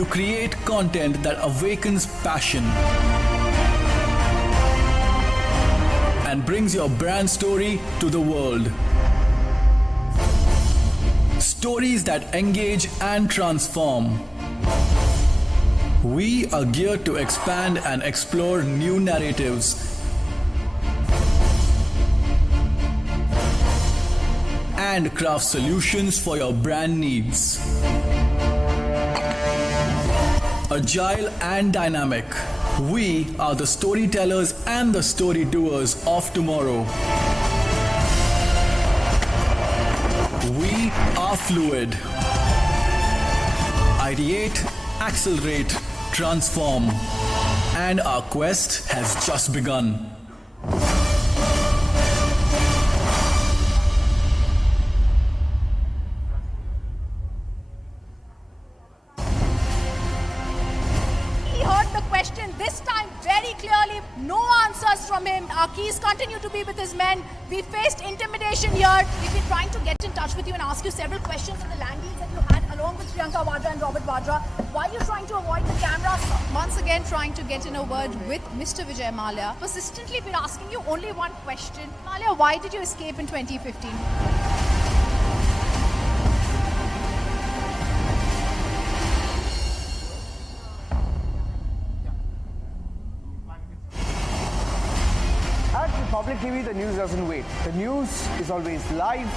to create content that awakens passion and brings your brand story to the world. Stories that engage and transform. We are geared to expand and explore new narratives and craft solutions for your brand needs. Agile and dynamic, we are the storytellers and the story doers of tomorrow. We are fluid. Ideate, accelerate, transform. And our quest has just begun. Our keys continue to be with his men. We faced intimidation here. We've been trying to get in touch with you and ask you several questions on the land deals that you had along with Priyanka Vadra and Robert Vadra. Why are you trying to avoid the cameras? Once again, trying to get in a word with Mr. Vijay Mallya. Persistently been asking you only one question. Mallya, why did you escape in 2015? Public TV, the news doesn't wait. The news is always live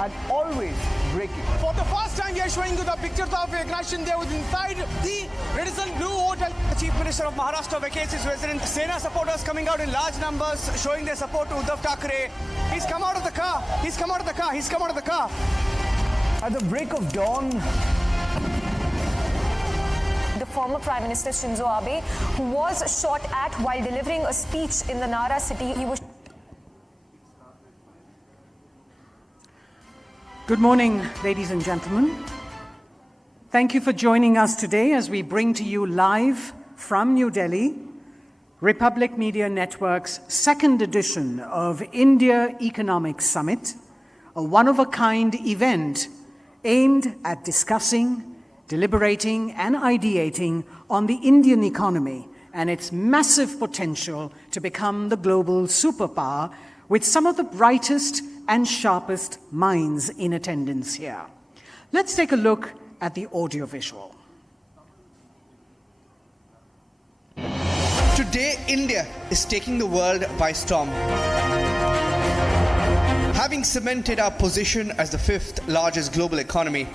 and always breaking. For the first time, we are showing you the pictures of aggression there was inside the Radisson Blue Hotel. The Chief Minister of Maharashtra vacates his residence. Sena supporters coming out in large numbers, showing their support to Uddhav Thackeray. He's come out of the car. He's come out of the car. He's come out of the car. At the break of dawn, the former Prime Minister Shinzo Abe, who was shot at while delivering a speech in the Nara city. He was. Good morning, ladies and gentlemen. Thank you for joining us today as we bring to you live from New Delhi, Republic Media Network's second edition of India Economic Summit, a one-of-a-kind event aimed at discussing, deliberating and ideating on the Indian economy and its massive potential to become the global superpower with some of the brightest and sharpest minds in attendance here. Let's take a look at the audiovisual. Today, India is taking the world by storm. Having cemented our position as the fifth largest global economy,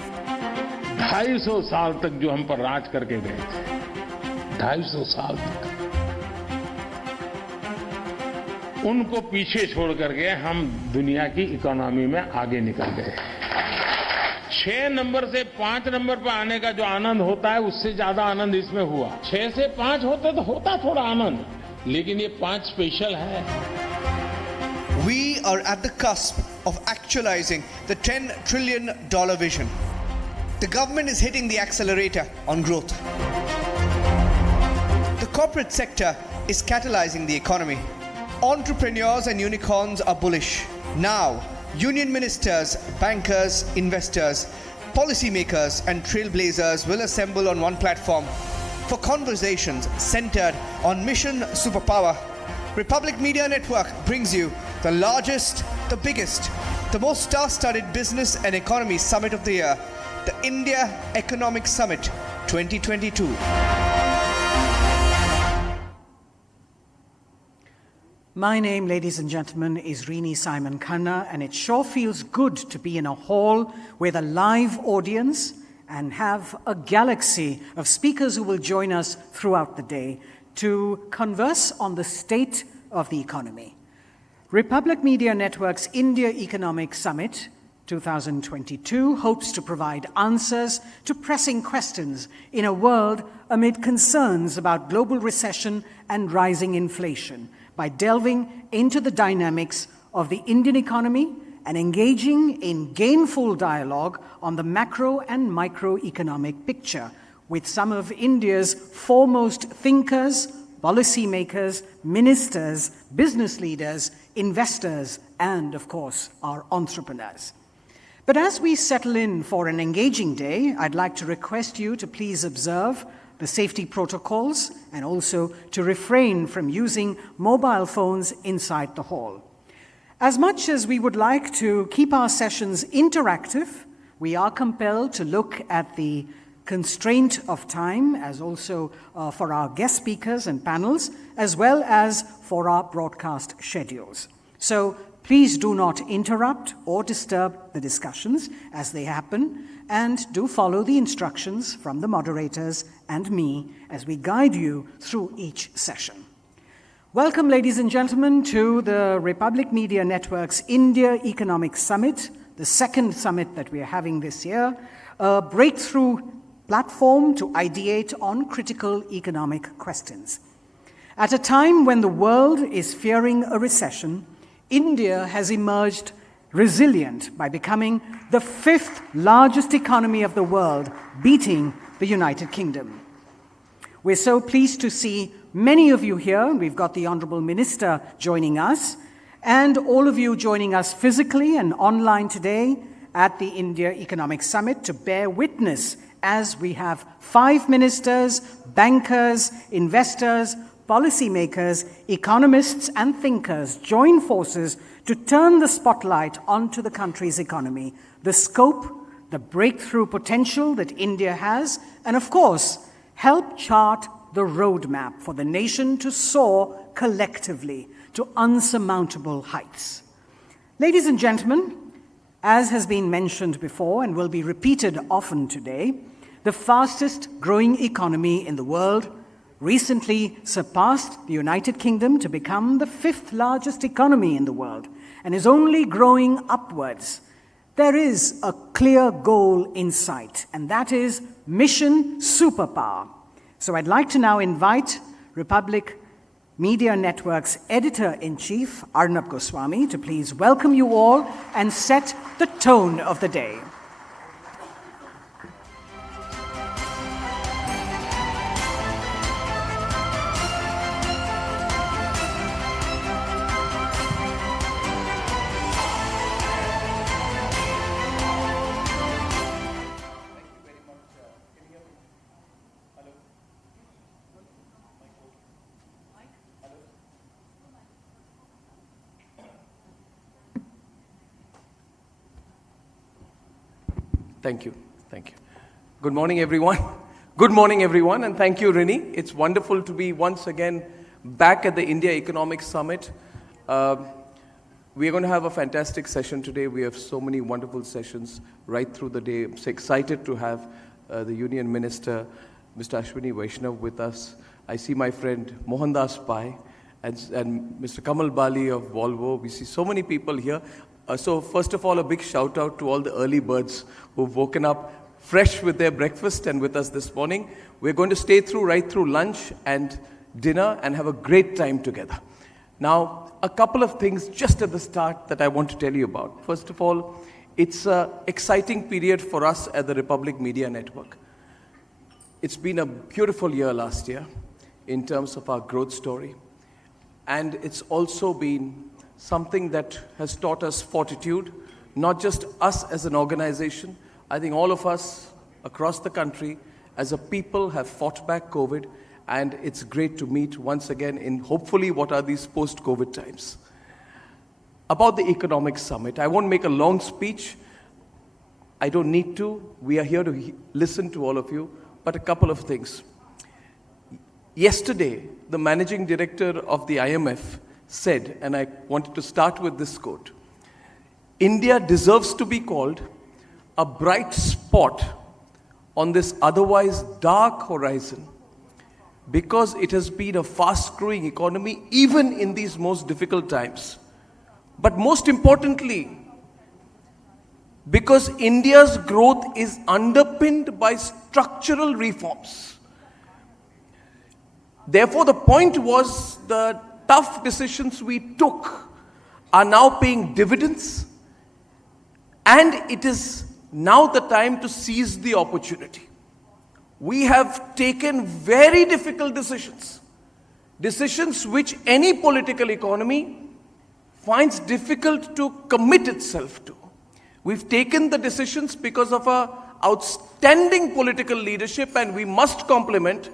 250 साल तक जो हम पर राज करके गए थे, 250 साल तक उनको पीछे छोड़ करके हम दुनिया की इकोनॉमी में आगे निकल गए। 6 नंबर से 5 नंबर पर आने का जो आनंद होता है, उससे ज्यादा आनंद इसमें हुआ। 6 से 5 होते तो होता थोड़ा आनंद, लेकिन ये 5 स्पेशल है। We are at the cusp of actualizing the $10 trillion vision. The government is hitting the accelerator on growth. The corporate sector is catalyzing the economy. Entrepreneurs and unicorns are bullish. Now, union ministers, bankers, investors, policymakers and trailblazers will assemble on one platform for conversations centered on Mission Superpower. Republic Media Network brings you the largest, the biggest, the most star-studded business and economy summit of the year, the India Economic Summit 2022. My name, ladies and gentlemen, is Rini Simon Khanna, and it sure feels good to be in a hall with a live audience and have a galaxy of speakers who will join us throughout the day to converse on the state of the economy. Republic Media Network's India Economic Summit 2022 hopes to provide answers to pressing questions in a world amid concerns about global recession and rising inflation, by delving into the dynamics of the Indian economy and engaging in gainful dialogue on the macro and microeconomic picture with some of India's foremost thinkers, policymakers, ministers, business leaders, investors, and of course, our entrepreneurs. But as we settle in for an engaging day, I'd like to request you to please observe the safety protocols and also to refrain from using mobile phones inside the hall. As much as we would like to keep our sessions interactive, we are compelled to look at the constraint of time, as also for our guest speakers and panels, as well as for our broadcast schedules. So please do not interrupt or disturb the discussions as they happen, and do follow the instructions from the moderators and me as we guide you through each session. Welcome, ladies and gentlemen, to the Republic Media Network's India Economic Summit, the second summit that we are having this year, a breakthrough platform to ideate on critical economic questions. At a time when the world is fearing a recession, India has emerged resilient by becoming the 5th largest economy of the world, beating the United Kingdom. We're so pleased to see many of you here. We've got the Honorable Minister joining us, and all of you joining us physically and online today at the India Economic Summit to bear witness as we have 5 ministers, bankers, investors, policymakers, economists, and thinkers join forces to turn the spotlight onto the country's economy, the scope, the breakthrough potential that India has, and of course, help chart the roadmap for the nation to soar collectively to unsurmountable heights. Ladies and gentlemen, as has been mentioned before and will be repeated often today, the fastest growing economy in the world recently surpassed the United Kingdom to become the 5th largest economy in the world and is only growing upwards. There is a clear goal in sight, and that is Mission Superpower. So I'd like to now invite Republic Media Network's Editor-in-Chief, Arnab Goswami, to please welcome you all and set the tone of the day. Thank you. Thank you. Good morning, everyone. Good morning, everyone, and thank you, Rini. It's wonderful to be once again back at the India Economic Summit. We are going to have a fantastic session today. We have so many wonderful sessions right through the day. I'm so excited to have the Union Minister, Mr. Ashwini Vaishnav, with us. I see my friend Mohandas Pai and Mr. Kamal Bali of Volvo. We see so many people here. So first of all, a big shout out to all the early birds who've woken up fresh with their breakfast and with us this morning. We're going to stay right through lunch and dinner and have a great time together. Now, a couple of things just at the start that I want to tell you about. First of all, it's an exciting period for us at the Republic Media Network. It's been a beautiful year last year in terms of our growth story. And it's also been something that has taught us fortitude, not just us as an organization. I think all of us across the country as a people have fought back COVID, and it's great to meet once again in hopefully what are these post-COVID times. About the Economic Summit, I won't make a long speech. I don't need to. We are here to listen to all of you, but a couple of things. Yesterday, the managing director of the IMF said, and I wanted to start with this quote, India deserves to be called a bright spot on this otherwise dark horizon because it has been a fast-growing economy even in these most difficult times. But most importantly, because India's growth is underpinned by structural reforms. Therefore, the point was the tough decisions we took are now paying dividends, and it is now the time to seize the opportunity. We have taken very difficult decisions, decisions which any political economy finds difficult to commit itself to. We've taken the decisions because of our outstanding political leadership, and we must compliment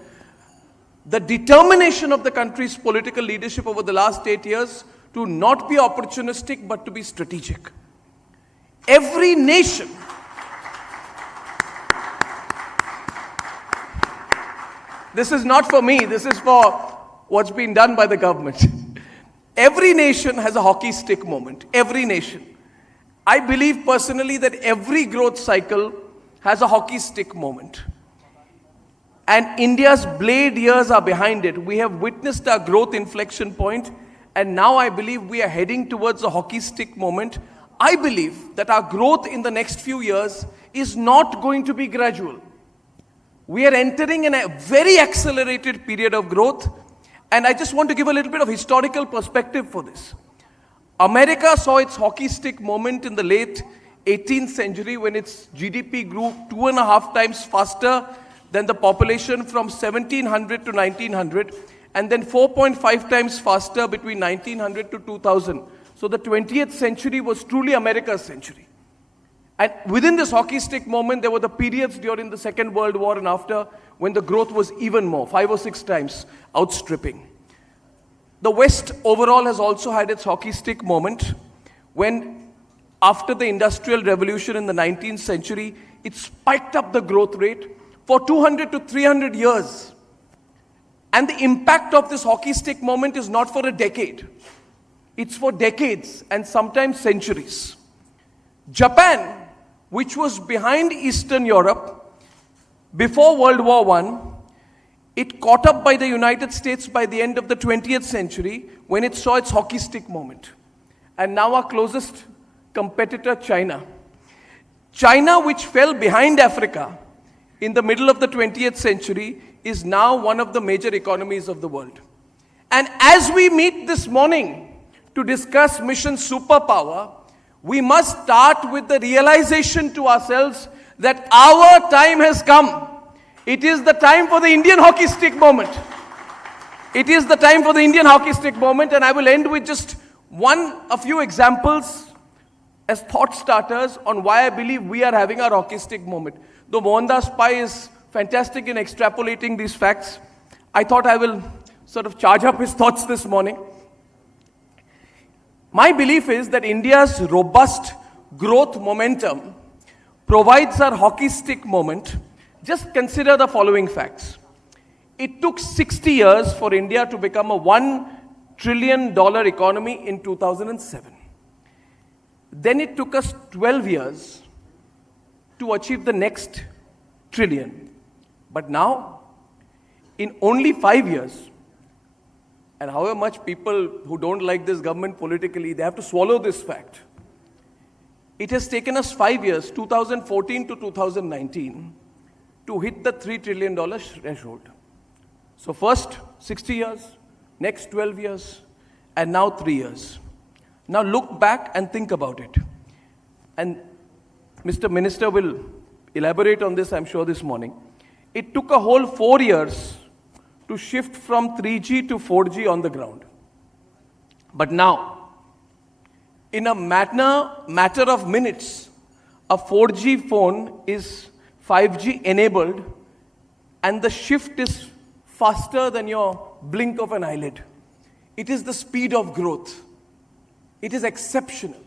the determination of the country's political leadership over the last 8 years to not be opportunistic but to be strategic. Every nation this is not for me, this is for what's been done by the government. Every nation has a hockey stick moment. Every nation. I believe personally that every growth cycle has a hockey stick moment. And India's blade years are behind it. We have witnessed our growth inflection point, and now I believe we are heading towards a hockey stick moment. I believe that our growth in the next few years is not going to be gradual. We are entering in a very accelerated period of growth, and I just want to give a little bit of historical perspective for this. America saw its hockey stick moment in the late 18th century when its GDP grew 2.5 times faster than the population from 1700 to 1900, and then 4.5 times faster between 1900 to 2000. So the 20th century was truly America's century. And within this hockey stick moment, there were the periods during the Second World War and after when the growth was even more, 5 or 6 times outstripping. The West overall has also had its hockey stick moment when, after the Industrial Revolution in the 19th century, it spiked up the growth rate for 200 to 300 years. And the impact of this hockey stick moment is not for a decade. It's for decades and sometimes centuries. Japan, which was behind Eastern Europe before World War I, it caught up by the United States by the end of the 20th century when it saw its hockey stick moment. And now our closest competitor, China. China, which fell behind Africa in the middle of the 20th century, is now one of the major economies of the world. And as we meet this morning to discuss Mission Superpower, we must start with the realization to ourselves that our time has come. It is the time for the Indian hockey stick moment. It is the time for the Indian hockey stick moment, and I will end with just a few examples as thought starters on why I believe we are having our hockey stick moment. Though Mohandas Pai is fantastic in extrapolating these facts, I thought I will sort of charge up his thoughts this morning. My belief is that India's robust growth momentum provides our hockey stick moment. Just consider the following facts. It took 60 years for India to become a $1 trillion economy in 2007. Then it took us 12 years to achieve the next trillion. But now, in only 5 years, and however much people who don't like this government politically, they have to swallow this fact. It has taken us 5 years, 2014 to 2019, to hit the $3 trillion threshold. So first 60 years, next 12 years, and now 3 years. Now look back and think about it. And Mr. Minister will elaborate on this, I'm sure, this morning. It took a whole 4 years to shift from 3G to 4G on the ground. But now, in a matter of minutes, a 4G phone is 5G enabled, and the shift is faster than your blink of an eyelid. It is the speed of growth. It is exceptional.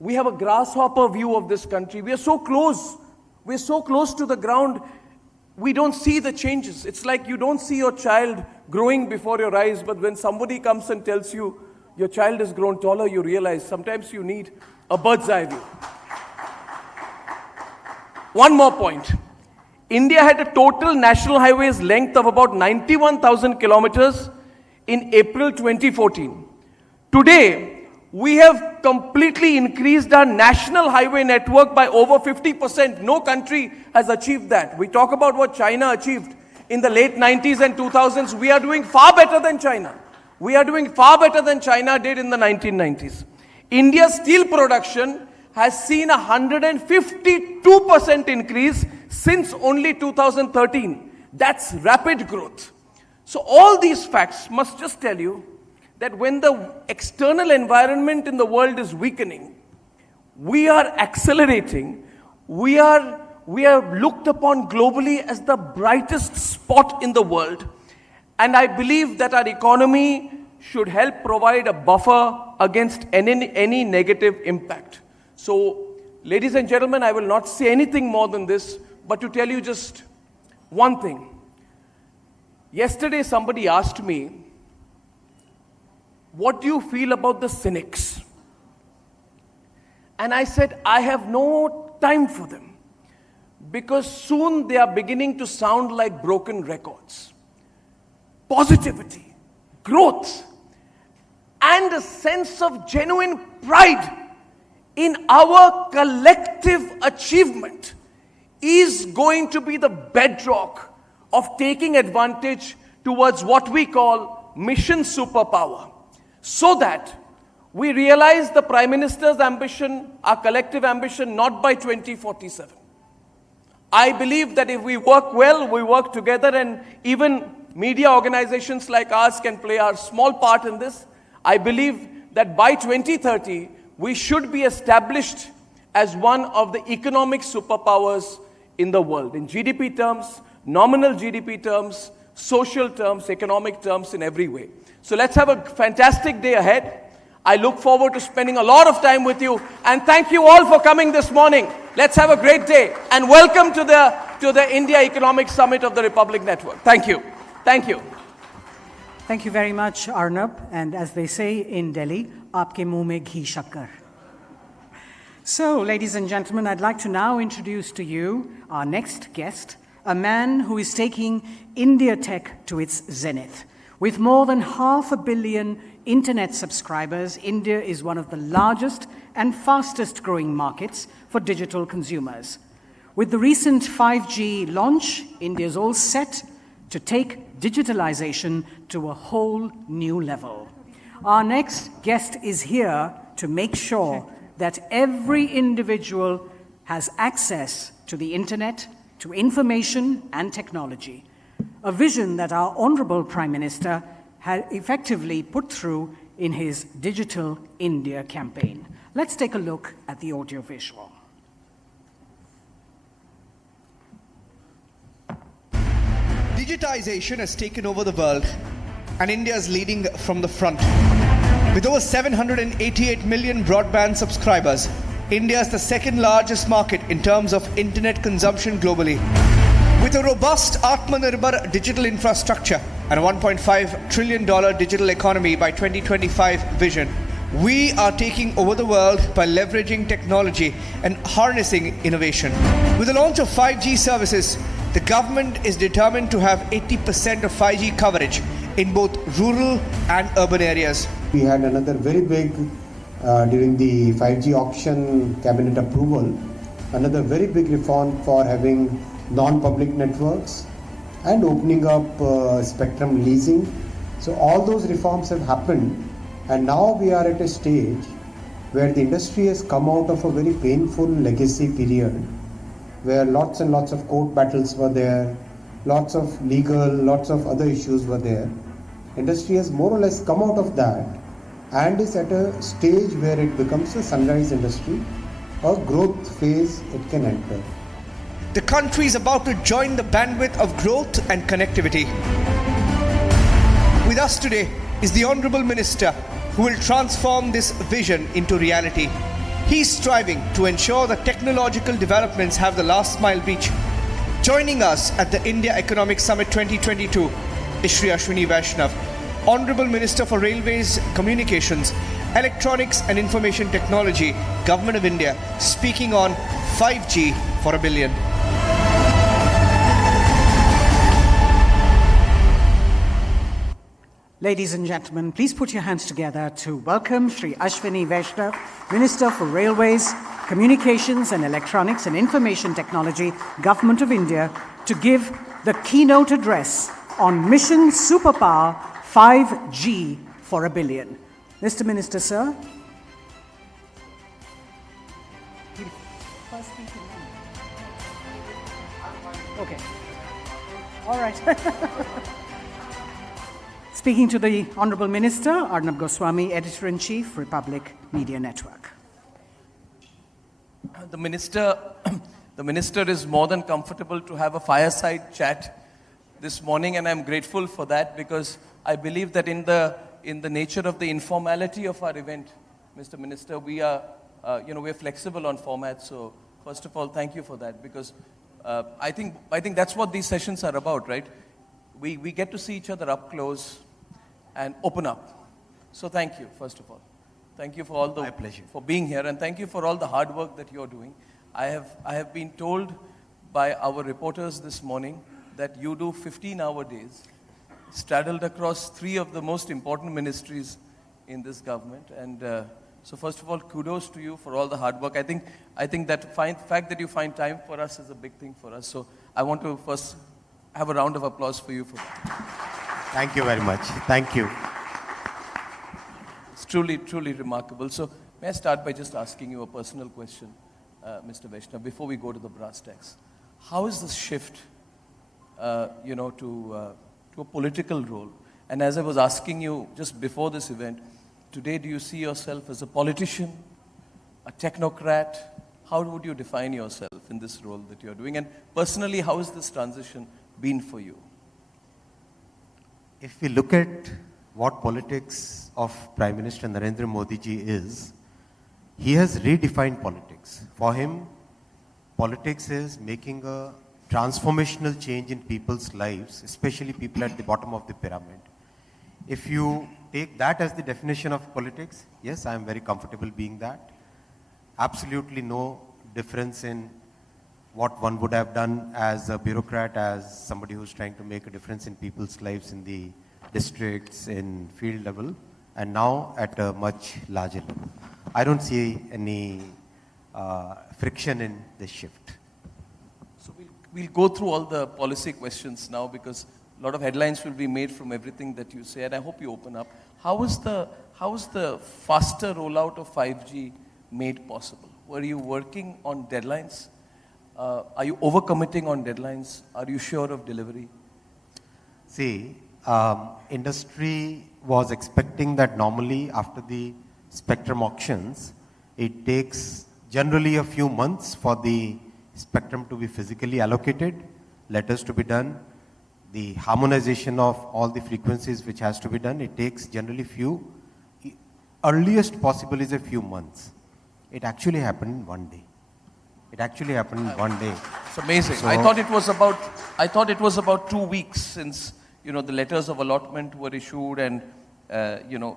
We have a grasshopper view of this country. We are so close. We're so close to the ground. We don't see the changes. It's like you don't see your child growing before your eyes, but when somebody comes and tells you your child has grown taller, you realize sometimes you need a bird's eye view. One more point. India had a total national highways length of about 91,000 kilometers in April 2014. Today, we have completely increased our national highway network by over 50%. No country has achieved that. We talk about what China achieved in the late 90s and 2000s. We are doing far better than China. We are doing far better than China did in the 1990s. India's steel production has seen a 152% increase since only 2013. That's rapid growth. So all these facts must just tell you that when the external environment in the world is weakening, we are accelerating. We are looked upon globally as the brightest spot in the world. And I believe that our economy should help provide a buffer against any negative impact. So, ladies and gentlemen, I will not say anything more than this, but to tell you just one thing. Yesterday, somebody asked me, what do you feel about the cynics? And I said, I have no time for them, because soon they are beginning to sound like broken records. Positivity, growth, and a sense of genuine pride in our collective achievement is going to be the bedrock of taking advantage towards what we call mission superpower, so that we realize the Prime Minister's ambition, our collective ambition, not by 2047. I believe that if we work well, we work together, and even media organizations like ours can play our small part in this. I believe that by 2030, we should be established as one of the economic superpowers in the world, in GDP terms, nominal GDP terms, social terms, economic terms, in every way. So let's have a fantastic day ahead. I look forward to spending a lot of time with you, and thank you all for coming this morning. Let's have a great day, and welcome to the India Economic Summit of the Republic Network. Thank you. Thank you. Thank you very much, Arnab. And as they say in Delhi, aapke muh mein ghee shakkar. So, ladies and gentlemen, I'd like to now introduce to you our next guest, a man who is taking India tech to its zenith. With more than 500 million internet subscribers, India is one of the largest and fastest growing markets for digital consumers. With the recent 5G launch, India is all set to take digitalization to a whole new level. Our next guest is here to make sure that every individual has access to the internet, to information and technology, a vision that our Honorable Prime Minister had effectively put through in his Digital India campaign. Let's take a look at the audiovisual. Digitization has taken over the world, and India is leading from the front. With over 788 million broadband subscribers, India is the second largest market in terms of internet consumption globally. With a robust Atmanirbhar digital infrastructure and a $1.5 trillion digital economy by 2025 vision, we are taking over the world by leveraging technology and harnessing innovation. With the launch of 5G services, the government is determined to have 80% of 5G coverage in both rural and urban areas. We had another very big, during the 5G auction cabinet approval, another very big reform for having non-public networks and opening up spectrum leasing. So all those reforms have happened, and now we are at a stage where the industry has come out of a very painful legacy period, where lots and lots of court battles were there, lots of legal, lots of other issues were there. Industry has more or less come out of that and is at a stage where it becomes a sunrise industry, a growth phase it can enter. The country is about to join the bandwidth of growth and connectivity. With us today is the Honorable Minister who will transform this vision into reality. He is striving to ensure that technological developments have the last mile reach. Joining us at the India Economic Summit 2022 is Shri Ashwini Vaishnav, Honorable Minister for Railways, Communications, Electronics and Information Technology, Government of India, speaking on 5G for a billion. Ladies and gentlemen, please put your hands together to welcome Shri Ashwini Vaishnav, Minister for Railways, Communications and Electronics and Information Technology, Government of India, to give the keynote address on Mission Superpower 5G for a billion. Mr. Minister, sir. Okay. All right. Speaking to the Honourable Minister, Arnab Goswami, Editor-in-Chief, Republic Media Network. The minister, the minister is more than comfortable to have a fireside chat this morning, and I'm grateful for that because I believe that in the nature of the informality of our event, Mr. Minister, we are, we're flexible on formats. So first of all, thank you for that because I think that's what these sessions are about, right? We get to see each other up close and open up. So thank you, first of all. Thank you for all the for being here, and thank you for all the hard work that you're doing. I have been told by our reporters this morning that you do 15-hour days, straddled across 3 of the most important ministries in this government. And so first of all, kudos to you for all the hard work. I think that fact that you find time for us is a big thing for us. So I want to first have a round of applause for you for that. Thank you very much. Thank you. It's truly, truly remarkable. So may I start by just asking you a personal question, Mr. Vaishnav, before we go to the brass tacks. How is this shift, to a political role? And as I was asking you just before this event, today do you see yourself as a politician, a technocrat? How would you define yourself in this role that you're doing? And personally, how has this transition been for you? If we look at what politics of Prime Minister Narendra Modi ji is, he has redefined politics. For him, politics is making a transformational change in people's lives, especially people at the bottom of the pyramid. If you take that as the definition of politics, yes, I am very comfortable being that. Absolutely no difference in what one would have done as a bureaucrat, as somebody who's trying to make a difference in people's lives in the districts, in field level, and now at a much larger level. I don't see any friction in this shift. So we'll go through all the policy questions now because a lot of headlines will be made from everything that you say, and I hope you open up. How is the faster rollout of 5G made possible? Were you working on deadlines? Are you overcommitting on deadlines? Are you sure of delivery? See, industry was expecting that normally after the spectrum auctions, it takes generally a few months for the spectrum to be physically allocated, letters to be done, the harmonization of all the frequencies which has to be done. It takes generally earliest possible is a few months. It actually happened in one day. It actually happened in one day. It's amazing. So, I thought it was about 2 weeks since the letters of allotment were issued and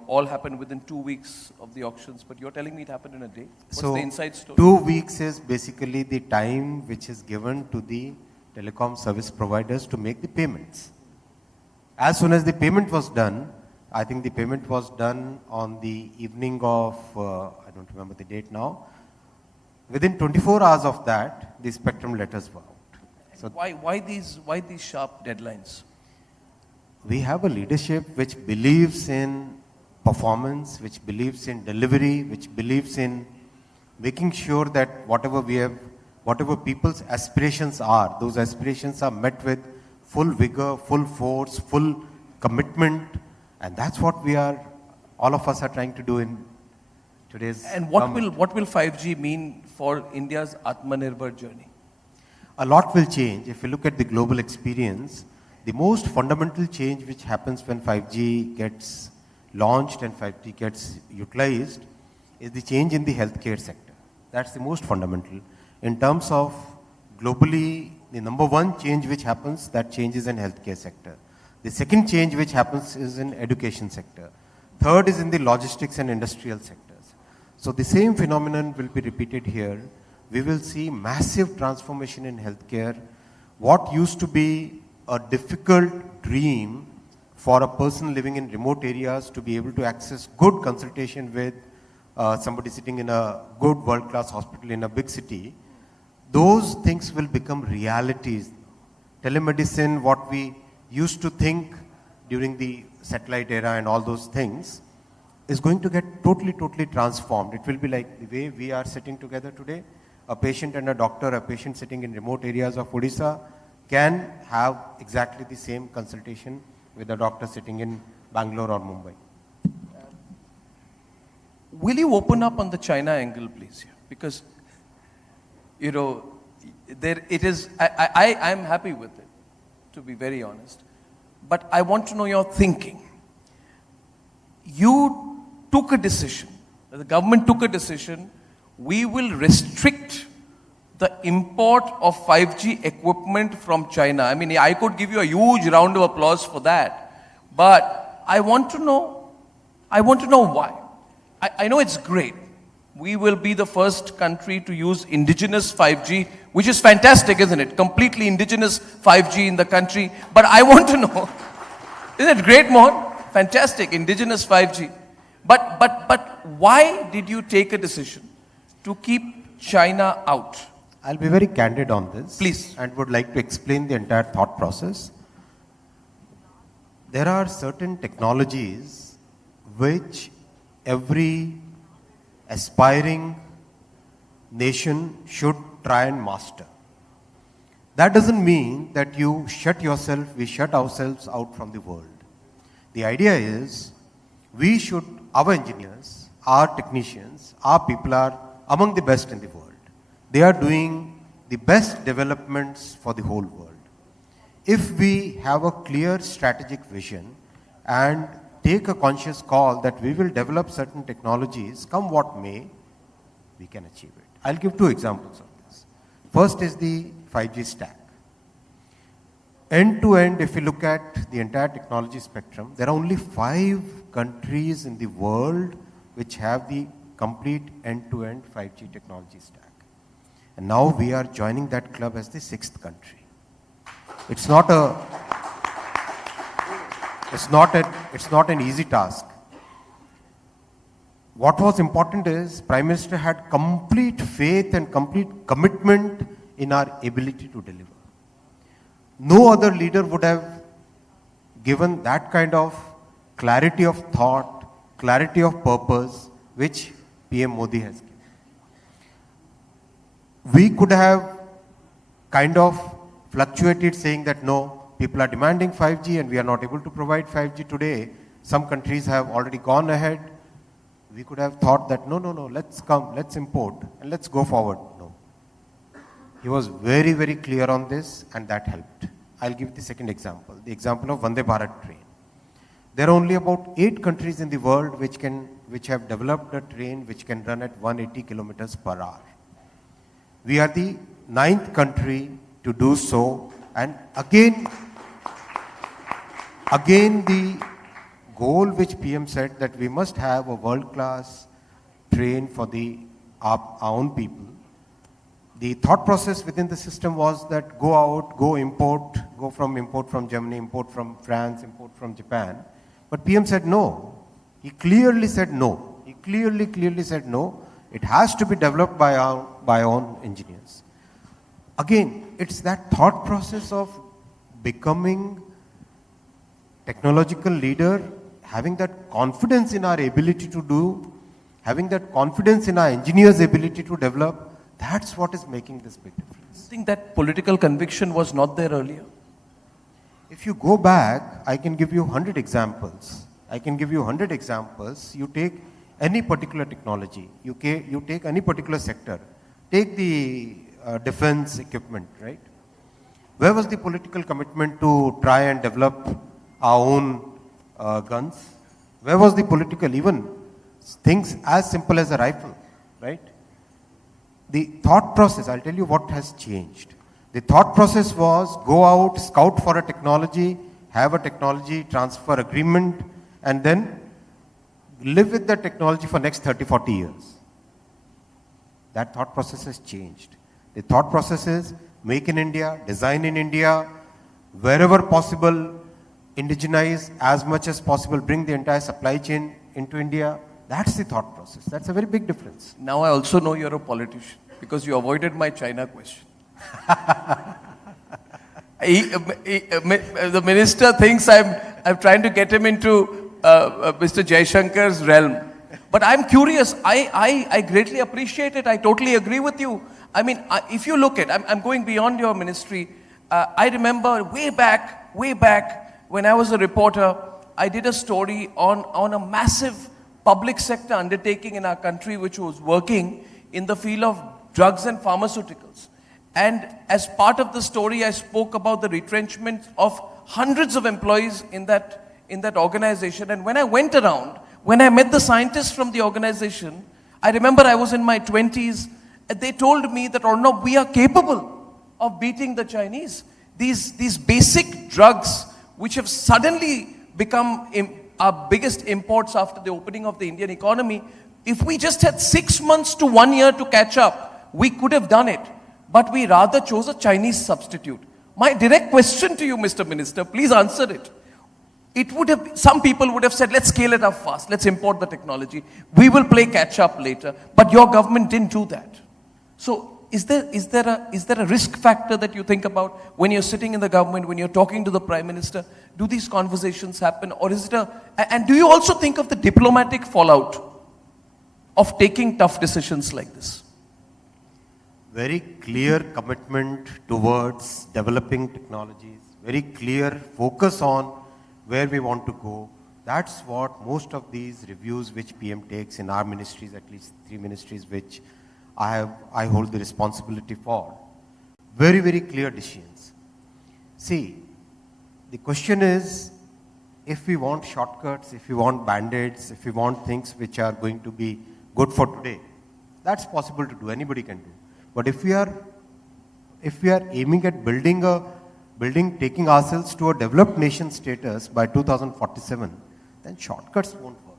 all happened within 2 weeks of the auctions. But you're telling me it happened in a day. What's the inside story? 2 weeks is basically the time which is given to the telecom service providers to make the payments. As soon as the payment was done, I think the payment was done on the evening of, I don't remember the date now. Within 24 hours of that, the spectrum letters were out. So why these sharp deadlines? We have a leadership which believes in performance, which believes in delivery, which believes in making sure that whatever people's aspirations are, those aspirations are met with full vigor, full force, full commitment, and that's what all of us are trying to do in today's And what will 5G mean for India's Atmanirbhar journey? A lot will change. If you look at the global experience, the most fundamental change which happens when 5G gets launched and 5G gets utilized is the change in the healthcare sector. That's the most fundamental. In terms of globally, the number one change which happens, that change is in healthcare sector. The second change which happens is in education sector. Third is in the logistics and industrial sectors. So the same phenomenon will be repeated here. We will see massive transformation in healthcare. What used to be a difficult dream for a person living in remote areas to be able to access good consultation with somebody sitting in a good world-class hospital in a big city, those things will become realities. Telemedicine, what we used to think during the satellite era and all those things, is going to get totally transformed. It will be like the way we are sitting together today. A patient and a doctor, a patient sitting in remote areas of Odisha can have exactly the same consultation with a doctor sitting in Bangalore or Mumbai. Will you open up on the China angle, please? Because you know, I'm happy with it, to be very honest. But I want to know your thinking. You took a decision, the government took a decision, we will restrict the import of 5G equipment from China. I mean, I could give you a huge round of applause for that. But I want to know why. I know it's great. We will be the first country to use indigenous 5G, which is fantastic, isn't it? Completely indigenous 5G in the country. But I want to know, isn't it great, Mohan? Fantastic, indigenous 5G. But why did you take a decision to keep China out? I'll be very candid on this. Please. And would like to explain the entire thought process. There are certain technologies which every aspiring nation should try and master. That doesn't mean that we shut ourselves out from the world. The idea is our engineers, our technicians, our people are among the best in the world. They are doing the best developments for the whole world. If we have a clear strategic vision and take a conscious call that we will develop certain technologies, come what may, we can achieve it. I'll give 2 examples of this. First is the 5G stack. End to end, if you look at the entire technology spectrum, there are only 5 countries in the world which have the complete end-to-end 5G technology stack. And now we are joining that club as the 6th country. It's not an easy task. What was important is Prime Minister had complete faith and complete commitment in our ability to deliver. No other leader would have given that kind of clarity of thought, clarity of purpose, which PM Modi has given. We could have kind of fluctuated saying that no, people are demanding 5G and we are not able to provide 5G today. Some countries have already gone ahead. We could have thought that no, let's import and let's go forward. No. He was very, very clear on this and that helped. I'll give the second example, the example of Vandebara Train. There are only about 8 countries in the world which have developed a train which can run at 180 kilometers per hour. We are the 9th country to do so, and again the goal which PM said that we must have a world-class train for our own people. The thought process within the system was that go out, import from Germany, import from France, import from Japan. But PM said no. He clearly said no. He clearly said no. It has to be developed by our own engineers. Again, it's that thought process of becoming technological leader, having that confidence in our ability to do, having that confidence in our engineers' ability to develop. That's what is making this big difference. I think that political conviction was not there earlier. If you go back, I can give you 100 examples. You take any particular technology, you take any particular sector, take the defense equipment, right? Where was the political commitment to try and develop our own guns? Where was the political, even things as simple as a rifle, right? The thought process, I'll tell you what has changed. The thought process was go out, scout for a technology, have a technology transfer agreement, and then live with the technology for next 30, 40 years. That thought process has changed. The thought process is make in India, design in India, wherever possible, indigenize as much as possible, bring the entire supply chain into India. That's the thought process. That's a very big difference. Now I also know you're a politician because you avoided my China question. The minister thinks I'm trying to get him into Mr. Jaishankar's realm. But I'm curious. I greatly appreciate it. I totally agree with you. I mean, if you look at, I'm going beyond your ministry. I remember way back when I was a reporter, I did a story on a massive public sector undertaking in our country which was working in the field of drugs and pharmaceuticals. And as part of the story, I spoke about the retrenchment of hundreds of employees in that organization. And when I went around, when I met the scientists from the organization, I remember I was in my 20s, and they told me that, Arnab, we are capable of beating the Chinese. These basic drugs, which have suddenly become our biggest imports after the opening of the Indian economy, if we just had 6 months to 1 year to catch up, we could have done it. But we rather chose a Chinese substitute. My direct question to you, Mr. Minister, please answer it. Some people would have said, let's scale it up fast, let's import the technology, we will play catch up later, but your government didn't do that. So is there a risk factor that you think about when you're sitting in the government, when you're talking to the Prime Minister? Do these conversations happen, or is it and do you also think of the diplomatic fallout of taking tough decisions like this? Very clear commitment towards developing technologies, very clear focus on where we want to go. That's what most of these reviews which PM takes in our ministries, at least 3 ministries which I hold the responsibility for. Very, very clear decisions. See, the question is, if we want shortcuts, if we want band-aids, if we want things which are going to be good for today, that's possible to do, anybody can do. But if we are aiming at taking ourselves to a developed nation status by 2047, then shortcuts won't work.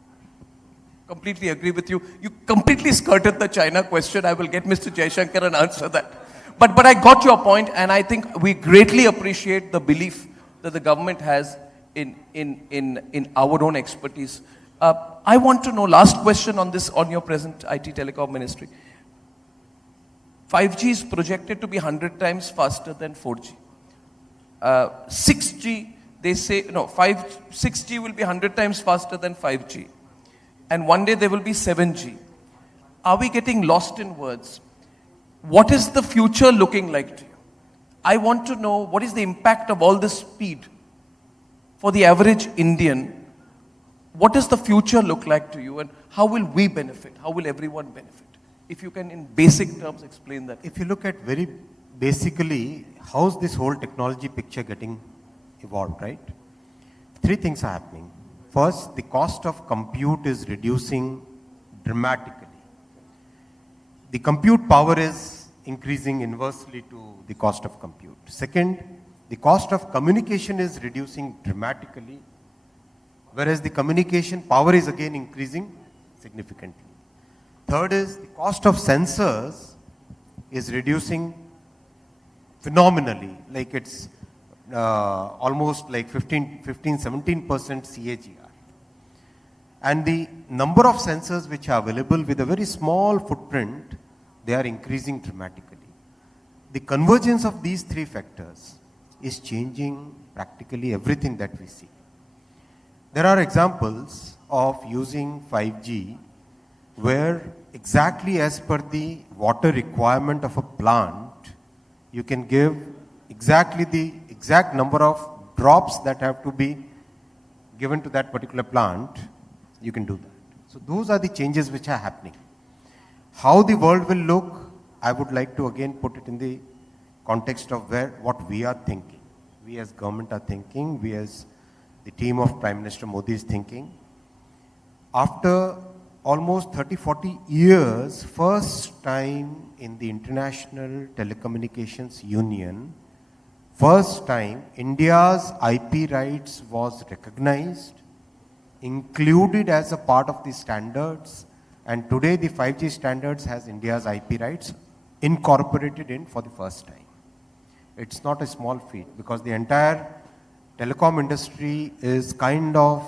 Completely agree with you. You completely skirted the China question. I will get Mr. Jaishankar and answer that. But I got your point, and I think we greatly appreciate the belief that the government has in our own expertise. I want to know, last question on this, on your present IT Telecom ministry. 5G is projected to be 100 times faster than 4G. 6G, they say, no, 6G will be 100 times faster than 5G. And one day there will be 7G. Are we getting lost in words? What is the future looking like to you? I want to know what is the impact of all this speed for the average Indian. What does the future look like to you, and how will we benefit? How will everyone benefit? If you can, in basic terms, explain that. If you look at very basically, how's this whole technology picture getting evolved, right? 3 things are happening. First, the cost of compute is reducing dramatically. The compute power is increasing inversely to the cost of compute. Second, the cost of communication is reducing dramatically, whereas the communication power is again increasing significantly. Third is the cost of sensors is reducing phenomenally, like it's almost like 15-17% CAGR. And the number of sensors which are available with a very small footprint, they are increasing dramatically. The convergence of these 3 factors is changing practically everything that we see. There are examples of using 5G where exactly as per the water requirement of a plant, you can give exactly the exact number of drops that have to be given to that particular plant, you can do that. So those are the changes which are happening. How the world will look, I would like to again put it in the context of what we are thinking. We as government are thinking, we as the team of Prime Minister Modi is thinking. After almost 30-40 years, first time in the International Telecommunications Union, first time India's IP rights was recognized, included as a part of the standards, and today the 5G standards has India's IP rights incorporated in for the first time. It's not a small feat because the entire telecom industry is kind of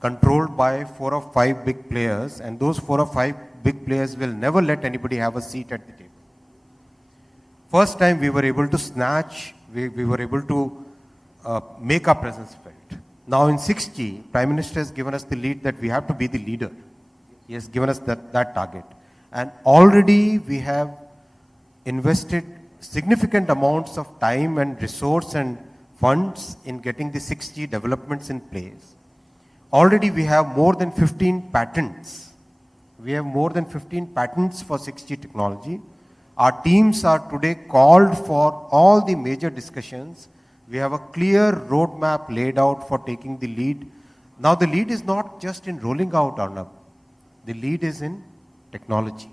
controlled by 4 or 5 big players, and those 4 or 5 big players will never let anybody have a seat at the table. First time we were able to snatch, we were able to make our presence felt. Now in 6G, Prime Minister has given us the lead that we have to be the leader. He has given us that target. And already we have invested significant amounts of time and resource and funds in getting the 6G developments in place. Already we have more than 15 patents. We have more than 15 patents for 6G technology. Our teams are today called for all the major discussions. We have a clear roadmap laid out for taking the lead. Now the lead is not just in rolling out, Arnab. The lead is in technology.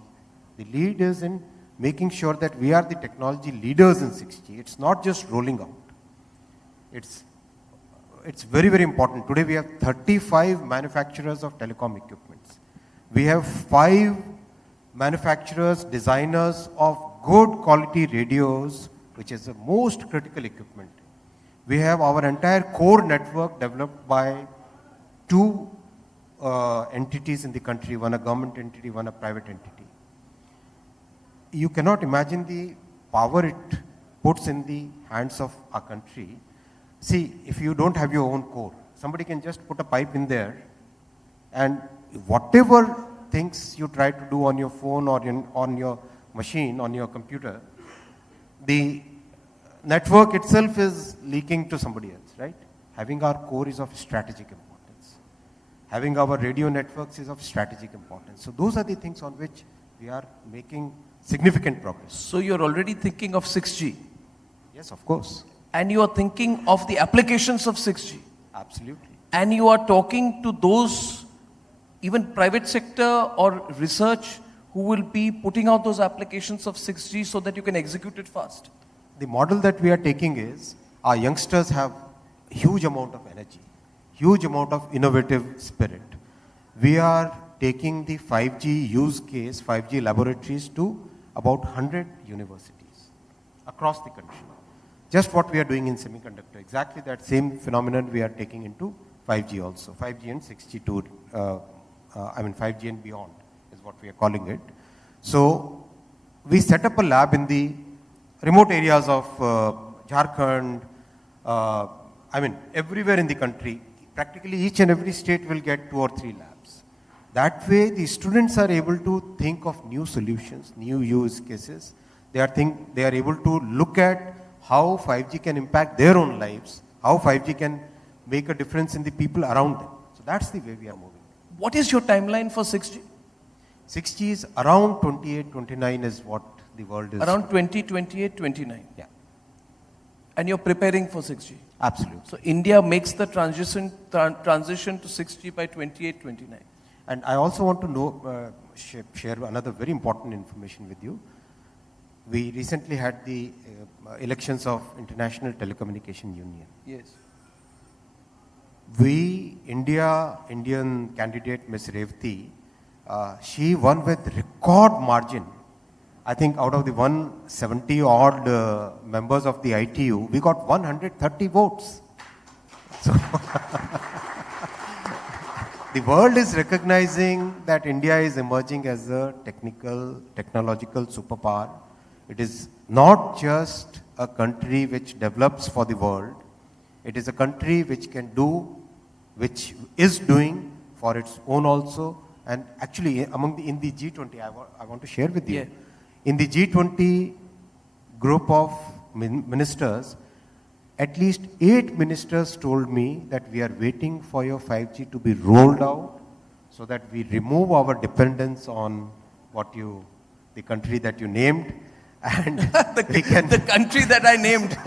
The lead is in making sure that we are the technology leaders in 6G. It's not just rolling out. It's very, very important. Today we have 35 manufacturers of telecom equipments. We have 5 manufacturers, designers of good quality radios, which is the most critical equipment. We have our entire core network developed by 2 entities in the country, one a government entity, one a private entity. You cannot imagine the power it puts in the hands of our country. See, if you don't have your own core, somebody can just put a pipe in there, and whatever things you try to do on your phone or on your machine, on your computer, the network itself is leaking to somebody else, right? Having our core is of strategic importance. Having our radio networks is of strategic importance. So those are the things on which we are making significant progress. So you're already thinking of 6G? Yes, of course. And you are thinking of the applications of 6G? Absolutely. And you are talking to those, even private sector or research, who will be putting out those applications of 6G so that you can execute it fast? The model that we are taking is, our youngsters have huge amount of energy, huge amount of innovative spirit. We are taking the 5G use case, 5G laboratories to about 100 universities across the country. Just what we are doing in semiconductor, exactly that same phenomenon we are taking into 5G also, 5G and 6G too, 5G and beyond is what we are calling it. So we set up a lab in the remote areas of Jharkhand, everywhere in the country. Practically each and every state will get 2 or 3 labs. That way the students are able to think of new solutions, new use cases. They are able to look at how 5G can impact their own lives, how 5G can make a difference in the people around them. So that's the way we are moving. What is your timeline for 6G? 6G is around 28, 29 is what the world is. Around 2028, 29? Yeah. And you're preparing for 6G? Absolutely. So India makes the transition to 6G by 28, 29. And I also want to share another very important information with you. We recently had the elections of International Telecommunication Union. Yes. Indian candidate Ms. Revati, she won with record margin. I think out of the 170 odd members of the ITU, we got 130 votes. So the world is recognizing that India is emerging as a technological superpower. It is not just a country which develops for the world. It is a country which can do, which is doing for its own also. And actually, in the G20, I want to share with you. Yeah. In the G20 group of ministers, at least 8 ministers told me that we are waiting for your 5G to be rolled out so that we remove our dependence on the country that you named. And the country that I named.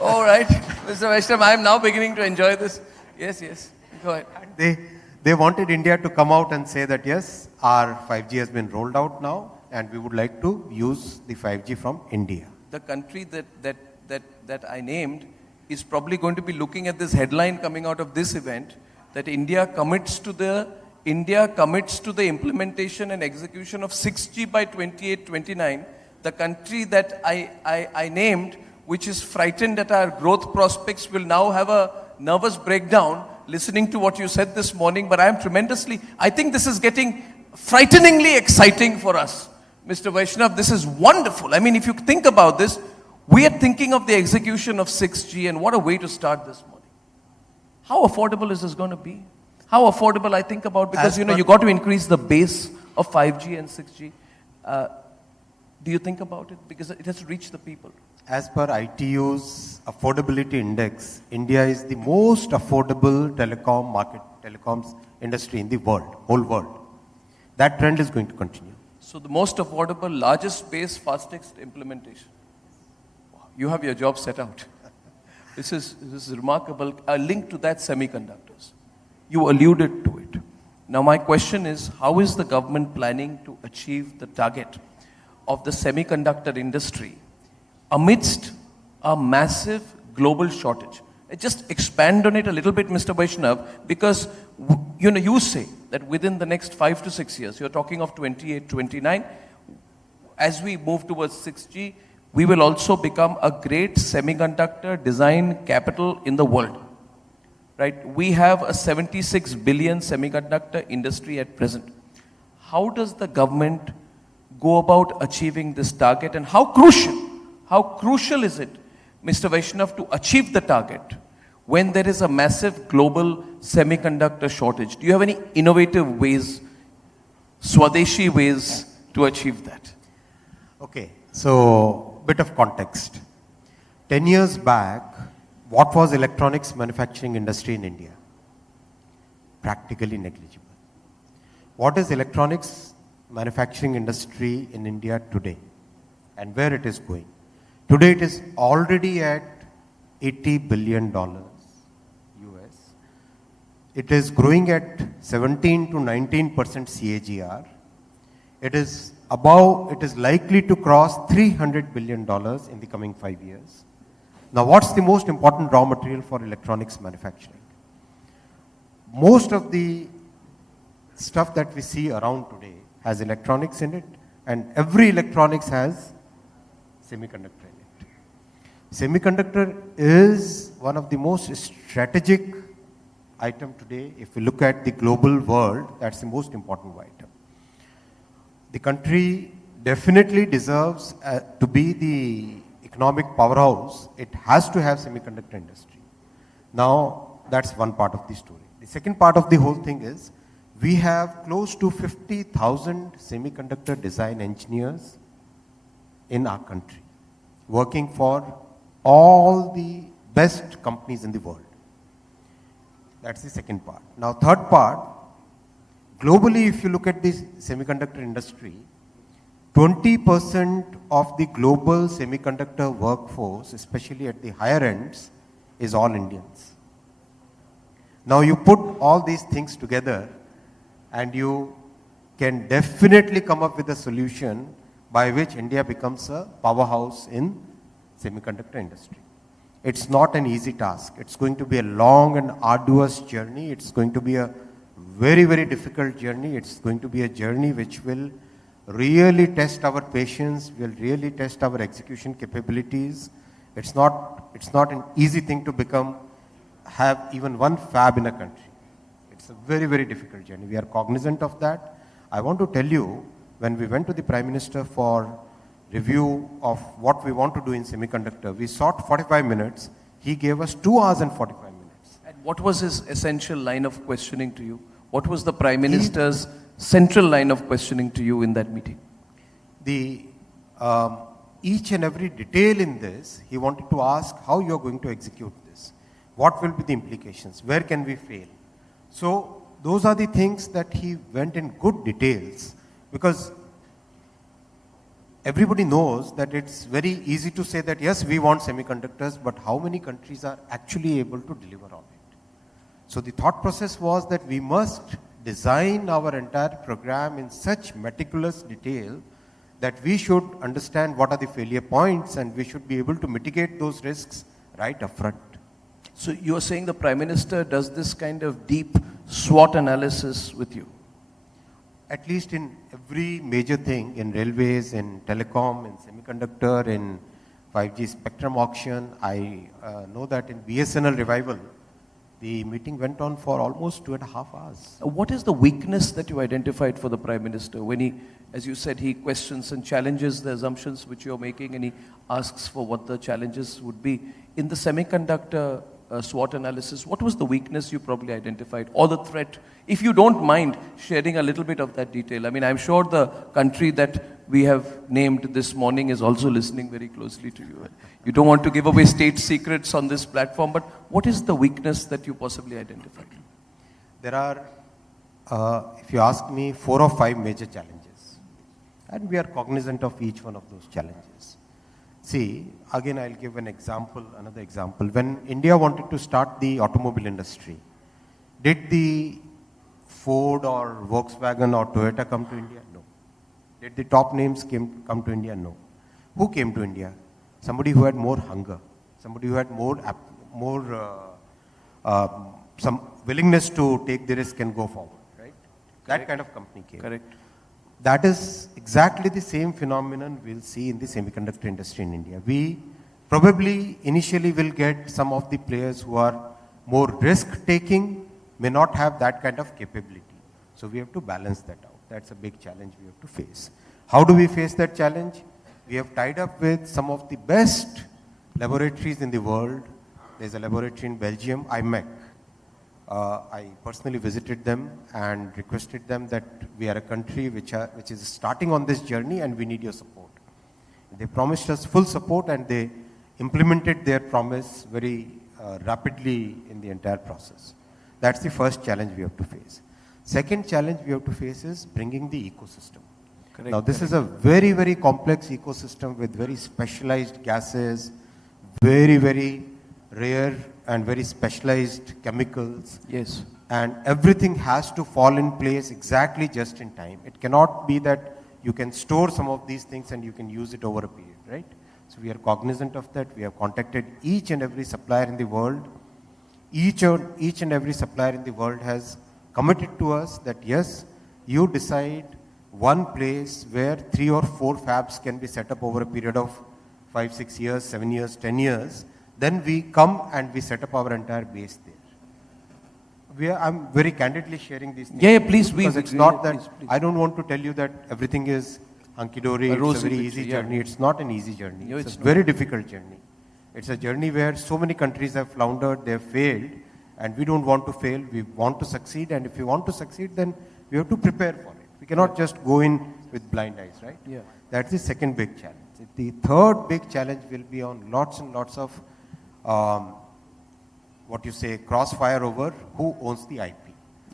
All right. Mr. Vaishnav, I am now beginning to enjoy this. Yes. Go ahead. They wanted India to come out and say that yes, our 5G has been rolled out now and we would like to use the 5G from India. The country that I named is probably going to be looking at this headline coming out of this event, that India commits to the implementation and execution of 6G by 28, 29. The country that I named, which is frightened at our growth prospects, will now have a nervous breakdown listening to what you said this morning. But I think this is getting frighteningly exciting for us. Mr. Vaishnav, this is wonderful. I mean, if you think about this, we are thinking of the execution of 6G, and what a way to start this morning. How affordable is this going to be? How affordable, I think about, because you got to increase the base of 5G and 6G. Do you think about it? Because it has to reach the people. As per ITU's affordability index, India is the most affordable telecoms industry in the world, whole world. That trend is going to continue. So the most affordable, largest base, fastest implementation. Wow. You have your job set out. This is remarkable. A link to that, semiconductors. You alluded to it. Now my question is, how is the government planning to achieve the target of the semiconductor industry amidst a massive global shortage? Just expand on it a little bit, Mr. Vaishnav, because you say that within the next 5 to 6 years, you're talking of 28, 29, as we move towards 6G, we will also become a great semiconductor design capital in the world. Right? We have a 76 billion semiconductor industry at present. How does the government go about achieving this target, and how crucial is it, Mr. Vaishnav, to achieve the target when there is a massive global semiconductor shortage? Do you have any innovative ways, Swadeshi ways to achieve that? Okay, so bit of context. 10 years back, what was electronics manufacturing industry in India? Practically negligible. What is electronics manufacturing industry in India today and where it is going? Today it is already at $80 billion US. It is growing at 17 to 19% CAGR. It is likely to cross $300 billion in the coming 5 years. Now, what's the most important raw material for electronics manufacturing? Most of the stuff that we see around today has electronics in it, and every electronics has semiconductor in it. Semiconductor is one of the most strategic item today. If we look at the global world, that's the most important item. The country definitely deserves to be the economic powerhouse. It has to have semiconductor industry. Now, that's one part of the story. The second part of the whole thing is, we have close to 50,000 semiconductor design engineers in our country, working for all the best companies in the world. That's the second part. Now, third part, globally, if you look at the semiconductor industry, 20% of the global semiconductor workforce, especially at the higher ends, is all Indians. Now you put all these things together and you can definitely come up with a solution by which India becomes a powerhouse in semiconductor industry. It's not an easy task. It's going to be a long and arduous journey. It's going to be a very, very difficult journey. It's going to be a journey which will really test our patience, will really test our execution capabilities. It's not an easy thing to have even one fab in a country. It's a very, very difficult journey. We are cognizant of that. I want to tell you, when we went to the Prime Minister for review of what we want to do in semiconductor, we sought 45 minutes. He gave us 2 hours and 45 minutes. And what was his essential line of questioning to you? What was the Prime Minister's central line of questioning to you in that meeting? Each and every detail in this, he wanted to ask how you are going to execute this. What will be the implications? Where can we fail? So those are the things that he went in good details, because everybody knows that it's very easy to say that yes, we want semiconductors, but how many countries are actually able to deliver on it? So the thought process was that we must design our entire program in such meticulous detail that we should understand what are the failure points and we should be able to mitigate those risks right up front. So you're saying the Prime Minister does this kind of deep SWOT analysis with you? At least in every major thing, in railways, in telecom, in semiconductor, in 5G spectrum auction. I know that in BSNL revival, the meeting went on for almost 2.5 hours. What is the weakness that you identified for the Prime Minister when he, as you said, he questions and challenges the assumptions which you're making, and he asks for what the challenges would be? In the semiconductor SWOT analysis, what was the weakness you probably identified, or the threat? If you don't mind sharing a little bit of that detail. I mean, I'm sure the country that we have named this morning is also listening very closely to you. You don't want to give away state secrets on this platform, but what is the weakness that you possibly identified? There are, if you ask me, 4 or 5 major challenges. And we are cognizant of each one of those challenges. See, again, I'll give an example, another example. When India wanted to start the automobile industry, did the Ford or Volkswagen or Toyota come to India? No. Did the top names come to India? No. Who came to India? Somebody who had more hunger, somebody who had some willingness to take the risk and go forward, right? That kind of company came. Correct. That is exactly the same phenomenon we'll see in the semiconductor industry in India. We probably initially will get some of the players who are more risk-taking, may not have that kind of capability. So we have to balance that out. That's a big challenge we have to face. How do we face that challenge? We have tied up with some of the best laboratories in the world. There's a laboratory in Belgium, IMEC. I personally visited them and requested them that we are a country which is starting on this journey and we need your support. They promised us full support and they implemented their promise very rapidly in the entire process. That's the first challenge we have to face. Second challenge we have to face is bringing the ecosystem. Correct. Now this is a very, very complex ecosystem with very specialized gases, very, very rare and very specialized chemicals. Yes. And everything has to fall in place exactly just in time. It cannot be that you can store some of these things and you can use it over a period, right? So we are cognizant of that. We have contacted each and every supplier in the world. Each and every supplier in the world has committed to us that yes, you decide one place where 3 or 4 fabs can be set up over a period of 5, 6 years, 7 years, 10 years. Then we come and we set up our entire base there. I'm very candidly sharing these things. Yeah, please. Because it's not that, please. I don't want to tell you that everything is hunky-dory, it's a very easy journey. It's not an easy journey. No, it's a very difficult journey. It's a journey where so many countries have floundered, they have failed, and we don't want to fail. We want to succeed, and if we want to succeed, then we have to prepare for it. We cannot just go in with blind eyes, right? Yeah. That's the second big challenge. The third big challenge will be on lots and lots of crossfire over who owns the IP.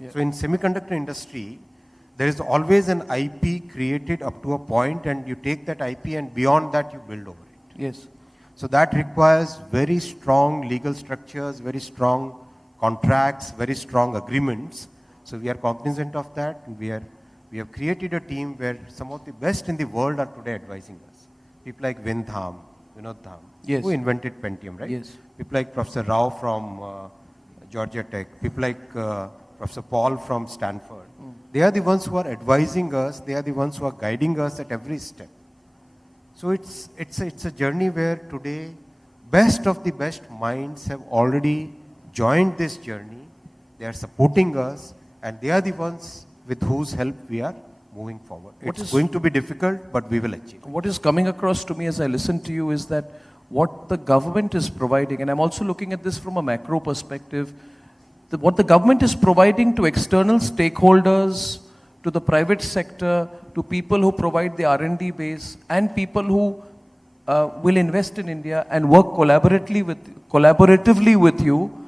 Yeah. So in semiconductor industry, there is always an IP created up to a point and you take that IP and beyond that you build over it. Yes. So that requires very strong legal structures, very strong contracts, very strong agreements. So we are cognizant of that. And we have created a team where some of the best in the world are today advising us. People like Vinod Dham, yes, who invented Pentium, right? Yes. People like Professor Rao from Georgia Tech, people like Professor Paul from Stanford. They are the ones who are advising us, they are the ones who are guiding us at every step. So it's a journey where today best of the best minds have already joined this journey. They are supporting us and they are the ones with whose help we are moving forward. It's going to be difficult, but we will achieve. What is coming across to me as I listen to you is that what the government is providing, and I'm also looking at this from a macro perspective, what the government is providing to external stakeholders, to the private sector, to people who provide the R&D base, and people who will invest in India and work collaboratively with you.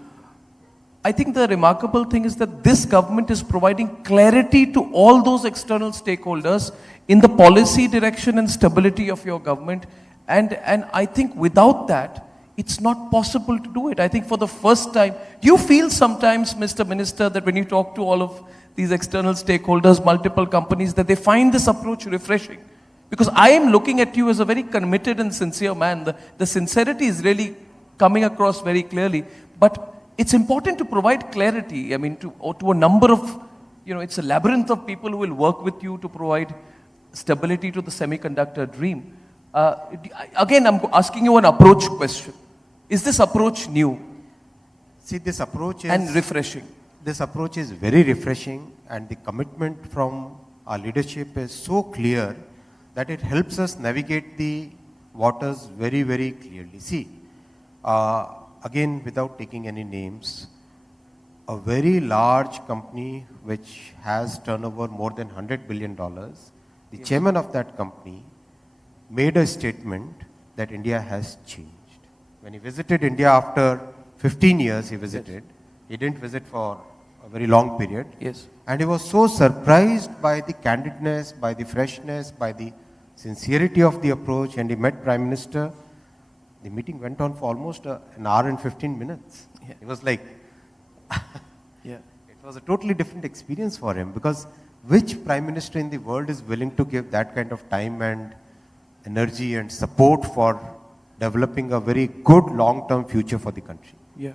I think the remarkable thing is that this government is providing clarity to all those external stakeholders in the policy direction and stability of your government. And I think without that, it's not possible to do it. I think for the first time, do you feel sometimes, Mr. Minister, that when you talk to all of these external stakeholders, multiple companies, that they find this approach refreshing? Because I am looking at you as a very committed and sincere man. The sincerity is really coming across very clearly. But it's important to provide clarity, I mean, to a number of, it's a labyrinth of people who will work with you to provide stability to the semiconductor dream. Again, I'm asking you an approach question. Is this approach new? See, this approach is... And refreshing. This approach is very refreshing and the commitment from our leadership is so clear that it helps us navigate the waters very, very clearly. See, again, without taking any names, a very large company which has turnover more than $100 billion, the chairman of that company made a statement that India has changed. When he visited India after 15 years, he visited. He didn't visit for a very long period. Yes. And he was so surprised by the candidness, by the freshness, by the sincerity of the approach, and he met Prime Minister. The meeting went on for almost an hour and 15 minutes. Yeah. It was like, yeah. It was a totally different experience for him, because which Prime Minister in the world is willing to give that kind of time and energy and support for developing a very good long-term future for the country? Yeah.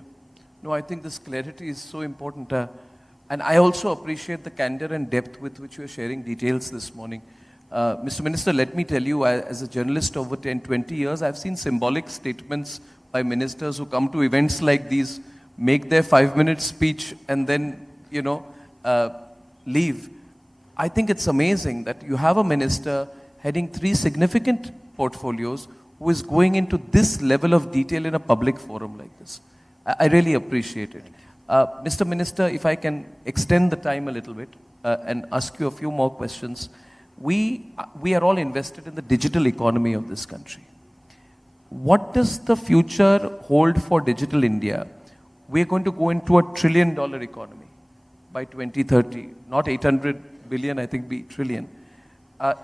No, I think this clarity is so important. And I also appreciate the candor and depth with which you are sharing details this morning. Mr. Minister, let me tell you, as a journalist over 10, 20 years, I've seen symbolic statements by ministers who come to events like these, make their 5-minute speech, and then, leave. I think it's amazing that you have a minister heading 3 significant portfolios who is going into this level of detail in a public forum like this. I really appreciate it. Mr. Minister, if I can extend the time a little bit and ask you a few more questions. We are all invested in the digital economy of this country. What does the future hold for digital India? We're going to go into a $1 trillion economy by 2030, not 800 billion, I think be trillion.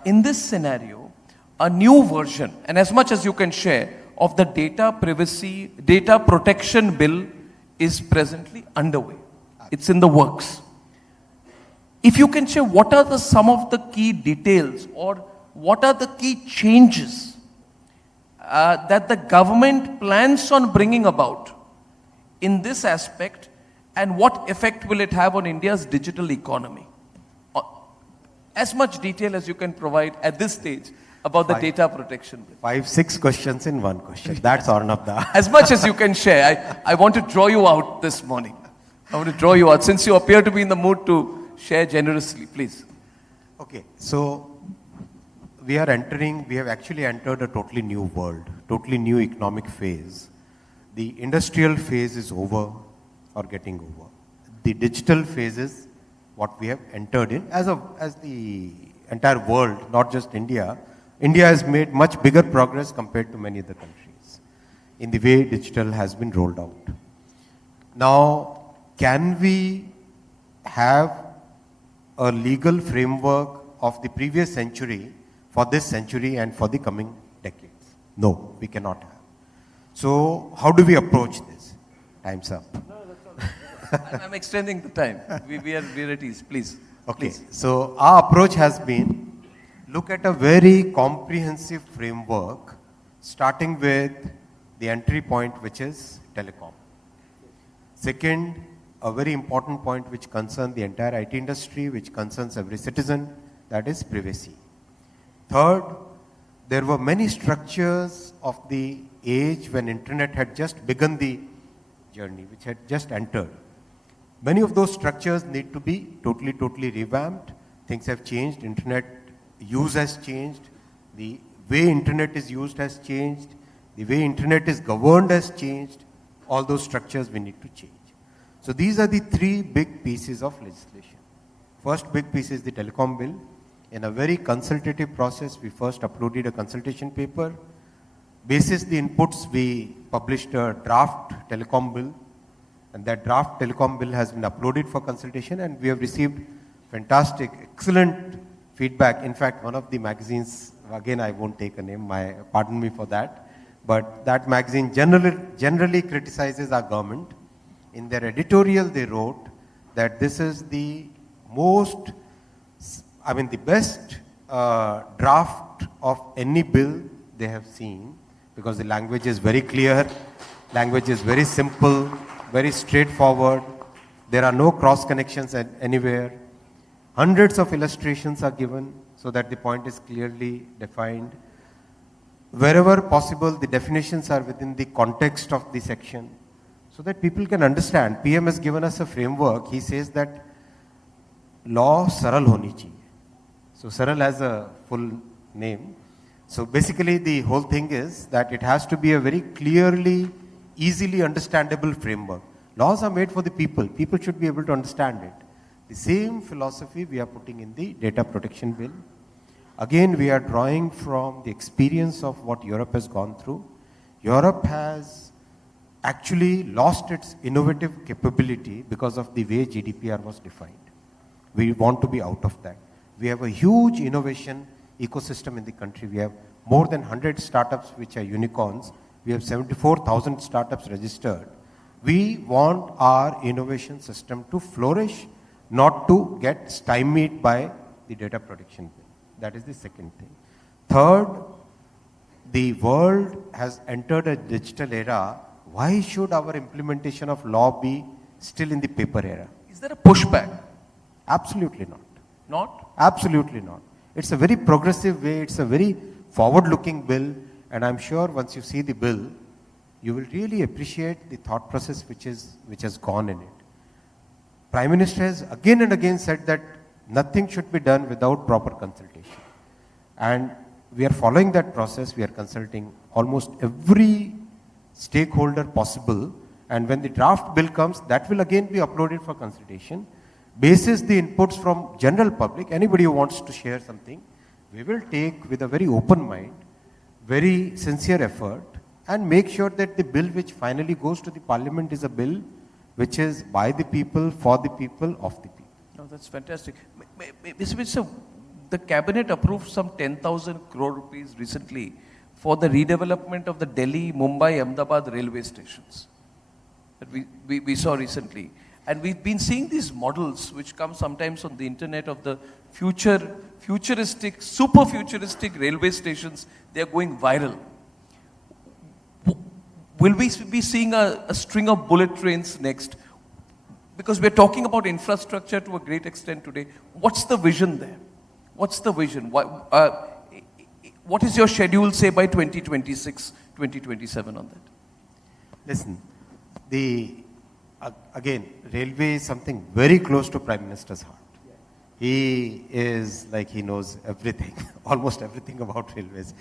In this scenario, a new version, and as much as you can share, of the data protection bill is presently underway. It's in the works. If you can share, what are some of the key details, or what are the key changes that the government plans on bringing about in this aspect, and what effect will it have on India's digital economy? As much detail as you can provide at this stage about the data protection bill. 5, 6 questions in one question. That's Arnab. As much as you can share. I want to draw you out this morning. I want to draw you out, since you appear to be in the mood to share generously, please. Okay, so we have actually entered a totally new world, totally new economic phase. The industrial phase is over or getting over. The digital phase is what we have entered in as the entire world, not just India. India has made much bigger progress compared to many other countries in the way digital has been rolled out. Now, can we have a legal framework of the previous century for this century and for the coming decades? No, we cannot have. So how do we approach this? Time's up. No, that's all right. I'm extending the time. We are at ease, please. Okay, please. So our approach has been look at a very comprehensive framework, starting with the entry point, which is telecom. Second, a very important point which concerns the entire IT industry, which concerns every citizen, that is privacy. Third, there were many structures of the age when internet had just begun the journey, which had just entered. Many of those structures need to be totally revamped. Things have changed, internet use has changed, the way internet is used has changed, the way internet is governed has changed. All those structures we need to change. So these are the 3 big pieces of legislation. First big piece is the Telecom Bill. In a very consultative process, we first uploaded a consultation paper. Basis the inputs, we published a draft Telecom Bill, and that draft Telecom Bill has been uploaded for consultation, and we have received fantastic, excellent feedback. In fact, one of the magazines, again I won't take a name, pardon me for that, but that magazine generally criticizes our government. In their editorial, they wrote that this is the best draft of any bill they have seen, because the language is very clear, language is very simple, very straightforward. There are no cross connections anywhere. Hundreds of illustrations are given so that the point is clearly defined. Wherever possible, the definitions are within the context of the section, so that people can understand. PM has given us a framework. He says that law saral honi chahiye. So saral has a full name. So basically the whole thing is that it has to be a very clearly, easily understandable framework. Laws are made for the people. People should be able to understand it. The same philosophy we are putting in the data protection bill. Again, we are drawing from the experience of what Europe has gone through. Europe has actually lost its innovative capability because of the way GDPR was defined. We want to be out of that. We have a huge innovation ecosystem in the country. We have more than 100 startups which are unicorns. We have 74,000 startups registered. We want our innovation system to flourish, not to get stymied by the data protection bill. That is the second thing. Third, the world has entered a digital era. Why should our implementation of law be still in the paper era? Is there a pushback? Absolutely not. Not? Absolutely not. It's a very progressive way, it's a very forward-looking bill, and I'm sure once you see the bill, you will really appreciate the thought process which has gone in it. Prime Minister has again and again said that nothing should be done without proper consultation. And we are following that process. We are consulting almost every stakeholder possible, and when the draft bill comes, that will again be uploaded for consultation. Basis the inputs from general public, anybody who wants to share something, we will take with a very open mind, very sincere effort, and make sure that the bill which finally goes to the parliament is a bill which is by the people, for the people, of the people. Oh, that's fantastic. Mr. Minister, the cabinet approved some 10,000 crore rupees recently for the redevelopment of the Delhi, Mumbai, Ahmedabad railway stations that we saw recently. And we've been seeing these models which come sometimes on the internet of the futuristic, super futuristic railway stations. They're going viral. Will we be seeing a string of bullet trains next? Because we're talking about infrastructure to a great extent today. What's the vision there? What's the vision? What is your schedule, say, by 2026, 2027 on that? Listen, again, railway is something very close to Prime Minister's heart. He is like he knows everything, almost everything about railways.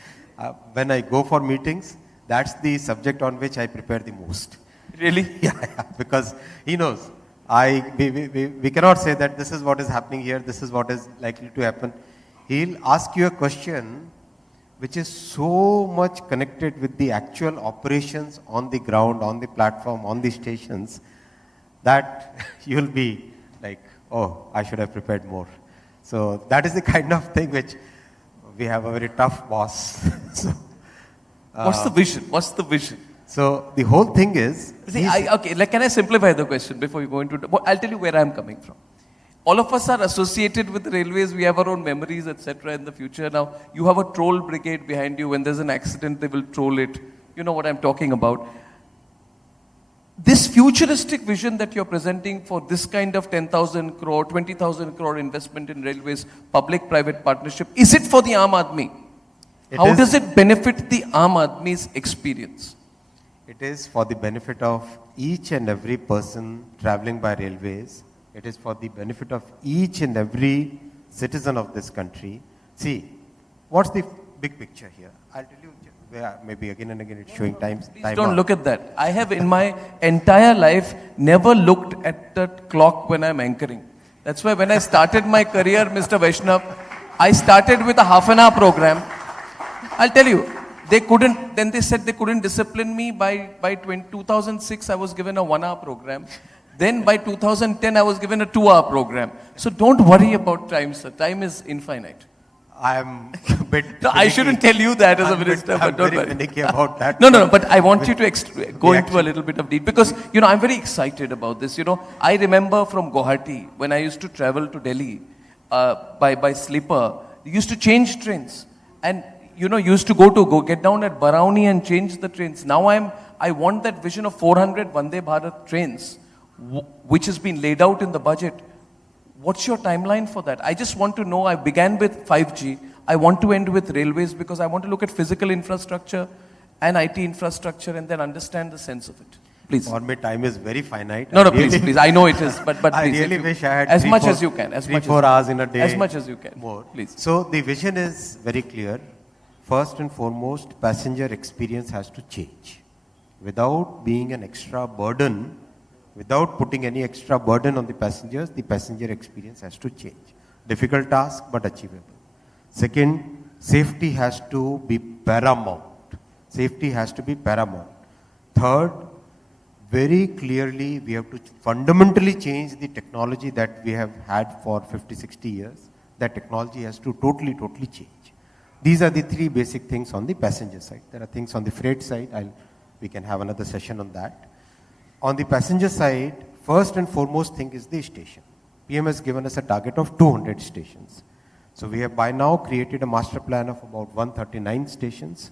When I go for meetings, that's the subject on which I prepare the most. Really? Yeah, because he knows. We cannot say that this is what is happening here, this is what is likely to happen. He'll ask you a question which is so much connected with the actual operations on the ground, on the platform, on the stations, that you'll be like, oh, I should have prepared more. So that is the kind of thing which we have a very tough boss. So, what's the vision? What's the vision? So the whole thing is... See, can I simplify the question before you go into... I'll tell you where I'm coming from. All of us are associated with railways. We have our own memories, etc. in the future. Now, you have a troll brigade behind you. When there's an accident, they will troll it. You know what I'm talking about. This futuristic vision that you're presenting for this kind of 10,000 crore, 20,000 crore investment in railways, public-private partnership, is it for the Aam Aadmi? How does it benefit the Aam Aadmi's experience? It is for the benefit of each and every person traveling by railways. It is for the benefit of each and every citizen of this country. See, what's the big picture here? I'll tell you, maybe again and again it's showing time. Please don't look at that. I have in my entire life never looked at the clock when I'm anchoring. That's why when I started my career, Mr. Vaishnav, I started with a half-an-hour program. I'll tell you, then they said they couldn't discipline me. By 2006, I was given a 1-hour program. Then by 2010, I was given a 2-hour program. So don't worry about time, sir. Time is infinite. I'm a bit... No, I shouldn't tell you that as a minister, but don't worry. Finicky about that. No, but I want you to go into a little bit of detail. Because, I'm very excited about this. I remember from Guwahati, when I used to travel to Delhi by sleeper, they used to change trains. And, used to go get down at Barauni and change the trains. Now I want that vision of 400 Vandebara trains, which has been laid out in the budget. What's your timeline for that? I just want to know, I began with 5G. I want to end with railways because I want to look at physical infrastructure and IT infrastructure and then understand the sense of it. Please. For me, time is very finite. No, please. I know it is, but please. I really wish I had as much as you can. 3-4 hours in a day. As much as you can. More. Please. So the vision is very clear. First and foremost, passenger experience has to change. Without being an extra burden, without putting any extra burden on the passenger experience has to change. Difficult task, but achievable. Second, safety has to be paramount. Safety has to be paramount. Third, very clearly we have to fundamentally change the technology that we have had for 50, 60 years. That technology has to totally change. These are the three basic things on the passenger side. There are things on the freight side. We can have another session on that. On the passenger side, first and foremost thing is the station. PM has given us a target of 200 stations. So we have by now created a master plan of about 139 stations.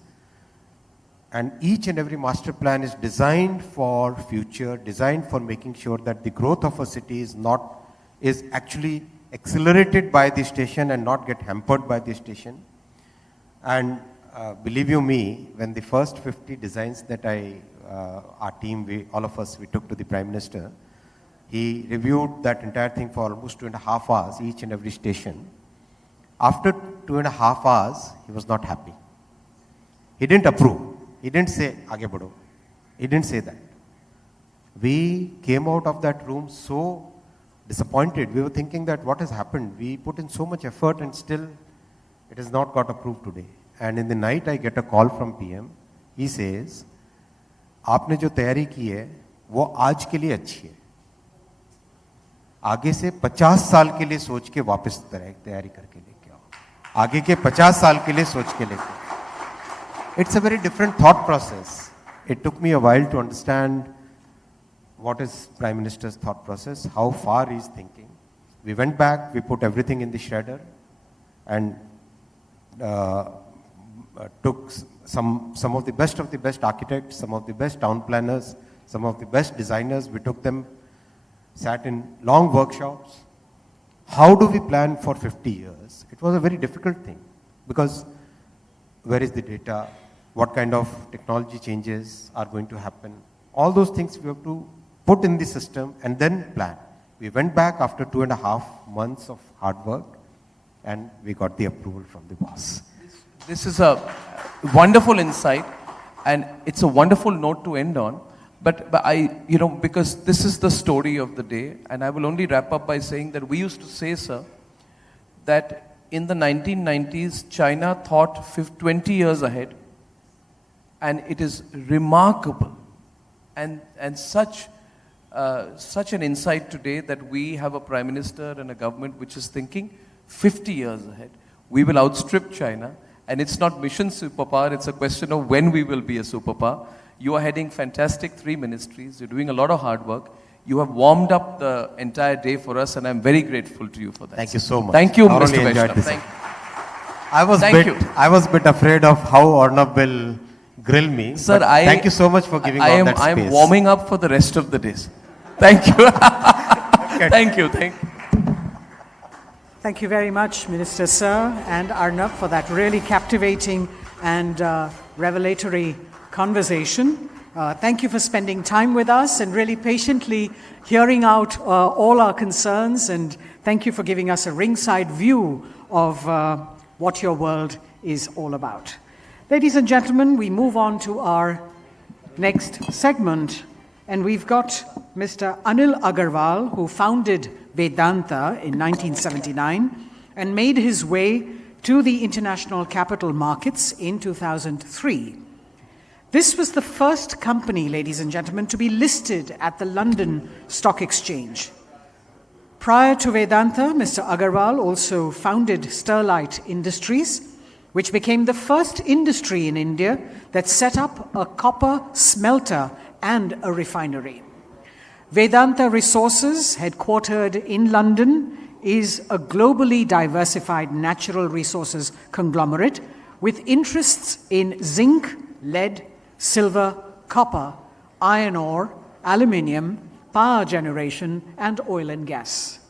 And each and every master plan is designed for future, designed for making sure that the growth of a city is actually accelerated by the station and not get hampered by the station. And believe you me, when the first 50 designs that our team, all of us, we took to the Prime Minister, he reviewed that entire thing for almost 2.5 hours, each and every station. After 2.5 hours, he was not happy. He didn't approve. He didn't say, Aage badho. He didn't say that. We came out of that room so disappointed. We were thinking that what has happened? We put in so much effort and still it has not got approved today. And in the night, I get a call from PM. He says, आपने जो तैयारी की है, वो आज के लिए अच्छी है. आगे से 50 साल के लिए सोच के वापस तैयारी करके लेके आओ. आगे के 50 साल के लिए सोच के लेके. It's a very different thought process. It took me a while to understand what is Prime Minister's thought process, how far he's thinking. We went back, we put everything in the shredder and took some of the best architects, some of the best town planners, some of the best designers. We took them, sat in long workshops. How do we plan for 50 years? It was a very difficult thing because where is the data? What kind of technology changes are going to happen? All those things we have to put in the system and then plan. We went back after 2.5 months of hard work and we got the approval from the boss. This is a wonderful insight and it's a wonderful note to end on. But because this is the story of the day, and I will only wrap up by saying that we used to say, sir, that in the 1990s, China thought 20 years ahead, and it is remarkable and such an insight today that we have a Prime Minister and a government which is thinking 50 years ahead. We will outstrip China, and it's not mission superpower, it's a question of when we will be a superpower. You are heading fantastic 3 ministries. You're doing a lot of hard work. You have warmed up the entire day for us, and I'm very grateful to you for that. Thank you so much. Thank you, I Mr. really enjoyed Vaishnav. this. Thank you. I was a bit afraid of how Arnab will grill me. Sir, thank you so much for giving all that space. I am warming up for the rest of the days. Thank you. Thank you. Thank you very much, Minister Sir and Arnab, for that really captivating and revelatory conversation. Thank you for spending time with us and really patiently hearing out all our concerns, and thank you for giving us a ringside view of what your world is all about. Ladies and gentlemen, we move on to our next segment, and we've got Mr. Anil Agarwal, who founded Vedanta in 1979 and made his way to the international capital markets in 2003. This was the first company, ladies and gentlemen, to be listed at the London Stock Exchange. Prior to Vedanta, Mr. Agarwal also founded Sterlite Industries, which became the first industry in India that set up a copper smelter and a refinery. Vedanta Resources, headquartered in London, is a globally diversified natural resources conglomerate with interests in zinc, lead, silver, copper, iron ore, aluminium, power generation, and oil and gas.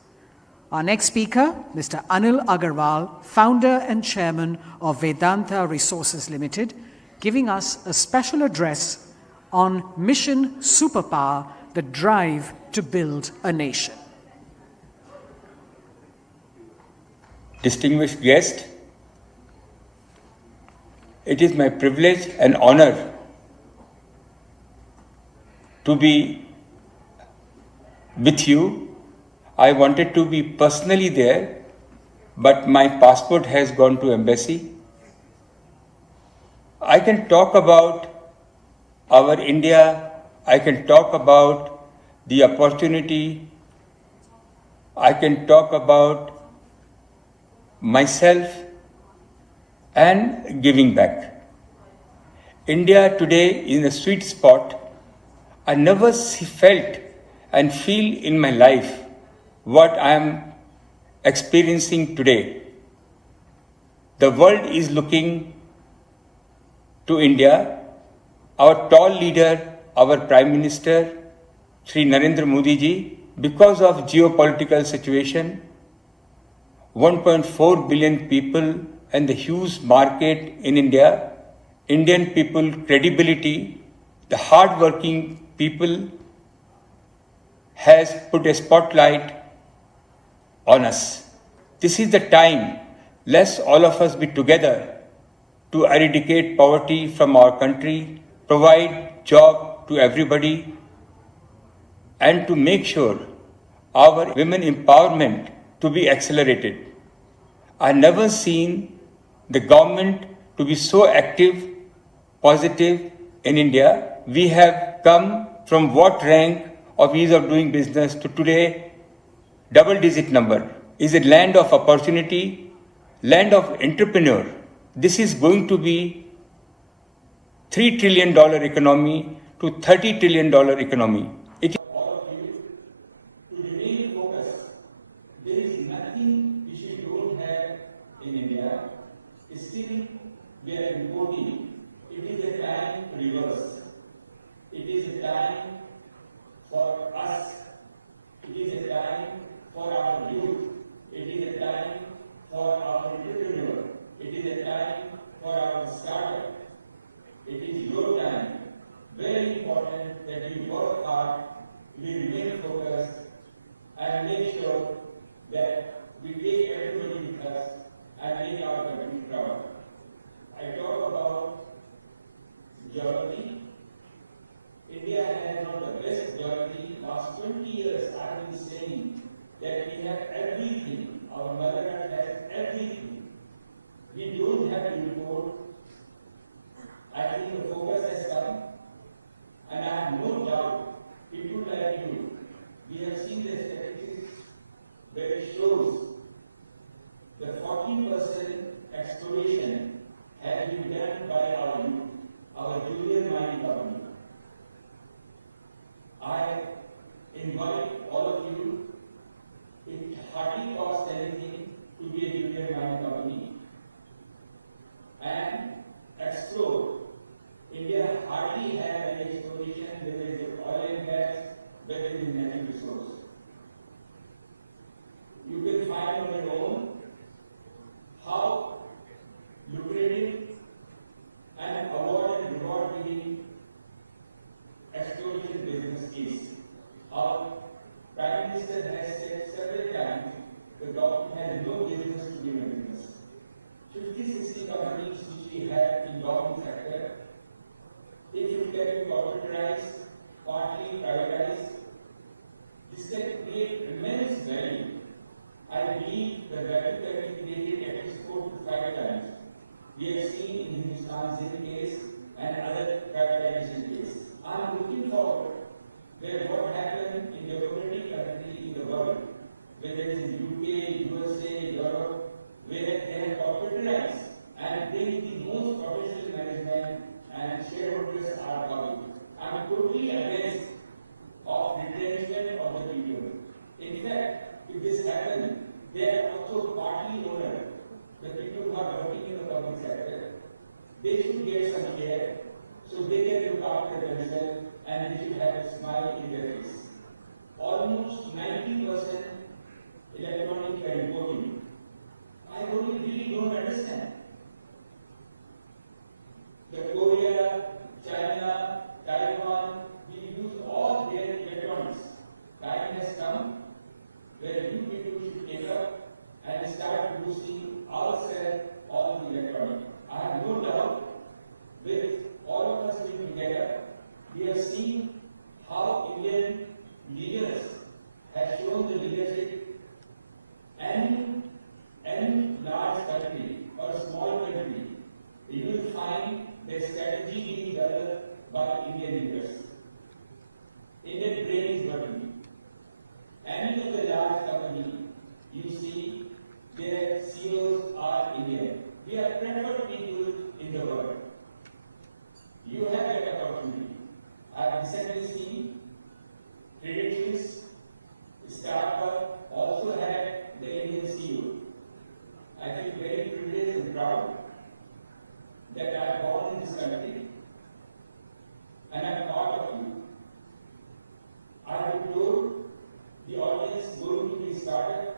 Our next speaker, Mr. Anil Agarwal, founder and chairman of Vedanta Resources Limited, giving us a special address on Mission Superpower, the drive to build a nation. Distinguished guest, it is my privilege and honor to be with you. I wanted to be personally there, but my passport has gone to embassy. I can talk about our India I can talk about the opportunity. I can talk about myself and giving back. India today is in a sweet spot. I never felt and feel in my life what I am experiencing today. The world is looking to India. Our tall leader, our Prime Minister, Sri Narendra Modi ji, because of geopolitical situation, 1.4 billion people and the huge market in India, Indian people credibility, the hard-working people has put a spotlight on us. This is the time. Let's all of us be together to eradicate poverty from our country, provide job to everybody, and to make sure our women empowerment to be accelerated. I've never seen the government to be so active, positive in India. We have come from what rank of ease of doing business to today double-digit number. Is a land of opportunity, land of entrepreneur. This is going to be $3 trillion economy to $30 trillion economy. It is all of you to remain focused. There is nothing which we don't have in India. Still, we are importing. It is a time to reverse. It is a time for us. It is a time for our youth. It is a time for our entrepreneur. It is a time for our startup. It is your time. Very important that you work hard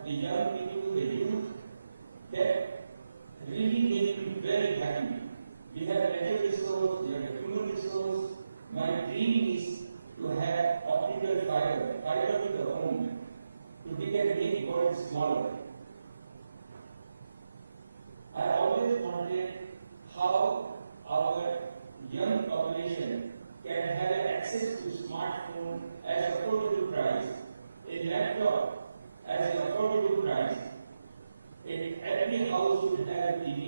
the young people, the youth, that really make me very happy. We have natural resource, we have human resource. My dream is to have optical fiber to the home, to we can make the world smaller. I always wanted how our young population can have access to smartphone at affordable price, a laptop at an affordable price. Every house should have a TV.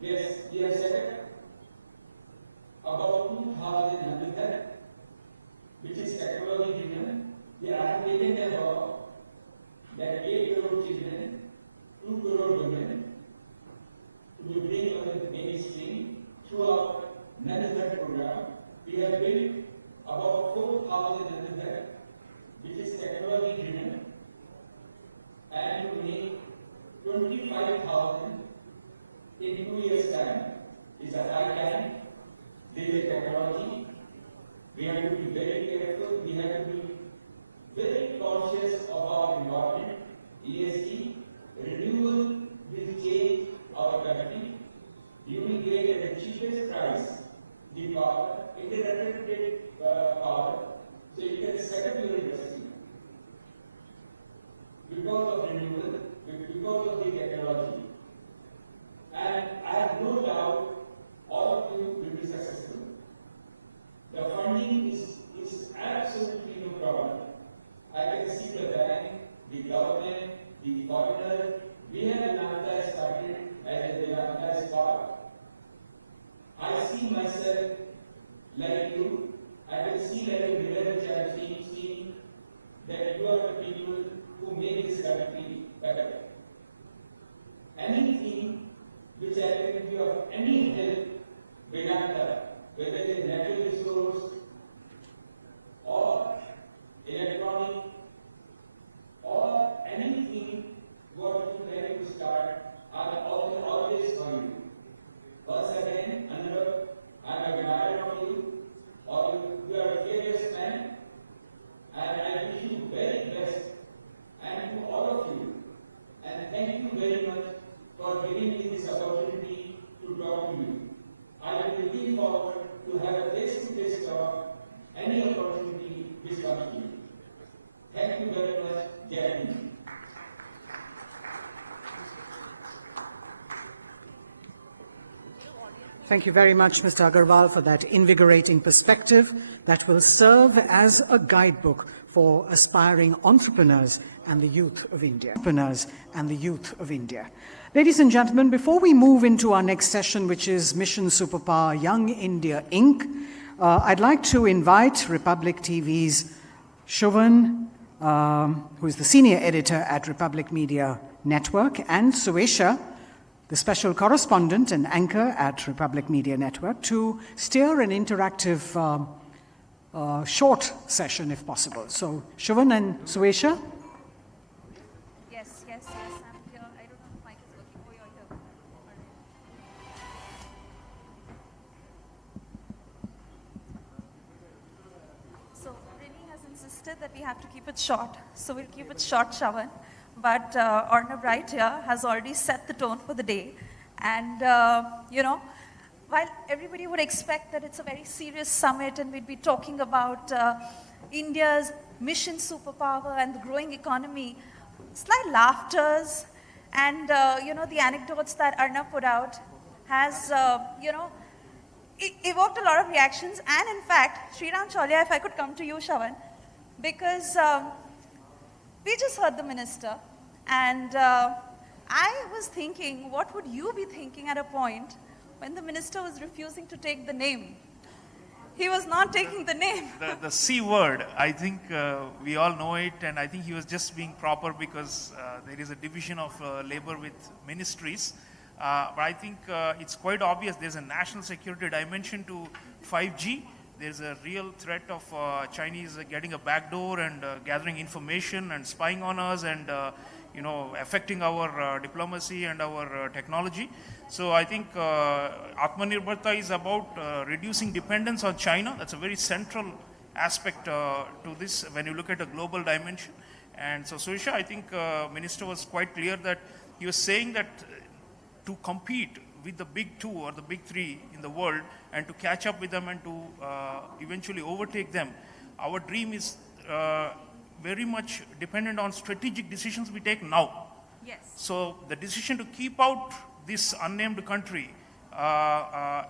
Yes, we have said about 2,000 habitats, which is technology driven. They are taken about that 8 crore children, 2 crore women, to bring on the mainstream through our Nanotech program. We have built about 4,000 Nanotech, which is technology driven, and to make 25,000 in 2 years' time is a high time. This is technology. We have to be very careful. We have to be very conscious of our environment. ESG, renewable will change our country. You will get at the cheapest price the power, interconnected power, so you can set up your industry. Because of renewable, because of the technology. And I have no doubt all of you will be successful. The funding is absolutely no problem. I can see the bank, the government, the foreigner. We have Vedanta started as a Vedanta spark. I see myself like you. I can see like a mirror which I see that you are the people who make this country better. Anything which I can give you of any help, Vedanta, whether it is natural resource or electronic or anything what you like to start, I will always for you. Once again, Anurag, I am admired of you, or you are a fearless man, and I wish you very best, and to all of you. And thank you very much for giving me this opportunity to talk to you. I am looking forward to have a face-to-face talk, any opportunity which comes to you. Thank you very much. Jai Hind. Thank you very much, Mr. Agarwal, for that invigorating perspective that will serve as a guidebook for aspiring entrepreneurs and the youth of India. Ladies and gentlemen, before we move into our next session, which is Mission Superpower Young India Inc., I'd like to invite Republic TV's Shovan, who is the senior editor at Republic Media Network, and Suesha, the special correspondent and anchor at Republic Media Network, to steer an interactive short session if possible. So, Shovan and Suesha. Yes, I'm here. I don't know if the mic is working. Oh, you're here. So, Rini has insisted that we have to keep it short. So, we'll keep it short, Shovan. But Arnab right here has already set the tone for the day. And, while everybody would expect that it's a very serious summit and we'd be talking about India's mission superpower and the growing economy, slight laughters and, the anecdotes that Arnab put out has, evoked a lot of reactions. And in fact, Sriram Cholia, if I could come to you, Shovan, because we just heard the minister, and I was thinking, what would you be thinking at a point when the minister was refusing to take the name? He was not taking the name. The C word, I think we all know it, and I think he was just being proper because there is a division of labor with ministries. But I think it's quite obvious there's a national security dimension to 5G. There's a real threat of Chinese getting a backdoor and gathering information and spying on us and affecting our diplomacy and our technology. So I think Atmanirbharta is about reducing dependence on China. That's a very central aspect to this when you look at a global dimension. And so, Surisha, I think Minister was quite clear that he was saying that to compete with the big two or the big three in the world and to catch up with them and to eventually overtake them, our dream is very much dependent on strategic decisions we take now. Yes. So the decision to keep out this unnamed country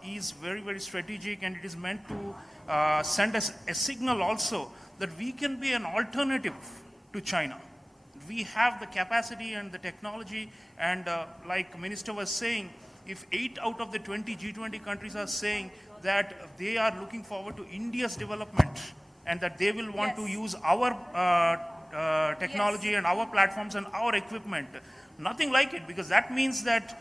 is very, very strategic, and it is meant to send us a signal also that we can be an alternative to China. We have the capacity and the technology, and like Minister was saying, if 8 out of the 20 G20 countries are saying that they are looking forward to India's development and that they will want to use our technology and our platforms and our equipment, nothing like it, because that means that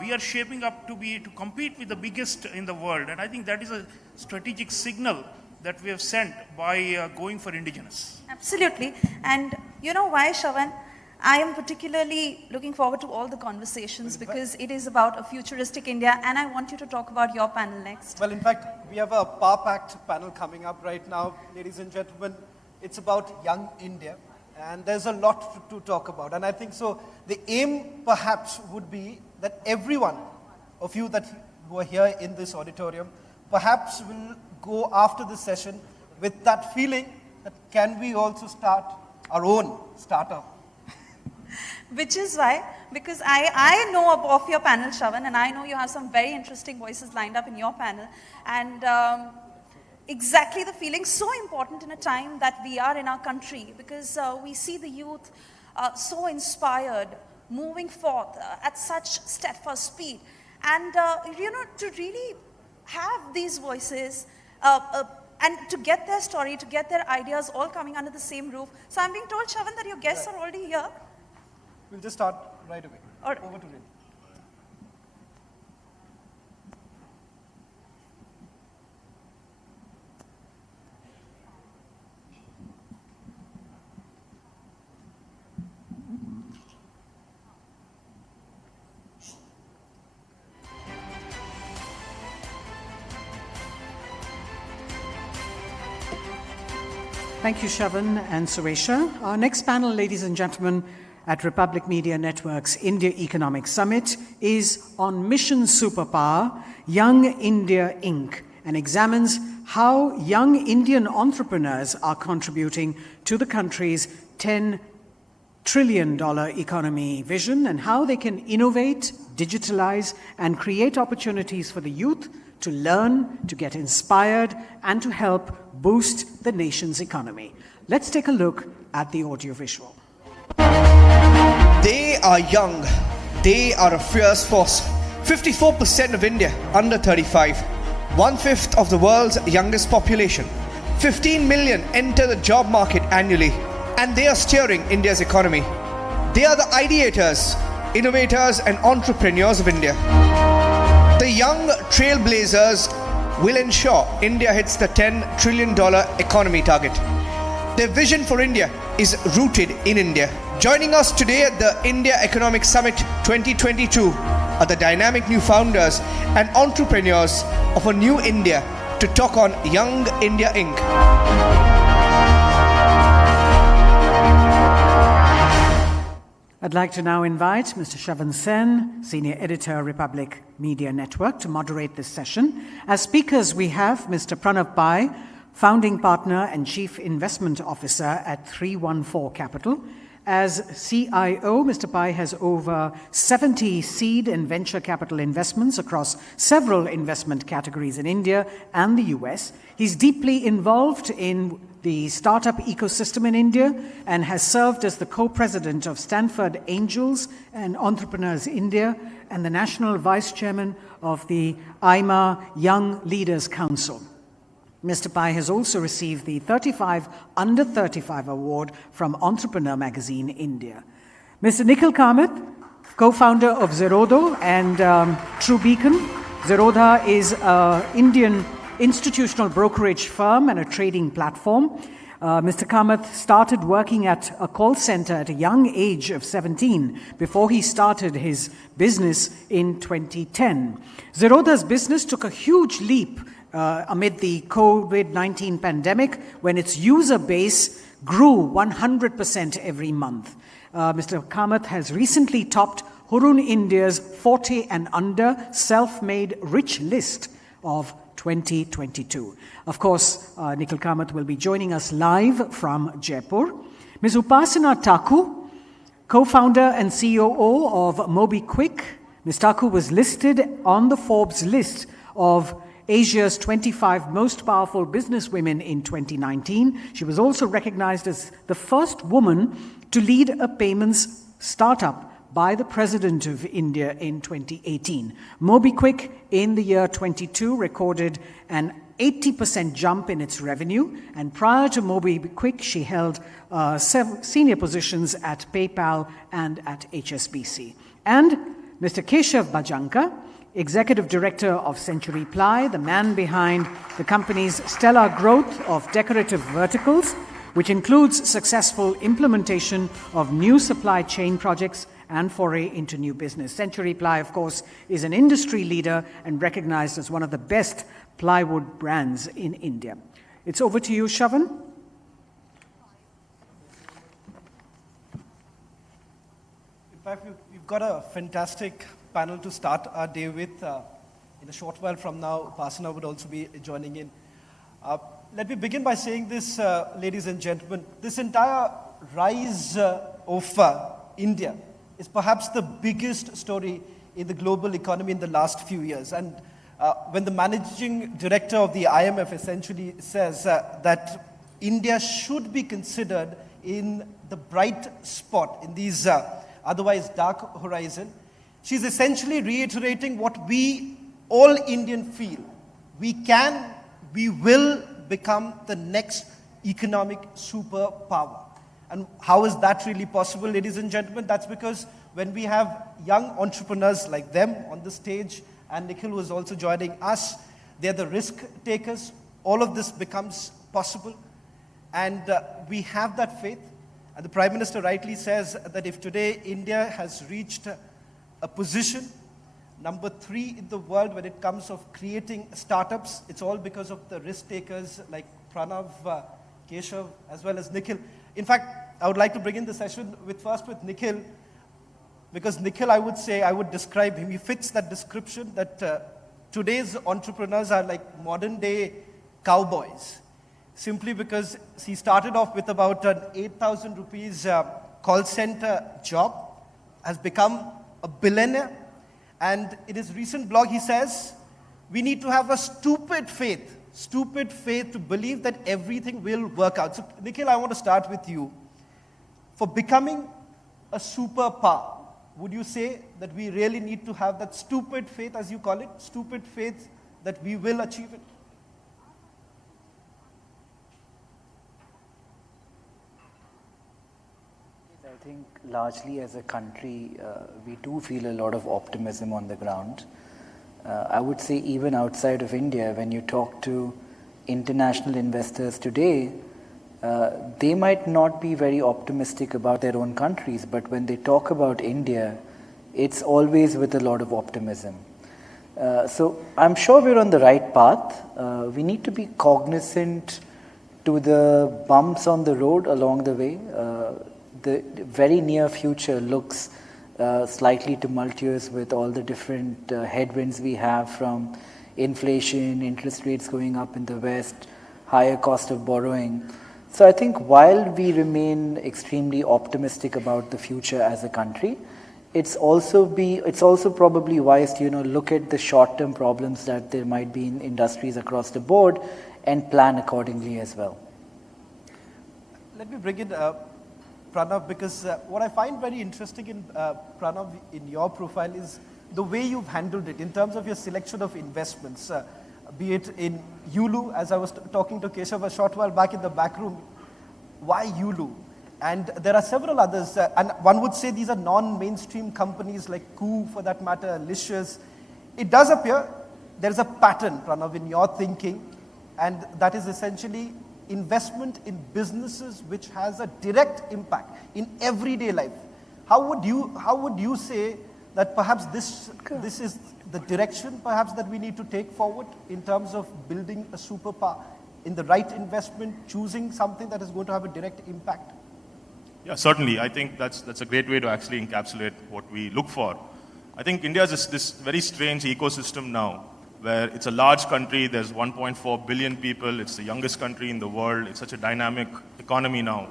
we are shaping up to compete with the biggest in the world. And I think that is a strategic signal that we have sent by going for indigenous. Absolutely. And you know why, Shravan? I am particularly looking forward to all the conversations because it is about a futuristic India, and I want you to talk about your panel next. Well, in fact, we have a power-packed panel coming up right now, ladies and gentlemen. It's about young India, and there's a lot to talk about. And I think so the aim perhaps would be that everyone of you who are here in this auditorium perhaps will go after this session with that feeling that can we also start our own startup? Which is why, because I know of your panel, Shravan, and I know you have some very interesting voices lined up in your panel. And exactly the feeling so important in a time that we are in our country, because we see the youth so inspired, moving forth at such steadfast speed. And, you know, to really have these voices and to get their story, to get their ideas all coming under the same roof. So I'm being told, Shravan, that your guests are already here. We'll just start right away. Over to Rin. Thank you, Shravan and Suresha. Our next panel, ladies and gentlemen, at Republic Media Network's India Economic Summit is on Mission Superpower, Young India Inc., and examines how young Indian entrepreneurs are contributing to the country's $10 trillion economy vision and how they can innovate, digitalize, and create opportunities for the youth to learn, to get inspired, and to help boost the nation's economy. Let's take a look at the audiovisual. They are young. They are a fierce force. 54% of India under 35. 1/5 of the world's youngest population. 15 million enter the job market annually. And they are steering India's economy. They are the ideators, innovators and entrepreneurs of India. The young trailblazers will ensure India hits the $10 trillion economy target. Their vision for India is rooted in India. Joining us today at the India Economic Summit 2022 are the dynamic new founders and entrepreneurs of a new India to talk on Young India Inc. I'd like to now invite Mr. Shravan Sen, Senior Editor, Republic Media Network, to moderate this session. As speakers, we have Mr. Arnab Pai, Founding Partner and Chief Investment Officer at 314 Capital. As CIO, Mr. Pai has over 70 seed and venture capital investments across several investment categories in India and the US. He's deeply involved in the startup ecosystem in India and has served as the co-president of Stanford Angels and Entrepreneurs India and the national vice chairman of the IMA Young Leaders Council. Mr. Pai has also received the 35 Under 35 award from Entrepreneur Magazine India. Mr. Nikhil Kamath, co-founder of Zerodha and True Beacon. Zerodha is an Indian institutional brokerage firm and a trading platform. Mr. Kamath started working at a call center at a young age of 17 before he started his business in 2010. Zerodha's business took a huge leap amid the COVID-19 pandemic when its user base grew 100% every month. Mr. Kamath has recently topped Hurun India's 40 and under self-made rich list of 2022. Of course, Nikhil Kamath will be joining us live from Jaipur. Ms. Upasana Taku, co-founder and COO of MobiKwik. Ms. Taku was listed on the Forbes list of Asia's 25 most powerful businesswomen in 2019. She was also recognized as the first woman to lead a payments startup by the President of India in 2018. MobiKwik in the year 22 recorded an 80% jump in its revenue, and prior to MobiKwik, she held senior positions at PayPal and at HSBC. And Mr. Keshav Bajanka, Executive Director of Century Ply, the man behind the company's stellar growth of decorative verticals, which includes successful implementation of new supply chain projects and foray into new business. Century Ply, of course, is an industry leader and recognized as one of the best plywood brands in India. It's over to you, Shavan. In fact, we've got a fantastic panel to start our day with. In a short while from now, Upasana would also be joining in. Let me begin by saying this, ladies and gentlemen. This entire rise of India is perhaps the biggest story in the global economy in the last few years. And when the managing director of the IMF essentially says that India should be considered in the bright spot in these otherwise dark horizon, she's essentially reiterating what we all Indians feel. We will become the next economic superpower. And how is that really possible, ladies and gentlemen? That's because when we have young entrepreneurs like them on the stage, and Nikhil was also joining us, they're the risk takers. All of this becomes possible. And we have that faith. And the Prime Minister rightly says that if today India has reached a position, number 3 in the world when it comes of creating startups, it's all because of the risk takers like Pranav, Keshav, as well as Nikhil. In fact, I would like to begin the session first with Nikhil, because Nikhil, I would describe him, he fits that description that today's entrepreneurs are like modern day cowboys, simply because he started off with about an 8,000 rupees call center job, has become a billionaire, and in his recent blog he says, we need to have a stupid faith to believe that everything will work out. So Nikhil, I want to start with you. For becoming a superpower, would you say that we really need to have that stupid faith, as you call it, stupid faith that we will achieve it? I think largely as a country, we do feel a lot of optimism on the ground. I would say even outside of India, when you talk to international investors today, they might not be very optimistic about their own countries, but when they talk about India, it's always with a lot of optimism. So I'm sure we're on the right path. We need to be cognizant to the bumps on the road along the way. The very near future looks slightly tumultuous with all the different headwinds we have from inflation, interest rates going up in the West, higher cost of borrowing. So I think while we remain extremely optimistic about the future as a country, it's also probably wise to look at the short-term problems that there might be in industries across the board and plan accordingly as well. Let me bring in Pranav, because what I find very interesting in Pranav, in your profile, is the way you've handled it in terms of your selection of investments, be it in Yulu, as I was talking to Keshav a short while back in the back room. Why Yulu? And there are several others, and one would say these are non-mainstream companies like Koo, for that matter, Licious. It does appear there is a pattern, Pranav, in your thinking, and that is essentially investment in businesses which has a direct impact in everyday life. How would you say that perhaps this is the direction perhaps that we need to take forward in terms of building a superpower in the right investment, choosing something that is going to have a direct impact? Yeah, certainly. I think that's a great way to actually encapsulate what we look for. I think India is this very strange ecosystem now, where it's a large country, there's 1.4 billion people, it's the youngest country in the world, it's such a dynamic economy now.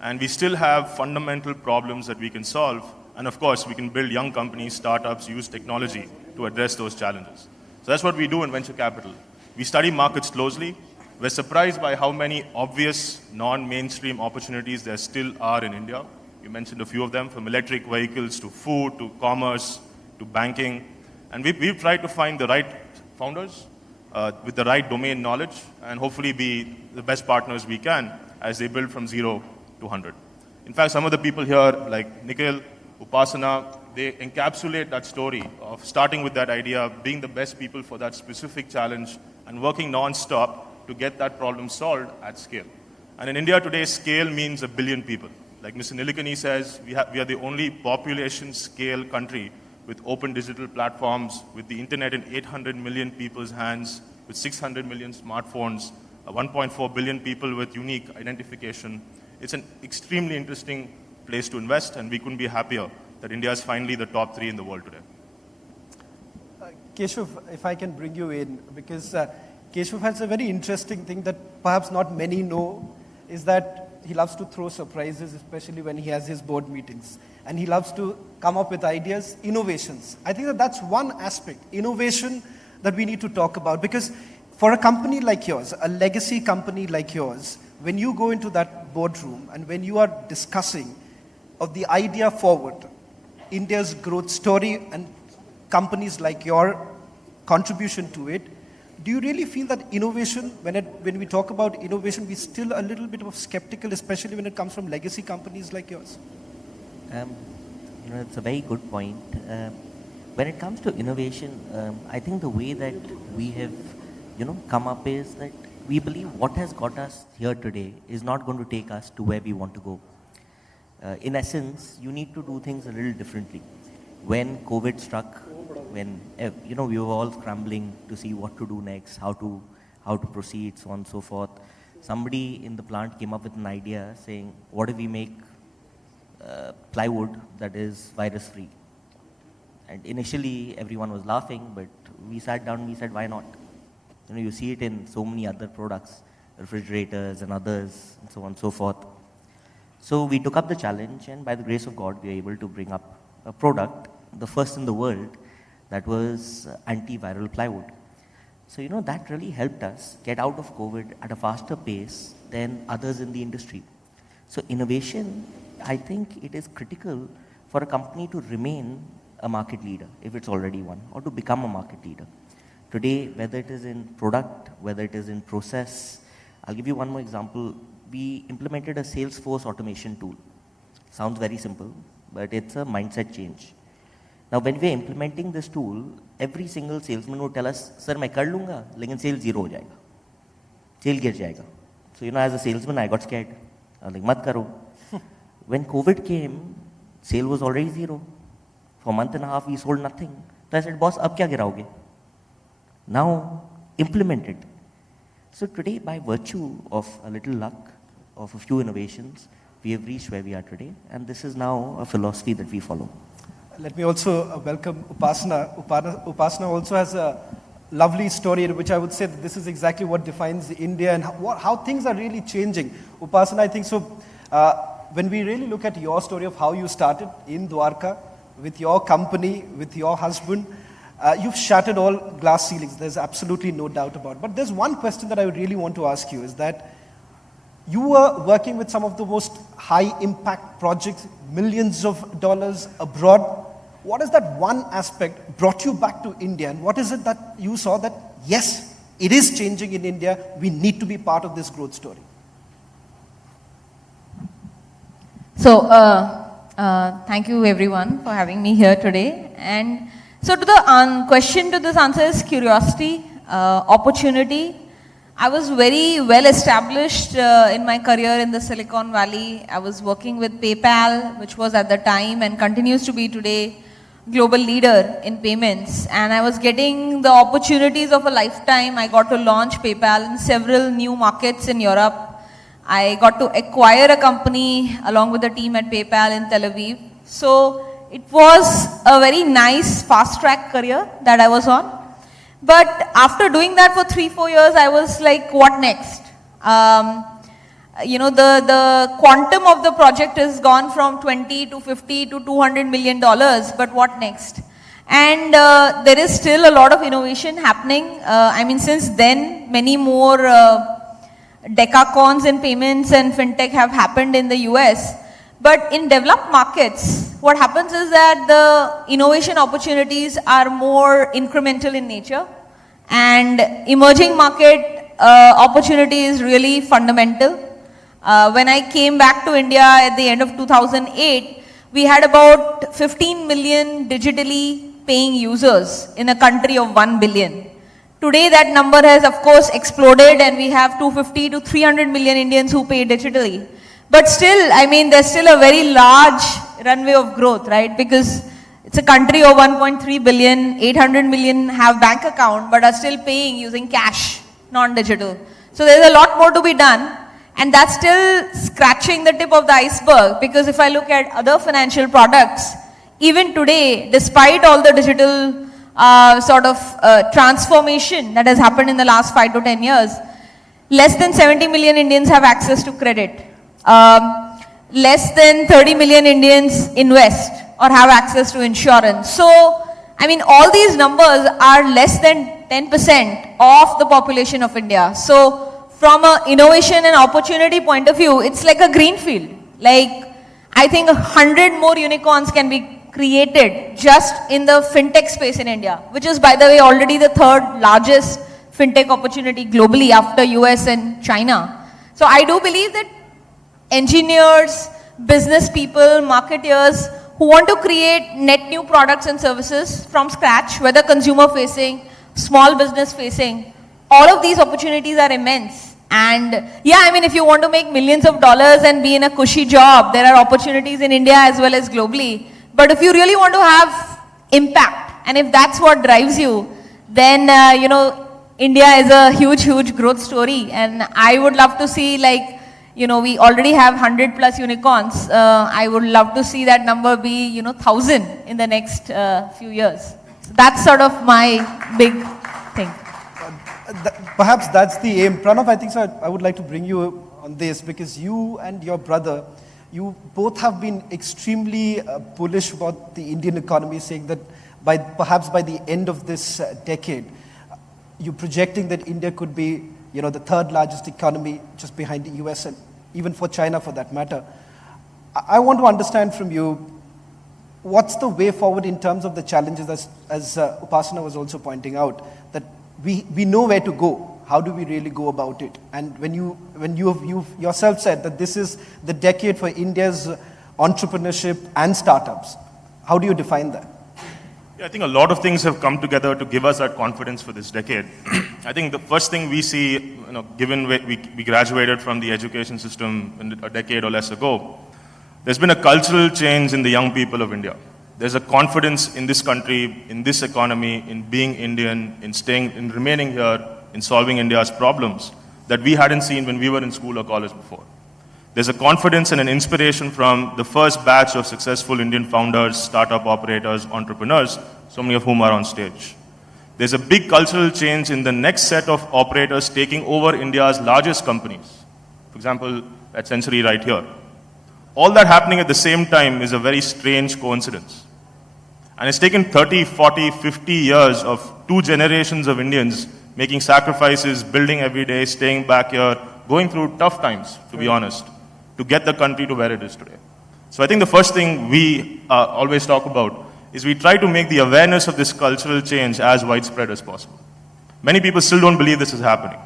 And we still have fundamental problems that we can solve. And of course, we can build young companies, startups, use technology to address those challenges. So that's what we do in venture capital. We study markets closely. We're surprised by how many obvious non-mainstream opportunities there still are in India. You mentioned a few of them, from electric vehicles to food, to commerce, to banking. And we've tried to find the right founders with the right domain knowledge and hopefully be the best partners we can as they build from 0 to 100. In fact, some of the people here, like Nikhil, Upasana, they encapsulate that story of starting with that idea, being the best people for that specific challenge, and working non-stop to get that problem solved at scale. And in India today, scale means 1 billion people. Like Mr. Nilikani says, we are the only population scale country with open digital platforms, with the internet in 800 million people's hands, with 600 million smartphones, 1.4 billion people with unique identification. It's an extremely interesting place to invest, and we couldn't be happier that India is finally the top 3 in the world today. Keshav, if I can bring you in, because Keshav has a very interesting thing that perhaps not many know, is that he loves to throw surprises, especially when he has his board meetings. And he loves to come up with ideas, innovations. I think that that's one aspect, innovation, that we need to talk about. Because for a company like yours, a legacy company like yours, when you go into that boardroom and when you are discussing of the idea forward, India's growth story and companies like your contribution to it, do you really feel that innovation, when we talk about innovation, we're still a little bit of skeptical, especially when it comes from legacy companies like yours? It's a very good point. When it comes to innovation, I think the way that we have, come up is that we believe what has got us here today is not going to take us to where we want to go. In essence, you need to do things a little differently. When COVID struck, when we were all scrambling to see what to do next, how to proceed, so on and so forth, somebody in the plant came up with an idea saying, what if we make plywood that is virus-free? And initially, everyone was laughing, but we sat down and we said, why not? You see it in so many other products, refrigerators and others, and so on and so forth. So we took up the challenge, and by the grace of God, we were able to bring up a product, the first in the world, that was antiviral plywood. So, that really helped us get out of COVID at a faster pace than others in the industry. So innovation, I think it is critical for a company to remain a market leader, if it's already one, or to become a market leader. Today, whether it is in product, whether it is in process, I'll give you one more example. We implemented a Salesforce automation tool. Sounds very simple, but it's a mindset change. Now, when we're implementing this tool, every single salesman would tell us, "Sir, मैं कर लूँगा, लेकिन sale zero हो जाएगा, sale गिर जाएगा." So, as a salesman, I got scared. I was like, "मत करो." When COVID came, sale was already zero. For a month and a half, we sold nothing. So I said, "Boss, अब क्या गिराओगे?" Now, implement it. So today, by virtue of a little luck, of a few innovations, we have reached where we are today, and this is now a philosophy that we follow. Let me also welcome Upasana. Upasana also has a lovely story in which I would say that this is exactly what defines India and how things are really changing. Upasana, I think so, when we really look at your story of how you started in Dwarka, with your company, with your husband, you've shattered all glass ceilings. There's absolutely no doubt about it. But there's one question that I would really want to ask you is that you were working with some of the most high impact projects, millions of dollars abroad. What is that one aspect brought you back to India? And what is it that you saw that, yes, it is changing in India, we need to be part of this growth story? So, thank you everyone for having me here today. And so to the question to this answer is curiosity, opportunity. I was very well established in my career in the Silicon Valley. I was working with PayPal, which was at the time and continues to be today global leader in payments, and I was getting the opportunities of a lifetime. I got to launch PayPal in several new markets in Europe. I got to acquire a company along with the team at PayPal in Tel Aviv. So it was a very nice fast track career that I was on. But after doing that for 3-4 years, I was like, what next? You know, the quantum of the project has gone from 20 to 50 to $200 million, but what next? And there is still a lot of innovation happening. I mean, since then, many more decacons in payments and fintech have happened in the US. But in developed markets, what happens is that the innovation opportunities are more incremental in nature, and emerging market opportunity is really fundamental. When I came back to India at the end of 2008, we had about 15 million digitally paying users in a country of 1 billion. Today that number has of course exploded, and we have 250 to 300 million Indians who pay digitally. But still, I mean, there's still a very large runway of growth, right? Because it's a country of 1.3 billion, 800 million have bank account but are still paying using cash, non-digital. So there's a lot more to be done, and that's still scratching the tip of the iceberg, because if I look at other financial products, even today, despite all the digital transformation that has happened in the last 5 to 10 years, less than 70 million Indians have access to credit. Less than 30 million Indians invest or have access to insurance. So, I mean, all these numbers are less than 10% of the population of India. So, from an innovation and opportunity point of view, it's like a greenfield. Like, I think 100 more unicorns can be created just in the fintech space in India, which is, by the way, already the 3rd largest fintech opportunity globally after US and China. So, I do believe that engineers, business people, marketeers who want to create net new products and services from scratch, whether consumer facing, small business facing, all of these opportunities are immense. And yeah, I mean, if you want to make millions of dollars and be in a cushy job, there are opportunities in India as well as globally. But if you really want to have impact, and if that's what drives you, then you know, India is a huge, huge growth story. And I would love to see, like, you know, we already have 100 plus unicorns. I would love to see that number be, you know, 1,000 in the next few years. So that's sort of my big thing. Perhaps that's the aim. Pranav, I think so. I would like to bring you on this, because you and your brother, you both have been extremely bullish about the Indian economy, saying that perhaps by the end of this decade, you're projecting that India could be, you know, the 3rd largest economy just behind the US and even for China for that matter. I want to understand from you, what's the way forward in terms of the challenges, as Upasana was also pointing out, that we know where to go. How do we really go about it? And when you yourself said that this is the decade for India's entrepreneurship and startups, how do you define that? I think a lot of things have come together to give us that confidence for this decade. I think the first thing we see, you know, given we graduated from the education system a decade or less ago, there's been a cultural change in the young people of India. There's a confidence in this country, in this economy, in being Indian, in staying, in remaining here, in solving India's problems that we hadn't seen when we were in school or college before. There's a confidence and an inspiration from the first batch of successful Indian founders, startup operators, entrepreneurs, so many of whom are on stage. There's a big cultural change in the next set of operators taking over India's largest companies. For example, at Century right here. All that happening at the same time is a very strange coincidence. And it's taken 30, 40, 50 years of 2 generations of Indians making sacrifices, building every day, staying back here, going through tough times, to be honest, to get the country to where it is today. So I think the first thing we always talk about is we try to make the awareness of this cultural change as widespread as possible. Many people still don't believe this is happening.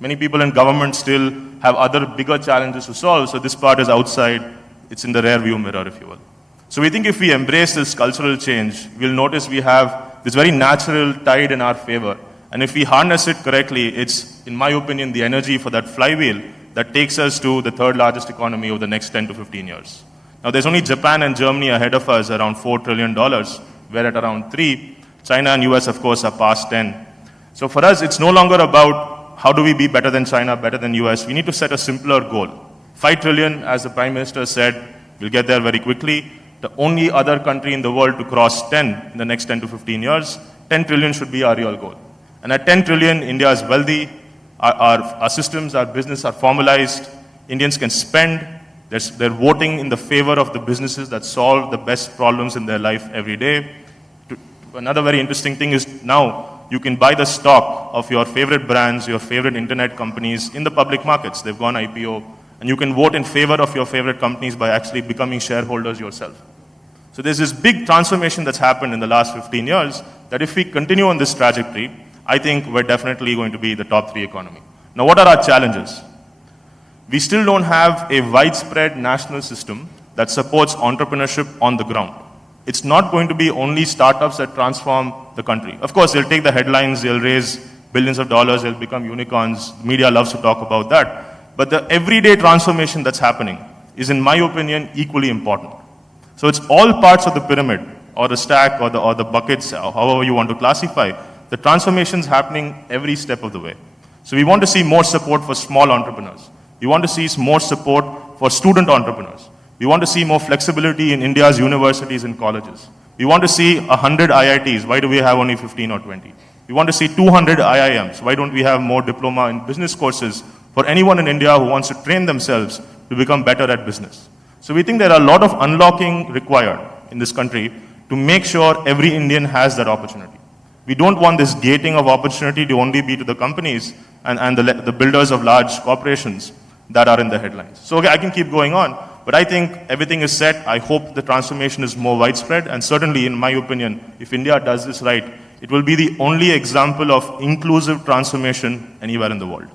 Many people in government still have other bigger challenges to solve, so this part is outside, it's in the rear view mirror, if you will. So we think if we embrace this cultural change, we'll notice we have this very natural tide in our favor. And if we harness it correctly, it's, in my opinion, the energy for that flywheel that takes us to the 3rd largest economy over the next 10 to 15 years. Now, there's only Japan and Germany ahead of us, around $4 trillion. We're at around 3. China and US, of course, are past 10. So for us, it's no longer about how do we be better than China, better than US. We need to set a simpler goal. 5 trillion, as the Prime Minister said, we'll get there very quickly. The only other country in the world to cross 10 in the next 10 to 15 years, 10 trillion should be our real goal. And at 10 trillion, India is wealthy, our systems, our business are formalized, Indians can spend, they're voting in the favor of the businesses that solve the best problems in their life every day. Another very interesting thing is now you can buy the stock of your favorite brands, your favorite internet companies in the public markets. They've gone IPO, and you can vote in favor of your favorite companies by actually becoming shareholders yourself. So there's this big transformation that's happened in the last 15 years that if we continue on this trajectory, I think we're definitely going to be the top 3 economy. Now, what are our challenges? We still don't have a widespread national system that supports entrepreneurship on the ground. It's not going to be only startups that transform the country. Of course, they'll take the headlines, they'll raise billions of dollars, they'll become unicorns. Media loves to talk about that. But the everyday transformation that's happening is, in my opinion, equally important. So it's all parts of the pyramid, or the stack, or the buckets, however you want to classify. The transformation's happening every step of the way. So we want to see more support for small entrepreneurs. We want to see more support for student entrepreneurs. We want to see more flexibility in India's universities and colleges. We want to see 100 IITs. Why do we have only 15 or 20? We want to see 200 IIMs. Why don't we have more diploma in business courses for anyone in India who wants to train themselves to become better at business? So we think there are a lot of unlocking required in this country to make sure every Indian has that opportunity. We don't want this gating of opportunity to only be to the companies and the builders of large corporations that are in the headlines. So okay, I can keep going on, but I think everything is set. I hope the transformation is more widespread, and certainly, in my opinion, if India does this right, it will be the only example of inclusive transformation anywhere in the world.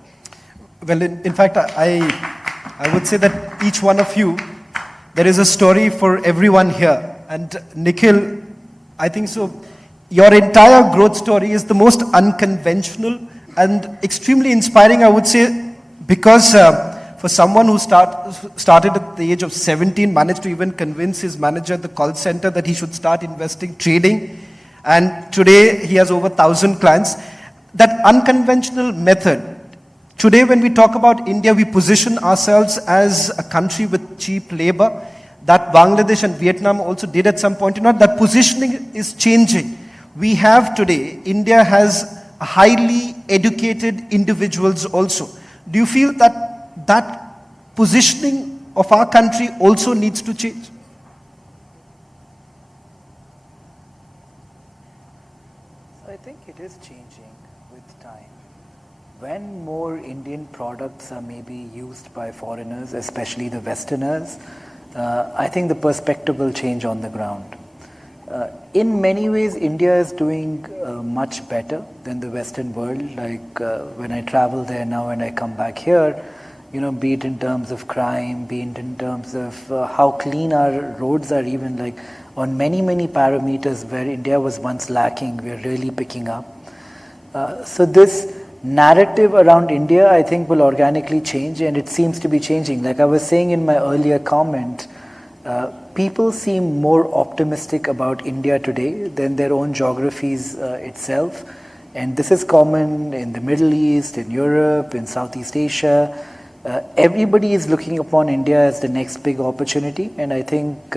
Well, in fact, I would say that each one of you, there is a story for everyone here. And Nikhil, I think so, your entire growth story is the most unconventional and extremely inspiring, I would say, because for someone who started at the age of 17, managed to even convince his manager at the call center that he should start investing, trading, and today he has over 1,000 clients. That unconventional method, today when we talk about India, we position ourselves as a country with cheap labor. That Bangladesh and Vietnam also did at some point. You know, that positioning is changing. We have today, India has highly educated individuals also. Do you feel that that positioning of our country also needs to change? I think it is changing with time. When more Indian products are maybe used by foreigners, especially the Westerners, I think the perspective will change on the ground. In many ways, India is doing much better than the Western world. Like when I travel there now and I come back here, you know, be it in terms of crime, be it in terms of how clean our roads are, even like on many parameters where India was once lacking, we're really picking up. So this narrative around India, I think, will organically change, and it seems to be changing. Like I was saying in my earlier comment, people seem more optimistic about India today than their own geographies itself. And this is common in the Middle East, in Europe, in Southeast Asia. Everybody is looking upon India as the next big opportunity, and I think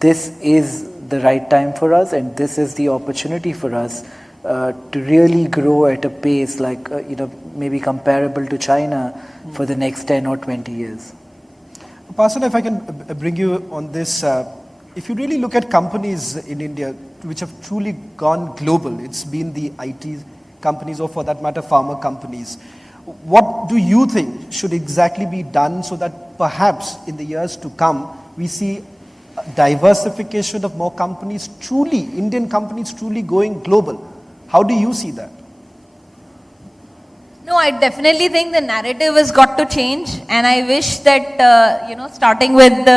this is the right time for us, and this is the opportunity for us to really grow at a pace like, maybe comparable to China for the next 10 or 20 years. Pasana, if I can bring you on this, if you really look at companies in India which have truly gone global, it's been the IT companies or for that matter pharma companies. What do you think should exactly be done so that perhaps in the years to come we see diversification of more companies, truly, Indian companies truly going global? How do you see that? No, I definitely think the narrative has got to change, and I wish that, starting with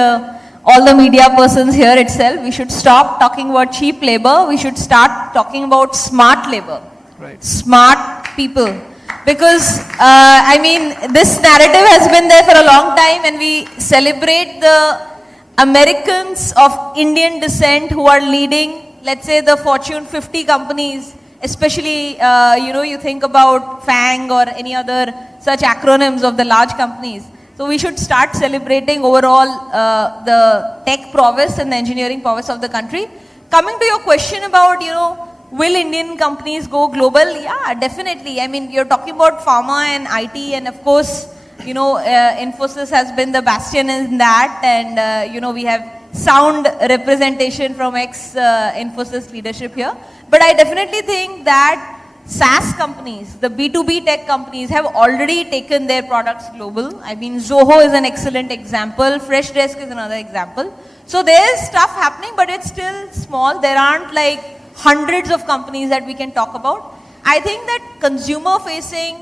all the media persons here itself, we should stop talking about cheap labor, we should start talking about smart labor, right. Smart people. Because, this narrative has been there for a long time, and we celebrate the Americans of Indian descent who are leading let's say the Fortune 50 companies, especially, you think about FANG or any other such acronyms of the large companies. So we should start celebrating overall the tech prowess and the engineering prowess of the country. Coming to your question about, will Indian companies go global? Yeah, definitely. I mean, you're talking about pharma and IT, and of course, Infosys has been the bastion in that, and we have sound representation from ex-Infosys leadership here. But I definitely think that SaaS companies, the B2B tech companies, have already taken their products global. I mean, Zoho is an excellent example. Freshdesk is another example. So there's stuff happening, but it's still small. There aren't like hundreds of companies that we can talk about. I think that consumer-facing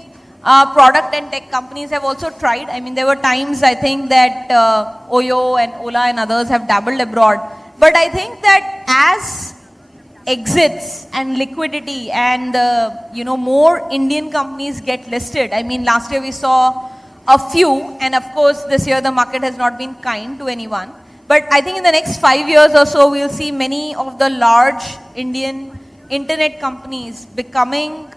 product and tech companies have also tried. I mean, there were times I think that Oyo and Ola and others have dabbled abroad. But I think that as exits and liquidity and more Indian companies get listed. I mean, last year we saw a few, and of course this year the market has not been kind to anyone. But I think in the next 5 years or so, we'll see many of the large Indian internet companies becoming,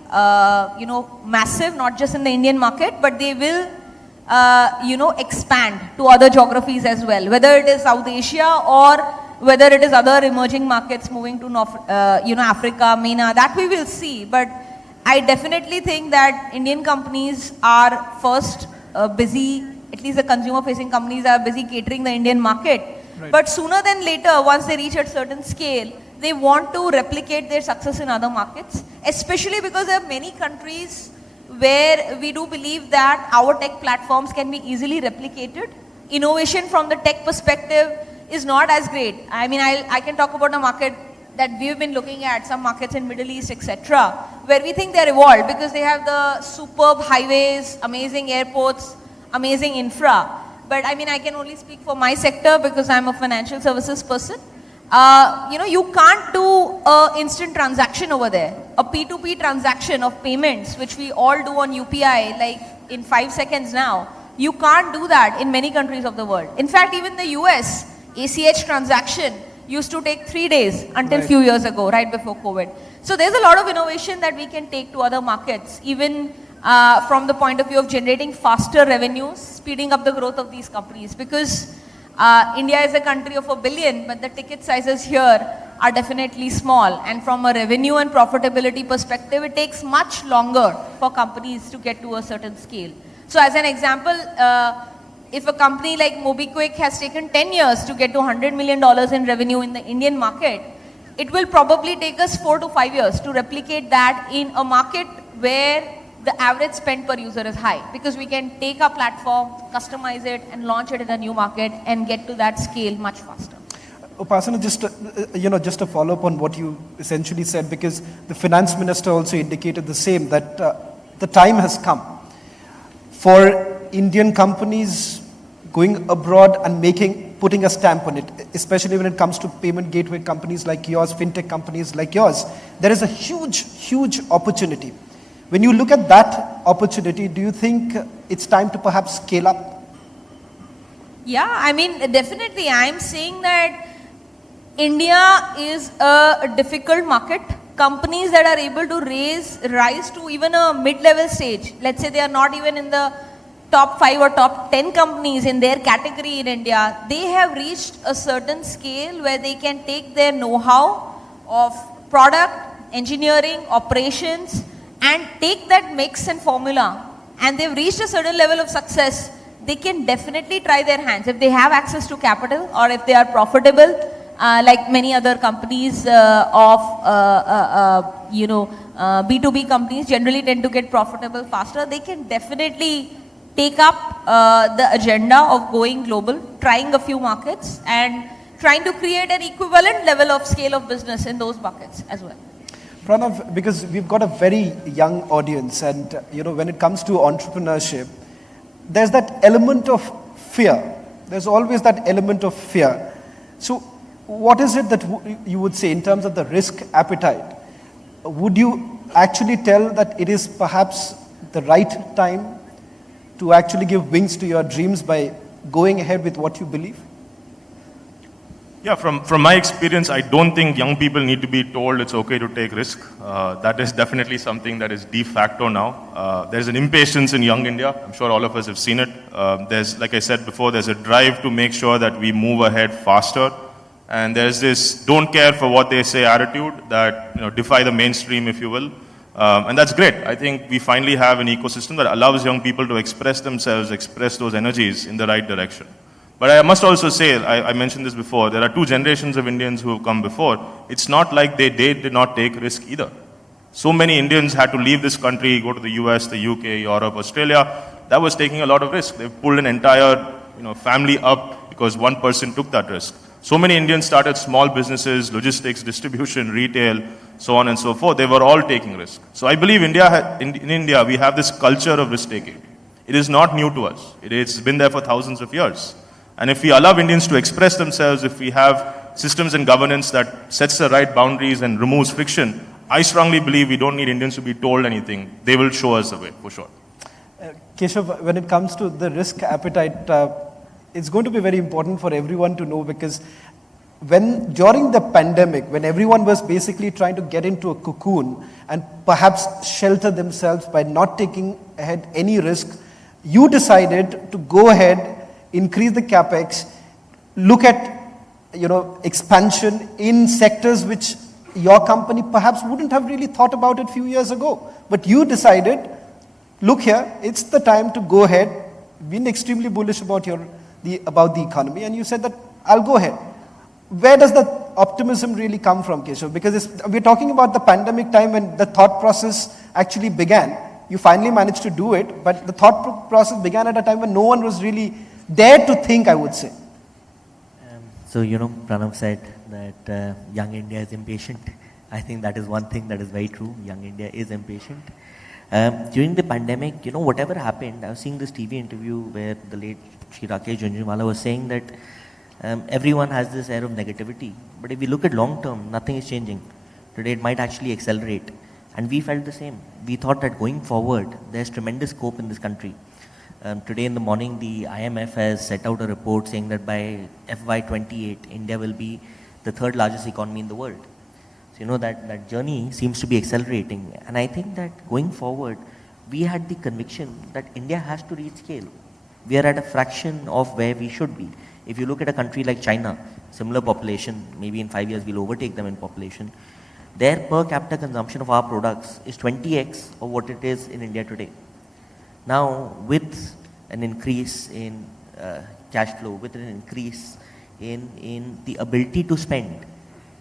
massive, not just in the Indian market, but they will, expand to other geographies as well, whether it is South Asia or whether it is other emerging markets moving to Africa, MENA, that we will see. But I definitely think that Indian companies are first busy, at least the consumer-facing companies are busy catering the Indian market. Right. But sooner than later, once they reach a certain scale, they want to replicate their success in other markets, especially because there are many countries where we do believe that our tech platforms can be easily replicated. Innovation from the tech perspective is not as great. I mean, I can talk about a market that we've been looking at, some markets in Middle East, etc., where we think they're evolved because they have the superb highways, amazing airports, amazing infra. But I mean, I can only speak for my sector because I'm a financial services person. You can't do an instant transaction over there. A P2P transaction of payments, which we all do on UPI, like in 5 seconds now, you can't do that in many countries of the world. In fact, even the US, ACH transaction used to take 3 days until few years ago, right before COVID. So there's a lot of innovation that we can take to other markets, even from the point of view of generating faster revenues, speeding up the growth of these companies. Because India is a country of 1 billion, but the ticket sizes here are definitely small. And from a revenue and profitability perspective, it takes much longer for companies to get to a certain scale. So as an example, if a company like MobiKwik has taken 10 years to get to $100 million in revenue in the Indian market, it will probably take us 4 to 5 years to replicate that in a market where the average spend per user is high, because we can take our platform, customize it and launch it in a new market and get to that scale much faster. Upasana, just to follow up on what you essentially said, because the finance minister also indicated the same, that the time has come for Indian companies going abroad and putting a stamp on it, especially when it comes to payment gateway companies like yours, fintech companies like yours. There is a huge opportunity. When you look at that opportunity, do you think it's time to perhaps scale up? Yeah, I mean, definitely. I'm saying that India is a difficult market. Companies that are able to rise to even a mid-level stage, let's say they are not even in the top 5 or top 10 companies in their category in India, they have reached a certain scale where they can take their know-how of product, engineering, operations, and take that mix and formula, and they've reached a certain level of success. They can definitely try their hands if they have access to capital or if they are profitable, like many other companies B2B companies generally tend to get profitable faster. They can definitely take up the agenda of going global, trying a few markets and trying to create an equivalent level of scale of business in those buckets as well. Pranav, because we've got a very young audience, and when it comes to entrepreneurship, there's that element of fear. There's always that element of fear. So what is it that you would say in terms of the risk appetite? Would you actually tell that it is perhaps the right time to actually give wings to your dreams by going ahead with what you believe? Yeah, from my experience, I don't think young people need to be told it's okay to take risk. That is definitely something that is de facto now. There's an impatience in young India. I'm sure all of us have seen it. There's, like I said before, there's a drive to make sure that we move ahead faster. And there's this don't care for what they say attitude that, defy the mainstream, if you will. And that's great. I think we finally have an ecosystem that allows young people to express themselves, express those energies in the right direction. But I must also say, I mentioned this before, there are two generations of Indians who have come before. It's not like they did not take risk either. So many Indians had to leave this country, go to the US, the UK, Europe, Australia. That was taking a lot of risk. They've pulled an entire family up because one person took that risk. So many Indians started small businesses, logistics, distribution, retail, so on and so forth. They were all taking risk. So I believe in India, we have this culture of risk-taking. It is not new to us. It's been there for thousands of years. And if we allow Indians to express themselves, if we have systems and governance that sets the right boundaries and removes friction, I strongly believe we don't need Indians to be told anything. They will show us the way, for sure. Keshav, when it comes to the risk appetite, it's going to be very important for everyone to know, because during the pandemic, when everyone was basically trying to get into a cocoon and perhaps shelter themselves by not taking ahead any risk, you decided to go ahead, increase the capex, look at expansion in sectors which your company perhaps wouldn't have really thought about it a few years ago. But you decided, look here, it's the time to go ahead, been extremely bullish about the economy, and you said that I'll go ahead. Where does the optimism really come from, Keshav? Because we're talking about the pandemic time when the thought process actually began. You finally managed to do it, but the thought process began at a time when no one was really there to think, I would say. So, Pranav said that young India is impatient. I think that is one thing that is very true. Young India is impatient. During the pandemic, whatever happened, I was seeing this TV interview where the late Shri Rakesh Jhunjhunwala was saying that everyone has this air of negativity. But if we look at long term, nothing is changing. Today it might actually accelerate. And we felt the same. We thought that going forward, there's tremendous scope in this country. Today in the morning, the IMF has set out a report saying that by FY28, India will be the third largest economy in the world. So, that journey seems to be accelerating. And I think that going forward, we had the conviction that India has to reach scale. We are at a fraction of where we should be. If you look at a country like China, similar population, maybe in 5 years we'll overtake them in population, their per capita consumption of our products is 20x of what it is in India today. Now, with an increase in cash flow, with an increase in the ability to spend,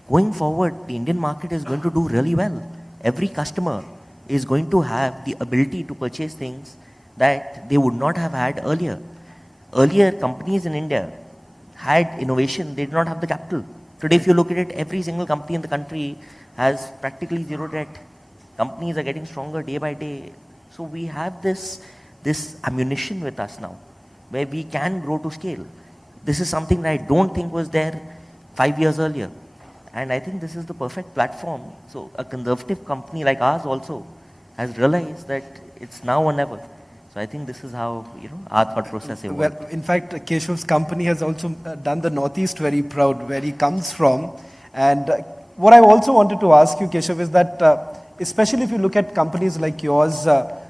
going forward, the Indian market is going to do really well. Every customer is going to have the ability to purchase things that they would not have had earlier. Earlier, companies in India had innovation, they did not have the capital. Today, if you look at it, every single company in the country has practically zero debt. Companies are getting stronger day by day. So we have this ammunition with us now, where we can grow to scale. This is something that I don't think was there 5 years earlier. And I think this is the perfect platform. So a conservative company like ours also has realized that it's now or never. So I think this is how our thought process evolved. Well, in fact, Keshav's company has also done the Northeast very proud, where he comes from. And what I also wanted to ask you, Keshav, is that especially if you look at companies like yours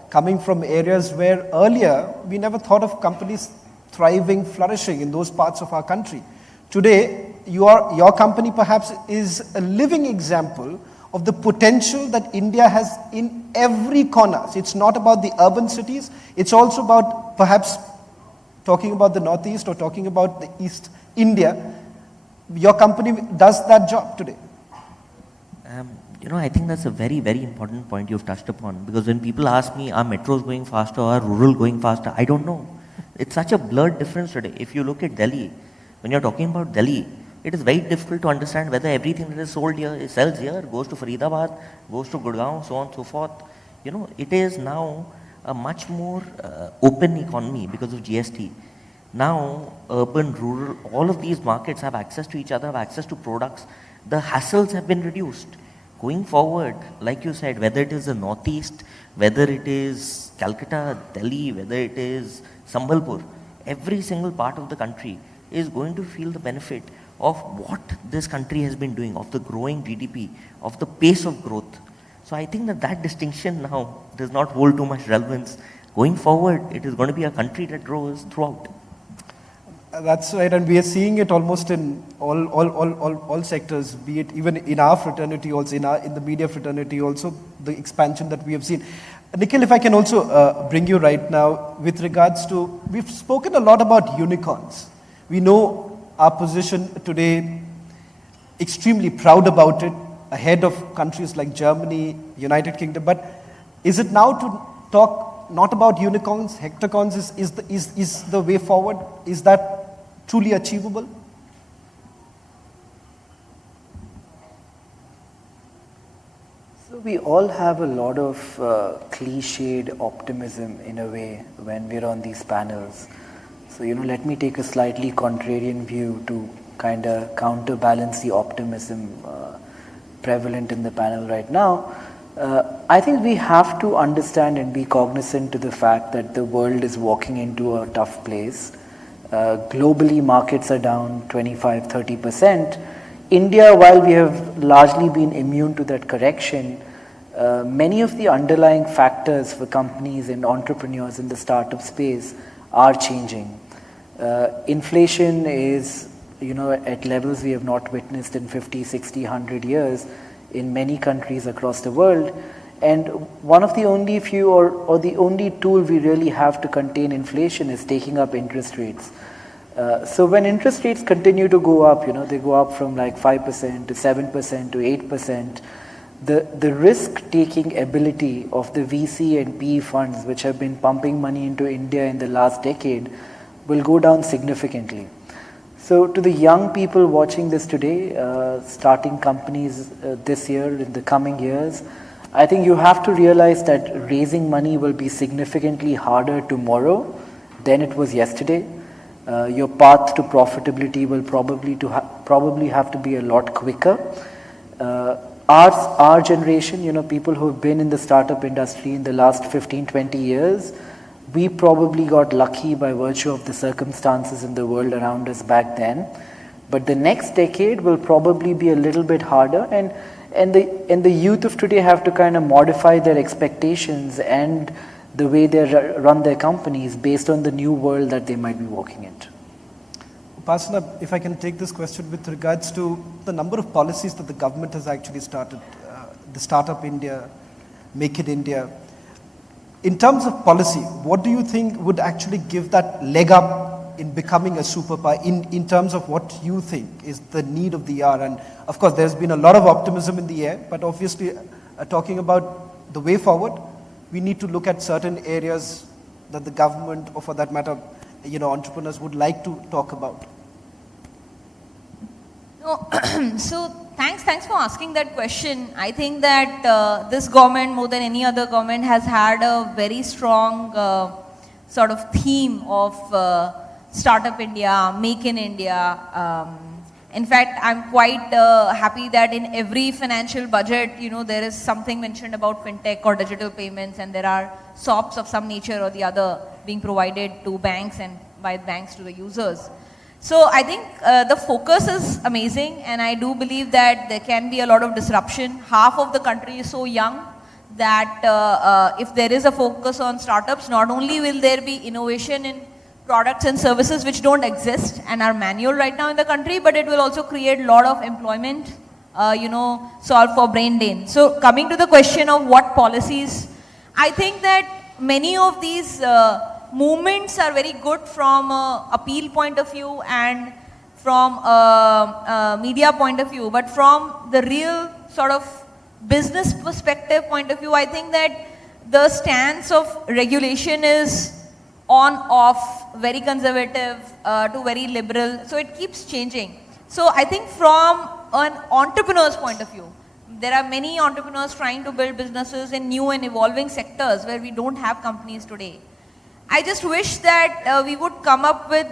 coming from areas where earlier we never thought of companies thriving, flourishing in those parts of our country. Today, your company perhaps is a living example of the potential that India has in every corner. So it's not about the urban cities, it's also about perhaps talking about the Northeast or talking about the East India. Your company does that job today. I think that's a very, very important point you've touched upon, because when people ask me, are metros going faster or are rural going faster, I don't know. It's such a blurred difference today. If you look at Delhi, when you're talking about Delhi, it is very difficult to understand whether everything that is sold here, sells here, goes to Faridabad, goes to Gurgaon, so on and so forth. It is now a much more open economy because of GST. Now, urban, rural, all of these markets have access to each other, have access to products. The hassles have been reduced. Going forward, like you said, whether it is the Northeast, whether it is Calcutta, Delhi, whether it is Sambalpur, every single part of the country is going to feel the benefit of what this country has been doing, of the growing GDP, of the pace of growth. So I think that distinction now does not hold too much relevance. Going forward, it is going to be a country that grows throughout. That's right, and we are seeing it almost in all sectors, be it even in our fraternity also, in the media fraternity also, the expansion that we have seen. Nikhil, if I can also bring you right now with regards to, we've spoken a lot about unicorns. We know our position today, extremely proud about it, ahead of countries like Germany, United Kingdom, but is it now to talk not about unicorns, hectacons is the way forward? Is that truly achievable? So we all have a lot of cliched optimism in a way when we're on these panels. So, let me take a slightly contrarian view to kind of counterbalance the optimism prevalent in the panel right now. I think we have to understand and be cognizant to the fact that the world is walking into a tough place. Globally, markets are down 25-30%. India, while we have largely been immune to that correction, many of the underlying factors for companies and entrepreneurs in the startup space are changing. Inflation is, at levels we have not witnessed in 50, 60, 100 years in many countries across the world. And one of the only few or the only tool we really have to contain inflation is taking up interest rates. So when interest rates continue to go up, they go up from like 5% to 7% to 8%, the risk-taking ability of the VC and PE funds which have been pumping money into India in the last decade will go down significantly. So to the young people watching this today, starting companies this year, in the coming years, I think you have to realize that raising money will be significantly harder tomorrow than it was yesterday. Your path to profitability will probably have to be a lot quicker. Our generation, people who have been in the startup industry in the last 15-20 years, we probably got lucky by virtue of the circumstances in the world around us back then. But the next decade will probably be a little bit harder, and the youth of today have to kind of modify their expectations and the way they run their companies based on the new world that they might be walking into. Upasana, if I can take this question with regards to the number of policies that the government has actually started, the Startup India, Make it India. In terms of policy, what do you think would actually give that leg up in becoming a superpower in terms of what you think is the need of the hour? And of course, there's been a lot of optimism in the air, but obviously talking about the way forward, we need to look at certain areas that the government, or for that matter, entrepreneurs would like to talk about. So thanks for asking that question. I think that this government, more than any other government, has had a very strong sort of theme of Startup India, Make in India. In fact, I'm quite happy that in every financial budget, there is something mentioned about fintech or digital payments, and there are SOPs of some nature or the other being provided to banks and by banks to the users. So I think the focus is amazing, and I do believe that there can be a lot of disruption. Half of the country is so young that if there is a focus on startups, not only will there be innovation in products and services which don't exist and are manual right now in the country, but it will also create a lot of employment, solve for brain drain. So coming to the question of what policies, I think that many of these movements are very good from appeal point of view and from a media point of view, but from the real sort of business perspective point of view, I think that the stance of regulation is on, off, very conservative to very liberal, so it keeps changing. So I think from an entrepreneur's point of view, there are many entrepreneurs trying to build businesses in new and evolving sectors where we don't have companies today. I just wish that we would come up with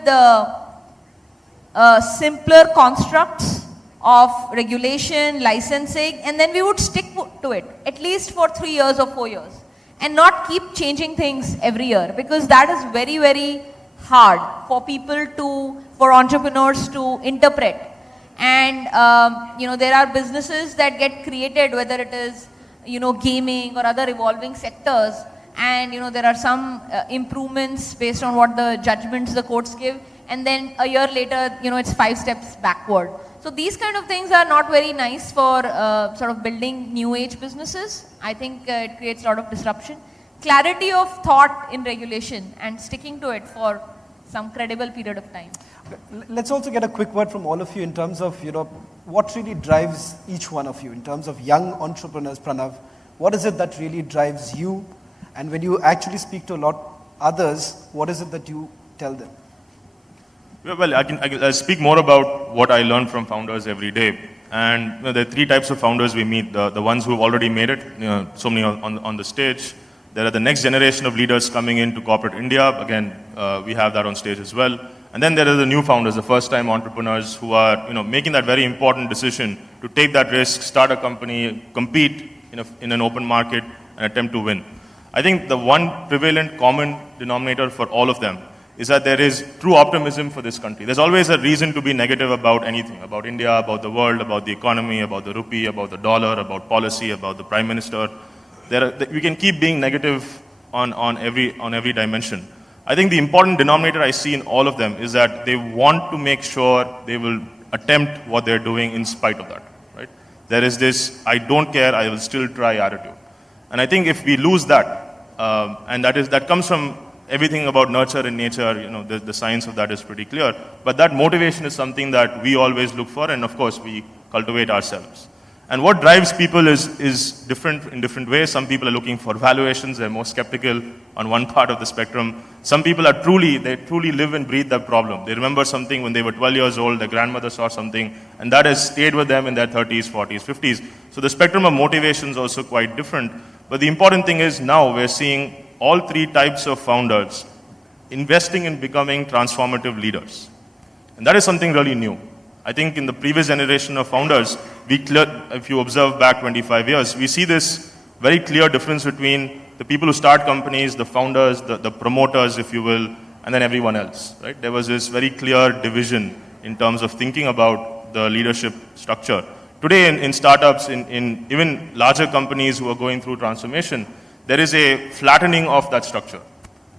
simpler constructs of regulation, licensing, and then we would stick to it at least for 3 years or 4 years and not keep changing things every year, because that is very, very hard for people to, for entrepreneurs to interpret. And there are businesses that get created, whether it is gaming or other evolving sectors, and there are some improvements based on what the judgments the courts give, and then a year later it's 5 steps backward. So these kind of things are not very nice for sort of building new age businesses. I think it creates a lot of disruption. Clarity of thought in regulation and sticking to it for some credible period of time. Let's also get a quick word from all of you in terms of, what really drives each one of you in terms of young entrepreneurs, Pranav. What is it that really drives you? And when you actually speak to a lot others, what is it that you tell them? Well, I'll speak more about what I learn from founders every day. And there are 3 types of founders we meet. The ones who have already made it, so many on the stage. There are the next generation of leaders coming into corporate India. Again, we have that on stage as well. And then there are the new founders, the first-time entrepreneurs who are making that very important decision to take that risk, start a company, compete in an open market, and attempt to win. I think the one prevalent common denominator for all of them is that there is true optimism for this country. There's always a reason to be negative about anything, about India, about the world, about the economy, about the rupee, about the dollar, about policy, about the prime minister. We can keep being negative on every dimension. I think the important denominator I see in all of them is that they want to make sure they will attempt what they're doing in spite of that. Right? There is this, I don't care, I will still try attitude. And I think if we lose that, and that comes from everything about nurture and nature, the science of that is pretty clear. But that motivation is something that we always look for, and of course we cultivate ourselves. And what drives people is different in different ways. Some people are looking for valuations, they're more skeptical on one part of the spectrum. Some people are truly live and breathe that problem. They remember something when they were 12 years old, their grandmother saw something, and that has stayed with them in their 30s, 40s, 50s. So the spectrum of motivation is also quite different. But the important thing is now we're seeing all 3 types of founders investing in becoming transformative leaders. And that is something really new. I think in the previous generation of founders, if you observe back 25 years, we see this very clear difference between the people who start companies, the founders, the promoters, if you will, and then everyone else. Right? There was this very clear division in terms of thinking about the leadership structure. Today in startups, in even larger companies who are going through transformation, there is a flattening of that structure.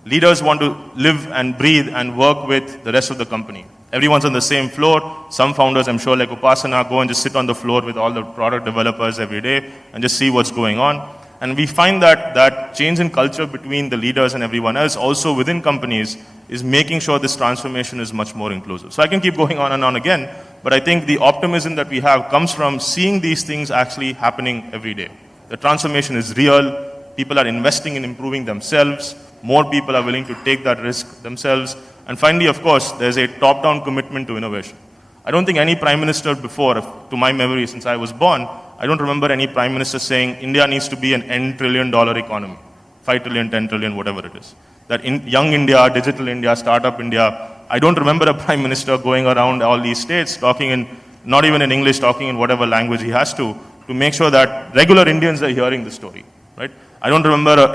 Leaders want to live and breathe and work with the rest of the company. Everyone's on the same floor. Some founders, I'm sure like Upasana, go and just sit on the floor with all the product developers every day and just see what's going on. And we find that change in culture between the leaders and everyone else, also within companies, is making sure this transformation is much more inclusive. So I can keep going on and on again, but I think the optimism that we have comes from seeing these things actually happening every day. The transformation is real. People are investing in improving themselves. More people are willing to take that risk themselves. And finally, of course, there's a top-down commitment to innovation. I don't think any prime minister before, to my memory since I was born, I don't remember any prime minister saying India needs to be an $N trillion economy, 5 trillion, 10 trillion, whatever it is. That in young India, digital India, startup India, I don't remember a prime minister going around all these states talking in, not even in English, talking in whatever language he has to make sure that regular Indians are hearing the story, right? I don't remember,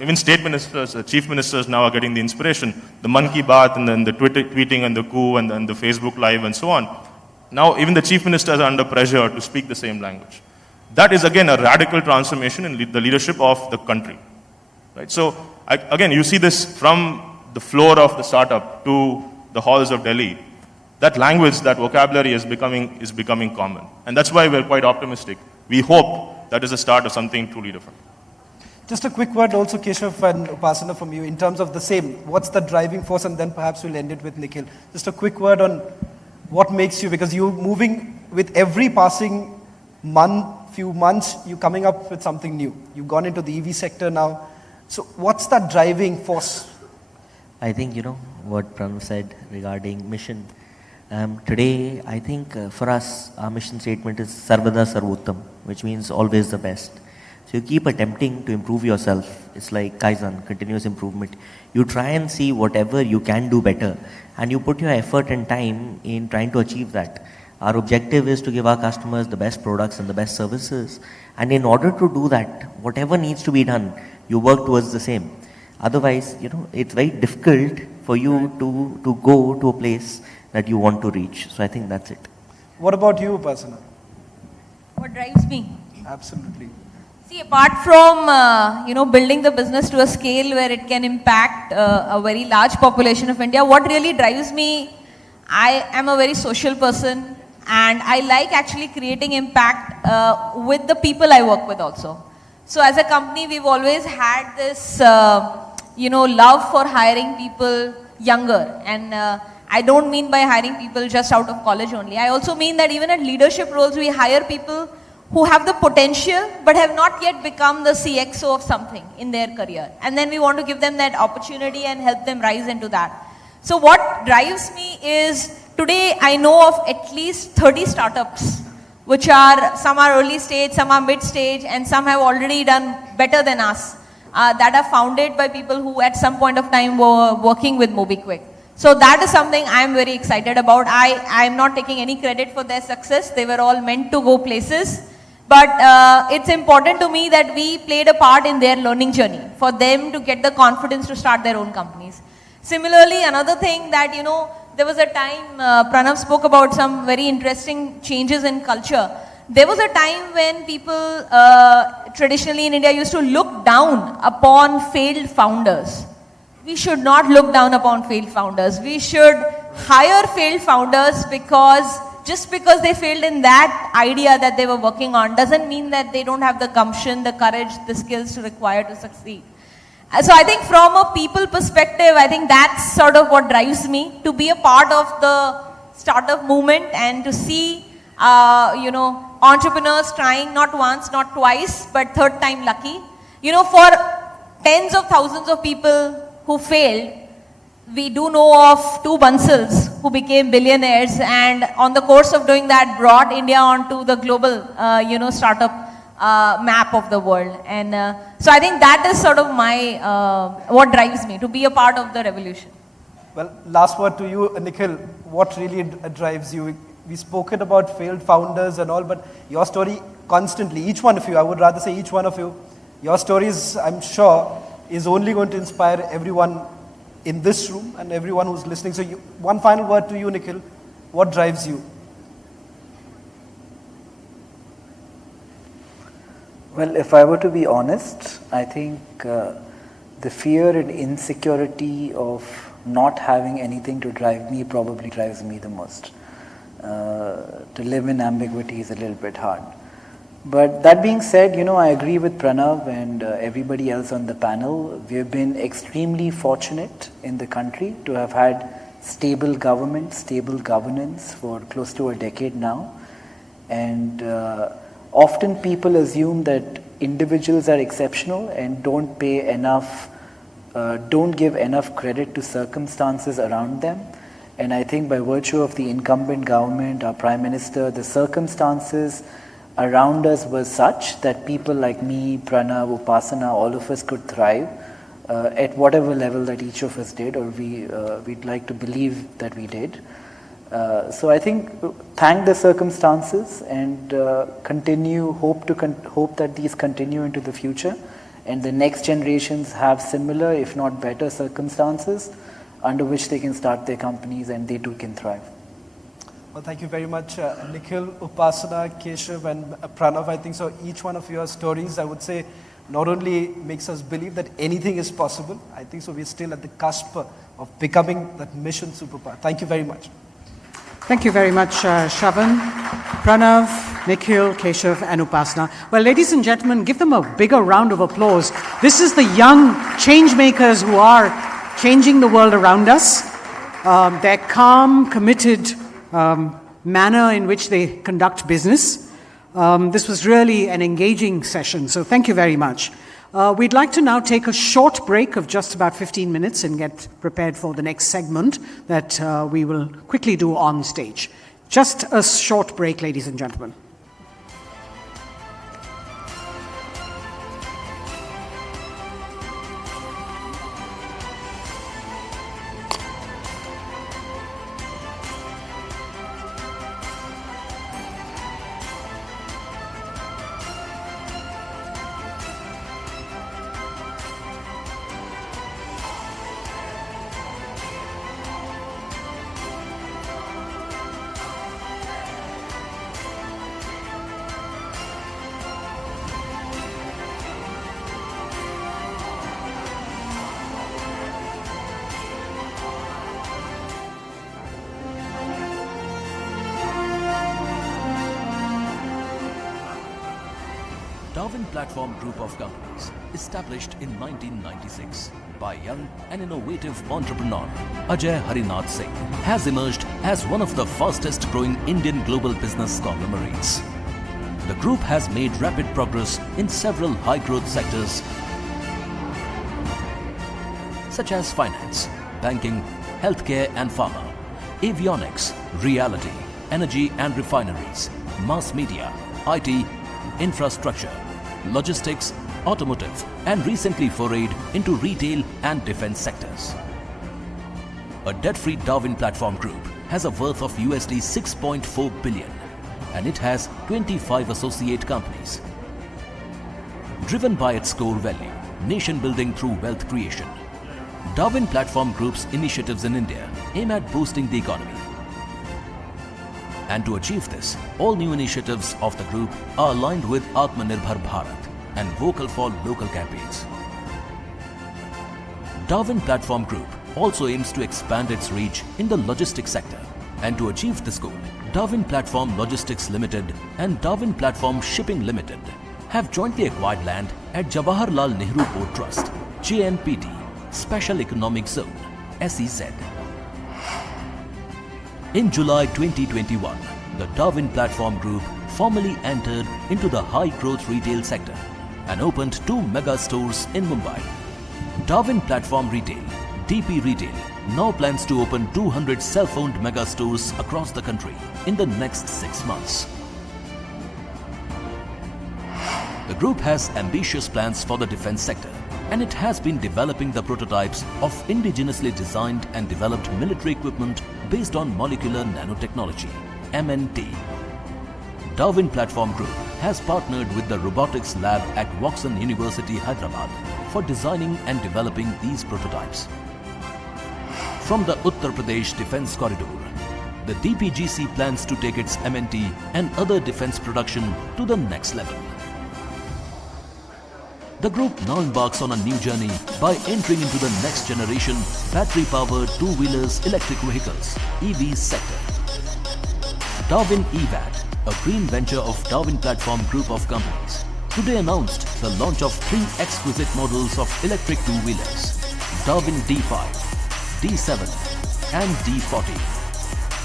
even state ministers, chief ministers now are getting the inspiration, the Man Ki Baat and then the tweeting and the coup and the Facebook Live and so on. Now even the chief ministers are under pressure to speak the same language. That is again a radical transformation in the leadership of the country. Right? So again, you see this from the floor of the startup to the halls of Delhi. That language, that vocabulary is becoming common. And that's why we're quite optimistic. We hope that is the start of something truly different. Just a quick word also, Keshav and Upasana, from you in terms of the same. What's the driving force? And then perhaps we'll end it with Nikhil. Just a quick word on what makes you, because you're moving with every passing few months, you're coming up with something new. You've gone into the EV sector now. So what's that driving force? I think, what Pranav said regarding mission. Today, I think for us, our mission statement is Sarvada Sarvottam, which means always the best. So you keep attempting to improve yourself. It's like Kaizen, continuous improvement. You try and see whatever you can do better, and you put your effort and time in trying to achieve that. Our objective is to give our customers the best products and the best services. And in order to do that, whatever needs to be done, you work towards the same. Otherwise, it's very difficult for you to go to a place that you want to reach. So I think that's it. What about you, Upasana? What drives me? Absolutely. See, apart from building the business to a scale where it can impact a very large population of India, what really drives me, I am a very social person, and I like actually creating impact with the people I work with also. So as a company, we've always had this, love for hiring people younger, and I don't mean by hiring people just out of college only. I also mean that even at leadership roles, we hire people who have the potential but have not yet become the CXO of something in their career. And then we want to give them that opportunity and help them rise into that. So what drives me is, today I know of at least 30 startups, which are, some are early stage, some are mid stage, and some have already done better than us, that are founded by people who at some point of time were working with MobiKwik. So that is something I am very excited about. I am not taking any credit for their success. They were all meant to go places. But it's important to me that we played a part in their learning journey for them to get the confidence to start their own companies. Similarly, another thing that, there was a time, Pranav spoke about some very interesting changes in culture. There was a time when people traditionally in India used to look down upon failed founders. We should not look down upon failed founders. We should hire failed founders, because just because they failed in that idea that they were working on doesn't mean that they don't have the gumption, the courage, the skills required to succeed. So I think from a people perspective, I think that's sort of what drives me, to be a part of the startup movement and to see, entrepreneurs trying not once, not twice, but third time lucky. For tens of thousands of people who failed, we do know of two Bansals who became billionaires, and on the course of doing that brought India onto the global, startup map of the world. And so I think that is sort of my, what drives me, to be a part of the revolution. Well, last word to you, Nikhil. What really drives you? We've spoken about failed founders and all, but your story constantly, each one of you, I would rather say each one of you, your stories, I'm sure, is only going to inspire everyone in this room and everyone who's listening. So one final word to you, Nikhil. What drives you? Well, if I were to be honest, I think the fear and insecurity of not having anything to drive me probably drives me the most. To live in ambiguity is a little bit hard. But that being said, I agree with Pranav and everybody else on the panel. We have been extremely fortunate in the country to have had stable government, stable governance for close to a decade now. And often people assume that individuals are exceptional and don't pay enough, don't give enough credit to circumstances around them. And I think by virtue of the incumbent government, our Prime Minister, the circumstances around us were such that people like me, Pranav, Upasana, all of us could thrive at whatever level that each of us did, or we'd like to believe that we did. So I think thank the circumstances and continue, hope that these continue into the future, and the next generations have similar, if not better, circumstances under which they can start their companies and they too can thrive. Well, thank you very much, Nikhil, Upasana, Keshav, and Pranav. I think so. Each one of your stories, I would say, not only makes us believe that anything is possible. I think so. We're still at the cusp of becoming that mission superpower. Thank you very much. Thank you very much, Shravan, Pranav, Nikhil, Keshav, and Upasana. Well, ladies and gentlemen, give them a bigger round of applause. This is the young change makers who are changing the world around us. Their calm, committed manner in which they conduct business. This was really an engaging session, so thank you very much. We'd like to now take a short break of just about 15 minutes and get prepared for the next segment that we will quickly do on stage. Just a short break, ladies and gentlemen. Darwin Platform Group of Companies, established in 1996 by young and innovative entrepreneur Ajay Harinath Singh, has emerged as one of the fastest growing Indian global business conglomerates. The group has made rapid progress in several high growth sectors such as finance, banking, healthcare and pharma, avionics, reality, energy and refineries, mass media, IT, infrastructure, logistics, automotive, and recently forayed into retail and defense sectors. A debt-free Darwin Platform Group has a worth of USD 6.4 billion and it has 25 associate companies. Driven by its core value, nation building through wealth creation, Darwin Platform Group's initiatives in India aim at boosting the economy. And to achieve this, all new initiatives of the group are aligned with Atmanirbhar Bharat and Vocal for Local campaigns. Darwin Platform Group also aims to expand its reach in the logistics sector. And to achieve this goal, Darwin Platform Logistics Limited and Darwin Platform Shipping Limited have jointly acquired land at Jawaharlal Nehru Port Trust, JNPT, Special Economic Zone, SEZ. In July 2021, the Darwin Platform Group formally entered into the high-growth retail sector and opened 2 mega stores in Mumbai. Darwin Platform Retail, DP Retail, now plans to open 200 self-owned mega stores across the country in the next 6 months. The group has ambitious plans for the defense sector, and it has been developing the prototypes of indigenously designed and developed military equipment based on molecular nanotechnology, MNT. Darwin Platform Group has partnered with the robotics lab at Watson University, Hyderabad for designing and developing these prototypes. From the Uttar Pradesh Defence Corridor, the DPGC plans to take its MNT and other defence production to the next level. The group now embarks on a new journey by entering into the next generation battery-powered two-wheelers electric vehicles (EVs) sector. Darwin EVAT, a green venture of Darwin Platform Group of Companies, today announced the launch of 3 exquisite models of electric two-wheelers: Darwin D5, D7 and D40.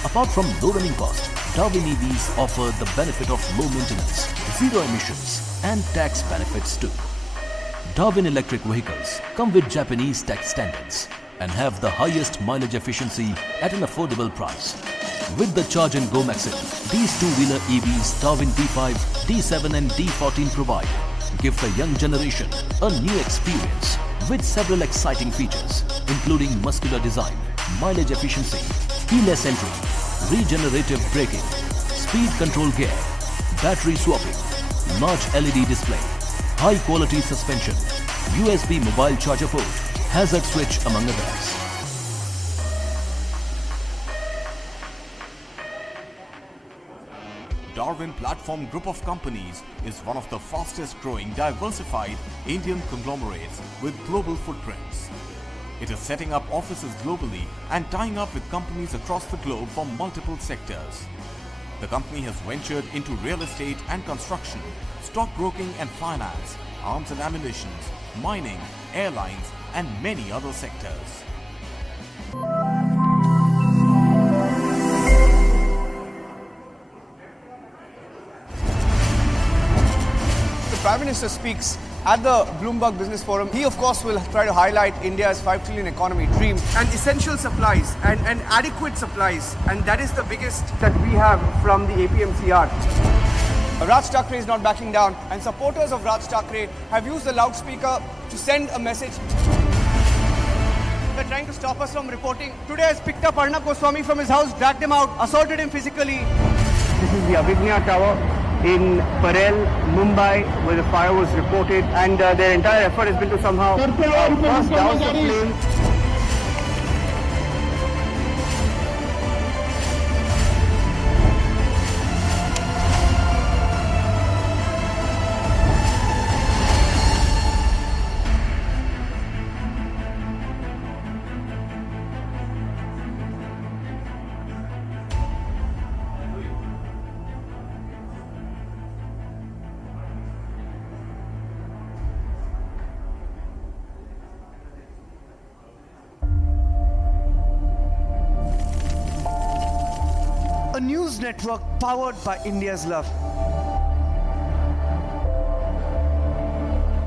Apart from low running cost, Darwin EVs offer the benefit of low maintenance, zero emissions and tax benefits too. Darwin electric vehicles come with Japanese tech standards and have the highest mileage efficiency at an affordable price. With the Charge and Go Maxim, these two-wheeler EVs Darwin D5, D7 and D14 provide give the young generation a new experience with several exciting features including muscular design, mileage efficiency, keyless entry, regenerative braking, speed control gear, battery swapping, large LED display, high quality suspension, USB mobile charger port, hazard switch among others. Darwin Platform Group of Companies is one of the fastest growing diversified Indian conglomerates with global footprints. It is setting up offices globally and tying up with companies across the globe from multiple sectors. The company has ventured into real estate and construction, stockbroking and finance, arms and ammunition, mining, airlines and many other sectors. The Prime Minister speaks at the Bloomberg Business Forum. He of course will try to highlight India's 5 trillion economy dream and essential supplies and adequate supplies, and that is the biggest that we have from the APMCR. Raj Thackeray is not backing down, and supporters of Raj Thackeray have used the loudspeaker to send a message. They're trying to stop us from reporting. Today has picked up Arnab Goswami from his house, dragged him out, assaulted him physically. This is the Abhignya Tower in Parel, Mumbai, where the fire was reported, and their entire effort has been to somehow burst down the flame. news network powered by India's love.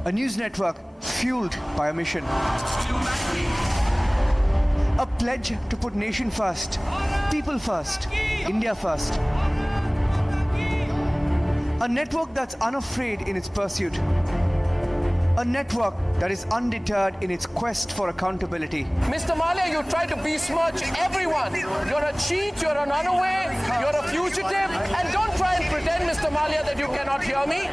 A news network fueled by a mission. A pledge to put nation first, people first, India first. A network that's unafraid in its pursuit. A network that is undeterred in its quest for accountability. Mr. Malia, you try to besmirch everyone. You're a cheat, you're an unaware, you're a fugitive, and don't try and pretend, Mr. Malia, that you cannot hear me.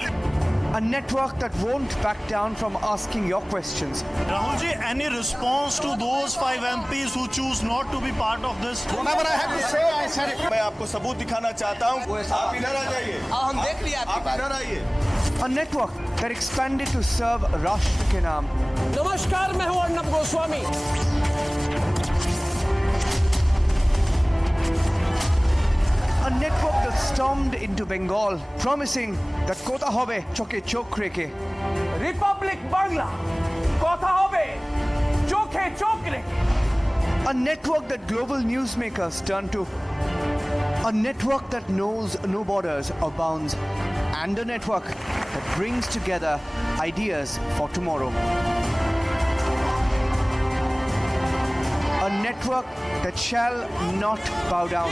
A network that won't back down from asking your questions. Rahul ji, any response to those 5 MPs who choose not to be part of this? Whatever I have to say, I said it. मैं आपको सबूत दिखाना चाहता हूँ. आप इधर आ जाइए. हम देख लिया आपकी बात. आप इधर आइए. A network that expanded to serve Rashtra ke naam. Namaskar, मैं हूँ Arnab Goswami. A network that stormed into Bengal, promising that kotha hobe choke chok reke. Republic Bangla, kotha hobe, chokhe chok reke. A network that global newsmakers turn to. A network that knows no borders or bounds. And a network that brings together ideas for tomorrow. A network that shall not bow down.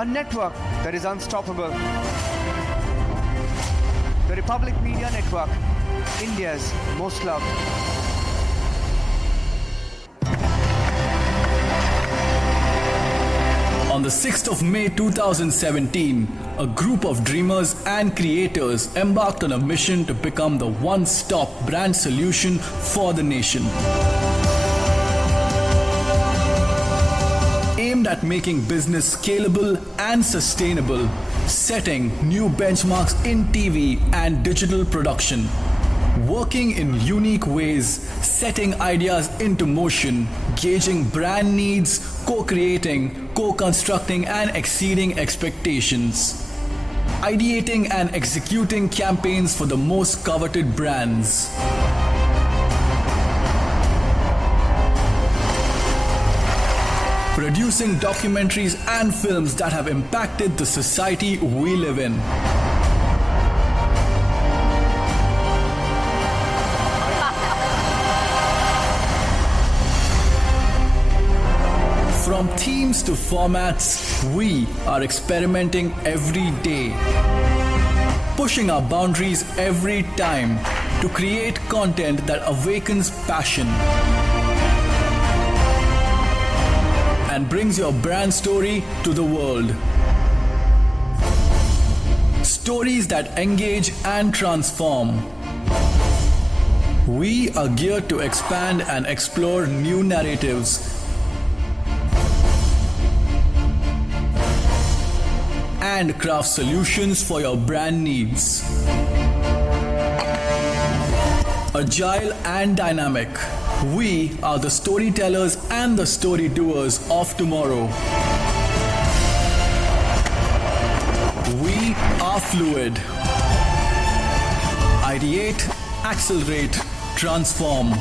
A network that is unstoppable. The Republic Media Network, India's most loved. On the 6th of May 2017, a group of dreamers and creators embarked on a mission to become the one-stop brand solution for the nation. Aimed at making business scalable and sustainable, setting new benchmarks in TV and digital production. Working in unique ways, setting ideas into motion, gauging brand needs, co-creating, co-constructing and exceeding expectations. Ideating and executing campaigns for the most coveted brands. Producing documentaries and films that have impacted the society we live in. From themes to formats, we are experimenting every day. Pushing our boundaries every time to create content that awakens passion and brings your brand story to the world. Stories that engage and transform. We are geared to expand and explore new narratives and craft solutions for your brand needs. Agile and dynamic, we are the storytellers and the story doers of tomorrow. We are fluid. Ideate, accelerate, transform.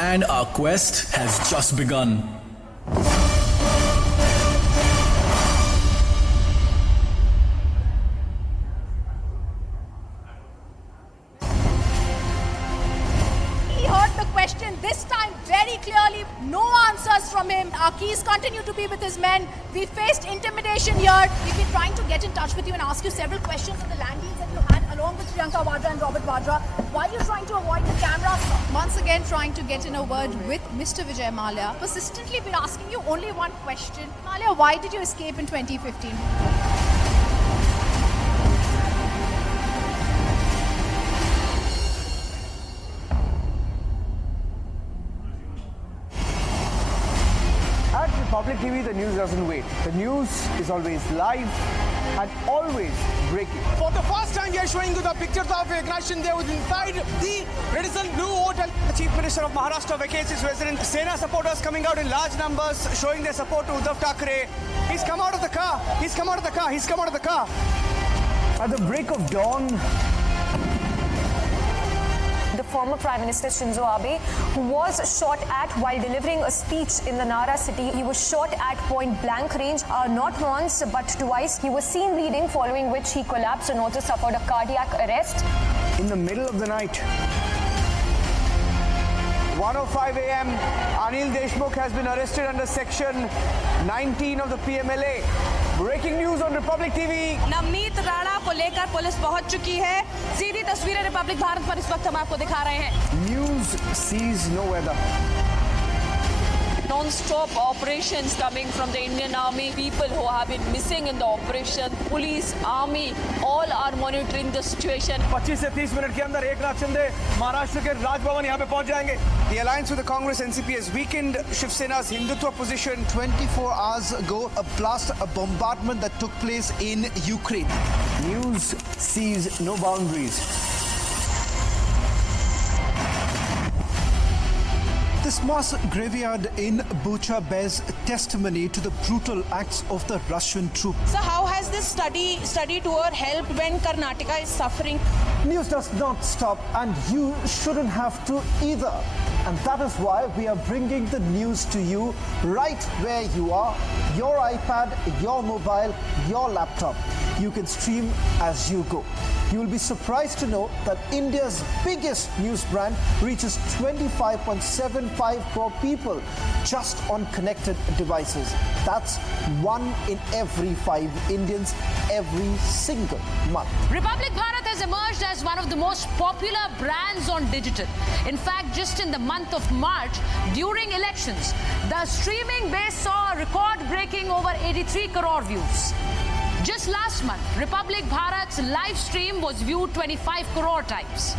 And our quest has just begun. From him. Our keys continue to be with his men. We faced intimidation here. We've been trying to get in touch with you and ask you several questions on the land deals that you had along with Priyanka Vadra and Robert Vadra. Why are you trying to avoid the camera? Once again trying to get in a word with Mr. Vijay Mallya. Persistently been asking you only one question. Mallya, why did you escape in 2015? Public TV, the news doesn't wait. The news is always live and always breaking. For the first time, we are showing you the pictures of aggression there was inside the Radisson Blue Hotel. The Chief Minister of Maharashtra vacates his residence. Sena supporters coming out in large numbers, showing their support to Uddhav Thackeray. He's come out of the car. He's come out of the car. He's come out of the car. At the break of dawn, the former Prime Minister Shinzo Abe, who was shot at while delivering a speech in the Nara city. He was shot at point blank range, not once but twice. He was seen bleeding, following which he collapsed and also suffered a cardiac arrest. In the middle of the night, 1:05 a.m., Anil Deshmukh has been arrested under Section 19 of the PMLA. Breaking news on Republic TV. Navneet Rana को लेकर police पहुंच चुकी है। सीधी तस्वीरें Republic Bharat पर इस वक्त हम आपको दिखा रहे हैं। News sees no weather. Non-stop operations coming from the Indian Army. People who have been missing in the operation, police, army, all are monitoring the situation. 25 से 30 मिनट के अंदर एकनाथ शिंदे महाराष्ट्र के राजभवन यहाँ पे पहुंच जाएंगे. The alliance with the Congress NCP has weakened Shiv Sena's Hindutva position. 24 hours ago, a bombardment that took place in Ukraine. News sees no boundaries. This mass graveyard in Bucha bears testimony to the brutal acts of the Russian troops. So how has this study tour helped when Karnataka is suffering? News does not stop, and you shouldn't have to either. And that is why we are bringing the news to you right where you are. Your iPad, your mobile, your laptop. You can stream as you go. You will be surprised to know that India's biggest news brand reaches 25.75 crore people just on connected devices. That's 1 in every 5 Indians every single month. Republic Bharat has emerged as one of the most popular brands on digital. In fact, just in the month of March, during elections, the streaming base saw a record-breaking over 83 crore views. Just last month, Republic Bharat's live stream was viewed 25 crore times.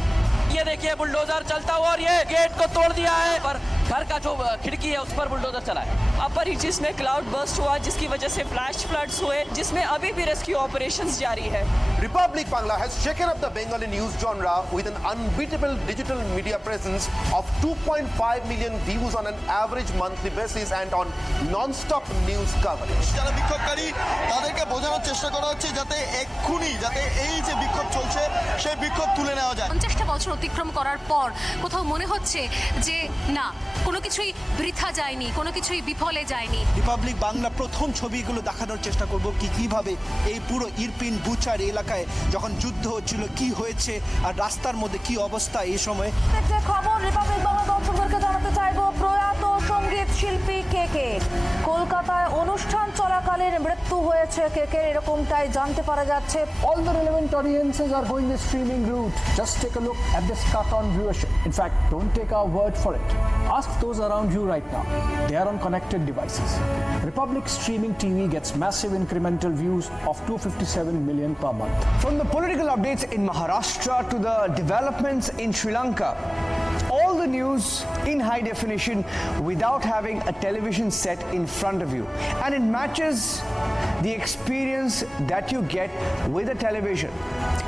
ये देखिए bulldozer चलता हुआ और ये gate को तोड़ दिया है पर घर का जो खिड़की है उस पर बुलडोजर चला है अपर रीचेस में क्लाउड बर्स्ट हुआ जिसकी वजह से फ्लैश फ्लड्स हुए जिसमें अभी भी रेस्क्यू ऑपरेशंस जारी है Republic Bangla has shaken up the Bengali news genre with an unbeatable digital media presence of 2.5 million views on an average monthly basis and on non-stop news coverage. যারা বিক্ষোভকারী তাদেরকে বোঝানোর চেষ্টা করা হচ্ছে যাতে এক্ষুনি যাতে এই যে বিক্ষোভ চলছে সেই বিক্ষোভ তুলে নেওয়া যায় 50টা বছর অতিক্রম করার পর কোথাও মনে হচ্ছে যে না কোনো কিছুই বৃথা যায়নি কোনো কিছুই বিফলে যায়নি রিপাবলিক বাংলা প্রথম ছবিগুলো দেখানোর চেষ্টা করব কিভাবে এই পুরো ইরপিন বুচার এলাকায় যখন যুদ্ধ হচ্ছিল কি হয়েছে আর রাস্তার মধ্যে কি অবস্থা এই সময় যে খবর রিপাবলিক বাংলা দর্শকদেরকে জানাতে চাইবো প্রয়াত সঙ্গীত শিল্পী কেকে কলকাতায় অনুষ্ঠান চলাকালীন মৃত্যু হয়েছে কেকে এরকমটাই জানতে পারা যাচ্ছে All the relevant audiences are going the streaming route. Just take a look at this cut on viewership. In fact, don't take our word for it. Ask those around you right now. They are on connected devices. Republic streaming TV gets massive incremental views of 257 million per month. From the political updates in Maharashtra to the developments in Sri Lanka, all the news in high definition without having a television set in front of you. And it matches the experience that you get with a television.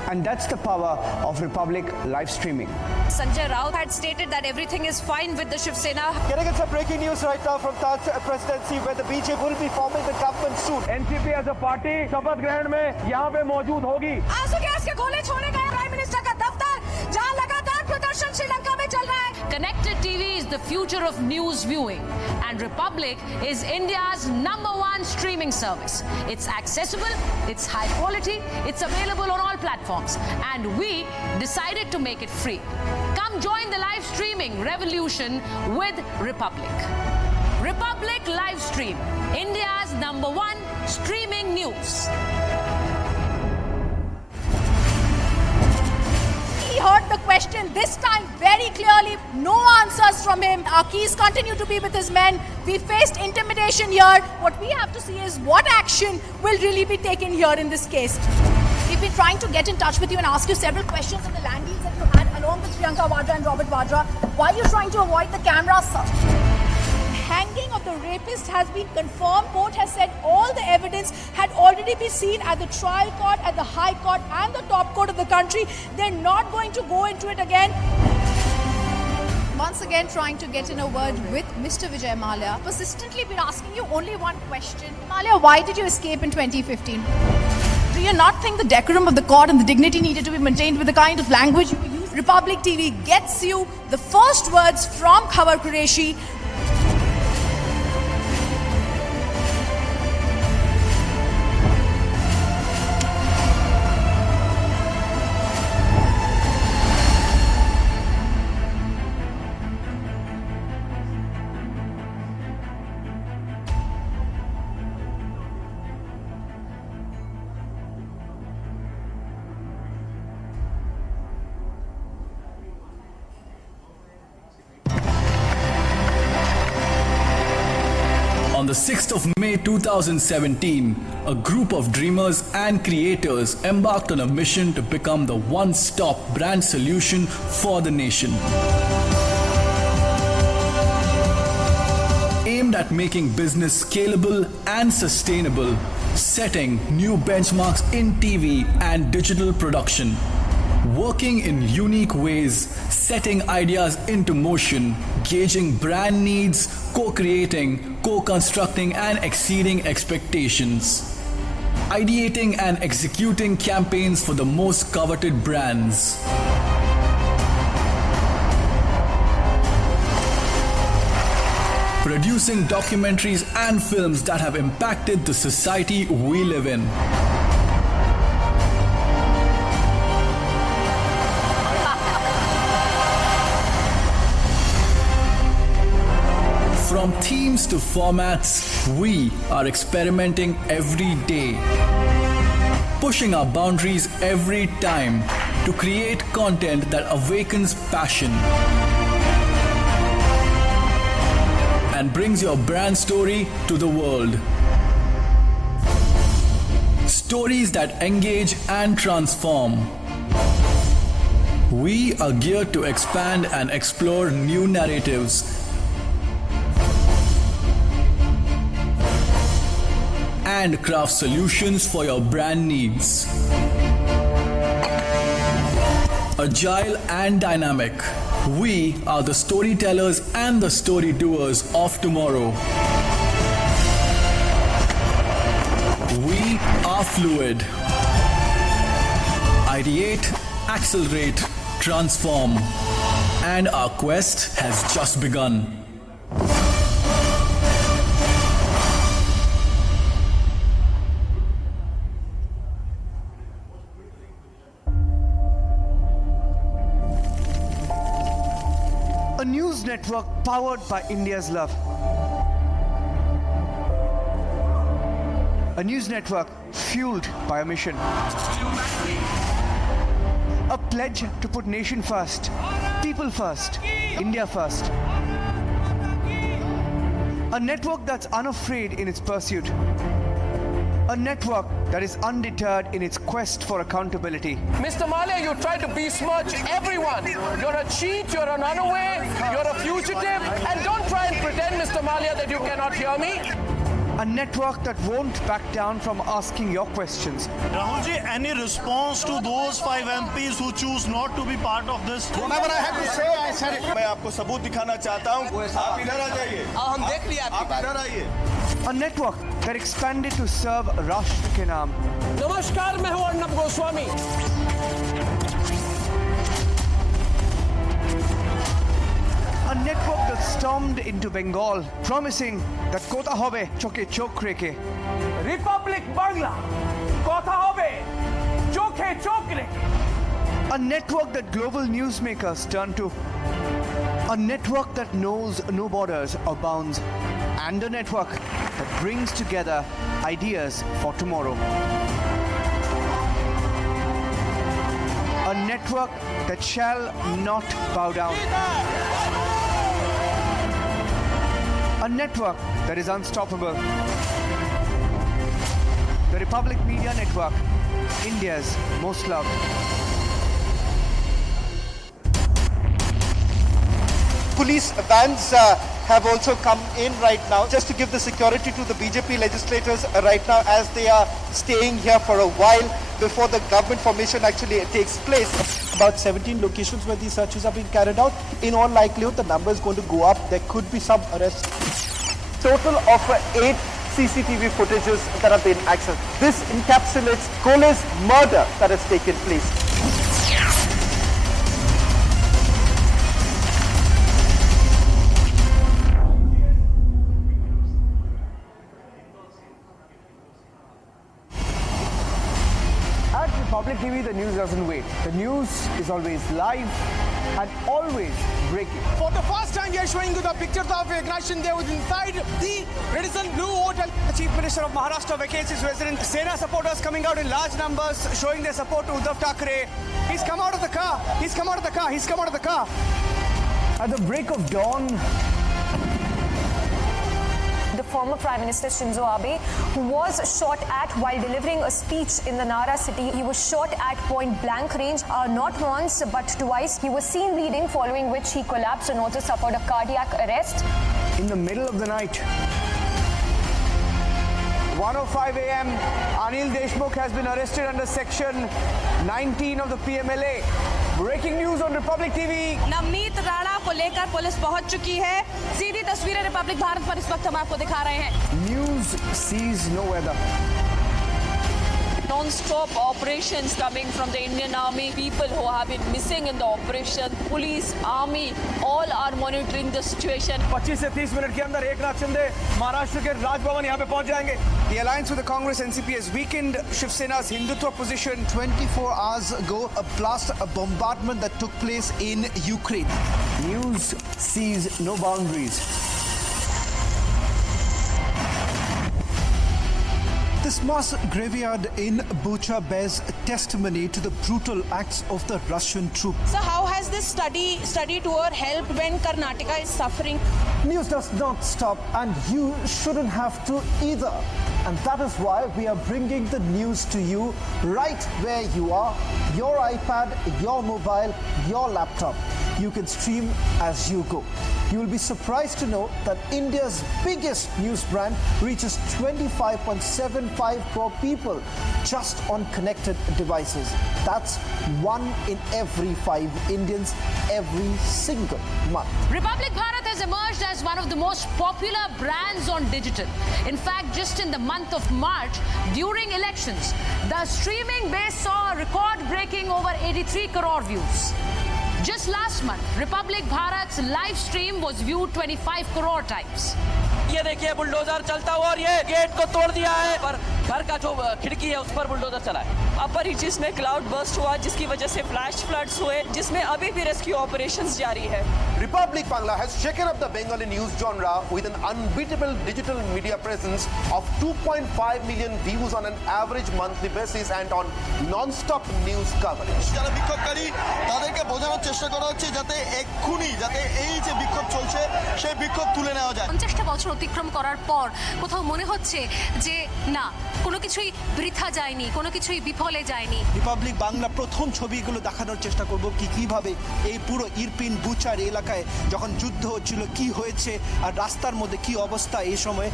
And that's the power of Republic live streaming. Sanjay Raut had stated that everything is fine with the Shiv Sena. Getting some breaking news right now from Taj presidency where the BJP will be forming the government soon. NCP as a party शपथ ग्रहण में यहाँ पे मौजूद होगी आंसू gas के गोले छोड़े गए प्राइम मिनिस्टर का दफ्तर जहां लगातार प्रदर्शन श्रीलंका में चल रहा है Connected TV is the future of news viewing, and Republic is India's #1 streaming service. It's accessible, it's high quality, it's available on all platforms, and we decided to make it free. Come join the live streaming revolution with Republic. Republic Live Stream, India's #1 streaming news. He heard the question this time very clearly. No answers from him. Our keys continue to be with his men. We faced intimidation here. What we have to see is what action will really be taken here in this case. We've been trying to get in touch with you and ask you several questions on the land deals that you had along with Priyanka Vadra and Robert Vadra. Why are you trying to avoid the camera, sir? Hanging of the rapist has been confirmed. Court has said all the evidence had already been seen at the trial court, at the high court and the top court of the country. They're not going to go into it again. Once again trying to get in a word with Mr. Vijay Mallya. Persistently been asking you only one question. Mallya, why did you escape in 2015? Do you not think the decorum of the court and the dignity needed to be maintained with the kind of language you were using? Republic TV gets you the first words from Khabar Qureshi. On the 6th of May 2017, a group of dreamers and creators embarked on a mission to become the one-stop brand solution for the nation. Aimed at making business scalable and sustainable, setting new benchmarks in TV and digital production. Working in unique ways, setting ideas into motion, gauging brand needs, co-creating, co-constructing and exceeding expectations. Ideating and executing campaigns for the most coveted brands. Producing documentaries and films that have impacted the society we live in. From themes to formats, we are experimenting every day. Pushing our boundaries every time to create content that awakens passion and brings your brand story to the world. Stories that engage and transform. We are geared to expand and explore new narratives and craft solutions for your brand needs. Agile and dynamic, we are the storytellers and the story doers of tomorrow. We are fluid. Ideate, accelerate, transform. And our quest has just begun. A news network powered by India's love. A news network fueled by a mission. A pledge to put nation first, people first, India first. A network that's unafraid in its pursuit. A network that is undeterred in its quest for accountability. Mr. Malia, you try to besmirch everyone. You're a cheat, you're an unaware, you're a fugitive, and don't try and pretend, Mr. Malia, that you cannot hear me. A network that won't back down from asking your questions. Rahul ji, any response to those 5 MPs who choose not to be part of this? Whatever I have to say, I said it. मैं आपको सबूत दिखाना चाहता हूँ. आप इधर आ जाइए. हम देख लिया आपकी बात. आप इधर आइए. A network that expanded to serve Rashtra ke naam. Namaskar, मैं हूँ Arnab Goswami. A network that stormed into Bengal, promising that kotha hobe choke chok reke. Republic Bangla, kotha hobe, choke chok reke. A network that global newsmakers turn to. A network that knows no borders or bounds. And a network that brings together ideas for tomorrow. A network that shall not bow down. A network that is unstoppable. The Republic Media Network, India's most loved. Police vans have also come in right now just to give the security to the BJP legislators right now as they are staying here for a while before the government formation actually takes place. About 17 locations where these searches are being carried out. In all likelihood, the number is going to go up. There could be some arrests. Total of 8 CCTV footages that have been accessed. This encapsulates Kole's murder that has taken place. Republic TV, the news doesn't wait. The news is always live and always breaking. For the first time, we are showing you the pictures of aggression there was inside the Radisson Blue Hotel. The Chief Minister of Maharashtra vacates his residence. Sena supporters coming out in large numbers, showing their support to Uddhav Thackeray. He's come out of the car. He's come out of the car. He's come out of the car. At the break of dawn, the former Prime Minister Shinzo Abe, who was shot at while delivering a speech in the Nara city. He was shot at point blank range, not once but twice. He was seen bleeding, following which he collapsed and also suffered a cardiac arrest. In the middle of the night, 1:05 a.m., Anil Deshmukh has been arrested under Section 19 of the PMLA. Breaking news on Republic TV. Navneet Rana को लेकर police पहुंच चुकी है। सीधी तस्वीरें Republic Bharat पर इस वक्त हम आपको दिखा रहे हैं। News sees no weather. Non-stop operations coming from the Indian Army. People who have been missing in the operation, police, army, all are monitoring the situation. 25 से 30 मिनट के अंदर एकनाथ शिंदे महाराष्ट्र के राजभवन यहाँ पे पहुंच जाएंगे। The alliance with the Congress NCP has weakened Shiv Sena's Hindutva position. 24 hours ago, a bombardment that took place in Ukraine. News sees no boundaries. This mass graveyard in Bucha bears testimony to the brutal acts of the Russian troops. So how has this study tour helped when Karnataka is suffering? News does not stop, and you shouldn't have to either. And that is why we are bringing the news to you right where you are, your iPad, your mobile, your laptop. You can stream as you go. You will be surprised to know that India's biggest news brand reaches 25.75 crore people just on connected devices. That's 1 in every 5 Indians every single month. Republic Bharat has emerged as one of the most popular brands on digital. In fact, just in the month of March, during elections, the streaming base saw a record-breaking over 83 crore views. Just last month, Republic Bharat's live stream was viewed 25 crore times. ये देखिए bulldozer चलता हुआ और ये gate को तोड़ दिया है, पर घर का जो खिड़की है उस पर बुलडोजर चला है। अपर रीचेस में क्लाउड बर्स्ट हुआ, जिसकी वजह से फ्लैश फ्लड्स हुए, जिसमें अभी भी रेस्क्यू ऑपरेशंस जारी है। Republic Bangla has shaken up the Bengali news genre with an unbeatable digital media presence of 2.5 million views on an average monthly basis and on non-stop news coverage. যারা বিক্ষোভকারী তাদেরকে বোঝানোর চেষ্টা করা হচ্ছে যাতে এক্ষুনি যাতে এই যে বিক্ষোভ চলছে সেই বিক্ষোভ তুলে নেওয়া যায়। 50টা বছর অতিক্রম করার পর কোথাও মনে হচ্ছে যে না কোনো কিছুই বৃথা যায়নি, কোনো কিছুই বিফলে যায়নি। রিপাবলিক বাংলা প্রথম ছবিগুলো দেখানোর চেষ্টা করব কিভাবে এই পুরো ইরপিন বুচার এলাকায় যখন যুদ্ধ হচ্ছিল কি হয়েছে আর রাস্তার মধ্যে কি অবস্থা এই সময়।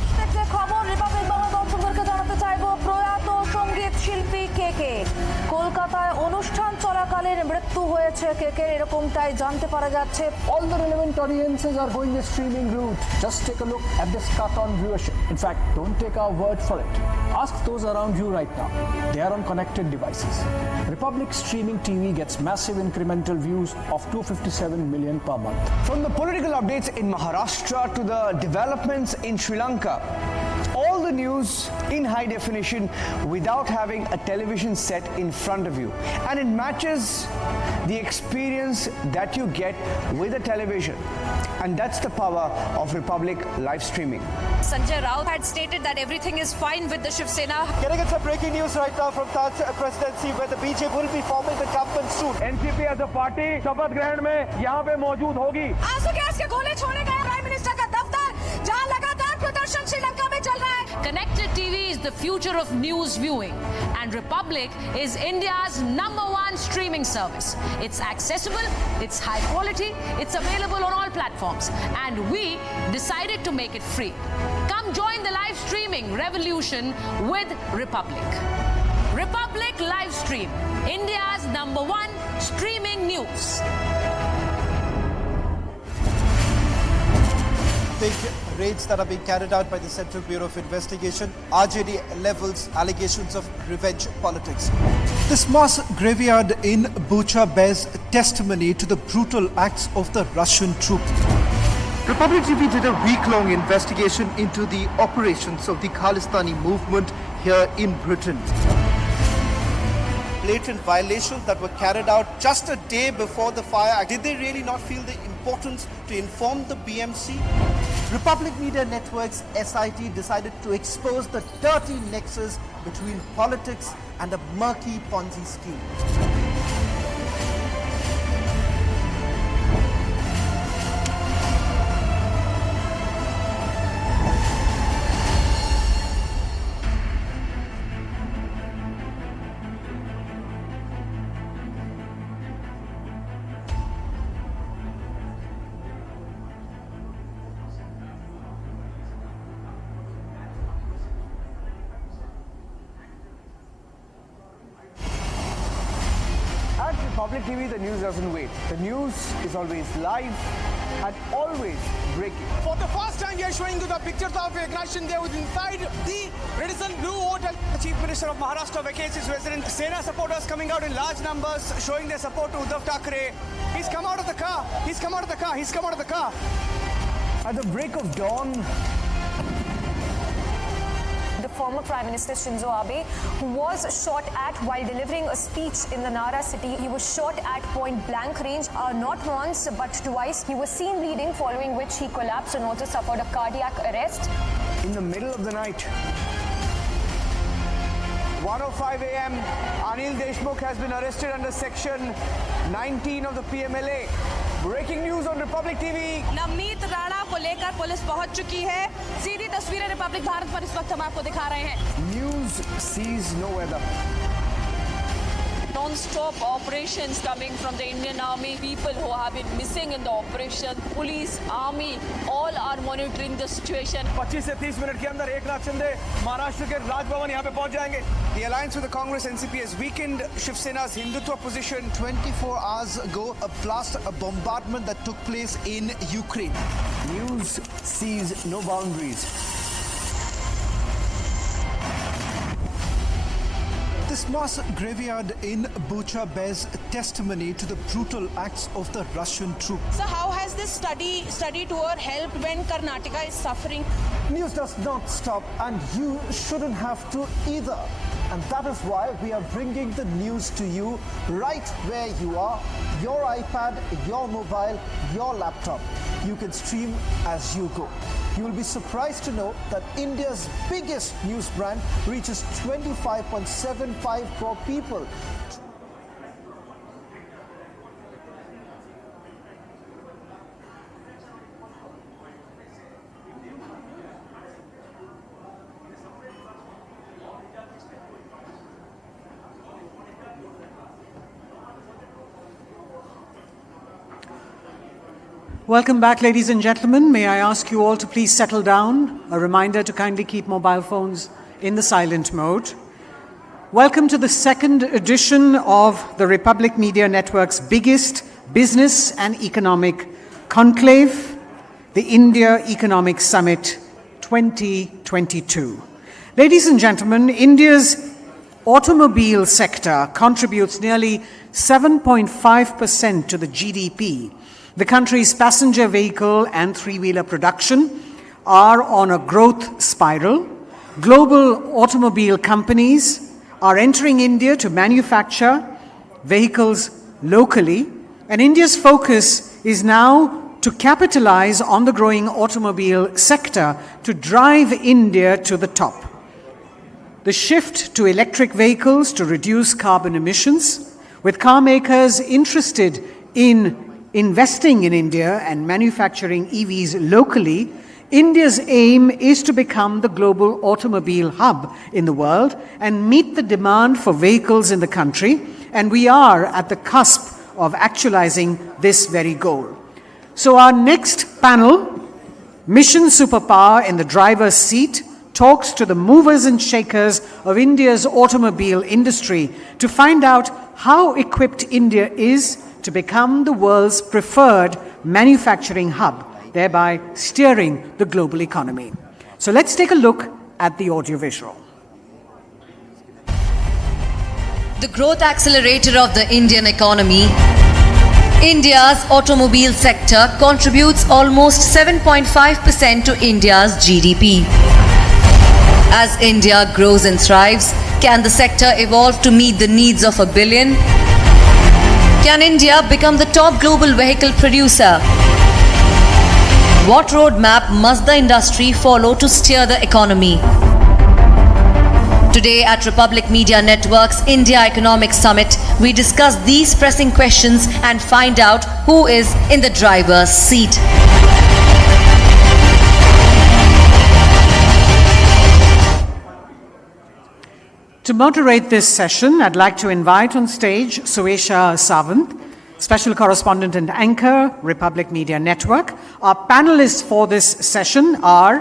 খবর রিপাবলিক বাংলা দর্শকদেরকে জানাতে চাইবো প্রয়াত সঙ্গীত শিল্পী কে কলকাতায় অনুষ্ঠান চলাকালীন মৃত্যু হয়েছে কে এরকমটাই জানতে পারা যাচ্ছে। All the relevant audiences are going the streaming route. Just take a look at this cut on viewership. In fact, don't take our word for it. Ask those around you right now. They are on connected devices. Republic streaming TV gets massive incremental views of 257 million per month. From the political updates in Maharashtra to the developments in Sri Lanka, all the news in high definition without having a television set in front of you. And it matches the experience that you get with a television. And that's the power of Republic live streaming. Sanjay Raut had stated that everything is fine with the Shiv Sena. Getting some breaking news right now from Taj presidency where the BJP will be forming the government soon. NCP as a party शपथ ग्रहण में यहाँ पे मौजूद होगी। आंसू gas के गोले छोड़े गए प्राइम मिनिस्टर का दफ्तर, जहाँ लगातार प्रदर्शन श्रीलंका में चल रहा है। Connected TV is the future of news viewing, and Republic is India's #1 streaming service. It's accessible, it's high quality, it's available on all platforms, and we decided to make it free. Come join the live streaming revolution with Republic. Republic Live Stream, India's #1 streaming news. Big raids that are being carried out by the Central Bureau of Investigation. RJD levels allegations of revenge politics. This mass graveyard in Bucha bears testimony to the brutal acts of the Russian troops. Republic TV did a week-long investigation into the operations of the Khalistani movement here in Britain. blatant violations that were carried out just a day before the fire. Did they really not feel the importance to inform the BMC? Republic Media Network's SIT decided to expose the dirty nexus between politics and a murky Ponzi scheme. Public TV, the news doesn't wait. The news is always live and always breaking. For the first time, we are showing you the pictures of aggression there was inside the Radisson Blue Hotel. The Chief Minister of Maharashtra vacates his residence. Sena supporters coming out in large numbers, showing their support to Uddhav Thackeray. He's come out of the car. He's come out of the car. He's come out of the car. At the break of dawn, the former Prime Minister Shinzo Abe, who was shot at while delivering a speech in the Nara city. He was shot at point blank range, not once but twice. He was seen bleeding, following which he collapsed and also suffered a cardiac arrest. In the middle of the night, 1:05 a.m., Anil Deshmukh has been arrested under Section 19 of the PMLA. Breaking news on Republic TV. Navneet Rana को लेकर police पहुंच चुकी है। सीधी तस्वीरें Republic Bharat पर इस वक्त हम आपको दिखा रहे हैं। News sees no weather. Non-stop operations coming from the Indian Army. People who have been missing in the operation. Police, Army, all are monitoring the situation. 25 से 30 मिनट के अंदर एकनाथ शिंदे महाराष्ट्र के राजभवन यहाँ पे पहुंच जाएंगे। The alliance with the Congress NCP has weakened Shiv Sena's Hindutva position. 24 hours ago, a bombardment that took place in Ukraine. News sees no boundaries. This mass graveyard in Bucha bears testimony to the brutal acts of the Russian troops. So how has this study tour helped when Karnataka is suffering? News does not stop, and you shouldn't have to either. And that is why we are bringing the news to you right where you are, your iPad, your mobile, your laptop. You can stream as you go. You will be surprised to know that India's biggest news brand reaches 25.75 crore people. Welcome back, ladies and gentlemen. May I ask you all to please settle down. A reminder to kindly keep mobile phones in the silent mode. Welcome to the second edition of the Republic Media Network's biggest business and economic conclave, the India Economic Summit 2022. Ladies and gentlemen, India's automobile sector contributes nearly 7.5% to the GDP. The country's passenger vehicle and three-wheeler production are on a growth spiral. Global automobile companies are entering India to manufacture vehicles locally, and India's focus is now to capitalize on the growing automobile sector to drive India to the top. The shift to electric vehicles to reduce carbon emissions, with car makers interested in investing in India and manufacturing EVs locally, India's aim is to become the global automobile hub in the world and meet the demand for vehicles in the country, and we are at the cusp of actualizing this very goal. So our next panel, Mission Superpower in the driver's seat, talks to the movers and shakers of India's automobile industry to find out how equipped India is to become the world's preferred manufacturing hub, thereby steering the global economy. So let's take a look at the audiovisual. The growth accelerator of the Indian economy, India's automobile sector contributes almost 7.5% to India's GDP. As India grows and thrives, Can the sector evolve to meet the needs of 1 billion? Can India become the top global vehicle producer? What roadmap must the industry follow to steer the economy? Today at Republic Media Network's India Economics Summit, we discuss these pressing questions and find out who is in the driver's seat. To moderate this session, I'd like to invite on stage Suesha Savant, Special Correspondent and Anchor, Republic Media Network. Our panelists for this session are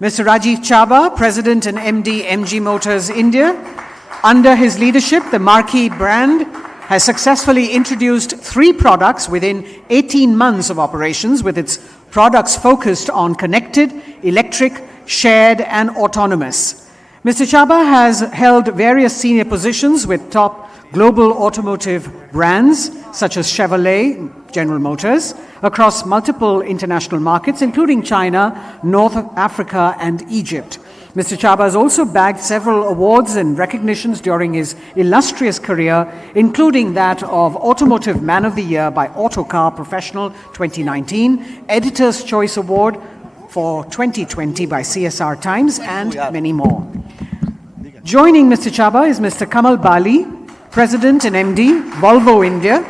Mr. Rajiv Chaba, President and MD, MG Motors India. Under his leadership, the marquee brand has successfully introduced 3 products within 18 months of operations, with its products focused on connected, electric, shared and autonomous. Mr. Chaba has held various senior positions with top global automotive brands such as Chevrolet, General Motors, across multiple international markets, including China, North Africa, and Egypt. Mr. Chaba has also bagged several awards and recognitions during his illustrious career, including that of Automotive Man of the Year by Autocar Professional 2019, Editor's Choice Award for 2020 by CSR Times, and many more. Joining Mr. Chaba is Mr. Kamal Bali, President and MD, Volvo India.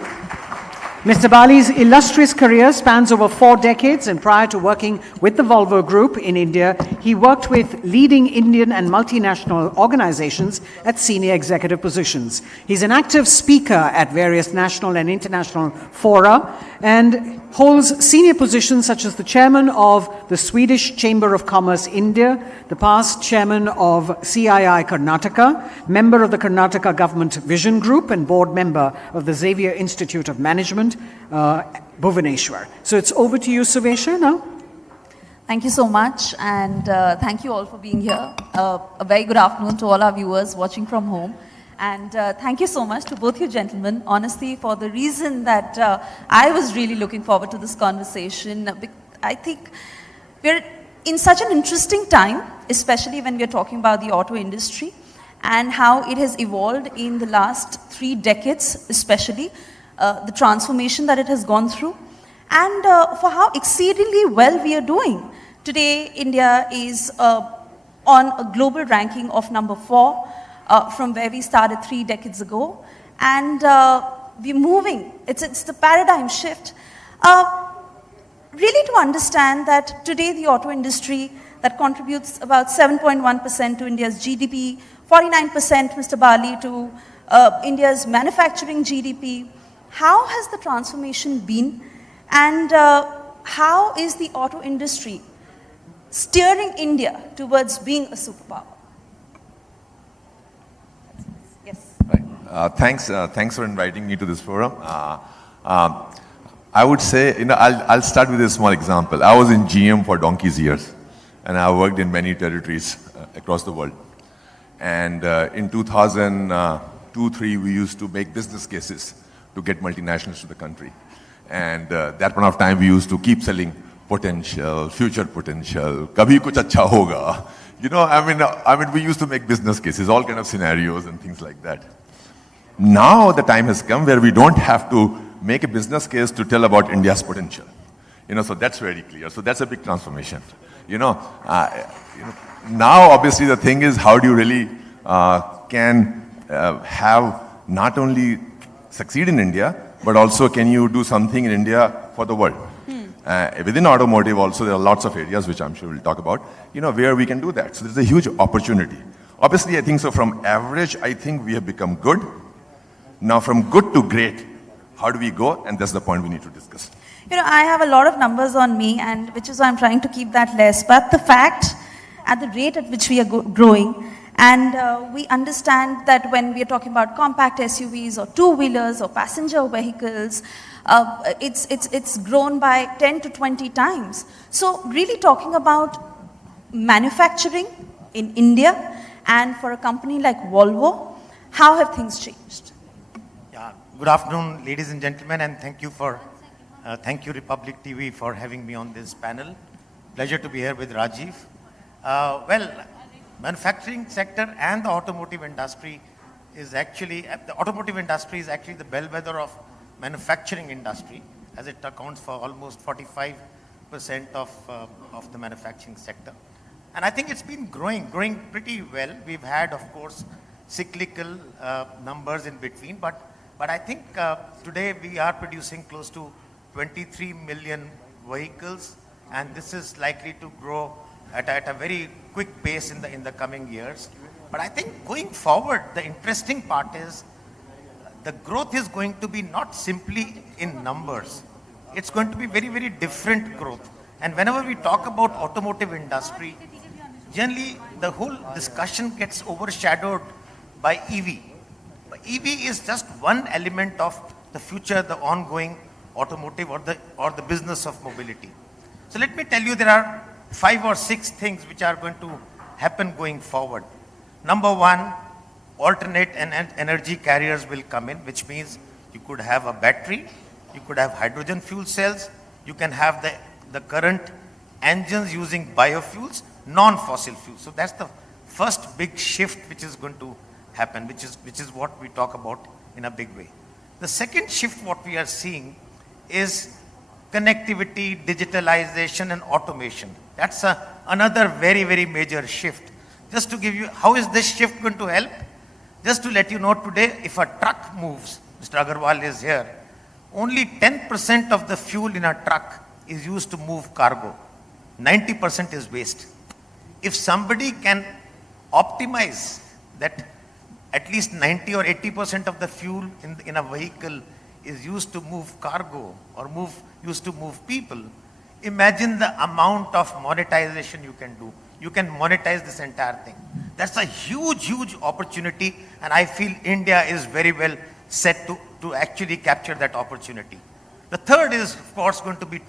Mr. Bali's illustrious career spans over 4 decades, and prior to working with the Volvo Group in India, he worked with leading Indian and multinational organizations at senior executive positions. He's an active speaker at various national and international fora and holds senior positions such as the chairman of the Swedish Chamber of Commerce India, the past chairman of CII Karnataka, member of the Karnataka Government Vision Group, and board member of the Xavier Institute of Management, Bhubaneswar. So it's over to you, Suesha, now. Thank you so much, and thank you all for being here. A very good afternoon to all our viewers watching from home. And thank you so much to both you gentlemen, honestly, for the reason that I was really looking forward to this conversation. I think we're in such an interesting time, especially when we're talking about the auto industry and how it has evolved in the last 3 decades, especially the transformation that it has gone through, and for how exceedingly well we are doing. Today, India is on a global ranking of number 4. From where we started 3 decades ago, and we're moving. It's the paradigm shift. Really to understand that today the auto industry that contributes about 7.1% to India's GDP, 49%, Mr. Bali, to India's manufacturing GDP. How has the transformation been, and how is the auto industry steering India towards being a superpower? Thanks for inviting me to this forum. I would say, I'll start with a small example. I was in GM for donkey's years, and I worked in many territories across the world. And in 2002-03, we used to make business cases to get multinationals to the country. And that point of time, we used to keep selling potential, future potential, kabhi kuch acha hoga. You know, I mean, we used to make business cases, all kind of scenarios and things like that. Now the time has come where we don't have to make a business case to tell about India's potential. So that's very clear. So that's a big transformation. Now obviously the thing is, how do you really can have not only succeed in India, but also can you do something in India for the world? Within automotive also, there are lots of areas which I'm sure we'll talk about, where we can do that. So there's a huge opportunity. Obviously, I think so from average, I think we have become good. Now from good to great, how do we go? And that's the point we need to discuss. I have a lot of numbers on me, and which is why I'm trying to keep that less. But the fact, at the rate at which we are growing, and we understand that when we are talking about compact SUVs or 2-wheelers or passenger vehicles, it's grown by 10 to 20 times. So really talking about manufacturing in India, and for a company like Volvo, how have things changed? Good afternoon, ladies and gentlemen, and thank you Republic TV for having me on this panel. Pleasure to be here with Rajiv. Well, manufacturing sector and the automotive industry is actually, the automotive industry is actually the bellwether of manufacturing industry, as it accounts for almost 45% of the manufacturing sector. And I think it's been growing pretty well. We've had, of course, cyclical numbers in between, but I think today we are producing close to 23 million vehicles, and this is likely to grow at a very quick pace in the coming years. But I think going forward, the interesting part is the growth is going to be not simply in numbers. It's going to be very, very different growth. And whenever we talk about automotive industry, generally the whole discussion gets overshadowed by EV. EV is just one element of the future, the ongoing automotive or the business of mobility. So let me tell you, there are 5 or 6 things which are going to happen going forward. Number one, alternate energy carriers will come in, which means you could have a battery, you could have hydrogen fuel cells, you can have the current engines using biofuels, non-fossil fuels. So that's the first big shift which is going to happen, which is what we talk about in a big way. The second shift what we are seeing is connectivity, digitalization and automation. That's another very, very major shift. Just to give you, how is this shift going to help? Just to let you know, today, if a truck moves, Mr. Agarwal is here, only 10% of the fuel in a truck is used to move cargo. 90% is waste. If somebody can optimize that at least 90 or 80% of the fuel in a vehicle is used to move cargo or used to move people, imagine the amount of monetization you can do. You can monetize this entire thing. That's a huge, huge opportunity, and I feel India is very well set to actually capture that opportunity. The third is, of course, going to be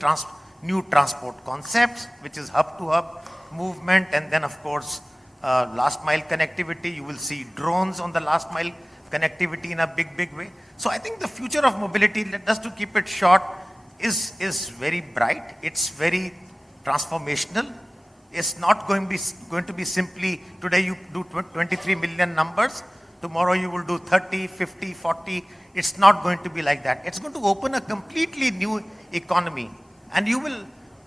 new transport concepts, which is hub-to-hub movement, and then, of course, last mile connectivity. You will see drones on the last mile connectivity in a big, big way. So I think the future of mobility, just to keep it short, is very bright. It's very transformational. It's not going to be simply, today you do 23 million numbers, tomorrow you will do 30, 50, 40. It's not going to be like that. It's going to open a completely new economy. And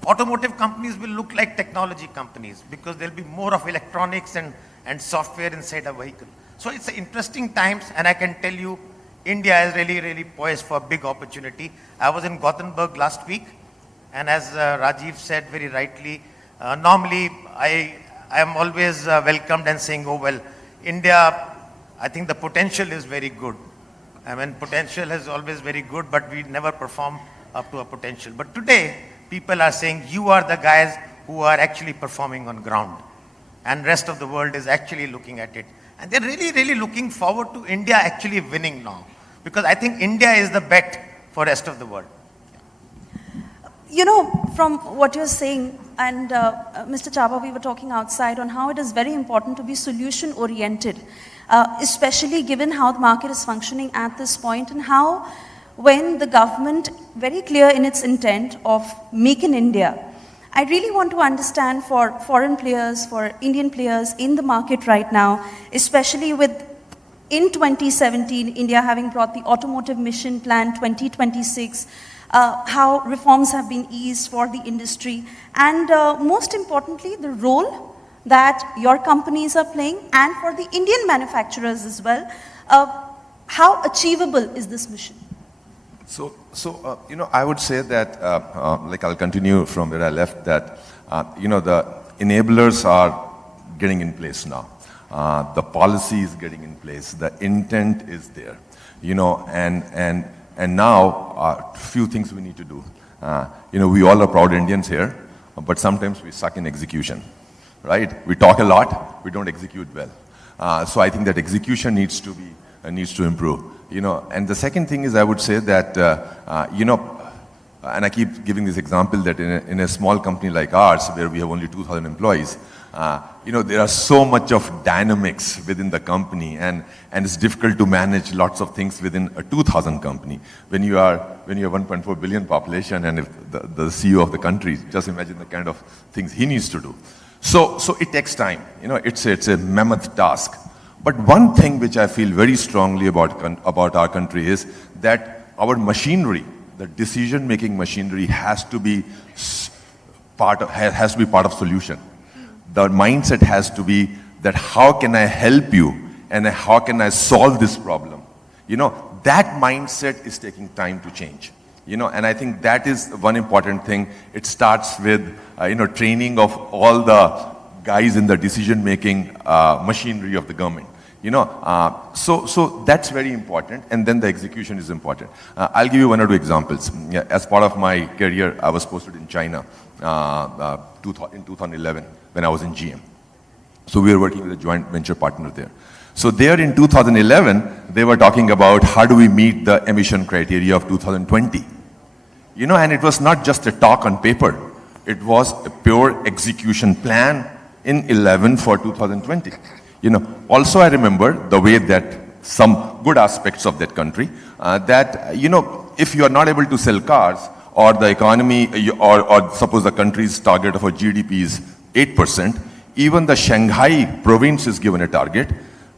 automotive companies will look like technology companies, because there'll be more of electronics and software inside a vehicle. So it's interesting times, and I can tell you, India is really, really poised for a big opportunity. I was in Gothenburg last week, and as Rajiv said very rightly, normally I am always welcomed and saying, oh well, India, I think the potential is very good. I mean, potential is always very good, but we never perform up to our potential. But today, people are saying, you are the guys who are actually performing on ground. And rest of the world is actually looking at it. And they're really, really looking forward to India actually winning now. Because I think India is the bet for rest of the world. You know, from what you're saying, and Mr. Chaba, we were talking outside on how it is very important to be solution-oriented, especially given how the market is functioning at this point, and how when the government, very clear in its intent of Make in India, I really want to understand for foreign players, for Indian players in the market right now, especially with in 2017, India having brought the Automotive Mission Plan 2026, how reforms have been eased for the industry, and most importantly, the role that your companies are playing, and for the Indian manufacturers as well. How achievable is this mission? So you know, I would say that, like I'll continue from where I left, that, you know, the enablers are getting in place now. The policy is getting in place. The intent is there, you know, and now few things we need to do. You know, we all are proud Indians here, but sometimes we suck in execution, right? We talk a lot, we don't execute well. So I think that execution needs to improve. You know, and the second thing is, I would say that, you know, and I keep giving this example that in a small company like ours, where we have only 2,000 employees, you know, there are so much of dynamics within the company, and it's difficult to manage lots of things within a 2,000 company. When you have 1.4 billion population, and if the CEO of the country, just imagine the kind of things he needs to do. So it takes time. You know, it's a mammoth task. But one thing which I feel very strongly about our country is that our machinery, the decision-making machinery, has to be part of solution. The mindset has to be that how can I help you and how can I solve this problem? You know, that mindset is taking time to change. You know, and I think that is one important thing. It starts with, training of all the guys in the decision-making machinery of the government. You know, so that's very important, and then the execution is important. I'll give you one or two examples. Yeah, as part of my career, I was posted in China in 2011 when I was in GM. So we were working with a joint venture partner there. So there in 2011, they were talking about how do we meet the emission criteria of 2020. You know, and it was not just a talk on paper. It was a pure execution plan in 11 for 2020. You know, also I remember the way that some good aspects of that country, that, you know, if you are not able to sell cars, or the economy, or suppose the country's target of a GDP is 8%, even the Shanghai province is given a target.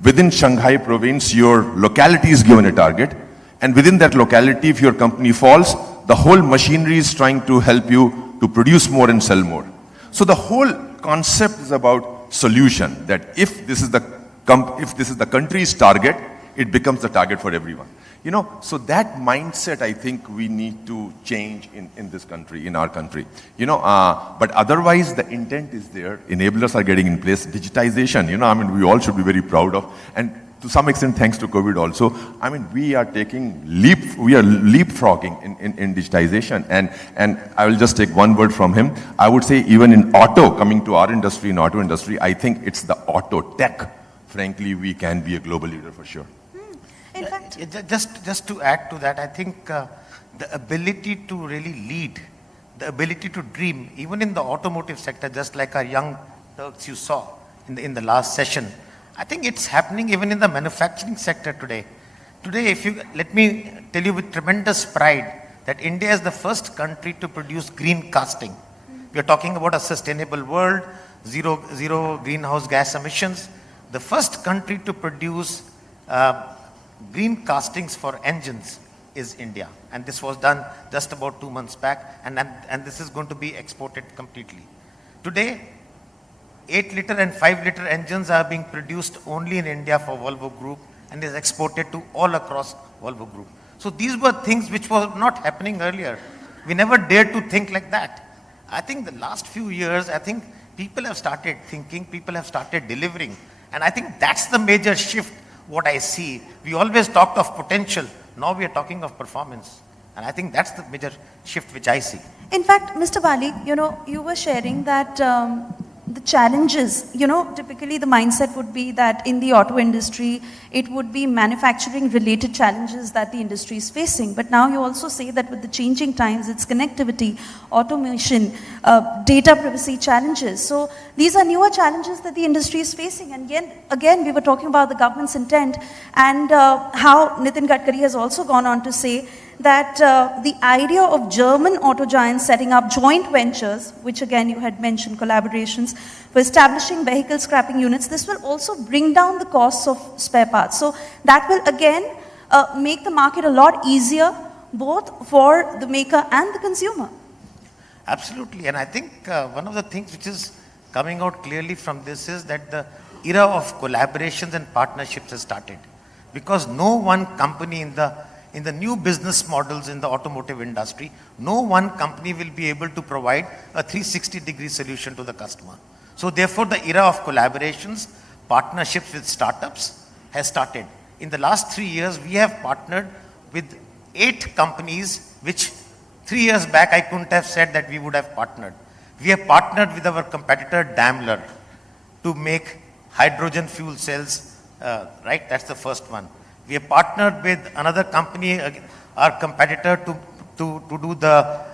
Within Shanghai province, your locality is given a target. And within that locality, if your company falls, the whole machinery is trying to help you to produce more and sell more. So the whole concept is about solution, that if this is the country's target, it becomes the target for everyone. You know, so that mindset, I think we need to change in this country, in our country. You know, but otherwise the intent is there, enablers are getting in place, digitization, you know, I mean, we all should be very proud of, and to some extent thanks to COVID also, I mean, we are leapfrogging in digitization, and I will just take one word from him. I would say even in auto, coming to our industry, in auto industry, I think it's the auto tech. Frankly, we can be a global leader for sure. In fact, just to add to that, I think the ability to really lead, the ability to dream, even in the automotive sector, just like our young Turks you saw in the last session, I think it's happening even in the manufacturing sector today. Today, let me tell you with tremendous pride that India is the first country to produce green casting. We are talking about a sustainable world, zero greenhouse gas emissions. The first country to produce green castings for engines is India, and this was done just about 2 months back, and this is going to be exported completely. Today, 8-liter and 5-liter engines are being produced only in India for Volvo Group and is exported to all across Volvo Group. So these were things which were not happening earlier. We never dared to think like that. I think the last few years, I think people have started thinking, people have started delivering, and I think that's the major shift. What I see, we always talked of potential, now we are talking of performance. And I think that's the major shift which I see. In fact, Mr. Bali, you know, you were sharing that the challenges, you know, typically the mindset would be that in the auto industry, it would be manufacturing related challenges that the industry is facing. But now you also say that with the changing times, it's connectivity, automation, data privacy challenges. So these are newer challenges that the industry is facing. And again, we were talking about the government's intent and how Nitin Gadkari has also gone on to say that the idea of German auto giants setting up joint ventures, which again you had mentioned, collaborations, for establishing vehicle scrapping units, this will also bring down the costs of spare parts. So that will again make the market a lot easier, both for the maker and the consumer. Absolutely, and I think one of the things which is coming out clearly from this is that the era of collaborations and partnerships has started. Because no one company in the new business models in the automotive industry, no one company will be able to provide a 360-degree solution to the customer. So therefore, the era of collaborations, partnerships with startups has started. In the last 3 years, we have partnered with 8 companies, which 3 years back I couldn't have said that we would have partnered. We have partnered with our competitor Daimler to make hydrogen fuel cells, right? That's the first one. We have partnered with another company, our competitor, to do the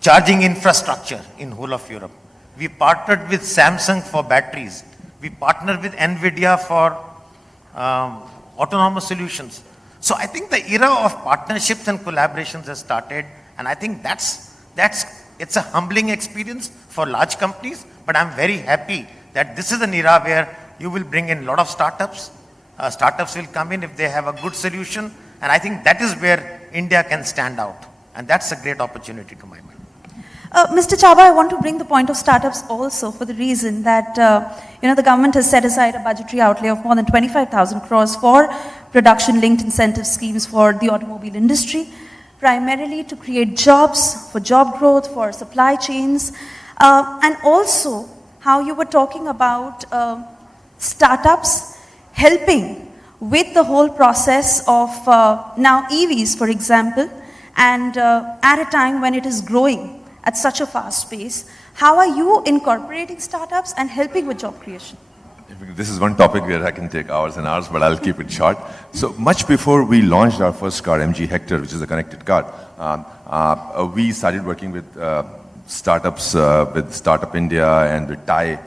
charging infrastructure in whole of Europe. We partnered with Samsung for batteries. We partnered with NVIDIA for autonomous solutions. So I think the era of partnerships and collaborations has started, and I think it's a humbling experience for large companies, But I'm very happy that this is an era where you will bring in a lot of startups. Startups will come in if they have a good solution. And I think that is where India can stand out. And that's a great opportunity to my mind. Mr. Chaba, I want to bring the point of startups also for the reason that, the government has set aside a budgetary outlay of more than 25,000 crores for production-linked incentive schemes for the automobile industry, primarily to create jobs, for job growth, for supply chains, and also how you were talking about startups helping with the whole process of now EVs, for example, and at a time when it is growing at such a fast pace. How are you incorporating startups and helping with job creation? This is one topic where I can take hours and hours, but I'll keep it short. So much before we launched our first car, MG Hector, which is a connected car, we started working with startups, with Startup India and with TIE.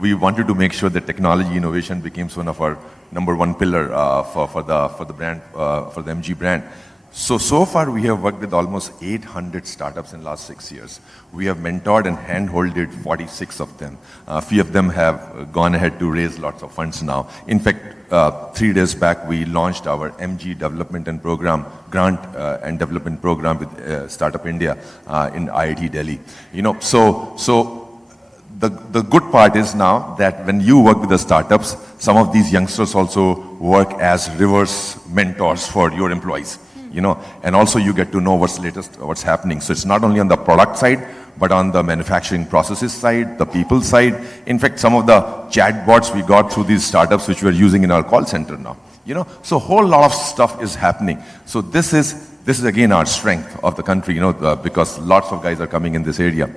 We wanted to make sure that technology innovation becomes one of our #1 pillar for the brand, for the MG brand. So far we have worked with almost 800 startups in the last 6 years. We have mentored and hand-holded 46 of them. A few of them have gone ahead to raise lots of funds now. In fact, 3 days back we launched our MG Development and Program, Grant and Development Program with Startup India in IIT Delhi. The good part is now that when you work with the startups, some of these youngsters also work as reverse mentors for your employees. And also you get to know what's happening. So it's not only on the product side, but on the manufacturing processes side, the people side. In fact, some of the chatbots we got through these startups, which we're using in our call center now. So a whole lot of stuff is happening. So this is again our strength of the country, because lots of guys are coming in this area.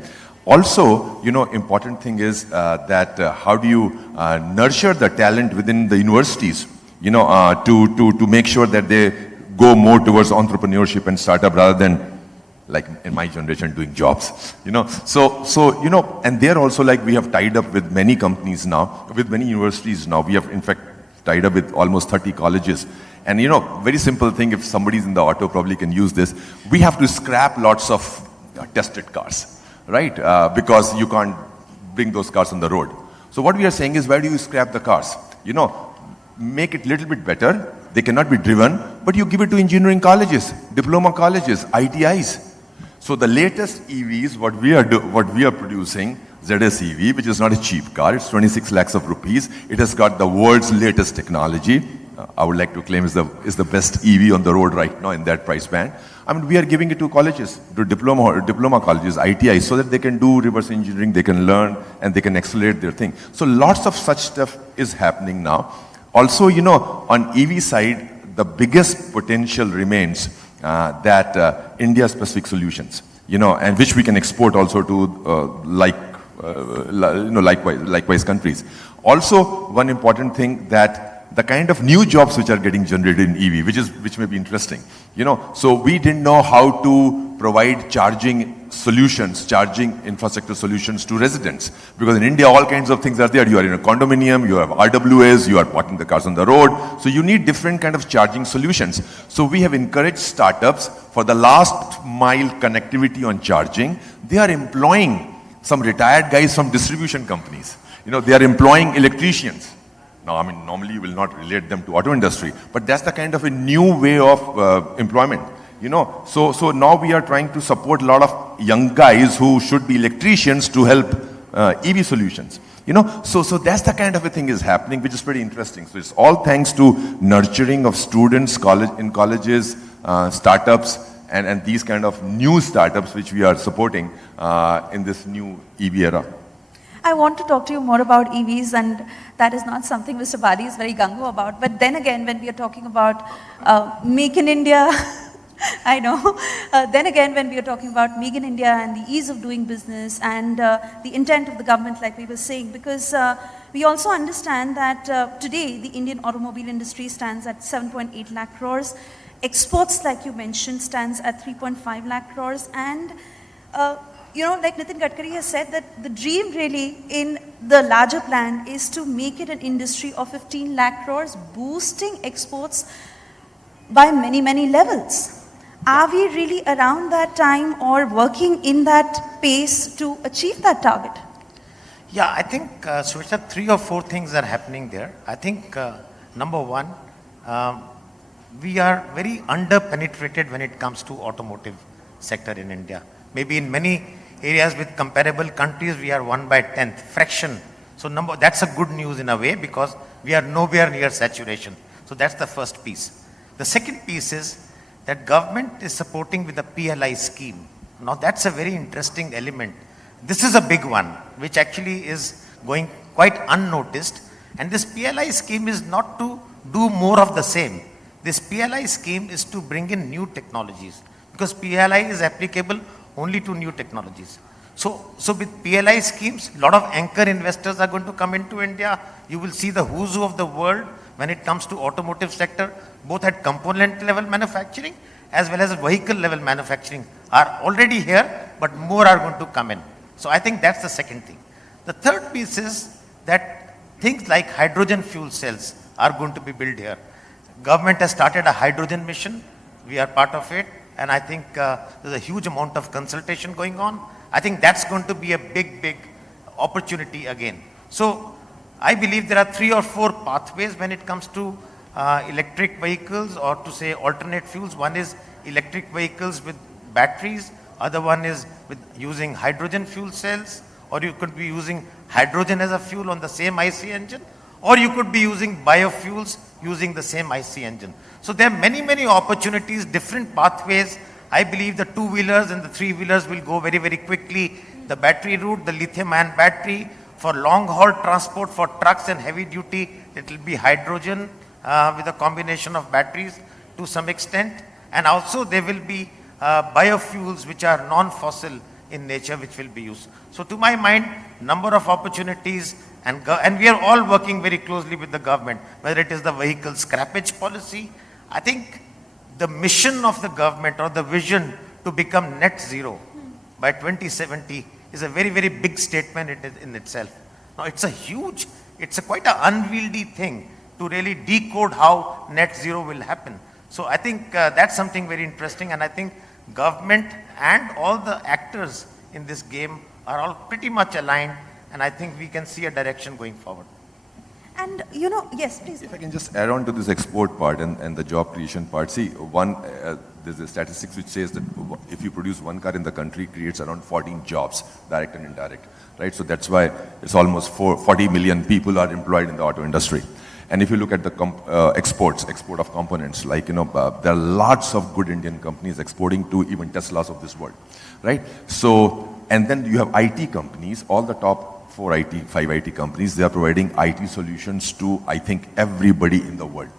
Also, important thing is that how do you nurture the talent within the universities, to make sure that they go more towards entrepreneurship and startup rather than, like in my generation, doing jobs. And they're also, like, we have tied up with many companies now, with many universities now. We have in fact tied up with almost 30 colleges. And very simple thing, if somebody's in the auto probably can use this. We have to scrap lots of tested cars, right? Because you can't bring those cars on the road. So what we are saying is, where do you scrap the cars? Make it a little bit better. They cannot be driven, but you give it to engineering colleges, diploma colleges, ITIs. So the latest EVs, what we are producing, ZS EV, which is not a cheap car, it's 26 lakhs of rupees. It has got the world's latest technology. I would like to claim is the best EV on the road right now in that price band. I mean, we are giving it to colleges, to diploma colleges, ITIs, so that they can do reverse engineering, they can learn, and they can accelerate their thing. So lots of such stuff is happening now. Also, on EV side, the biggest potential remains that India-specific solutions, and which we can export also to likewise countries. Also, one important thing, that the kind of new jobs which are getting generated in EV, which may be interesting. So we didn't know how to provide charging solutions, charging infrastructure solutions to residents. Because in India, all kinds of things are there. You are in a condominium, you have RWAs, you are parking the cars on the road. So you need different kind of charging solutions. So we have encouraged startups for the last mile connectivity on charging. They are employing some retired guys from distribution companies. They are employing electricians. Now, I mean, normally you will not relate them to auto industry, but that's the kind of a new way of employment. So now we are trying to support a lot of young guys who should be electricians to help EV solutions. So that's the kind of a thing is happening, which is pretty interesting. So it's all thanks to nurturing of students in colleges, startups, and these kind of new startups which we are supporting in this new EV era. I want to talk to you more about EVs, and that is not something Mr. Badi is very gung-ho about. But then again, when we are talking about Make in India, I know. Then again, when we are talking about Make in India and the ease of doing business and the intent of the government, like we were saying, because we also understand that today the Indian automobile industry stands at 7.8 lakh crores. Exports, like you mentioned, stands at 3.5 lakh crores. And like Nitin Gadkari has said, that the dream really in the larger plan is to make it an industry of 15 lakh crores, boosting exports by many, many levels. Are we really around that time or working in that pace to achieve that target? Yeah, I think, Sushma, 3 or 4 things are happening there. I think, number one, we are very under-penetrated when it comes to automotive sector in India. Maybe in many areas with comparable countries, we are 1/10th fraction. So that's a good news in a way, because we are nowhere near saturation. So that's the first piece. The second piece is that government is supporting with the PLI scheme. Now that's a very interesting element. This is a big one, which actually is going quite unnoticed. And this PLI scheme is not to do more of the same. This PLI scheme is to bring in new technologies, because PLI is applicable only to new technologies. So with PLI schemes, a lot of anchor investors are going to come into India. You will see the who's who of the world when it comes to automotive sector, both at component level manufacturing as well as vehicle level manufacturing are already here, but more are going to come in. So I think that's the second thing. The third piece is that things like hydrogen fuel cells are going to be built here. Government has started a hydrogen mission. We are part of it. And I think there's a huge amount of consultation going on. I think that's going to be a big opportunity again. So I believe there are 3 or 4 pathways when it comes to electric vehicles, or to say alternate fuels. One is electric vehicles with batteries. Other one is with using hydrogen fuel cells, or you could be using hydrogen as a fuel on the same IC engine, or you could be using biofuels using the same IC engine. So there are many opportunities, different pathways. I believe the 2-wheelers and the 3-wheelers will go very quickly. The battery route, the lithium-ion battery, for long-haul transport, for trucks and heavy duty, it will be hydrogen with a combination of batteries to some extent. And also there will be biofuels which are non-fossil in nature, which will be used. So to my mind, number of opportunities, and we are all working very closely with the government, whether it is the vehicle scrappage policy. I think the mission of the government, or the vision to become net zero by 2070, is a very big statement in itself. Now it's quite an unwieldy thing to really decode how net zero will happen. So I think that's something very interesting, and I think government and all the actors in this game are all pretty much aligned, and I think we can see a direction going forward. And yes, please. If I can just add on to this export part and the job creation part. See, there's a statistics which says that if you produce 1 car in the country, it creates around 14 jobs, direct and indirect, right? So that's why it's almost 40 million people are employed in the auto industry. And if you look at the export of components, like, there are lots of good Indian companies exporting to even Teslas of this world, right? So, and then you have IT companies, all the top 5 IT companies, they are providing IT solutions to, I think, everybody in the world.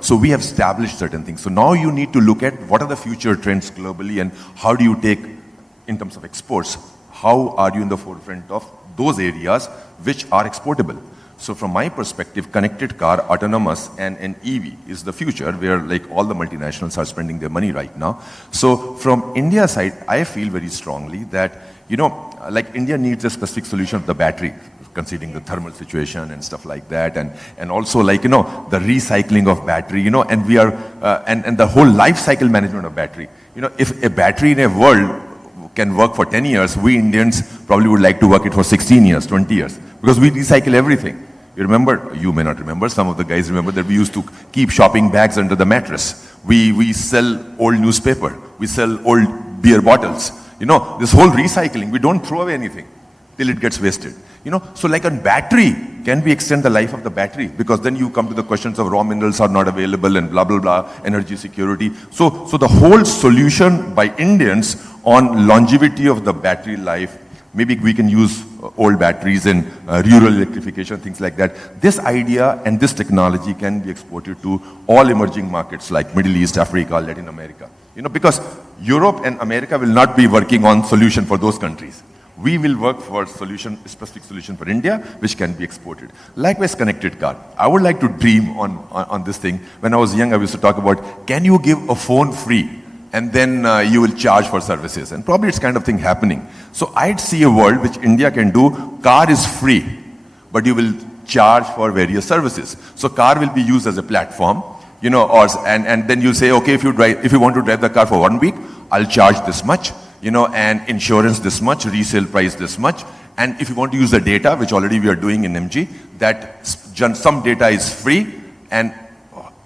So we have established certain things. So now you need to look at what are the future trends globally, and how do you take, in terms of exports, how are you in the forefront of those areas which are exportable? So from my perspective, connected car, autonomous, and an EV is the future, where like all the multinationals are spending their money right now. So from India side, I feel very strongly that, like India needs a specific solution of the battery, considering the thermal situation and stuff like that, and also like, the recycling of battery, and we are, and the whole life cycle management of battery. If a battery in a world can work for 10 years, we Indians probably would like to work it for 16 years, 20 years, because we recycle everything. You remember, you may not remember, some of the guys remember that we used to keep shopping bags under the mattress. We sell old newspaper, we sell old beer bottles. This whole recycling, we don't throw away anything till it gets wasted. So like a battery, can we extend the life of the battery? Because then you come to the questions of raw minerals are not available and blah, blah, blah, energy security. So the whole solution by Indians on longevity of the battery life, maybe we can use old batteries in rural electrification, things like that. This idea and this technology can be exported to all emerging markets like Middle East, Africa, Latin America. Because Europe and America will not be working on solution for those countries. We will work for specific solution for India, which can be exported. Likewise, connected car. I would like to dream on this thing. When I was young, I used to talk about, can you give a phone free? And then you will charge for services. And probably it's kind of thing happening. So I'd see a world which India can do. Car is free, but you will charge for various services. So car will be used as a platform. You know, and then you say, okay, if you want to drive the car for 1 week, I'll charge this much, you know, and insurance this much, resale price this much. And if you want to use the data, which already we are doing in MG, that some data is free, and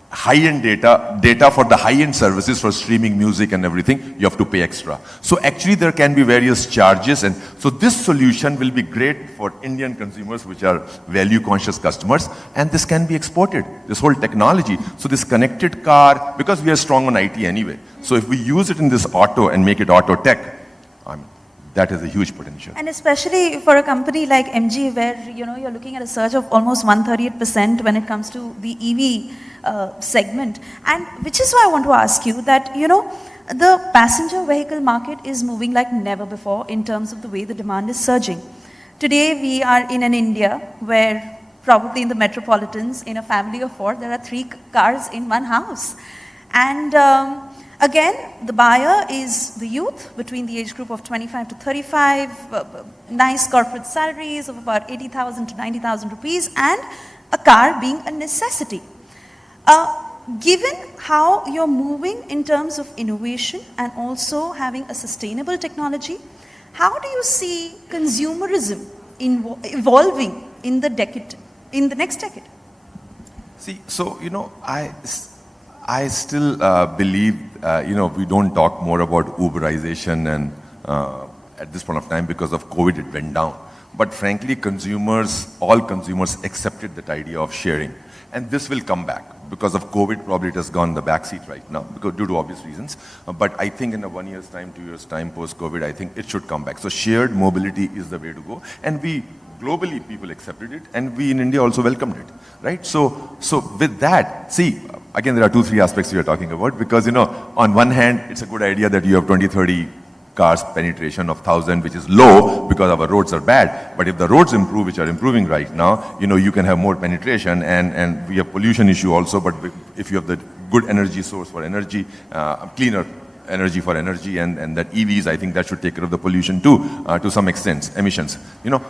high-end data for the high-end services for streaming music and everything, you have to pay extra. So actually there can be various charges, and so this solution will be great for Indian consumers, which are value-conscious customers, and this can be exported, this whole technology. So this connected car, because we are strong on IT anyway, so if we use it in this auto and make it auto tech, that is a huge potential. And especially for a company like MG, where you're looking at a surge of almost 138% when it comes to the EV segment, and which is why I want to ask you that the passenger vehicle market is moving like never before in terms of the way the demand is surging. Today we are in an India where probably in the metropolitans, in a family of 4, there are 3 cars in one house, and again, the buyer is the youth between the age group of 25 to 35, nice corporate salaries of about 80,000 to 90,000 rupees, and a car being a necessity. Given how you're moving in terms of innovation and also having a sustainable technology, how do you see consumerism evolving in the next decade? See, so I still believe, we don't talk more about Uberization and at this point of time because of COVID it went down. But frankly, all consumers accepted that idea of sharing. And this will come back. Because of COVID, probably it has gone the backseat right now, due to obvious reasons. But I think in a 1 year's time, 2 years' time, post-COVID, I think it should come back. So shared mobility is the way to go. And globally, people accepted it, and we in India also welcomed it, right? So with that, see, again, there are 2-3 aspects we are talking about, because, on one hand, it's a good idea that you have 20-30 cars penetration of 1,000, which is low because our roads are bad. But if the roads improve, which are improving right now, you can have more penetration, and we have pollution issue also, but if you have the good energy source for energy, cleaner energy for energy, and that EVs, I think that should take care of the pollution too, to some extent, emissions.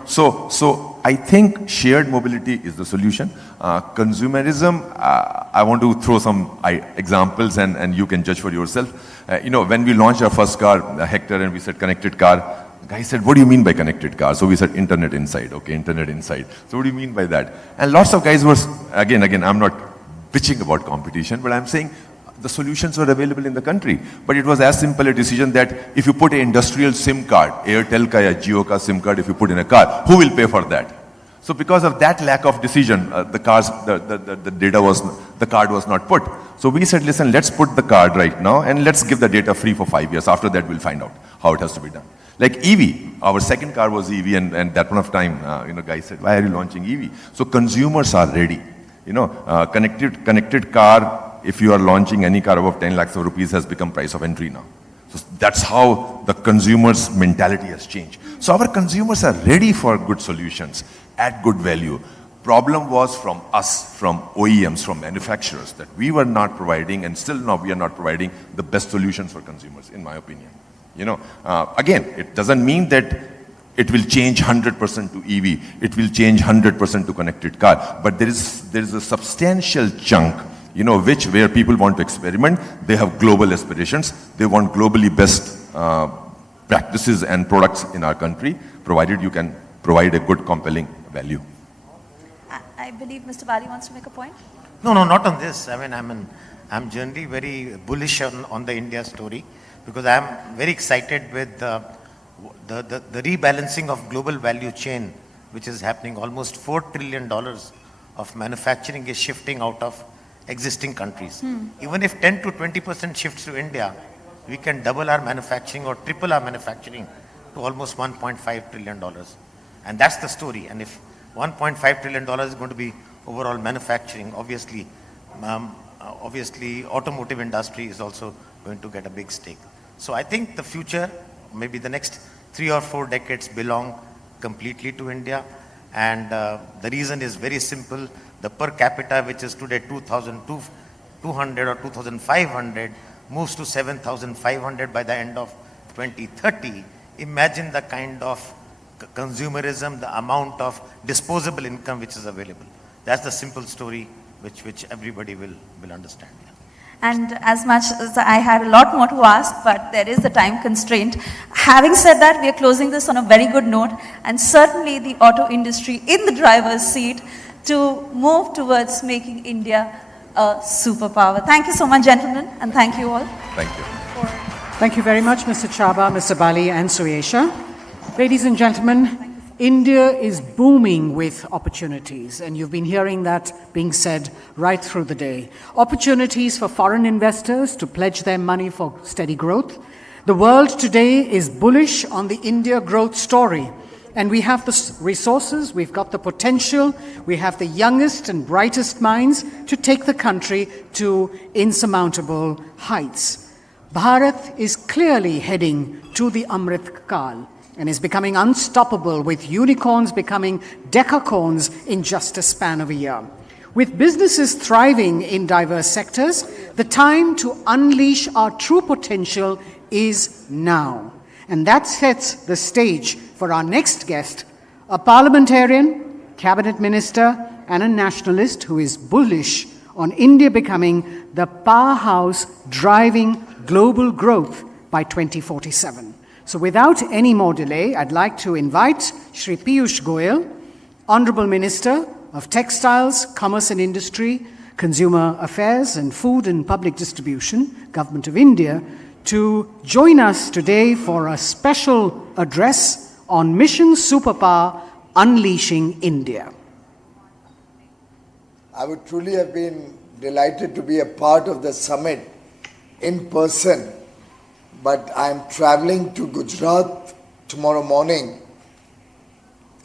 So I think shared mobility is the solution. Consumerism, I want to throw some examples, and you can judge for yourself. When we launched our first car, Hector, and we said connected car, the guy said, what do you mean by connected car? So we said internet inside. Okay, internet inside. So what do you mean by that? And lots of guys were, again, I'm not bitching about competition, but I'm saying the solutions were available in the country. But it was as simple a decision that if you put an industrial SIM card, Airtel ka ya Jio ka SIM card, if you put in a car, who will pay for that? So because of that lack of decision, the card was not put. So we said, listen, let's put the card right now, and let's give the data free for 5 years. After that, we'll find out how it has to be done. Like EV, our second car was EV, and that point of time, guys said, why are you launching EV? So consumers are ready. Connected car, if you are launching any car above 10 lakhs of rupees, has become price of entry now. So that's how the consumer's mentality has changed. So our consumers are ready for good solutions at good value. Problem was from us, from OEMs, from manufacturers, that we were not providing, and still now we are not providing the best solutions for consumers, in my opinion. Again, it doesn't mean that it will change 100% to EV. It will change 100% to connected car. But there is a substantial chunk, where people want to experiment. They have global aspirations. They want globally best practices and products in our country, provided you can provide a good, compelling value. I believe Mr. Bali wants to make a point. No, not on this. I'm generally very bullish on the India story, because I'm very excited with the rebalancing of global value chain, which is happening. Almost $4 trillion of manufacturing is shifting out of existing countries. Even if 10 to 20% shifts to India, we can double our manufacturing or triple our manufacturing to almost $1.5 trillion. And that's the story. And if $1.5 trillion is going to be overall manufacturing, obviously automotive industry is also going to get a big stake. So I think the future, maybe the next 3 or 4 decades, belong completely to India. And the reason is very simple. The per capita, which is today 2,200 or 2,500, moves to 7,500 by the end of 2030. Imagine the kind of consumerism, the amount of disposable income which is available. That's the simple story which everybody will understand. And as much as I had a lot more to ask, but there is a time constraint. Having said that, we are closing this on a very good note, and certainly the auto industry in the driver's seat to move towards making India a superpower. Thank you so much, gentlemen, and thank you all. Thank you. Thank you very much, Mr. Chaba, Mr. Bali, and Suesha. Ladies and gentlemen, India is booming with opportunities, and you've been hearing that being said right through the day. Opportunities for foreign investors to pledge their money for steady growth. The world today is bullish on the India growth story, and we have the resources, we've got the potential, we have the youngest and brightest minds to take the country to insurmountable heights. Bharat is clearly heading to the Amrit Kal and is becoming unstoppable, with unicorns becoming decacorns in just a span of a year. With businesses thriving in diverse sectors, the time to unleash our true potential is now. And that sets the stage for our next guest, a parliamentarian, cabinet minister, and a nationalist who is bullish on India becoming the powerhouse driving global growth by 2047. So without any more delay, I'd like to invite Shri Piyush Goyal, Honorable Minister of Textiles, Commerce and Industry, Consumer Affairs and Food and Public Distribution, Government of India, to join us today for a special address on Mission Superpower, Unleashing India. I would truly have been delighted to be a part of the summit in person, but I'm traveling to Gujarat tomorrow morning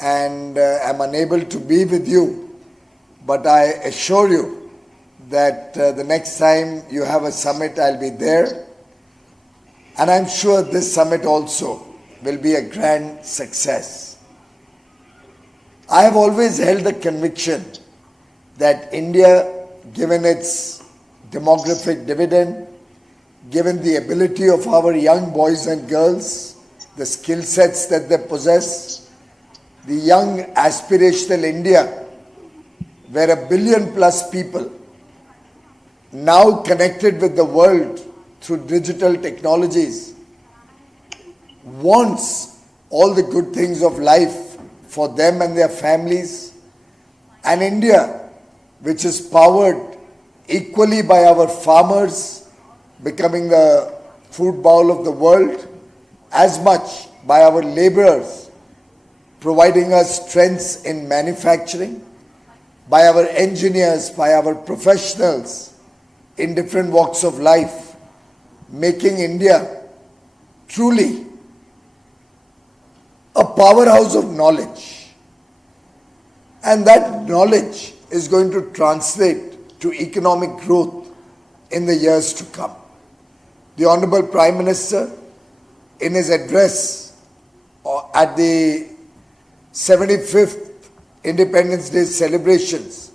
and I'm unable to be with you. But I assure you that the next time you have a summit, I'll be there. And I'm sure this summit also will be a grand success. I have always held the conviction that India, given its demographic dividend, given the ability of our young boys and girls, the skill sets that they possess, the young aspirational India, where 1 billion plus people now connected with the world through digital technologies, wants all the good things of life for them and their families, and India, which is powered equally by our farmers, becoming the food bowl of the world, as much by our laborers, providing us strengths in manufacturing, by our engineers, by our professionals in different walks of life, making India truly a powerhouse of knowledge. And that knowledge is going to translate to economic growth in the years to come. The Honorable Prime Minister, in his address at the 75th Independence Day celebrations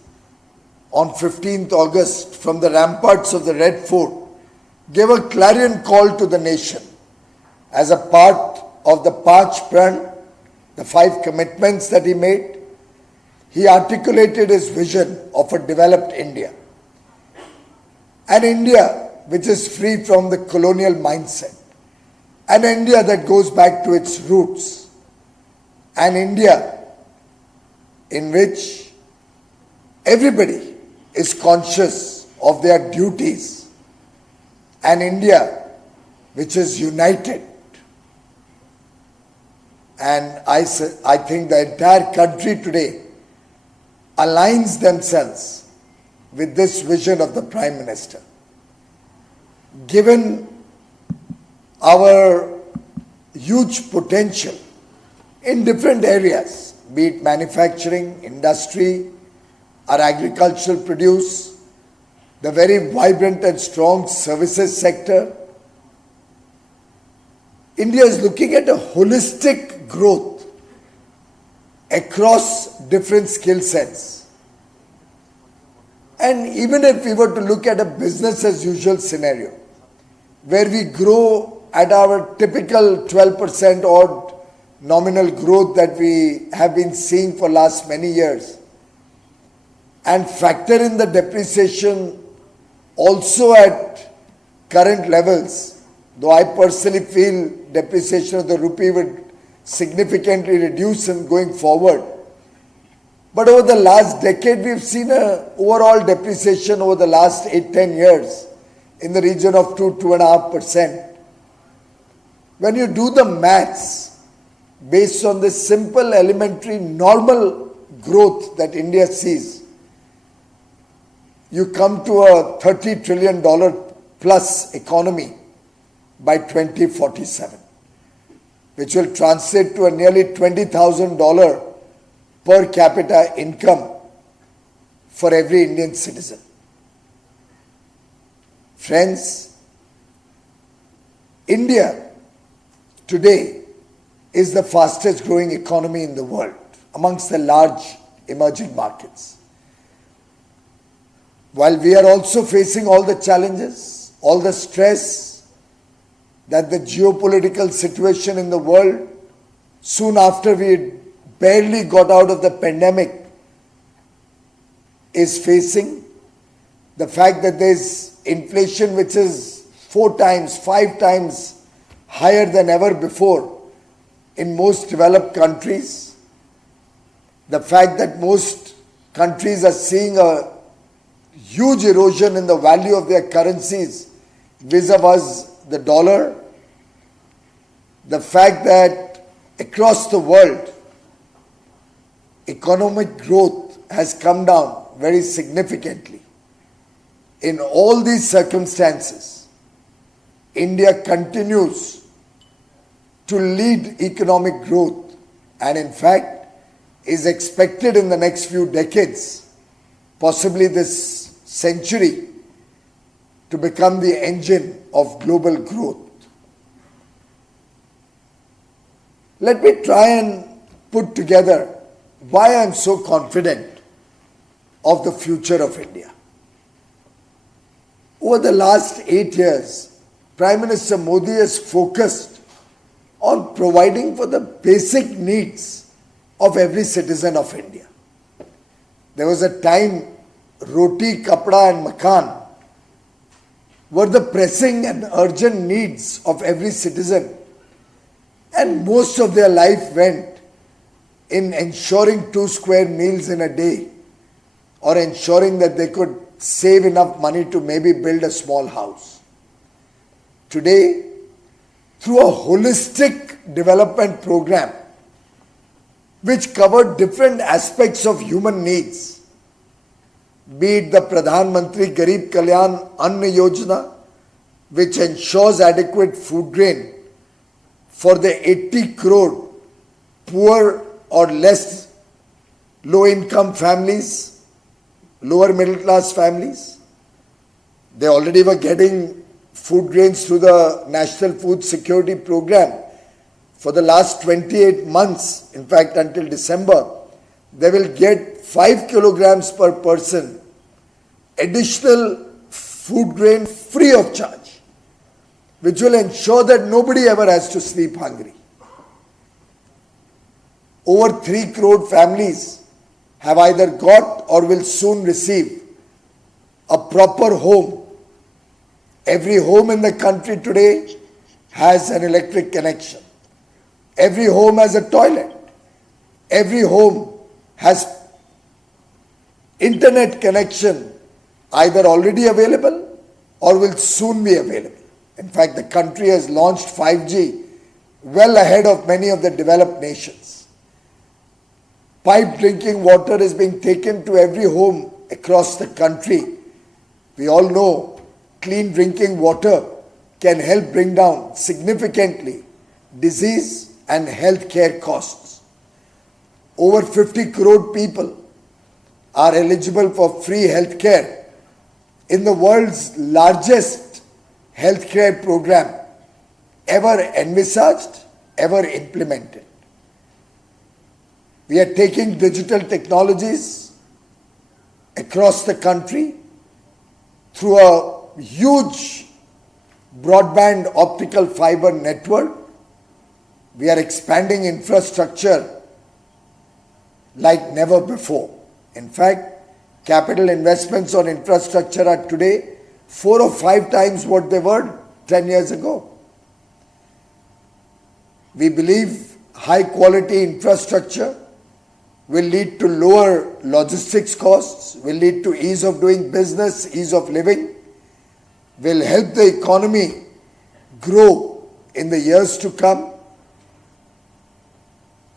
on 15th August from the ramparts of the Red Fort, gave a clarion call to the nation. As a part of the Panch Pran, the 5 commitments that he made, he articulated his vision of a developed India. An India which is free from the colonial mindset. An India that goes back to its roots. An India in which everybody is conscious of their duties. An India which is united. And I think the entire country today aligns themselves with this vision of the Prime Minister. Given our huge potential in different areas, be it manufacturing, industry, our agricultural produce, the very vibrant and strong services sector, India is looking at a holistic growth across different skill sets. And even if we were to look at a business as usual scenario, where we grow at our typical 12% odd nominal growth that we have been seeing for last many years, and factor in the depreciation also at current levels, though I personally feel depreciation of the rupee would significantly reduce in going forward. But over the last decade, we've seen an overall depreciation over the last 8-10 years in the region of 2-2.5%. When you do the maths based on the simple, elementary, normal growth that India sees, you come to a $30 trillion plus economy by 2047, which will translate to a nearly $20,000 per capita income for every Indian citizen. Friends, India today is the fastest growing economy in the world amongst the large emerging markets. While we are also facing all the challenges, all the stress that the geopolitical situation in the world, soon after we barely got out of the pandemic, is facing, the fact that there is inflation which is 4 times, 5 times higher than ever before in most developed countries, the fact that most countries are seeing a huge erosion in the value of their currencies vis-a-vis the dollar, the fact that across the world economic growth has come down very significantly. In all these circumstances, India continues to lead economic growth and in fact is expected in the next few decades, possibly this century, to become the engine of global growth. Let me try and put together why I am so confident of the future of India. Over the last 8 years, Prime Minister Modi has focused on providing for the basic needs of every citizen of India. There was a time roti, kapda and makan were the pressing and urgent needs of every citizen, and most of their life went in ensuring 2 square meals in a day or ensuring that they could save enough money to maybe build a small house. Today, through a holistic development program which covered different aspects of human needs, be it the Pradhan Mantri Garib Kalyan Anna Yojana, which ensures adequate food grain for the 80 crore poor or less low-income families, lower middle-class families. They already were getting food grains through the National Food Security Program. For the last 28 months, in fact until December, they will get 5 kilograms per person additional food grain free of charge, which will ensure that nobody ever has to sleep hungry. Over 3 crore families have either got or will soon receive a proper home. Every home in the country today has an electric connection. Every home has a toilet. Every home has internet connection, either already available or will soon be available. In fact, the country has launched 5G well ahead of many of the developed nations. Piped drinking water is being taken to every home across the country. We all know clean drinking water can help bring down significantly disease and health care costs. Over 50 crore people are eligible for free health care in the world's largest health care program ever envisaged, ever implemented. We are taking digital technologies across the country through a huge broadband optical fiber network. We are expanding infrastructure like never before. In fact, capital investments on infrastructure are today 4 or 5 times what they were 10 years ago. We believe high quality infrastructure will lead to lower logistics costs, will lead to ease of doing business, ease of living, will help the economy grow in the years to come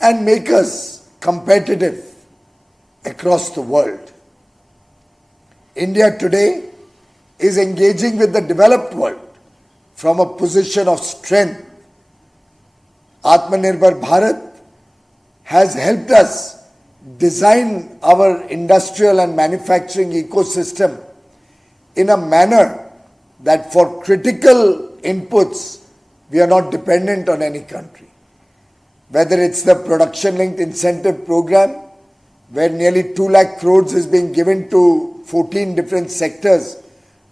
and make us competitive across the world. India today is engaging with the developed world from a position of strength. Atmanirbhar Bharat has helped us design our industrial and manufacturing ecosystem in a manner that for critical inputs we are not dependent on any country. Whether it's the production linked incentive program where nearly 2 lakh crores is being given to 14 different sectors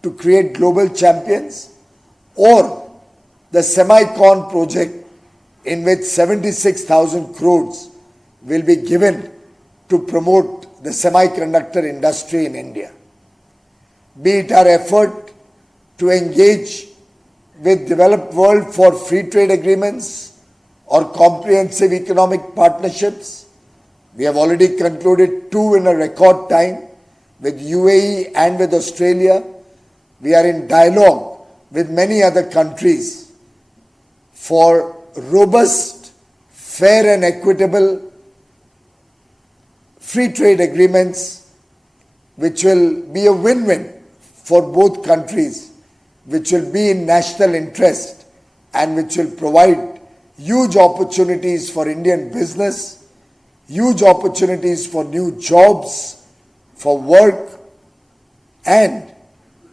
to create global champions, or the Semicon project in which 76,000 crores will be given to promote the semiconductor industry in India. Be it our effort to engage with developed world for free trade agreements or comprehensive economic partnerships. We have already concluded 2 in a record time with UAE and with Australia. We are in dialogue with many other countries for robust, fair and equitable free trade agreements which will be a win-win for both countries, which will be in national interest and which will provide huge opportunities for Indian business, huge opportunities for new jobs, for work, and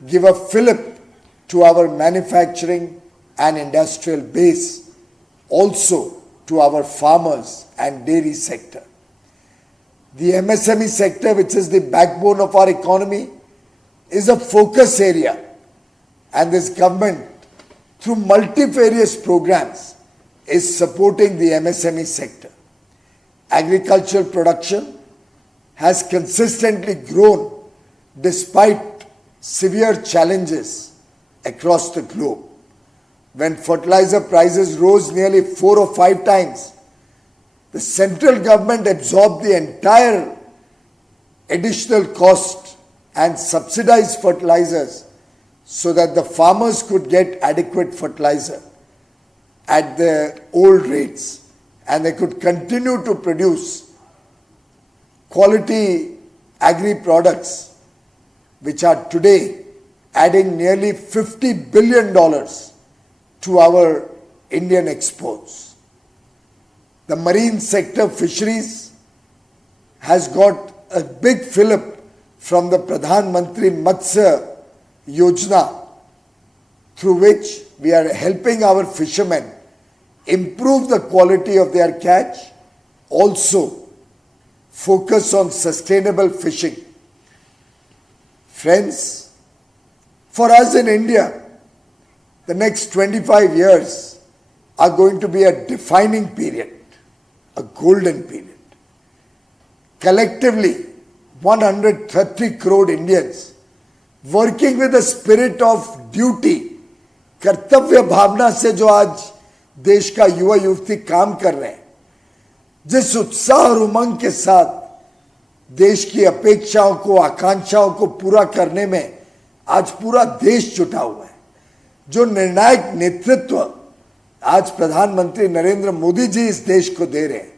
give a fillip to our manufacturing and industrial base, also to our farmers and dairy sector. The MSME sector, which is the backbone of our economy, is a focus area, and this government, through multifarious programs, is supporting the MSME sector. Agricultural production has consistently grown despite severe challenges across the globe. When fertilizer prices rose nearly 4 or 5 times, the central government absorbed the entire additional cost and subsidized fertilizers so that the farmers could get adequate fertilizer at the old rates and they could continue to produce quality agri products which are today adding nearly $50 billion to our Indian exports. The marine sector, fisheries, has got a big fillip from the Pradhan Mantri Matsya Yojana, through which we are helping our fishermen improve the quality of their catch, also focus on sustainable fishing. Friends, for us in India, the next 25 years are going to be a defining period, a golden period. Collectively, 130 crore Indians working with a spirit of duty, कर्तव्य भावना से जो आज देश का युवा युवती काम कर रहे हैं, जिस उत्साह और उमंग के साथ देश की अपेक्षाओं को, आकांक्षाओं को पूरा करने में आज पूरा देश जुटा हुआ है, जो निर्णायक नेतृत्व आज प्रधानमंत्री नरेंद्र मोदी जी इस देश को दे रहे हैं,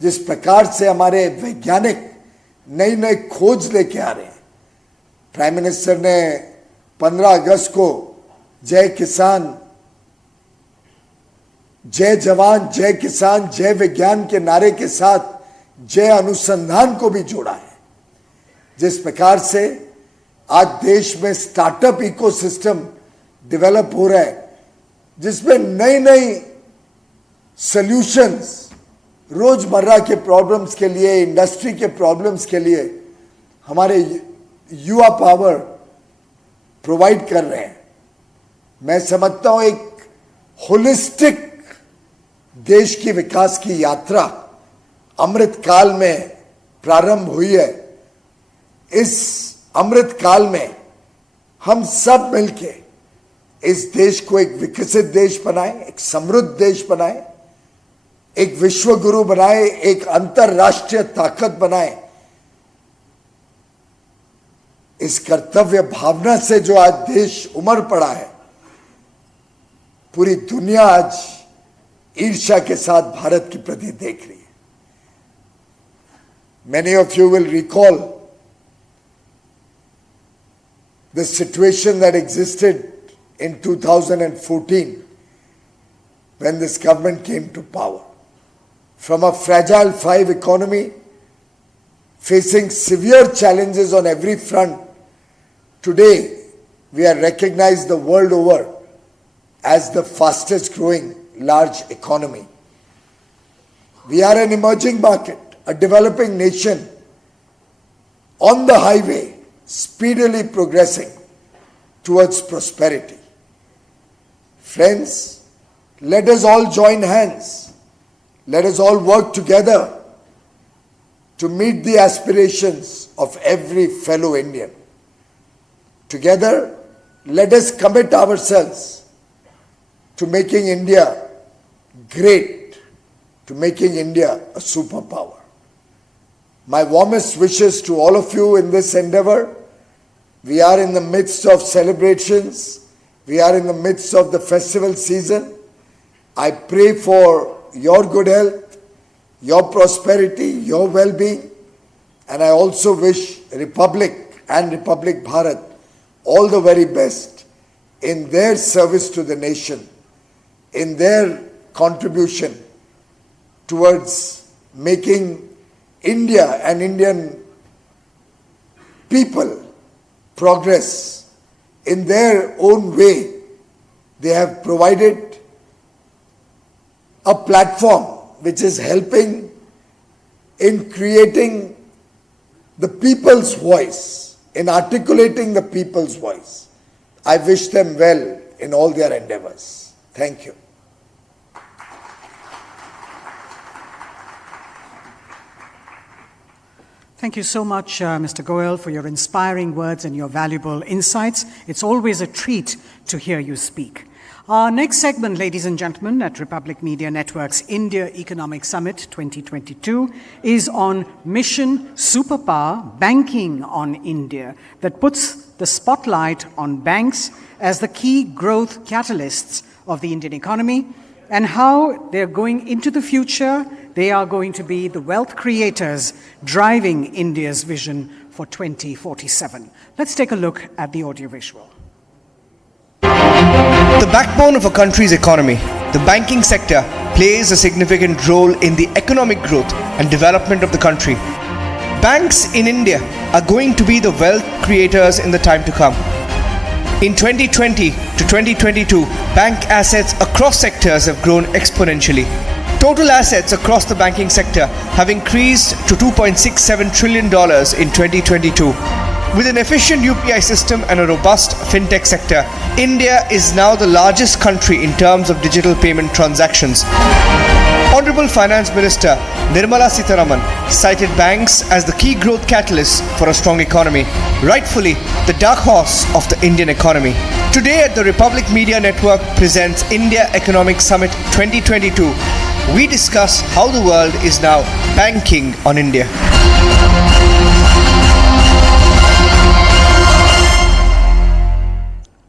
जिस प्रकार से हमारे वैज्ञानिक नई नई खोज लेके आ रहे हैं। प्राइम मिनिस्टर ने 15 अगस्त को जय किसान, जय जवान, जय किसान, जय विज्ञान के नारे के साथ जय अनुसंधान को भी जोड़ा है। जिस प्रकार से आज देश में स्टार्टअप इकोसिस्टम डेवलप हो रहा है, जिसमें नई नई सॉल्यूशंस रोजमर्रा के प्रॉब्लम्स के लिए, इंडस्ट्री के प्रॉब्लम्स के लिए हमारे युवा पावर प्रोवाइड कर रहे हैं। मैं समझता हूं एक होलिस्टिक देश की विकास की यात्रा अमृत काल में प्रारंभ हुई है, इस अमृत काल में हम सब मिलके इस देश को एक विकसित देश बनाए, एक समृद्ध देश बनाए, एक विश्व गुरु बनाए, एक अंतरराष्ट्रीय ताकत बनाए। इस कर्तव्य भावना से जो आज देश उमड़ पड़ा है, पूरी दुनिया आज ईर्ष्या के साथ भारत की प्रति देख रही है। Many of you will recall the situation that existed in 2014 when this government came to power. From a fragile five economy facing severe challenges on every front, today we are recognized the world over as the fastest growing large economy. We are an emerging market, a developing nation on the highway, speedily progressing towards prosperity. Friends, let us all join hands. Let us all work together to meet the aspirations of every fellow Indian. Together, let us commit ourselves to making India great, to making India a superpower. My warmest wishes to all of you in this endeavor. We are in the midst of celebrations. We are in the midst of the festival season. I pray for your good health, your prosperity, your well-being, and I also wish Republic and Republic Bharat all the very best in their service to the nation, in their contribution towards making India and Indian people progress in their own way. They have provided a platform which is helping in creating the people's voice, in articulating the people's voice. I wish them well in all their endeavors. Thank you. Thank you so much, Mr. Goel, for your inspiring words and your valuable insights. It's always a treat to hear you speak. Our next segment, ladies and gentlemen, at Republic Media Network's India Economic Summit 2022 is on Mission Superpower, Banking on India, that puts the spotlight on banks as the key growth catalysts of the Indian economy and how they're going into the future. They are going to be the wealth creators driving India's vision for 2047. Let's take a look at the audiovisual. The backbone of a country's economy, the banking sector plays a significant role in the economic growth and development of the country. Banks in India are going to be the wealth creators in the time to come. In 2020 to 2022, bank assets across sectors have grown exponentially. Total assets across the banking sector have increased to $2.67 trillion in 2022. With an efficient UPI system and a robust fintech sector, India is now the largest country in terms of digital payment transactions. Honorable Finance Minister Nirmala Sitharaman cited banks as the key growth catalyst for a strong economy, rightfully the dark horse of the Indian economy. Today at the Republic Media Network presents India Economic Summit 2022, we discuss how the world is now banking on India.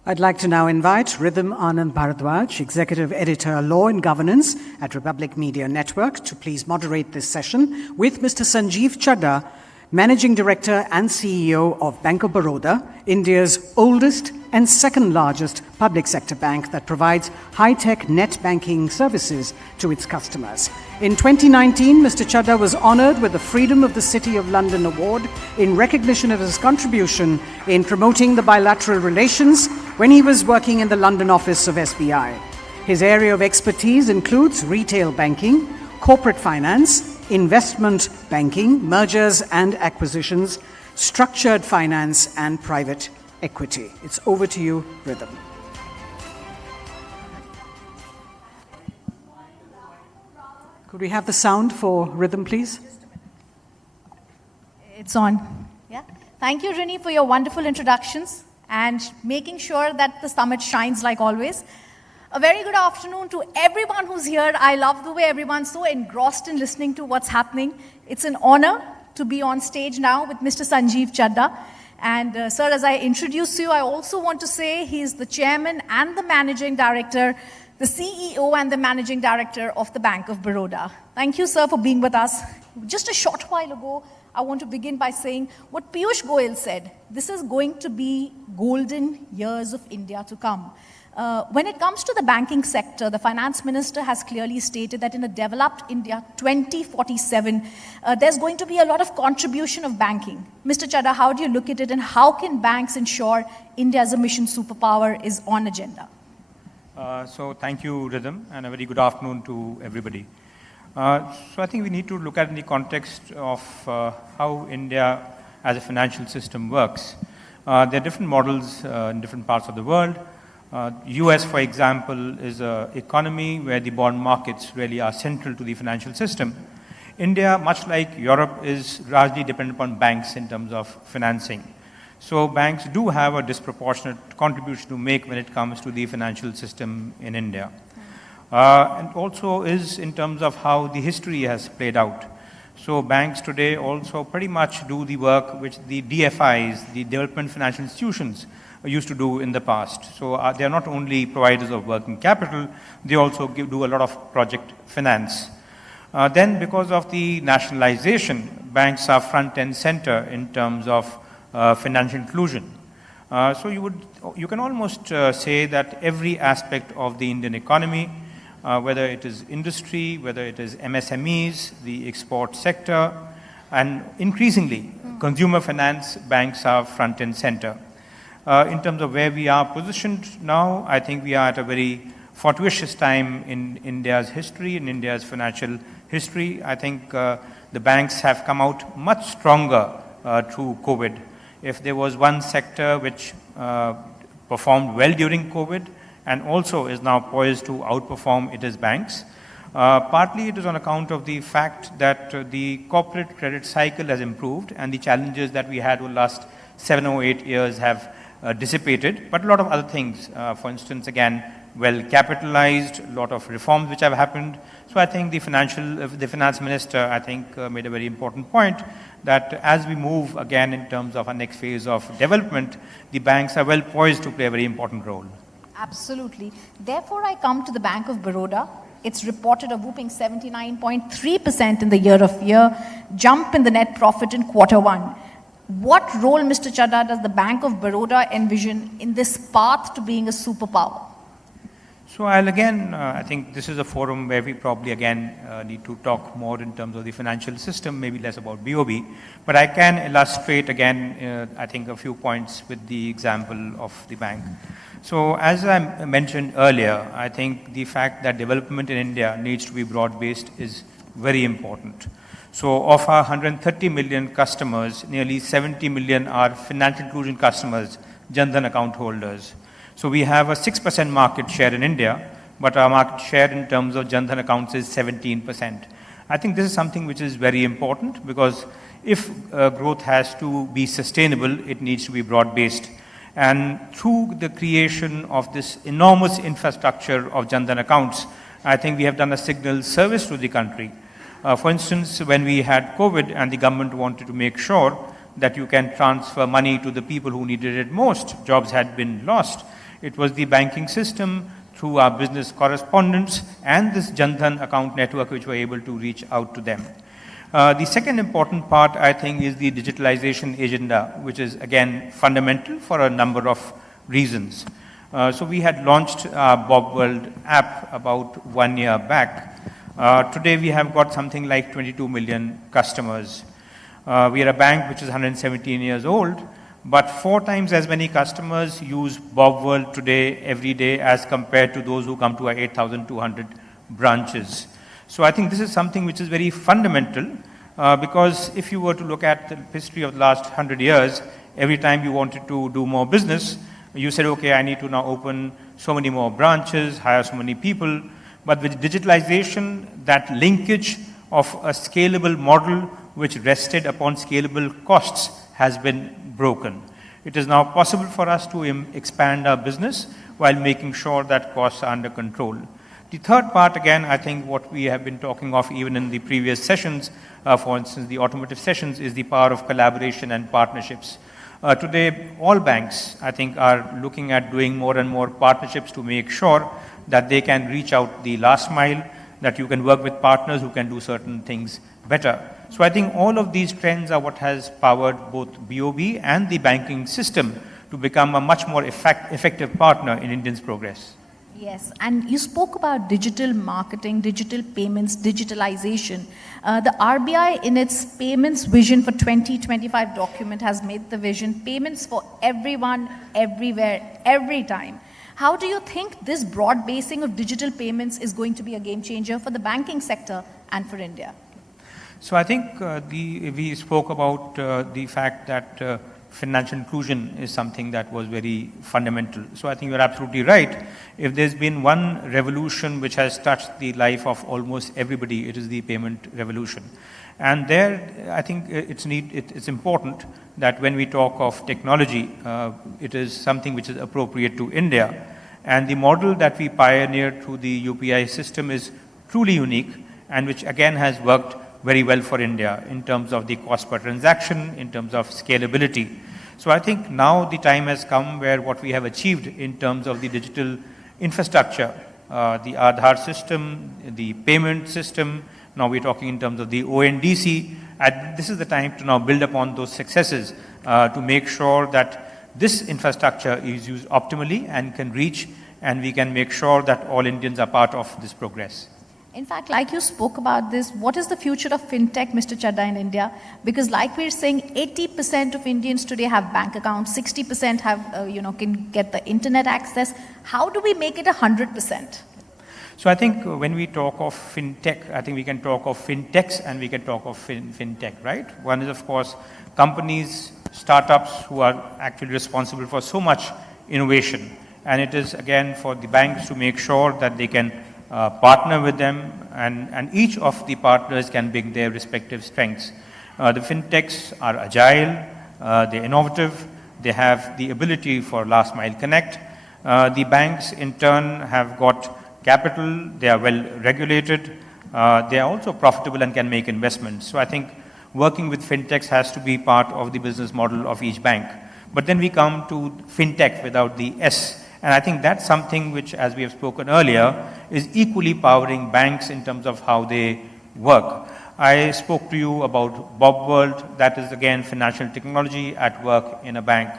I'd like to now invite Rhythm Anand Bharadwaj, Executive Editor, Law and Governance at Republic Media Network, to please moderate this session with Mr. Sanjeev Chadha, Managing Director and CEO of Bank of Baroda, India's oldest and second largest public sector bank that provides high-tech net banking services to its customers. In 2019, Mr. Chadha was honored with the Freedom of the City of London Award in recognition of his contribution in promoting the bilateral relations when he was working in the London office of SBI. His area of expertise includes retail banking, corporate finance, investment banking, mergers and acquisitions, structured finance and private equity. It's over to you, Rhythm. Could we have the sound for Rhythm, please? It's on. Yeah. Thank you, Rini, for your wonderful introductions and making sure that the summit shines like always. A very good afternoon to everyone who's here. I love the way everyone's so engrossed in listening to what's happening. It's an honor to be on stage now with Mr. Sanjeev Chadda. And sir, as I introduce you, I also want to say he's the chairman and the managing director, the CEO and the managing director of the Bank of Baroda. Thank you, sir, for being with us. Just a short while ago, I want to begin by saying what Piyush Goyal said. This is going to be golden years of India to come. When it comes to the banking sector, the finance minister has clearly stated that in a developed India 2047, there's going to be a lot of contribution of banking. Mr. Chadda, how do you look at it, and how can banks ensure India as a mission superpower is on agenda? So thank you, Rhythm, and a very good afternoon to everybody. So I think we need to look at in the context of how India as a financial system works. There are different models in different parts of the world. US, for example, is an economy where the bond markets really are central to the financial system. India, much like Europe, is largely dependent upon banks in terms of financing. So banks do have a disproportionate contribution to make when it comes to the financial system in India. And also is in terms of how the history has played out. So banks today also pretty much do the work which the DFIs, the development financial institutions, used to do in the past. So they are not only providers of working capital, they also do a lot of project finance. Then because of the nationalization, banks are front and center in terms of financial inclusion. So you can almost say that every aspect of the Indian economy, whether it is industry, whether it is MSMEs, the export sector, and increasingly consumer finance, banks are front and center. In terms of where we are positioned now, I think we are at a very fortuitous time in India's history, in India's financial history. I think the banks have come out much stronger through COVID. If there was one sector which performed well during COVID and also is now poised to outperform, it is banks. Partly it is on account of the fact that the corporate credit cycle has improved and the challenges that we had over the last 7 or 8 years have dissipated, but a lot of other things, for instance, again, well capitalized, a lot of reforms which have happened. So I think the finance minister, I think, made a very important point that as we move again in terms of our next phase of development, the banks are well poised to play a very important role. Absolutely. Therefore, I come to the Bank of Baroda. It's reported a whooping 79.3% in the year-of-year jump in the net profit in Q1. What role, Mr. Chadda, does the Bank of Baroda envision in this path to being a superpower? So I'll again, I think this is a forum where we probably again need to talk more in terms of the financial system, maybe less about BOB, but I can illustrate again, I think a few points with the example of the bank. So as I mentioned earlier, I think the fact that development in India needs to be broad-based is very important. So of our 130 million customers, nearly 70 million are financial inclusion customers, Jan Dhan account holders. So we have a 6% market share in India, but our market share in terms of Jan Dhan accounts is 17%. I think this is something which is very important because if growth has to be sustainable, it needs to be broad-based. And through the creation of this enormous infrastructure of Jan Dhan accounts, I think we have done a signal service to the country. For instance, when we had COVID and the government wanted to make sure that you can transfer money to the people who needed it most, jobs had been lost, it was the banking system through our business correspondents and this Jan Dhan account network which were able to reach out to them. The second important part, I think, is the digitalization agenda, which is again fundamental for a number of reasons. So we had launched our Bob World app about 1 year back. Today we have got something like 22 million customers. We are a bank which is 117 years old, but 4 times as many customers use Bob World today, every day, as compared to those who come to our 8,200 branches. So I think this is something which is very fundamental because if you were to look at the history of the last 100 years, every time you wanted to do more business, you said, okay, I need to now open so many more branches, hire so many people. But with digitalization, that linkage of a scalable model which rested upon scalable costs has been broken. It is now possible for us to expand our business while making sure that costs are under control. The third part, again, I think what we have been talking of even in the previous sessions, for instance, the automotive sessions, is the power of collaboration and partnerships. Today, all banks, I think, are looking at doing more and more partnerships to make sure that they can reach out the last mile, that you can work with partners who can do certain things better. So I think all of these trends are what has powered both BOB and the banking system to become a much more effective partner in Indians' progress. Yes, and you spoke about digital marketing, digital payments, digitalization. The RBI in its payments vision for 2025 document has made the vision payments for everyone, everywhere, every time. How do you think this broad basing of digital payments is going to be a game changer for the banking sector and for India? So I think we spoke about the fact that financial inclusion is something that was very fundamental. So I think you're absolutely right. If there's been one revolution which has touched the life of almost everybody, it is the payment revolution. And there, I think it's important that when we talk of technology, it is something which is appropriate to India. And the model that we pioneered through the UPI system is truly unique, and which again has worked very well for India in terms of the cost per transaction, in terms of scalability. So I think now the time has come where what we have achieved in terms of the digital infrastructure, the Aadhaar system, the payment system, now we're talking in terms of the ONDC, and this is the time to now build upon those successes to make sure that this infrastructure is used optimally and can reach, and we can make sure that all Indians are part of this progress. In fact, like you spoke about this, what is the future of fintech, Mr. Chadha, in India? Because like we're saying, 80% of Indians today have bank accounts, 60% have, can get the internet access. How do we make it 100%? So I think when we talk of fintech, I think we can talk of fintechs and we can talk of fintech, right? One is, of course, companies, startups who are actually responsible for so much innovation. And it is, again, for the banks to make sure that they can partner with them, and each of the partners can bring their respective strengths. The fintechs are agile, they're innovative, they have the ability for last mile connect. The banks in turn have got capital, they are well regulated, they are also profitable and can make investments. So I think working with fintechs has to be part of the business model of each bank. But then we come to fintech without the S. And I think that's something which, as we have spoken earlier, is equally powering banks in terms of how they work. I spoke to you about Bob World, that is again financial technology at work in a bank.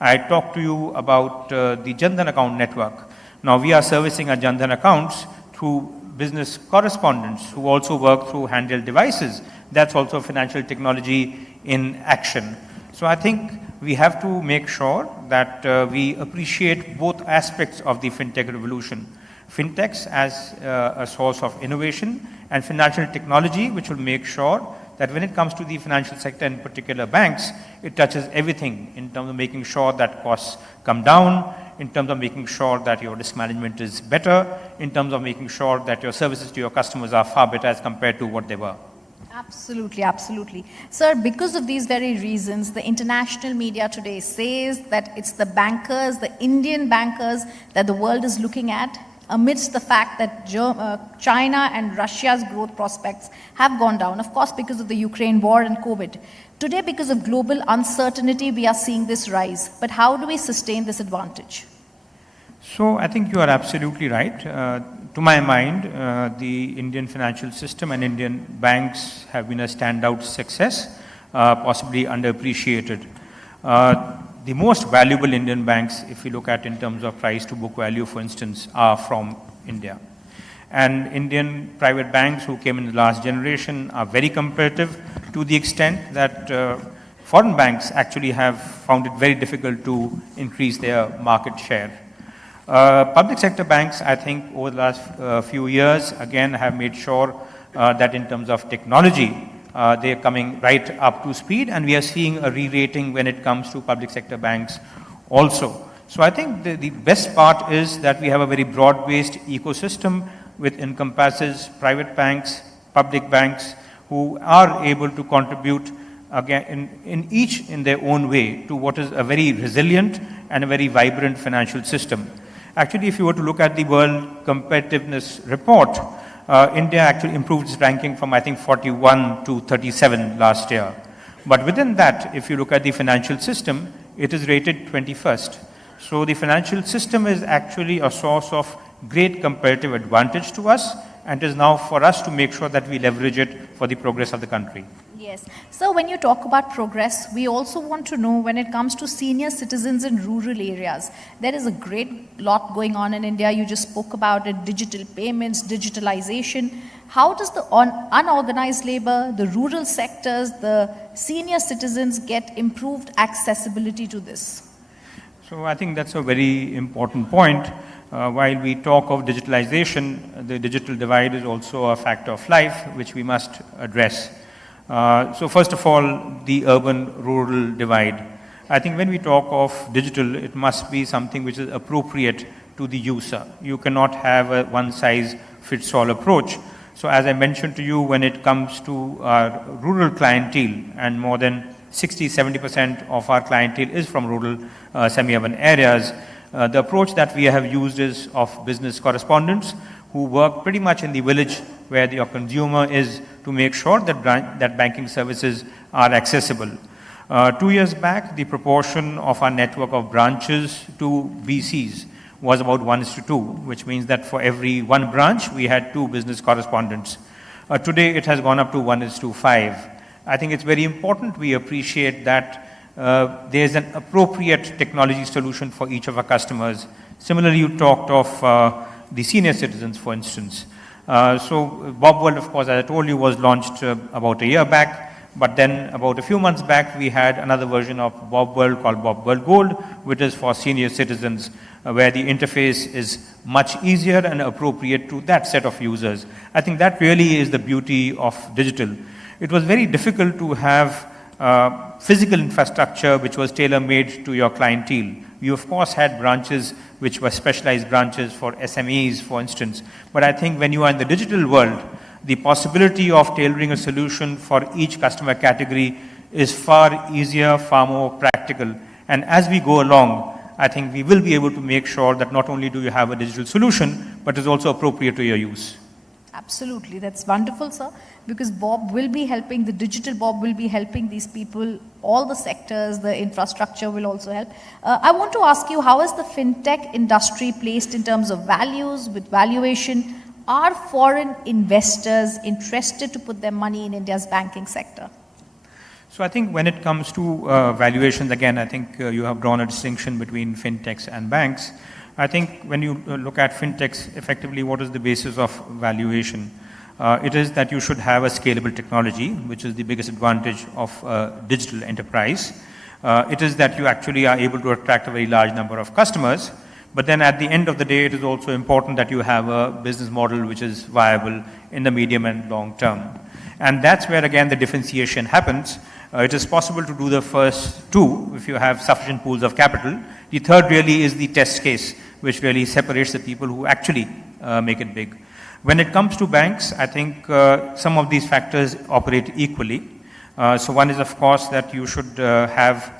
I talked to you about the Jan Dhan account network. Now we are servicing our Jan Dhan accounts through business correspondents who also work through handheld devices. That's also financial technology in action. So I think we have to make sure that we appreciate both aspects of the fintech revolution. Fintechs as a source of innovation, and financial technology which will make sure that when it comes to the financial sector, in particular banks, it touches everything in terms of making sure that costs come down, in terms of making sure that your risk management is better, in terms of making sure that your services to your customers are far better as compared to what they were. Absolutely, absolutely. Sir, because of these very reasons, the international media today says that it's the bankers, the Indian bankers, that the world is looking at, amidst the fact that China and Russia's growth prospects have gone down, of course, because of the Ukraine war and COVID. Today, because of global uncertainty, we are seeing this rise. But how do we sustain this advantage? So I think you are absolutely right. To my mind, the Indian financial system and Indian banks have been a standout success, possibly underappreciated. The most valuable Indian banks, if you look at in terms of price to book value, for instance, are from India. And Indian private banks who came in the last generation are very competitive, to the extent that foreign banks actually have found it very difficult to increase their market share. Public sector banks, I think, over the last few years, again, have made sure that in terms of technology, they are coming right up to speed, and we are seeing a re-rating when it comes to public sector banks also. So I think the best part is that we have a very broad-based ecosystem which encompasses private banks, public banks, who are able to contribute again, in each in their own way, to what is a very resilient and a very vibrant financial system. Actually, if you were to look at the World Competitiveness Report, India actually improved its ranking from, I think, 41 to 37 last year. But within that, if you look at the financial system, it is rated 21st. So the financial system is actually a source of great comparative advantage to us, and it is now for us to make sure that we leverage it for the progress of the country. Yes. So when you talk about progress, we also want to know when it comes to senior citizens in rural areas. There is a great lot going on in India. You just spoke about it, digital payments, digitalization. How does the unorganized labor, the rural sectors, the senior citizens get improved accessibility to this? So I think that's a very important point. While we talk of digitalization, the digital divide is also a factor of life which we must address. So first of all, the urban-rural divide. I think when we talk of digital, it must be something which is appropriate to the user. You cannot have a one-size-fits-all approach. So as I mentioned to you, when it comes to our rural clientele, and more than 60-70% of our clientele is from rural semi-urban areas, the approach that we have used is of business correspondents who work pretty much in the village where your consumer is, to make sure that, that banking services are accessible. 2 years back, the proportion of our network of branches to BCs was about 1:2, which means that for every one branch, we had 2 business correspondents. Today, it has gone up to 1:5. I think it's very important we appreciate that there's an appropriate technology solution for each of our customers. Similarly, you talked of the senior citizens, for instance. So Bob World, of course, as I told you, was launched about a year back. But then about a few months back, we had another version of Bob World called Bob World Gold, which is for senior citizens, where the interface is much easier and appropriate to that set of users. I think that really is the beauty of digital. It was very difficult to have physical infrastructure which was tailor-made to your clientele. You, of course, had branches which were specialized branches for SMEs, for instance. But I think when you are in the digital world, the possibility of tailoring a solution for each customer category is far easier, far more practical. And as we go along, I think we will be able to make sure that not only do you have a digital solution, but is also appropriate to your use. Absolutely, that's wonderful, sir, because Bob will be helping, the digital Bob will be helping these people, all the sectors, the infrastructure will also help. I want to ask you, how is the fintech industry placed in terms of values, with valuation? Are foreign investors interested to put their money in India's banking sector? So I think when it comes to valuations, again, I think you have drawn a distinction between fintechs and banks. I think when you look at fintechs, effectively what is the basis of valuation? It is that you should have a scalable technology, which is the biggest advantage of digital enterprise. It is that you actually are able to attract a very large number of customers. But then at the end of the day, it is also important that you have a business model which is viable in the medium and long term. And that's where, again, the differentiation happens. It is possible to do the first two if you have sufficient pools of capital. The third really is the test case, which really separates the people who actually make it big. When it comes to banks, I think some of these factors operate equally. So one is, of course, that you should have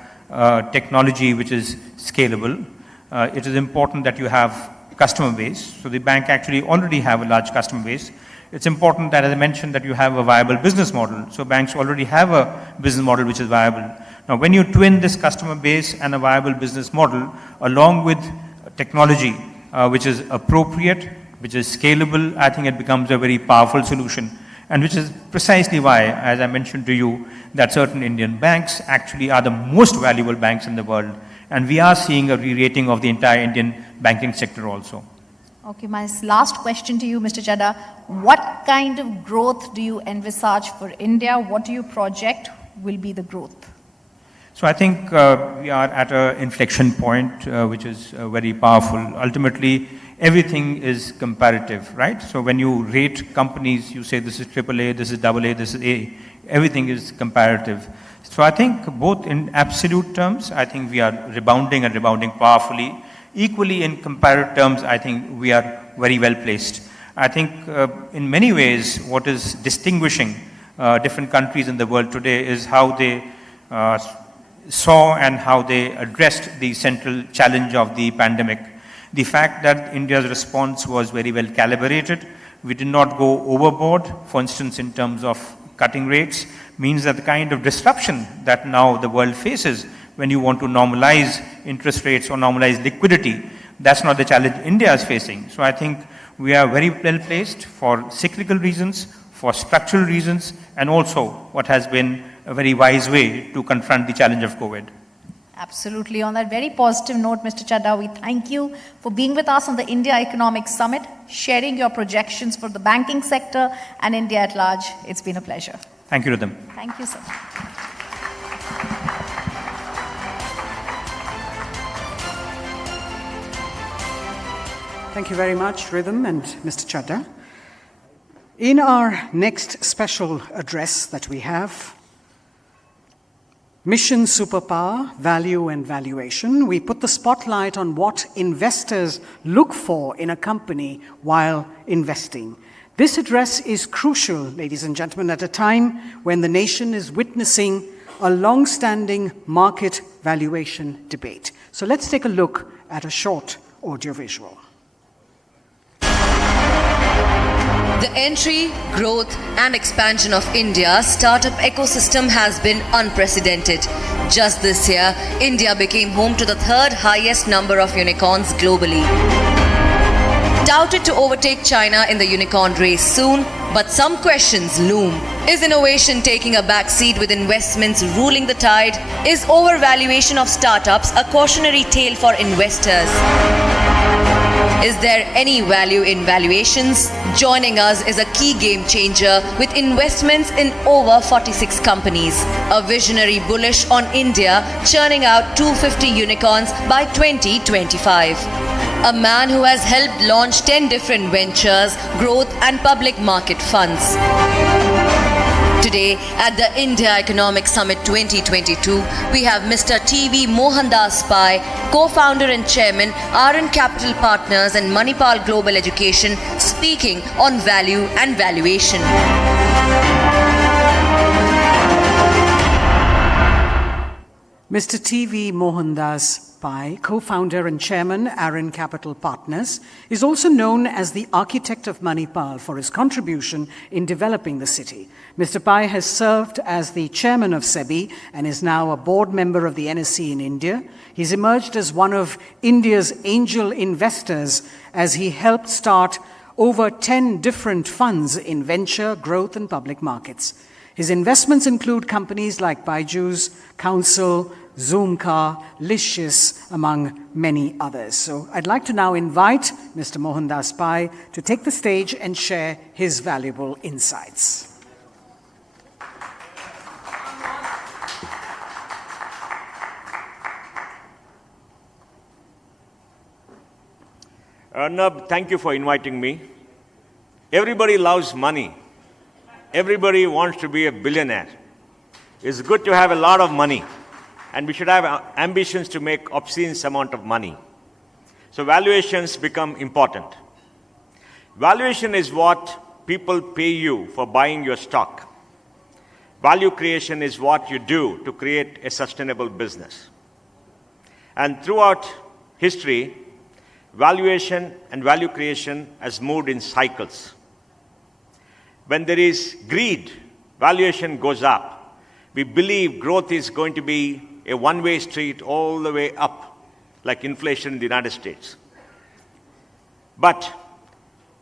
technology which is scalable. It is important that you have customer base. So the bank actually already have a large customer base. It's important that, as I mentioned, that you have a viable business model. So banks already have a business model which is viable. Now, when you twin this customer base and a viable business model along with technology which is appropriate, which is scalable, I think it becomes a very powerful solution. And which is precisely why, as I mentioned to you, that certain Indian banks actually are the most valuable banks in the world. And we are seeing a re-rating of the entire Indian banking sector also. Okay, my last question to you, Mr. Chadha. What kind of growth do you envisage for India? What do you project will be the growth? So I think we are at an inflection point which is very powerful. Ultimately, everything is comparative, right? So when you rate companies, you say this is AAA, this is AA, this is A. Everything is comparative. So I think both in absolute terms, I think we are rebounding and rebounding powerfully. Equally in comparative terms, I think we are very well placed. I think in many ways what is distinguishing different countries in the world today is how they saw and how they addressed the central challenge of the pandemic. The fact that India's response was very well calibrated, we did not go overboard, for instance, in terms of cutting rates, means that the kind of disruption that now the world faces when you want to normalize interest rates or normalize liquidity, that's not the challenge India is facing. So I think we are very well placed for cyclical reasons, for structural reasons, and also what has been a very wise way to confront the challenge of COVID. Absolutely. On that very positive note, Mr. Chadha, we thank you for being with us on the India Economic Summit, sharing your projections for the banking sector and India at large. It's been a pleasure. Thank you, Rhythm. Thank you, sir. Thank you very much, Rhythm and Mr. Chadha. In our next special address that we have, Mission Superpower, Value and Valuation, we put the spotlight on what investors look for in a company while investing. This address is crucial, ladies and gentlemen, at a time when the nation is witnessing a long-standing market valuation debate. So let's take a look at a short audiovisual. The entry, growth and expansion of India's startup ecosystem has been unprecedented. Just this year, India became home to the third highest number of unicorns globally. Touted to overtake China in the unicorn race soon, but some questions loom. Is innovation taking a backseat with investments ruling the tide? Is overvaluation of startups a cautionary tale for investors? Is there any value in valuations? Joining us is a key game changer with investments in over 46 companies. A visionary bullish on India, churning out 250 unicorns by 2025. A man who has helped launch 10 different ventures, growth and public market funds. Today, at the India Economic Summit 2022, we have Mr. TV Mohandas Pai, co-founder and chairman, RN Capital Partners and Manipal Global Education, speaking on value and valuation. Mr. TV Mohandas Pai, co-founder and chairman, RN Capital Partners, is also known as the architect of Manipal for his contribution in developing the city. Mr. Pai has served as the chairman of SEBI and is now a board member of the NSE in India. He's emerged as one of India's angel investors as he helped start over 10 different funds in venture, growth and public markets. His investments include companies like Byju's, Council, Zoomcar, Licious, among many others. So I'd like to now invite Mr. Mohandas Pai to take the stage and share his valuable insights. Arnab, thank you for inviting me. Everybody loves money. Everybody wants to be a billionaire. It's good to have a lot of money, and we should have ambitions to make obscene amount of money. So valuations become important. Valuation is what people pay you for buying your stock. Value creation is what you do to create a sustainable business. And throughout history, valuation and value creation has moved in cycles. When there is greed, valuation goes up. We believe growth is going to be a one-way street all the way up, like inflation in the United States. But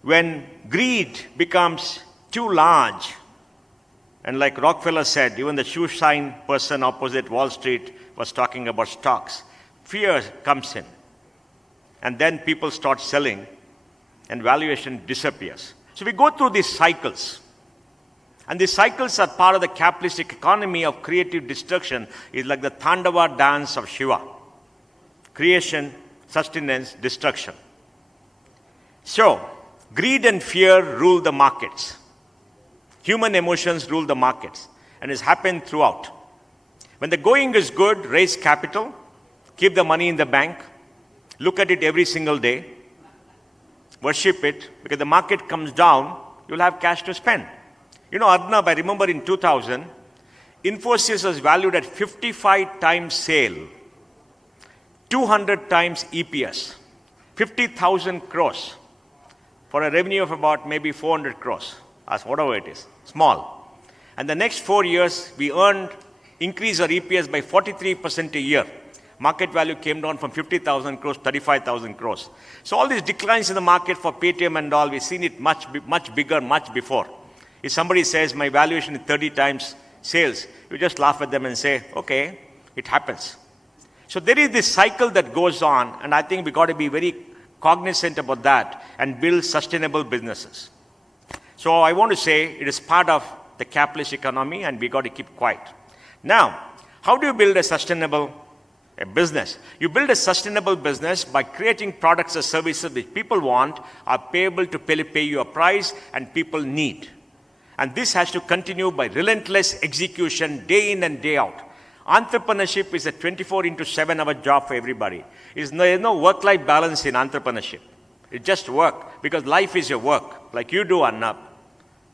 when greed becomes too large, and like Rockefeller said, even the shoe shine person opposite Wall Street was talking about stocks, fear comes in. And then people start selling, and valuation disappears. So we go through these cycles. And these cycles are part of the capitalistic economy of creative destruction. It's like the Tandava dance of Shiva. Creation, sustenance, destruction. So, greed and fear rule the markets. Human emotions rule the markets. And it's happened throughout. When the going is good, raise capital, keep the money in the bank, look at it every single day, worship it, because the market comes down, you'll have cash to spend. You know, Arnab, I remember in 2000, Infosys was valued at 55 times sale, 200 times EPS, 50,000 crores for a revenue of about maybe 400 crores, as whatever it is, small. And the next 4 years, we increased our EPS by 43% a year. Market value came down from 50,000 crores, 35,000 crores. So all these declines in the market for Paytm and all, we've seen it much bigger, much before. If somebody says my valuation is 30 times sales, you just laugh at them and say, okay, it happens. So there is this cycle that goes on, and I think we got to be very cognizant about that and build sustainable businesses. So I want to say it is part of the capitalist economy, and we got to keep quiet. Now, how do you build a sustainable business? You build a sustainable business by creating products or services which people want, are payable to pay you a price, and people need. And this has to continue by relentless execution day in and day out. Entrepreneurship is a 24/7 hour job for everybody. There is no work-life balance in entrepreneurship. It's just work, because life is your work, like you do, Arnab.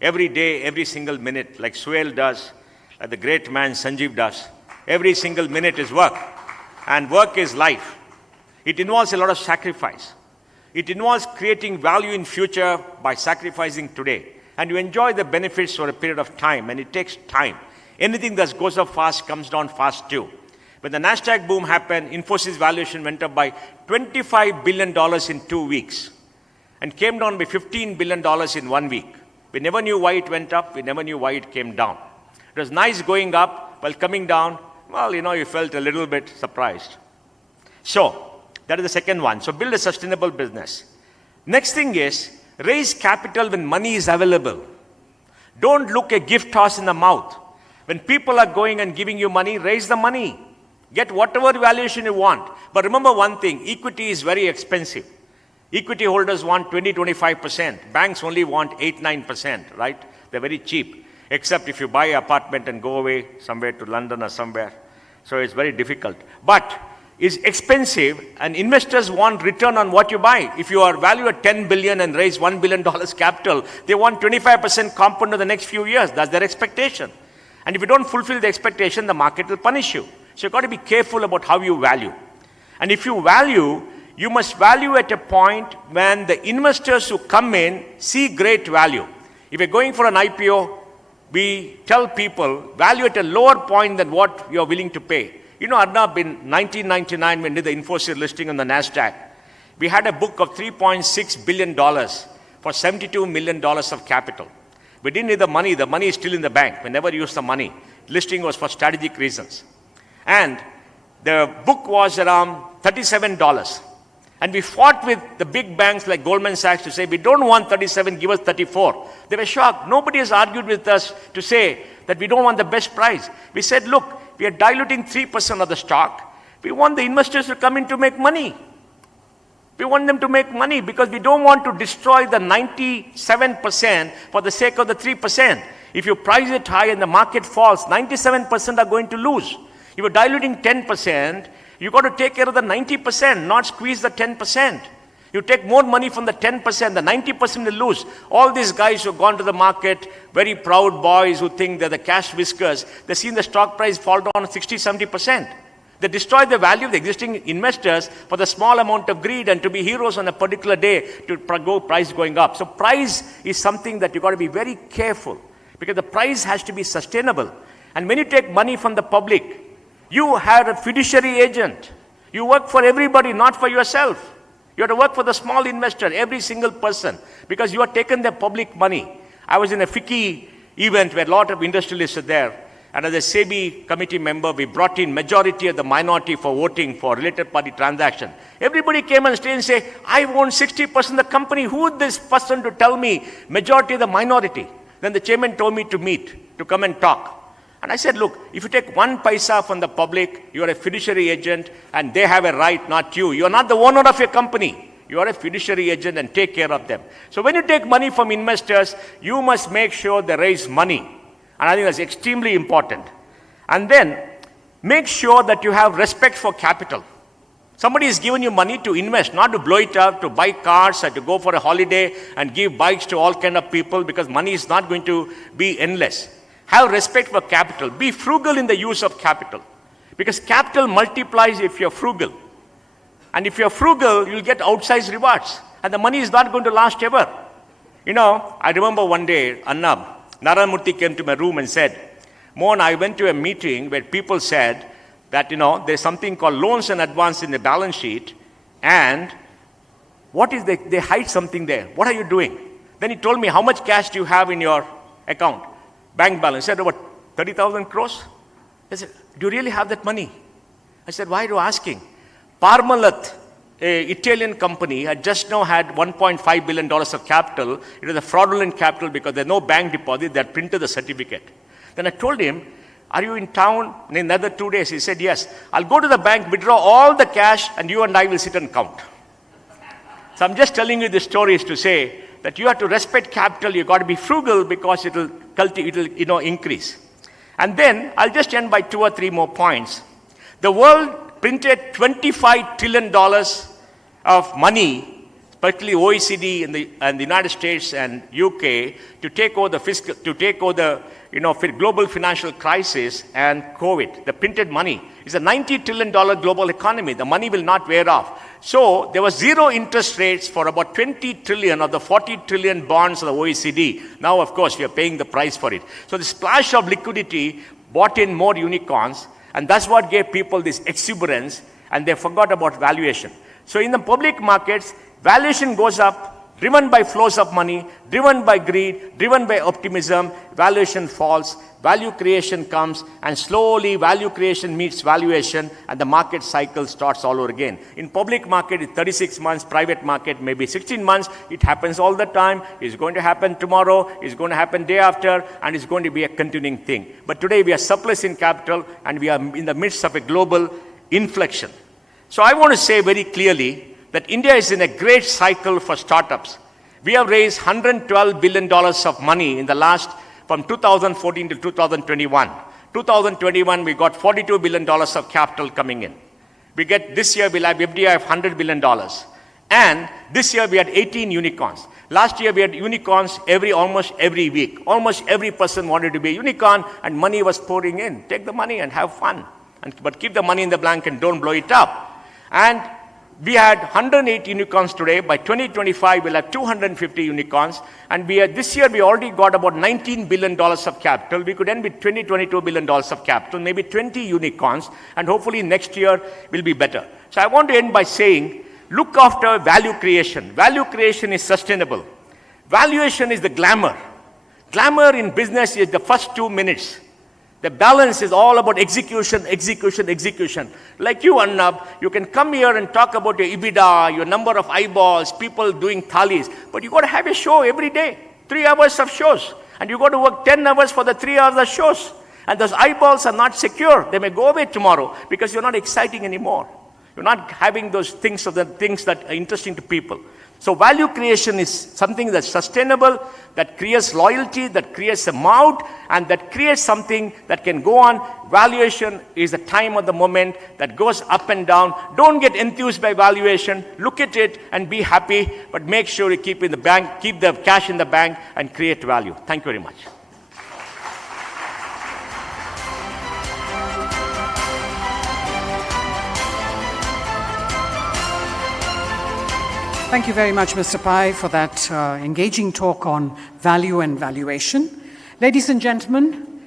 Every day, every single minute, like Suhail does, like the great man Sanjeev does. Every single minute is work. And work is life. It involves a lot of sacrifice. It involves creating value in future by sacrificing today. And you enjoy the benefits for a period of time, and it takes time. Anything that goes up fast comes down fast too. When the Nasdaq boom happened, Infosys valuation went up by $25 billion in 2 weeks and came down by $15 billion in 1 week. We never knew why it went up. We never knew why it came down. It was nice going up, while coming down, well, you felt a little bit surprised. So that is the second one. So build a sustainable business. Next thing is, raise capital when money is available. Don't look a gift horse in the mouth. When people are going and giving you money, raise the money. Get whatever valuation you want. But remember one thing, equity is very expensive. Equity holders want 20-25%. Banks only want 8-9%, right? They're very cheap. Except if you buy an apartment and go away somewhere to London or somewhere. So it's very difficult. But it's expensive, and investors want return on what you buy. If you are valued at 10 billion and raise $1 billion capital, they want 25% compound in the next few years. That's their expectation. And if you don't fulfill the expectation, the market will punish you. So you've got to be careful about how you value. And if you value, you must value at a point when the investors who come in see great value. If you're going for an IPO, we tell people value at a lower point than what you're willing to pay. You know, Arnab, in 1999, when we did the Infosys listing on the Nasdaq, we had a book of $3.6 billion for $72 million of capital. We didn't need the money. The money is still in the bank. We never used the money. Listing was for strategic reasons. And the book was around $37. And we fought with the big banks like Goldman Sachs to say, we don't want 37, give us 34. They were shocked. Nobody has argued with us to say that we don't want the best price. We said, look, we are diluting 3% of the stock. We want the investors to come in to make money. We want them to make money because we don't want to destroy the 97% for the sake of the 3%. If you price it high and the market falls, 97% are going to lose. If you're diluting 10%, you've got to take care of the 90%, not squeeze the 10%. You take more money from the 10%, the 90% will lose. All these guys who have gone to the market, very proud boys who think they're the cash whiskers, they've seen the stock price fall down 60, 70%. They destroy the value of the existing investors for the small amount of greed and to be heroes on a particular day to go price going up. So price is something that you've got to be very careful because the price has to be sustainable. And when you take money from the public, you have a fiduciary agent. You work for everybody, not for yourself. You have to work for the small investor, every single person, because you have taken their public money. I was in a FICCI event where a lot of industrialists are there. And as a SEBI committee member, we brought in majority of the minority for voting for related party transaction. Everybody came on stage and said, I own 60% of the company. Who is this person to tell me majority of the minority? Then the chairman told me to meet, to come and talk. And I said, look, if you take 1 paisa from the public, you are a fiduciary agent and they have a right, not you. You are not the owner of your company. You are a fiduciary agent and take care of them. So when you take money from investors, you must make sure they raise money. And I think that's extremely important. And then make sure that you have respect for capital. Somebody has given you money to invest, not to blow it up, to buy cars, or to go for a holiday and give bikes to all kind of people, because money is not going to be endless. Have respect for capital. Be frugal in the use of capital, because capital multiplies if you're frugal. And if you're frugal, you'll get outsized rewards. And the money is not going to last ever. You know, I remember one day, Arnab, Naramurthy came to my room and said, Mohan, I went to a meeting where people said that, you know, there's something called loans and advance in the balance sheet, and what is they hide something there. What are you doing? Then he told me, how much cash do you have in your account? Bank balance. I said, about 30,000 crores. I said, do you really have that money? I said, why are you asking? Parmalat, an Italian company, had just now had $1.5 billion of capital. It was a fraudulent capital because there's no bank deposit. They had printed the certificate. Then I told him, are you in town in another 2 days? He said, yes. I'll go to the bank, withdraw all the cash, and you and I will sit and count. So I'm just telling you this story is to say that you have to respect capital. You've got to be frugal, because it'll increase. And then I'll just end by 2 or 3 more points. The world printed $25 trillion of money, particularly OECD and the United States and UK, to take over the global financial crisis and COVID. The printed money is a $90 trillion global economy. The money will not wear off. So there was zero interest rates for about 20 trillion of the 40 trillion bonds of the OECD. Now, of course, we are paying the price for it. So the splash of liquidity bought in more unicorns, and that's what gave people this exuberance, and they forgot about valuation. So in the public markets, valuation goes up, driven by flows of money, driven by greed, driven by optimism. Valuation falls, value creation comes, and slowly value creation meets valuation, and the market cycle starts all over again. In public market, it's 36 months, private market maybe 16 months. It happens all the time. It's going to happen tomorrow, it's going to happen day after, and it's going to be a continuing thing. But today we are surplus in capital, and we are in the midst of a global inflection. So I want to say very clearly that India is in a great cycle for startups. We have raised $112 billion of money in the last, from 2014 to 2021. 2021, we got $42 billion of capital coming in. This year, we'll have FDI of $100 billion. And this year, we had 18 unicorns. Last year, we had unicorns almost every week. Almost every person wanted to be a unicorn, and money was pouring in. Take the money and have fun. But keep the money in the bank and don't blow it up. And we had 108 unicorns today. By 2025, we'll have 250 unicorns. And this year, we already got about $19 billion of capital. We could end with $22 billion of capital, maybe 20 unicorns. And hopefully next year will be better. So I want to end by saying, look after value creation. Value creation is sustainable. Valuation is the glamour. Glamour in business is the first 2 minutes. The balance is all about execution, execution, execution. Like you, Arnab, you can come here and talk about your EBITDA, your number of eyeballs, people doing thalis, but you got to have a show every day, 3 hours of shows, and you got to work 10 hours for the 3 hours of shows. And those eyeballs are not secure. They may go away tomorrow because you're not exciting anymore. You're not having those things that are interesting to people. So value creation is something that's sustainable, that creates loyalty, that creates a moat, and that creates something that can go on. Valuation is the time of the moment that goes up and down. Don't get enthused by valuation. Look at it and be happy, but make sure you keep the cash in the bank and create value. Thank you very much. Thank you very much, Mr. Pai, for that engaging talk on value and valuation. Ladies and gentlemen,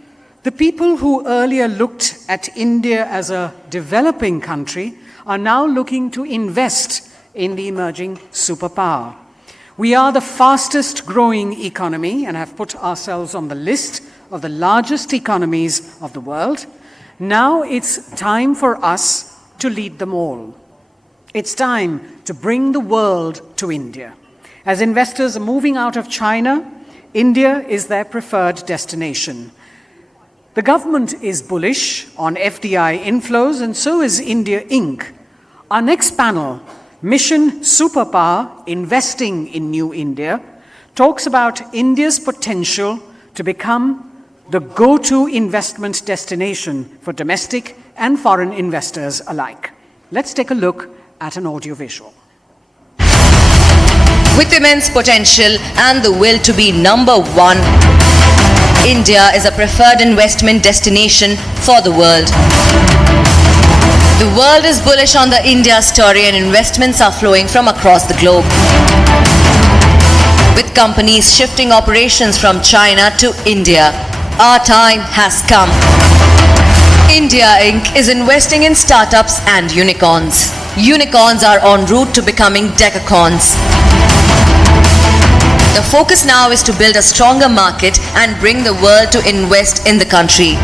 the people who earlier looked at India as a developing country are now looking to invest in the emerging superpower. We are the fastest growing economy and have put ourselves on the list of the largest economies of the world. Now it's time for us to lead them all. It's time to bring the world to India. As investors are moving out of China, India is their preferred destination. The government is bullish on FDI inflows, and so is India Inc. Our next panel, Mission Superpower, Investing in New India, talks about India's potential to become the go-to investment destination for domestic and foreign investors alike. Let's take a look at an audiovisual. With immense potential and the will to be number one, India is a preferred investment destination for the world. The world is bullish on the India story and investments are flowing from across the globe. With companies shifting operations from China to India, our time has come. India Inc. is investing in startups and unicorns. Unicorns are en route to becoming decacorns. The focus now is to build a stronger market and bring the world to invest in the country.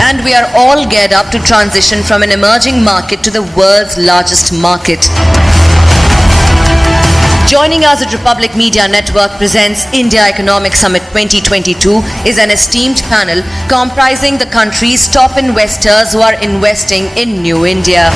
And we are all geared up to transition from an emerging market to the world's largest market. Joining us at Republic Media Network presents India Economic Summit 2022 is an esteemed panel comprising the country's top investors who are investing in New India.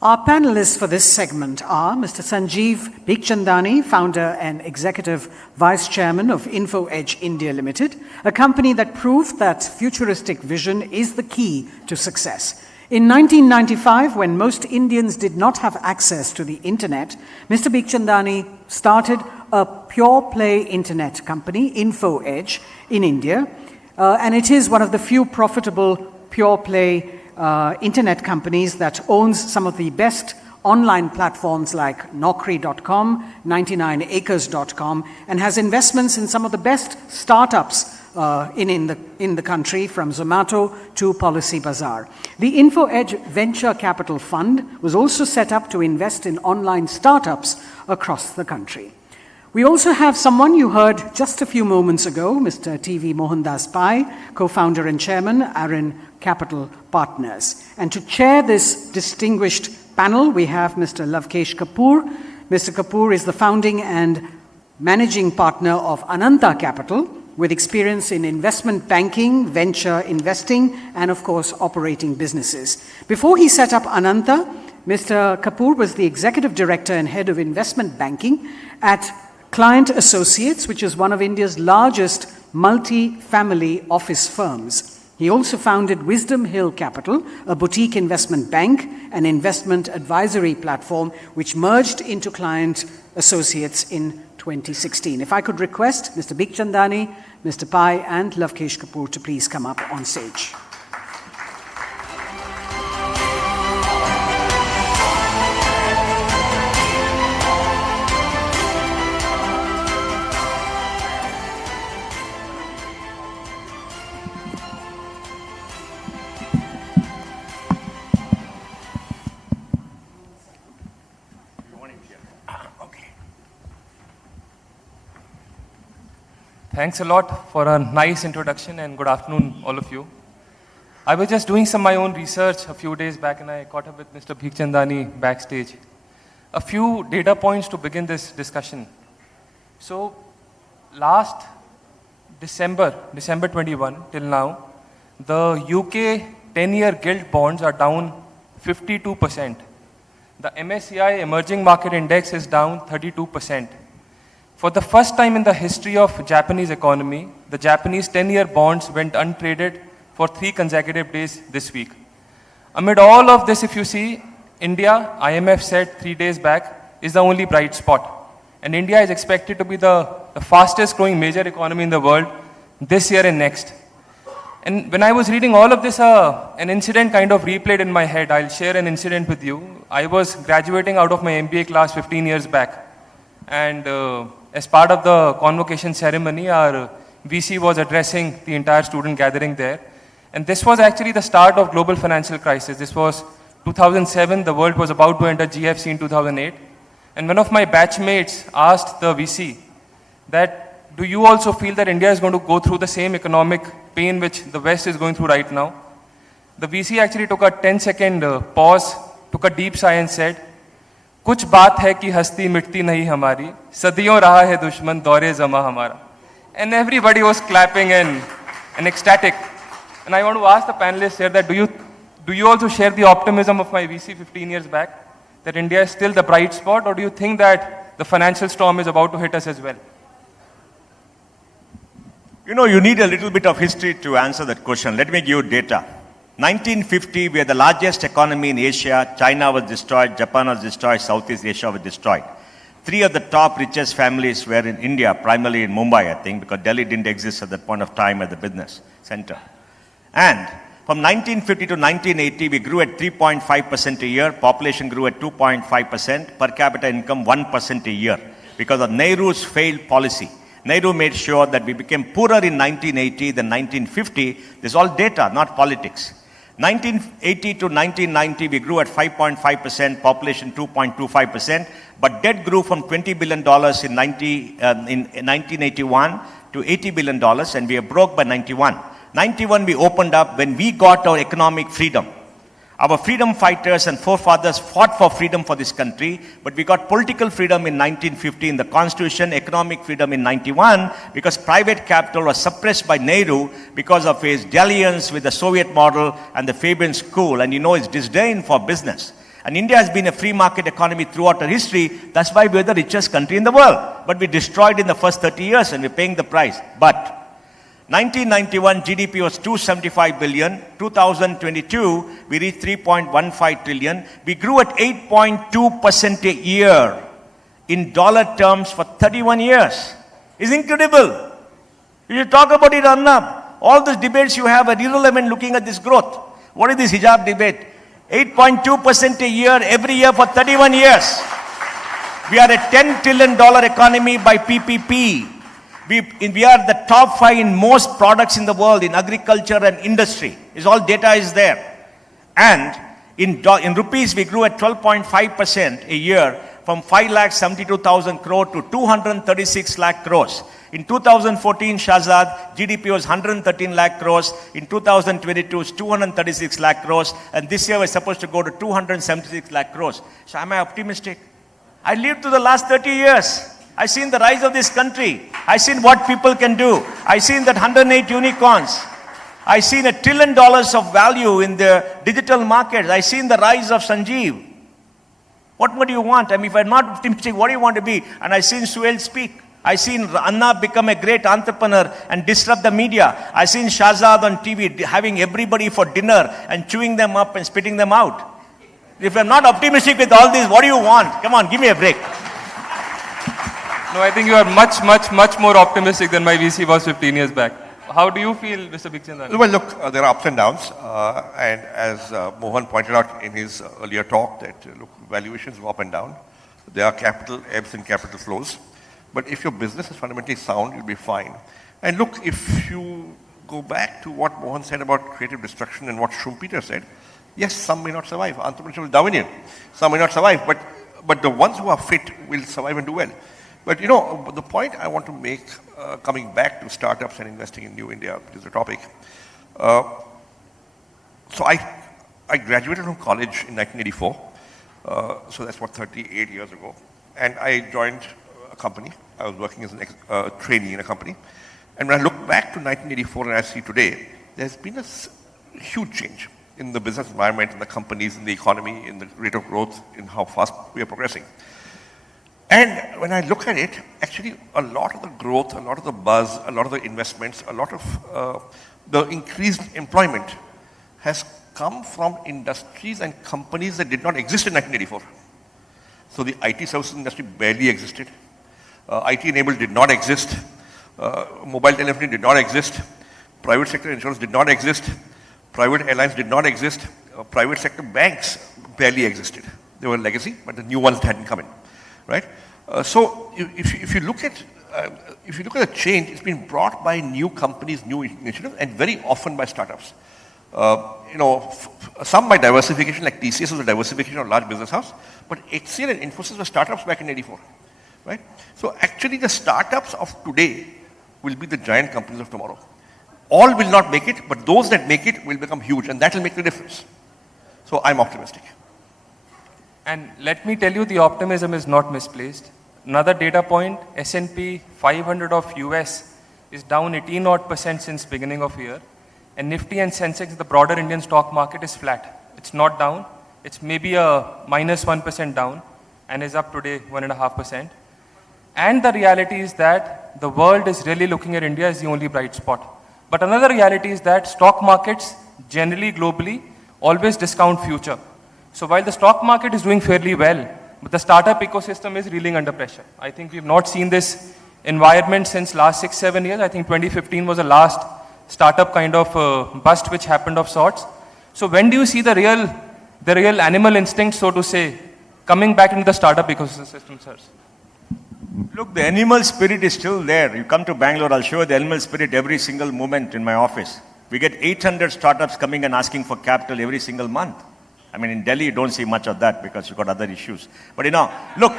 Our panelists for this segment are Mr. Sanjeev Bikhchandani, founder and executive vice chairman of InfoEdge India Limited, a company that proved that futuristic vision is the key to success. In 1995, when most Indians did not have access to the internet, Mr. Bikhchandani started a pure-play internet company, InfoEdge, in India, and it is one of the few profitable pure-play internet companies that owns some of the best online platforms like Naukri.com, 99acres.com, and has investments in some of the best startups in the country, from Zomato to Policy Bazaar. The InfoEdge Venture Capital Fund was also set up to invest in online startups across the country. We also have someone you heard just a few moments ago, Mr. T.V. Mohandas Pai, co-founder and chairman, Aaron Capital Partners. And to chair this distinguished panel, we have Mr. Lavkesh Kapoor. Mr. Kapoor is the founding and managing partner of Ananta Capital, with experience in investment banking, venture investing, and of course, operating businesses. Before he set up Ananta, Mr. Kapoor was the executive director and head of investment banking at Client Associates, which is one of India's largest multi-family office firms. He also founded Wisdom Hill Capital, a boutique investment bank and investment advisory platform, which merged into Client Associates in 2016. If I could request Mr. Bikhchandani, Mr. Pai, and Lavkesh Kapoor to please come up on stage. Thanks a lot for a nice introduction and good afternoon, all of you. I was just doing my own research a few days back and I caught up with Mr. Bikhchandani backstage. A few data points to begin this discussion. So, last December 21 till now, the UK 10-year gilt bonds are down 52%. The MSCI Emerging Market Index is down 32%. For the first time in the history of Japanese economy, the Japanese 10-year bonds went untraded for 3 consecutive days this week. Amid all of this, if you see, India, IMF said 3 days back, is the only bright spot. And India is expected to be the fastest growing major economy in the world this year and next. And when I was reading all of this, an incident kind of replayed in my head. I'll share an incident with you. I was graduating out of my MBA class 15 years back. And as part of the convocation ceremony, our VC was addressing the entire student gathering there. And this was actually the start of global financial crisis. This was 2007, the world was about to enter GFC in 2008. And one of my batchmates asked the VC that, do you also feel that India is going to go through the same economic pain which the West is going through right now? The VC actually took a 10-second pause, took a deep sigh and said, कुछ बात है कि हस्ती मिटती नहीं हमारी, सदियों रहा है दुश्मन दौरे ज़मा हमारा. And everybody was clapping and ecstatic. And I want to ask the panelists here that do you also share the optimism of my VC 15 years back, that India is still the bright spot, or do you think that the financial storm is about to hit us as well? You know, you need a little bit of history to answer that question. Let me give you data. 1950, we are the largest economy in Asia. China was destroyed, Japan was destroyed, Southeast Asia was destroyed. 3 of the top richest families were in India, primarily in Mumbai, I think, because Delhi didn't exist at that point of time as the business center. And from 1950 to 1980, we grew at 3.5% a year. Population grew at 2.5%. Per capita income 1% a year because of Nehru's failed policy. Nehru made sure that we became poorer in 1980 than 1950. This is all data, not politics. 1980 to 1990, we grew at 5.5%, population 2.25%, but debt grew from $20 billion in 1981 to $80 billion, and we are broke by 91. 91, we opened up when we got our economic freedom. Our freedom fighters and forefathers fought for freedom for this country, but we got political freedom in 1950 in the Constitution, economic freedom in 91, because private capital was suppressed by Nehru because of his dalliance with the Soviet model and the Fabian School, and his disdain for business. And India has been a free market economy throughout our history. That's why we're the richest country in the world. But we destroyed in the first 30 years, and we're paying the price. But 1991 GDP was 275 billion. 2022, we reached 3.15 trillion. We grew at 8.2% a year in dollar terms for 31 years. It's incredible. You should talk about it, Arnab. All those debates you have are irrelevant looking at this growth. What is this hijab debate? 8.2% a year, every year for 31 years. We are a $10 trillion economy by PPP. We are the top 5 in most products in the world, in agriculture and industry. All data is there. And in rupees, we grew at 12.5% a year from 5,72,000 crore to 236 lakh crores. In 2014, Shahzad, GDP was 113 lakh crores. In 2022, it's 236 lakh crores. And this year, we're supposed to go to 276 lakh crores. So am I optimistic? I lived through the last 30 years. I've seen the rise of this country. I've seen what people can do. I've seen that 108 unicorns. I've seen $1 trillion of value in the digital markets. I've seen the rise of Sanjeev. What more do you want? I mean, if I'm not optimistic, what do you want to be? And I've seen Suhail speak. I've seen Anna become a great entrepreneur and disrupt the media. I've seen Shahzad on TV having everybody for dinner and chewing them up and spitting them out. If I'm not optimistic with all this, what do you want? Come on, give me a break. No, I think you are much more optimistic than my VC was 15 years back. How do you feel, Mr. Bhikchandani? Well, look, there are ups and downs. And as Mohan pointed out in his earlier talk, that look, valuations go up and down. There are capital ebbs and capital flows. But if your business is fundamentally sound, you'll be fine. And look, if you go back to what Mohan said about creative destruction and what Schumpeter said, yes, some may not survive. Entrepreneurship will Darwinian. Some may not survive, but the ones who are fit will survive and do well. But the point I want to make, coming back to startups and investing in New India, which is the topic. So I graduated from college in 1984. So that's 38 years ago. And I joined a company. I was working as a trainee in a company. And when I look back to 1984 and I see today, there's been a huge change in the business environment, in the companies, in the economy, in the rate of growth, in how fast we are progressing. And when I look at it, actually a lot of the growth, a lot of the buzz, a lot of the investments, a lot of the increased employment has come from industries and companies that did not exist in 1984. So the IT services industry barely existed. IT-enabled did not exist. Mobile telephony did not exist. Private sector insurance did not exist. Private airlines did not exist. Private sector banks barely existed. They were legacy, but the new ones hadn't come in, right? So if you look at the change, it's been brought by new companies, new initiatives, and very often by startups. Some by diversification, like TCS was a diversification of large business house, but HCL and Infosys were startups back in '84, right? So actually, the startups of today will be the giant companies of tomorrow. All will not make it, but those that make it will become huge, and that will make the difference. So I'm optimistic. And let me tell you, the optimism is not misplaced. Another data point, S&P 500 of US is down 18% since beginning of year. And Nifty and Sensex, the broader Indian stock market, is flat. It's not down. It's maybe a minus 1% down and is up today 1.5%. And the reality is that the world is really looking at India as the only bright spot. But another reality is that stock markets generally globally always discount future. So while the stock market is doing fairly well, but the startup ecosystem is reeling under pressure. I think we've not seen this environment since last 6-7 years. I think 2015 was the last startup kind of bust which happened of sorts. So when do you see the real animal instinct, so to say, coming back into the startup ecosystem, sirs? Look, the animal spirit is still there. You come to Bangalore, I'll show you the animal spirit every single moment in my office. We get 800 startups coming and asking for capital every single month. I mean, in Delhi, you don't see much of that because you've got other issues. But look,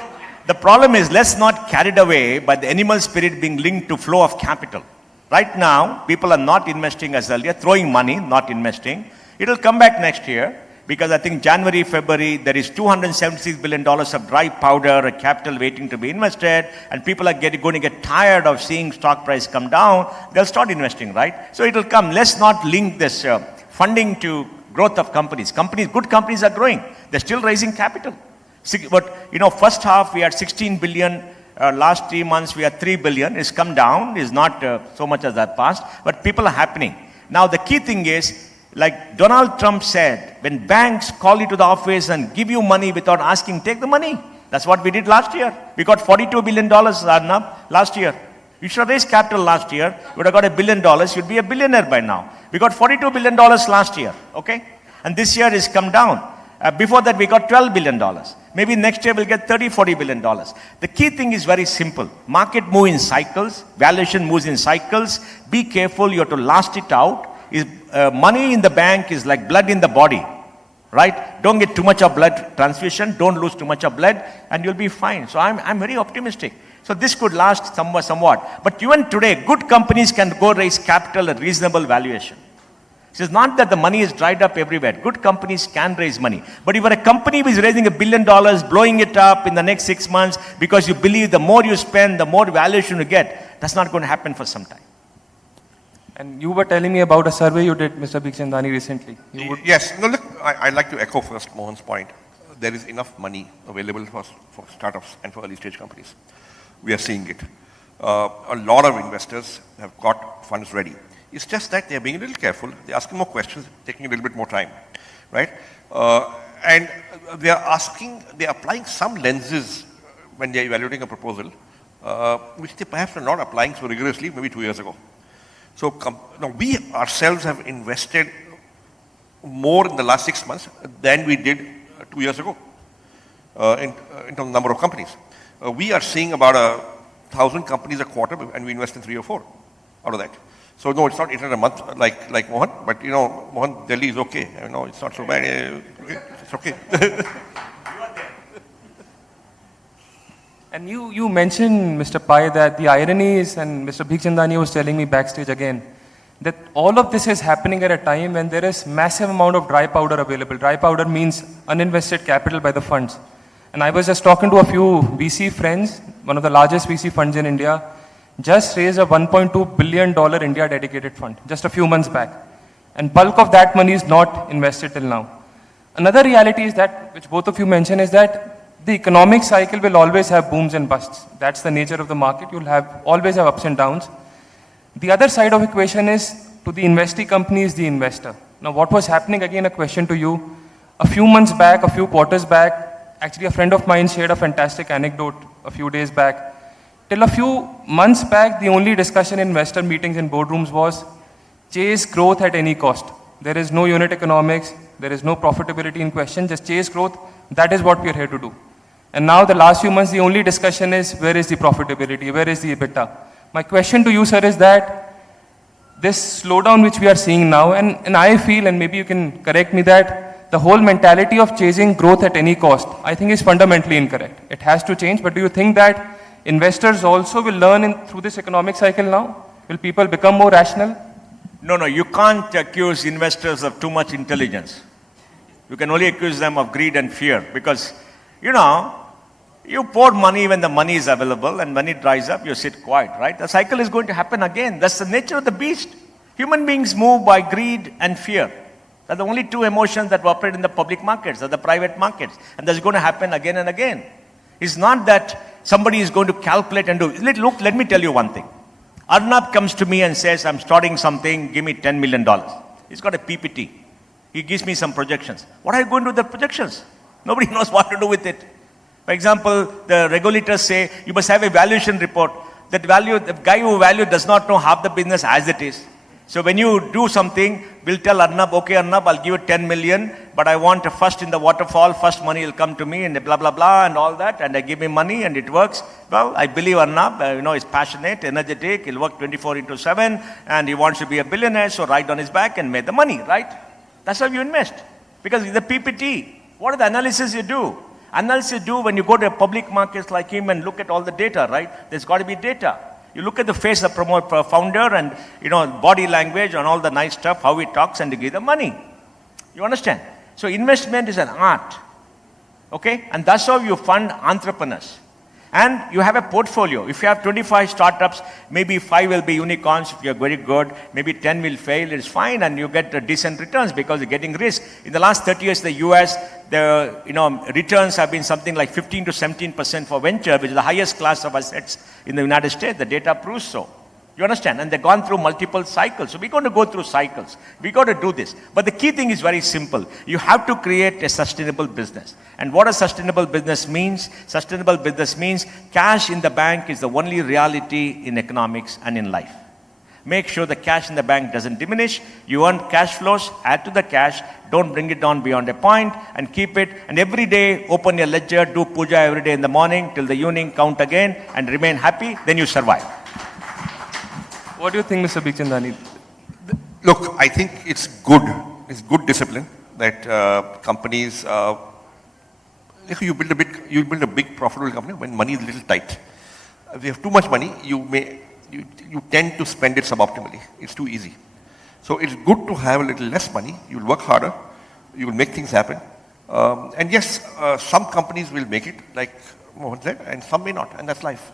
the problem is let's not carried away by the animal spirit being linked to flow of capital. Right now, people are not investing as earlier, throwing money, not investing. It'll come back next year. Because I think January, February, there is $276 billion of dry powder, capital waiting to be invested, and people are going to get tired of seeing stock price come down. They'll start investing, right? So it'll come. Let's not link this funding to growth of companies. Good companies are growing. They're still raising capital. But, first half we had 16 billion. Last 3 months we had 3 billion. It's come down. It's not so much as that past. But people are happening. Now the key thing is, like Donald Trump said, when banks call you to the office and give you money without asking, take the money. That's what we did last year. We got $42 billion, Arnab, last year. You should have raised capital last year. You would have got $1 billion. You'd be a billionaire by now. We got $42 billion last year, okay? And this year it's come down. Before that, we got $12 billion. Maybe next year we'll get $40 billion. The key thing is very simple. Market moves in cycles. Valuation moves in cycles. Be careful. You have to last it out. Money in the bank is like blood in the body, right? Don't get too much of blood transfusion, don't lose too much of blood, and you'll be fine. So I'm very optimistic. So this could last somewhat. But even today, good companies can go raise capital at reasonable valuation. It's not that the money is dried up everywhere. Good companies can raise money. But if you're a company which is raising $1 billion, blowing it up in the next 6 months because you believe the more you spend, the more valuation you get, that's not going to happen for some time. And you were telling me about a survey you did, Mr. Bhikchandani, recently. Yes. No, look, I'd like to echo first Mohan's point. There is enough money available for startups and for early stage companies. We are seeing it. A lot of investors have got funds ready. It's just that they're being a little careful. They're asking more questions, taking a little bit more time, right? And they're applying some lenses when they're evaluating a proposal, which they perhaps are not applying so rigorously maybe 2 years ago. So we ourselves have invested more in the last 6 months than we did 2 years ago in terms of number of companies. We are seeing about 1,000 companies a quarter, and we invest in 3 or 4 out of that. So no, it's not 800 a month like Mohan, but Mohan, Delhi is okay. It's not so bad. It's okay. And you mentioned, Mr. Pai, that the irony is, and Mr. Bhikchandani was telling me backstage again, that all of this is happening at a time when there is massive amount of dry powder available. Dry powder means uninvested capital by the funds. And I was just talking to a few VC friends, one of the largest VC funds in India, just raised a $1.2 billion India dedicated fund, just a few months back. And bulk of that money is not invested till now. Another reality is that, which both of you mentioned, is that the economic cycle will always have booms and busts. That's the nature of the market. You'll always have ups and downs. The other side of the equation is, to the investee company is the investor. Now what was happening, again a question to you, a few months back, a few quarters back, actually a friend of mine shared a fantastic anecdote a few days back. Till a few months back, the only discussion in investor meetings and boardrooms was chase growth at any cost. There is no unit economics, there is no profitability in question, just chase growth. That is what we are here to do. And now the last few months, the only discussion is where is the profitability, where is the EBITDA. My question to you, sir, is that this slowdown which we are seeing now, and I feel, and maybe you can correct me, that the whole mentality of chasing growth at any cost, I think is fundamentally incorrect. It has to change, but do you think that investors also will learn through this economic cycle now? Will people become more rational? No, you can't accuse investors of too much intelligence. You can only accuse them of greed and fear because, you pour money when the money is available, and when it dries up, you sit quiet, right? The cycle is going to happen again. That's the nature of the beast. Human beings move by greed and fear. They're the only two emotions that operate in the public markets or the private markets. And that's going to happen again and again. It's not that somebody is going to calculate and do. Look, let me tell you one thing. Arnab comes to me and says, I'm starting something, give me $10 million. He's got a PPT. He gives me some projections. What are you going to do with the projections? Nobody knows what to do with it. For example, the regulators say you must have a valuation report. That value, the guy who values does not know half the business as it is. So when you do something, we'll tell Arnab, okay Arnab, I'll give you 10 million, but I want first in the waterfall, first money will come to me and blah, blah, blah and all that, and I give him money and it works. Well, I believe Arnab, he's passionate, energetic, he'll work 24/7 and he wants to be a billionaire, so ride on his back and make the money, right? That's how you invest. Because the PPT, what are the analysis you do? Analysis you do when you go to public markets like him and look at all the data, right? There's got to be data. You look at the face of the founder and, body language and all the nice stuff, how he talks, and you give the money. You understand? So investment is an art. Okay? And that's how you fund entrepreneurs. And you have a portfolio. If you have 25 startups, maybe 5 will be unicorns if you're very good. Maybe 10 will fail. It's fine, and you get decent returns because you're getting risk. In the last 30 years, the US, the returns have been something like 15 to 17% for venture, which is the highest class of assets in the United States. The data proves so. You understand? And they've gone through multiple cycles. So we're going to go through cycles. We've got to do this. But the key thing is very simple. You have to create a sustainable business. And what a sustainable business means? Sustainable business means cash in the bank is the only reality in economics and in life. Make sure the cash in the bank doesn't diminish. You earn cash flows, add to the cash, don't bring it down beyond a point, and keep it. And every day, open your ledger, do puja every day in the morning, till the evening, count again, and remain happy, then you survive. What do you think, Mr. Bikhchandani? Look, I think it's good discipline that companies, you build a big profitable company when money is a little tight. If you have too much money, you tend to spend it suboptimally. It's too easy. So it's good to have a little less money. You'll work harder. You will make things happen. And yes, some companies will make it, like Mohan said, and some may not, and that's life.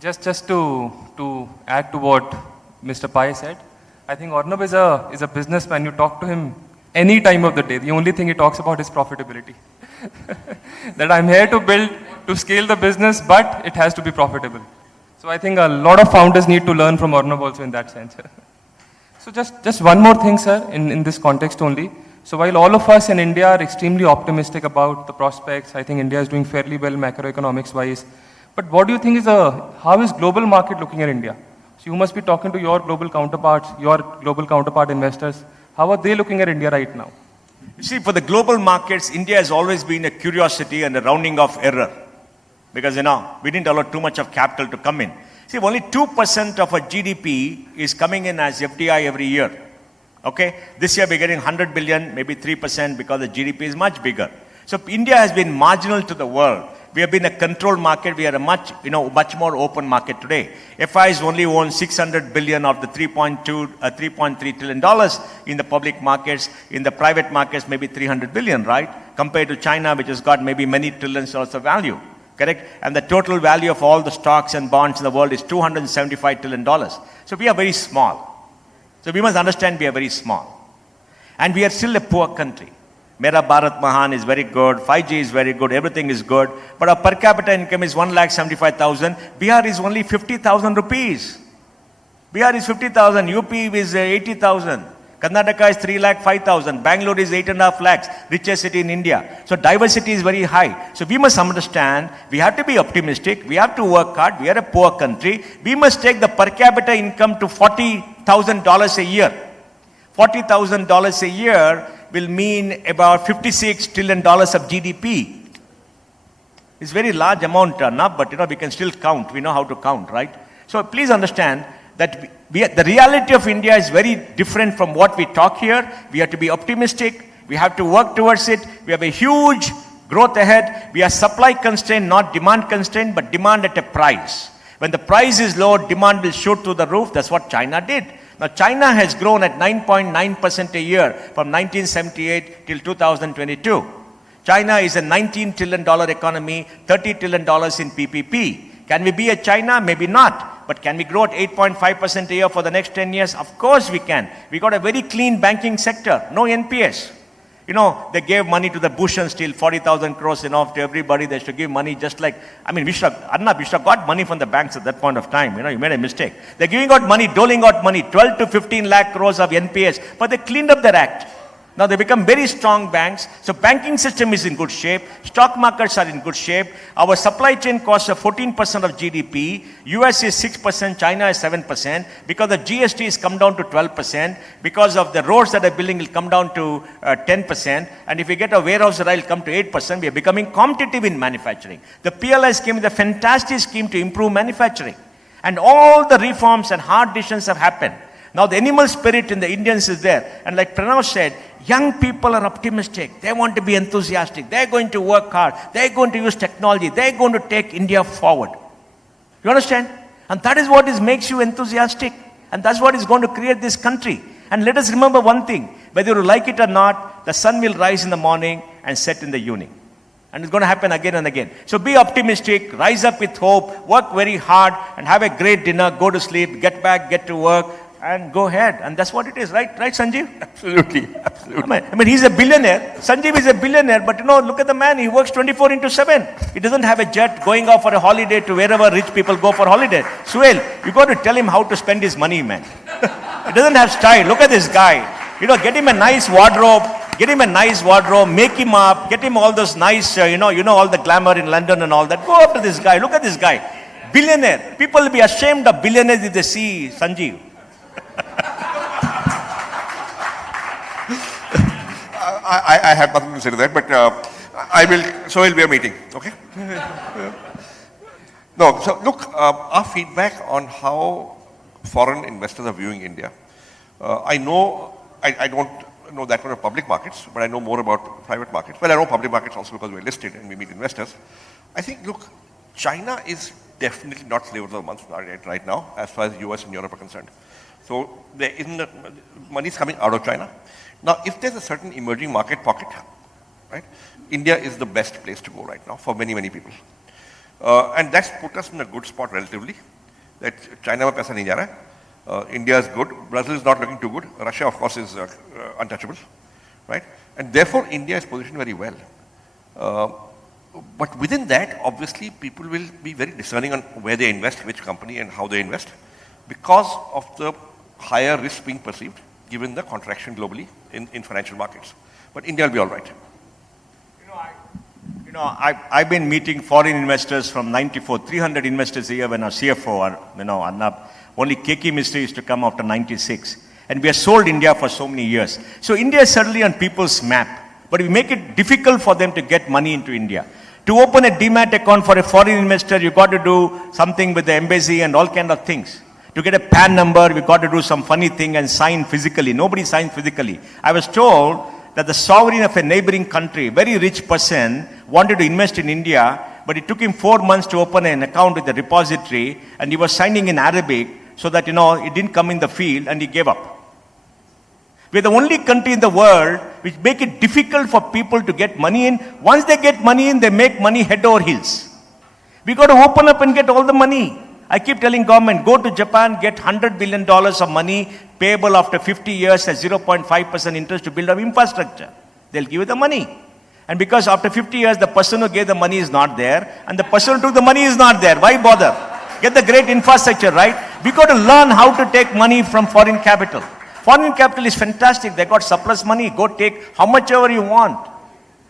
Just to add to what Mr. Pai said, I think Arnab is a businessman. You talk to him any time of the day. The only thing he talks about is profitability. That I'm here to scale the business, but it has to be profitable. So I think a lot of founders need to learn from Arnab also in that sense. So just one more thing, sir, in this context only. So while all of us in India are extremely optimistic about the prospects, I think India is doing fairly well macroeconomics wise. But what do you think how is global market looking at India? So you must be talking to your global counterpart investors. How are they looking at India right now? You see, for the global markets, India has always been a curiosity and a rounding off error. Because, we didn't allow too much of capital to come in. See, only 2% of our GDP is coming in as FDI every year. Okay? This year we're getting 100 billion, maybe 3% because the GDP is much bigger. So India has been marginal to the world. We have been a controlled market. We are a much more open market today. FIs only own 600 billion of the $3.3 trillion in the public markets. In the private markets, maybe 300 billion, right? Compared to China, which has got maybe many trillions of value. Correct? And the total value of all the stocks and bonds in the world is $275 trillion. So we are very small. So we must understand we are very small. And we are still a poor country. Mera Bharat Mahan is very good, 5G is very good, everything is good. But our per capita income is 1,75,000. Bihar is only 50,000 rupees. Bihar is 50,000. UP is 80,000. Karnataka is 3,05,000. Bangalore is 8.5 lakhs. Richest city in India. So diversity is very high. So we must understand, we have to be optimistic. We have to work hard. We are a poor country. We must take the per capita income to $40,000 a year. $40,000 a year will mean about $56 trillion of GDP. It's a very large amount, but we can still count. We know how to count, right? So please understand that the reality of India is very different from what we talk here. We have to be optimistic. We have to work towards it. We have a huge growth ahead. We are supply constrained, not demand constrained, but demand at a price. When the price is low, demand will shoot through the roof. That's what China did. Now, China has grown at 9.9% a year from 1978 till 2022. China is a $19 trillion economy, $30 trillion in PPP. Can we be a China? Maybe not. But can we grow at 8.5% a year for the next 10 years? Of course we can. We got a very clean banking sector, no NPS. You know, they gave money to the Bush and Steel, 40,000 crores enough to everybody. They should give money just like, I mean, Arnab, we should have got money from the banks at that point of time. You know, you made a mistake. They're giving out money, doling out money, 12 to 15 lakh crores of NPS, but they cleaned up their act. Now they become very strong banks. So banking system is in good shape. Stock markets are in good shape. Our supply chain costs are 14% of GDP. US is 6%, China is 7%. Because the GST has come down to 12%. Because of the roads that are building will come down to 10%. And if we get a warehouse rail, come to 8%. We are becoming competitive in manufacturing. The PLI scheme is a fantastic scheme to improve manufacturing. And all the reforms and hard decisions have happened. Now the animal spirit in the Indians is there. And like Pranav said, young people are optimistic. They want to be enthusiastic. They're going to work hard. They're going to use technology. They're going to take India forward. You understand? And that is what makes you enthusiastic. And that's what is going to create this country. And let us remember one thing. Whether you like it or not, the sun will rise in the morning and set in the evening. And it's going to happen again and again. So be optimistic, rise up with hope, work very hard, and have a great dinner, go to sleep, get back, get to work, and go ahead. And that's what it is, right? Right, Sanjeev? Absolutely, absolutely. I mean, he's a billionaire. Sanjeev is a billionaire, but you know, look at the man. He works 24/7. He doesn't have a jet going off for a holiday to wherever rich people go for holiday. Suel, you got to tell him how to spend his money, man. He doesn't have style. Look at this guy. You know, get him a nice wardrobe. Get him a nice wardrobe. Make him up. Get him all those nice, you know, all the glamour in London and all that. Go after this guy. Look at this guy. Billionaire. People will be ashamed of billionaires if they see Sanjeev. I have nothing to say to that, but so will be a meeting, okay? No, so look, our feedback on how foreign investors are viewing India. I don't know that much of public markets, but I know more about private markets. Well, I know public markets also because we're listed and we meet investors. I think, look, China is definitely not flavor of the month right now, as far as US and Europe are concerned. So there isn't money is coming out of China. Now, if there's a certain emerging market pocket, right, India is the best place to go right now for many, many people. And that's put us in a good spot relatively. That China mein paisa nahi ja raha. India is good. Brazil is not looking too good. Russia, of course, is untouchable, right? And therefore, India is positioned very well. But within that, obviously, people will be very discerning on where they invest, which company and how they invest, because of the higher risk being perceived, given the contraction globally in financial markets. But India will be all right. I've been meeting foreign investors from 94, 300 investors a year when our CFO, Arnab, only KK Mystery used to come after 96. And we have sold India for so many years. So India is certainly on people's map, but we make it difficult for them to get money into India. To open a demat account for a foreign investor, you've got to do something with the embassy and all kind of things. To get a PAN number, we've got to do some funny thing and sign physically. Nobody signs physically. I was told that the sovereign of a neighboring country, very rich person, wanted to invest in India, but it took him 4 months to open an account with the repository, and he was signing in Arabic so that, it didn't come in the field, and he gave up. We're the only country in the world which make it difficult for people to get money in. Once they get money in, they make money head over heels. We got to open up and get all the money. I keep telling government, go to Japan, get $100 billion of money payable after 50 years at 0.5% interest to build up infrastructure. They'll give you the money. And because after 50 years, the person who gave the money is not there, and the person who took the money is not there, why bother? Get the great infrastructure, right? We got to learn how to take money from foreign capital. Foreign capital is fantastic. They got surplus money. Go take how much ever you want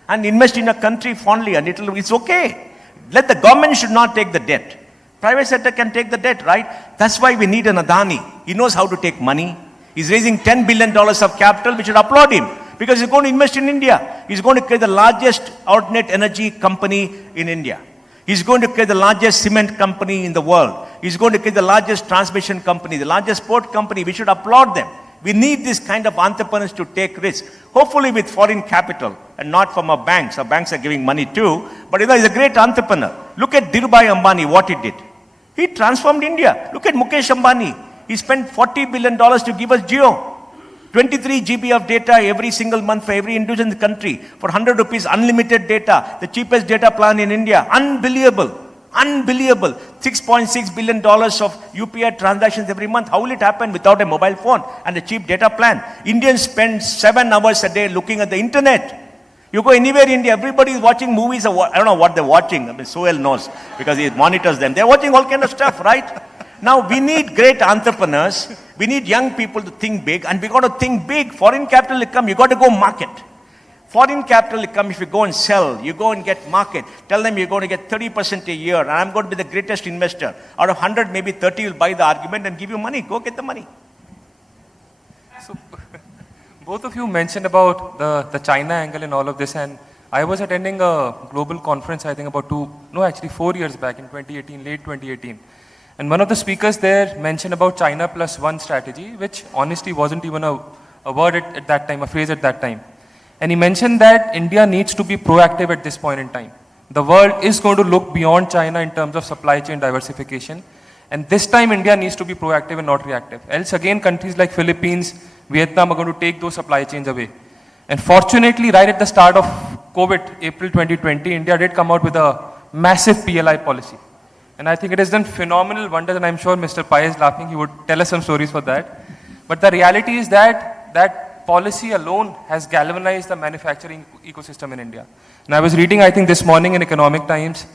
and invest in a country fondly, and it's okay. Let the government should not take the debt. Private sector can take the debt, right? That's why we need an Adani. He knows how to take money. He's raising $10 billion of capital. We should applaud him because he's going to invest in India. He's going to create the largest alternate energy company in India. He's going to create the largest cement company in the world. He's going to create the largest transmission company, the largest port company. We should applaud them. We need this kind of entrepreneurs to take risks, hopefully with foreign capital and not from our banks. Our banks are giving money too, but he's a great entrepreneur. Look at Dhirubhai Ambani, what he did. He transformed India. Look at Mukesh Ambani. He spent $40 billion to give us Jio. 23 GB of data every single month for every individual in the country. For 100 rupees, unlimited data. The cheapest data plan in India. Unbelievable. Unbelievable. $6.6 billion of UPI transactions every month. How will it happen without a mobile phone and a cheap data plan? Indians spend 7 hours a day looking at the internet. You go anywhere in India, everybody is watching movies. I don't know what they're watching. I mean, Sohail knows because he monitors them. They're watching all kind of stuff, right? Now, we need great entrepreneurs. We need young people to think big, and we got to think big. Foreign capital will come. You got to go market. Foreign capital will come if you go and sell. You go and get market. Tell them you're going to get 30% a year, and I'm going to be the greatest investor. Out of 100, maybe 30 will buy the argument and give you money. Go get the money. So, both of you mentioned about the China angle in all of this, and I was attending a global conference, I think about 4 years back in 2018, late 2018. And one of the speakers there mentioned about China plus one strategy, which honestly wasn't even a word at that time, a phrase at that time. And he mentioned that India needs to be proactive at this point in time. The world is going to look beyond China in terms of supply chain diversification. And this time India needs to be proactive and not reactive. Else again, countries like Philippines, Vietnam are going to take those supply chains away. And fortunately, right at the start of COVID, April 2020, India did come out with a massive PLI policy. And I think it has done phenomenal wonders, and I'm sure Mr. Pai is laughing, he would tell us some stories for that. But the reality is that that policy alone has galvanized the manufacturing ecosystem in India. And I was reading, I think this morning in Economic Times,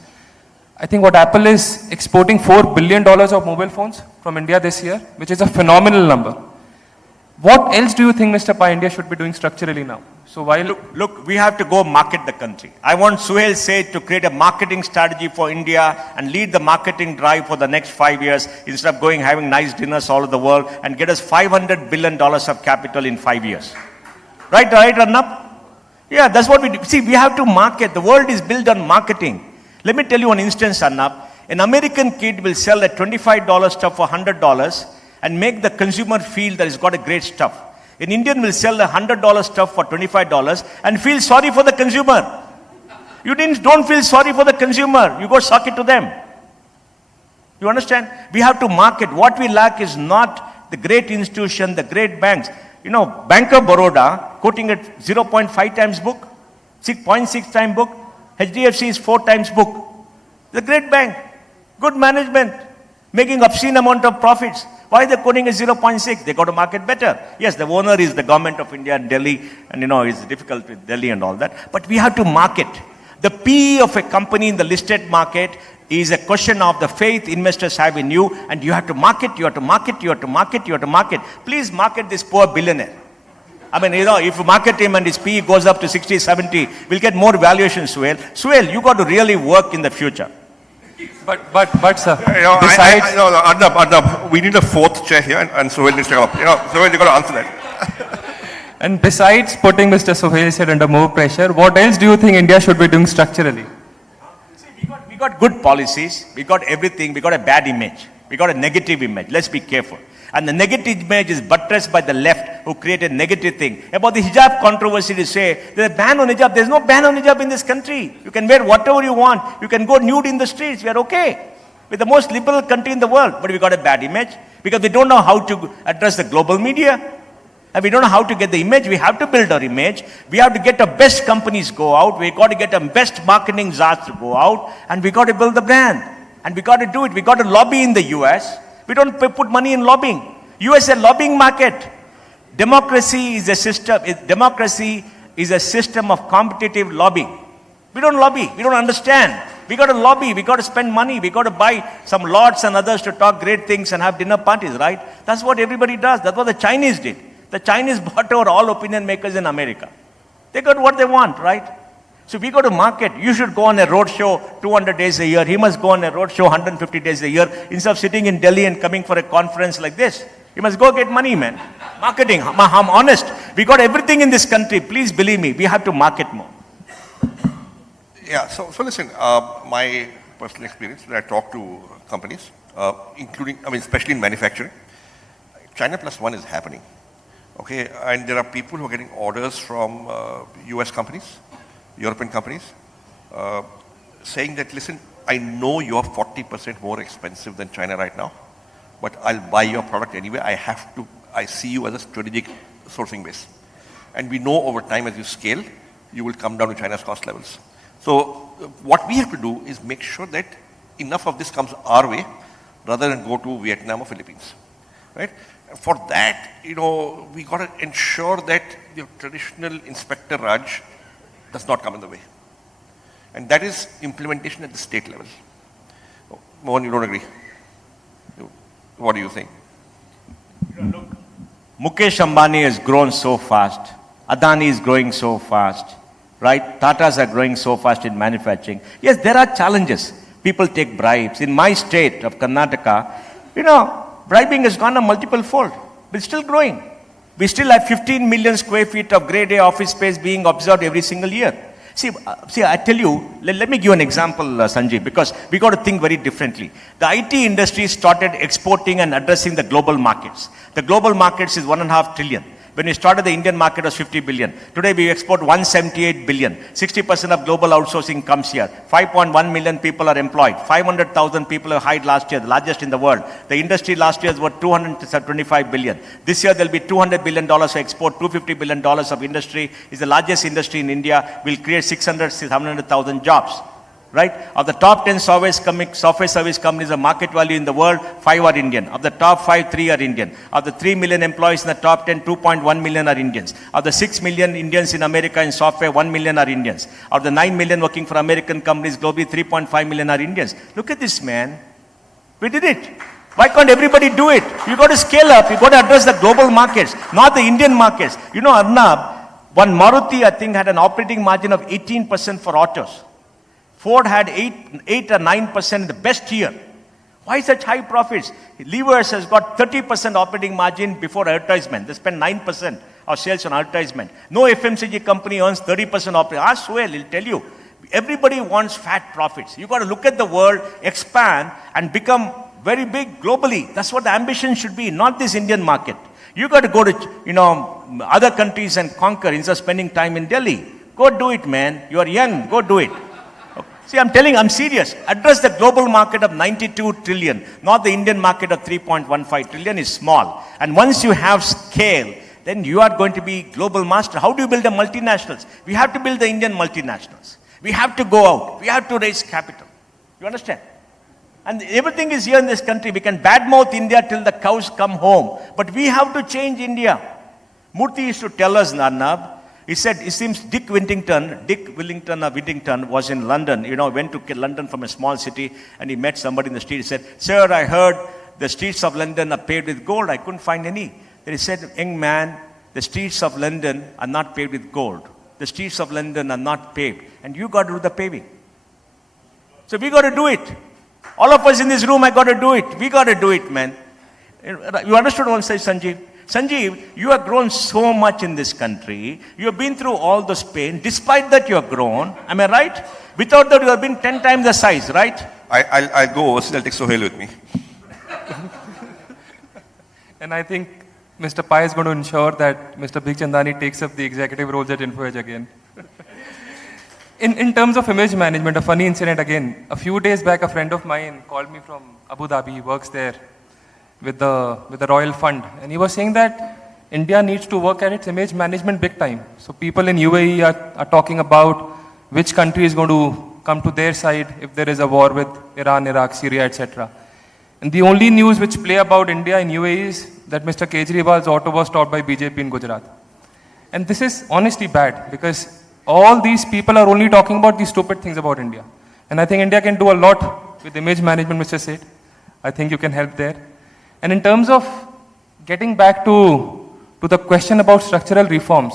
I think what Apple is exporting $4 billion of mobile phones from India this year, which is a phenomenal number. What else do you think, Mr. Pai, India should be doing structurally now? So while Look, we have to go market the country. I want Suhail Seth to create a marketing strategy for India and lead the marketing drive for the next 5 years instead of going having nice dinners all over the world and get us $500 billion of capital in 5 years. Right, Arnab? Yeah, that's what we do. See, we have to market. The world is built on marketing. Let me tell you one instance, Arnab. An American kid will sell a $25 stuff for $100 and make the consumer feel that it's got a great stuff. An Indian will sell a $100 stuff for $25 and feel sorry for the consumer. You don't feel sorry for the consumer. You go sock it to them. You understand? We have to market. What we lack is not the great institution, the great banks. You know, Bank of Baroda quoting at 0.5 times book, 6.6 times book. HDFC is 4 times book. The great bank, good management, making obscene amount of profits. Why are they quoting at 0.6? They got to market better. Yes, the owner is the government of India and Delhi, and you know, it's difficult with Delhi and all that. But we have to market. The PE of a company in the listed market is a question of the faith investors have in you, and you have to market, you have to market, you have to market, you have to market. Please market this poor billionaire. I mean, you know, if you market him and his PE goes up to 60, 70, we'll get more valuation, Suhail. Suhail, you got to really work in the future. But sir, besides... Arnab, we need a fourth chair here, and Suhail needs to come up. Suhail, you got to answer that. And besides putting Mr. Suhail Seth under more pressure, what else do you think India should be doing structurally? See, we got good policies, we got everything, we got a bad image, we got a negative image. Let's be careful. And the negative image is buttressed by the left, who created negative thing. About the hijab controversy, to say there's a ban on hijab. There's no ban on hijab in this country. You can wear whatever you want. You can go nude in the streets. We are okay. We're the most liberal country in the world. But we got a bad image because we don't know how to address the global media. And we don't know how to get the image. We have to build our image. We have to get the best companies go out. We got to get the best marketing czars to go out. And we got to build the brand. And we got to do it. We got to lobby in the US. We don't put money in lobbying. US is a lobbying market. Democracy is a system. Democracy is a system of competitive lobbying. We don't lobby. We don't understand. We got to lobby. We got to spend money. We got to buy some lords and others to talk great things and have dinner parties, right? That's what everybody does. That's what the Chinese did. The Chinese bought over all opinion makers in America. They got what they want, right? So we got to market. You should go on a road show 200 days a year. He must go on a road show 150 days a year instead of sitting in Delhi and coming for a conference like this. You must go get money, man. Marketing. I'm honest. We got everything in this country. Please believe me. We have to market more. Yeah, so listen, my personal experience, when I talk to companies, including, especially in manufacturing, China plus one is happening. Okay, and there are people who are getting orders from US companies, European companies, saying that, listen, I know you're 40% more expensive than China right now, but I'll buy your product anyway. I see you as a strategic sourcing base. And we know over time as you scale, you will come down to China's cost levels. So what we have to do is make sure that enough of this comes our way rather than go to Vietnam or Philippines, right? For that, we got to ensure that the traditional Inspector Raj does not come in the way. And that is implementation at the state level. Mohan, you don't agree? What do you think? Mukesh Ambani has grown so fast. Adani is growing so fast, right? Tatas are growing so fast in manufacturing. Yes, there are challenges. People take bribes. In my state of Karnataka, bribing has gone a multiple fold, but it's still growing. We still have 15 million square feet of grade A office space being observed every single year. See, I tell you, let me give you an example, Sanjeev, because we got to think very differently. The IT industry started exporting and addressing the global markets. The global markets is 1.5 trillion. When we started, the Indian market was 50 billion. Today, we export 178 billion. 60% of global outsourcing comes here. 5.1 million people are employed. 500,000 people have hired last year, the largest in the world. The industry last year was 225 billion. This year, there will be $200 billion of export, $250 billion of industry. Is the largest industry in India. Will create 700,000 jobs. Right? Of the top 10 software service companies of market value in the world, 5 are Indian. Of the top 5, 3 are Indian. Of the 3 million employees in the top 10, 2.1 million are Indians. Of the 6 million Indians in America in software, 1 million are Indians. Of the 9 million working for American companies globally, 3.5 million are Indians. Look at this, man. We did it. Why can't everybody do it? You got to scale up. You got to address the global markets, not the Indian markets. Arnab, one Maruti, I think, had an operating margin of 18% for autos. Ford had 8 or 9% in the best year. Why such high profits? Levers has got 30% operating margin before advertisement. They spend 9% of sales on advertisement. No FMCG company earns 30% operating. Ask well, he'll tell you. Everybody wants fat profits. You got to look at the world, expand, and become very big globally. That's what the ambition should be, not this Indian market. You got to go to, other countries and conquer instead of spending time in Delhi. Go do it, man. You are young. Go do it. See, I'm serious. Address the global market of 92 trillion, not the Indian market of 3.15 trillion is small. And once you have scale, then you are going to be global master. How do you build the multinationals? We have to build the Indian multinationals. We have to go out. We have to raise capital. You understand? And everything is here in this country. We can badmouth India till the cows come home. But we have to change India. Murthy used to tell us, Arnab, he said, it seems Dick Whittington was in London, went to London from a small city, and he met somebody in the street. He said, sir, I heard the streets of London are paved with gold. I couldn't find any. Then he said, young man, the streets of London are not paved with gold. The streets of London are not paved. And you got to do the paving. So we got to do it. All of us in this room, I got to do it. We got to do it, man. You understood what I'm saying, Sanjeev? Sanjeev, you have grown so much in this country. You have been through all those pain. Despite that, you have grown. Am I right? Without that, you have been 10 times the size, right? I'll go overseas. I'll take Sohail with me. And I think Mr. Pai is going to ensure that Mr. Bhikchandani takes up the executive roles at InfoEdge again. In terms of image management, a funny incident again. A few days back, a friend of mine called me from Abu Dhabi. He works there with the Royal Fund. And he was saying that India needs to work at its image management big time. So people in UAE are talking about which country is going to come to their side if there is a war with Iran, Iraq, Syria, etc. And the only news which play about India in UAE is that Mr. Kejriwal's auto was stopped by BJP in Gujarat. And this is honestly bad because all these people are only talking about these stupid things about India. And I think India can do a lot with image management, Mr. Seth. I think you can help there. And in terms of getting back to the question about structural reforms,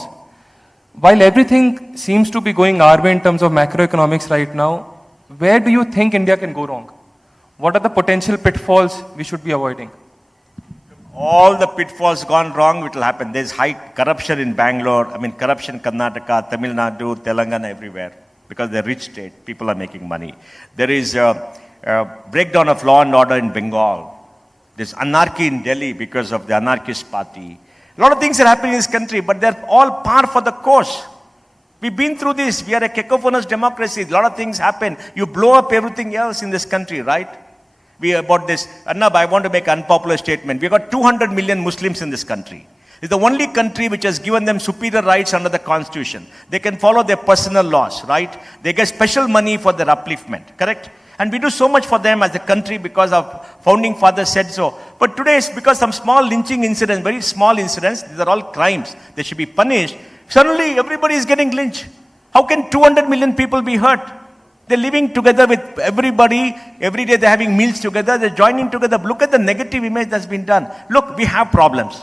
while everything seems to be going our way in terms of macroeconomics right now, where do you think India can go wrong? What are the potential pitfalls we should be avoiding? All the pitfalls gone wrong, it will happen. There's high corruption in Bangalore, corruption in Karnataka, Tamil Nadu, Telangana, everywhere. Because they're rich state, people are making money. There is a breakdown of law and order in Bengal. There's anarchy in Delhi because of the anarchist party. A lot of things are happening in this country, but they're all par for the course. We've been through this. We are a cacophonous democracy. A lot of things happen. You blow up everything else in this country, right? About this, Arnab, I want to make an unpopular statement. We've got 200 million Muslims in this country. It's the only country which has given them superior rights under the constitution. They can follow their personal laws, right? They get special money for their upliftment, correct? And we do so much for them as a country because our founding fathers said so. But today it's because some small lynching incidents, very small incidents, these are all crimes. They should be punished. Suddenly everybody is getting lynched. How can 200 million people be hurt? They're living together with everybody. Every day they're having meals together. They're joining together. Look at the negative image that's been done. Look, we have problems.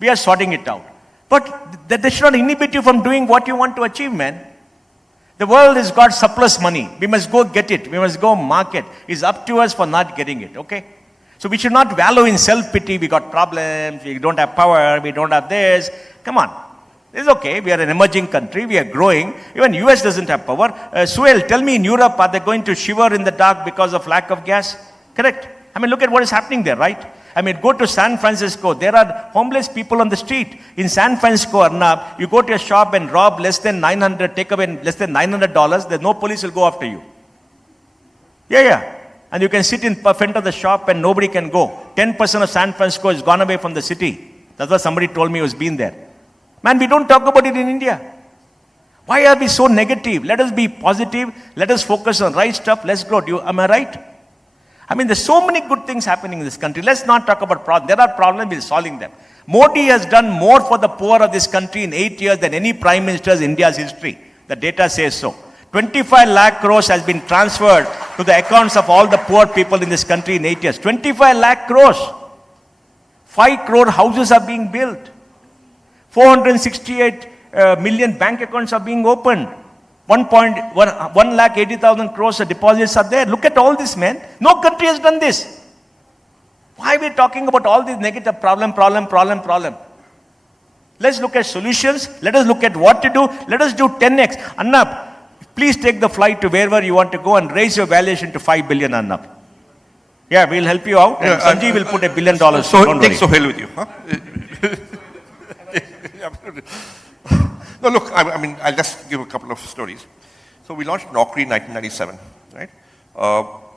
We are sorting it out. But that should not inhibit you from doing what you want to achieve, man. The world has got surplus money. We must go get it. We must go market. It's up to us for not getting it, okay? So we should not wallow in self-pity. We got problems. We don't have power. We don't have this. Come on. It's okay. We are an emerging country. We are growing. Even US doesn't have power. Suel, tell me in Europe, are they going to shiver in the dark because of lack of gas? Correct. I mean, look at what is happening there, right? I mean, go to San Francisco. There are homeless people on the street. In San Francisco, Arnab, you go to a shop and rob less than $900, take away less than $900, there's no police will go after you. Yeah. And you can sit in front of the shop and nobody can go. 10% of San Francisco has gone away from the city. That's what somebody told me who's been there. Man, we don't talk about it in India. Why are we so negative? Let us be positive. Let us focus on right stuff. Let's grow. Am I right? I mean, there's so many good things happening in this country. Let's not talk about problems. There are problems, we're solving them. Modi has done more for the poor of this country in 8 years than any prime minister in India's history. The data says so. 25 lakh crores has been transferred to the accounts of all the poor people in this country in 8 years. 25 lakh crores. 5 crore houses are being built. 468 million bank accounts are being opened. 1,80,000 crores of deposits are there. Look at all this, man. No country has done this. Why are we talking about all these negative problem? Let's look at solutions. Let us look at what to do. Let us do 10x. Arnab, please take the flight to wherever you want to go and raise your valuation to 5 billion, Arnab. Yeah, we'll help you out. And Sanjeev will put $1 billion. So take Sohail with you, huh? No, look, I mean, I'll just give a couple of stories. So we launched Naukri in 1997, right?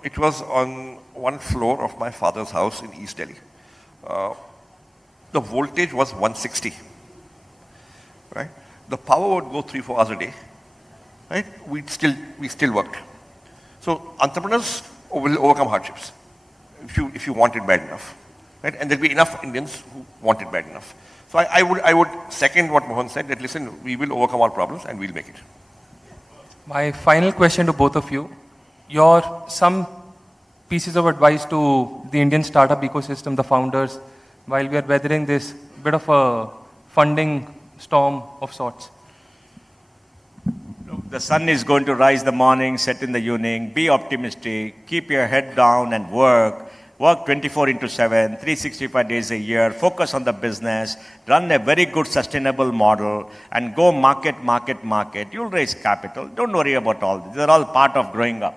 It was on one floor of my father's house in East Delhi. The voltage was 160, right? The power would go 3-4 hours a day, right? We still worked. So entrepreneurs will overcome hardships if you want it bad enough, right? And there'll be enough Indians who want it bad enough. So I would second what Mohan said, that listen, we will overcome our problems and we'll make it. My final question to both of you, some pieces of advice to the Indian startup ecosystem, the founders, while we are weathering this bit of a funding storm of sorts. Look, the sun is going to rise in the morning, set in the evening. Be optimistic, keep your head down and work. Work 24/7, 365 days a year, focus on the business, run a very good sustainable model, and go market. You'll raise capital. Don't worry about all this. These are all part of growing up.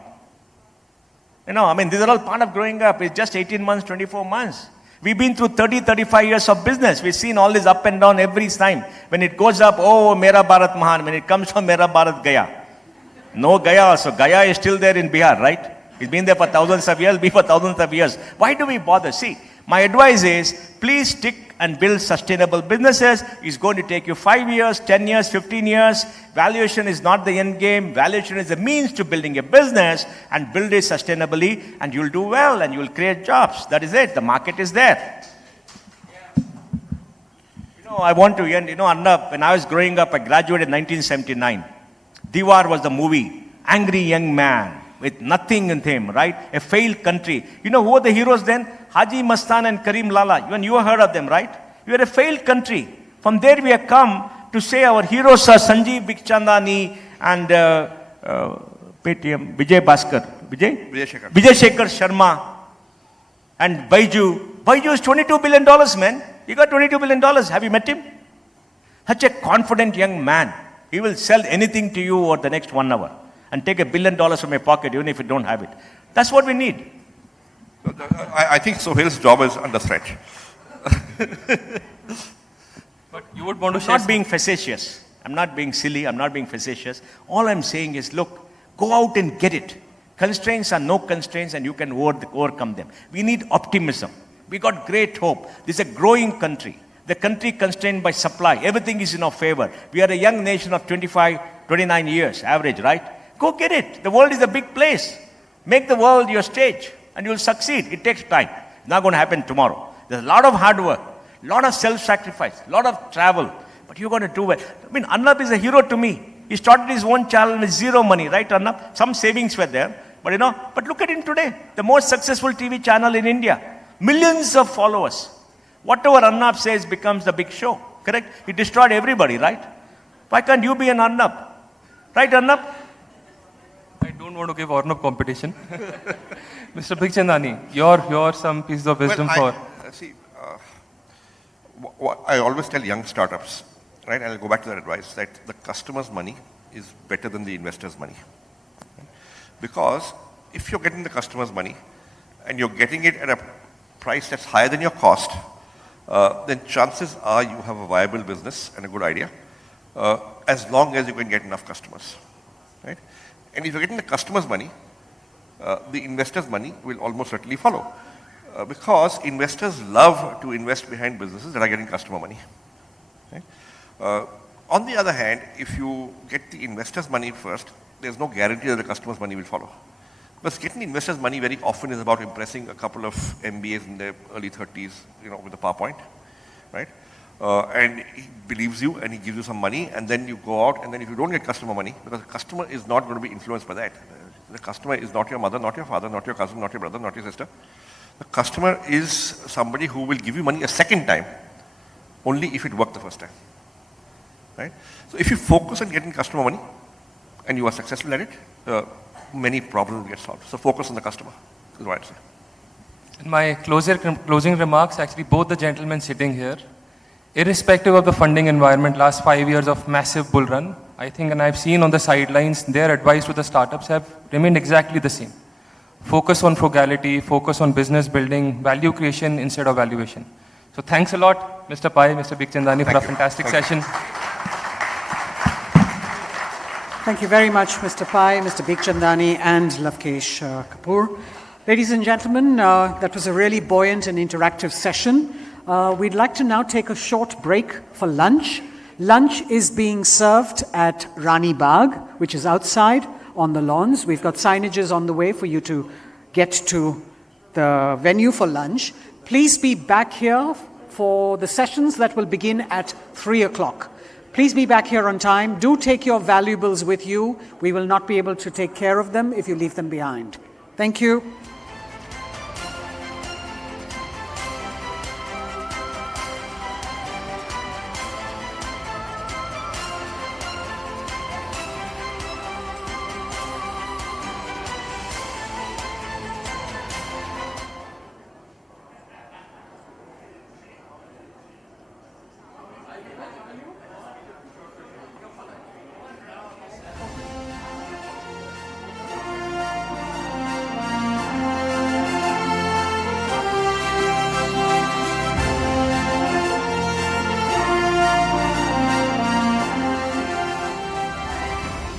These are all part of growing up. It's just 18 months, 24 months. We've been through 35 years of business. We've seen all this up and down every time. When it goes up, oh, Mera Bharat Mahan. When it comes from Mera Bharat Gaya. No Gaya also. Gaya is still there in Bihar, right? It's been there for thousands of years, be for thousands of years. Why do we bother? See, my advice is, please stick and build sustainable businesses. It's going to take you 5 years, 10 years, 15 years. Valuation is not the end game. Valuation is a means to building a business, and build it sustainably, and you'll do well, and you'll create jobs. That is it. The market is there. I want to end, Arnab, when I was growing up, I graduated in 1979. Diwar was the movie. Angry young man with nothing in him, right? A failed country. You know who were the heroes then? Haji Mastan and Karim Lala. Even you have heard of them, right? We are a failed country. From there we have come to say our heroes are Sanjeev Bikhchandani and Paytm, Vijay Bhaskar. Vijay Shekhar Sharma and Baiju. Baiju is $22 billion, man. He got $22 billion. Have you met him? Such a confident young man. He will sell anything to you over the next 1 hour and take $1 billion from your pocket even if you don't have it. That's what we need. I think Sohail's job is under threat. But you would want to share. I'm not being facetious. I'm not being silly. I'm not being facetious. All I'm saying is, look, go out and get it. Constraints are no constraints, and you can overcome them. We need optimism. We got great hope. This is a growing country. The country constrained by supply. Everything is in our favor. We are a young nation of 25, 29 years average, right? Go get it. The world is a big place. Make the world your stage and you'll succeed. It takes time. It's not going to happen tomorrow. There's a lot of hard work, a lot of self-sacrifice, a lot of travel, but you're going to do it. I mean, Arnab is a hero to me. He started his own channel with zero money, right, Arnab? Some savings were there, but but look at him today. The most successful TV channel in India. Millions of followers. Whatever Arnab says becomes the big show, correct? He destroyed everybody, right? Why can't you be an Arnab? Right, Arnab? I don't want to give Arnab competition. Mr. Bhikchandani, your some piece of wisdom for... I always tell young startups, right, and I'll go back to that advice, that the customer's money is better than the investor's money. Because if you're getting the customer's money and you're getting it at a price that's higher than your cost, then chances are you have a viable business and a good idea, as long as you can get enough customers, right? And if you're getting the customer's money, the investor's money will almost certainly follow. Because investors love to invest behind businesses that are getting customer money. Right? On the other hand, if you get the investor's money first, there's no guarantee that the customer's money will follow. Because getting the investor's money very often is about impressing a couple of MBAs in their early 30s, with a PowerPoint, right? And he believes you and he gives you some money, and then you go out, and then if you don't get customer money, because the customer is not going to be influenced by that. The customer is not your mother, not your father, not your cousin, not your brother, not your sister. The customer is somebody who will give you money a second time, only if it worked the first time, right? So if you focus on getting customer money, and you are successful at it, many problems get solved. So focus on the customer, is what I'd say. In my closing remarks, actually both the gentlemen sitting here, irrespective of the funding environment, last 5 years of massive bull run, I think, and I've seen on the sidelines, their advice to the startups have remained exactly the same. Focus on frugality, focus on business building, value creation instead of valuation. So thanks a lot, Mr. Pai, Mr. Bhikchandani, for a fantastic session. Thank you very much, Mr. Pai, Mr. Bhikchandani, and Lavkesh Kapoor. Ladies and gentlemen, that was a really buoyant and interactive session. We'd like to now take a short break for lunch. Lunch is being served at Rani Bagh, which is outside on the lawns. We've got signages on the way for you to get to the venue for lunch. Please be back here for the sessions that will begin at 3 o'clock. Please be back here on time. Do take your valuables with you. We will not be able to take care of them if you leave them behind. Thank you.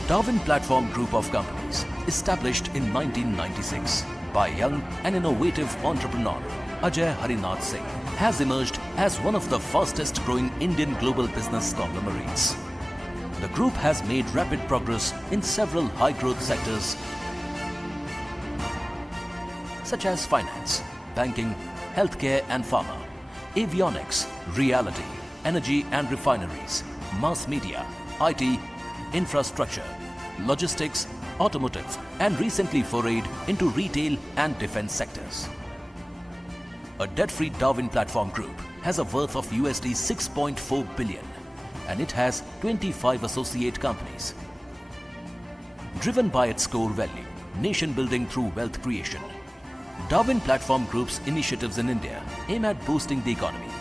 Darwin Platform Group of Companies, established in 1996 by young and innovative entrepreneur Ajay Harinath Singh, has emerged as one of the fastest growing Indian global business conglomerates. The group has made rapid progress in several high growth sectors such as finance, banking, healthcare and pharma, avionics, reality, energy and refineries, mass media, IT, infrastructure, logistics, automotive, and recently forayed into retail and defense sectors. A debt-free Darwin Platform Group has a worth of USD 6.4 billion and it has 25 associate companies. Driven by its core value, nation building through wealth creation, Darwin Platform Group's initiatives in India aim at boosting the economy.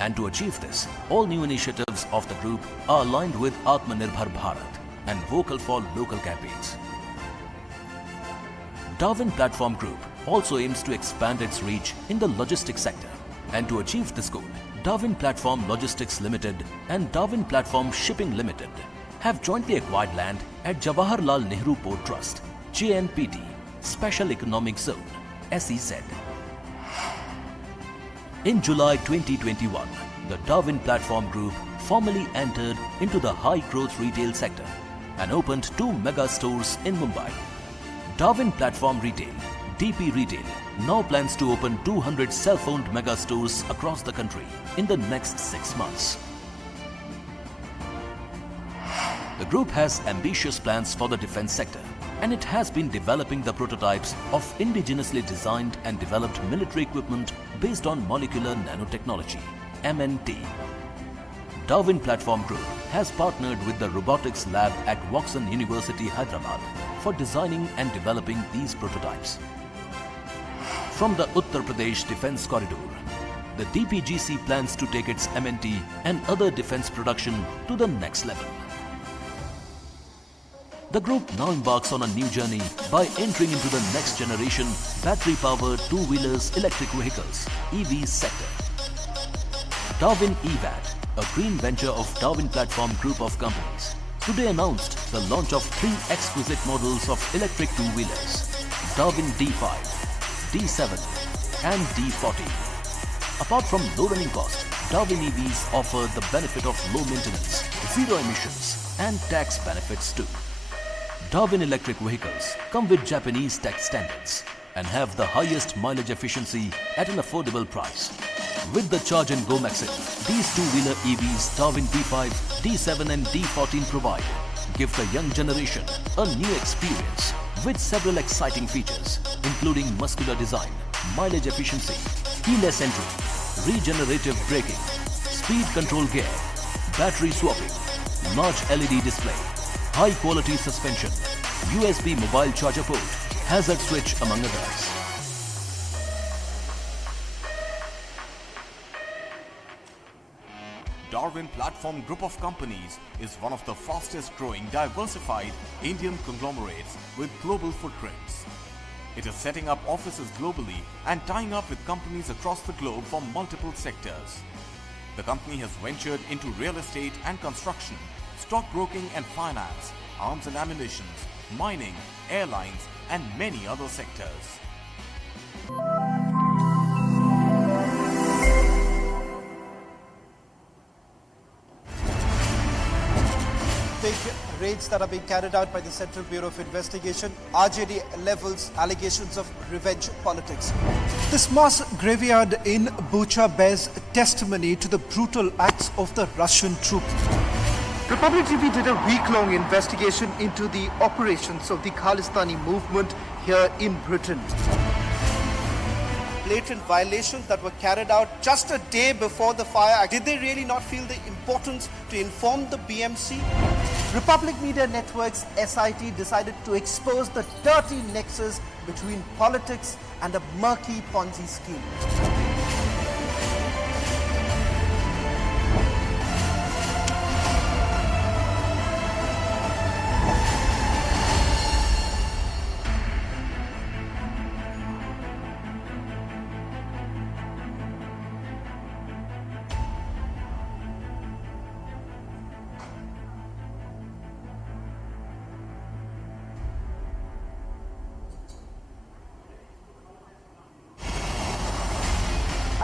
And to achieve this, all new initiatives of the group are aligned with Atmanirbhar Bharat and Vocal for Local campaigns. Darwin Platform Group also aims to expand its reach in the logistics sector. And to achieve this goal, Darwin Platform Logistics Limited and Darwin Platform Shipping Limited have jointly acquired land at Jawaharlal Nehru Port Trust, JNPT, Special Economic Zone, SEZ. In July 2021, the Darwin Platform Group formally entered into the high-growth retail sector and opened 2 mega stores in Mumbai. Darwin Platform Retail, DP Retail, now plans to open 200 self-owned mega stores across the country in the next 6 months. The group has ambitious plans for the defense sector, and it has been developing the prototypes of indigenously designed and developed military equipment based on molecular nanotechnology, MNT. Darwin Platform Group has partnered with the robotics lab at Watson University, Hyderabad for designing and developing these prototypes. From the Uttar Pradesh Defence Corridor, the DPGC plans to take its MNT and other defence production to the next level. The group now embarks on a new journey by entering into the next generation battery-powered two-wheelers electric vehicles (EVs) sector. Darwin EVAT, a green venture of Darwin Platform Group of companies, today announced the launch of 3 exquisite models of electric two-wheelers: Darwin D5, D7 and D40. Apart from low running cost, Darwin EVs offer the benefit of low maintenance, zero emissions and tax benefits too. Darwin electric vehicles come with Japanese tech standards and have the highest mileage efficiency at an affordable price. With the Charge and Go Maxim, these two-wheeler EVs Darwin D5, D7 and D14 provide give the young generation a new experience with several exciting features, including muscular design, mileage efficiency, keyless entry, regenerative braking, speed control gear, battery swapping, large LED display, high quality suspension, USB mobile charger port, hazard switch among others. Darwin Platform Group of Companies is one of the fastest growing diversified Indian conglomerates with global footprints. It is setting up offices globally and tying up with companies across the globe for multiple sectors. The company has ventured into real estate and construction, stockbroking and finance, arms and ammunition, mining, airlines and many other sectors. Big raids that are being carried out by the Central Bureau of Investigation. RJD levels allegations of revenge politics. This mass graveyard in Bucha bears testimony to the brutal acts of the Russian troop. Republic TV did a week-long investigation into the operations of the Khalistani movement here in Britain. Blatant violations that were carried out just a day before the fire. Did they really not feel the importance to inform the BMC? Republic Media Network's SIT decided to expose the dirty nexus between politics and a murky Ponzi scheme.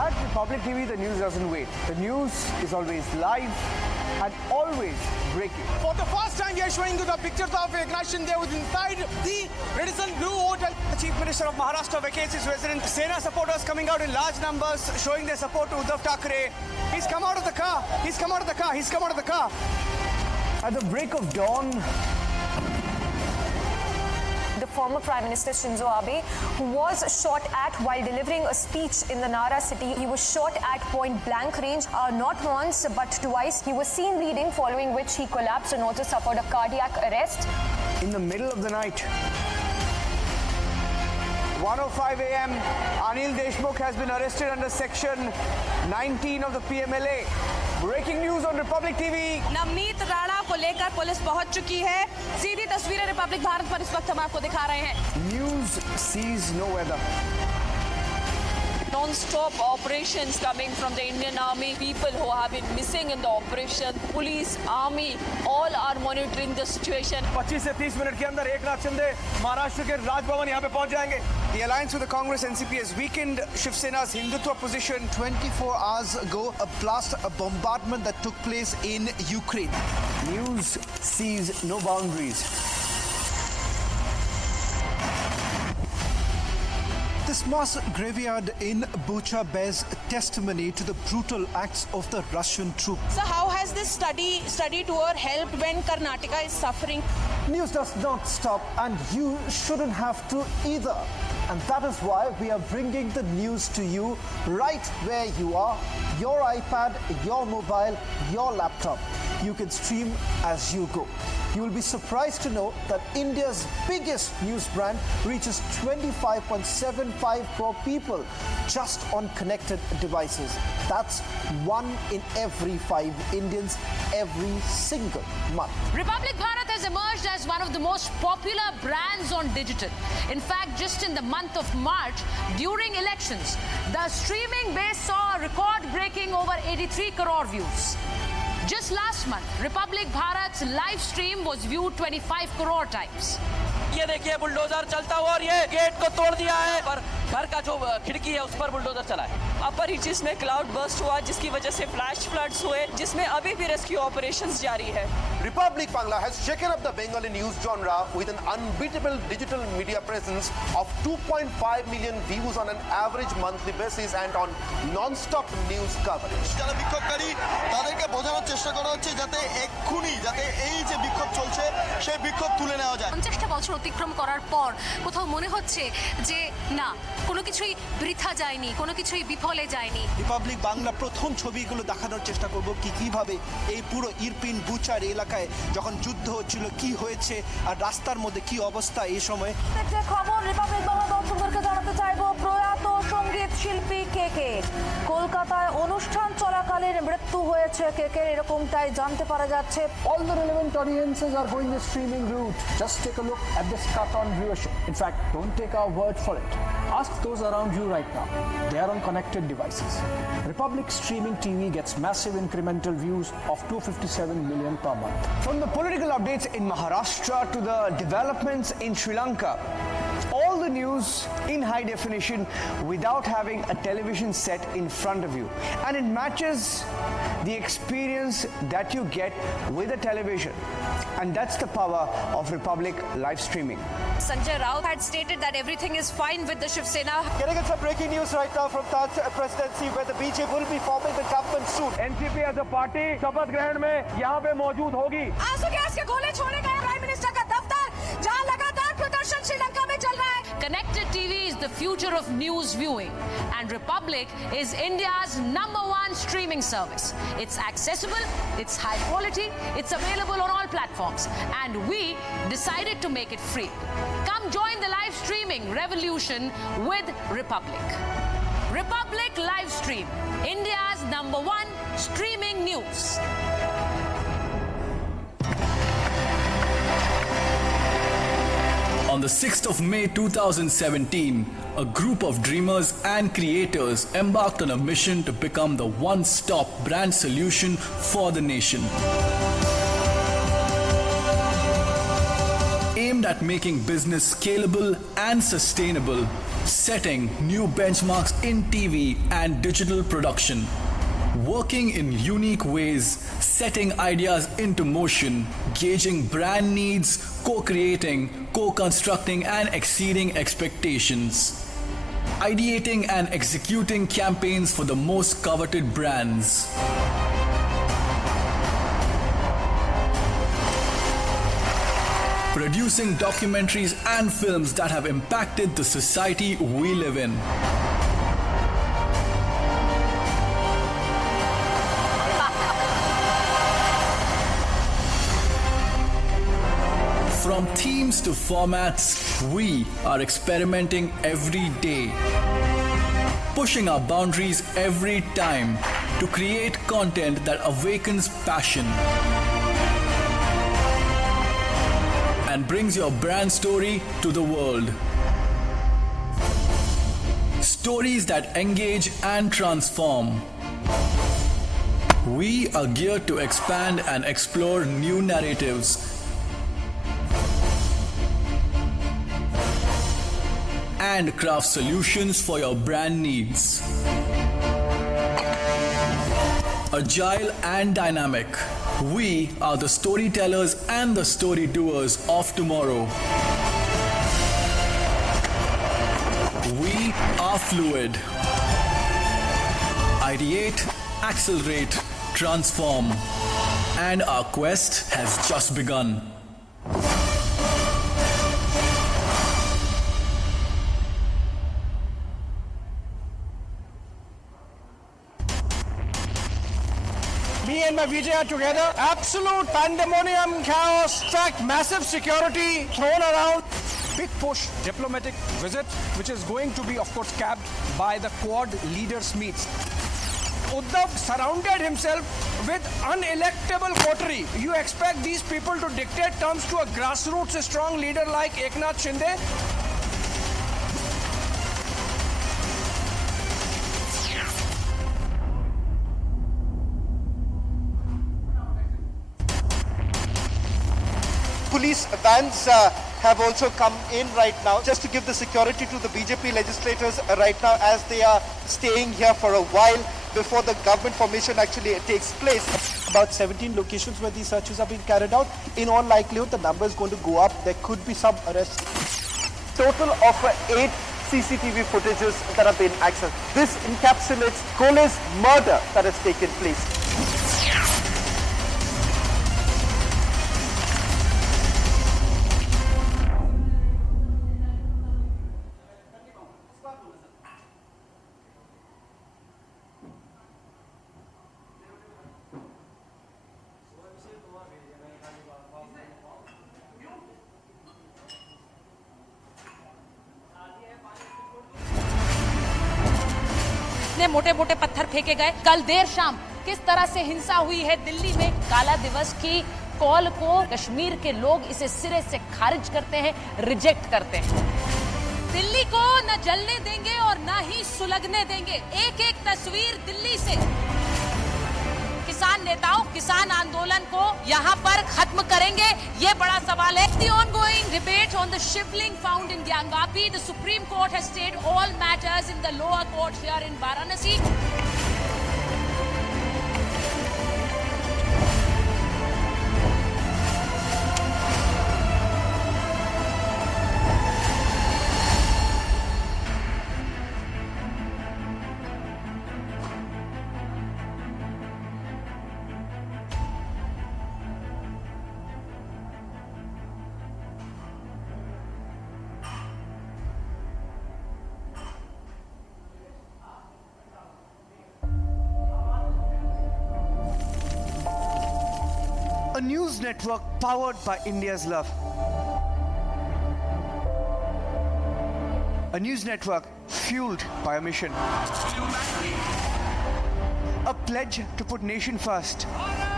At Republic TV, the news doesn't wait. The news is always live and always breaking. For the first time, we are showing you the pictures of a aggression there with inside the Radisson Blue Hotel. The Chief Minister of Maharashtra vacates his residence. Sena supporters coming out in large numbers, showing their support to Uddhav Thackeray. He's come out of the car. He's come out of the car. He's come out of the car. At the break of dawn, the former Prime Minister Shinzo Abe, who was shot at while delivering a speech in the Nara city. He was shot at point blank range, not once but twice. He was seen bleeding, following which he collapsed and also suffered a cardiac arrest. in the middle of the night, 1:05 a.m., Anil Deshmukh has been arrested under Section 19 of the PMLA. Breaking news on Republic TV. Navneet Rana को लेकर police पहुंच चुकी है। सीधी तस्वीरें Republic Bharat पर इस वक्त हम आपको दिखा रहे हैं। News sees no weather. Non-stop operations coming from the Indian Army. People who have been missing in the operation, police, army, all are monitoring the situation. 25 से 30 मिनट के अंदर एक नाथ शिंदे महाराष्ट्र के राजभवन यहाँ पे पहुंच जाएंगे। The alliance with the Congress NCP has weakened Shiv Sena's Hindutva position. 24 hours ago, a bombardment that took place in Ukraine. News sees no boundaries. This mass graveyard in Bucha bears testimony to the brutal acts of the Russian troops. So how has this study tour helped when Karnataka is suffering? News does not stop, and you shouldn't have to either. And that is why we are bringing the news to you right where you are. Your iPad, your mobile, your laptop. You can stream as you go. You will be surprised to know that India's biggest news brand reaches 25.75 crore people just on connected devices. That's 1 in every 5 Indians every single month. Republic Bharat has emerged as one of the most popular brands on digital. In fact, just in the month of March, during elections, the streaming base saw a record-breaking over 83 crore views. Just last month, Republic Bharat's live stream was viewed 25 crore times. ये देखिए bulldozer चलता हुआ और ये gate को तोड़ दिया है पर घर का जो खिड़की है उस पर बुलडोजर चला है अपर रीचेस में क्लाउड बर्स्ट हुआ जिसकी वजह से फ्लैश फ्लड्स हुए जिसमें अभी भी रेस्क्यू ऑपरेशंस जारी है Republic Bangla has shaken up the Bengali news genre with an unbeatable digital media presence of 2.5 million views on an average monthly basis and on non-stop news coverage. যারা বিক্ষোভকারী তাদেরকে বোঝানোর চেষ্টা করা হচ্ছে যাতে এক্ষুনি যাতে এই যে বিক্ষোভ চলছে সেই বিক্ষোভ তুলে নেওয়া যায় 50টা বছর অতিক্রম করার পর কোথাও মনে হচ্ছে যে না কোনো কিছুই বৃথা যায়নি কোনো কিছুই বিফলে যায়নি রিপাবলিক বাংলা প্রথম ছবিগুলো দেখানোর চেষ্টা করব কিভাবে এই পুরো ইরপিন বুচার এলাকায় যখন যুদ্ধ হচ্ছিল কি হয়েছে আর রাস্তার মধ্যে কি অবস্থা এই সময় যে খবর রিপাবলিক বাংলা দর্শকদেরকে জানাতে চাইবো প্রয়াত সঙ্গীত শিল্পী কেকে কলকাতায় অনুষ্ঠান চলাকালীন মৃত্যু হয়েছে কেকে এরকমটাই জানতে পারা যাচ্ছে All the relevant audiences are going the streaming route. Just take a look at this cut on viewership. In fact, don't take our word for it. Ask those around you right now. They are on connected devices. Republic streaming TV gets massive incremental views of 257 million per month. From the political updates in Maharashtra to the developments in Sri Lanka, all the news in high definition without having a television set in front of you. And it matches the experience that you get with a television. And that's the power of Republic live streaming. Sanjay Rao had stated that everything is fine with the Shiv Sena. Getting some breaking news right now from Taj presidency where the BJP will be forming the government soon. NCP as a party शपथ ग्रहण में यहाँ पे मौजूद होगी आंसू gas के गोले छोड़े गए प्राइम मिनिस्टर का दफ्तर जहां लगातार प्रदर्शन श्रीलंका में चल रहा है Connected TV is the future of news viewing and Republic is India's #1 streaming service. It's accessible, it's high quality, it's available on all platforms and we decided to make it free. Come join the live streaming revolution with Republic. Republic Live Stream, India's #1 streaming news. On the 6th of May 2017, a group of dreamers and creators embarked on a mission to become the one-stop brand solution for the nation. Aimed at making business scalable and sustainable, setting new benchmarks in TV and digital production. Working in unique ways, setting ideas into motion, gauging brand needs, co-creating, co-constructing and exceeding expectations. Ideating and executing campaigns for the most coveted brands. Producing documentaries and films that have impacted the society we live in. From themes to formats, we are experimenting every day. Pushing our boundaries every time to create content that awakens passion and brings your brand story to the world. Stories that engage and transform. We are geared to expand and explore new narratives and craft solutions for your brand needs. Agile and dynamic, we are the storytellers and the story doers of tomorrow. We are fluid. Ideate, accelerate, transform. And our quest has just begun. Me and my VJ are together. Absolute pandemonium, chaos. In fact, massive security thrown around. Big push diplomatic visit, which is going to be, of course, capped by the Quad leaders meets. Uddhav surrounded himself with unelectable coterie. You expect these people to dictate terms to a grassroots strong leader like Eknath Shinde? Police vans have also come in right now just to give the security to the BJP legislators right now as they are staying here for a while before the government formation actually takes place. About 17 locations where these searches are being carried out. In all likelihood, the number is going to go up. There could be some arrests. Total of 8 CCTV footages that have been accessed. This encapsulates Kole's murder that has taken place. मोटे मोटे पत्थर फेंके गए। कल देर शाम किस तरह से हिंसा हुई है दिल्ली में, काला दिवस की कॉल को कश्मीर के लोग इसे सिरे से खारिज करते हैं, रिजेक्ट करते हैं। दिल्ली को न जलने देंगे और न ही सुलगने देंगे। एक एक तस्वीर दिल्ली से किसान नेताओं किसान आंदोलन को यहाँ पर खत्म करेंगे, ये बड़ा सवाल है। The ongoing debate on the shivling found in Gangvapi, the Supreme Court has stayed all matters in the lower court here in Varanasi. A news network powered by India's love. A news network fueled by a mission. A pledge to put nation first,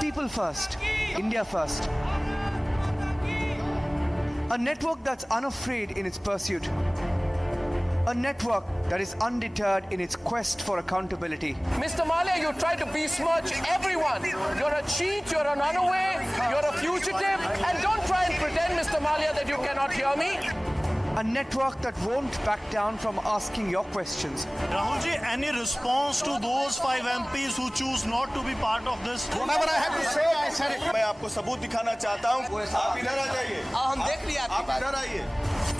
people first, India first. A network that's unafraid in its pursuit. A network that is undeterred in its quest for accountability. Mr. Malia, you try to besmirch everyone. You're a cheat, you're an unaware, you're a fugitive, and don't try and pretend, Mr. Malia, that you cannot hear me. A network that won't back down from asking your questions. Rahul ji, any response to those 5 MPs who choose not to be part of this? Whatever I have to say, I said it. मैं आपको सबूत दिखाना चाहता हूँ। आप इधर आ जाइए। हम देख लिया। आप इधर आइए।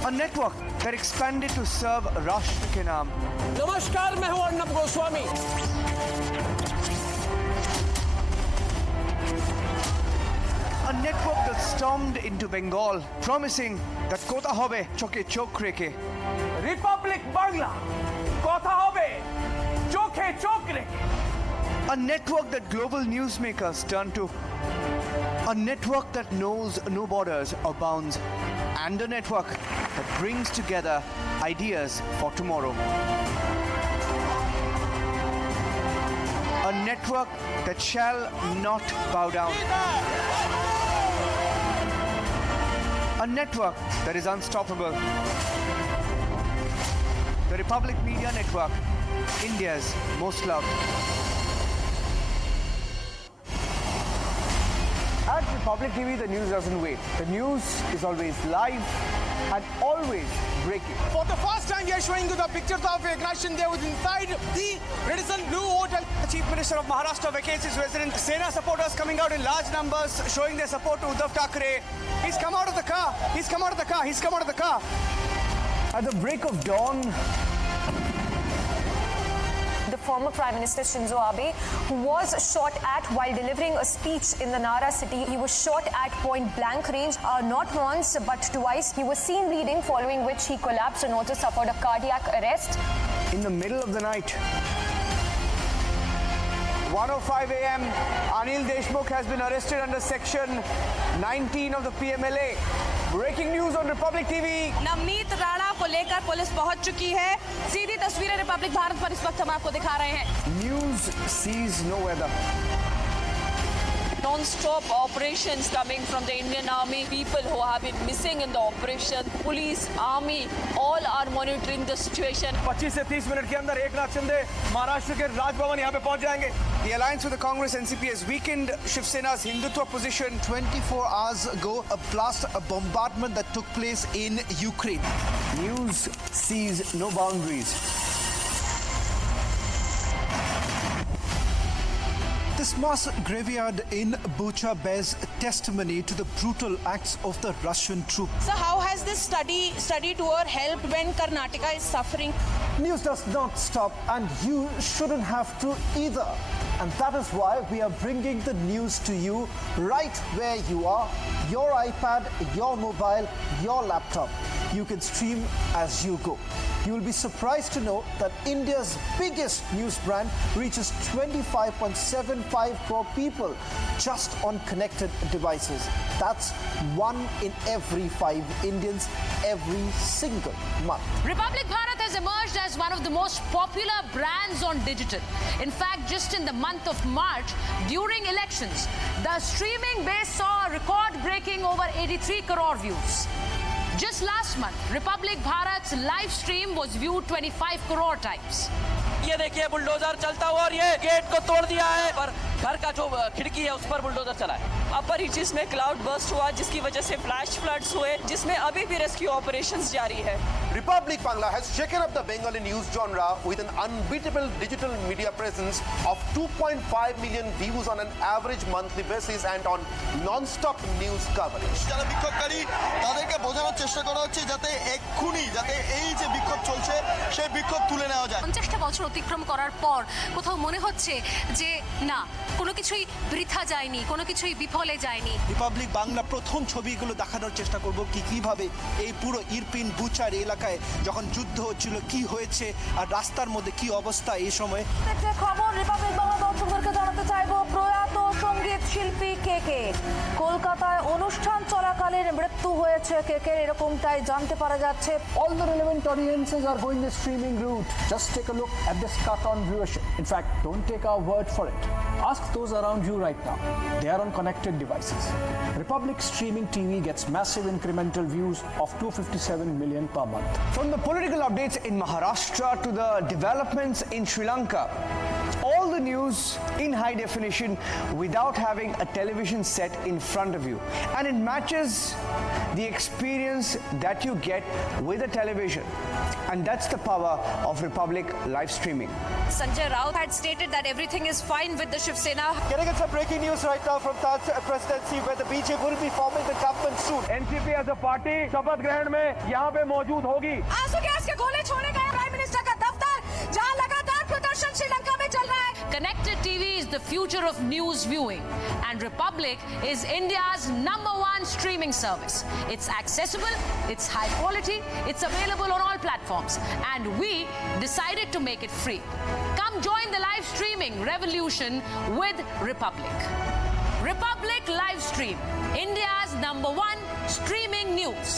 A network that expanded to serve Rashtra ke naam. नमस्कार, मैं हूँ Arnab Goswami. A network that stormed into Bengal, promising that kotha hobe choke chok reke. Republic Bangla, kotha hobe choke chok reke. A network that global newsmakers turn to. A network that knows no borders or bounds. And a network that brings together ideas for tomorrow. A network that shall not bow down. A network that is unstoppable. The Republic Media Network, India's most loved. At Republic TV, the news doesn't wait. The news is always live and always breaking. For the first time, we are showing you the pictures of Eknath Shinde who's inside the Radisson Blue Hotel. The Chief Minister of Maharashtra vacates his residence. Sena supporters coming out in large numbers, showing their support to Uddhav Thackeray. He's come out of the car. He's come out of the car. He's come out of the car. At the break of dawn, former Prime Minister Shinzo Abe, who was shot at while delivering a speech in the Nara city. He was shot at point blank range, not once but twice. He was seen bleeding, following which he collapsed and also suffered a cardiac arrest. In the middle of the night, 1:05 a.m. Anil Deshmukh has been arrested under Section 19 of the PMLA. Breaking news on Republic TV. Navneet Rana को लेकर police पहुंच चुकी है। सीधी तस्वीरें Republic Bharat पर इस वक्त हम आपको दिखा रहे हैं। News sees no weather. Non-stop operations coming from the Indian Army. People who have been missing in the operation. Police, Army, all are monitoring the situation. 25 से 30 मिनट के अंदर एकनाथ शिंदे महाराष्ट्र के राजभवन यहाँ पे पहुंच जाएंगे। The alliance with the Congress NCP has weakened Shiv Sena's Hindutva position. 24 hours ago, a bombardment that took place in Ukraine. News sees no boundaries. This mass graveyard in Bucha bears testimony to the brutal acts of the Russian troops. So how has this study tour helped when Karnataka is suffering? News does not stop, and you shouldn't have to either. And that is why we are bringing the news to you right where you are. Your iPad, your mobile, your laptop. You can stream as you go. You will be surprised to know that India's biggest news brand reaches 25.75 crore people just on connected devices. That's 1 in every 5 Indians every single month. Republic Bharat has emerged as one of the most popular brands on digital. In fact, just in the month of March, during elections, the streaming base saw a record-breaking over 83 crore views. Just last month, Republic Bharat's live stream was viewed 25 crore times. ये देखिए bulldozer चलता हुआ और ये gate को तोड़ दिया है, पर घर का जो खिड़की है उस पर बुलडोजर चला है। अपर रीचेस में क्लाउड बर्स्ट हुआ, जिसकी वजह से फ्लैश फ्लड्स हुए, जिसमें अभी भी रेस्क्यू ऑपरेशंस जारी है। Republic Bangla has shaken up the Bengali news genre with an unbeatable digital media presence of 2.5 million views on an average monthly basis and on non-stop news coverage. যারা বিক্ষোভকারী তাদেরকে বোঝানোর চেষ্টা করা হচ্ছে যাতে এক্ষুনি যাতে এই যে বিক্ষোভ চলছে সেই বিক্ষোভ তুলে নেওয়া যায়। 50টা বছর অতিক্রম করার পর কোথাও মনে হচ্ছে যে না কোনো কিছুই বৃথা যায়নি, কোনো কিছুই বিফলে যায়নি। রিপাবলিক বাংলা প্রথম ছবিগুলো দেখানোর চেষ্টা করব কিভাবে এই পুরো ইরপিন বুচার এলাকায় যখন যুদ্ধ হচ্ছিল কি হয়েছে আর রাস্তার মধ্যে কি অবস্থা এই সময়। একটা খবর রিপাবলিক বাংলা দর্শকদেরকে জানাতে চাইবো, প্রয়াত সঙ্গীত শিল্পী কেকে কলকাতায় অনুষ্ঠান চলাকালীন মৃত্যু হয়েছে কেকের, এরকমটাই জানতে পারা যাচ্ছে। All the relevant audiences are going the streaming route. Just take a look at this cut on viewership. In fact, don't take our word for it. Ask those around you right now. They are on connected devices. Republic streaming TV gets massive incremental views of 257 million per month. From the political updates in Maharashtra to the developments in Sri Lanka, all the news in high definition without having a television set in front of you. And it matches the experience that you get with a television. And that's the power of Republic live streaming. Sanjay Raut had stated that everything is fine with the Shiv Sena. Getting in some breaking news right now from Taj presidency where the BJP will be forming the government soon. NCP as a party शपथ ग्रहण में यहाँ पे मौजूद होगी। आंसू gas के गोले छोड़े गए प्राइम मिनिस्टर का दफ्तर, जहां लगातार प्रदर्शन श्रीलंका में चल रहा है। Connected TV is the future of news viewing, and Republic is India's #1 streaming service. It's accessible, it's high quality, it's available on all platforms, and we decided to make it free. Come join the live streaming revolution with Republic. Republic Live Stream, India's #1 streaming news.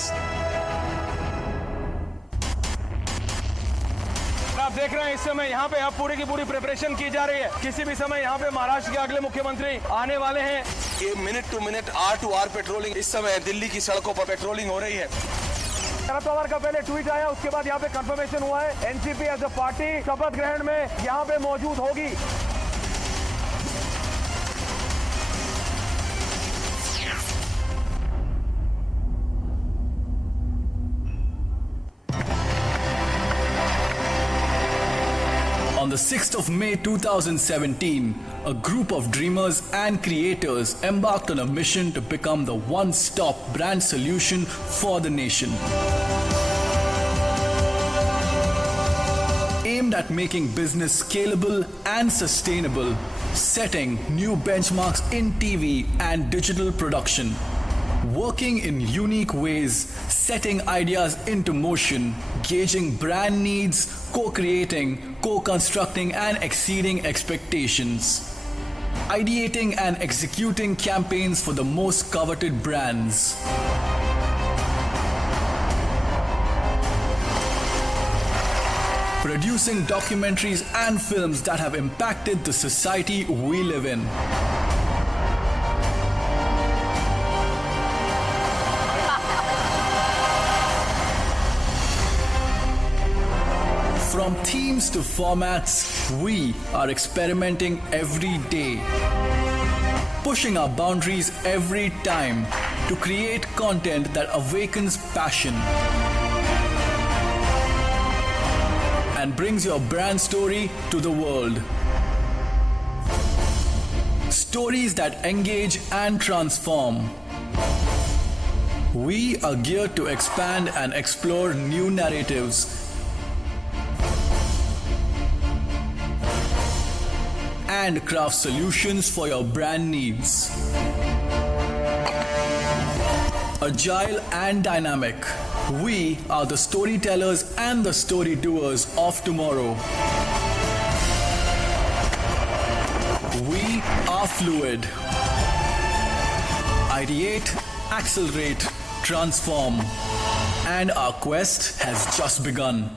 आप देख रहे हैं इस समय यहाँ पे अब पूरी की पूरी प्रिपरेशन की जा रही है। किसी भी समय यहाँ पे महाराष्ट्र के अगले मुख्यमंत्री आने वाले हैं। ये minute to minute are two are patrolling इस समय दिल्ली की सड़कों पर पेट्रोलिंग हो रही है। शरद पवार का पहले ट्वीट आया, उसके बाद यहाँ पे कंफर्मेशन हुआ है एनसीपी एज अ पार्टी शपथ ग्रहण में यहाँ पे मौजूद होगी। On the 6th of May 2017, a group of dreamers and creators embarked on a mission to become the one-stop brand solution for the nation. Aimed aimed at making business scalable and sustainable, setting new benchmarks in TV and digital production. Working in unique ways, setting ideas into motion, gauging brand needs, co-creating, co-constructing and exceeding expectations. Ideating and executing campaigns for the most coveted brands. Producing documentaries and films that have impacted the society we live in. From themes to formats, we are experimenting every day. Pushing our boundaries every time to create content that awakens passion and brings your brand story to the world. Stories that engage and transform. We are geared to expand and explore new narratives and craft solutions for your brand needs. Agile and dynamic, we are the storytellers and the story doers of tomorrow. We are fluid. Ideate, accelerate, transform. And our quest has just begun.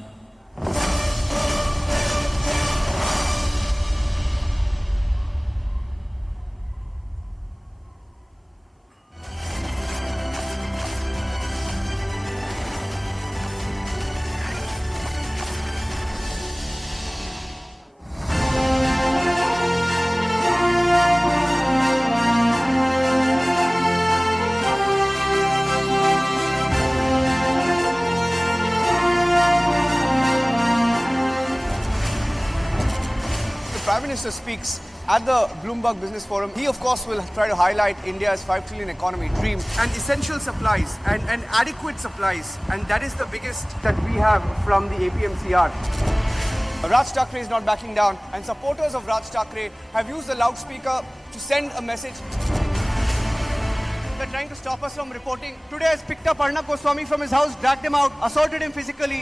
Prime Minister speaks at the Bloomberg Business Forum. He, of course, will try to highlight India's 5 trillion economy dream and essential supplies and adequate supplies. And that is the biggest that we have from the APMCR. Raj Thackeray is not backing down, and supporters of Raj Thackeray have used the loudspeaker to send a message. They're trying to stop us from reporting. Today has picked up Arnab Goswami from his house, dragged him out, assaulted him physically.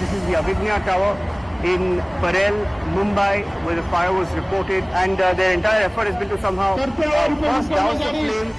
This is the Abhignya Tower in Parel, Mumbai, where the fire was reported, and their entire effort has been to somehow burst down the flame.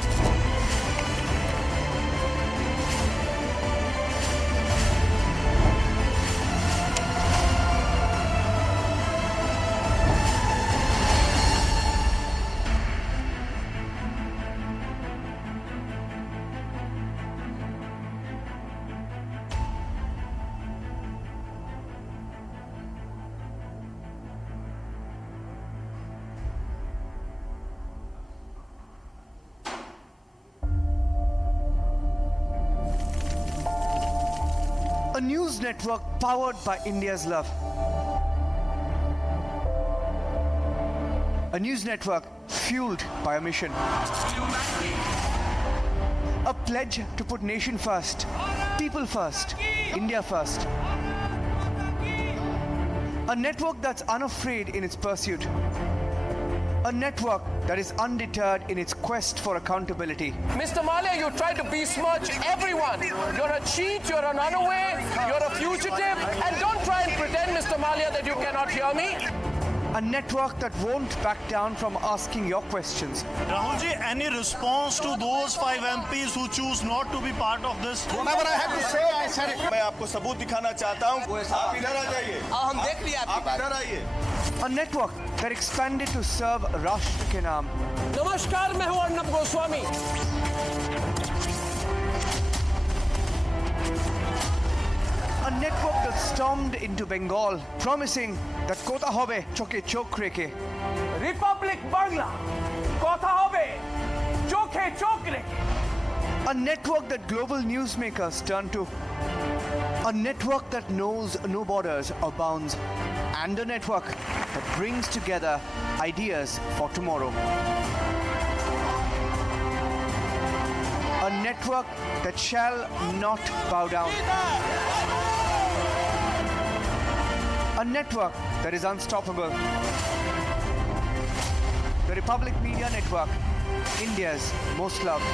A news network powered by India's love. A news network fueled by a mission. A pledge to put nation first, people first, India first. A network that's unafraid in its pursuit. A network that is undeterred in its quest for accountability. Mr. Malia, you try to besmirch everyone. You're a cheat, you're an unaware, you're a fugitive, and don't try and pretend, Mr. Malia, that you cannot hear me. A network that won't back down from asking your questions. Rahul ji, any response to those 5 MPs who choose not to be part of this? Whatever I have to say, I said it. मैं आपको सबूत दिखाना चाहता हूँ. आप इधर आ जाइए. हम देख लिया आपकी बात. आप इधर आइए. A network that expanded to serve Rashtra ke naam. नमस्कार, मैं हूँ Arnab Goswami. A network that stormed into Bengal, promising that kotha hobe choke chok reke. Republic Bangla, kotha hobe, choke chok reke. A network that global newsmakers turn to. A network that knows no borders or bounds. And a network that brings together ideas for tomorrow. A network that shall not bow down. A a network that is unstoppable. The Republic Media Network, India's most loved.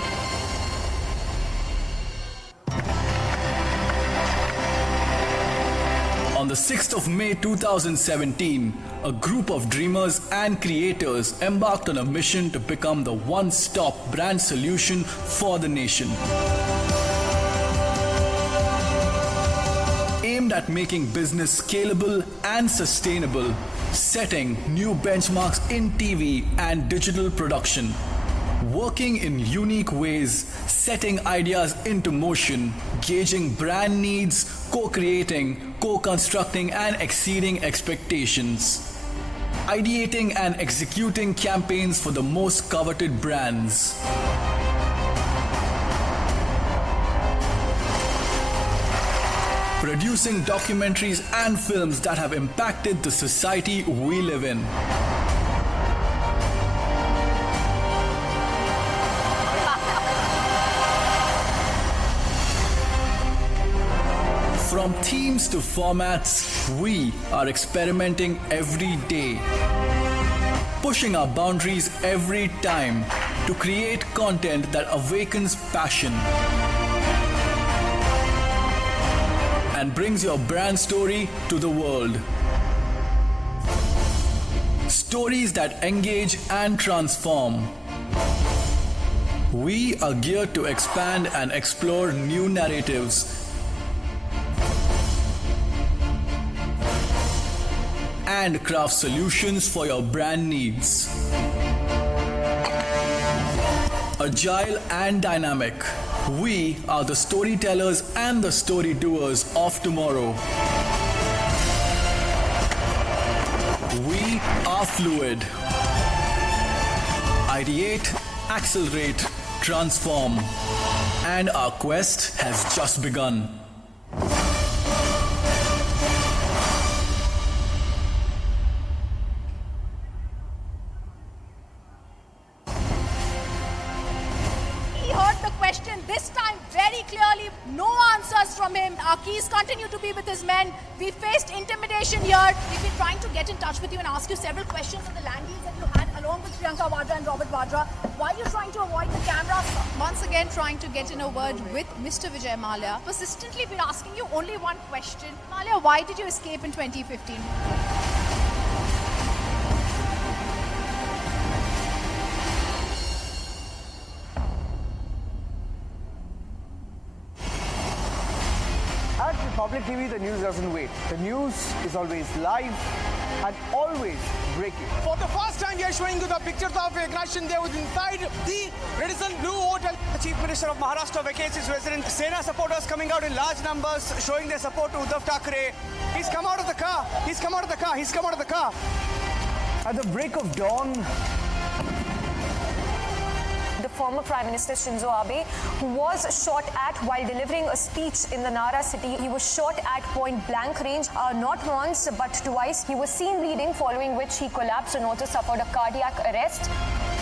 On the 6th of May 2017, a group of dreamers and creators embarked on a mission to become the one-stop brand solution for the nation. Aimed at making business scalable and sustainable, setting new benchmarks in TV and digital production, working in unique ways, setting ideas into motion, gauging brand needs, co-creating, co-constructing and exceeding expectations, ideating and executing campaigns for the most coveted brands. Producing documentaries and films that have impacted the society we live in. From themes to formats, we are experimenting every day, pushing our boundaries every time to create content that awakens passion and brings your brand story to the world. Stories that engage and transform. We are geared to expand and explore new narratives and craft solutions for your brand needs. Agile and dynamic, we are the storytellers and the story doers of tomorrow. We are fluid. Ideate, accelerate, transform. And our quest has just begun. From him. Our keys continue to be with his men. We faced intimidation here. We've been trying to get in touch with you and ask you several questions on the land deals that you had along with Priyanka Vadra and Robert Vadra. Why are you trying to avoid the camera? Once again trying to get in a word with Mr. Vijay Mallya. Persistently been asking you only one question. Mallya, why did you escape in 2015? Republic TV, the news doesn't wait. The news is always live and always breaking. For the first time, we are showing you the pictures of Eknath Shinde with inside the Radisson Blue Hotel. The Chief Minister of Maharashtra vacates his residence. Sena supporters coming out in large numbers, showing their support to Uddhav Thackeray. He's come out of the car. He's come out of the car. He's come out of the car. At the break of dawn, the former Prime Minister Shinzo Abe, who was shot at while delivering a speech in the Nara city. He was shot at point blank range, not once but twice. He was seen bleeding, following which he collapsed and also suffered a cardiac arrest.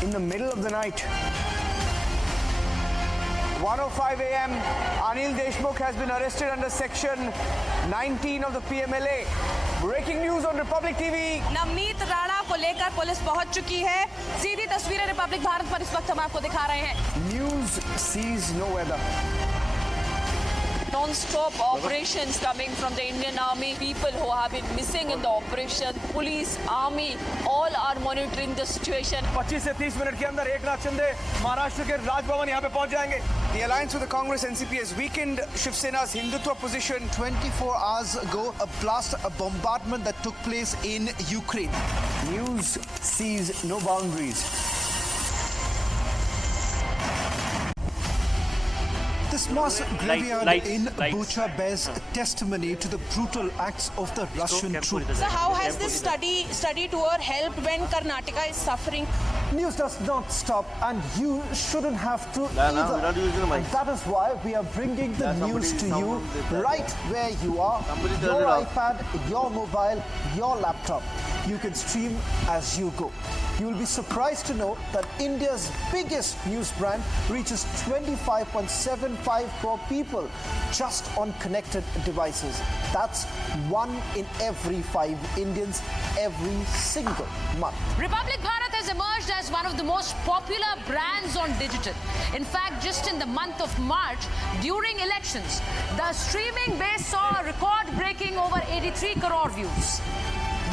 In the middle of the night, 1:05 a.m., Anil Deshmukh has been arrested under Section 19 of the PMLA. Breaking news on Republic TV. Navneet Rana को लेकर police पहुंच चुकी है। सीधी तस्वीरें Republic Bharat पर इस वक्त हम आपको दिखा रहे हैं। News sees no weather. Non-stop operations coming from the Indian Army. People who have been missing in the operation, police, army, all are monitoring the situation. 25 से 30 मिनट के अंदर एकनाथ शिंदे महाराष्ट्र के राजभवन यहाँ पे पहुंच जाएंगे. The alliance with the Congress NCP has weakened Shiv Sena's Hindutva position. 24 hours ago, a blast, a bombardment that took place in Ukraine. News sees no boundaries. This mass graveyard in Bucha bears testimony to the brutal acts of the Russian troops. So how has this study tour helped when Karnataka is suffering? News does not stop, and you shouldn't have to either. And that is why we are bringing the news to you right where you are. Your iPad, your mobile, your laptop. You can stream as you go. You will be surprised to know that India's biggest news brand reaches 25.75 crore people just on connected devices. That's 1 in every 5 Indians every single month. Republic Bharat has emerged as one of the most popular brands on digital. In fact, just in the month of March, during elections, the streaming base saw a record-breaking over 83 crore views.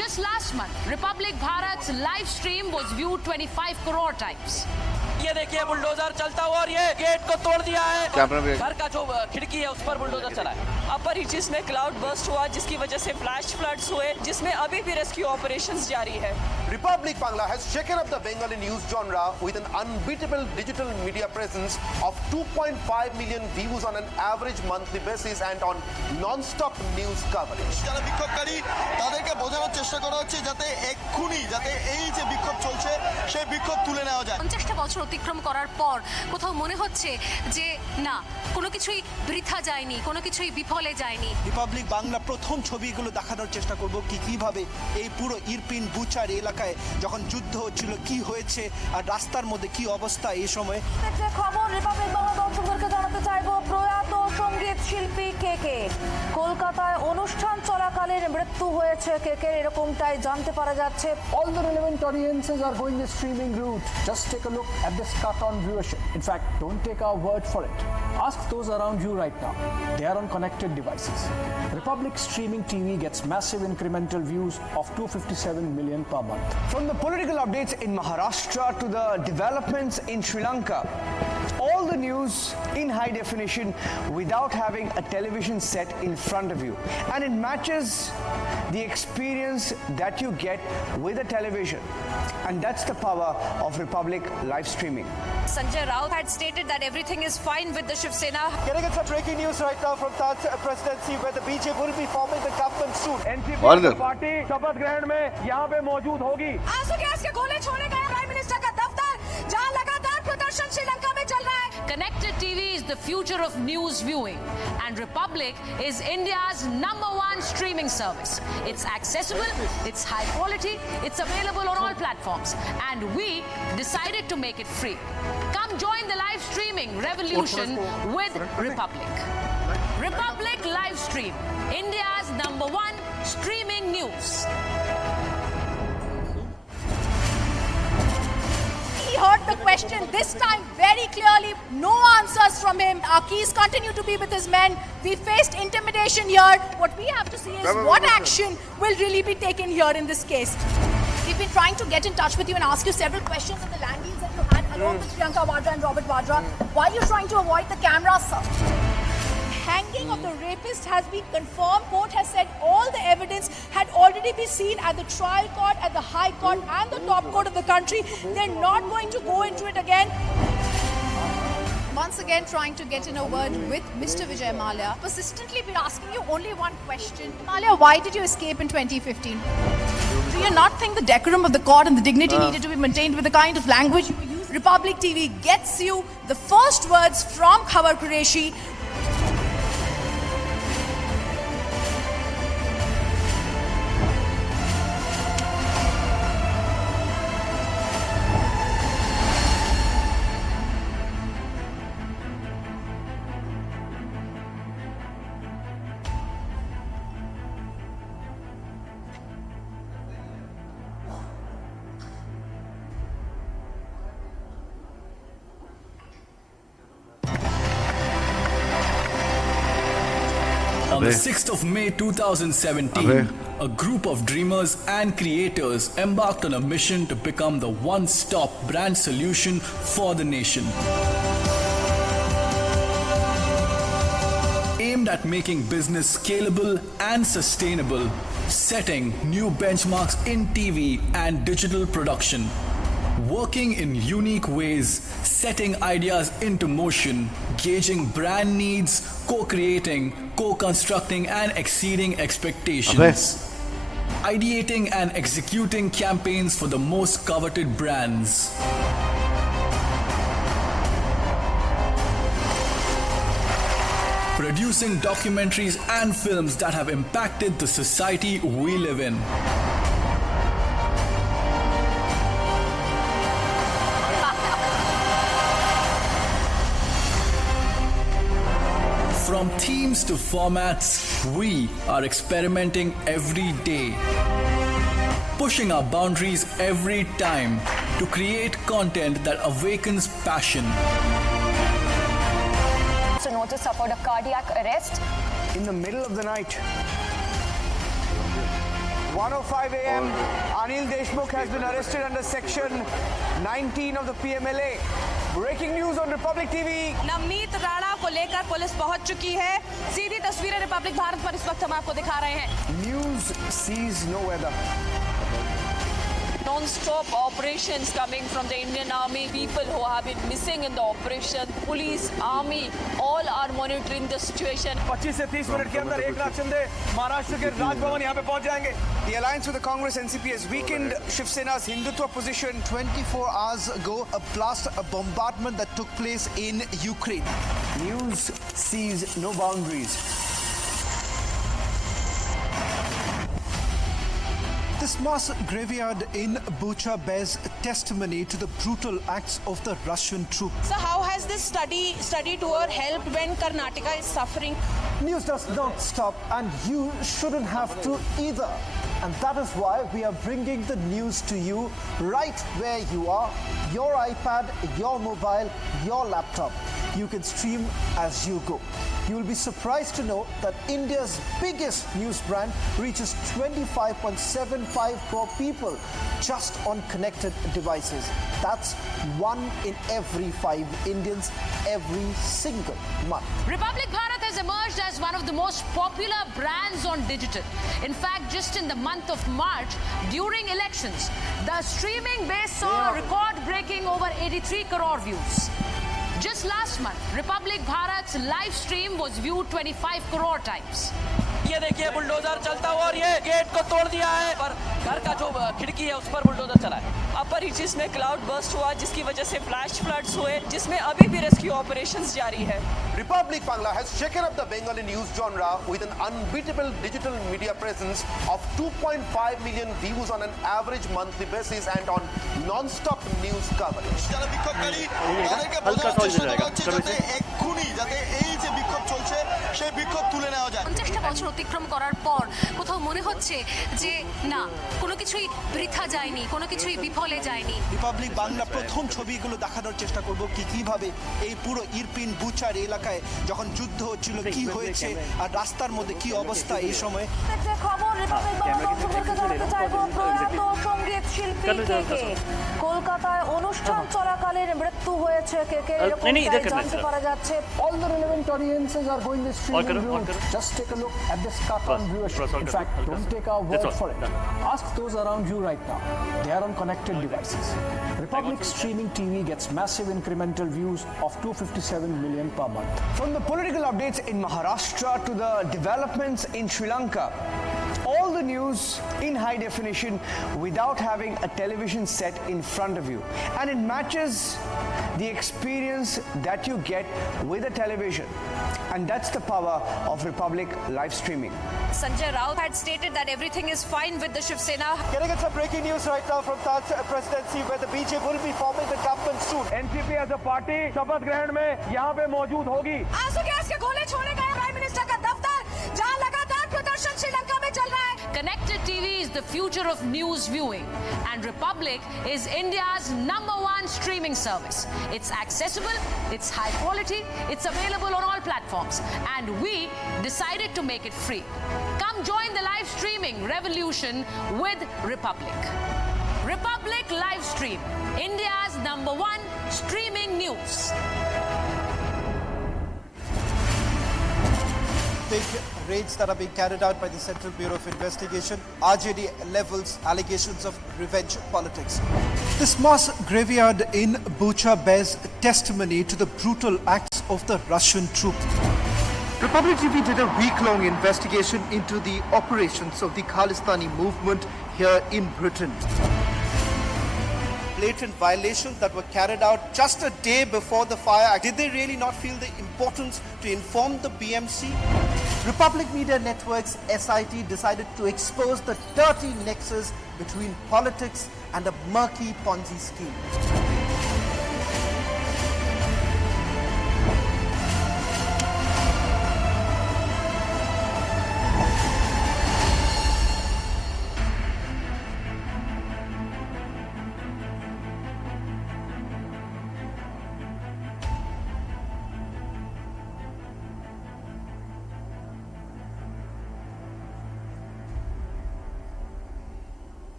Just last month, Republic Bharat's live stream was viewed 25 crore times. ये देखिए bulldozer चलता हुआ और ये gate को तोड़ दिया है। घर का जो खिड़की है उस पर बुलडोजर चला है। अपर रीचेस में क्लाउड बर्स्ट हुआ जिसकी वजह से फ्लैश फ्लड्स हुए जिसमें अभी भी रेस्क्यू ऑपरेशंस जारी है। Republic Bangla has shaken up the Bengali news genre with an unbeatable digital media presence of 2.5 million views on an average monthly basis and on non-stop news coverage. যারা বিক্ষোভকারী তাদেরকে বোঝানোর চেষ্টা করা হচ্ছে যাতে এক্ষুনি যাতে এই যে বিক্ষোভ চলছে সেই বিক্ষোভ তুলে নেওয়া যায়। 50টা বছর অতিক্রম করার পর কোথাও মনে হচ্ছে যে না কোনো কিছুই বৃথা যায়নি, কোনো কিছুই বিফলে যায়নি। রিপাবলিক বাংলা প্রথম ছবিগুলো দেখানোর চেষ্টা করব কিভাবে এই পুরো ইরপিন বুচার এলাকায় যখন যুদ্ধ হচ্ছিল কি হয়েছে আর রাস্তার মধ্যে কি অবস্থা এই সময়। খবর রিপাবলিক বাংলা দর্শকদেরকে জানাতে চাইবো প্রয়াত সঙ্গীত শিল্পী কেকে কলকাতায় অনুষ্ঠান চলাকালীন মৃত্যু হয়েছে কেকের এরকমটাই জানতে পারা যাচ্ছে। All the relevant audiences are going the streaming route. Just take a look at this cut on viewership. In fact, don't take our word for it. Ask those around you right now. They are on connected devices. Republic streaming TV gets massive incremental views of 257 million per month. From the political updates in Maharashtra to the developments in Sri Lanka, all the news in high definition without having a television set in front of you. And it matches the experience that you get with a television. And that's the power of Republic live streaming. Sanjay Raut had stated that everything is fine with the Shiv Sena. Getting some breaking news right now from Taj presidency where the BJP will be forming the government soon. NCP party शपथ ग्रहण में यहाँ पे मौजूद होगी। आंसू gas के गोले छोड़े गए प्राइम मिनिस्टर का दफ्तर जहां लगातार प्रदर्शन श्रीलंका में चल रहा है। Connected TV is the future of news viewing, and Republic is India's #1 streaming service. It's accessible, it's high quality, it's available on all platforms, and we decided to make it free. Come join the live streaming revolution with Republic. Republic Live Stream, India's #1 streaming news. He heard the question this time very clearly. No answers from him. Our keys continue to be with his men. We faced intimidation here. What we have to see is what action will really be taken here in this case. We've been trying to get in touch with you and ask you several questions on the land deals that you had along with Priyanka Vadra and Robert Vadra. Why are you trying to avoid the camera, sir? Hanging of the rapist has been confirmed. Court has said all the evidence had already been seen at the trial court, at the high court and the top court of the country. They're not going to go into it again. Once again trying to get in a word with Mr. Vijay Mallya. Persistently been asking you only one question. Mallya, why did you escape in 2015? Do you not think the decorum of the court and the dignity needed to be maintained with the kind of language you use? Republic TV gets you the first words from Khabar Qureshi. On the 6th of May 2017, a group of dreamers and creators embarked on a mission to become the one-stop brand solution for the nation. Aimed at making business scalable and sustainable, setting new benchmarks in TV and digital production. Working in unique ways, setting ideas into motion, gauging brand needs, co-creating, co-constructing and exceeding expectations. ideating and executing campaigns for the most coveted brands. Producing documentaries and films that have impacted the society we live in. From themes to formats, we are experimenting every day, pushing our boundaries every time to create content that awakens passion. So notice suffered a cardiac arrest in the middle of the night. 1:05 a.m. Anil Deshmukh has been arrested under section 19 of the PMLA. Breaking news on Republic TV. Navneet Rana को लेकर police पहुंच चुकी है। सीधी तस्वीरें Republic Bharat पर इस वक्त हम आपको दिखा रहे हैं। News sees no weather. Non-stop operations coming from the Indian Army. People who have been missing in the operation, police, army, all are monitoring the situation. 25 से 30 मिनट के अंदर एक नाथ शिंदे महाराष्ट्र के राजभवन यहाँ पे पहुंच जाएंगे. The alliance with the Congress NCP has weakened Shiv Sena's Hindutva position. 24 hours ago, a bombardment that took place in Ukraine. News sees no boundaries. This mass graveyard in Bucha bears testimony to the brutal acts of the Russian troops. So how has this study tour helped when Karnataka is suffering? News does not stop, and you shouldn't have to either. And that is why we are bringing the news to you right where you are. Your iPad, your mobile, your laptop. You can stream as you go. You will be surprised to know that India's biggest news brand reaches 25.75 crore people just on connected devices. That's 1 in every 5 Indians every single month. Republic Bharat has emerged as one of the most popular brands on digital. In fact, just in the month of March, during elections, the streaming base saw a record-breaking over 83 crore views. Just last month, Republic Bharat's live stream was viewed 25 crore times. ये देखिए bulldozer चलता हुआ और ये gate को तोड़ दिया है, पर घर का जो खिड़की है उस पर बुलडोजर चला है. अपर रीचेस में क्लाउड बर्स्ट हुआ जिसकी वजह से फ्लैश फ्लड्स हुए, जिसमें अभी भी रेस्क्यू ऑपरेशंस जारी है. Republic Bangla has shaken up the Bengali news genre with an unbeatable digital media presence of 2.5 million views on an average monthly basis and on non-stop news coverage. যারা বিক্ষোভকারী তাদেরকে বোঝানোর চেষ্টা করা হচ্ছে যাতে এক্ষুনি যাতে এই যে বিক্ষোভ চলছে সেই বিক্ষোভ তুলে নেওয়া যায়. 50টা বছর অতিক্রম করার পর কোথাও মনে হচ্ছে যে না কোনো কিছুই বৃথা যায়নি, কোনো কিছুই বিফলে যায়নি. রিপাবলিক বাংলা প্রথম ছবিগুলো দেখানোর চেষ্টা করব কিভাবে এই পুরো ইরপিন বুচার এলাকায় যখন যুদ্ধ হচ্ছিল কি হয়েছে আর রাস্তার মধ্যে কি অবস্থা এই সময়. খবর রিপাবলিক বাংলা দর্শকদেরকে জানাতে চাইব প্রয়াত সঙ্গীত শিল্পী কেকে কলকাতায় অনুষ্ঠান চলাকালীন মৃত্যু হয়েছে কেকে এরকম জানতে পারা যাচ্ছে. All the relevant audiences are going this streaming route. Just take a look at this cut on viewership. In fact, don't take our word for it. Ask those around you right now. They are on connected devices. Republic streaming TV gets massive incremental views of 257 million per month. From the political updates in Maharashtra to the developments in Sri Lanka, all the news in high definition without having a television set in front of you. And it matches the experience that you get with a television. And that's the power of Republic live streaming. Sanjay Raut had stated that everything is fine with the Shiv Sena. Getting some breaking news right now from Taj presidency where the BJP will be forming the government soon. NCP as a party शपथ ग्रहण में यहाँ पे मौजूद होगी. आंसू gas के गोले छोड़े गए प्राइम मिनिस्टर का दफ्तर जहां लगातार प्रदर्शन श्रीलंका में चल रहा है. Connected TV is the future of news viewing, and Republic is India's #1 streaming service. It's accessible, it's high quality, it's available on all platforms, and we decided to make it free. Come join the live streaming revolution with Republic. Republic Live Stream, India's #1 streaming news. Big raids that are being carried out by the Central Bureau of Investigation. RJD levels allegations of revenge politics. This mass graveyard in Bucha bears testimony to the brutal acts of the Russian troops. Republic TV did a week-long investigation into the operations of the Khalistani movement here in Britain. Blatant violations that were carried out just a day before the fire. Did they really not feel the importance to inform the BMC? Republic Media Network's SIT decided to expose the dirty nexus between politics and a murky Ponzi scheme.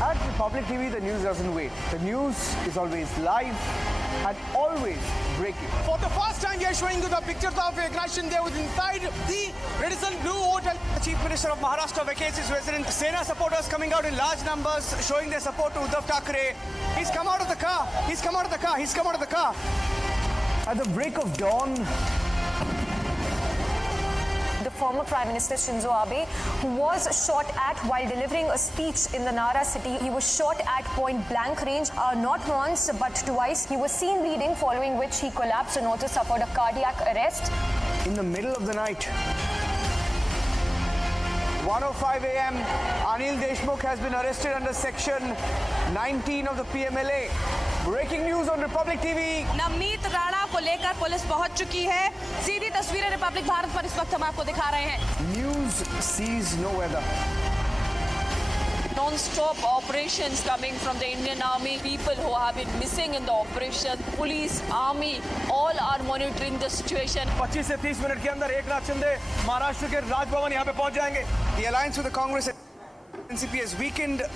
At Republic TV, the news doesn't wait. The news is always live and always breaking. For the first time, we are showing you the pictures of a aggression there was inside the Radisson Blue Hotel. The Chief Minister of Maharashtra vacates his residence. Sena supporters coming out in large numbers, showing their support to Uddhav Thackeray. He's come out of the car. He's come out of the car. He's come out of the car. At the break of dawn, the former Prime Minister Shinzo Abe, who was shot at while delivering a speech in the Nara city. He was shot at point blank range, not once but twice. He was seen bleeding, following which he collapsed and also suffered a cardiac arrest. In the middle of the night, 1:05 a.m., Anil Deshmukh has been arrested under Section 19 of the PMLA. Breaking news on Republic TV. Navneet Rana को लेकर police पहुंच चुकी है। सीधी तस्वीरें Republic Bharat पर इस वक्त हम आपको दिखा रहे हैं। News sees no weather. Non-stop operations coming from the Indian Army. People who have been missing in the operation. Police, Army, all are monitoring the situation. 25 से 30 मिनट के अंदर एक नाथ शिंदे महाराष्ट्र के राजभवन यहाँ पे पहुंच जाएंगे. The alliance with the Congress and NCP has weakened.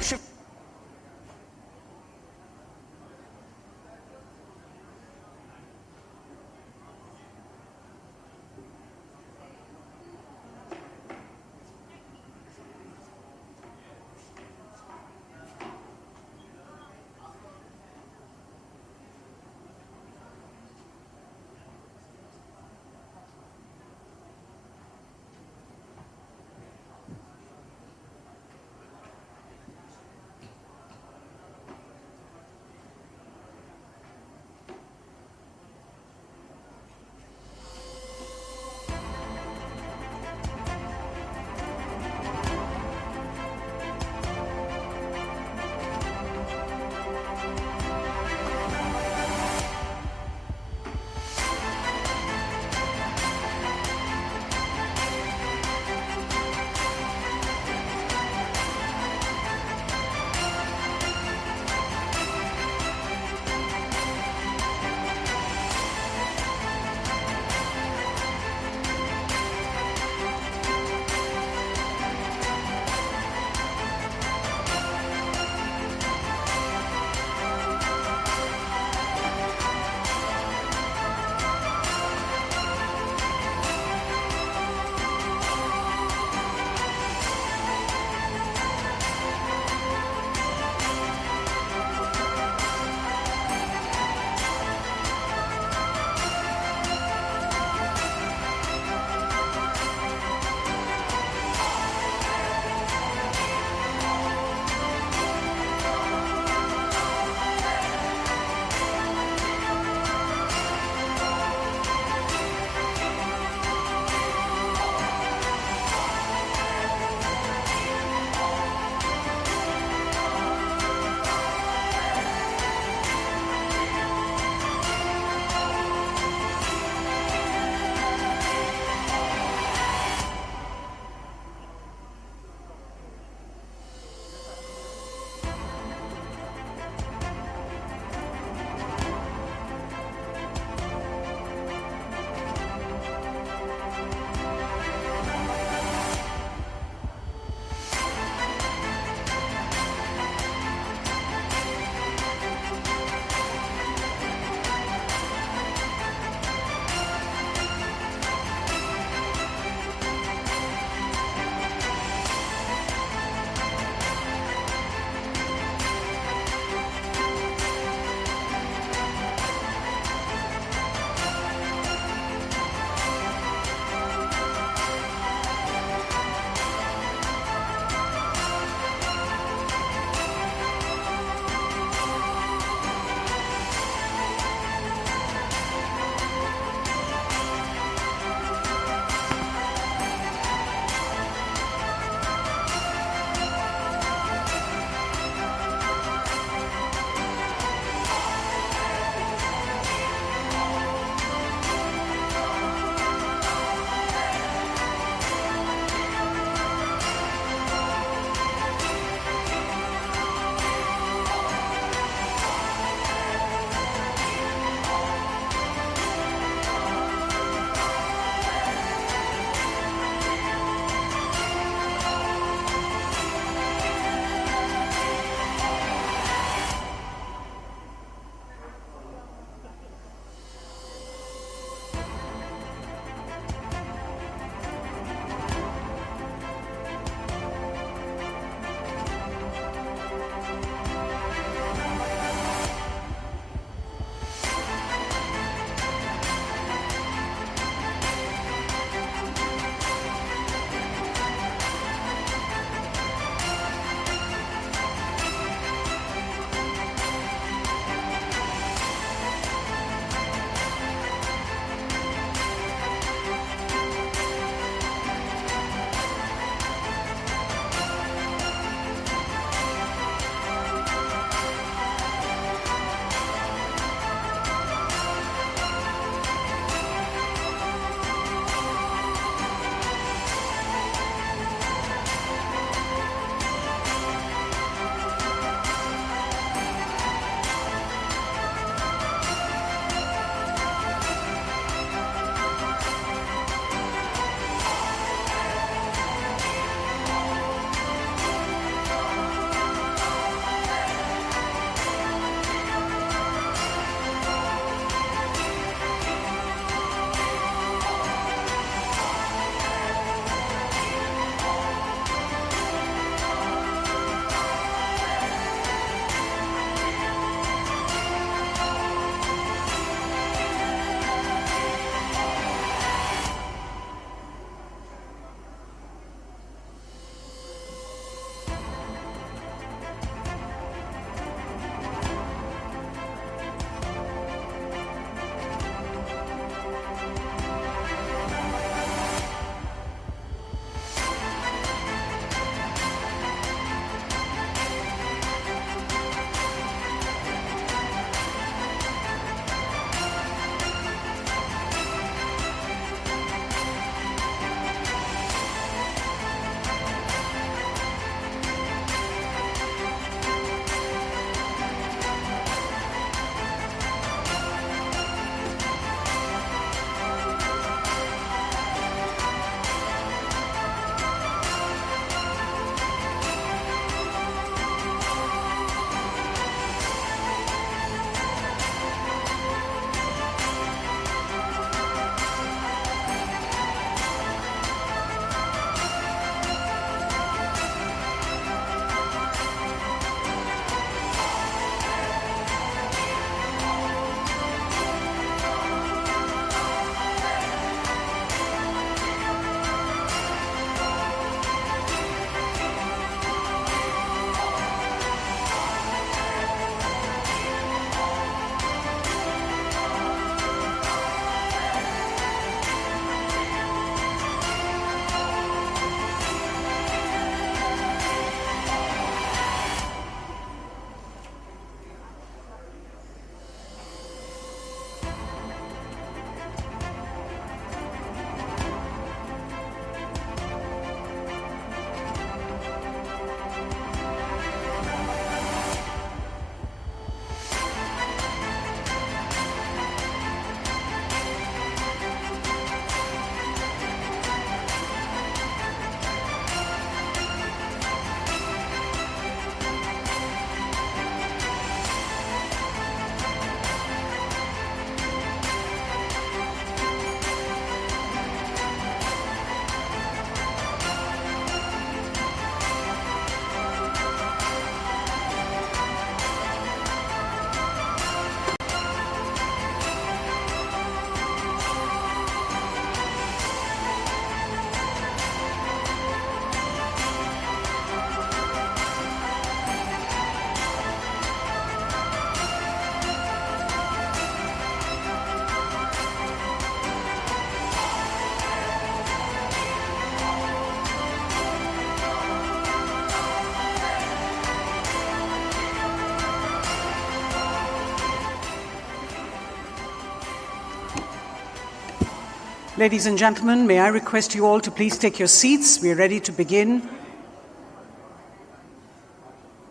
Ladies and gentlemen, may I request you all to please take your seats. We are ready to begin.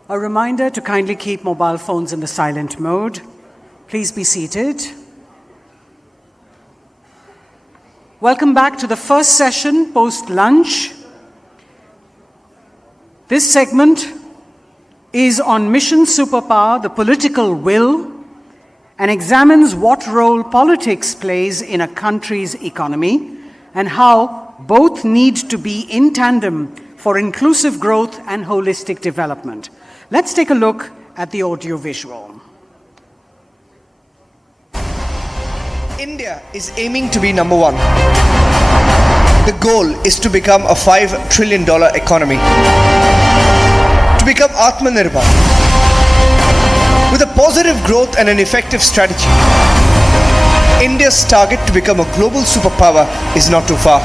A reminder to kindly keep mobile phones in the silent mode. Please be seated. Welcome back to the first session post-lunch. This segment is on Mission Superpower, the political will, and examines what role politics plays in a country's economy and how both need to be in tandem for inclusive growth and holistic development. Let's take a look at the audio-visual. India is aiming to be number one. The goal is to become a $5 trillion economy. To become Atmanirbhar. With a positive growth and an effective strategy, India's target to become a global superpower is not too far.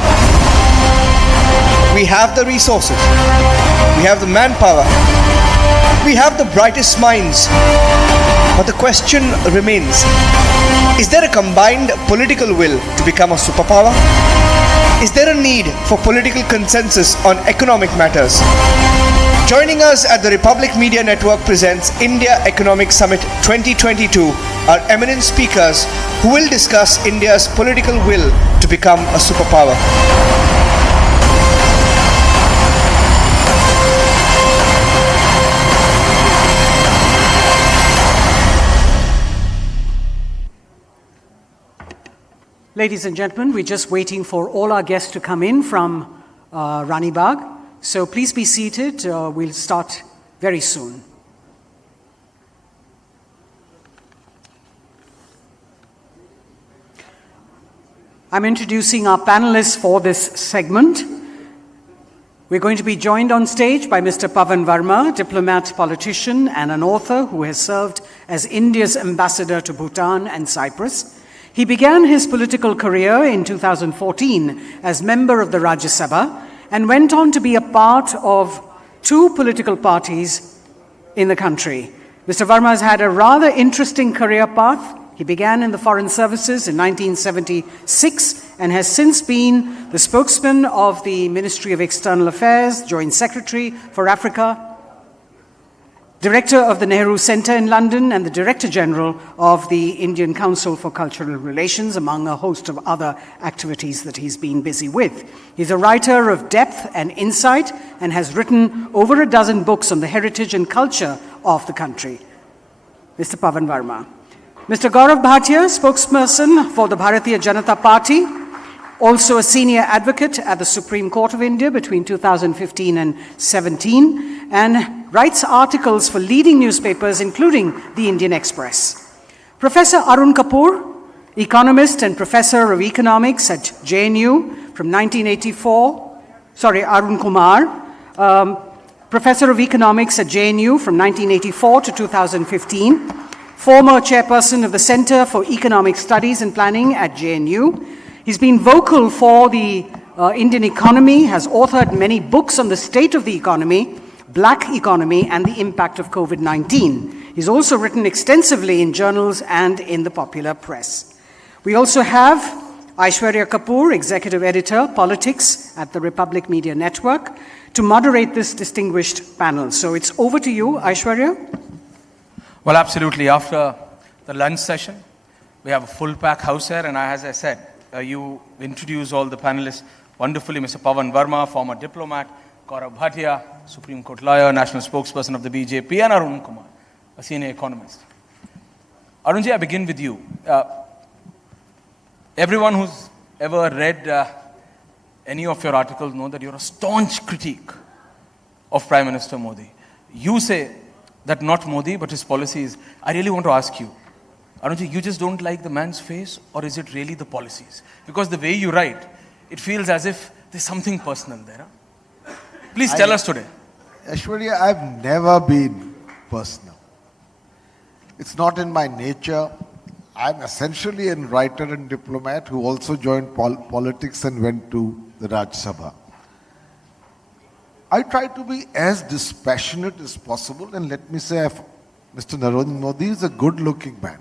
We have the resources, we have the manpower, we have the brightest minds. But the question remains, is there a combined political will to become a superpower? Is there a need for political consensus on economic matters? Joining us at the Republic Media Network presents India Economic Summit 2022 are eminent speakers who will discuss India's political will to become a superpower. Ladies and gentlemen, we're just waiting for all our guests to come in from Rani Bagh. So please be seated. We'll start very soon. I'm introducing our panelists for this segment. We're going to be joined on stage by Mr. Pavan Verma, diplomat, politician, and an author who has served as India's ambassador to Bhutan and Cyprus. He began his political career in 2014 as member of the Rajya Sabha and went on to be a part of 2 political parties in the country. Mr. Verma has had a rather interesting career path. He began in the Foreign Services in 1976 and has since been the spokesman of the Ministry of External Affairs, Joint Secretary for Africa, Director of the Nehru Centre in London, and the Director General of the Indian Council for Cultural Relations, among a host of other activities that he's been busy with. He's a writer of depth and insight and has written over a dozen books on the heritage and culture of the country. Mr. Pavan Verma. Mr. Gaurav Bhatia, spokesperson for the Bharatiya Janata Party, also a senior advocate at the Supreme Court of India between 2015 and 17, and writes articles for leading newspapers, including the Indian Express. Professor Arun Kapoor, economist and professor of economics at JNU from 1984, Arun Kumar, professor of economics at JNU from 1984 to 2015, former chairperson of the Center for Economic Studies and Planning at JNU. He's been vocal for the Indian economy, has authored many books on the state of the economy, black economy, and the impact of COVID-19. He's also written extensively in journals and in the popular press. We also have Aishwarya Kapoor, executive editor, politics at the Republic Media Network, to moderate this distinguished panel. So it's over to you, Aishwarya. Well, absolutely. After the lunch session, we have a full pack house here, and as I said, you introduce all the panelists wonderfully. Mr. Pavan Verma, former diplomat, Gaurav Bhatia, Supreme Court lawyer, national spokesperson of the BJP, and Arun Kumar, a senior economist. Arunji, I begin with you. Everyone who's ever read any of your articles know that you're a staunch critique of Prime Minister Modi. You say that not Modi, but his policies. I really want to ask you, Arunji, you just don't like the man's face, or is it really the policies? Because the way you write, it feels as if there's something personal there. Huh? Please tell us today. Aishwarya, I've never been personal. It's not in my nature. I'm essentially a writer and diplomat who also joined politics and went to the Rajya Sabha. I try to be as dispassionate as possible, and let me say, Mr. Narendra Modi is a good-looking man.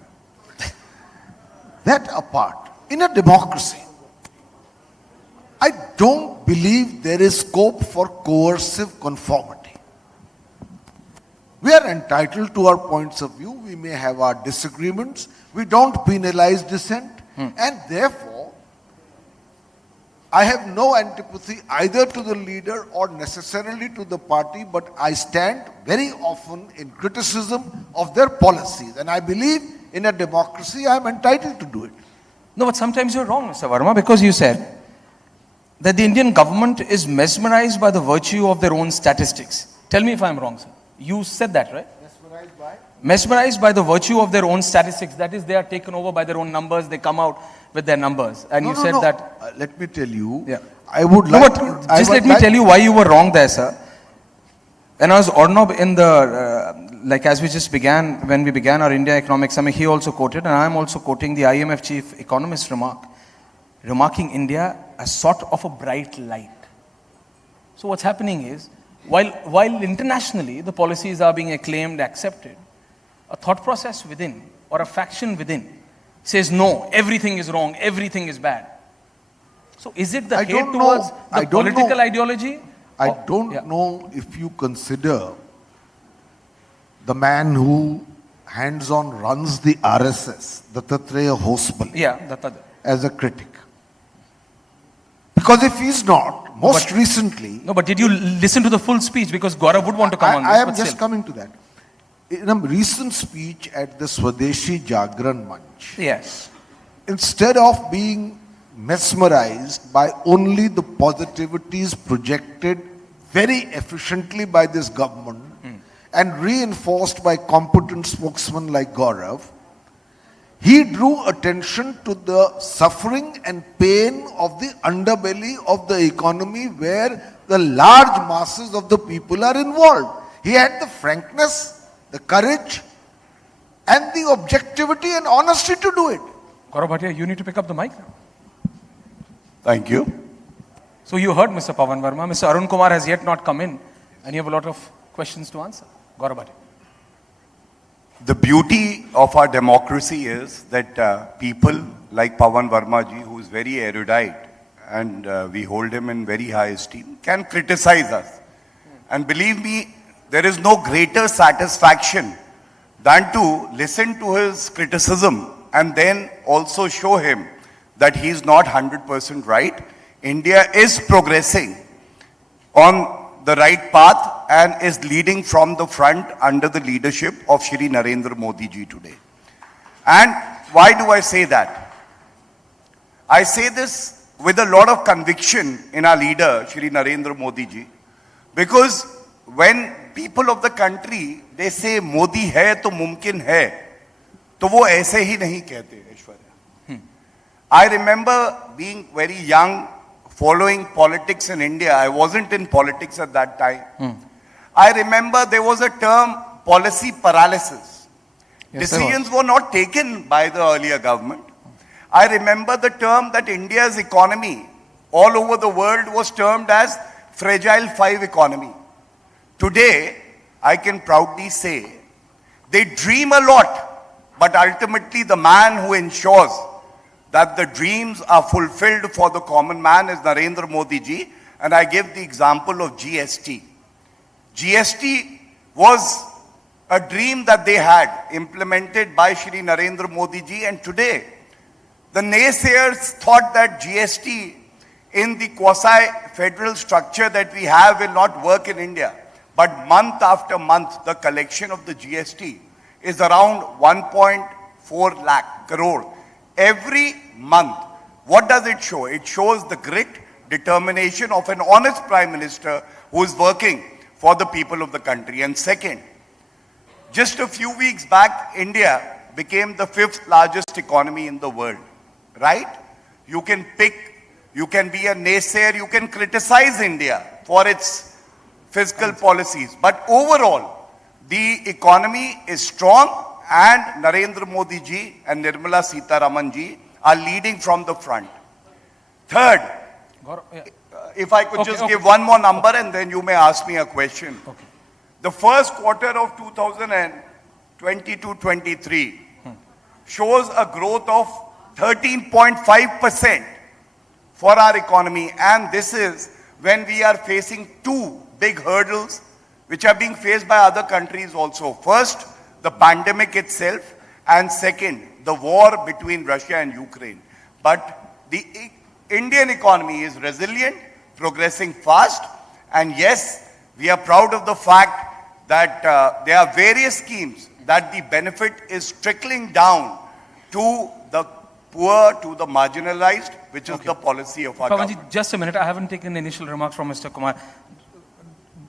That apart, in a democracy, don't believe there is scope for coercive conformity. We are entitled to our points of view. We may have our disagreements. We don't penalize dissent. And therefore, I have no antipathy either to the leader or necessarily to the party, but I stand very often in criticism of their policies. And I believe in a democracy, I am entitled to do it. No, but sometimes you're wrong, Mr. Verma, because you said that the Indian government is mesmerized by the virtue of their own statistics. Tell me if I'm wrong, sir. You said that, right? Mesmerized by? Mesmerized by the virtue of their own statistics. That is, they are taken over by their own numbers. They come out with their numbers. And you said that... let me tell you. Yeah. I would no, like but just let me tell you why you were wrong there, sir. When I was Arnab in the... like as we just began, when we began our India Economic Summit, he also quoted, and I am also quoting the IMF chief economist remarking India as sort of a bright light. So what's happening is, while internationally the policies are being acclaimed, accepted, a thought process within or a faction within says no, everything is wrong, everything is bad. So is it the hate towards the political ideology? I don't know if you consider the man who hands-on runs the RSS, Dattatreya Hosbale, as a critic. Because if he's not, recently... No, but did you listen to the full speech? Because Gaurav would want to come on this. I am just coming to that. In a recent speech at the Swadeshi Jagran Manch, yes, instead of being mesmerized by only the positivities projected very efficiently by this government and reinforced by competent spokesmen like Gaurav, he drew attention to the suffering and pain of the underbelly of the economy where the large masses of the people are involved. He had the frankness, the courage, and the objectivity and honesty to do it. Gaurav Bhatia, you need to pick up the mic now. Thank you. So you heard Mr. Pavan Verma. Mr. Arun Kumar has yet not come in, and you have a lot of questions to answer. Gaurav Bhatia. The beauty of our democracy is that people like Pavan Verma ji, who is very erudite, and we hold him in very high esteem, can criticize us. And believe me, there is no greater satisfaction than to listen to his criticism and then also show him that he is not 100% right. India is progressing on the right path and is leading from the front under the leadership of Shri Narendra Modi ji today. And why do I say that? I say this with a lot of conviction in our leader, Shri Narendra Modi ji, because when people of the country, they say Modi hai to mumkin hai, to wo aise hi nahi kehte, Aishwarya. I remember being very young, following politics in India. I wasn't in politics at that time. I remember there was a term, policy paralysis. Yes, Decisions were not taken by the earlier government. I remember the term that India's economy all over the world was termed as fragile five economy. Today, I can proudly say, they dream a lot, but ultimately the man who ensures that the dreams are fulfilled for the common man is Narendra Modi ji. And I give the example of GST. GST was a dream that they had implemented by Shri Narendra Modi ji, and today the naysayers thought that GST in the quasi-federal structure that we have will not work in India. But month after month, the collection of the GST is around 1.4 lakh crore. Every month. What does it show? It shows the grit, determination of an honest Prime Minister who is working for the people of the country. And second, just a few weeks back, India became the 5th largest economy in the world. Right? You can pick, you can be a naysayer, you can criticize India for its fiscal policies. But overall, the economy is strong, and Narendra Modi ji and Nirmala Sitharaman ji are leading from the front. Third, if I could just give one more number and then you may ask me a question. The first quarter of 2022-23 shows a growth of 13.5%. for our economy, and this is when we are facing two big hurdles which are being faced by other countries also. First, the pandemic itself, and second, the war between Russia and Ukraine. But the Indian economy is resilient, progressing fast, and yes, we are proud of the fact that there are various schemes that the benefit is trickling down to the poor, to the marginalized, which is the policy of our Pavanji, government. just a minute. I haven't taken the initial remarks from Mr. Kumar.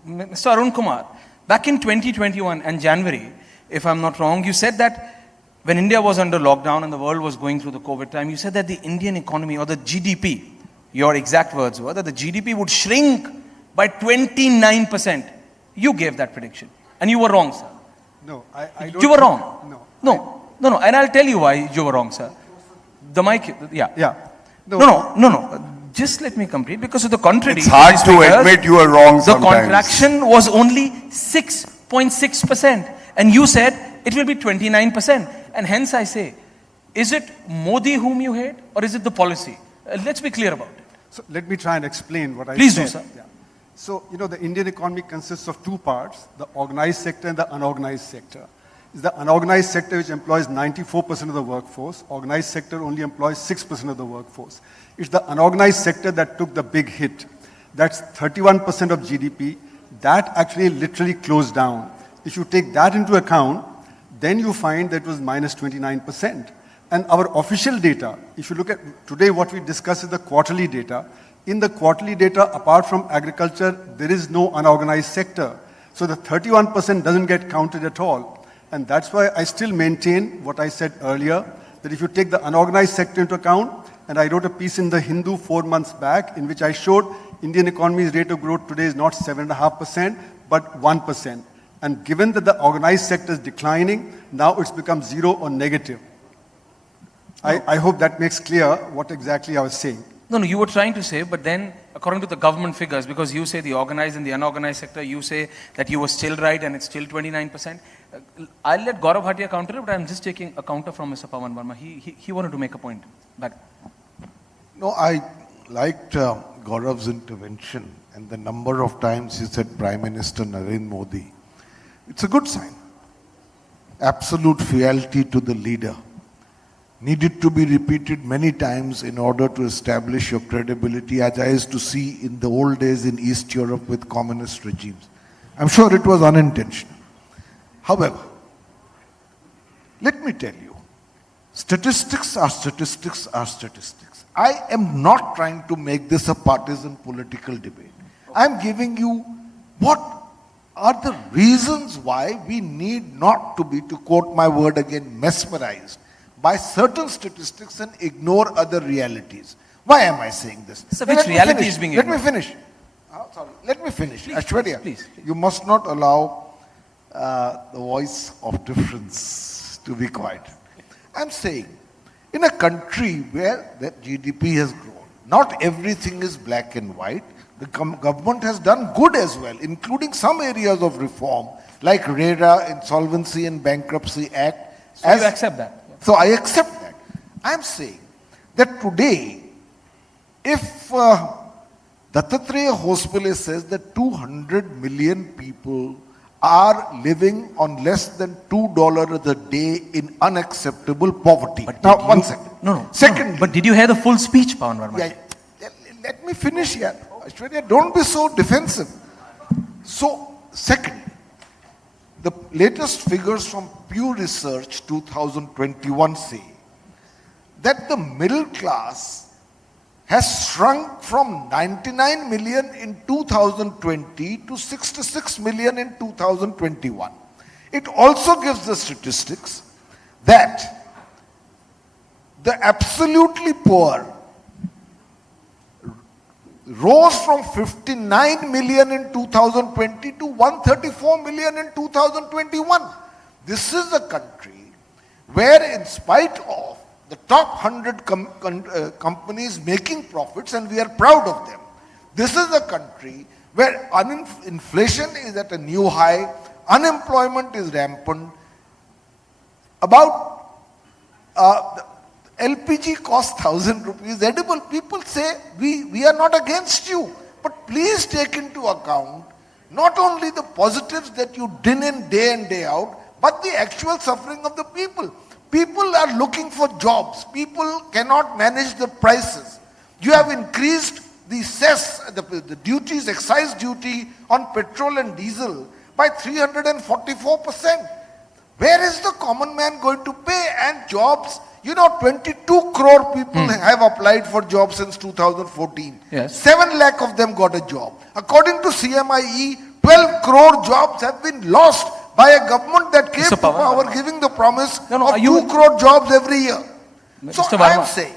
Mr. Arun Kumar, back in 2021 and January, if I'm not wrong, you said that when India was under lockdown and the world was going through the COVID time, you said that the Indian economy or the GDP, your exact words were that the GDP would shrink by 29%. You gave that prediction. And you were wrong, sir. No, I don't. You were wrong. No. No. And I'll tell you why you were wrong, sir. The mic, yeah. Yeah. No. Just let me complete, because of the contrary. It's hard to admit you are wrong The sometimes. contraction was only 6.6%. And you said it will be 29%. And hence I say, is it Modi whom you hate, or is it the policy? Let's be clear about it. So let me try and explain what I Please said. do, sir. Yeah. So, the Indian economy consists of two parts, the organized sector and the unorganized sector. It's the unorganized sector which employs 94% of the workforce. Organized sector only employs 6% of the workforce. It's the unorganized sector that took the big hit. That's 31% of GDP. That actually literally closed down. If you take that into account, then you find that it was minus 29%. And our official data, if you look at today what we discuss is the quarterly data. In the quarterly data, apart from agriculture, there is no unorganized sector. So the 31% doesn't get counted at all. And that's why I still maintain what I said earlier, that if you take the unorganized sector into account, and I wrote a piece in the Hindu 4 months back in which I showed Indian economy's rate of growth today is not 7.5%, but 1%. And given that the organized sector is declining, now it's become zero or negative. I hope that makes clear what exactly I was saying. No, you were trying to say, but then according to the government figures, because you say the organized and the unorganized sector, you say that you were still right and it's still 29%. I'll let Gaurav Bhatia counter it, but I'm just taking a counter from Mr. Pavan Verma. He wanted to make a point back. No, I liked Gaurav's intervention and the number of times he said Prime Minister Narendra Modi. It's a good sign. Absolute fealty to the leader needed to be repeated many times in order to establish your credibility, as I used to see in the old days in East Europe with communist regimes. I'm sure it was unintentional. However, let me tell you, statistics are statistics are statistics. I am not trying to make this a partisan political debate. I'm giving you what are the reasons why we need not to be, to quote my word again, mesmerized by certain statistics and ignore other realities. Why am I saying this? So which reality is being ignored? Let me finish. Let me finish. Please, Aishwarya, please. You must not allow the voice of difference to be quiet. I'm saying, in a country where the GDP has grown, not everything is black and white. The government has done good as well, including some areas of reform, like RERA, Insolvency and Bankruptcy Act. So you accept that? So I accept that. I'm saying that today, if Dattatreya Hospile says that 200 million people are living on less than $2 a day in unacceptable poverty. Now, one second. No. Second. But did you hear the full speech, Pavan Verma? Yeah, let me finish here. Aishwarya, don't be so defensive. So, second, the latest figures from Pew Research 2021 say that the middle class has shrunk from 99 million in 2020 to 66 million in 2021. It also gives the statistics that the absolutely poor rose from 59 million in 2020 to 134 million in 2021. This is a country where, in spite of the top 100 companies making profits, and we are proud of them, this is a country where inflation is at a new high, unemployment is rampant. About LPG costs 1,000 rupees, edible. People say, we are not against you. But please take into account not only the positives that you din in day in, day out, but the actual suffering of the people. People are looking for jobs. People cannot manage the prices. You have increased the cess, the duties, excise duty on petrol and diesel by 344%. Where is the common man going to pay? And jobs, 22 crore people have applied for jobs since 2014. Yes. 7 lakh of them got a job. According to CMIE, 12 crore jobs have been lost by a government that came to power giving the promise of 2 crore jobs every year. So I am saying,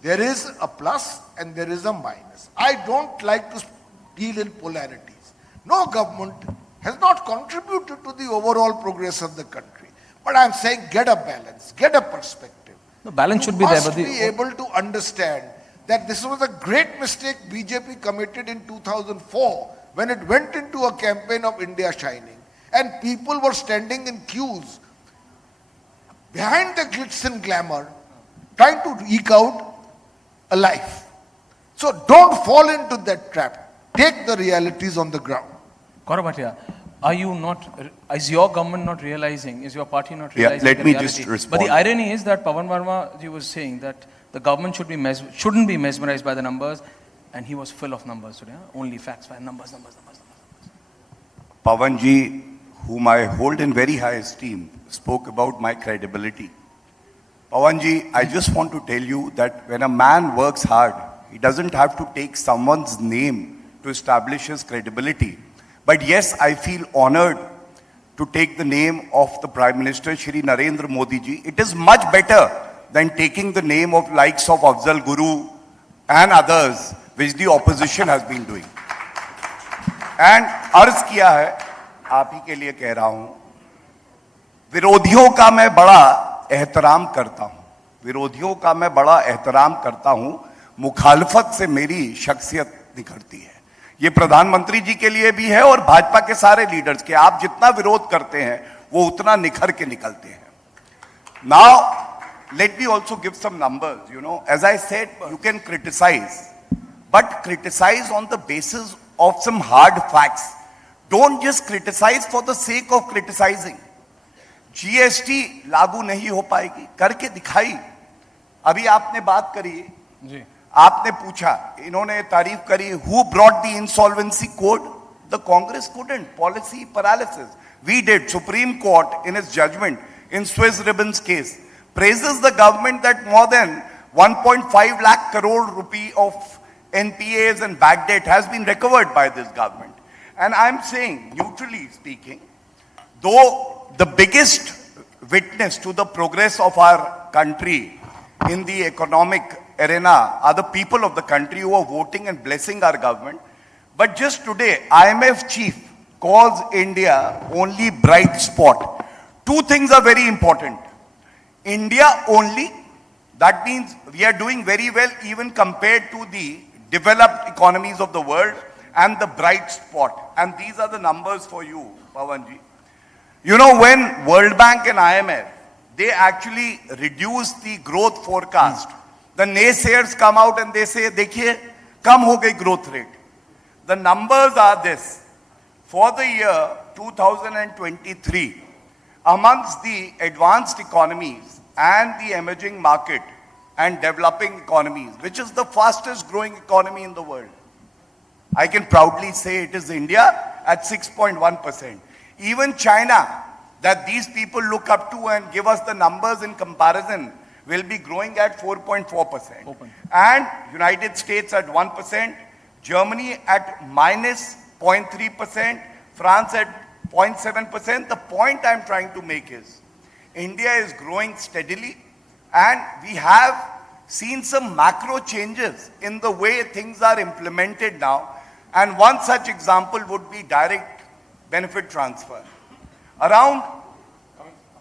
there is a plus and there is a minus. I don't like to deal in polarities. No government has not contributed to the overall progress of the country. But I am saying, get a balance, get a perspective. The balance should be there. You must be able to understand that this was a great mistake BJP committed in 2004 when it went into a campaign of India Shining. And people were standing in queues behind the glitz and glamour, trying to eke out a life. So don't fall into that trap. Take the realities on the ground. Gaurav Bhatia, are you not, is your government not realizing, is your party not realizing let the me reality? just respond. But the irony is that Pawan Verma ji was saying that the government shouldn't be mesmerized by the numbers, and he was full of numbers today. Only facts, numbers. Pawan ji, whom I hold in very high esteem, spoke about my credibility. Pawan ji, I just want to tell you that when a man works hard, he doesn't have to take someone's name to establish his credibility. But yes, I feel honored to take the name of the Prime Minister, Shri Narendra Modi ji. It is much better than taking the name of likes of Afzal Guru and others, which the opposition has been doing. And अर्ज किया है, आप ही के लिए कह रहा हूं, विरोधियों का मैं बड़ा एहतराम करता हूं, विरोधियों का मैं बड़ा एहतराम करता हूं, मुखालफत से मेरी शख्सियत निखरती है. ये प्रधानमंत्री जी के लिए भी है और भाजपा के सारे लीडर्स के. आप जितना विरोध करते हैं वो उतना निखर के निकलते हैं. Now, let me also give some numbers. As I said, you can criticize, but criticize on the basis of some hard facts. Don't just criticize for the sake of criticizing. GST लागू नहीं हो पाएगी, करके दिखाई. अभी आपने बात करी, आपने पूछा, इन्होंने तारीफ करी, who brought the insolvency code? The Congress couldn't. Policy paralysis. We did. Supreme Court, in its judgment in Swiss Ribbons case, praises the government that more than 1.5 lakh crore rupee of NPAs and bad debt has been recovered by this government. And I'm saying, neutrally speaking, though the biggest witness to the progress of our country in the economic arena are the people of the country who are voting and blessing our government. But just today, IMF chief calls India only bright spot. Two things are very important. India only, that means we are doing very well even compared to the developed economies of the world, and the bright spot. And these are the numbers for you, Pawanji. When World Bank and IMF, they actually reduce the growth forecast. The naysayers come out and they say, dekhiye, kam ho gayi growth rate. The numbers are this. For the year 2023, amongst the advanced economies and the emerging market and developing economies, which is the fastest growing economy in the world, I can proudly say it is India at 6.1%. Even China, that these people look up to and give us the numbers in comparison, will be growing at 4.4%. And United States at 1%, Germany at minus 0.3%, France at 0.7%. The point I'm trying to make is, India is growing steadily, and we have seen some macro changes in the way things are implemented now. And one such example would be direct benefit transfer. Around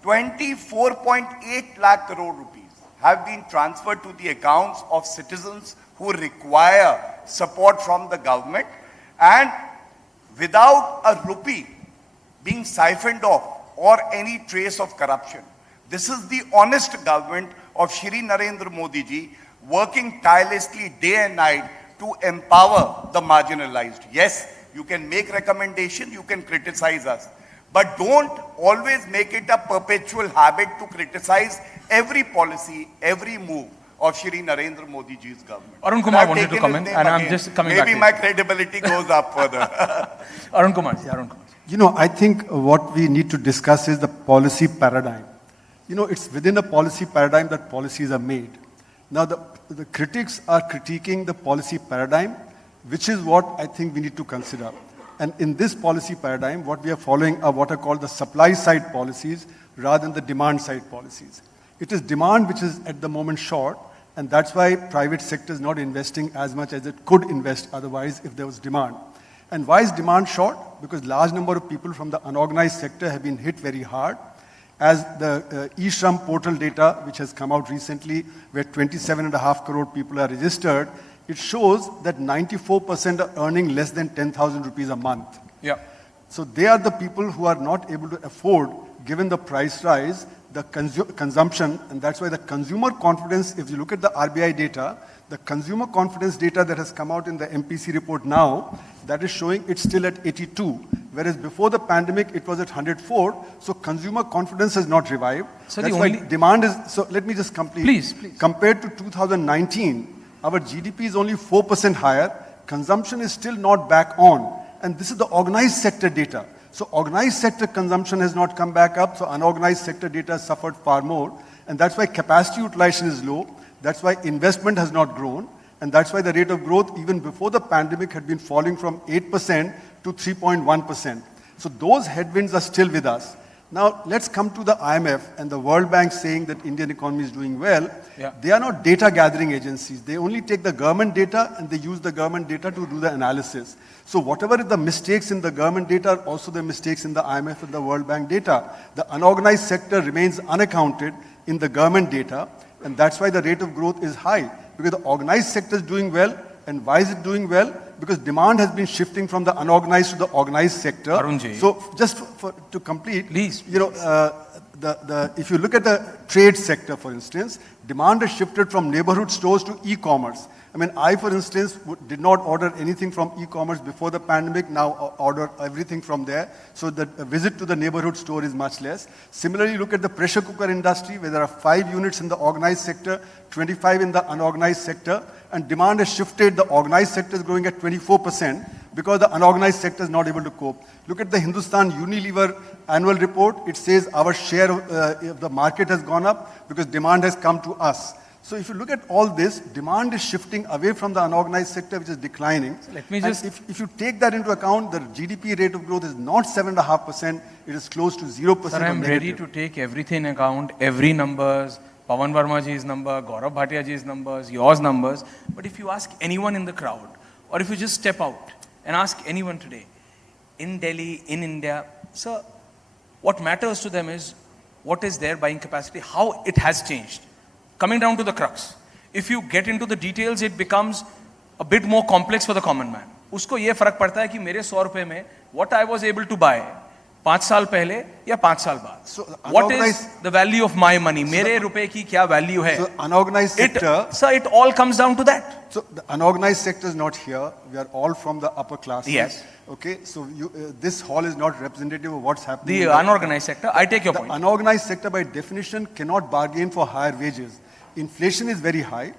24.8 lakh crore rupees have been transferred to the accounts of citizens who require support from the government, and without a rupee being siphoned off or any trace of corruption. This is the honest government of Shri Narendra Modi ji, working tirelessly day and night to empower the marginalized. Yes, you can make recommendations, you can criticize us, but don't always make it a perpetual habit to criticize every policy, every move of Shri Narendra Modi ji's government. Arun Kumar wanted to comment, and I'm just coming back. Maybe my credibility goes up further. Arun Kumar, Arun Kumar. You know, I think what we need to discuss is the policy paradigm. You know, it's within a policy paradigm that policies are made. Now, the critics are critiquing the policy paradigm, which is what I think we need to consider. And in this policy paradigm, what we are following are what are called the supply side policies rather than the demand side policies. It is demand which is at the moment short, and that's why private sector is not investing as much as it could invest otherwise if there was demand. And why is demand short? Because large number of people from the unorganized sector have been hit very hard. As the eShram portal data, which has come out recently, where 27.5 crore people are registered, it shows that 94% are earning less than 10,000 rupees a month. Yeah. So they are the people who are not able to afford, given the price rise, the consumption, and that's why the consumer confidence, if you look at the RBI data, the consumer confidence data that has come out in the MPC report now, that is showing it's still at 82, whereas before the pandemic it was at 104, so consumer confidence has not revived. So that's why demand is, so let me just complete. Please. Compared to 2019, our GDP is only 4% higher, consumption is still not back on, and this is the organized sector data. So organized sector consumption has not come back up, so unorganized sector data has suffered far more, and that's why capacity utilization is low, that's why investment has not grown, and that's why the rate of growth even before the pandemic had been falling from 8% to 3.1%. So those headwinds are still with us. Now let's come to the IMF and the World Bank saying that Indian economy is doing well. Yeah. They are not data gathering agencies. They only take the government data and they use the government data to do the analysis. So whatever is the mistakes in the government data are also the mistakes in the IMF and the World Bank data. The unorganized sector remains unaccounted in the government data, and that's why the rate of growth is high, because the organized sector is doing well. And why is it doing well? Because demand has been shifting from the unorganized to the organized sector. Arunji. So just to complete, please, you know, if you look at the trade sector, for instance, demand has shifted from neighborhood stores to e-commerce. I mean, I, for instance, did not order anything from e-commerce before the pandemic, now order everything from there. So the visit to the neighborhood store is much less. Similarly, look at the pressure cooker industry, where there are 5 units in the organized sector, 25 in the unorganized sector, and demand has shifted. The organized sector is growing at 24% because the unorganized sector is not able to cope. Look at the Hindustan Unilever annual report. It says our share of the market has gone up because demand has come to us. So if you look at all this, demand is shifting away from the unorganized sector, which is declining. So let me just... If you take that into account, the GDP rate of growth is not 7.5%, it is close to 0%. Sir, I'm ready to take everything in account, every numbers, Pawan Verma ji's number, Gaurav Bhatia ji's numbers, yours numbers. But if you ask anyone in the crowd, or if you just step out and ask anyone today, in Delhi, in India, sir, what matters to them is what is their buying capacity, how it has changed. Coming down to the crux, if you get into the details, it becomes a bit more complex for the common man. उसको ये फर्क पड़ता है कि मेरे 100 रुपए में what I was able to buy 5 साल पहले या 5 साल बाद. What is the value of my money? मेरे रुपए की क्या value है? So unorganized sector. Sir, it all comes down to that. So the unorganized sector is not here. We are all from the upper classes. Yes. Okay, so this hall is not representative of what's happening. The unorganized sector, I take your point. The unorganized sector by definition cannot bargain for higher wages. Inflation is very high,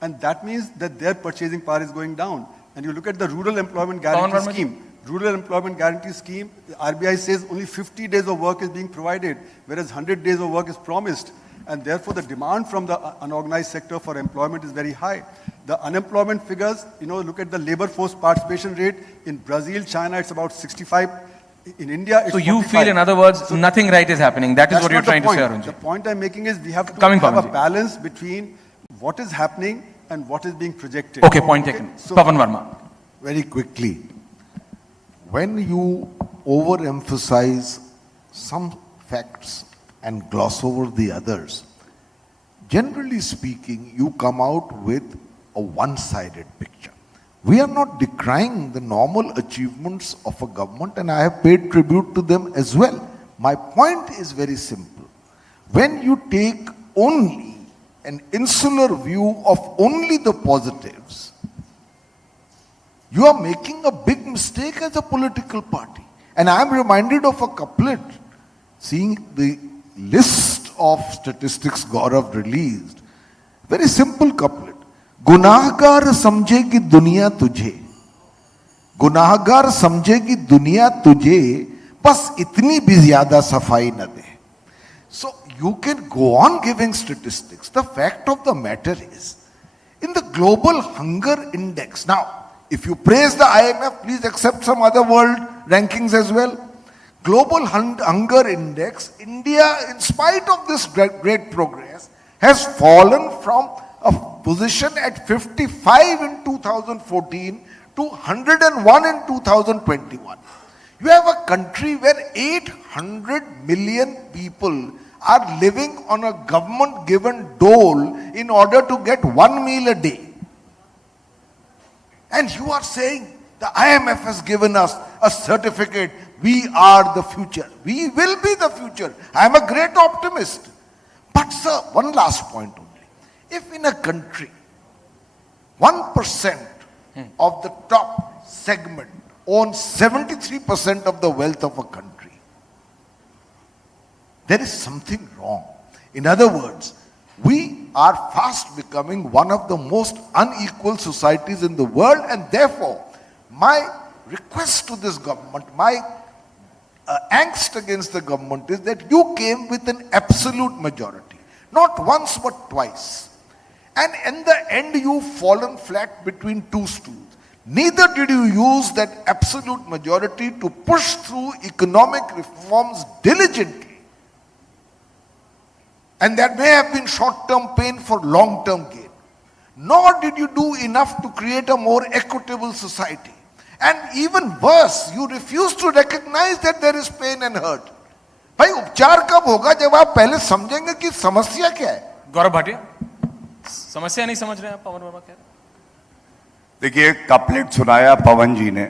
and that means that their purchasing power is going down. And you look at the rural employment guarantee scheme. Rural employment guarantee scheme, the RBI says only 50 days of work is being provided, whereas 100 days of work is promised. And therefore the demand from the unorganized sector for employment is very high. The unemployment figures, you know, look at the labor force participation rate. In Brazil, China, it's about 65. In India, it's 45. So you feel, in other words, nothing right is happening. That is what you're trying to say, Arunji. The point I'm making is we have to have a balance between what is happening and what is being projected. Okay, point taken. So, Pawan Verma. Very quickly, when you overemphasize some facts and gloss over the others, generally speaking, you come out with a one-sided picture. We are not decrying the normal achievements of a government, and I have paid tribute to them as well. My point is very simple. when you take only an insular view of only the positives, you are making a big mistake as a political party. And I am reminded of a couplet, seeing the list of statistics Gaurav released. Very simple couplet. गुनाहगार समझेगी दुनिया तुझे, गुनाहगार समझेगी दुनिया तुझे, बस इतनी भी ज्यादा सफाई न दे. So you can go on giving statistics. The fact of the matter is, in the global hunger index, now if you praise the IMF, please accept some other world rankings as well. Global hunger index, India, in spite of this great progress, has fallen from a position at 55 in 2014 to 101 in 2021. You have a country where 800 million people are living on a government given dole in order to get one meal a day. And you are saying the IMF has given us a certificate, we are the future. We will be the future. I am a great optimist. But sir, one last point only. If in a country, 1% of the top segment owns 73% of the wealth of a country, there is something wrong. In other words, we are fast becoming one of the most unequal societies in the world, and therefore, my request to this government, my angst against the government is that you came with an absolute majority. Not once but twice. And in the end, you've fallen flat between two stools. Neither did you use that absolute majority to push through economic reforms diligently. And that may have been short-term pain for long-term gain. Nor did you do enough to create a more equitable society. And even worse, you refuse to recognize that there is pain and hurt. भाई उपचार कब होगा जब आप पहले समझेंगे कि समस्या क्या है? गौरव भाटिया, समस्या नहीं समझ रहे हैं पवन वर्मा कह रहे हैं. देखिए, कपलेट सुनाया पवन जी ने,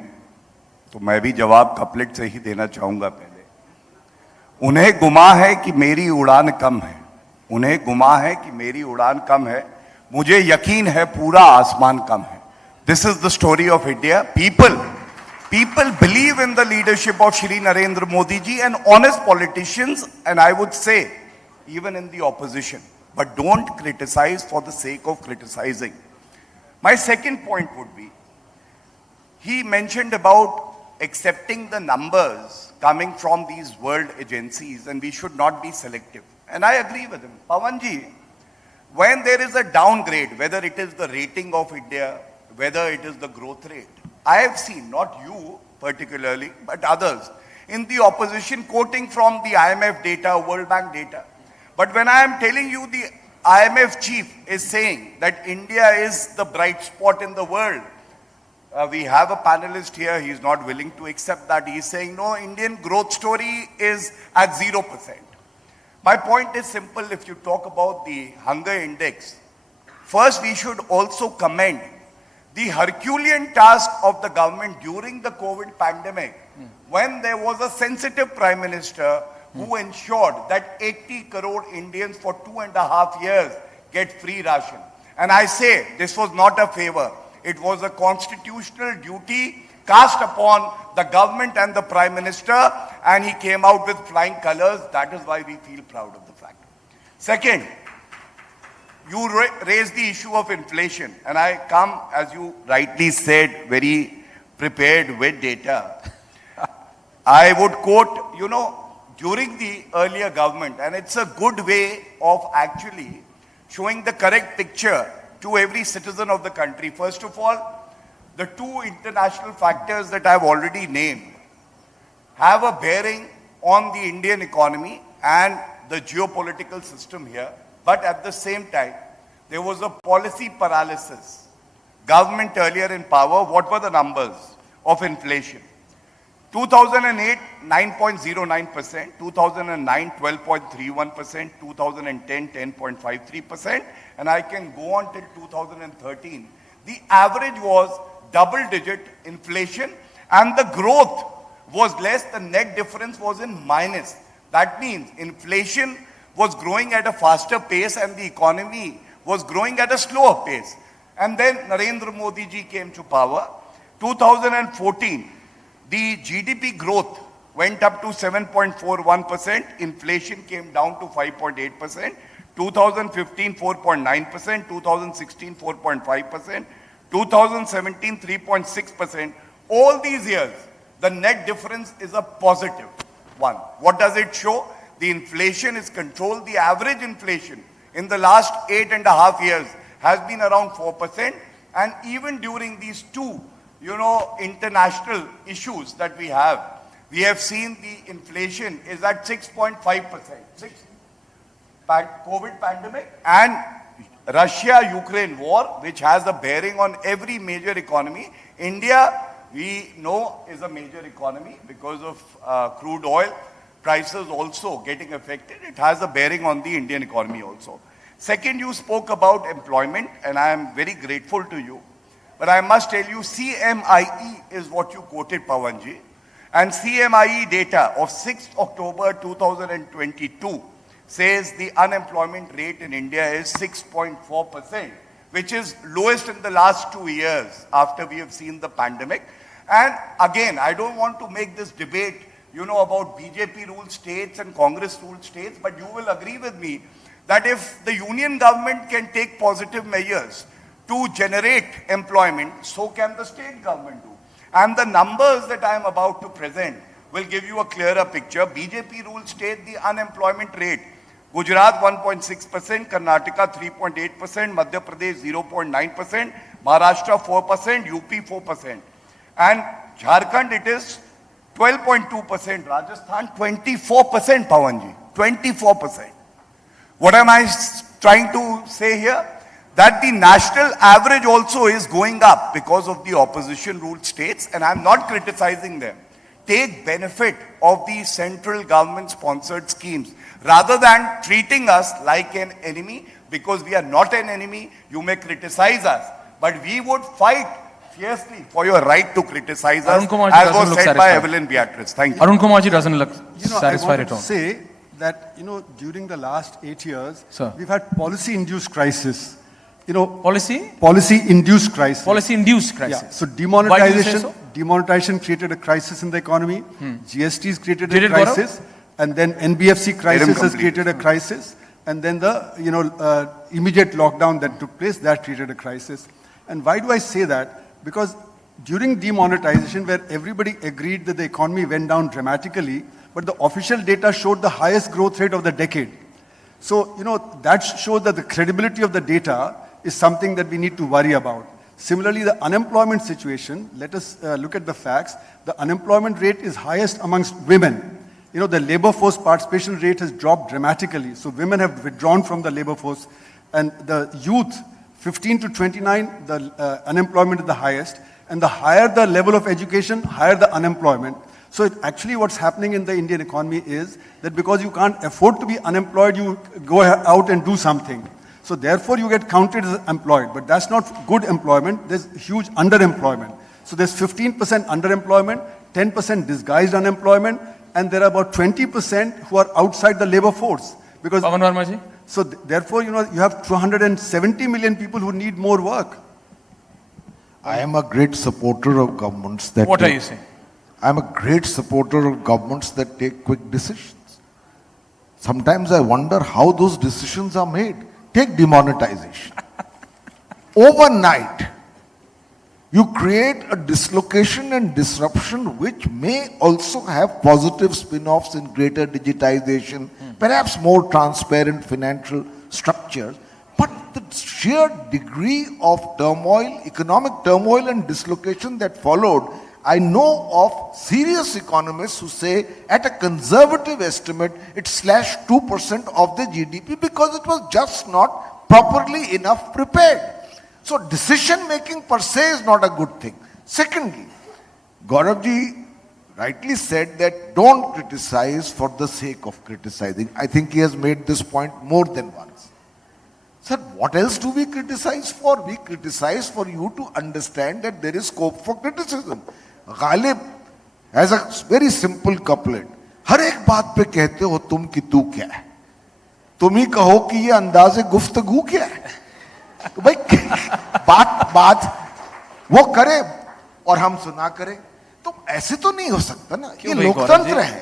तो मैं भी जवाब कपलेट से ही देना चाहूंगा. पहले उन्हें गुमा है कि मेरी उड़ान कम है, उन्हें गुमा है कि मेरी उड़ान कम है, मुझे यकीन है पूरा आसमान कम है. This is the story of India. People believe in the leadership of Shri Narendra Modi ji and honest politicians, and I would say even in the opposition. But don't criticize for the sake of criticizing. My second point would be, he mentioned about accepting the numbers coming from these world agencies and we should not be selective. And I agree with him. Pawanji, when there is a downgrade, whether it is the rating of India, whether it is the growth rate, I have seen, not you particularly, but others, in the opposition quoting from the IMF data, World Bank data. But when I am telling you the IMF chief is saying that India is the bright spot in the world, we have a panelist here, he is not willing to accept that. He is saying, no, Indian growth story is at 0%. My point is simple. If you talk about the hunger index, first we should also commend the Herculean task of the government during the COVID pandemic, when there was a sensitive prime minister who ensured that 80 crore Indians for 2.5 years get free ration. And I say this was not a favor. It was a constitutional duty cast upon the government and the prime minister, and he came out with flying colors. That is why we feel proud of the fact. Second, you raised the issue of inflation, and I come, as you rightly said, very prepared with data. I would quote, during the earlier government, and it's a good way of actually showing the correct picture to every citizen of the country. First of all, the two international factors that I've already named have a bearing on the Indian economy and the geopolitical system here. But at the same time, there was a policy paralysis. Government earlier in power, what were the numbers of inflation? 2008, 9.09%, 2009, 12.31%, 2010, 10.53%, and I can go on till 2013. The average was double-digit inflation, and the growth was less, the net difference was in minus. That means inflation was growing at a faster pace and the economy was growing at a slower pace. And then Narendra Modi ji came to power. 2014, the GDP growth went up to 7.41%, inflation came down to 5.8%, 2015 4.9%, 2016 4.5%, 2017 3.6%. All these years, the net difference is a positive one. What does it show? The inflation is controlled. The average inflation in the last 8.5 years has been around 4%. And even during these two, international issues that we have seen the inflation is at 6.5%. COVID pandemic and Russia-Ukraine war, which has a bearing on every major economy. India, we know, is a major economy because of crude oil prices also getting affected. It has a bearing on the Indian economy also. Second, you spoke about employment, and I am very grateful to you. But I must tell you, CMIE is what you quoted, Pawanji. And CMIE data of 6th October 2022 says the unemployment rate in India is 6.4%, which is lowest in the last 2 years after we have seen the pandemic. And again, I don't want to make this debate, about BJP ruled states and Congress ruled states, but you will agree with me that if the union government can take positive measures to generate employment, so can the state government do. And the numbers that I am about to present will give you a clearer picture. BJP ruled state, the unemployment rate, Gujarat 1.6%, Karnataka 3.8%, Madhya Pradesh 0.9%, Maharashtra 4%, UP 4%. And Jharkhand it is 12.2%, Rajasthan 24%, Pawanji, 24%. What am I trying to say here? That the national average also is going up because of the opposition ruled states, and I'm not criticizing them. Take benefit of the central government sponsored schemes rather than treating us like an enemy, because we are not an enemy. You may criticize us, but we would fight fiercely for your right to criticize us, as was said by Evelyn Beatrice. Thank you. Arun Kumar ji doesn't look satisfied at all. I want to say that, during the last 8 years, we've had policy-induced crisis. Policy-induced crisis. Policy-induced crisis. Yeah. So demonetization created a crisis in the economy. GST's created a crisis, and then NBFC crisis has created a crisis, and then the immediate lockdown that took place, that created a crisis. And why do I say that? Because during demonetization, where everybody agreed that the economy went down dramatically, but the official data showed the highest growth rate of the decade. So, that shows that the credibility of the data is something that we need to worry about. Similarly, the unemployment situation, let us look at the facts. The unemployment rate is highest amongst women. The labor force participation rate has dropped dramatically. So women have withdrawn from the labor force. And the youth, 15 to 29, the unemployment is the highest. And the higher the level of education, higher the unemployment. So actually what's happening in the Indian economy is that because you can't afford to be unemployed, you go out and do something. So therefore you get counted as employed, but that's not good employment. There's huge underemployment. So there's 15% underemployment, 10% disguised unemployment, and there are about 20% who are outside the labor force. Because Pavan Verma ji? So therefore, you have 270 million people who need more work. I am a great supporter of governments that... What are you saying? I am a great supporter of governments that take quick decisions. Sometimes I wonder how those decisions are made. Take demonetization. Overnight, you create a dislocation and disruption which may also have positive spin-offs in greater digitization, perhaps more transparent financial structures. But the sheer degree of turmoil, economic turmoil and dislocation that followed, I know of serious economists who say at a conservative estimate, it slashed 2% of the GDP because it was just not properly enough prepared. So decision making per se is not a good thing. Secondly, Gauravji rightly said that don't criticize for the sake of criticizing. I think he has made this point more than once. Sir, what else do we criticize for? We criticize for you to understand that there is scope for criticism. Ghalib has a very simple couplet. हर एक बात पे कहते हो तुम कि तू क्या है. तुम ही कहो कि ये अंदाज़े गुफ्तगू क्या है। तो भाई बात वो करे और हम सुना करें, तो ऐसे तो नहीं हो सकता ना, ये लोकतंत्र है।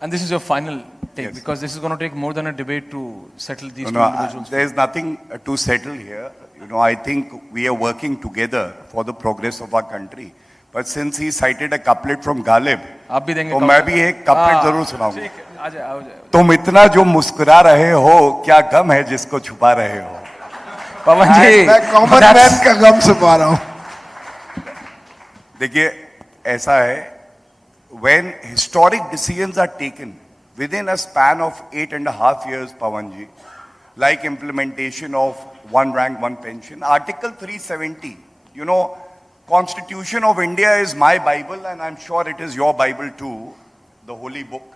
And this is your final take, because this is going to take more than a debate to settle these two individuals. There is nothing to settle here. I think we are working together for the progress of our country. But since he cited a couplet from Ghalib, तो मैं भी एक couplet जरूर सुनाऊंगा। तुम इतना जो मुस्कुरा रहे हो, क्या गम है जिसको छुपा रहे हो? पवन जी, मैं कॉमन मैन का गम छुपा रहा हूँ। देखिए, ऐसा है, when historic decisions are taken within a span of 8.5 years, Pawanji, like implementation of one rank, one pension, Article 370, Constitution of India is my Bible, and I'm sure it is your Bible too, the holy book.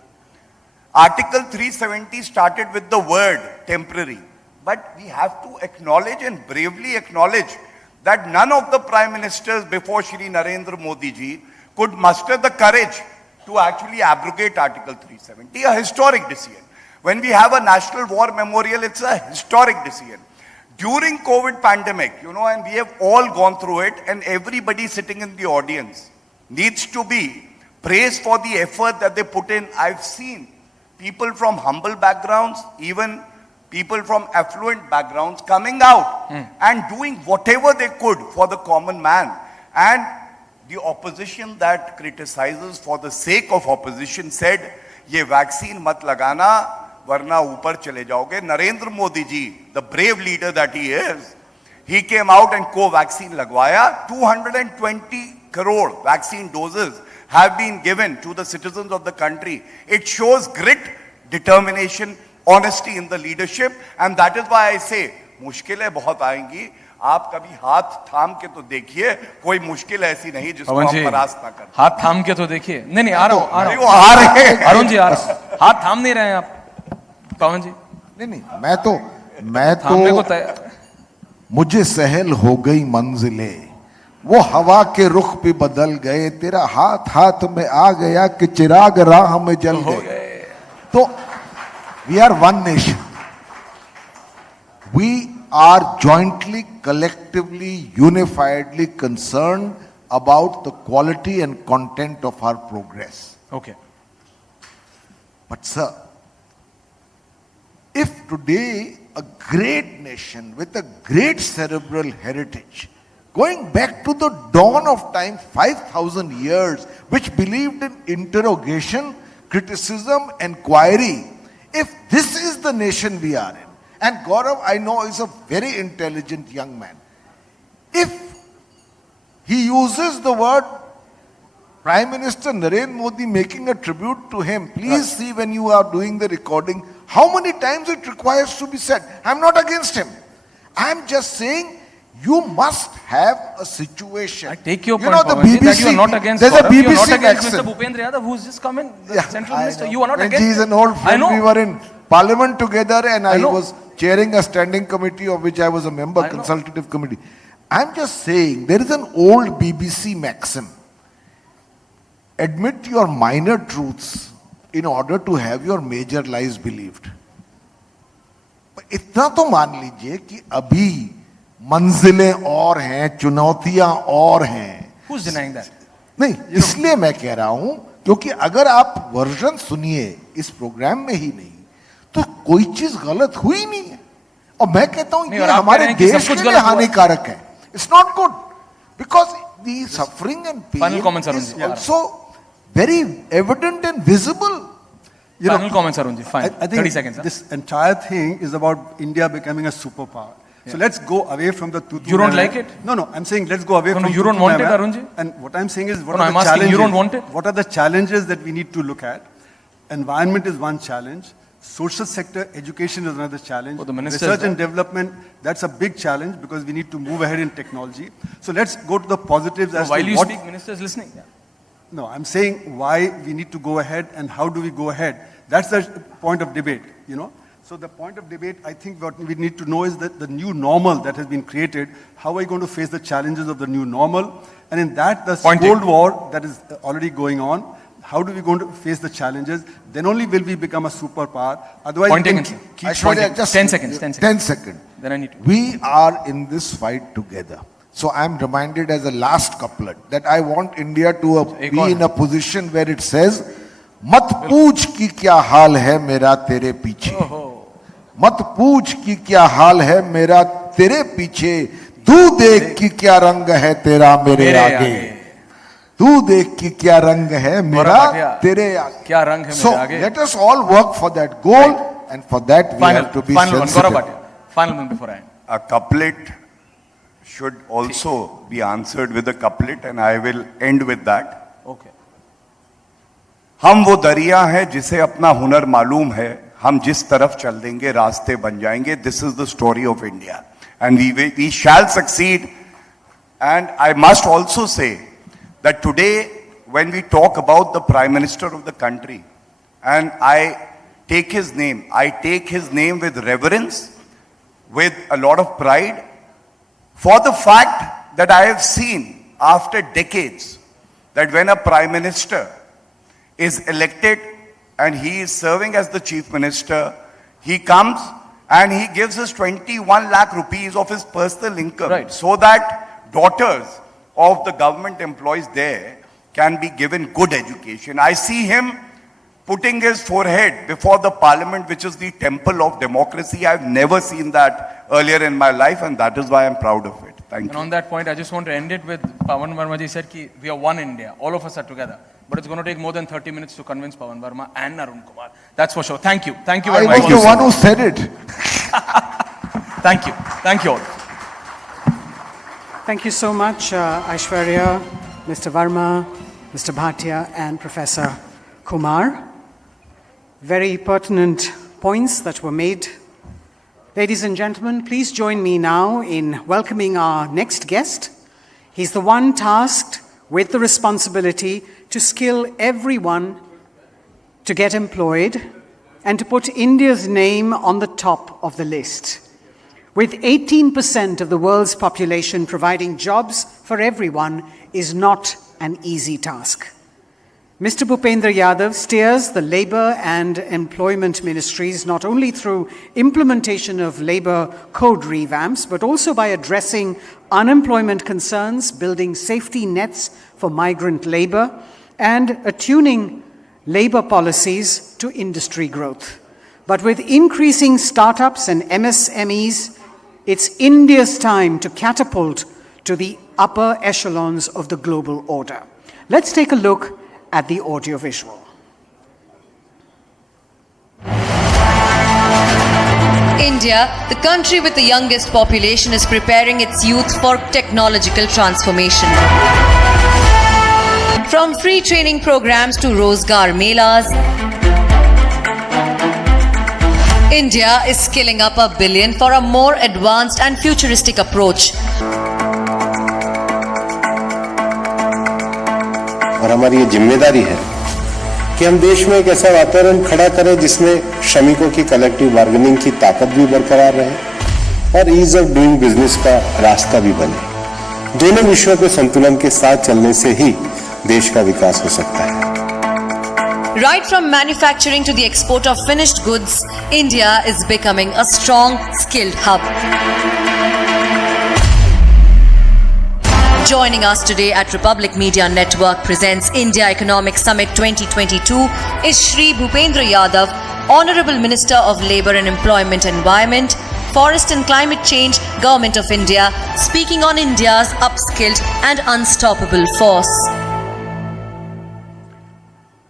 Article 370 started with the word temporary, but we have to acknowledge and bravely acknowledge that none of the prime ministers before Shri Narendra Modi ji could muster the courage to actually abrogate Article 370, a historic decision. When we have a national war memorial, it's a historic decision. During COVID pandemic, and we have all gone through it, and everybody sitting in the audience needs to be praised for the effort that they put in. I've seen people from humble backgrounds, even people from affluent backgrounds coming out and doing whatever they could for the common man. And the opposition that criticizes for the sake of opposition said, ye vaccine mat lagana, varna upar chale jaoge. Narendra Modi ji, the brave leader that he is, he came out and co-vaccine lagwaya. 220 crore vaccine doses have been given to the citizens of the country. It shows grit, determination, honesty in the leadership, and that is why I say, मुश्किलें बहुत आएंगी, आप कभी हाथ थाम के तो देखिए, कोई मुश्किल ऐसी नहीं जिसको आप परास्त ना करें। हाथ थाम के तो देखिए, नहीं आ रहा हूँ, वो आ रहे हैं, अरुण जी आ रहे हैं, हाथ थाम नहीं रहे हैं आप, पवन जी। नहीं, मैं तो मुझे सहल हो गई मंजिलें, वो हवा के रुख पे बदल गए, तेरा हाथ हाथ में आ गया कि चिराग राह में जल गए। तो we are one nation. We are jointly, collectively, unifiedly concerned about the quality and content of our progress. Okay. But sir, if today a great nation with a great cerebral heritage, going back to the dawn of time, 5,000 years, which believed in interrogation, criticism, enquiry, if this is the nation we are in, and Gaurav, I know, is a very intelligent young man, if he uses the word Prime Minister Narendra Modi making a tribute to him, please see when you are doing the recording, how many times it requires to be said. I'm not against him. I'm just saying you must have a situation. I take your point, the BBC, BBC, that you are not against there's a Gaurav, you are not BBC against accent. Mr. Bhupendra Yadav, who's just come in, the central minister. You are not When against he's an old friend, we were in parliament together, and I was chairing a standing committee of which I was a member, consultative committee. I'm just saying, there is an old BBC maxim. Admit your minor truths in order to have your major lies believed. But इतना तो मान लीजिए कि अभी मंजिलें और हैं, चुनौतियां और हैं। Who's denying that? नहीं, इसलिए मैं कह रहा हूं क्योंकि अगर आप वर्जन सुनिए इस प्रोग्राम में ही नहीं, तो कोई चीज गलत हुई नहीं है। और मैं कहता हूं ये हमारे देश के लिए हानिकारक है। It's not good because the suffering and pain is also very evident and visible. Final comments, Arunji. Fine. I think 30 seconds. This entire thing is about India becoming a superpower. So let's go away from the tutu. You don't like it? No, I'm saying let's go away from you don't want it, Arunji? And what I'm saying is, what are the challenges? You don't want it? What are the challenges that we need to look at? Environment is one challenge. Social sector education is another challenge. Research and development, that's a big challenge because we need to move ahead in technology. So let's go to the positives as to while you speak, minister is listening. Yeah. No, I'm saying why we need to go ahead and how do we go ahead. That's the point of debate, So the point of debate, I think what we need to know is that the new normal that has been created, how are we going to face the challenges of the new normal? And in that, the Cold War that is already going on, how do we going to face the challenges? Then only will we become a superpower. Otherwise, Point we taken, can sir. keep Aishwarya, just 10 seconds. 10 seconds. Then I need to. We are in this fight together. So I'm reminded as a last couplet that I want India to be in a position where it says, "Mat pooch ki kya haal hai mera tere piche. Mat pooch ki kya haal hai mera tere piche. तू देख कि क्या रंग है तेरा मेरे आगे. तू देख कि क्या रंग है मेरा तेरे आगे. क्या रंग है So मेरे आगे. let us all work for that goal, and for that we have to be sensitive. Final one before I end. A couplet should also be answered with a couplet, and I will end with that. Okay. हम वो दरिया है जिसे अपना हुनर मालूम है, हम जिस तरफ चल देंगे रास्ते बन जाएंगे. This is the story of India, and we shall succeed. And I must also say that today, when we talk about the Prime Minister of the country, and I take his name with reverence, with a lot of pride, for the fact that I have seen after decades that when a Prime Minister is elected and he is serving as the Chief Minister, he comes and he gives us 21 lakh rupees of his personal income, so that daughters of the government employees there can be given good education. I see him putting his forehead before the parliament, which is the temple of democracy. I've never seen that earlier in my life, and that is why I'm proud of it. Thank you. And on that point, I just want to end it with Pawan Verma ji said ki we are one India. All of us are together. But it's going to take more than 30 minutes to convince Pawan Verma and Arun Kumar. That's for sure. Thank you. Thank you very much. I was the one who said it. Thank you. Thank you all. Thank you so much, Aishwarya, Mr. Verma, Mr. Bhatia, and Professor Kumar. Very pertinent points that were made. Ladies and gentlemen, please join me now in welcoming our next guest. He's the one tasked with the responsibility to skill everyone to get employed and to put India's name on the top of the list. With 18% of the world's population, providing jobs for everyone is not an easy task. Mr. Bhupendra Yadav steers the Labour and Employment Ministries not only through implementation of labour code revamps, but also by addressing unemployment concerns, building safety nets for migrant labour, and attuning labour policies to industry growth. But with increasing startups and MSMEs, it's India's time to catapult to the upper echelons of the global order. Let's take a look at the audiovisual. India, the country with the youngest population, is preparing its youth for technological transformation. From free training programs to Rozgar Melas, India is scaling up $1 billion for a more advanced and futuristic approach. और हमारी ये जिम्मेदारी है कि हम देश में एक ऐसा वातावरण खड़ा करें जिसमें श्रमिकों की कलेक्टिव बार्गेनिंग की ताकत भी बरकरार रहे और ईज ऑफ डूइंग बिजनेस का रास्ता भी बने. दोनों विषयों के संतुलन के साथ चलने से ही देश का विकास हो सकता है. Right from manufacturing to the export of finished goods, India is becoming a strong, skilled hub. Joining us today at Republic Media Network presents India Economic Summit 2022 is Shri Bhupendra Yadav, Honorable Minister of Labour and Employment Environment, Forest and Climate Change, Government of India, speaking on India's upskilled and unstoppable force.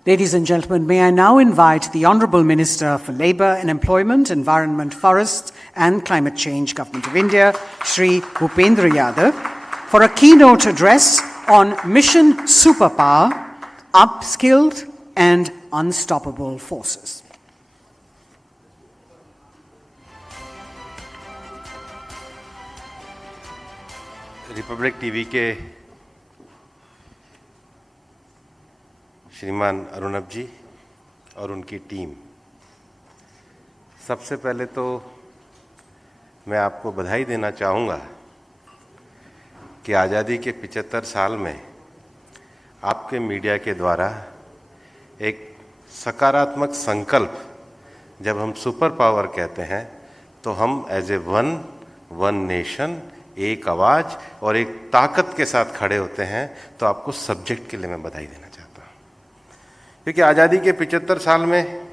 Ladies and gentlemen, may I now invite the Honourable Minister for Labour and Employment, Environment, Forests and Climate Change, Government of India, Shri Bhupendra Yadav, for a keynote address on Mission Superpower, Upskilled and Unstoppable Forces. Republic TV के श्रीमान अरुणब जी और उनकी team, सबसे पहले तो मैं आपको बधाई देना चाहूँगा कि आज़ादी के 75 साल में आपके मीडिया के द्वारा एक सकारात्मक संकल्प, जब हम सुपर पावर कहते हैं तो हम एज ए वन नेशन, एक आवाज और एक ताकत के साथ खड़े होते हैं। तो आपको सब्जेक्ट के लिए मैं बधाई देना चाहता हूँ, क्योंकि आज़ादी के 75 साल में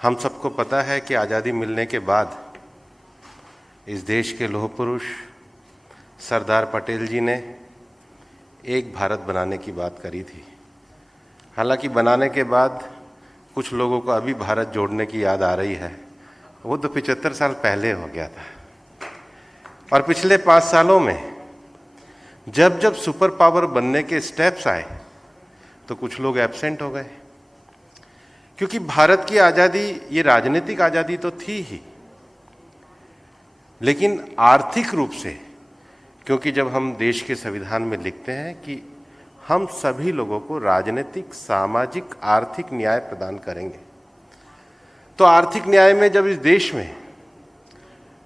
हम सबको पता है कि आज़ादी मिलने के बाद इस देश के लौह पुरुष सरदार पटेल जी ने एक भारत बनाने की बात करी थी। हालांकि बनाने के बाद कुछ लोगों को अभी भारत जोड़ने की याद आ रही है, वो तो 75 साल पहले हो गया था। और पिछले 5 सालों में जब जब सुपर पावर बनने के स्टेप्स आए तो कुछ लोग एब्सेंट हो गए, क्योंकि भारत की आज़ादी ये राजनीतिक आज़ादी तो थी ही, लेकिन आर्थिक रूप से, क्योंकि जब हम देश के संविधान में लिखते हैं कि हम सभी लोगों को राजनीतिक, सामाजिक, आर्थिक न्याय प्रदान करेंगे, तो आर्थिक न्याय में जब इस देश में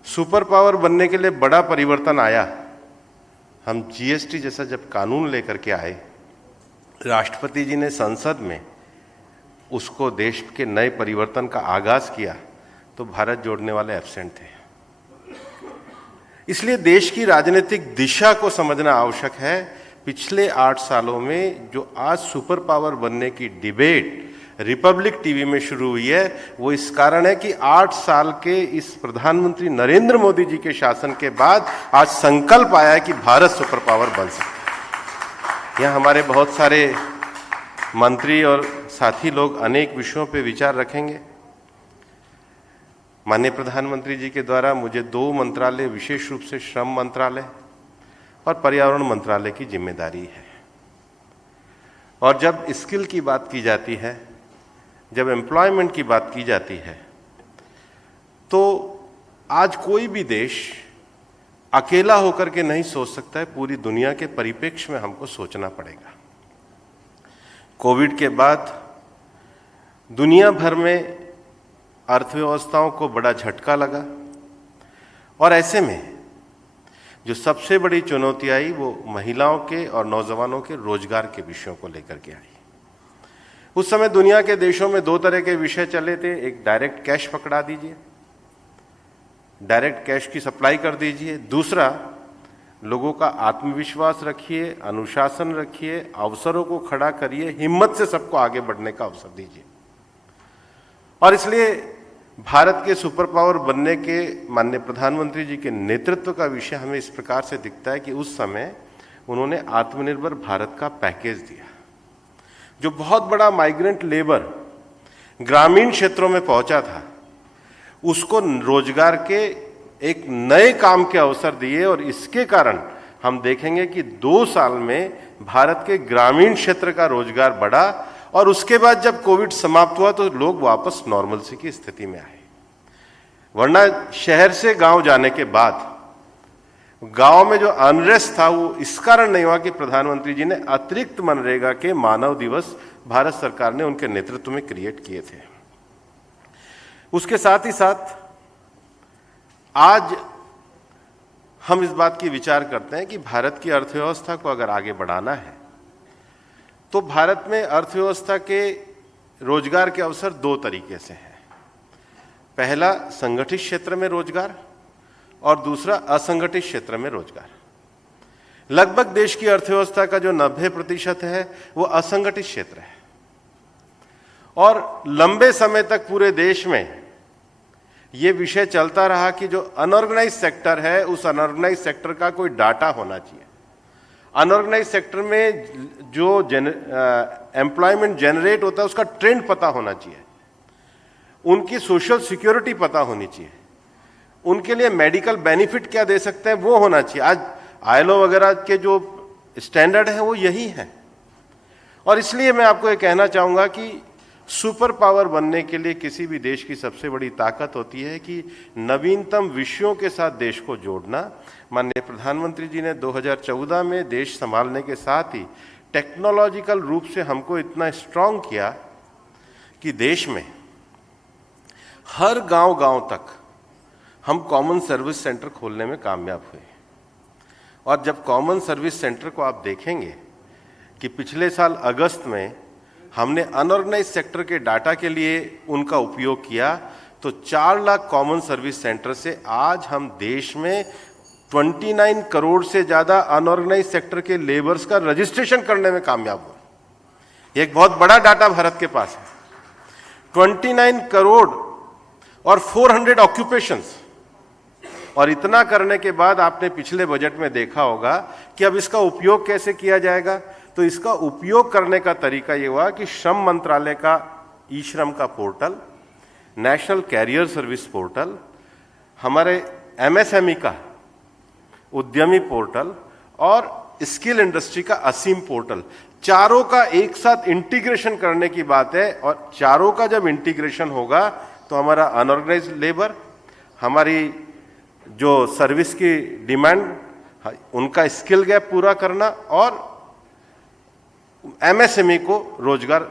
सुपर पावर बनने के लिए बड़ा परिवर्तन आया, हम जीएसटी जैसा जब कानून लेकर के आए, राष्ट्रपति जी ने संसद में उसको देश के नए परिवर्तन का आगाज किया, तो भारत जोड़ने वाले एब्सेंट थे। इसलिए देश की राजनीतिक दिशा को समझना आवश्यक है। पिछले 8 सालों में जो आज सुपर पावर बनने की डिबेट रिपब्लिक टीवी में शुरू हुई है, वो इस कारण है कि 8 साल के इस प्रधानमंत्री नरेंद्र मोदी जी के शासन के बाद आज संकल्प आया है कि भारत सुपर पावर बन सकता है। यहाँ हमारे बहुत सारे मंत्री और साथी लोग अनेक विषयों पे विचार रखेंगे। माननीय प्रधानमंत्री जी के द्वारा मुझे 2 मंत्रालय, विशेष रूप से श्रम मंत्रालय और पर्यावरण मंत्रालय की जिम्मेदारी है। और जब स्किल की बात की जाती है, जब एम्प्लॉयमेंट की बात की जाती है, तो आज कोई भी देश अकेला होकर के नहीं सोच सकता है, पूरी दुनिया के परिप्रेक्ष्य में हमको सोचना पड़ेगा। कोविड के बाद दुनिया भर में अर्थव्यवस्थाओं को बड़ा झटका लगा, और ऐसे में जो सबसे बड़ी चुनौती आई वो महिलाओं के और नौजवानों के रोजगार के विषयों को लेकर के आई। उस समय दुनिया के देशों में 2 तरह के विषय चले थे। एक, डायरेक्ट कैश पकड़ा दीजिए, डायरेक्ट कैश की सप्लाई कर दीजिए। दूसरा, लोगों का आत्मविश्वास रखिए, अनुशासन रखिए, अवसरों को खड़ा करिए, हिम्मत से सबको आगे बढ़ने का अवसर दीजिए। और इसलिए भारत के सुपर पावर बनने के माननीय प्रधानमंत्री जी के नेतृत्व का विषय हमें इस प्रकार से दिखता है कि उस समय उन्होंने आत्मनिर्भर भारत का पैकेज दिया। जो बहुत बड़ा माइग्रेंट लेबर ग्रामीण क्षेत्रों में पहुंचा था, उसको रोजगार के एक नए काम के अवसर दिए, और इसके कारण हम देखेंगे कि 2 साल में भारत के ग्रामीण क्षेत्र का रोजगार बढ़ा। और उसके बाद जब कोविड समाप्त हुआ तो लोग वापस नॉर्मलसी की स्थिति में आए। वरना शहर से गांव जाने के बाद गांव में जो अनरेस्ट था वो इस कारण नहीं हुआ कि प्रधानमंत्री जी ने अतिरिक्त मनरेगा के मानव दिवस भारत सरकार ने उनके नेतृत्व में क्रिएट किए थे। उसके साथ ही साथ आज हम इस बात की विचार करते हैं कि भारत की अर्थव्यवस्था को अगर आगे बढ़ाना है तो भारत में अर्थव्यवस्था के रोजगार के अवसर 2 तरीके से हैं। पहला, संगठित क्षेत्र में रोजगार, और दूसरा असंगठित क्षेत्र में रोजगार। लगभग देश की अर्थव्यवस्था का जो 90% है वो असंगठित क्षेत्र है, और लंबे समय तक पूरे देश में ये विषय चलता रहा कि जो अनऑर्गेनाइज सेक्टर है उस अनऑर्गेनाइज सेक्टर का कोई डाटा होना चाहिए। अनऑर्गेनाइज सेक्टर में जो एम्प्लॉयमेंट जनरेट होता है उसका ट्रेंड पता होना चाहिए, उनकी सोशल सिक्योरिटी पता होनी चाहिए, उनके लिए मेडिकल बेनिफिट क्या दे सकते हैं वो होना चाहिए। आज आईएलओ वगैरह के जो स्टैंडर्ड है वो यही है। और इसलिए मैं आपको ये कहना चाहूँगा कि सुपर पावर बनने के लिए किसी भी देश की सबसे बड़ी ताकत होती है कि नवीनतम विषयों के साथ देश को जोड़ना। माननीय प्रधानमंत्री जी ने 2014 में देश संभालने के साथ ही टेक्नोलॉजिकल रूप से हमको इतना स्ट्रांग किया कि देश में हर गांव-गांव तक हम कॉमन सर्विस सेंटर खोलने में कामयाब हुए। और जब कॉमन सर्विस सेंटर को आप देखेंगे कि पिछले साल अगस्त में हमने अनऑर्गेनाइज सेक्टर के डाटा के लिए उनका उपयोग किया तो 4 लाख कॉमन सर्विस सेंटर से आज हम देश में 29 करोड़ से ज्यादा अनऑर्गेनाइज सेक्टर के लेबर्स का रजिस्ट्रेशन करने में कामयाब हुए। एक बहुत बड़ा डाटा भारत के पास है, 29 करोड़ और 400 ऑक्यूपेशंस। और इतना करने के बाद आपने पिछले बजट में देखा होगा कि अब इसका उपयोग कैसे किया जाएगा। तो इसका उपयोग करने का तरीका ये हुआ कि श्रम मंत्रालय का ई श्रम का portal, national career service portal, हमारे एमएसएमई का उद्यमी पोर्टल और स्किल इंडस्ट्री का असीम पोर्टल, चारों का एक साथ इंटीग्रेशन करने की बात है। और चारों का जब इंटीग्रेशन होगा तो हमारा अनऑर्गेनाइज लेबर, हमारी जो सर्विस की डिमांड, उनका स्किल गैप पूरा करना और एमएसएमई को रोजगार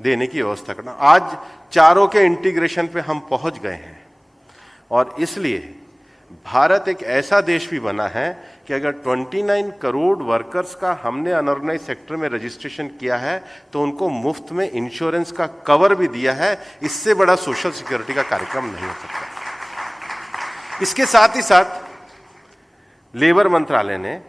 देने की व्यवस्था करना, आज चारों के इंटीग्रेशन पे हम पहुंच गए हैं। और इसलिए भारत एक ऐसा देश भी बना है कि अगर 29 करोड़ वर्कर्स का हमने अनऑर्गेनाइज सेक्टर में रजिस्ट्रेशन किया है तो उनको मुफ्त में इंश्योरेंस का कवर भी दिया है। इससे बड़ा सोशल सिक्योरिटी का कार्यक्रम नहीं हो सकता। इसके साथ ही साथ लेबर मंत्रालय ने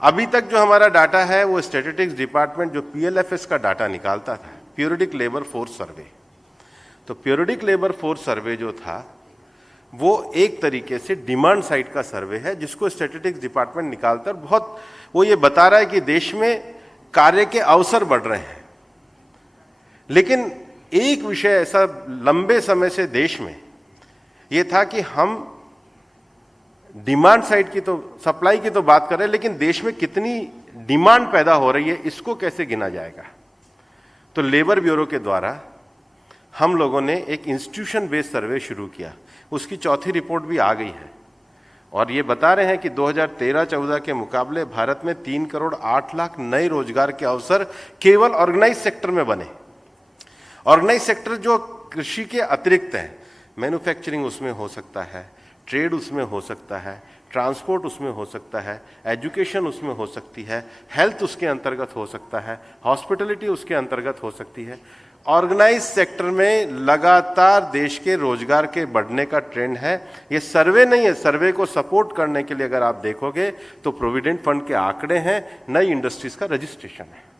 अभी तक जो हमारा डाटा है वो स्टैटिस्टिक्स डिपार्टमेंट जो पीएलएफएस का डाटा निकालता था, पीरियडिक लेबर फोर्स सर्वे। तो पीरियडिक लेबर फोर्स सर्वे जो था वो एक तरीके से डिमांड साइड का सर्वे है जिसको स्टैटिस्टिक्स डिपार्टमेंट निकालता है। बहुत वो ये बता रहा है कि देश में कार्य के अवसर बढ़ रहे हैं, लेकिन एक विषय ऐसा लंबे समय से देश में ये था कि हम डिमांड साइड की तो सप्लाई की तो बात कर रहे हैं, लेकिन देश में कितनी डिमांड पैदा हो रही है इसको कैसे गिना जाएगा। तो लेबर ब्यूरो के द्वारा हम लोगों ने एक इंस्टीट्यूशन बेस्ड सर्वे शुरू किया, उसकी चौथी रिपोर्ट भी आ गई है और ये बता रहे हैं कि 2013-14 के मुकाबले भारत में 3 करोड़ 8 लाख नए रोजगार के अवसर केवल ऑर्गेनाइज सेक्टर में बने। ऑर्गेनाइज सेक्टर जो कृषि के अतिरिक्त है, मैन्युफैक्चरिंग उसमें हो सकता है, ट्रेड उसमें हो सकता है, ट्रांसपोर्ट उसमें हो सकता है, एजुकेशन उसमें हो सकती है, हेल्थ उसके अंतर्गत हो सकता है, हॉस्पिटलिटी उसके अंतर्गत हो सकती है। ऑर्गेनाइज सेक्टर में लगातार देश के रोजगार के बढ़ने का ट्रेंड है। ये सर्वे नहीं है, सर्वे को सपोर्ट करने के लिए अगर आप देखोगे तो प्रोविडेंट फंड के आंकड़े हैं, नई इंडस्ट्रीज का रजिस्ट्रेशन है।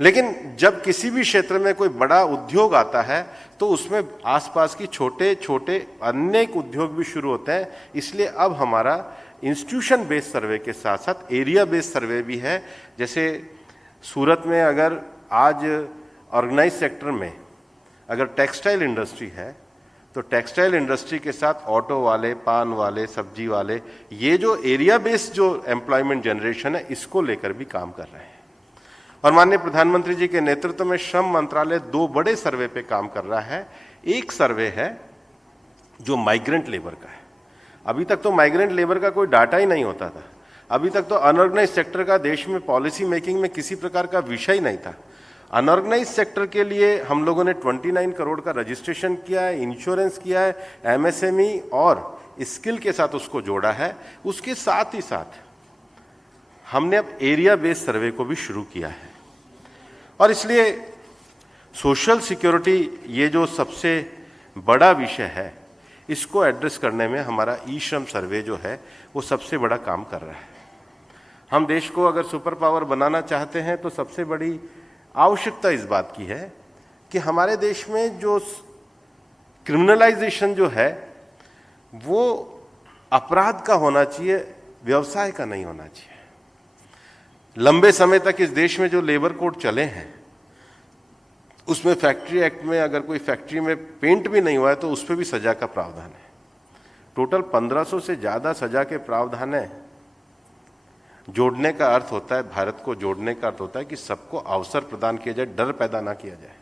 लेकिन जब किसी भी क्षेत्र में कोई बड़ा उद्योग आता है तो उसमें आसपास की छोटे छोटे अनेक उद्योग भी शुरू होते हैं। इसलिए अब हमारा इंस्टीट्यूशन बेस्ड सर्वे के साथ साथ एरिया बेस्ड सर्वे भी है। जैसे सूरत में अगर आज ऑर्गेनाइज सेक्टर में अगर टेक्सटाइल इंडस्ट्री है तो टेक्सटाइल इंडस्ट्री के साथ ऑटो वाले, पान वाले, सब्जी वाले, ये जो एरिया बेस्ड जो एम्प्लॉयमेंट जनरेशन है इसको लेकर भी काम कर रहे हैं। और माननीय प्रधानमंत्री जी के नेतृत्व में श्रम मंत्रालय 2 बड़े सर्वे पे काम कर रहा है। एक सर्वे है जो माइग्रेंट लेबर का है। अभी तक तो माइग्रेंट लेबर का कोई डाटा ही नहीं होता था। अभी तक तो अनऑर्गेनाइज सेक्टर का देश में पॉलिसी मेकिंग में किसी प्रकार का विषय नहीं था। अनऑर्गेनाइज सेक्टर के लिए हम लोगों ने 29 करोड़ का रजिस्ट्रेशन किया है, इंश्योरेंस किया है, एमएसएमई और स्किल के साथ उसको जोड़ा है। उसके साथ ही साथ हमने अब एरिया बेस्ड सर्वे को भी शुरू किया है। और इसलिए सोशल सिक्योरिटी ये जो सबसे बड़ा विषय है इसको एड्रेस करने में हमारा ई श्रम सर्वे जो है वो सबसे बड़ा काम कर रहा है। हम देश को अगर सुपर पावर बनाना चाहते हैं तो सबसे बड़ी आवश्यकता इस बात की है कि हमारे देश में जो क्रिमिनलाइजेशन जो है वो अपराध का होना चाहिए, व्यवसाय का नहीं होना चाहिए। लंबे समय तक इस देश में जो लेबर कोड चले हैं उसमें फैक्ट्री एक्ट में अगर कोई फैक्ट्री में पेंट भी नहीं हुआ है तो उस पर भी सजा का प्रावधान है। टोटल 1500 से ज़्यादा सजा के प्रावधान है। जोड़ने का अर्थ होता है, भारत को जोड़ने का अर्थ होता है कि सबको अवसर प्रदान किया जाए, डर पैदा ना किया जाए।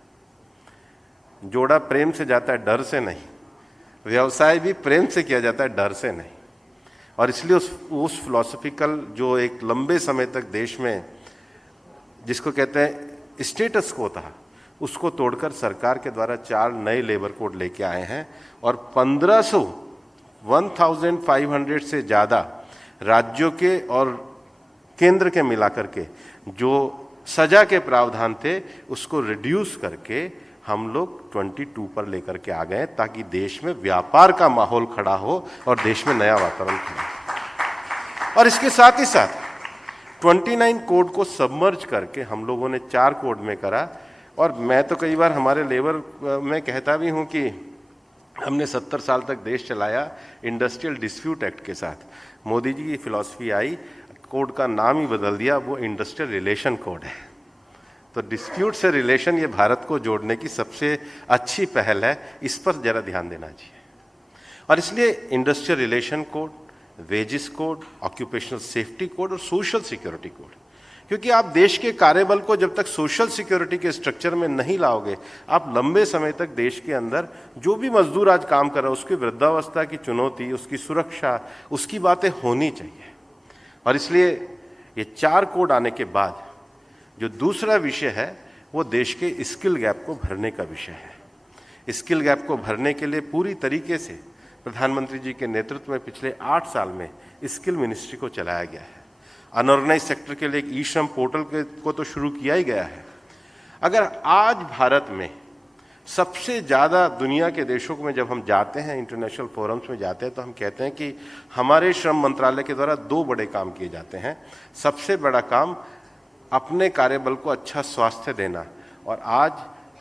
जोड़ा प्रेम से जाता है, डर से नहीं। व्यवसाय भी प्रेम से किया जाता है, डर से नहीं। और इसलिए उस फिलॉसफिकल जो एक लंबे समय तक देश में जिसको कहते हैं स्टेटस को था उसको तोड़कर सरकार के द्वारा 4 नए लेबर कोड लेके आए हैं और 1500 से ज़्यादा राज्यों के और केंद्र के मिलाकर के जो सजा के प्रावधान थे उसको रिड्यूस करके हम लोग 22 पर लेकर के आ गए ताकि देश में व्यापार का माहौल खड़ा हो और देश में नया वातावरण खड़ा हो। और इसके साथ ही साथ 29 कोड को सबमर्ज करके हम लोगों ने 4 कोड में करा। और मैं तो कई बार हमारे लेबर में कहता भी हूं कि हमने 70 साल तक देश चलाया इंडस्ट्रियल डिस्प्यूट एक्ट के साथ। मोदी जी की फिलॉसफी आई, कोड का नाम ही बदल दिया, वो इंडस्ट्रियल रिलेशन कोड है। तो डिस्प्यूट से रिलेशन ये भारत को जोड़ने की सबसे अच्छी पहल है, इस पर जरा ध्यान देना चाहिए। और इसलिए industrial relation code, wages code, occupational safety code और सोशल सिक्योरिटी कोड, क्योंकि आप देश के कार्यबल को जब तक सोशल सिक्योरिटी के स्ट्रक्चर में नहीं लाओगे, आप लंबे समय तक देश के अंदर जो भी मजदूर आज काम कर रहा है उसकी वृद्धावस्था की चुनौती, उसकी सुरक्षा, उसकी बातें होनी चाहिए। और इसलिए ये 4 कोड आने के बाद जो दूसरा विषय है वो देश के स्किल गैप को भरने का विषय है। स्किल गैप को भरने के लिए पूरी तरीके से प्रधानमंत्री जी के नेतृत्व में पिछले 8 साल में स्किल मिनिस्ट्री को चलाया गया है। अनऑर्गेनाइज सेक्टर के लिए एक ई श्रम पोर्टल को तो शुरू किया ही गया है। अगर आज भारत में सबसे ज़्यादा दुनिया के देशों में जब हम जाते हैं, इंटरनेशनल फोरम्स में जाते हैं, तो हम कहते हैं कि हमारे श्रम मंत्रालय के द्वारा 2 बड़े काम किए जाते हैं। सबसे बड़ा काम अपने कार्यबल को अच्छा स्वास्थ्य देना, और आज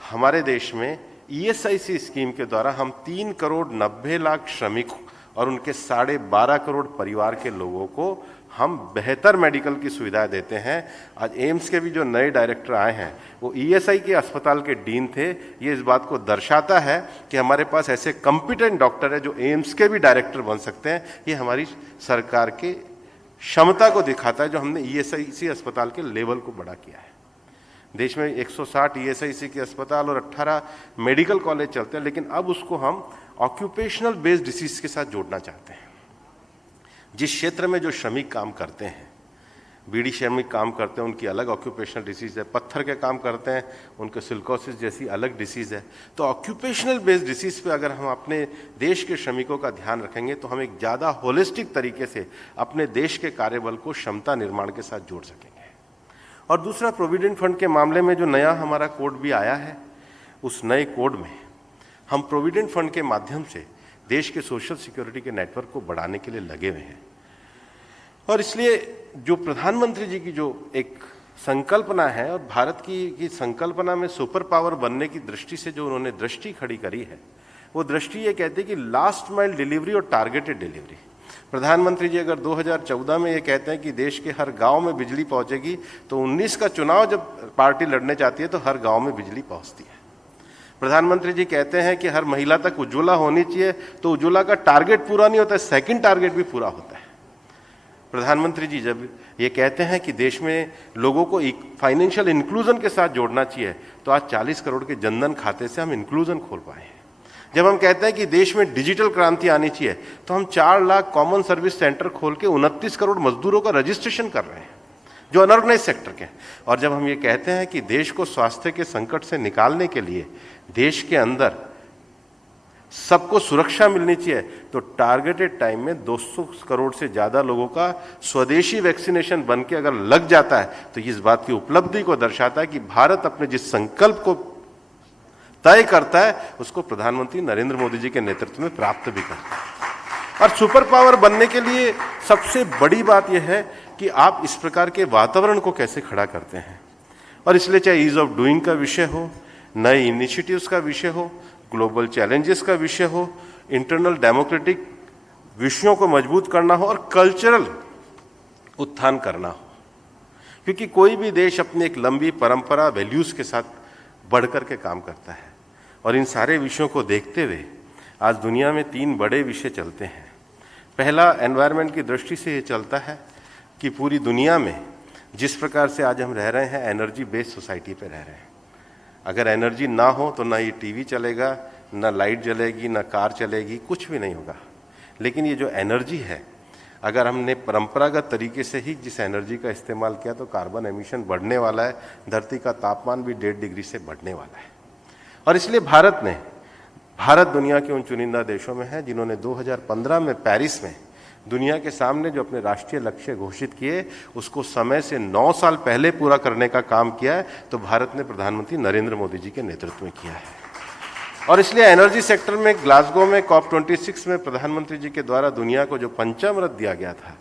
हमारे देश में ESIC स्कीम के द्वारा हम 3 करोड़ 90 लाख श्रमिक और उनके 12.5 करोड़ परिवार के लोगों को हम बेहतर मेडिकल की सुविधाएं देते हैं। आज एम्स के भी जो नए डायरेक्टर आए हैं वो ESI के अस्पताल के डीन थे। ये इस बात को दर्शाता है कि हमारे पास ऐसे कॉम्पिटेंट डॉक्टर है जो एम्स के भी डायरेक्टर बन सकते हैं। ये हमारी सरकार के क्षमता को दिखाता है, जो हमने ESIC अस्पताल के लेवल को बड़ा किया है। देश में 160 ESIC के अस्पताल और 18 मेडिकल कॉलेज चलते हैं, लेकिन अब उसको हम ऑक्यूपेशनल बेस्ड डिसीज के साथ जोड़ना चाहते हैं। जिस क्षेत्र में जो श्रमिक काम करते हैं, बीड़ी श्रमिक काम करते हैं, उनकी अलग ऑक्यूपेशनल डिसीज है। पत्थर के काम करते हैं, उनको सिलिकोसिस जैसी अलग डिसीज है। तो ऑक्यूपेशनल बेस्ड डिसीज पे अगर हम अपने देश के श्रमिकों का ध्यान रखेंगे तो हम एक ज़्यादा होलिस्टिक तरीके से अपने देश के कार्यबल को क्षमता निर्माण के साथ जोड़ सकेंगे। और दूसरा, प्रोविडेंट फंड के मामले में जो नया हमारा कोड भी आया है, उस नए कोड में हम प्रोविडेंट फंड के माध्यम से देश के सोशल सिक्योरिटी के नेटवर्क को बढ़ाने के लिए लगे हुए हैं। और इसलिए जो प्रधानमंत्री जी की जो एक संकल्पना है, और भारत की संकल्पना में सुपर पावर बनने की दृष्टि से जो उन्होंने दृष्टि खड़ी करी है, वो दृष्टि ये कहती है कि लास्ट माइल डिलीवरी और टारगेटेड डिलीवरी। प्रधानमंत्री जी अगर 2014 में ये कहते हैं कि देश के हर गांव में बिजली पहुंचेगी, तो 19 का चुनाव जब पार्टी लड़ने जाती है तो हर गांव में बिजली पहुंचती है। प्रधानमंत्री जी कहते हैं कि हर महिला तक उज्ज्वला होनी चाहिए, तो उज्ज्वला का टारगेट पूरा नहीं होता है, सेकंड टारगेट भी पूरा होता है। प्रधानमंत्री जी जब ये कहते हैं कि देश में लोगों को फाइनेंशियल इंक्लूजन के साथ जोड़ना चाहिए, तो आज 40 करोड़ के जनधन खाते से हम इंक्लूजन खोल पाए हैं। जब हम कहते हैं कि देश में डिजिटल क्रांति आनी चाहिए, तो हम 4 लाख कॉमन सर्विस सेंटर खोल के 29 करोड़ मजदूरों का रजिस्ट्रेशन कर रहे हैं जो अनऑर्गेनाइज सेक्टर के। और जब हम ये कहते हैं कि देश को स्वास्थ्य के संकट से निकालने के लिए देश के अंदर सबको सुरक्षा मिलनी चाहिए, तो टारगेटेड टाइम में 200 करोड़ से ज्यादा लोगों का स्वदेशी वैक्सीनेशन बन के अगर लग जाता है, तो इस बात की उपलब्धि को दर्शाता है कि भारत अपने जिस संकल्प को तय करता है उसको प्रधानमंत्री नरेंद्र मोदी जी के नेतृत्व में प्राप्त भी करता है। और सुपर पावर बनने के लिए सबसे बड़ी बात यह है कि आप इस प्रकार के वातावरण को कैसे खड़ा करते हैं। और इसलिए चाहे ईज ऑफ डूइंग का विषय हो, नए इनिशिएटिव्स का विषय हो, ग्लोबल चैलेंजेस का विषय हो, इंटरनल डेमोक्रेटिक विषयों को मजबूत करना हो, और कल्चरल उत्थान करना हो, क्योंकि कोई भी देश अपनी एक लंबी परंपरा वैल्यूज के साथ बढ़कर के काम करता है। और इन सारे विषयों को देखते हुए आज दुनिया में 3 बड़े विषय चलते हैं। पहला, एनवायरनमेंट की दृष्टि से ये चलता है कि पूरी दुनिया में जिस प्रकार से आज हम रह रहे हैं, एनर्जी बेस्ड सोसाइटी पे रह रहे हैं। अगर एनर्जी ना हो तो ना ये टीवी चलेगा, ना लाइट जलेगी, ना कार चलेगी, कुछ भी नहीं होगा। लेकिन ये जो एनर्जी है, अगर हमने परंपरागत तरीके से ही जिस एनर्जी का इस्तेमाल किया, तो कार्बन एमिशन बढ़ने वाला है, धरती का तापमान भी 1.5 डिग्री से बढ़ने वाला है। और इसलिए भारत दुनिया के उन चुनिंदा देशों में है जिन्होंने 2015 में पेरिस में दुनिया के सामने जो अपने राष्ट्रीय लक्ष्य घोषित किए उसको समय से 9 साल पहले पूरा करने का काम किया है, तो भारत ने प्रधानमंत्री नरेंद्र मोदी जी के नेतृत्व में किया है। और इसलिए एनर्जी सेक्टर में ग्लासगो में COP26 में प्रधानमंत्री जी के द्वारा दुनिया को जो पंचामृत दिया गया था,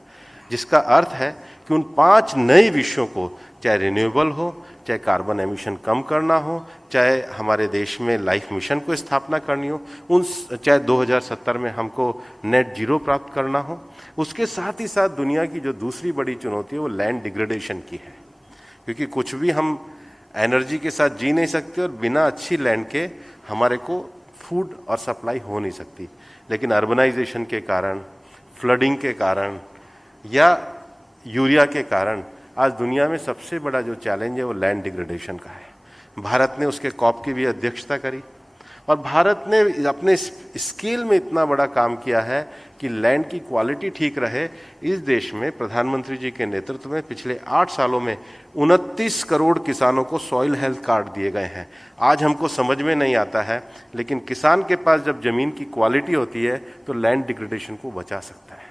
जिसका अर्थ है कि उन 5 नए विषयों को, चाहे रिन्यूएबल हो, चाहे कार्बन एमिशन कम करना हो, चाहे हमारे देश में लाइफ मिशन को स्थापना करनी हो, चाहे 2070 में हमको नेट जीरो प्राप्त करना हो, उसके साथ ही साथ दुनिया की जो दूसरी बड़ी चुनौती है वो लैंड डिग्रेडेशन की है। क्योंकि कुछ भी हम एनर्जी के साथ जी नहीं सकते और बिना अच्छी लैंड के हमारे को फूड और सप्लाई हो नहीं सकती। लेकिन अर्बनाइजेशन के कारण, फ्लडिंग के कारण या यूरिया के कारण आज दुनिया में सबसे बड़ा जो चैलेंज है वो लैंड डिग्रेडेशन का है। भारत ने उसके COP की भी अध्यक्षता करी और भारत ने अपने स्केल में इतना बड़ा काम किया है कि लैंड की क्वालिटी ठीक रहे। इस देश में प्रधानमंत्री जी के नेतृत्व में पिछले 8 सालों में 29 करोड़ किसानों को सॉइल हेल्थ कार्ड दिए गए हैं। आज हमको समझ में नहीं आता है, लेकिन किसान के पास जब जमीन की क्वालिटी होती है तो लैंड डिग्रेडेशन को बचा सकता है।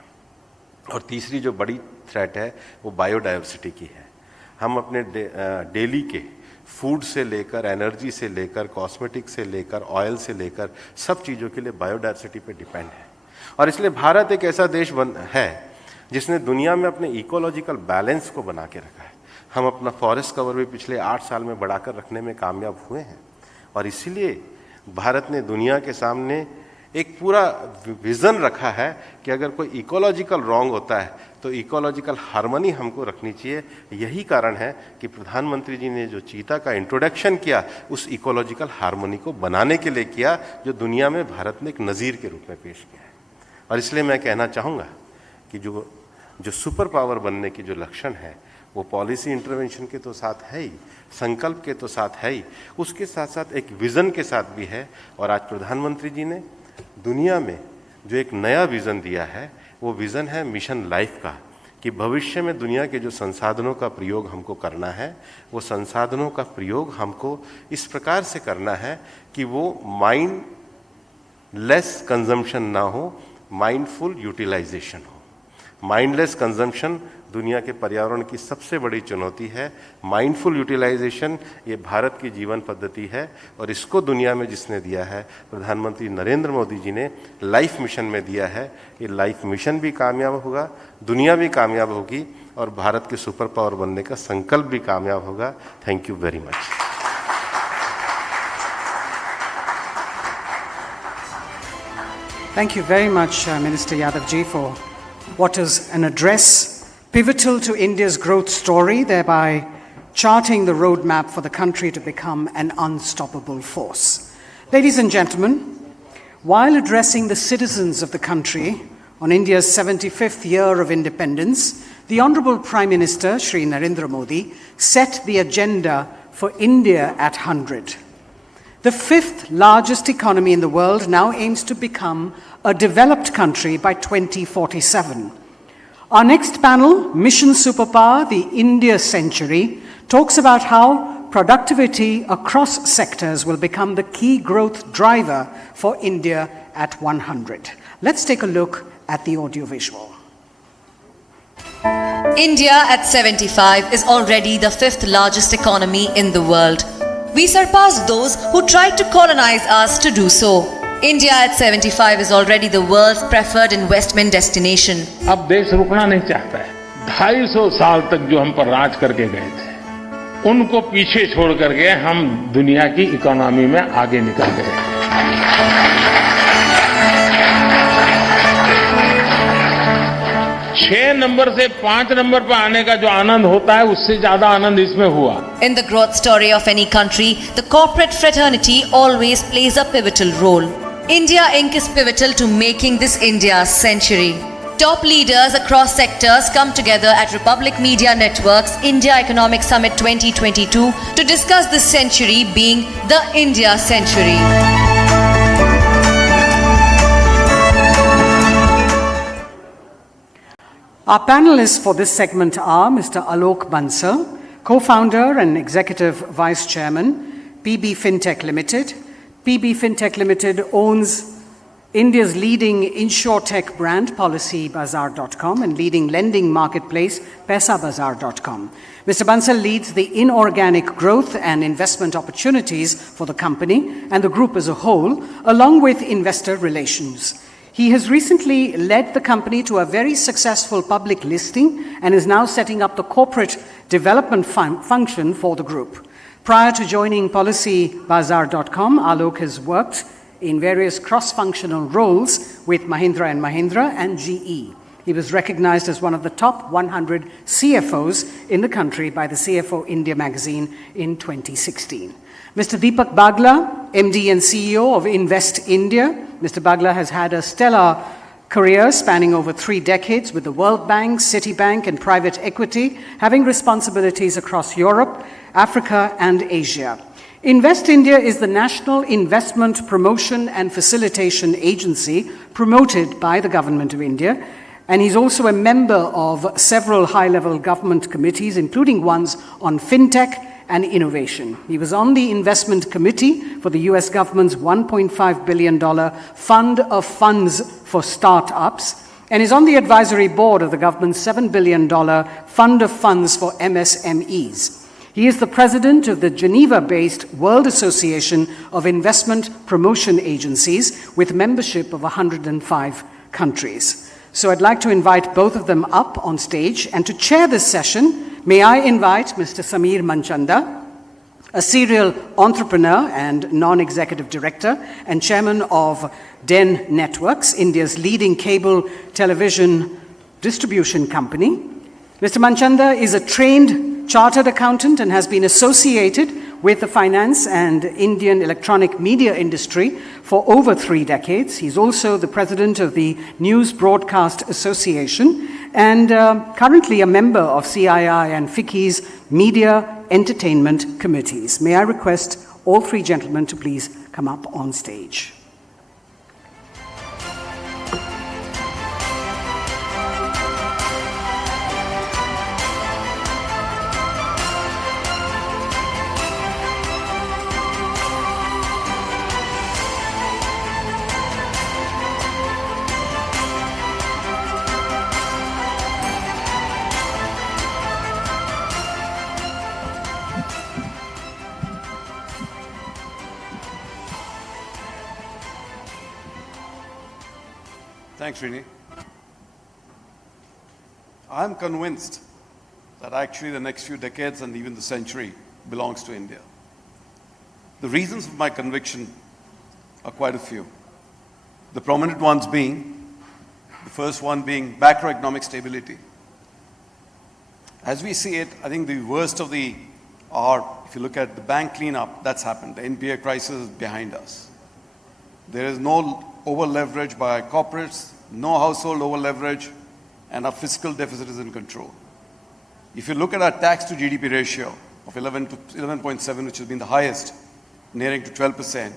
और तीसरी जो बड़ी थ्रेट है वो बायोडायवर्सिटी की है। हम अपने डेली के फूड से लेकर, एनर्जी से लेकर, कॉस्मेटिक से लेकर, ऑयल से लेकर सब चीज़ों के लिए बायोडायवर्सिटी पे डिपेंड है। और इसलिए भारत एक ऐसा देश है जिसने दुनिया में अपने इकोलॉजिकल बैलेंस को बना के रखा है। हम अपना फॉरेस्ट कवर भी पिछले 8 साल में बढ़ाकर रखने में कामयाब हुए हैं। और इसीलिए भारत ने दुनिया के सामने एक पूरा विज़न रखा है कि अगर कोई इकोलॉजिकल रॉन्ग होता है तो इकोलॉजिकल हार्मनी हमको रखनी चाहिए। यही कारण है कि प्रधानमंत्री जी ने जो चीता का इंट्रोडक्शन किया उस इकोलॉजिकल हार्मनी को बनाने के लिए किया, जो दुनिया में भारत ने एक नज़ीर के रूप में पेश किया है। और इसलिए मैं कहना चाहूँगा कि जो सुपर पावर बनने की जो लक्षण है वो पॉलिसी इंटरवेंशन के तो साथ है ही, संकल्प के तो साथ है ही, उसके साथ साथ एक विज़न के साथ भी है। और आज प्रधानमंत्री जी ने दुनिया में जो एक नया विज़न दिया है वो विज़न है मिशन लाइफ का, कि भविष्य में दुनिया के जो संसाधनों का प्रयोग हमको करना है वो संसाधनों का प्रयोग हमको इस प्रकार से करना है कि वो माइंडलेस कंजम्पशन ना हो, माइंडफुल यूटिलाइजेशन हो। माइंडलेस कंजम्पशन दुनिया के पर्यावरण की सबसे बड़ी चुनौती है। माइंडफुल यूटिलाइजेशन ये भारत की जीवन पद्धति है और इसको दुनिया में जिसने दिया है प्रधानमंत्री नरेंद्र मोदी जी ने लाइफ मिशन में दिया है। ये लाइफ मिशन भी कामयाब होगा, दुनिया भी कामयाब होगी और भारत के सुपर पावर बनने का संकल्प भी कामयाब होगा। Thank you very much. Thank you very much, Minister Yadav ji, for what is an address pivotal to India's growth story, thereby charting the roadmap for the country to become an unstoppable force. Ladies and gentlemen, while addressing the citizens of the country on India's 75th year of independence, the Honorable Prime Minister, Shri Narendra Modi, set the agenda for India at 100. The 5th largest economy in the world now aims to become a developed country by 2047. Our next panel, Mission Superpower, the India Century, talks about how productivity across sectors will become the key growth driver for India at 100. Let's take a look at the audiovisual. India at 75 is already the 5th largest economy in the world. We surpassed those who tried to colonize us to do so. India at 75 is already the world's preferred investment destination. अब देश रुकना नहीं चाहता है। 250 साल तक जो हम पर राज करके गए थे, उनको पीछे छोड़ करके हम दुनिया की इकोनॉमी में आगे निकल गए। 6 नंबर से 5 नंबर पर आने का जो आनंद होता है, उससे ज्यादा आनंद इसमें हुआ। In the growth story of any country, the corporate fraternity always plays a pivotal role. India Inc. is pivotal to making this India's century. Top leaders across sectors come together at Republic Media Network's India Economic Summit 2022 to discuss this century being the India Century. Our panelists for this segment are Mr. Alok Bansal, co-founder and executive vice chairman, PB Fintech Limited. PB Fintech Limited owns India's leading insurtech brand, policybazaar.com, and leading lending marketplace, paisabazaar.com. Mr. Bansal leads the inorganic growth and investment opportunities for the company and the group as a whole, along with investor relations. He has recently led the company to a very successful public listing and is now setting up the corporate development function for the group. Prior to joining policybazaar.com, Alok has worked in various cross-functional roles with Mahindra & Mahindra and GE. He was recognized as one of the top 100 CFOs in the country by the CFO India magazine in 2016. Mr. Deepak Bagla, MD and CEO of Invest India. Mr. Bagla has had a stellar career spanning over 3 decades with the World Bank, Citibank, and private equity, having responsibilities across Europe, Africa, and Asia. Invest India is the national investment promotion and facilitation agency promoted by the Government of India, and he's also a member of several high-level government committees, including ones on fintech and innovation. He was on the investment committee for the US government's $1.5 billion fund of funds for startups, and is on the advisory board of the government's $7 billion fund of funds for MSMEs. He is the president of the Geneva-based World Association of Investment Promotion Agencies with membership of 105 countries. So I'd like to invite both of them up on stage, and to chair this session, may I invite Mr. Sameer Manchanda, a serial entrepreneur and non-executive director and chairman of DEN Networks, India's leading cable television distribution company. Mr. Manchanda is a trained chartered accountant and has been associated with the finance and Indian electronic media industry for over 3 decades. He's also the president of the News Broadcast Association and currently a member of CII and FICCI's Media Entertainment Committees. May I request all 3 gentlemen to please come up on stage. Thanks, Srini. I'm convinced that actually the next few decades and even the century belongs to India. The reasons for my conviction are quite a few. The prominent ones being, the first one being macroeconomic stability. As we see it, I think the worst of the if you look at the bank cleanup, that's happened. The NPA crisis is behind us. There is no over-leverage by corporates, no household over-leverage, and our fiscal deficit is in control. If you look at our tax to GDP ratio of 11.7, which has been the highest, nearing to 12%,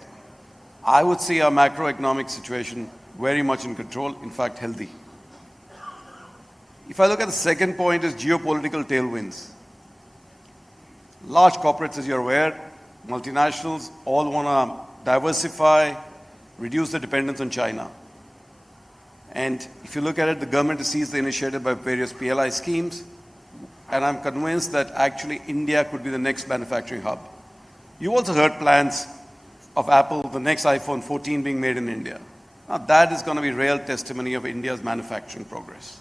I would see our macroeconomic situation very much in control, in fact healthy. If I look at the second point is geopolitical tailwinds. Large corporates, as you're aware, multinationals, all want to diversify, reduce the dependence on China. And if you look at it, the government has seized the initiative by various PLI schemes, and I'm convinced that actually India could be the next manufacturing hub. You also heard plans of Apple, the next iPhone 14 being made in India. Now that is going to be real testimony of India's manufacturing progress.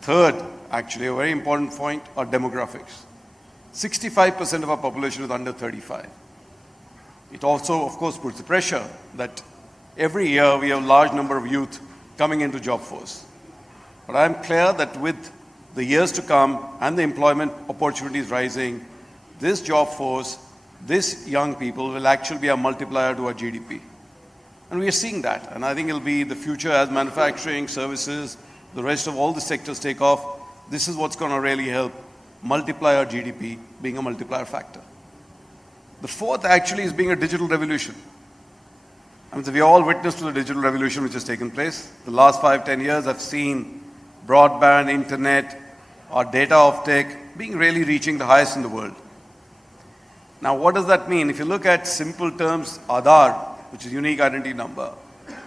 Third, actually a very important point, are demographics. 65% of our population is under 35. It also, of course, puts the pressure that every year we have a large number of youth coming into job force. But I am clear that with the years to come and the employment opportunities rising, this job force, this young people will actually be a multiplier to our GDP. And we are seeing that. And I think it'll be the future as manufacturing, services, the rest of all the sectors take off. This is what's going to really help multiply our GDP, being a multiplier factor. The fourth actually is being a digital revolution. I mean, we are all witness to the digital revolution which has taken place. The last 5-10 years I've seen broadband, internet, or data offtake being really reaching the highest in the world. Now what does that mean? If you look at simple terms, Aadhaar, which is unique identity number,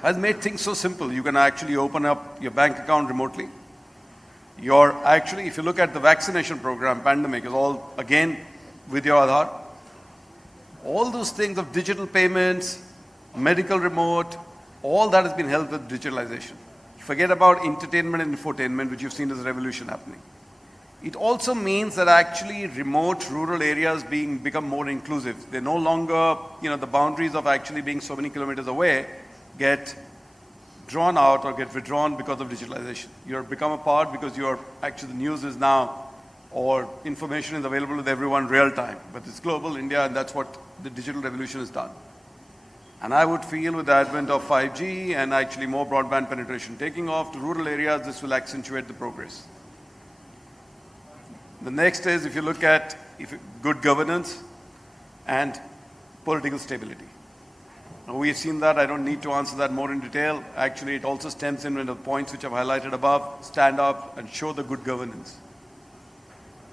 has made things so simple. You can actually open up your bank account remotely. You're actually, if you look at the vaccination program, pandemic is all, again, with your Aadhaar. All those things of digital payments, medical remote, all that has been helped with digitalization. Forget about entertainment and infotainment, which you've seen as a revolution happening. It also means that actually remote rural areas become more inclusive. They're no longer, the boundaries of actually being so many kilometers away get drawn out or get withdrawn because of digitalization. You're become a part because the news is now, or information is available with everyone real time. But it's global India, and that's what the digital revolution has done. And I would feel with the advent of 5G and actually more broadband penetration taking off to rural areas, this will accentuate the progress. The next is, if you look at good governance and political stability. Now, we've seen that. I don't need to answer that more in detail. Actually, it also stems in with the points which I've highlighted above. Stand up and show the good governance.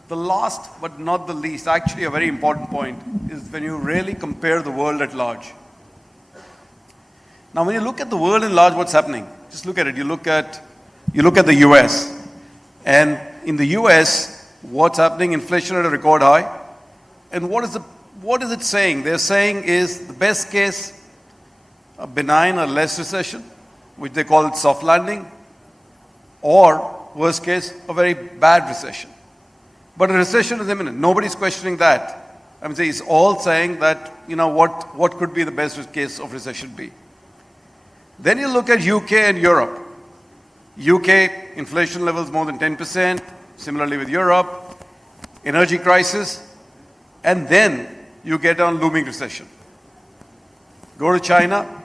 The last but not the least, actually a very important point, is when you really compare the world at large. Now, when you look at the world at large, what's happening? Just look at it. You look at the US. And in the US, what's happening? Inflation at a record high. And what is it saying? They're saying is the best case, a benign or less recession, which they call it soft landing, or worst case, a very bad recession. But a recession is imminent. Nobody's questioning that. I mean, it's all saying that, what could be the best case of recession be. Then you look at UK and Europe. UK, inflation levels more than 10%, similarly with Europe, energy crisis, and then you get on looming recession. Go to China.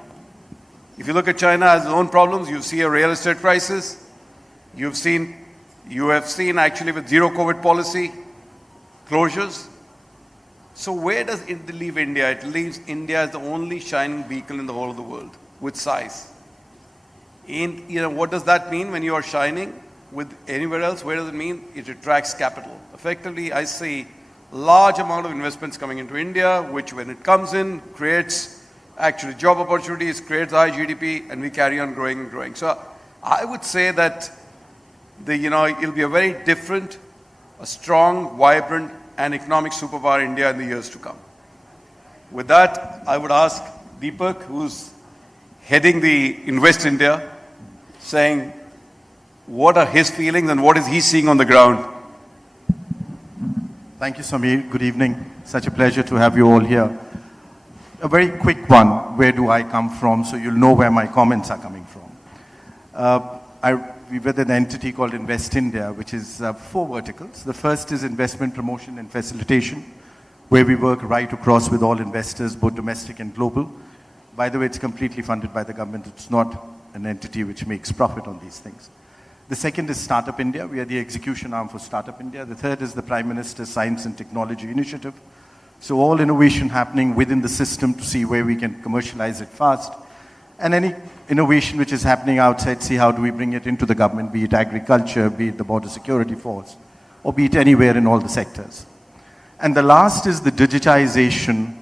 If you look at China has its own problems, you see a real estate crisis. You have seen actually with zero COVID policy, closures. So where does it leave India? It leaves India as the only shining beacon in the whole of the world with size. And what does that mean when you are shining with anywhere else? Where does it mean? It attracts capital. Effectively, I see large amount of investments coming into India, which when it comes in, creates actually job opportunities, creates high GDP, and we carry on growing and growing. So I would say that it'll be a very different, a strong, vibrant, and economic superpower India in the years to come. With that, I would ask Deepak, who's heading the Invest India, saying what are his feelings and what is he seeing on the ground. Thank you, Samir. Good evening. Such a pleasure to have you all here. A very quick one, where do I come from, so you'll know where my comments are coming from. We're with an entity called Invest India, which is 4 verticals. The first is investment promotion and facilitation, where we work right across with all investors, both domestic and global. By the way, it's completely funded by the government. It's not an entity which makes profit on these things. The second is Startup India. We are the execution arm for Startup India. The third is the Prime Minister's Science and Technology Initiative. So all innovation happening within the system to see where we can commercialize it fast. And any innovation which is happening outside, see how do we bring it into the government, be it agriculture, be it the border security force, or be it anywhere in all the sectors. And the last is the digitization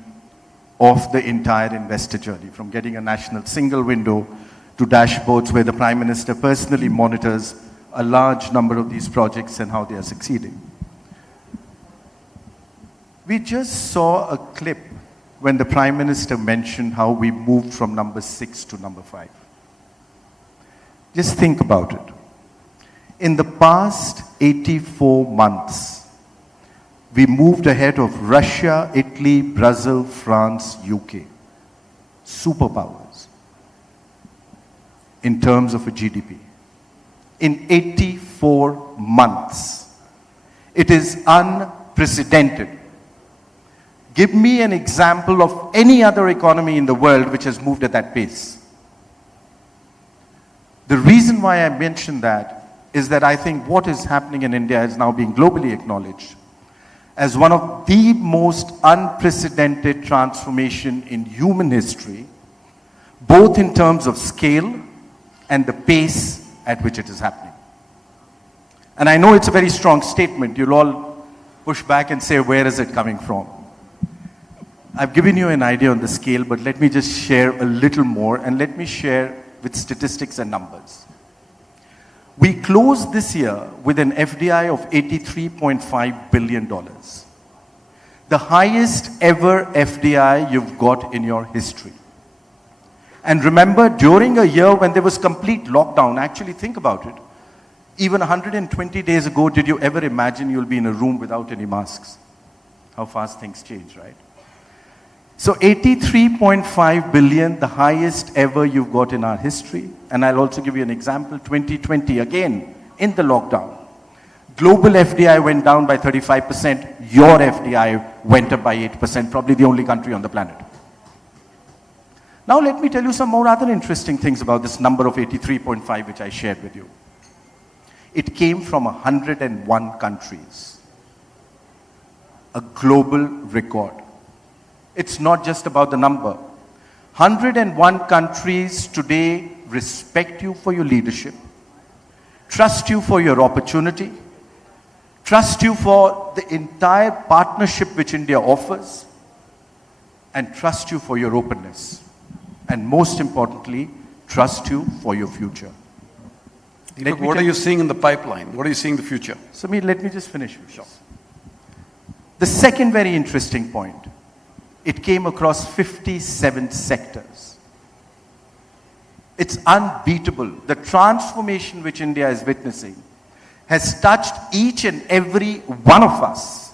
of the entire investor journey, from getting a national single window to dashboards where the Prime Minister personally monitors a large number of these projects and how they are succeeding. We just saw a clip when the Prime Minister mentioned how we moved from number 6 to number 5. Just think about it. In the past 84 months, we moved ahead of Russia, Italy, Brazil, France, UK. Superpowers. In terms of a GDP. In 84 months. It is unprecedented. Give me an example of any other economy in the world which has moved at that pace. The reason why I mention that is that I think what is happening in India is now being globally acknowledged as one of the most unprecedented transformation in human history, both in terms of scale and the pace at which it is happening. And I know it's a very strong statement. You'll all push back and say, where is it coming from? I've given you an idea on the scale, but let me just share a little more, and let me share with statistics and numbers. We closed this year with an FDI of $83.5 billion. The highest ever FDI you've got in your history. And remember, during a year when there was complete lockdown, actually think about it, even 120 days ago, did you ever imagine you'll be in a room without any masks? How fast things change, right? So 83.5 billion, the highest ever you've got in our history. And I'll also give you an example, 2020, again, in the lockdown. Global FDI went down by 35%, your FDI went up by 8%, probably the only country on the planet. Now let me tell you some more other interesting things about this number of 83.5 which I shared with you. It came from 101 countries. A global record. It's not just about the number. 101 countries today respect you for your leadership, trust you for your opportunity, trust you for the entire partnership which India offers, and trust you for your openness. And most importantly, trust you for your future. Deepak, what are you seeing in the pipeline? What are you seeing in the future? Samir, let me just finish with this. The second very interesting point, it came across 57 sectors. It's unbeatable. The transformation which India is witnessing has touched each and every one of us.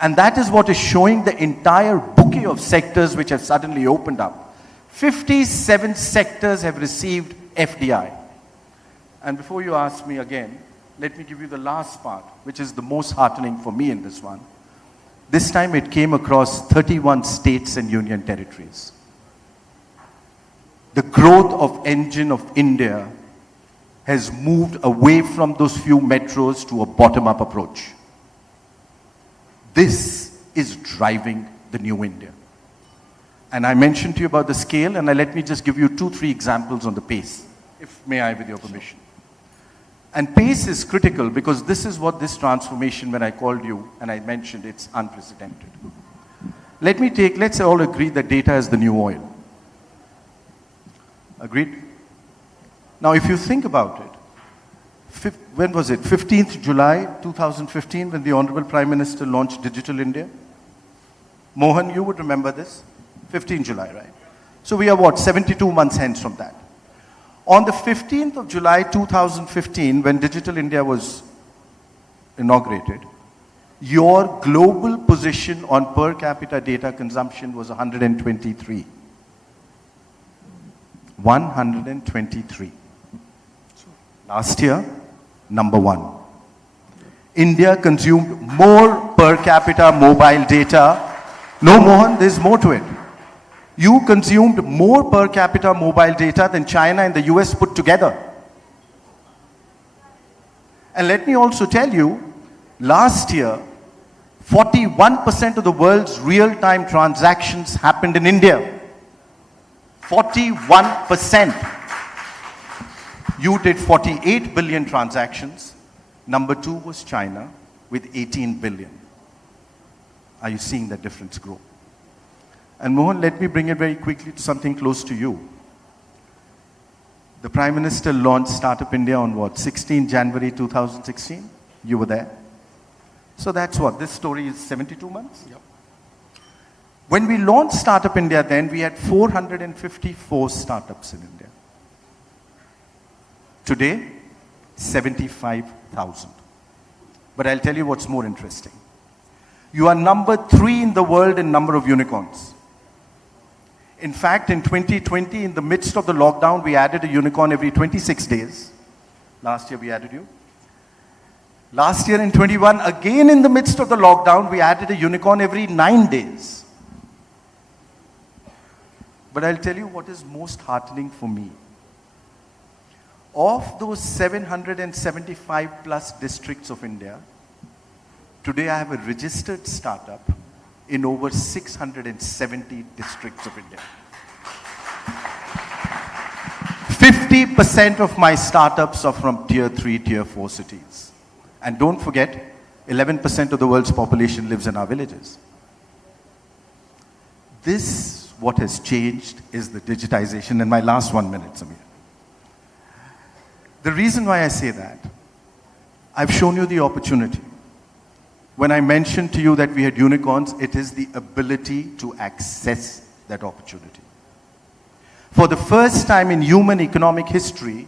And that is what is showing the entire bouquet of sectors which have suddenly opened up. 57 sectors have received FDI. And before you ask me again, let me give you the last part, which is the most heartening for me in this one. This time it came across 31 states and union territories. The growth of engine of India has moved away from those few metros to a bottom-up approach. This is driving the new India. And I mentioned to you about the scale, and let me just give you 2-3 examples on the pace, if may I, with your permission. And pace is critical because this is what this transformation, when I called you and I mentioned it's unprecedented. Let's all agree that data is the new oil. Agreed? Now, if you think about it, when was it? 15th July 2015 when the Honorable Prime Minister launched Digital India? Mohan, you would remember this? 15 July, right? So we are what, 72 months hence from that. On the 15th of July 2015, when Digital India was inaugurated, your global position on per capita data consumption was 123. 123. Last year, number 1. India consumed more per capita mobile data. No, Mohan, there's more to it. You consumed more per capita mobile data than China and the US put together. And let me also tell you, last year, 41% of the world's real-time transactions happened in India. 41%. You did 48 billion transactions. Number 2 was China with 18 billion. Are you seeing that difference grow? And Mohan, let me bring it very quickly to something close to you. The Prime Minister launched Startup India on what, 16 January 2016? You were there. So that's what, this story is 72 months? Yep. When we launched Startup India then, we had 454 startups in India. Today, 75,000. But I'll tell you what's more interesting. You are number 3 in the world in number of unicorns. In fact, in 2020, in the midst of the lockdown, we added a unicorn every 26 days. Last year, we added you. Last year in 21, again in the midst of the lockdown, we added a unicorn every 9 days. But I'll tell you what is most heartening for me. Of those 775 plus districts of India, today I have a registered startup in over 670 districts of India. 50% of my startups are from tier 3, tier 4 cities. And don't forget, 11% of the world's population lives in our villages. This, what has changed, is the digitization. And my last 1 minute, Samir. The reason why I say that, I've shown you the opportunity. When I mentioned to you that we had unicorns, it is the ability to access that opportunity. For the first time in human economic history,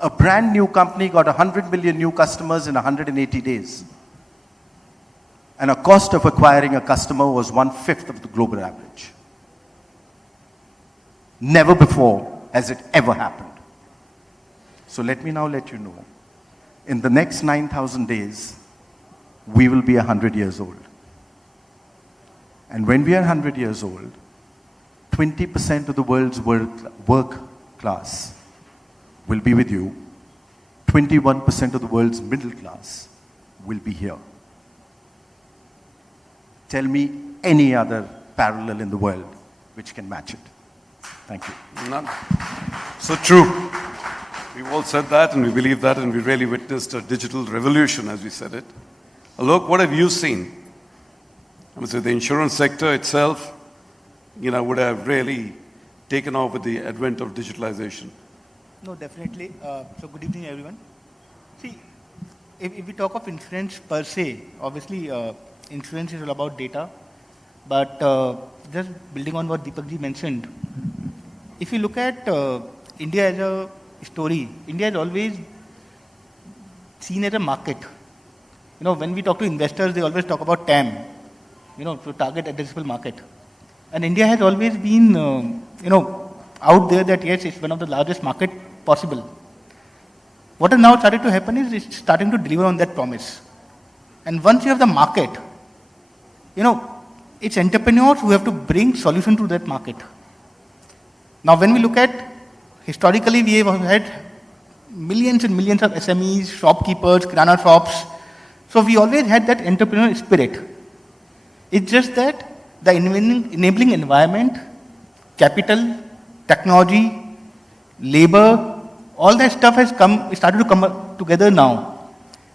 a brand new company got 100 million new customers in 180 days. And a cost of acquiring a customer was 1/5 of the global average. Never before has it ever happened. So let me now let you know, in the next 9,000 days, we will be 100 years old. And when we are 100 years old, 20% of the world's work class will be with you. 21% of the world's middle class will be here. Tell me any other parallel in the world which can match it. Thank you. None. So true. We've all said that and we believe that, and we really witnessed a digital revolution as we said it. Alok, what have you seen? I would say the insurance sector itself, would have really taken off with the advent of digitalization. No, definitely. So good evening, everyone. See, if we talk of insurance per se, obviously insurance is all about data. But just building on what Deepak ji mentioned, if you look at India as a story, India is always seen as a market. When we talk to investors, they always talk about TAM, to target addressable market. And India has always been, out there that yes, it's one of the largest market possible. What has now started to happen is it's starting to deliver on that promise. And once you have the market, it's entrepreneurs who have to bring solution to that market. Now, when we look at, historically, we have had millions and millions of SMEs, shopkeepers, kirana shops. So we always had that entrepreneurial spirit. It's just that the enabling environment, capital, technology, labor, all that stuff has started to come together now.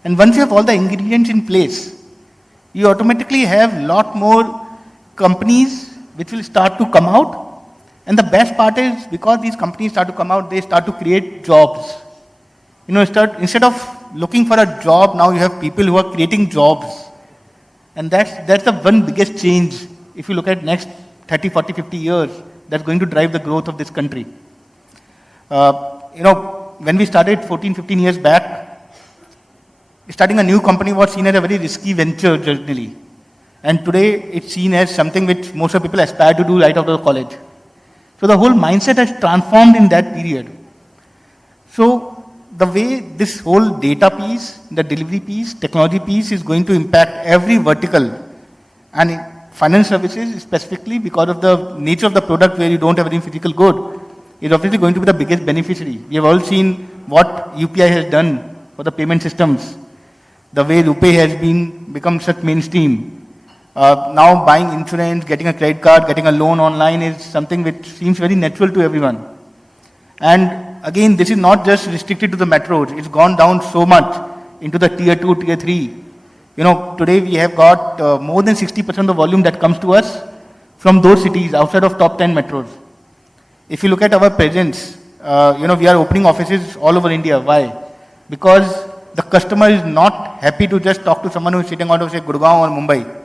And once you have all the ingredients in place, you automatically have a lot more companies which will start to come out. And the best part is, because these companies start to come out, they start to create jobs. Instead of looking for a job, now you have people who are creating jobs. And that's the one biggest change, if you look at next 30, 40, 50 years, that's going to drive the growth of this country. When we started 14, 15 years back, starting a new company was seen as a very risky venture generally. And today it's seen as something which most of people aspire to do right out of college. So the whole mindset has transformed in that period. So the way this whole data piece, the delivery piece, technology piece is going to impact every vertical. And in finance services specifically, because of the nature of the product where you don't have any physical good, is obviously going to be the biggest beneficiary. We have all seen what UPI has done for the payment systems. The way RuPay has become such mainstream. Now buying insurance, getting a credit card, getting a loan online is something which seems very natural to everyone. And again, this is not just restricted to the metros. It's gone down so much into the tier 2, tier 3. Today we have got more than 60% of the volume that comes to us from those cities outside of top 10 metros. If you look at our presence, we are opening offices all over India. Why? Because the customer is not happy to just talk to someone who is sitting out of, say, Gurgaon or Mumbai.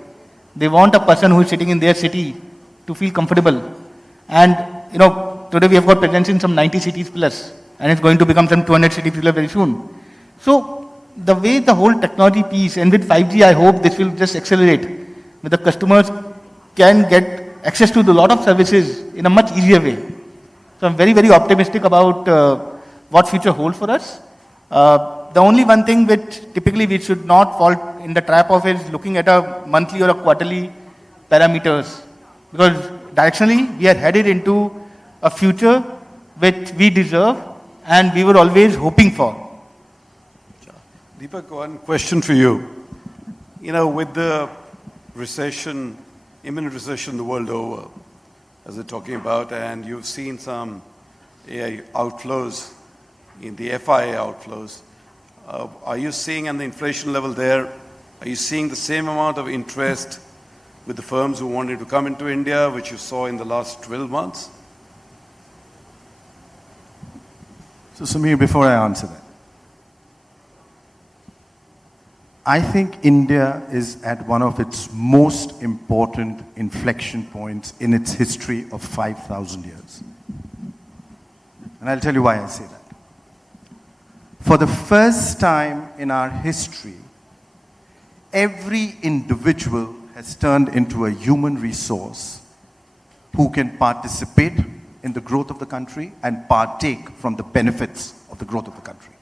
They want a person who is sitting in their city to feel comfortable. And, today we have got presence in some 90 cities plus, and it's going to become some 200 cities plus very soon. So, the way the whole technology piece, and with 5G, I hope this will just accelerate, where the customers can get access to a lot of services in a much easier way. So, I'm very, very optimistic about what future holds for us. The only one thing which typically we should not fall in the trap of is looking at a monthly or a quarterly parameters. Because directionally, we are headed into a future which we deserve and we were always hoping for. Deepak, one question for you. With the recession, imminent recession the world over, as they're talking about, and you've seen some AI outflows, in the FIA outflows, are you seeing on the inflation level there, are you seeing the same amount of interest with the firms who wanted to come into India, which you saw in the last 12 months? So Samir, before I answer that, I think India is at one of its most important inflection points in its history of 5,000 years. And I'll tell you why I say that. For the first time in our history, every individual has turned into a human resource who can participate in the growth of the country and partake from the benefits of the growth of the country.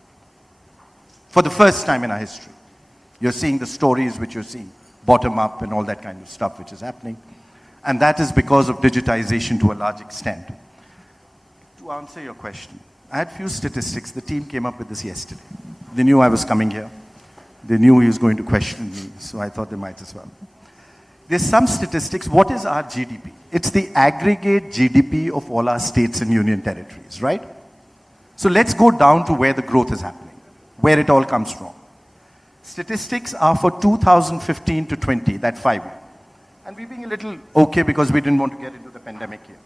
For the first time in our history. You're seeing the stories which you're seeing, bottom up and all that kind of stuff which is happening. And that is because of digitization to a large extent. To answer your question, I had few statistics. The team came up with this yesterday. They knew I was coming here. They knew he was going to question me, so I thought they might as well. There's some statistics. What is our GDP? It's the aggregate GDP of all our states and union territories, right? So let's go down to where the growth is happening, where it all comes from. Statistics are for 2015 to 20, that 5 year. And we're being a little okay because we didn't want to get into the pandemic here.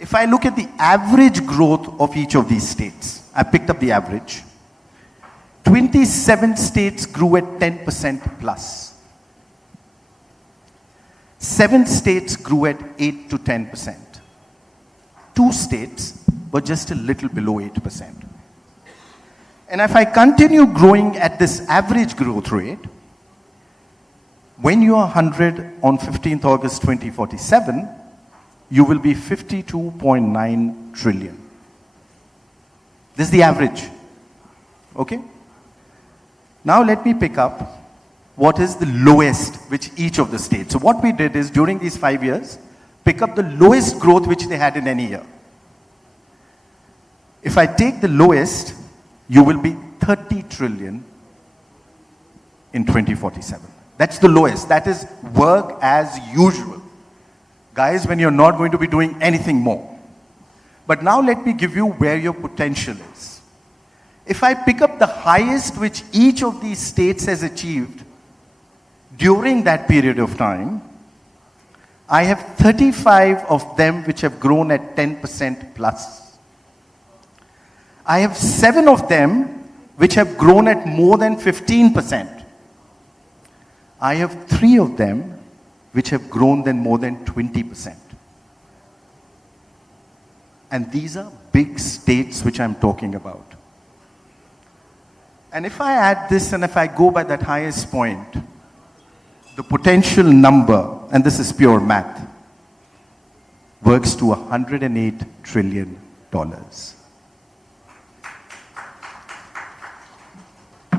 If I look at the average growth of each of these states, I picked up the average. 27 states grew at 10% plus. 7 states grew at 8 to 10%. 2 states were just a little below 8%. And if I continue growing at this average growth rate, when you are 100 on 15th August 2047, you will be 52.9 trillion. This is the average. Okay? Now let me pick up what is the lowest which each of the states. So what we did is during these 5 years, pick up the lowest growth which they had in any year. If I take the lowest, you will be 30 trillion in 2047. That's the lowest. That is work as usual. Guys, when you're not going to be doing anything more. But now let me give you where your potential is. If I pick up the highest which each of these states has achieved during that period of time, I have 35 of them which have grown at 10% plus. I have 7 of them which have grown at more than 15%. I have 3 of them which have grown than more than 20%. And these are big states which I'm talking about. And if I add this and if I go by that highest point, the potential number, and this is pure math, works to $108 trillion.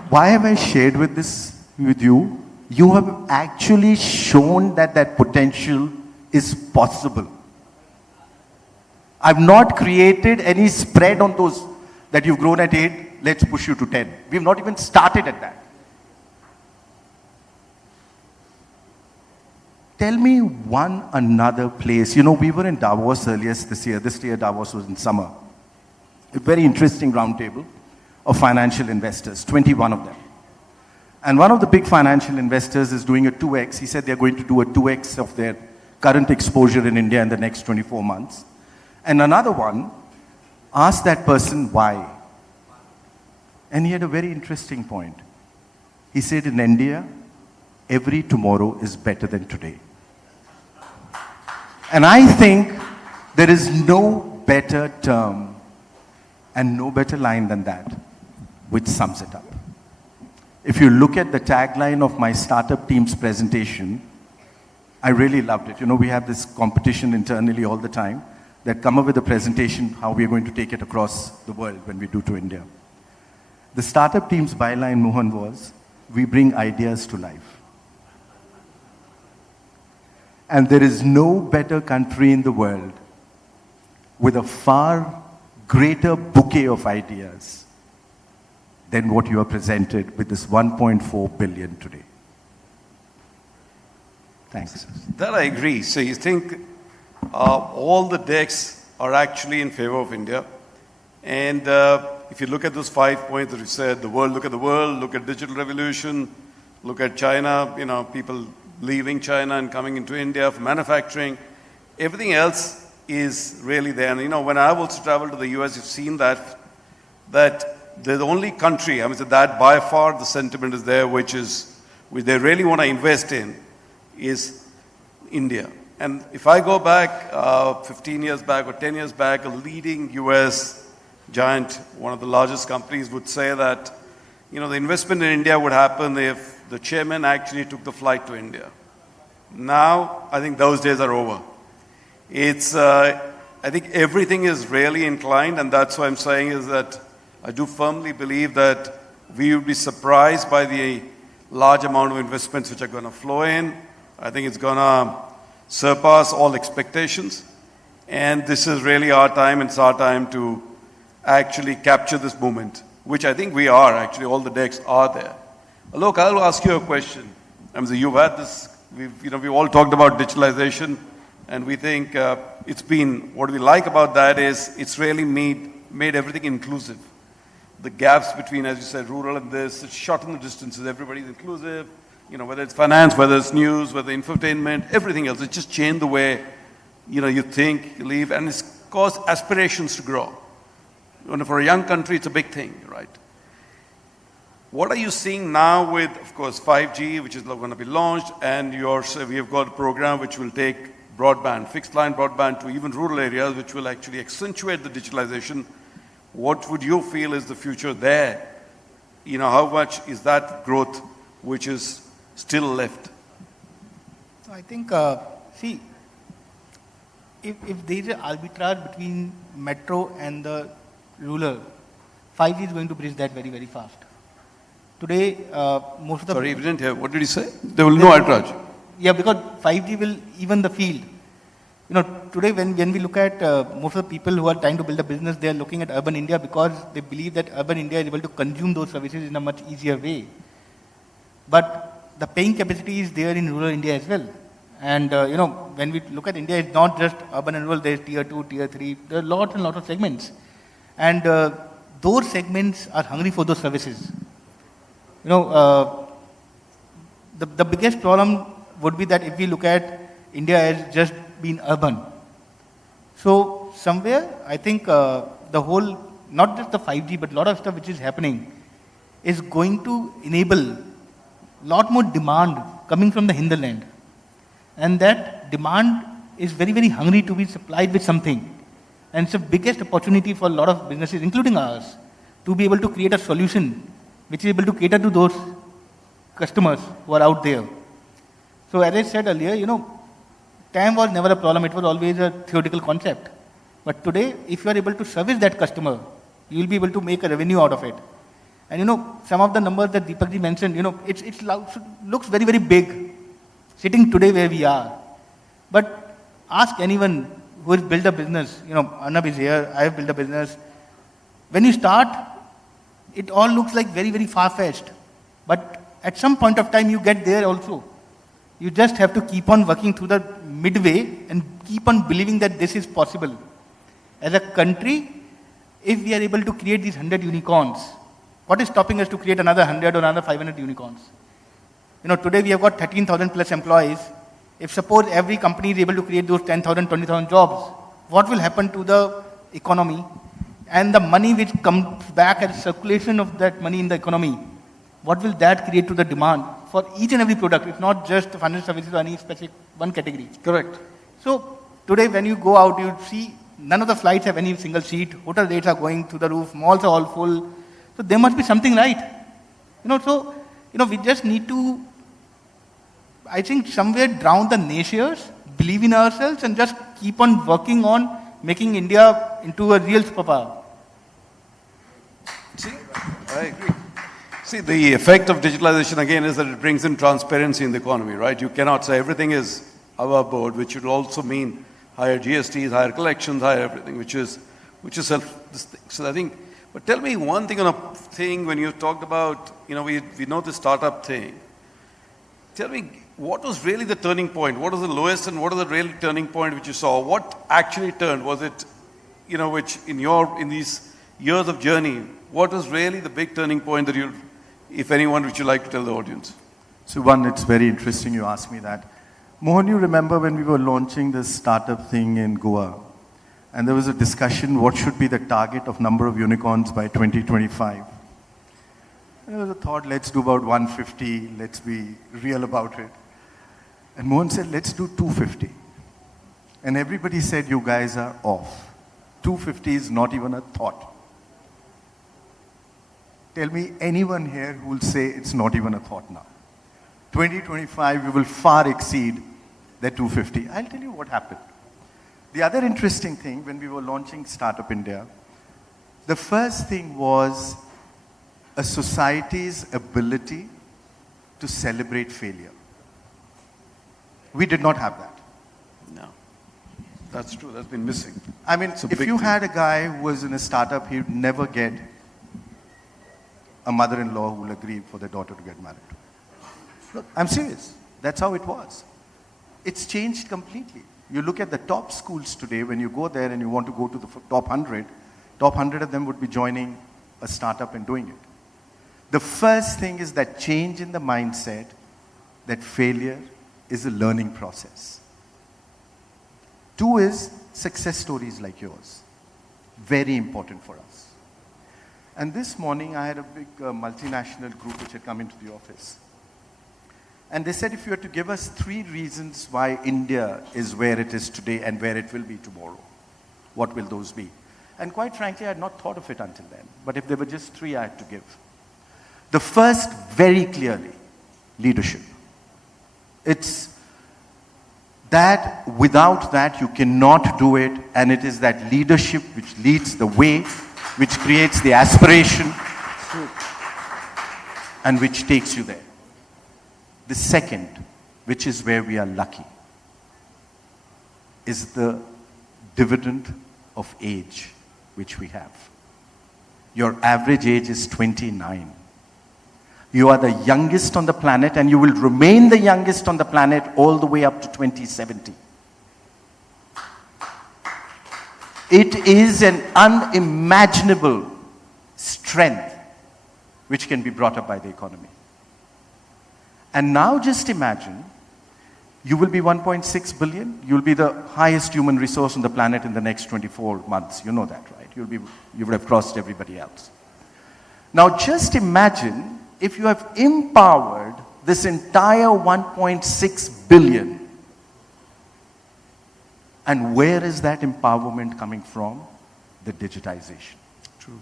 Why have I shared this with you? You have actually shown that that potential is possible. I've not created any spread on those that you've grown at 8, let's push you to 10. We've not even started at that. Tell me one another place. You know, we were in Davos earlier this year. This year Davos was in summer. A very interesting roundtable of financial investors, 21 of them. And one of the big financial investors is doing a 2x. He said they're going to do a 2x of their current exposure in India in the next 24 months. And another one asked that person why. And he had a very interesting point. He said in India, every tomorrow is better than today. And I think there is no better term and no better line than that, which sums it up. If you look at the tagline of my startup team's presentation, I really loved it. You know, we have this competition internally all the time that come up with a presentation how we are going to take it across the world when we do to India. The startup team's byline, Mohan, was, we bring ideas to life. And there is no better country in the world with a far greater bouquet of ideas than what you are presented with this 1.4 billion today. Thanks. That I agree. So you think all the decks are actually in favor of India. And if you look at those 5 points that you said, the world, look at the world, look at digital revolution, look at China, you know, people leaving China and coming into India for manufacturing, everything else is really there. And you know, when I've also traveled to the US, you've seen that they're the only country, I mean, so that by far the sentiment is there, which they really want to invest in, is India. And if I go back 15 years back or 10 years back, a leading US giant, one of the largest companies, would say that, the investment in India would happen if the chairman actually took the flight to India. Now, I think those days are over. I think everything is really inclined, and that's what I'm saying is that I do firmly believe that we would be surprised by the large amount of investments which are going to flow in. I think it's going to surpass all expectations. And this is really our time, and it's our time to actually capture this moment, which I think we are actually, all the decks are there. Look, I'll ask you a question. You've had this, we've all talked about digitalization, and we think it's been, what we like about that is it's really made everything inclusive. The gaps between, as you said, rural and this, it's shortened the distances, everybody's inclusive, whether it's finance, whether it's news, whether infotainment, everything else. It's just changed the way, you think, you live, and it's caused aspirations to grow. For a young country, it's a big thing, right? What are you seeing now with, of course, 5G, which is going to be launched, and we have got a program which will take broadband, fixed line broadband to even rural areas, which will actually accentuate the digitalization. What would you feel is the future there? How much is that growth which is still left? I think, see, if there is an arbitrage between metro and the rural, 5G is going to bridge that very, very fast. Today, most of the... Sorry, we didn't hear. What did you say? There will be no arbitrage. Yeah, because 5G will even the field. Today when we look at most of the people who are trying to build a business, they are looking at urban India because they believe that urban India is able to consume those services in a much easier way. But the paying capacity is there in rural India as well. And, when we look at India, it's not just urban and rural, there's tier 2, tier 3, there are lots and lots of segments. And those segments are hungry for those services. The biggest problem would be that if we look at India as just being urban. So somewhere, I think the whole, not just the 5G, but a lot of stuff which is happening is going to enable a lot more demand coming from the hinterland. And that demand is very, very hungry to be supplied with something. And it's the biggest opportunity for a lot of businesses, including ours, to be able to create a solution which is able to cater to those customers who are out there. So as I said earlier, time was never a problem, it was always a theoretical concept. But today, if you are able to service that customer, you will be able to make a revenue out of it. And some of the numbers that Deepakji mentioned, it looks very, very big, sitting today where we are. But ask anyone who has built a business, Arnab is here, I have built a business. When you start, it all looks like very, very far-fetched. But at some point of time, you get there also. You just have to keep on working through the midway and keep on believing that this is possible. As a country, if we are able to create these 100 unicorns, what is stopping us to create another 100 or another 500 unicorns? Today we have got 13,000 plus employees. If suppose every company is able to create those 10,000, 20,000 jobs, what will happen to the economy? And the money which comes back as circulation of that money in the economy, what will that create to the demand for each and every product? It's not just financial services or any specific one category. Correct. So today when you go out, you see none of the flights have any single seat. Hotel rates are going through the roof. Malls are all full. So there must be something right. We just need to, I think, somewhere drown the naysayers, believe in ourselves, and just keep on working on making India into a real superpower. See, I agree. See, the effect of digitalization again is that it brings in transparency in the economy, right? You cannot say everything is above board, which would also mean higher GSTs, higher collections, higher everything, which is self this thing. So I think, but tell me one thing on a thing when you talked about, we know the startup thing. Tell me, what was really the turning point? What was the lowest and what was the real turning point which you saw? What actually turned? Was it, which in these years of journey, what was really the big turning point that if anyone, would you like to tell the audience? So one, it's very interesting you asked me that. Mohan, you remember when we were launching this startup thing in Goa? And there was a discussion, what should be the target of number of unicorns by 2025? And there was a thought, let's do about 150, let's be real about it. And Mohan said, let's do 250. And everybody said, you guys are off. 250 is not even a thought. Tell me anyone here who will say it's not even a thought now. 2025, we will far exceed the 250. I'll tell you what happened. The other interesting thing, when we were launching Startup India, the first thing was a society's ability to celebrate failure. We did not have that. No. That's true. That's been missing. I mean, if you had a guy who was in a startup, he'd never get a mother-in-law who will agree for their daughter to get married. Look, I'm serious. That's how it was. It's changed completely. You look at the top schools today, when you go there and you want to go to the top 100 of them would be joining a startup and doing it. The first thing is that change in the mindset that failure is a learning process. 2 is success stories like yours. Very important for us. And this morning I had a big multinational group which had come into the office. And they said, if you had to give us 3 reasons why India is where it is today and where it will be tomorrow, what will those be? And quite frankly, I had not thought of it until then. But if there were just 3 I had to give. The first, very clearly, leadership. It's that without that you cannot do it, and it is that leadership which leads the way, which creates the aspiration, and which takes you there. The second, which is where we are lucky, is the dividend of age which we have. Your average age is 29. You are the youngest on the planet, and you will remain the youngest on the planet all the way up to 2070. It is an unimaginable strength which can be brought up by the economy. And now just imagine, you will be 1.6 billion, you'll be the highest human resource on the planet in the next 24 months. You know that, right? You would have crossed everybody else. Now just imagine if you have empowered this entire 1.6 billion. And where is that empowerment coming from? The digitization. True.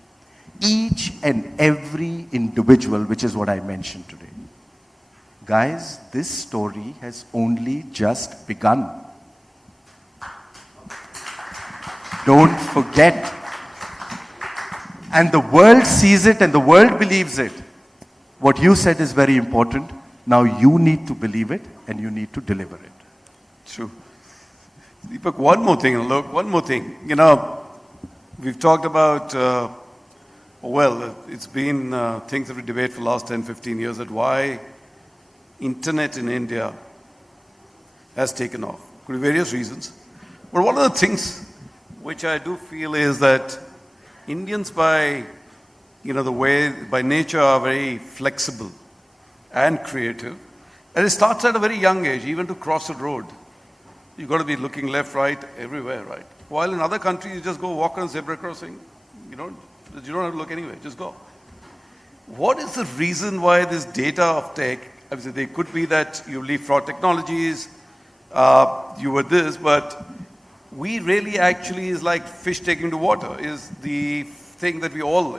Each and every individual, which is what I mentioned today. Guys, this story has only just begun. Don't forget. And the world sees it and the world believes it. What you said is very important. Now you need to believe it and you need to deliver it. True. Deepak, one more thing. Look, one more thing. You know, we've talked about, it's been things that we debate for the last 10, 15 years, that why internet in India has taken off. Could be various reasons. But one of the things which I do feel is that Indians by nature are very flexible and creative. And it starts at a very young age, even to cross a road. You've got to be looking left, right, everywhere, right? While in other countries, you just go walk on a zebra crossing. You don't have to look anywhere, just go. What is the reason why this data of tech, obviously they could be that you leapfrog technologies, you were this, but we really actually is like fish taking to water, is the thing that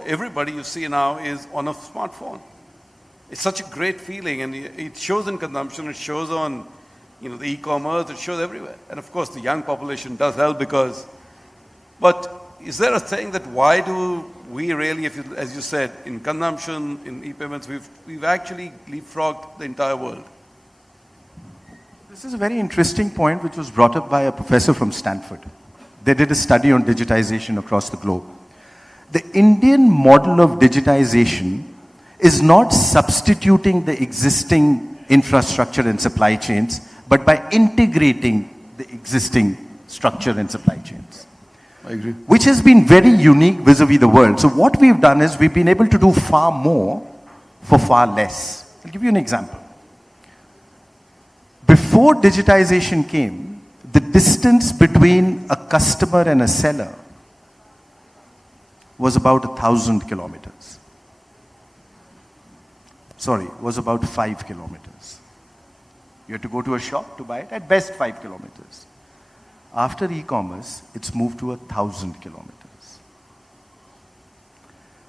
everybody you see now is on a smartphone. It's such a great feeling, and it shows in consumption, it shows on the e-commerce, it shows everywhere. And of course the young population does help but is there a thing that why do we really, as you said, in consumption, in e-payments, we've actually leapfrogged the entire world? This is a very interesting point which was brought up by a professor from Stanford. They did a study on digitization across the globe. The Indian model of digitization is not substituting the existing infrastructure and supply chains, but by integrating the existing structure and supply chains. I agree. Which has been very unique vis-a-vis the world. So what we've done is we've been able to do far more for far less. I'll give you an example. Before digitization came, the distance between a customer and a seller was about 1,000 kilometers. Sorry, was about 5 kilometers. You had to go to a shop to buy it, at best 5 kilometers. After e-commerce, it's moved to 1,000 kilometers.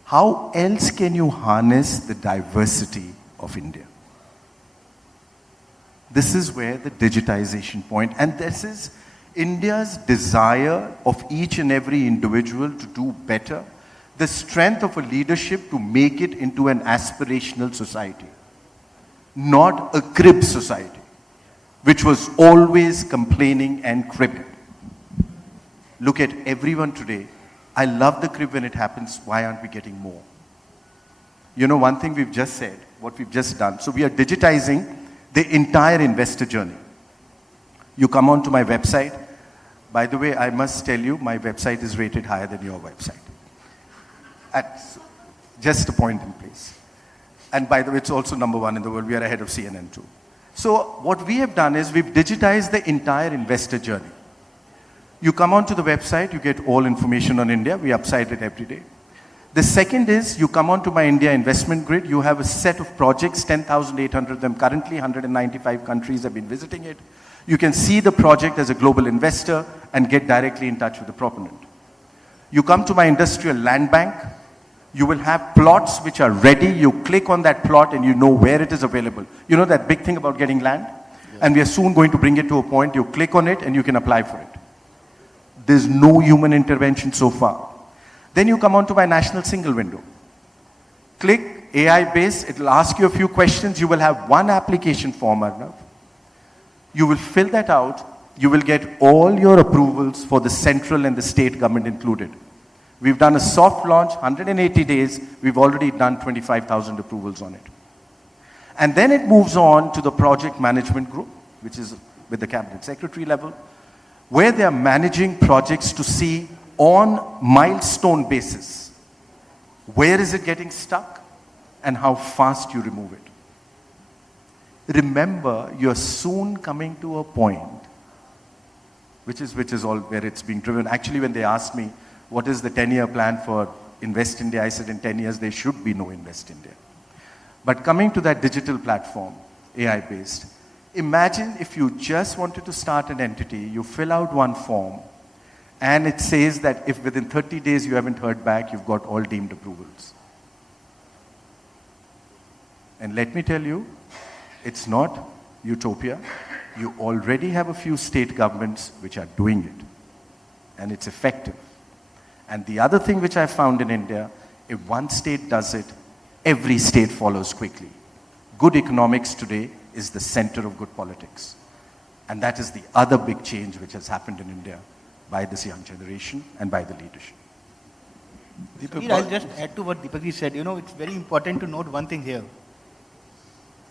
How else can you harness the diversity of India? This is where the digitization point, and this is India's desire of each and every individual to do better, the strength of a leadership to make it into an aspirational society, not a crib society, which was always complaining and cribbing. Look at everyone today. I love the crib when it happens. Why aren't we getting more? You know, one thing we've just said, what we've just done. So we are digitizing the entire investor journey. You come onto my website. By the way, I must tell you, my website is rated higher than your website. That's just a point in place. And by the way, it's also #1 in the world. We are ahead of CNN too. So what we have done is we've digitized the entire investor journey. You come onto the website, you get all information on India. We upside it every day. The second is you come onto my India investment grid. You have a set of projects, 10,800 of them currently, 195 countries have been visiting it. You can see the project as a global investor and get directly in touch with the proponent. You come to my industrial land bank. You will have plots which are ready. You click on that plot and you know where it is available. You know that big thing about getting land? Yeah. And we are soon going to bring it to a point. You click on it and you can apply for it. There's no human intervention so far. Then you come onto my national single window. Click, AI-based, it will ask you a few questions. You will have one application form, Arnab. You will fill that out. You will get all your approvals for the central and the state government included. We've done a soft launch, 180 days. We've already done 25,000 approvals on it. And then it moves on to the project management group, which is with the cabinet secretary level, where they are managing projects to see on milestone basis, where is it getting stuck and how fast you remove it. Remember, you're soon coming to a point, which is all where it's being driven. Actually, when they asked me, what is the 10-year plan for Invest India? I said in 10 years, there should be no Invest India. But coming to that digital platform, AI-based, imagine if you just wanted to start an entity, you fill out one form, and it says that if within 30 days you haven't heard back, you've got all deemed approvals. And let me tell you, it's not utopia. You already have a few state governments which are doing it, and it's effective. And the other thing which I found in India, if one state does it, every state follows quickly. Good economics today is the center of good politics. And that is the other big change which has happened in India by this young generation and by the leadership. I'll just add to what Deepak said. You know, it's very important to note one thing here.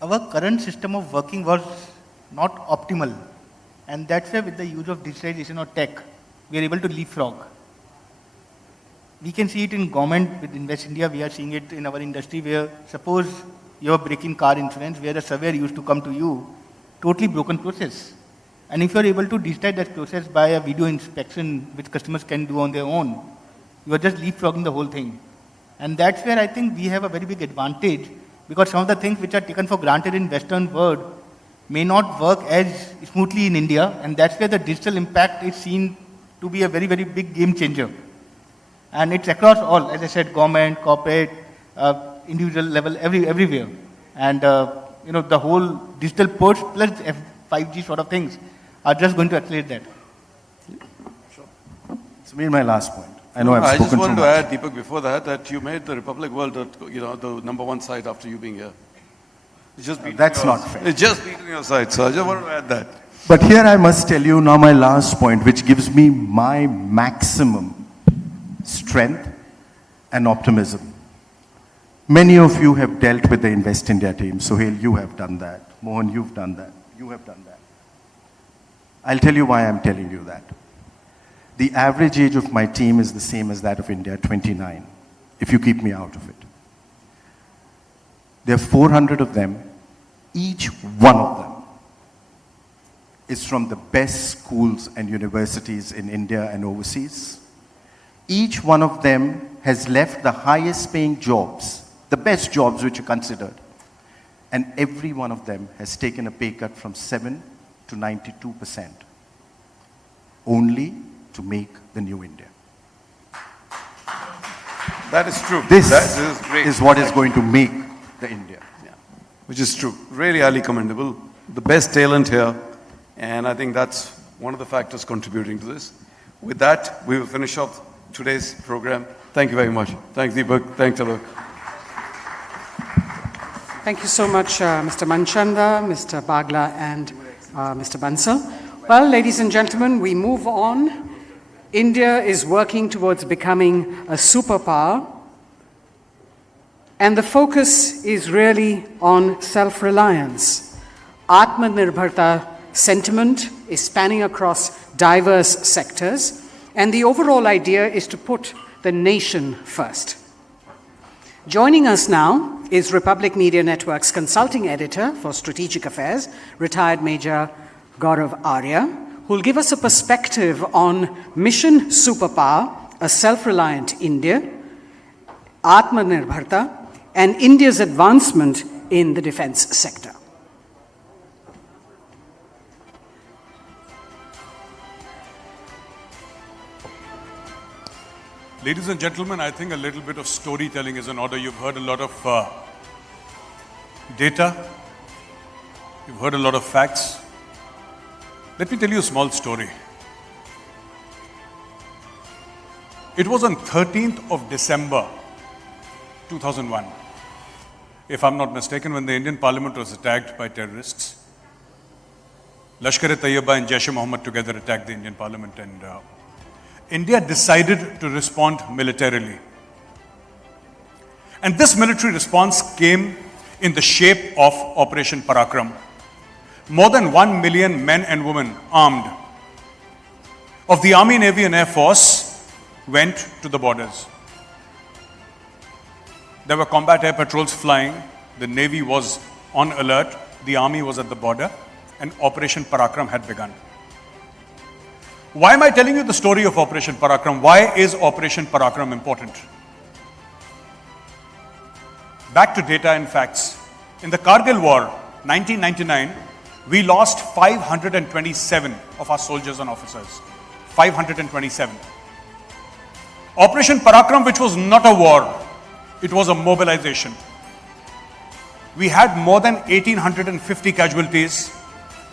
Our current system of working was not optimal. And that's why with the use of digitalization or tech, we are able to leapfrog. We can see it in government with Invest India. We are seeing it in our industry where suppose you're breaking car insurance where a surveyor used to come to you, totally broken process. And if you're able to digitize that process by a video inspection which customers can do on their own, you are just leapfrogging the whole thing. And that's where I think we have a very big advantage because some of the things which are taken for granted in Western world may not work as smoothly in India. And that's where the digital impact is seen to be a very, very big game changer. And it's across all, as I said, government, corporate, individual level, everywhere. And you know, the whole digital push plus 5G sort of things are just going to accelerate that. Sure. So, my last point. I know I've spoken I just wanted too to much. add, Deepak, before that you made the Republic World, you know, the #1 site after you being here. It's just That's not fair. It's just beating your site, so I just wanted to add that. But here I must tell you now my last point, which gives me my maximum strength and optimism. Many of you have dealt with the Invest India team. Sohail, you have done that. Mohan, you've done that. You have done that. I'll tell you why I'm telling you that. The average age of my team is the same as that of India, 29, if you keep me out of it. There are 400 of them. Each one of them is from the best schools and universities in India and overseas. Each one of them has left the highest paying jobs, the best jobs which are considered. And every one of them has taken a pay cut from 7 to 92%, only to make the new India. That is true. This is great. is what is going to make the India. Which is true. Really highly commendable. The best talent here. And I think that's one of the factors contributing to this. With that, we will finish off today's program. Thank you very much. Thanks, Deepak. Thanks, Alok. Thank you so much, Mr. Manchanda, Mr. Bagla, and Mr. Bansal. Well, ladies and gentlemen, we move on. India is working towards becoming a superpower. And the focus is really on self-reliance. Atmanirbharta sentiment is spanning across diverse sectors, and the overall idea is to put the nation first. Joining us now is Republic Media Network's consulting editor for strategic affairs, retired Major Gaurav Arya, who will give us a perspective on Mission Superpower, a self-reliant India, Atmanirbharta, and India's advancement in the defense sector. Ladies and gentlemen, I think a little bit of storytelling is in order. You've heard a lot of data. You've heard a lot of facts. Let me tell you a small story. It was on 13th of December, 2001. If I'm not mistaken, when the Indian Parliament was attacked by terrorists. Lashkar-e-Taiba and Jaish-e-Mohammed together attacked the Indian Parliament, and India decided to respond militarily. And this military response came in the shape of Operation Parakram. More than 1 million men and women armed of the Army, Navy and Air Force went to the borders. There were combat air patrols flying, the Navy was on alert, the Army was at the border, and Operation Parakram had begun. Why am I telling you the story of Operation Parakram? Why is Operation Parakram important? Back to data and facts. In the Kargil War, 1999, we lost 527 of our soldiers and officers. 527. Operation Parakram, which was not a war, it was a mobilization. We had more than 1,850 casualties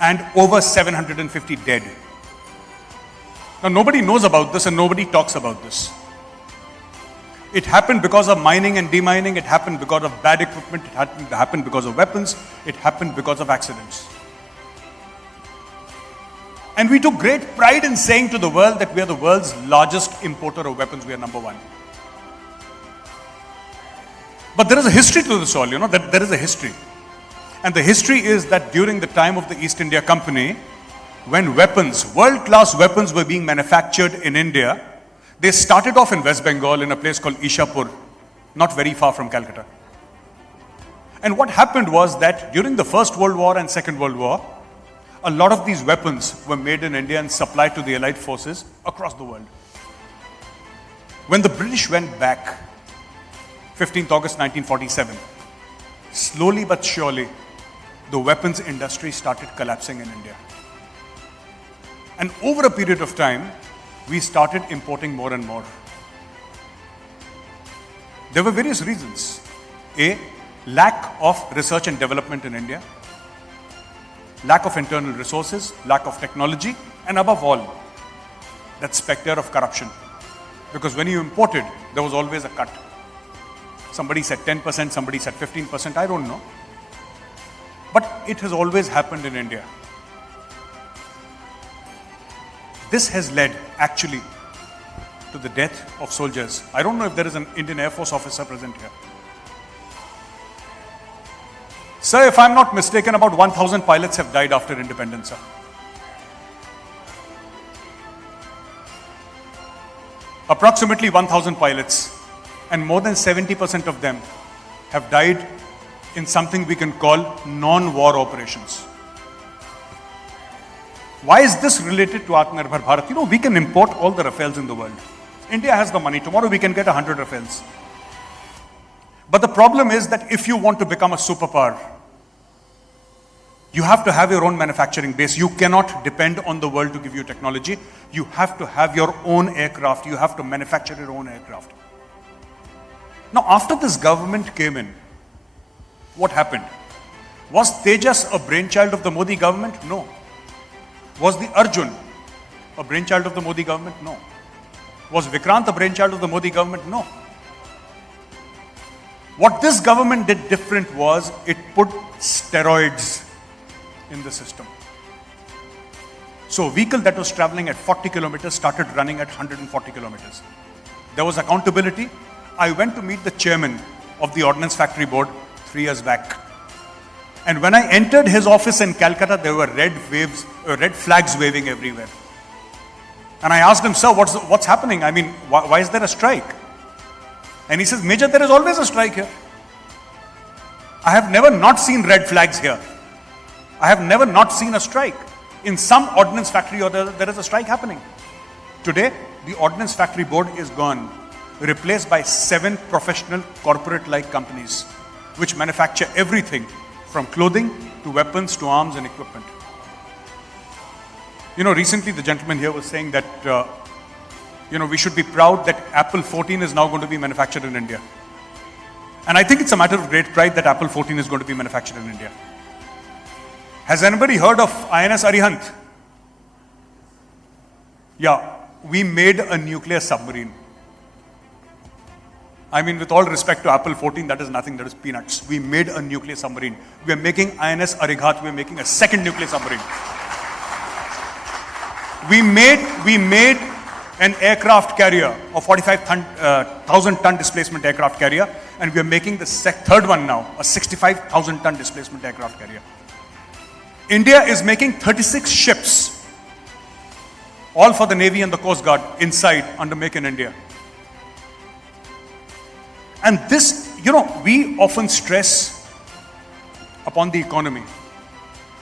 and over 750 dead. Now, nobody knows about this and nobody talks about this. It happened because of mining and demining. It happened because of bad equipment. It happened because of weapons. It happened because of accidents. And we took great pride in saying to the world that we are the world's largest importer of weapons. We are number one. But there is a history to this all, you know, that there is a history. And the history is that during the time of the East India Company, when weapons, world-class weapons were being manufactured in India, they started off in West Bengal in a place called Ishapur, not very far from Calcutta. And what happened was that during the First World War and Second World War, a lot of these weapons were made in India and supplied to the Allied forces across the world. When the British went back, 15th August 1947, slowly but surely, the weapons industry started collapsing in India. And over a period of time, we started importing more and more. There were various reasons. A, lack of research and development in India, lack of internal resources, lack of technology, and above all, that specter of corruption. Because when you imported, there was always a cut. Somebody said 10%, somebody said 15%, I don't know. But it has always happened in India. This has led, actually, to the death of soldiers. I don't know if there is an Indian Air Force officer present here. Sir, if I'm not mistaken, about 1,000 pilots have died after independence, sir. Approximately 1,000 pilots, and more than 70% of them have died in something we can call non-war operations. Why is this related to Atmanirbhar Bharat? You know, we can import all the Rafales in the world. India has the money. Tomorrow we can get 100 Rafales. But the problem is that if you want to become a superpower, you have to have your own manufacturing base. You cannot depend on the world to give you technology. You have to have your own aircraft. You have to manufacture your own aircraft. Now, after this government came in, what happened? Was Tejas a brainchild of the Modi government? No. Was the Arjun a brainchild of the Modi government? No. Was Vikrant a brainchild of the Modi government? No. What this government did different was it put steroids in the system. So a vehicle that was traveling at 40 kilometers started running at 140 kilometers. There was accountability. I went to meet the chairman of the Ordnance Factory Board 3 years back. And when I entered his office in Calcutta, there were red flags waving everywhere. And I asked him, sir, what's happening? I mean, why is there a strike? And he says, Major, there is always a strike here. I have never not seen red flags here. I have never not seen a strike. In some ordnance factory or there is a strike happening. Today, the Ordnance Factory Board is gone, replaced by 7 professional corporate-like companies, which manufacture everything from clothing to weapons to arms and equipment. You know, recently the gentleman here was saying that, we should be proud that Apple 14 is now going to be manufactured in India. And I think it's a matter of great pride that Apple 14 is going to be manufactured in India. Has anybody heard of INS Arihant? Yeah, we made a nuclear submarine. I mean, with all respect to Apple 14, that is nothing, that is peanuts. We made a nuclear submarine. We are making INS Arighat, we are making a second nuclear submarine. We made an aircraft carrier, a 45,000 ton displacement aircraft carrier, and we are making the third one now, a 65,000 ton displacement aircraft carrier. India is making 36 ships, all for the Navy and the Coast Guard inside under Make in India. And this, we often stress upon the economy,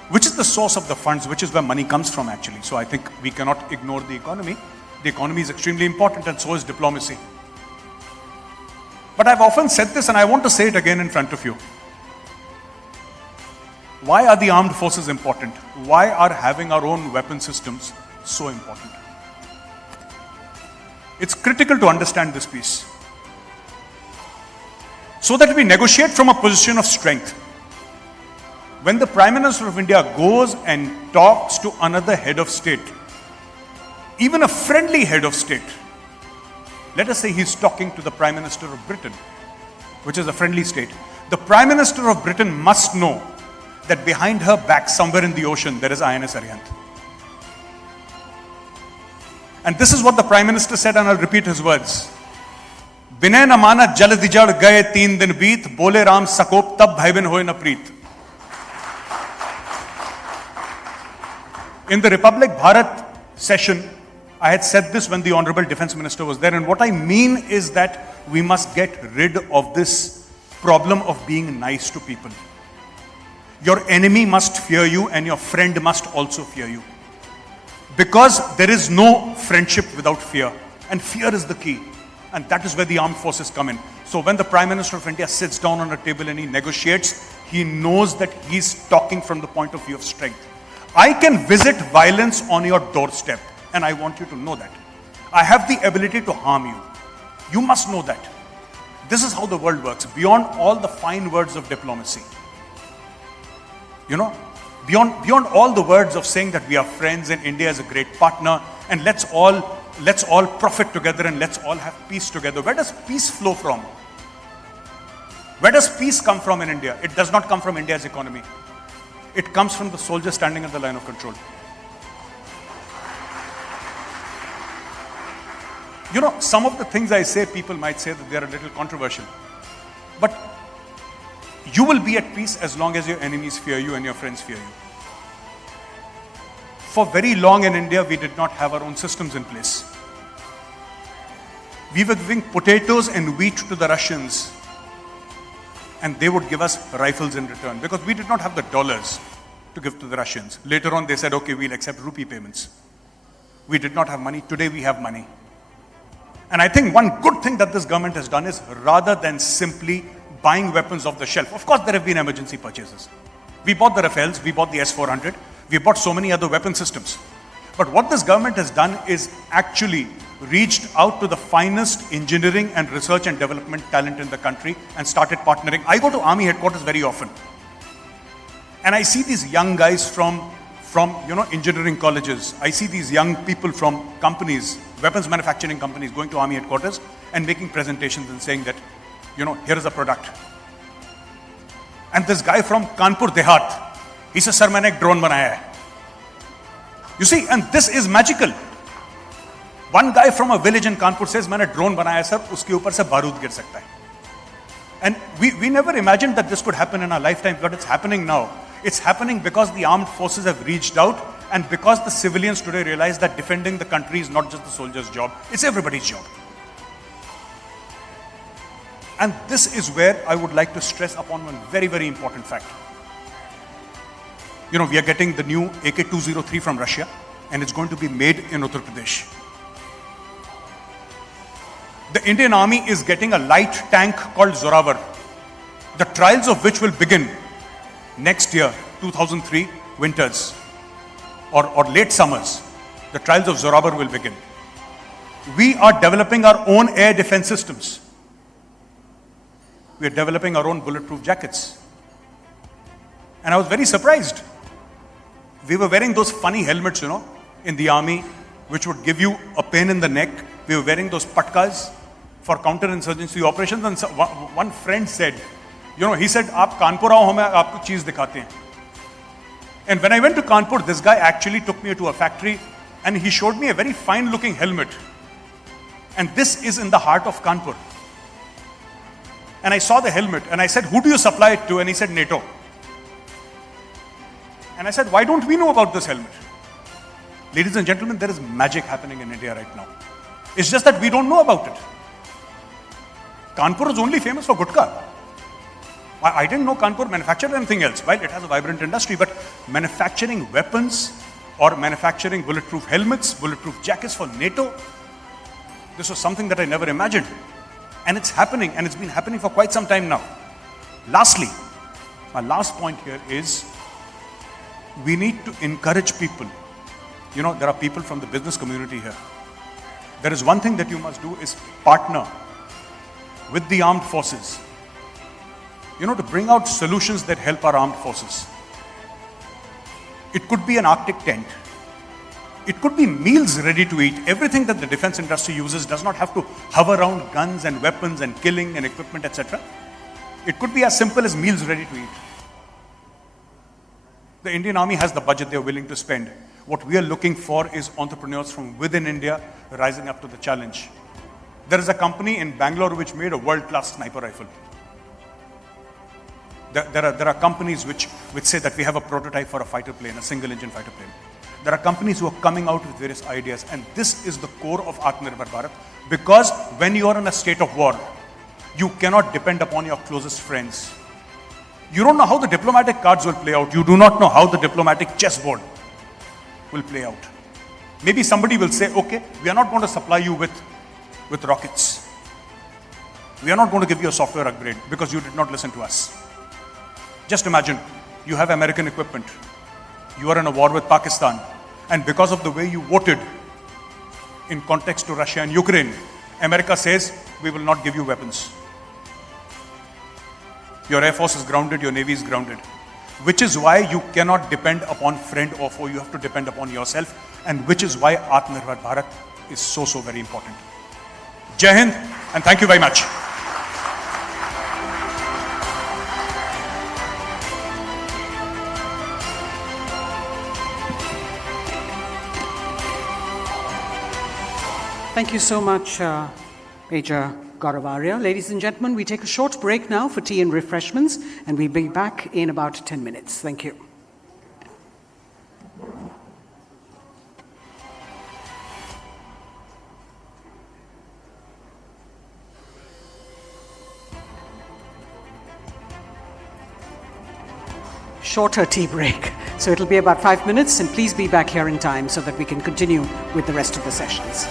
which is the source of the funds, which is where money comes from actually. So I think we cannot ignore the economy. The economy is extremely important and so is diplomacy. But I've often said this and I want to say it again in front of you. Why are the armed forces important? Why are having our own weapon systems so important? It's critical to understand this piece. So that we negotiate from a position of strength. When the Prime Minister of India goes and talks to another head of state, even a friendly head of state, let us say he's talking to the Prime Minister of Britain, which is a friendly state. The Prime Minister of Britain must know that behind her back, somewhere in the ocean, there is INS Arihant. And this is what the Prime Minister said, and I'll repeat his words. Binay na mana jal dijad gaye 3 din beet, bole Ram sakop tab bhai bin hoye na preet. In the Republic Bharat session, I had said this when the Honorable Defense Minister was there, and what I mean is that we must get rid of this problem of being nice to people. Your enemy must fear you and your friend must also fear you. Because there is no friendship without fear, and fear is the key. And that is where the armed forces come in. So when the Prime Minister of India sits down on a table and he negotiates, he knows that he's talking from the point of view of strength. I can visit violence on your doorstep, and I want you to know that. I have the ability to harm you. You must know that. This is how the world works, beyond all the fine words of diplomacy. Beyond all the words of saying that we are friends and India is a great partner, and let's all profit together and let's all have peace together. Where does peace flow from? Where does peace come from in India? It does not come from India's economy. It comes from the soldier standing at the line of control. Some of the things I say, people might say that they are a little controversial. But you will be at peace as long as your enemies fear you and your friends fear you. For very long in India, we did not have our own systems in place. We were giving potatoes and wheat to the Russians, and they would give us rifles in return because we did not have the dollars to give to the Russians. Later on, they said, okay, we'll accept rupee payments. We did not have money. Today, we have money. And I think one good thing that this government has done is, rather than simply buying weapons off the shelf, of course, there have been emergency purchases. We bought the Rafales, we bought the S-400, we bought so many other weapon systems. But what this government has done is actually reached out to the finest engineering and research and development talent in the country and started partnering. I go to Army headquarters very often. And I see these young guys from engineering colleges. I see these young people from companies, weapons manufacturing companies, going to Army headquarters and making presentations and saying that, here is a product. And this guy from Kanpur Dehat, he says, sir, maine ek drone banaya hai. You see, and this is magical. One guy from a village in Kanpur says, maine drone banaya hai, sir, uske upar se barood gir sakta hai. And we never imagined that this could happen in our lifetime, but it's happening now. It's happening because the armed forces have reached out and because the civilians today realize that defending the country is not just the soldier's job, it's everybody's job. And this is where I would like to stress upon one very, very important fact. We are getting the new AK-203 from Russia, and it's going to be made in Uttar Pradesh. The Indian Army is getting a light tank called Zorawar, the trials of which will begin next year, 2003 winters or late summers. The trials of Zorawar will begin. We are developing our own air defense systems. We are developing our own bulletproof jackets. And I was very surprised. We were wearing those funny helmets, in the army, which would give you a pain in the neck. We were wearing those patkas for counterinsurgency operations. And one friend said, he said, "Aap Kanpur aao, hum aapko cheez dikhate hain." And when I went to Kanpur, this guy actually took me to a factory and he showed me a very fine looking helmet. And this is in the heart of Kanpur. And I saw the helmet and I said, who do you supply it to? And he said, NATO. And I said, why don't we know about this helmet? Ladies and gentlemen, there is magic happening in India right now. It's just that we don't know about it. Kanpur is only famous for gutka. I didn't know Kanpur manufactured anything else. While it has a vibrant industry, but manufacturing weapons or manufacturing bulletproof helmets, bulletproof jackets for NATO, this was something that I never imagined. And it's happening, and it's been happening for quite some time now. Lastly, my last point here is we need to encourage people. There are people from the business community here. There is one thing that you must do is partner with the armed forces, to bring out solutions that help our armed forces. It could be an Arctic tent. It could be meals ready to eat. Everything that the defense industry uses does not have to hover around guns and weapons and killing and equipment, etc. It could be as simple as meals ready to eat. The Indian Army has the budget they're willing to spend. What we are looking for is entrepreneurs from within India rising up to the challenge. There is a company in Bangalore which made a world-class sniper rifle. There are companies which say that we have a prototype for a fighter plane, a single-engine fighter plane. There are companies who are coming out with various ideas, and this is the core of Atmanirbhar Bharat, because when you are in a state of war, you cannot depend upon your closest friends. You don't know how the diplomatic cards will play out. You do not know how the diplomatic chessboard will play out. Maybe somebody will say, okay, we are not going to supply you with rockets. We are not going to give you a software upgrade because you did not listen to us. Just imagine, you have American equipment. You are in a war with Pakistan. And because of the way you voted in context to Russia and Ukraine, America says, we will not give you weapons. Your Air Force is grounded, your Navy is grounded. Which is why you cannot depend upon friend or foe, you have to depend upon yourself. And which is why Atmanirbhar Bharat is so very important. Jai Hind, and thank you very much. Thank you so much, Major Gauravarya. Ladies and gentlemen, we take a short break now for tea and refreshments, and we'll be back in about 10 minutes. Thank you. Shorter tea break. So it'll be about 5 minutes, and please be back here in time so that we can continue with the rest of the sessions.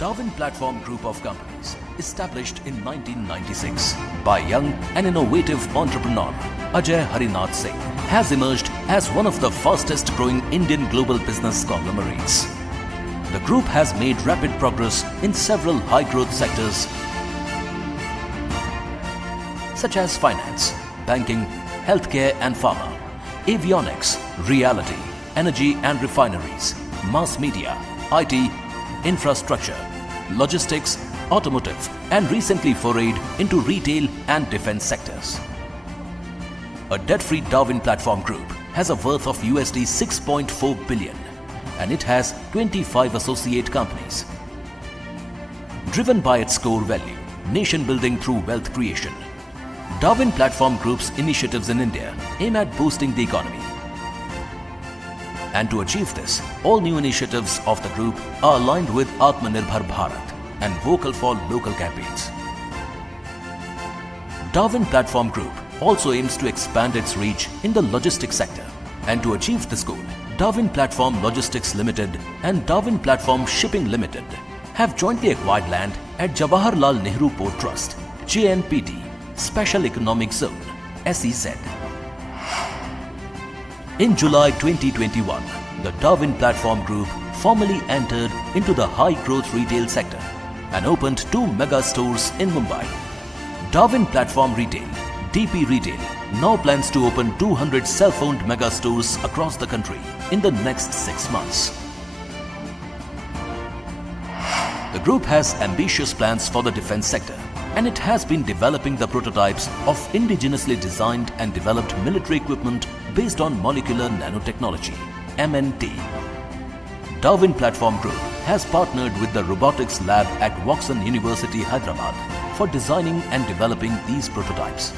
Darwin Platform Group of Companies, established in 1996 by young and innovative entrepreneur Ajay Harinath Singh, has emerged as one of the fastest growing Indian global business conglomerates. The group has made rapid progress in several high growth sectors such as finance, banking, healthcare and pharma, avionics, reality, energy and refineries, mass media, IT, infrastructure, logistics, automotive, and recently forayed into retail and defense sectors. A debt-free Darwin Platform Group has a worth of USD 6.4 billion and it has 25 associate companies. Driven by its core value, nation building through wealth creation, Darwin Platform Group's initiatives in India aim at boosting the economy. And to achieve this, all new initiatives of the group are aligned with Atmanirbhar Bharat and Vocal for Local campaigns. Darwin Platform Group also aims to expand its reach in the logistics sector. And to achieve this goal, Darwin Platform Logistics Limited and Darwin Platform Shipping Limited have jointly acquired land at Jawaharlal Nehru Port Trust, JNPT, Special Economic Zone, SEZ. In July 2021, the Darwin Platform Group formally entered into the high-growth retail sector and opened 2 mega stores in Mumbai. Darwin Platform Retail, DP Retail, now plans to open 200 self-owned mega stores across the country in the next 6 months. The group has ambitious plans for the defense sector, and it has been developing the prototypes of indigenously designed and developed military equipment based on molecular nanotechnology, MNT. Darwin Platform Group has partnered with the robotics lab at Watson University, Hyderabad for designing and developing these prototypes.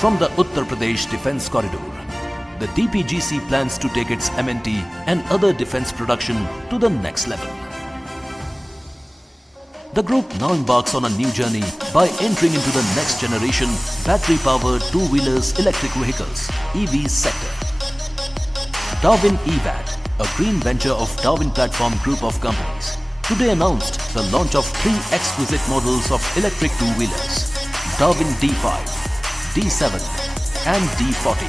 From the Uttar Pradesh Defence Corridor, the DPGC plans to take its MNT and other defence production to the next level. The group now embarks on a new journey by entering into the next generation battery-powered two-wheelers electric vehicles (EVs) sector. Darwin EVAT, a green venture of Darwin Platform Group of Companies, today announced the launch of 3 exquisite models of electric two-wheelers: Darwin D5, D7 and D40.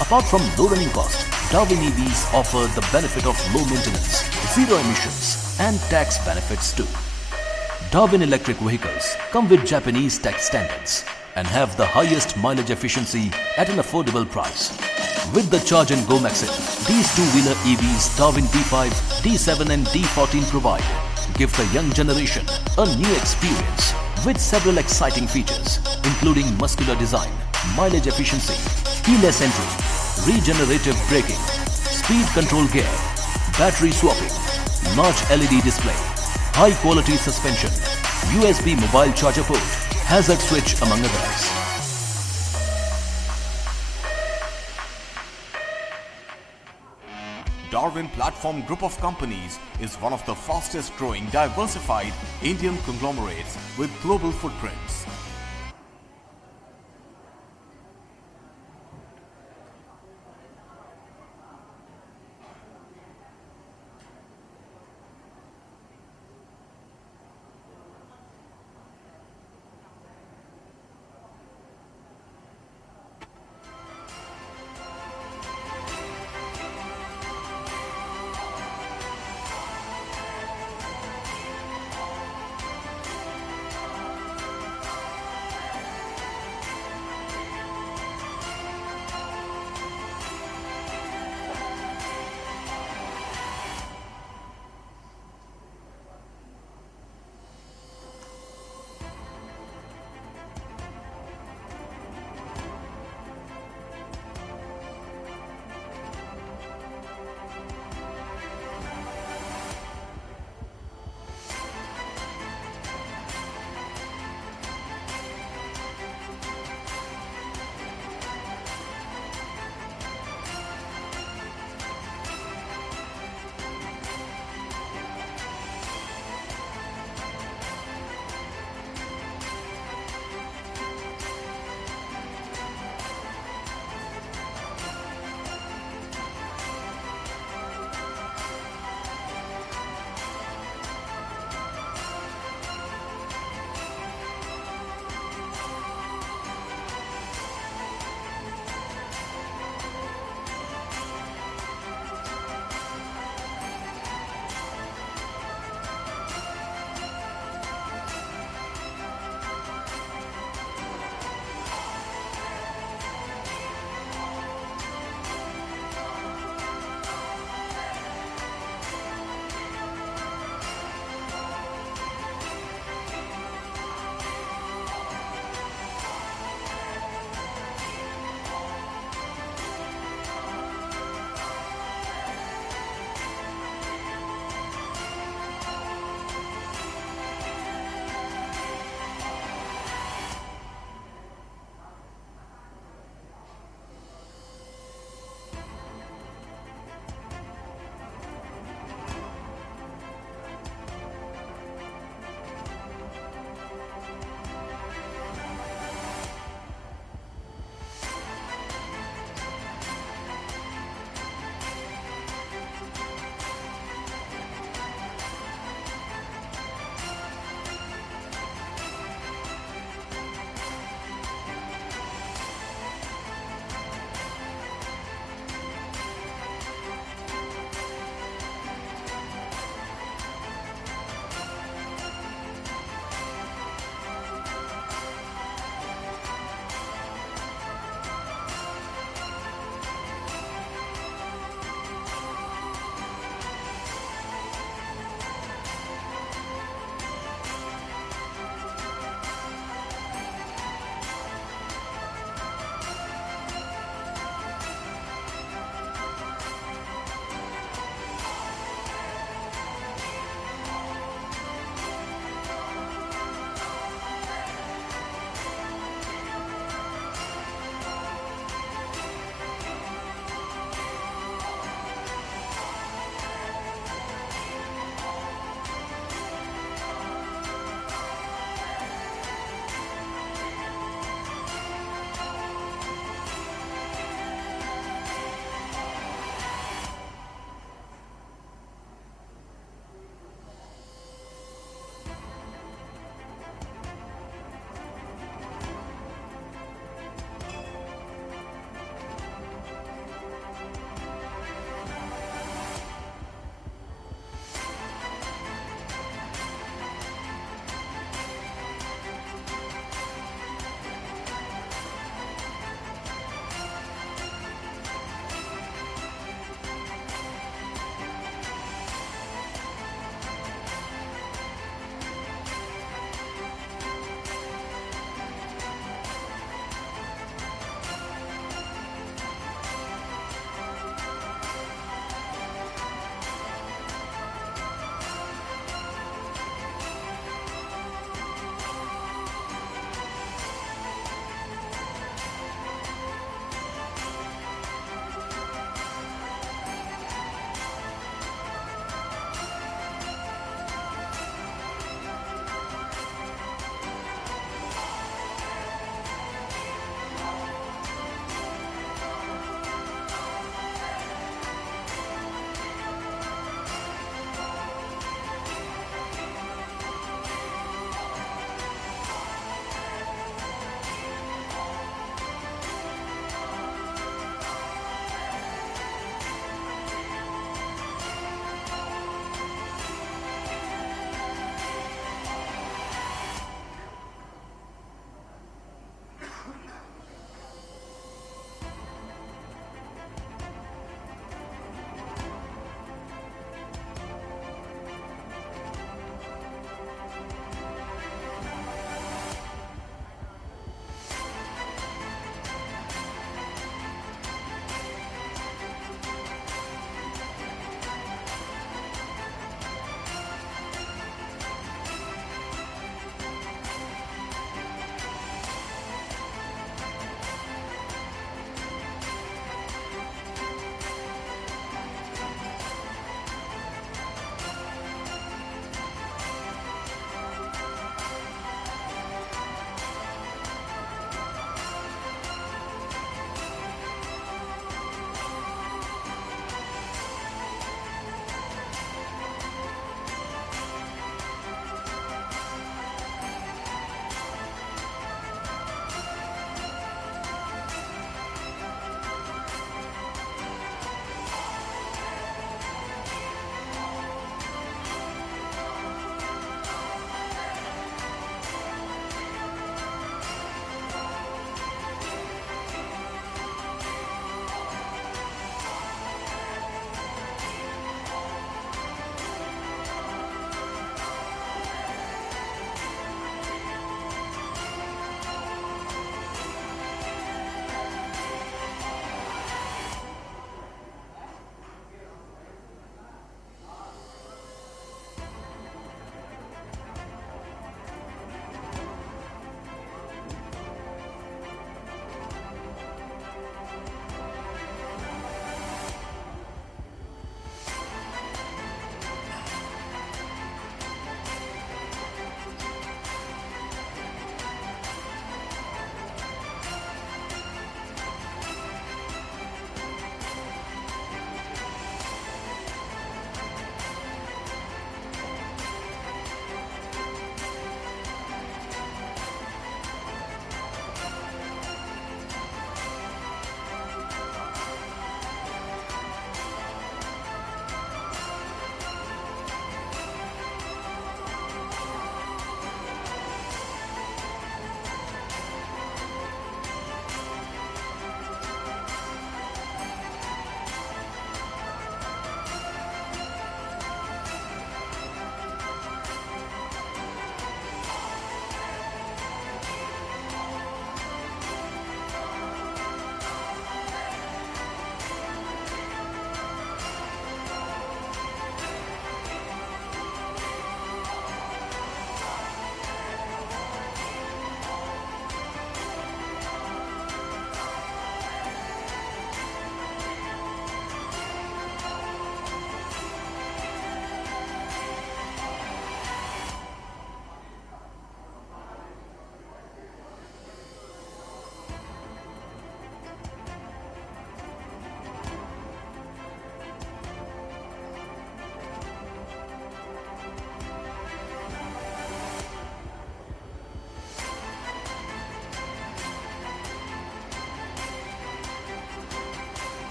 Apart from low running cost, Darwin EVs offer the benefit of low maintenance, zero emissions and tax benefits too. Darwin electric vehicles come with Japanese tech standards and have the highest mileage efficiency at an affordable price. With the Charge and Go Maxim, these two-wheeler EVs Darwin D5, D7 and D14 provide give the young generation a new experience with several exciting features, including muscular design, mileage efficiency, keyless entry, regenerative braking, speed control gear, battery swapping, large LED display, high quality suspension, USB mobile charger port, hazard switch among others. Darwin Platform Group of Companies is one of the fastest growing diversified Indian conglomerates with global footprints.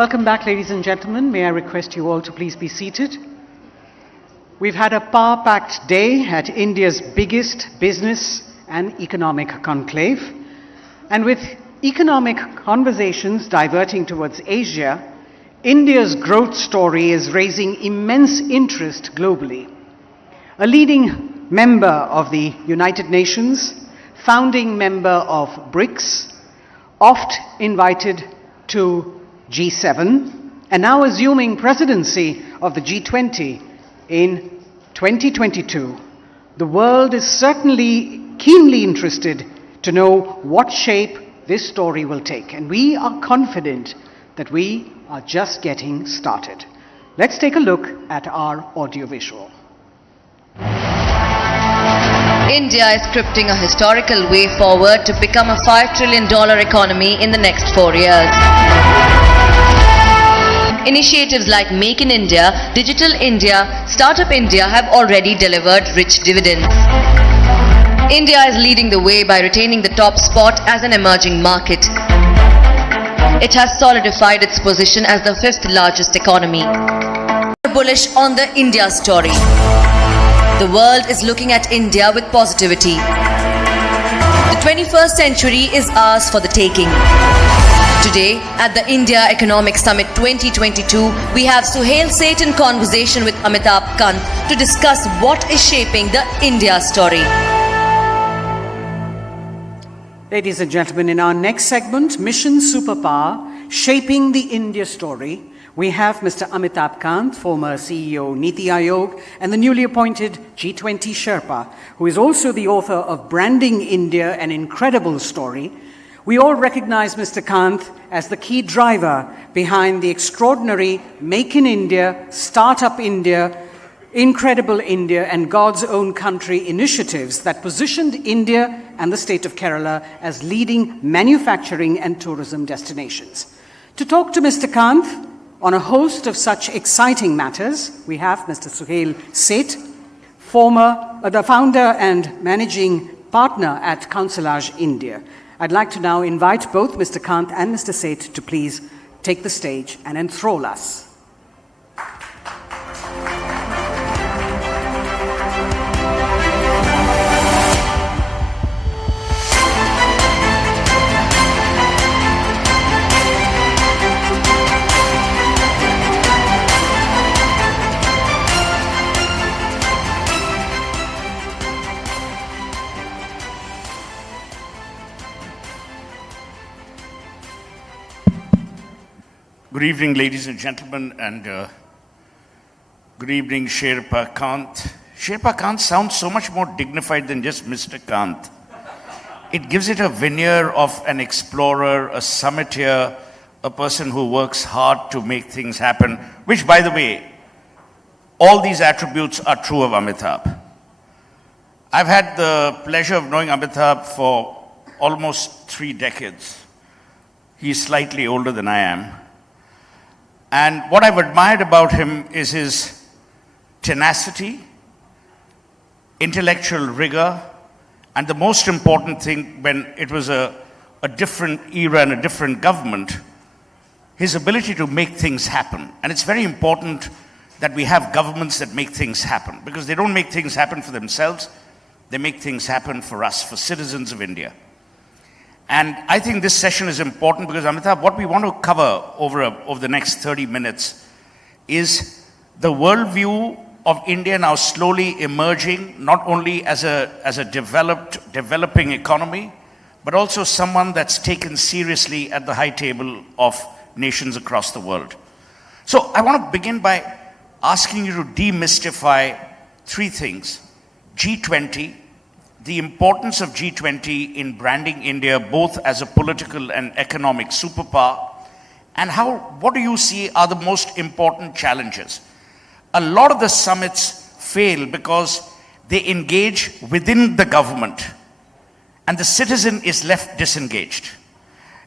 Welcome back, ladies and gentlemen. May I request you all to please be seated. We've had a power-packed day at India's biggest business and economic conclave. And with economic conversations diverting towards Asia, India's growth story is raising immense interest globally. A leading member of the United Nations, founding member of BRICS, oft invited to G7, and now assuming presidency of the G20 in 2022, the world is certainly keenly interested to know what shape this story will take. And we are confident that we are just getting started. Let's take a look at our audiovisual. India is scripting a historical way forward to become a $5 trillion economy in the next 4 years. Initiatives like Make in India, Digital India, Startup India have already delivered rich dividends. India is leading the way by retaining the top spot as an emerging market. It has solidified its position as the 5th largest economy. Bullish on the India story. The world is looking at India with positivity. The 21st century is ours for the taking. Today, at the India Economic Summit 2022, we have Suhail Seth in conversation with Amitabh Kant to discuss what is shaping the India story. Ladies and gentlemen, in our next segment, Mission Superpower, Shaping the India Story, we have Mr. Amitabh Kant, former CEO Niti Aayog, and the newly appointed G20 Sherpa, who is also the author of Branding India, an Incredible Story. We all recognize Mr. Kant as the key driver behind the extraordinary Make in India, Startup India, Incredible India, and God's Own Country initiatives that positioned India and the state of Kerala as leading manufacturing and tourism destinations. To talk to Mr. Kant on a host of such exciting matters, we have Mr. Suhail Seth, the founder and managing partner at Counselage India. I'd like to now invite both Mr. Kant and Mr. Seth to please take the stage and enthrall us. Good evening, ladies and gentlemen, and good evening, Sherpa Kant. Sherpa Kant sounds so much more dignified than just Mr. Kant. It gives it a veneer of an explorer, a summiteer, a person who works hard to make things happen, which, by the way, all these attributes are true of Amitabh. I've had the pleasure of knowing Amitabh for almost 3 decades. He's slightly older than I am. And what I've admired about him is his tenacity, intellectual rigor, and the most important thing, when it was a different era and a different government, his ability to make things happen. And it's very important that we have governments that make things happen, because they don't make things happen for themselves, they make things happen for us, for citizens of India. And I think this session is important because, Amitabh, what we want to cover over the next 30 minutes is the worldview of India now slowly emerging, not only as a developing economy, but also someone that's taken seriously at the high table of nations across the world. So I want to begin by asking you to demystify 3 things. G20, the importance of G20 in branding India both as a political and economic superpower, and what do you see are the most important challenges? A lot of the summits fail because they engage within the government and the citizen is left disengaged,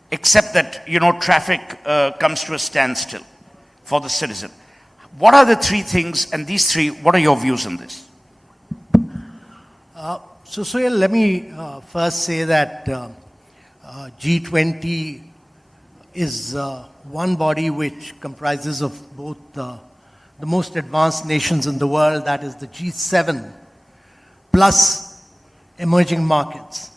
except that, traffic comes to a standstill for the citizen. What are the 3 things, and these 3, what are your views on this? So, Suhail, let me first say that G20 is one body which comprises of both the most advanced nations in the world, that is the G7, plus emerging markets,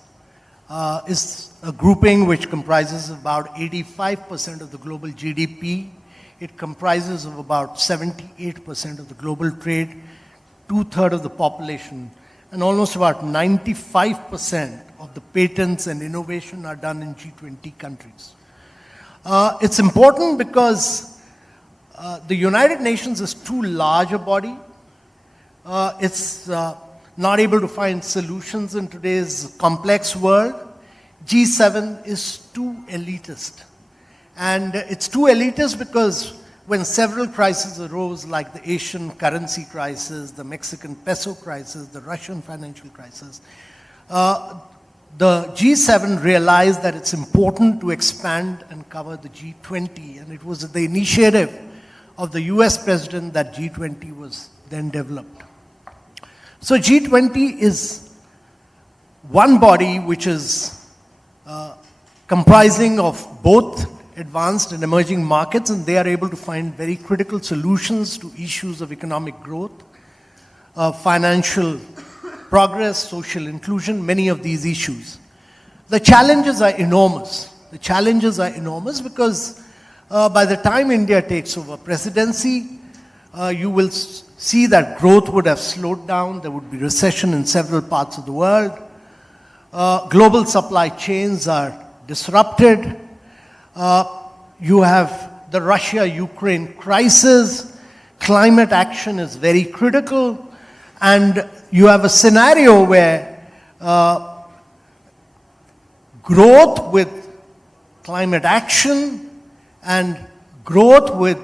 is a grouping which comprises about 85% of the global GDP. It comprises of about 78% of the global trade, 2/3 of the population, and almost about 95% of the patents and innovation are done in G20 countries. It's important because the United Nations is too large a body. It's not able to find solutions in today's complex world. G7 is too elitist. And it's too elitist because when several crises arose, like the Asian currency crisis, the Mexican peso crisis, the Russian financial crisis, the G7 realized that it's important to expand and cover the G20, and it was the initiative of the US president that G20 was then developed. So G20 is one body which is comprising of both advanced and emerging markets, and they are able to find very critical solutions to issues of economic growth, financial progress, social inclusion, many of these issues. The challenges are enormous. The challenges are enormous because by the time India takes over presidency, you will see that growth would have slowed down. There would be recession in several parts of the world. Global supply chains are disrupted. You have the Russia-Ukraine crisis. Climate action is very critical. And you have a scenario where growth with climate action and growth with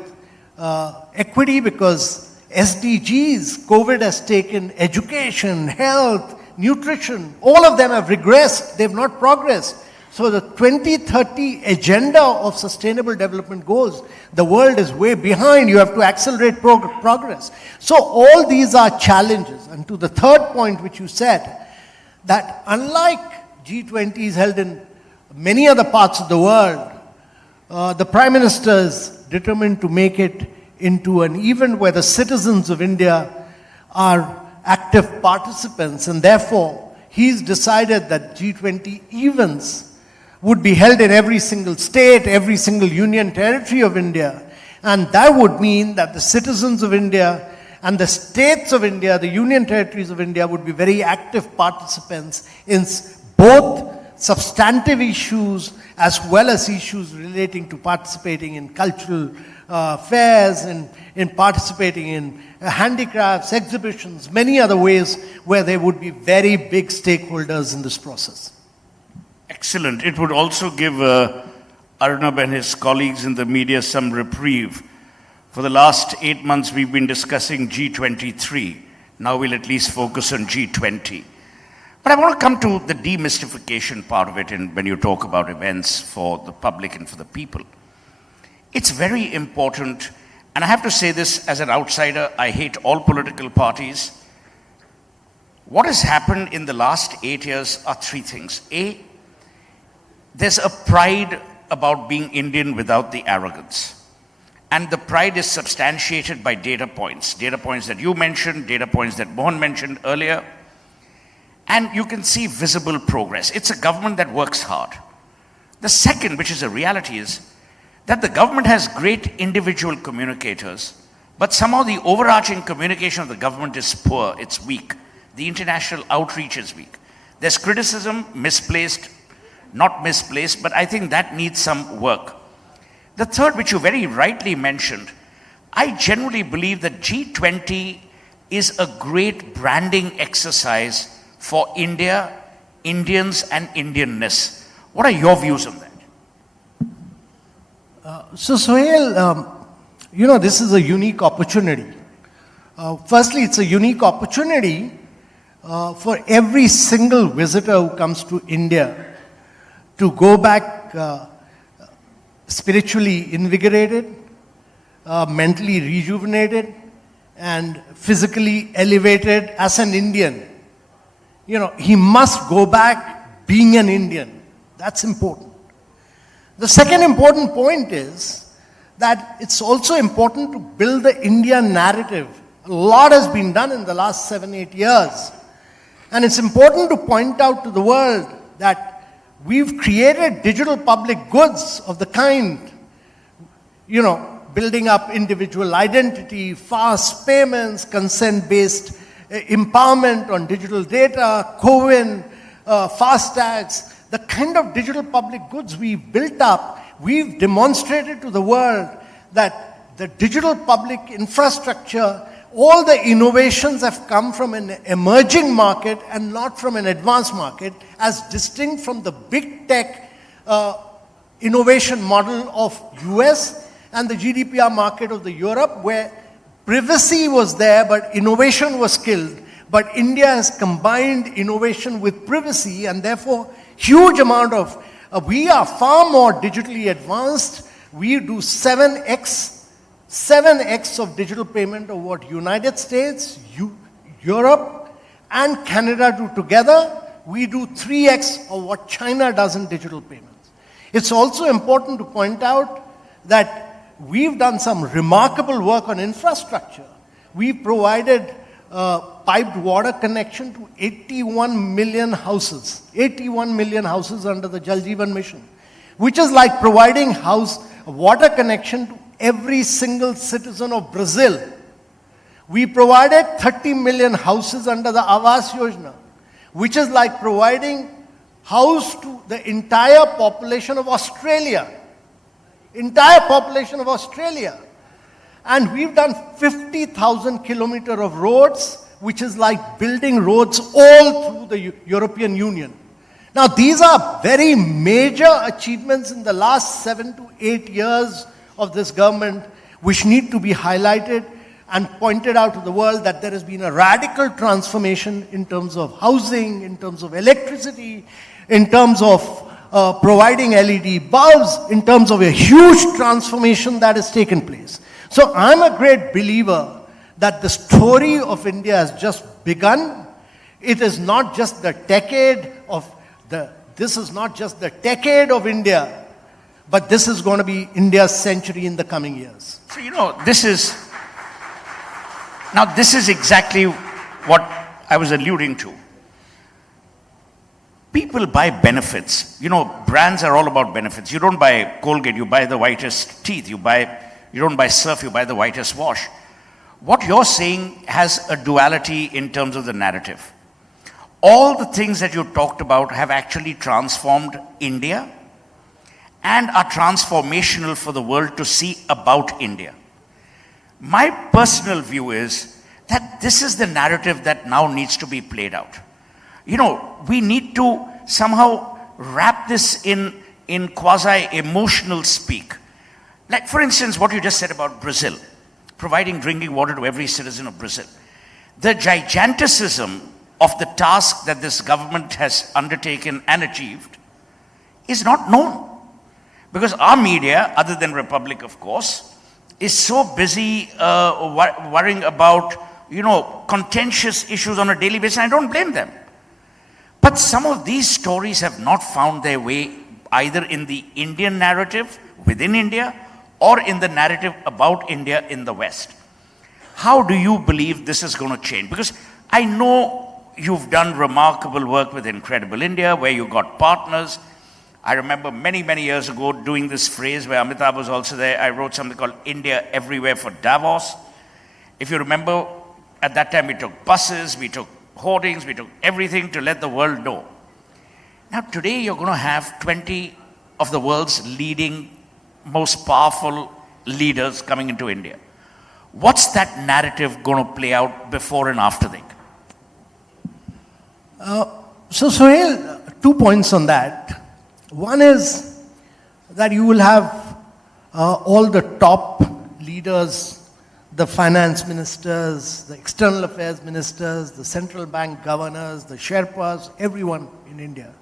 equity, because SDGs, COVID has taken education, health, nutrition, all of them have regressed, they've not progressed. So the 2030 agenda of sustainable development goals, the world is way behind, you have to accelerate progress. So all these are challenges. And to the third point which you said, that unlike G20s held in many other parts of the world, the Prime Minister is determined to make it into an event where the citizens of India are active participants, and therefore he's decided that G20 events would be held in every single state, every single union territory of India, and that would mean that the citizens of India and the states of India, the union territories of India, would be very active participants in both substantive issues as well as issues relating to participating in cultural fairs and in participating in handicrafts, exhibitions, many other ways where they would be very big stakeholders in this process. Excellent. It would also give Arnab and his colleagues in the media some reprieve. For the last 8 months, we've been discussing G23. Now we'll at least focus on G20. But I want to come to the demystification part of it, and when you talk about events for the public and for the people. It's very important, and I have to say this as an outsider, I hate all political parties. What has happened in the last 8 years are three things. A, there's a pride about being Indian without the arrogance. And the pride is substantiated by data points that you mentioned, data points that Mohan mentioned earlier. And you can see visible progress. It's a government that works hard. The second, which is a reality, is that the government has great individual communicators, but somehow the overarching communication of the government is poor, it's weak. The international outreach is weak. There's criticism, misplaced, not misplaced, but I think that needs some work. The third, which you very rightly mentioned, I generally believe that G20 is a great branding exercise for India, Indians, and Indianness. What are your views on that? So Sohail, you know, this is a unique opportunity. Firstly, it's a unique opportunity for every single visitor who comes to India to go back spiritually invigorated, mentally rejuvenated, and physically elevated as an Indian. You know, he must go back being an Indian. That's important. The second important point is that it's also important to build the India narrative. A lot has been done in the last 7-8 years. And it's important to point out to the world that we've created digital public goods of the kind, building up individual identity, fast payments, consent-based empowerment on digital data, CoWIN, FASTags, the kind of digital public goods we've built up. We've demonstrated to the world that the digital public infrastructure, all the innovations have come from an emerging market and not from an advanced market, as distinct from the big tech innovation model of US and the GDPR market of the Europe, where privacy was there but innovation was killed. But India has combined innovation with privacy, and therefore huge amount of, we are far more digitally advanced. We do 7x of digital payment of what United States, Europe and Canada do together. We do 3x of what China does in digital payments. It's also important to point out that we've done some remarkable work on infrastructure. We provided piped water connection to 81 million houses. 81 million houses under the Jal Jeevan Mission, which is like providing water connection to every single citizen of Brazil. We provided 30 million houses under the Awas Yojana, which is like providing house to the entire population of Australia. Entire population of Australia. And we've done 50,000 kilometers of roads, which is like building roads all through the European Union. Now, these are very major achievements in the last 7 to 8 years of this government, which need to be highlighted and pointed out to the world that there has been a radical transformation in terms of housing, in terms of electricity, in terms of providing LED bulbs, in terms of a huge transformation that has taken place. So I'm a great believer that the story of India has just begun. It is not just the decade of this is not just the decade of India, but this is going to be India's century in the coming years. So, this is exactly what I was alluding to. People buy benefits. Brands are all about benefits. You don't buy Colgate, you buy the whitest teeth. You don't buy Surf, you buy the whitest wash. What you're saying has a duality in terms of the narrative. All the things that you talked about have actually transformed India and are transformational for the world to see about India. My personal view is that this is the narrative that now needs to be played out. We need to somehow wrap this in quasi-emotional speak. Like, for instance, what you just said about Brazil, providing drinking water to every citizen of Brazil. The giganticism of the task that this government has undertaken and achieved is not known. Because our media, other than Republic, of course, is so busy worrying about, contentious issues on a daily basis. I don't blame them. But some of these stories have not found their way either in the Indian narrative within India or in the narrative about India in the West. How do you believe this is going to change? Because I know you've done remarkable work with Incredible India, where you got partners. I remember many, many years ago doing this phrase where Amitabh was also there. I wrote something called India Everywhere for Davos. If you remember, at that time we took buses, we took hoardings, we took everything to let the world know. Now today you're going to have 20 of the world's leading, most powerful leaders coming into India. What's that narrative going to play out before and after that? So Sohail, 2 points on that. One is that you will have all the top leaders, the finance ministers, the external affairs ministers, the central bank governors, the Sherpas, everyone in India.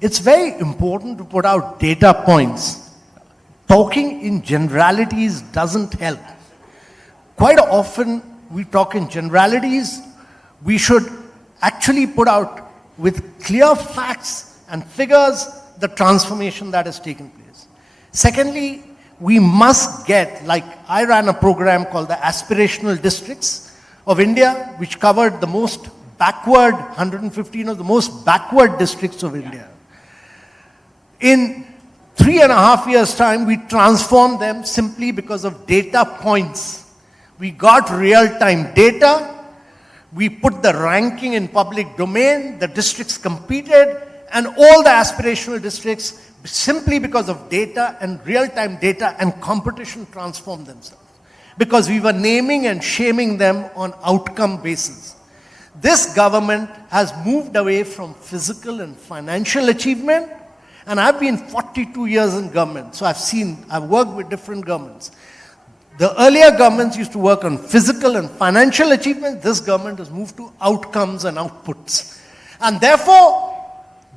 It's very important to put out data points. Talking in generalities doesn't help. Quite often we talk in generalities. We should actually put out with clear facts and figures the transformation that has taken place. Secondly, we must get, like I ran a program called the Aspirational Districts of India, which covered the most backward, 115 of the most backward districts of India. In 3.5 years' time, we transformed them simply because of data points. We got real-time data, we put the ranking in public domain, the districts competed, and all the aspirational districts, simply because of data and real-time data and competition, transformed themselves. Because we were naming and shaming them on outcome basis. This government has moved away from physical and financial achievement, and I've been 42 years in government, so I've worked with different governments. The earlier governments used to work on physical and financial achievement. This government has moved to outcomes and outputs. And therefore,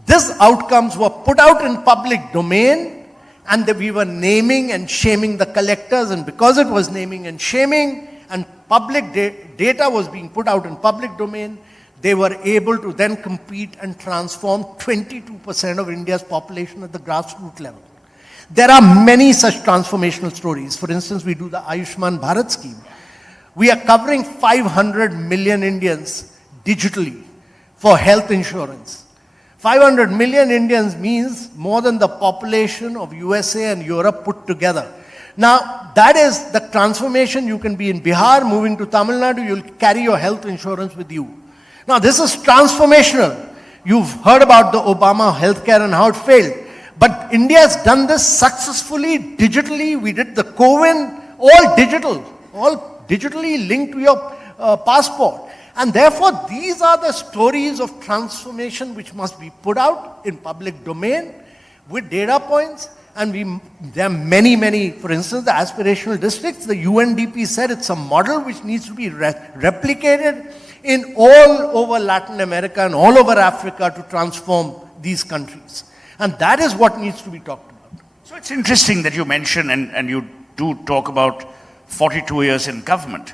these outcomes were put out in public domain, and we were naming and shaming the collectors, and because it was naming and shaming, and public data was being put out in public domain, they were able to then compete and transform 22% of India's population at the grassroots level. There are many such transformational stories. For instance, we do the Ayushman Bharat scheme. We are covering 500 million Indians digitally for health insurance. 500 million Indians means more than the population of USA and Europe put together. Now, that is the transformation. You can be in Bihar, moving to Tamil Nadu, you'll carry your health insurance with you. Now, this is transformational. You've heard about the Obama healthcare and how it failed. But India has done this successfully, digitally. We did the CoWIN, all digitally linked to your passport. And therefore, these are the stories of transformation which must be put out in public domain with data points. And there are many, many, for instance, the aspirational districts, the UNDP said it's a model which needs to be replicated in all over Latin America and all over Africa to transform these countries. And that is what needs to be talked about. So it's interesting that you mention, and you do talk about 42 years in government.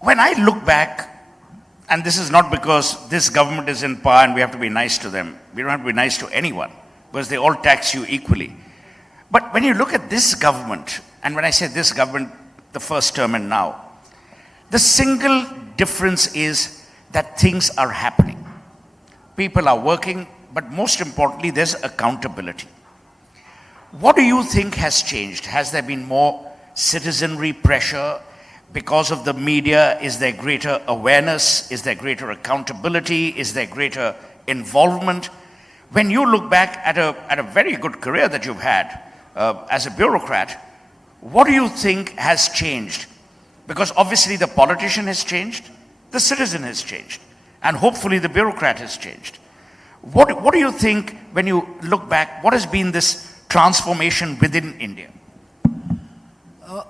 When I look back, and this is not because this government is in power and we have to be nice to them. We don't have to be nice to anyone, because they all tax you equally. But when you look at this government, and when I say this government, the first term and now, the single difference is that things are happening. People are working, but most importantly, there's accountability. What do you think has changed? Has there been more citizenry pressure because of the media? Is there greater awareness? Is there greater accountability? Is there greater involvement? When you look back at a very good career that you've had as a bureaucrat, what do you think has changed? Because obviously the politician has changed, the citizen has changed, and hopefully the bureaucrat has changed. What do you think, when you look back, what has been this transformation within India?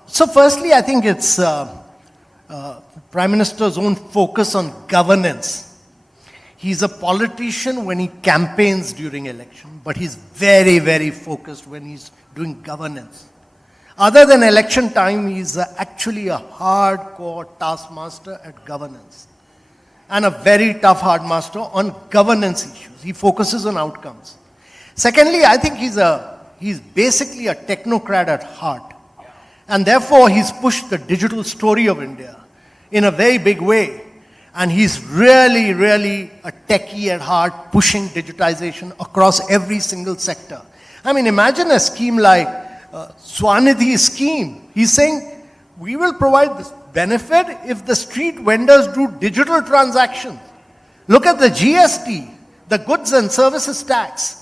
So firstly, I think it's Prime Minister's own focus on governance. He's a politician when he campaigns during election, but he's very, very focused when he's doing governance. Other than election time, he's actually a hardcore taskmaster at governance, and a very tough hard master on governance issues. He focuses on outcomes. Secondly, I think he's basically a technocrat at heart. And therefore, he's pushed the digital story of India in a very big way. And he's really, really a techie at heart, pushing digitization across every single sector. I mean, imagine a scheme like Swanidhi scheme. He's saying, we will provide this benefit if the street vendors do digital transactions. Look at the GST, the goods and services tax.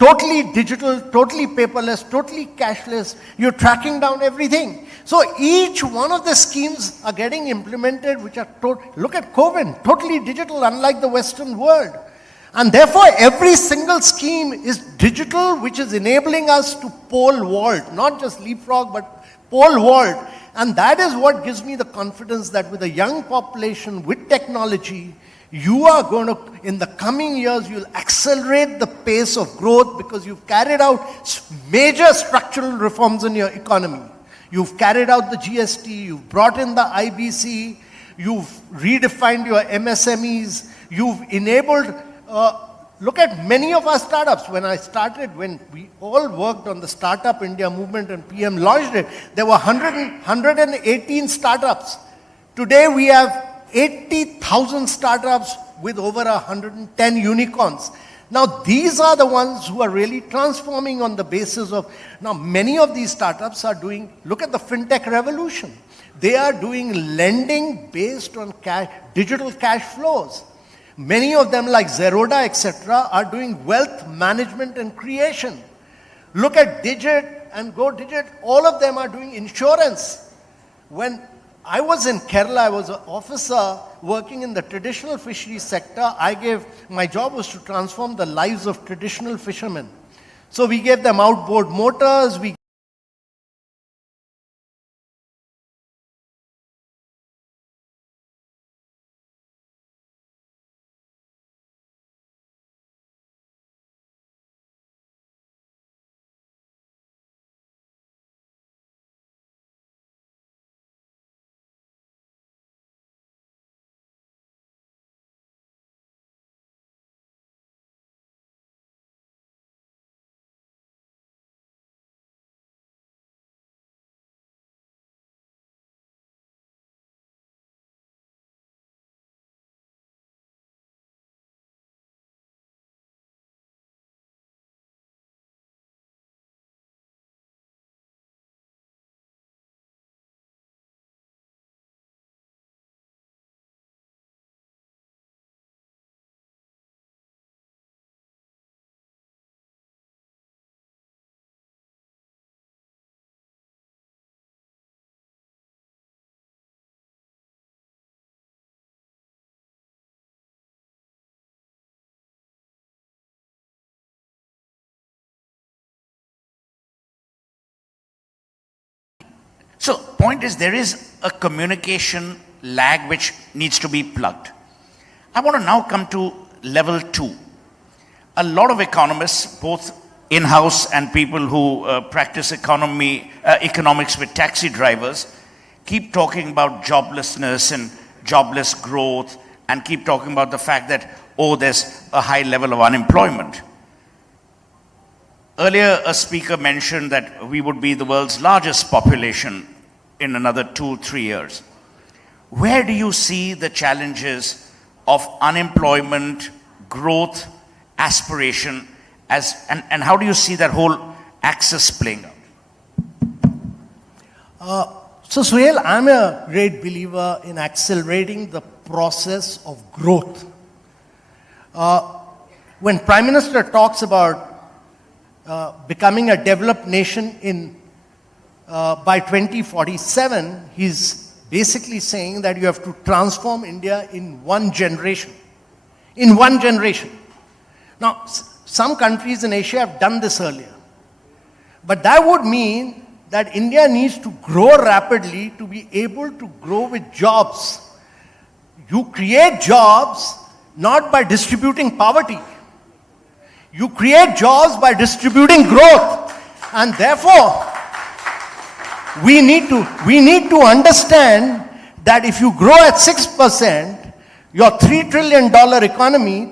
Totally digital, totally paperless, totally cashless. You're tracking down everything. So each one of the schemes are getting implemented, which are, look at COVID, totally digital, unlike the Western world. And therefore, every single scheme is digital, which is enabling us to pole vault, not just leapfrog, but pole vault. And that is what gives me the confidence that with a young population, with technology, you are going to, in the coming years, you'll accelerate the pace of growth because you've carried out major structural reforms in your economy. You've carried out the GST, you've brought in the IBC, you've redefined your MSMEs, you've enabled look at many of our startups. When I started, when we all worked on the Startup India movement and PM launched it, there were 118 startups. Today we have 80,000 startups with over 110 unicorns. Now these are the ones who are really transforming on the basis of, now many of these startups are doing, look at the fintech revolution. They are doing lending based on digital cash flows. Many of them like Zerodha, etc. are doing wealth management and creation. Look at Digit and Go Digit, all of them are doing insurance. When I was in Kerala, I was an officer working in the traditional fisheries sector. My job was to transform the lives of traditional fishermen. So we gave them outboard motors, So, point is, there is a communication lag which needs to be plugged. I want to now come to level 2. A lot of economists, both in-house and people who practice economics with taxi drivers, keep talking about joblessness and jobless growth, and keep talking about the fact that, oh, there's a high level of unemployment. Earlier, a speaker mentioned that we would be the world's largest population in another 2-3 years. Where do you see the challenges of unemployment, growth, aspiration, and how do you see that whole axis playing out? So Suhail, I'm a great believer in accelerating the process of growth. When Prime Minister talks about becoming a developed nation by 2047, he's basically saying that you have to transform India in 1 generation. In 1 generation. Now, some countries in Asia have done this earlier. But that would mean that India needs to grow rapidly to be able to grow with jobs. You create jobs not by distributing poverty. You create jobs by distributing growth. And therefore, we need to understand that if you grow at 6%, your $3 trillion economy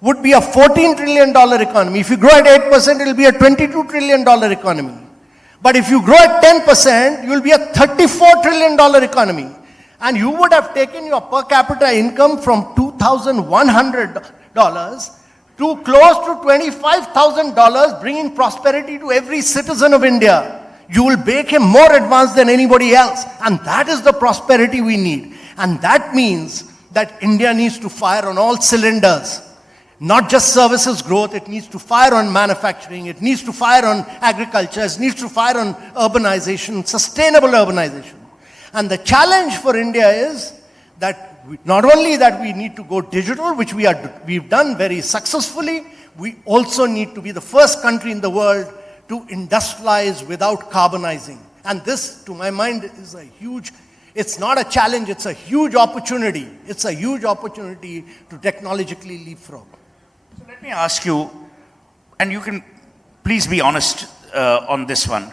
would be a $14 trillion economy. If you grow at 8%, it will be a $22 trillion economy. But if you grow at 10%, you will be a $34 trillion economy. And you would have taken your per capita income from $2,100 to close to $25,000, bringing prosperity to every citizen of India. You will make him more advanced than anybody else. And that is the prosperity we need. And that means that India needs to fire on all cylinders. Not just services growth, it needs to fire on manufacturing, it needs to fire on agriculture, it needs to fire on urbanization, sustainable urbanization. And the challenge for India is that not only that we need to go digital, which we've done very successfully, we also need to be the first country in the world to industrialize without carbonizing. And this, to my mind, is a huge, it's not a challenge, it's a huge opportunity. It's a huge opportunity to technologically leapfrog. So let me ask you, and you can please be honest on this one.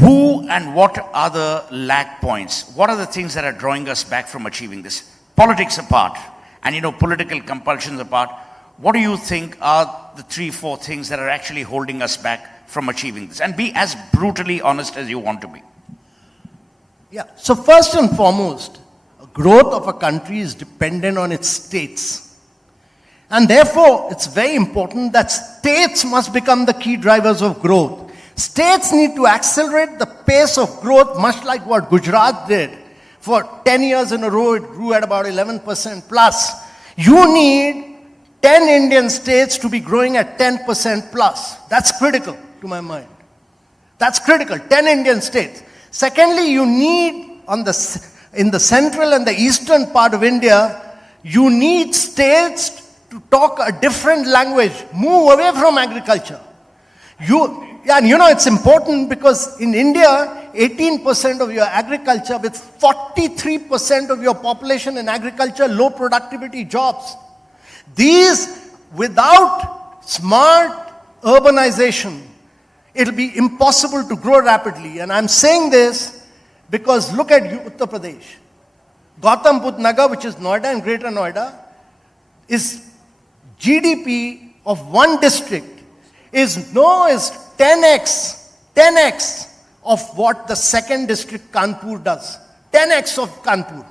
Who and what are the lag points? What are the things that are drawing us back from achieving this? Politics apart, and, political compulsions apart, what do you think are the 3-4 things that are actually holding us back from achieving this? And be as brutally honest as you want to be. Yeah, so first and foremost, growth of a country is dependent on its states. And therefore, it's very important that states must become the key drivers of growth. States need to accelerate the pace of growth, much like what Gujarat did. For 10 years in a row, it grew at about 11% plus. You need 10 Indian states to be growing at 10% plus. That's critical to my mind. That's critical, 10 Indian states. Secondly, you need, in the central and the eastern part of India, you need states to talk a different language, move away from agriculture. It's important because in India, 18% of your agriculture with 43% of your population in agriculture, low productivity jobs. These, without smart urbanization, it'll be impossible to grow rapidly. And I'm saying this because look at Uttar Pradesh. Gautam Budh Nagar, which is Noida and Greater Noida, is GDP of one district is 10x of what the second district Kanpur does. 10x of Kanpur.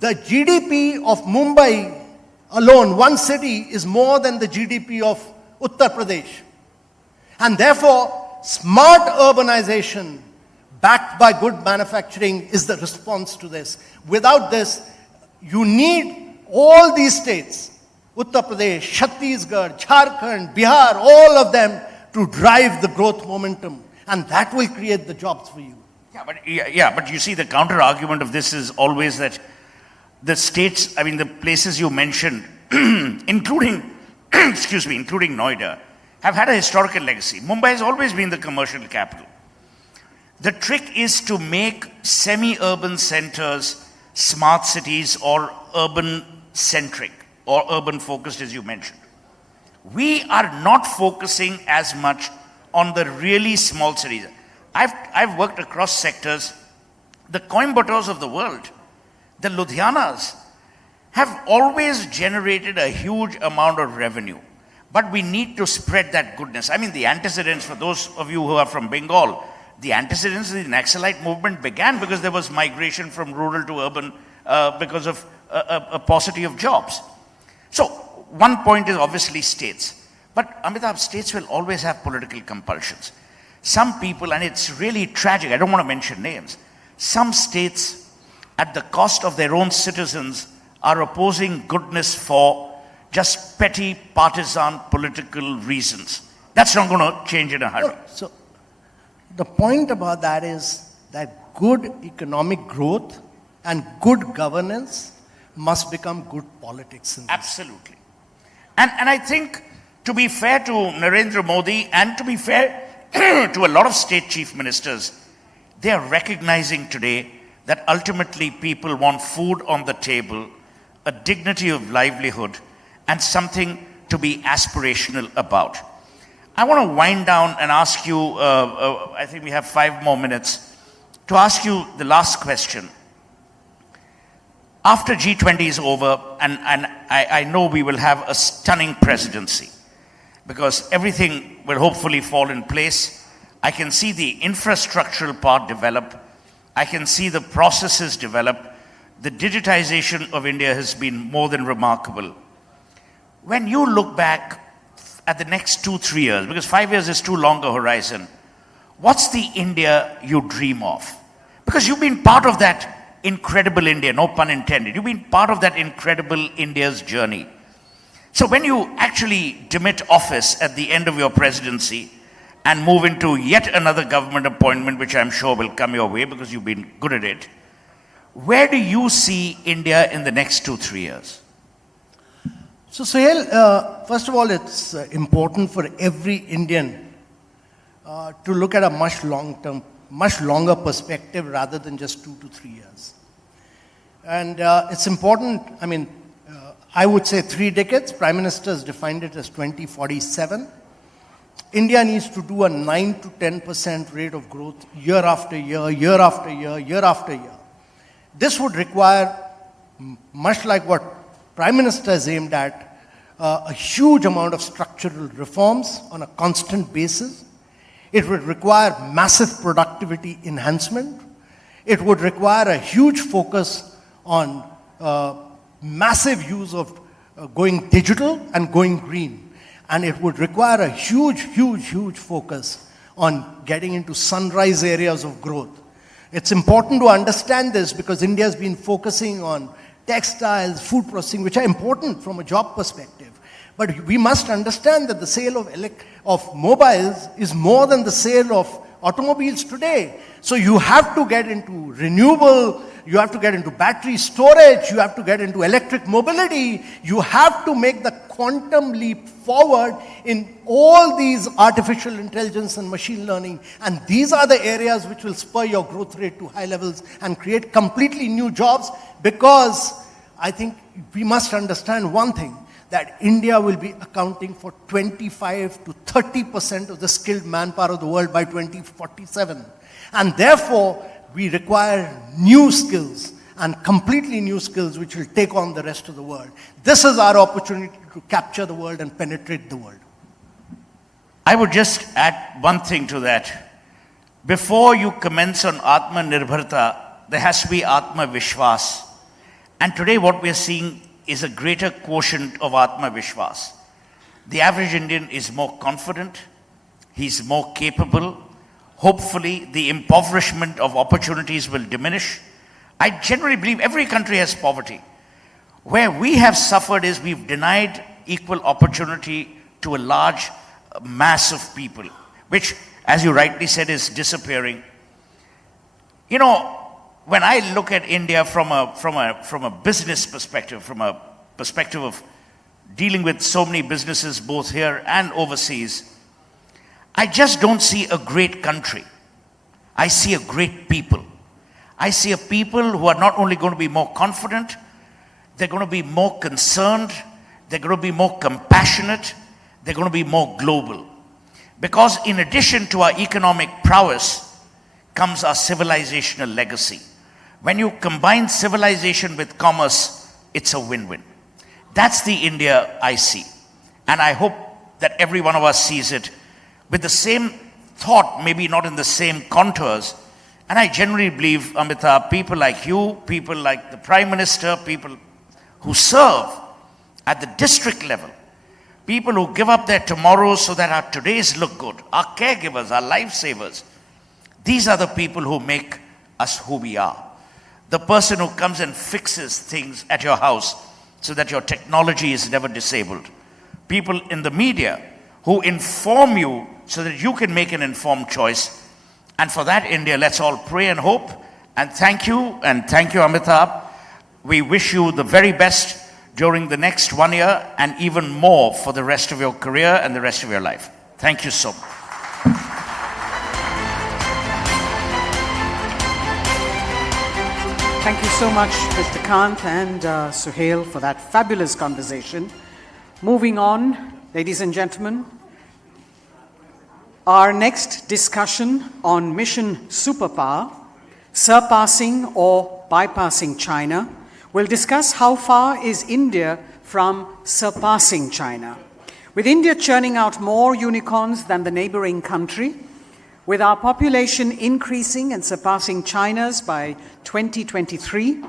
The GDP of Mumbai alone, one city, is more than the GDP of Uttar Pradesh. And therefore, smart urbanization backed by good manufacturing is the response to this. Without this, you need all these states, Uttar Pradesh, Chhattisgarh, Jharkhand, Bihar, all of them to drive the growth momentum. And that will create the jobs for you. But you see, the counter argument of this is always that the states, the places you mentioned, including Noida, have had a historical legacy. Mumbai has always been the commercial capital. The trick is to make semi-urban centers smart cities or urban-centric or urban-focused, as you mentioned. We are not focusing as much on the really small cities. I've worked across sectors. The Coimbatores of the world, the Ludhianas, have always generated a huge amount of revenue. But we need to spread that goodness. The antecedents, for those of you who are from Bengal, the antecedents of the Naxalite movement began because there was migration from rural to urban because of a paucity of jobs. So, one point is obviously states. But Amitabh, states will always have political compulsions. Some people, and it's really tragic, I don't want to mention names, some states, at the cost of their own citizens, are opposing goodness for just petty partisan political reasons. That's not going to change in a hurry. So, the point about that is that good economic growth and good governance must become good politics. Absolutely. And I think, to be fair to Narendra Modi and to be fair to a lot of state chief ministers, they are recognizing today that ultimately people want food on the table, a dignity of livelihood, and something to be aspirational about. I want to wind down and ask you, I think we have 5 more minutes, to ask you the last question. After G20 is over, and I know we will have a stunning presidency, because everything will hopefully fall in place. I can see the infrastructural part develop. I can see the processes develop. The digitization of India has been more than remarkable. When you look back at the next 2-3 years, because 5 years is too long a horizon, what's the India you dream of? Because you've been part of that incredible India, no pun intended. You've been part of that incredible India's journey. So when you actually demit office at the end of your presidency and move into yet another government appointment, which I'm sure will come your way because you've been good at it, where do you see India in the next 2-3 years? So, Suhail, first of all, it's important for every Indian to look at a much longer perspective rather than just 2 to 3 years. And it's important, I would say 3 decades. Prime Minister has defined it as 2047. India needs to do a 9 to 10% rate of growth year after year, year after year, year after year. This would require, much like what Prime Minister has aimed at a huge amount of structural reforms on a constant basis. It would require massive productivity enhancement. It would require a huge focus on massive use of going digital and going green. And it would require a huge focus on getting into sunrise areas of growth. It's important to understand this because India has been focusing on textiles, food processing, which are important from a job perspective. But we must understand that the sale of mobiles is more than the sale of automobiles today. So you have to get into renewable, you have to get into battery storage, you have to get into electric mobility, you have to make the quantum leap forward in all these artificial intelligence and machine learning. And these are the areas which will spur your growth rate to high levels and create completely new jobs, because I think we must understand one thing, that India will be accounting for 25 to 30% of the skilled manpower of the world by 2047. And therefore, we require new skills and completely new skills which will take on the rest of the world. This is our opportunity to capture the world and penetrate the world. I would just add one thing to that. Before you commence on Atma Nirbharta, there has to be Atma Vishwas. And today what we are seeing is a greater quotient of Atma Vishwas. The average Indian is more confident, he's more capable. Hopefully, the impoverishment of opportunities will diminish. I generally believe every country has poverty. Where we have suffered is we've denied equal opportunity to a large mass of people, which, as you rightly said, is disappearing. You know, when I look at India from a business perspective, from a perspective of dealing with so many businesses both here and overseas, I just don't see a great country. I see a great people. I see a people who are not only going to be more confident, they're going to be more concerned, they're going to be more compassionate, they're going to be more global. Because in addition to our economic prowess comes our civilizational legacy. When you combine civilization with commerce, it's a win-win. That's the India I see. And I hope that every one of us sees it with the same thought, maybe not in the same contours. And I generally believe, Amitabh, people like you, people like the Prime Minister, people who serve at the district level, people who give up their tomorrows so that our todays look good, our caregivers, our lifesavers, these are the people who make us who we are. The person who comes and fixes things at your house so that your technology is never disabled. People in the media who inform you so that you can make an informed choice. And for that, India, let's all pray and hope. And thank you, Amitabh. We wish you the very best during the next 1 year and even more for the rest of your career and the rest of your life. Thank you so much. Thank you so much, Mr. Kant and Suhail, for that fabulous conversation. Moving on, ladies and gentlemen, our next discussion on Mission Superpower, surpassing or bypassing China, will discuss how far is India from surpassing China. With India churning out more unicorns than the neighboring country, with our population increasing and surpassing China's by 2023,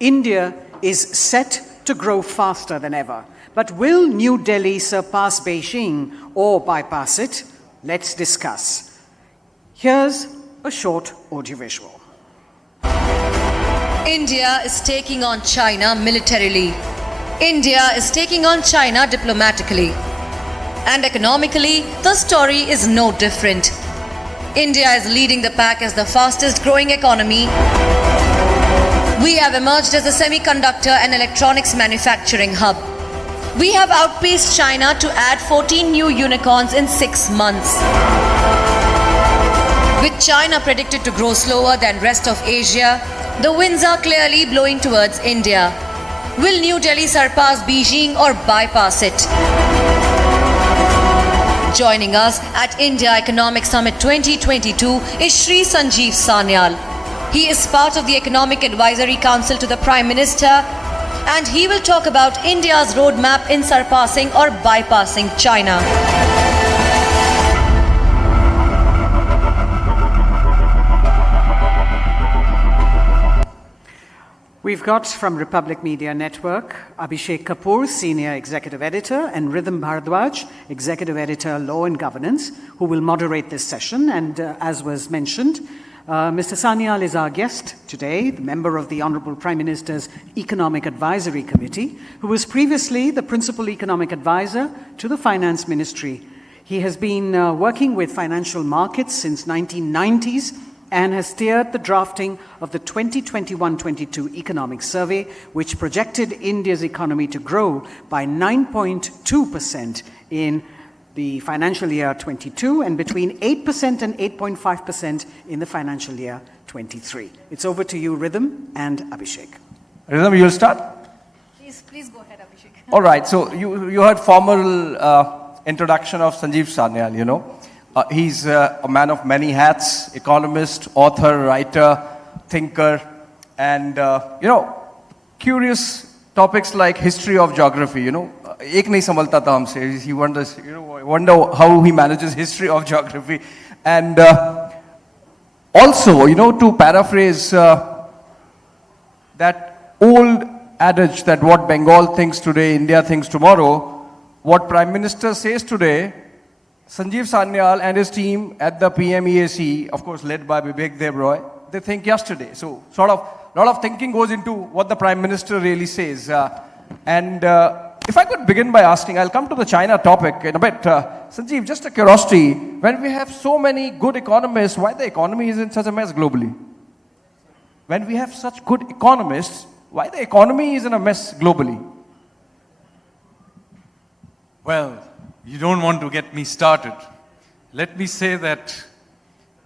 India is set to grow faster than ever. But will New Delhi surpass Beijing or bypass it? Let's discuss. Here's a short audiovisual. India is taking on China militarily. India is taking on China diplomatically. And economically, the story is no different. India is leading the pack as the fastest growing economy. We have emerged as a semiconductor and electronics manufacturing hub. We have outpaced China to add 14 new unicorns in 6 months. With China predicted to grow slower than rest of Asia, the winds are clearly blowing towards India. Will New Delhi surpass Beijing or bypass it? Joining us at India Economic Summit 2022 is Shri Sanjeev Sanyal. He is part of the Economic Advisory Council to the Prime Minister. and he will talk about India's roadmap in surpassing or bypassing China. We've got from Republic Media Network, Abhishek Kapoor, Senior Executive Editor, and Rhythm Bharadwaj, Executive Editor, Law and Governance, who will moderate this session. And as was mentioned, Mr. Sanyal is our guest today, the member of the Honorable Prime Minister's Economic Advisory Committee, who was previously the Principal Economic Advisor to the Finance Ministry. He has been working with financial markets since 1990s and has steered the drafting of the 2021-22 economic survey, which projected India's economy to grow by 9.2% in the financial year 22 and between 8% and 8.5% in the financial year 23. It's over to you, Rhythm and Abhishek. Rhythm, you'll start? Please go ahead, Abhishek. All right, so you heard formal introduction of Sanjeev Sanyal, you know. He's a man of many hats, economist, author, writer, thinker, and, curious topics like history of geography, you know. Ek nahi sambalta tha humse. He wonders, wonder how he manages history of geography. And also, to paraphrase that old adage that what Bengal thinks today, India thinks tomorrow, what Prime Minister says today, Sanjeev Sanyal and his team at the PMEAC, of course led by Vivek Debroy, they think yesterday. So a lot of thinking goes into what the Prime Minister really says. If I could begin by asking, I'll come to the China topic in a bit. Sanjeev, just a curiosity, when we have so many good economists, why the economy is in such a mess globally? When we have such good economists, why the economy is in a mess globally? Well, you don't want to get me started. Let me say that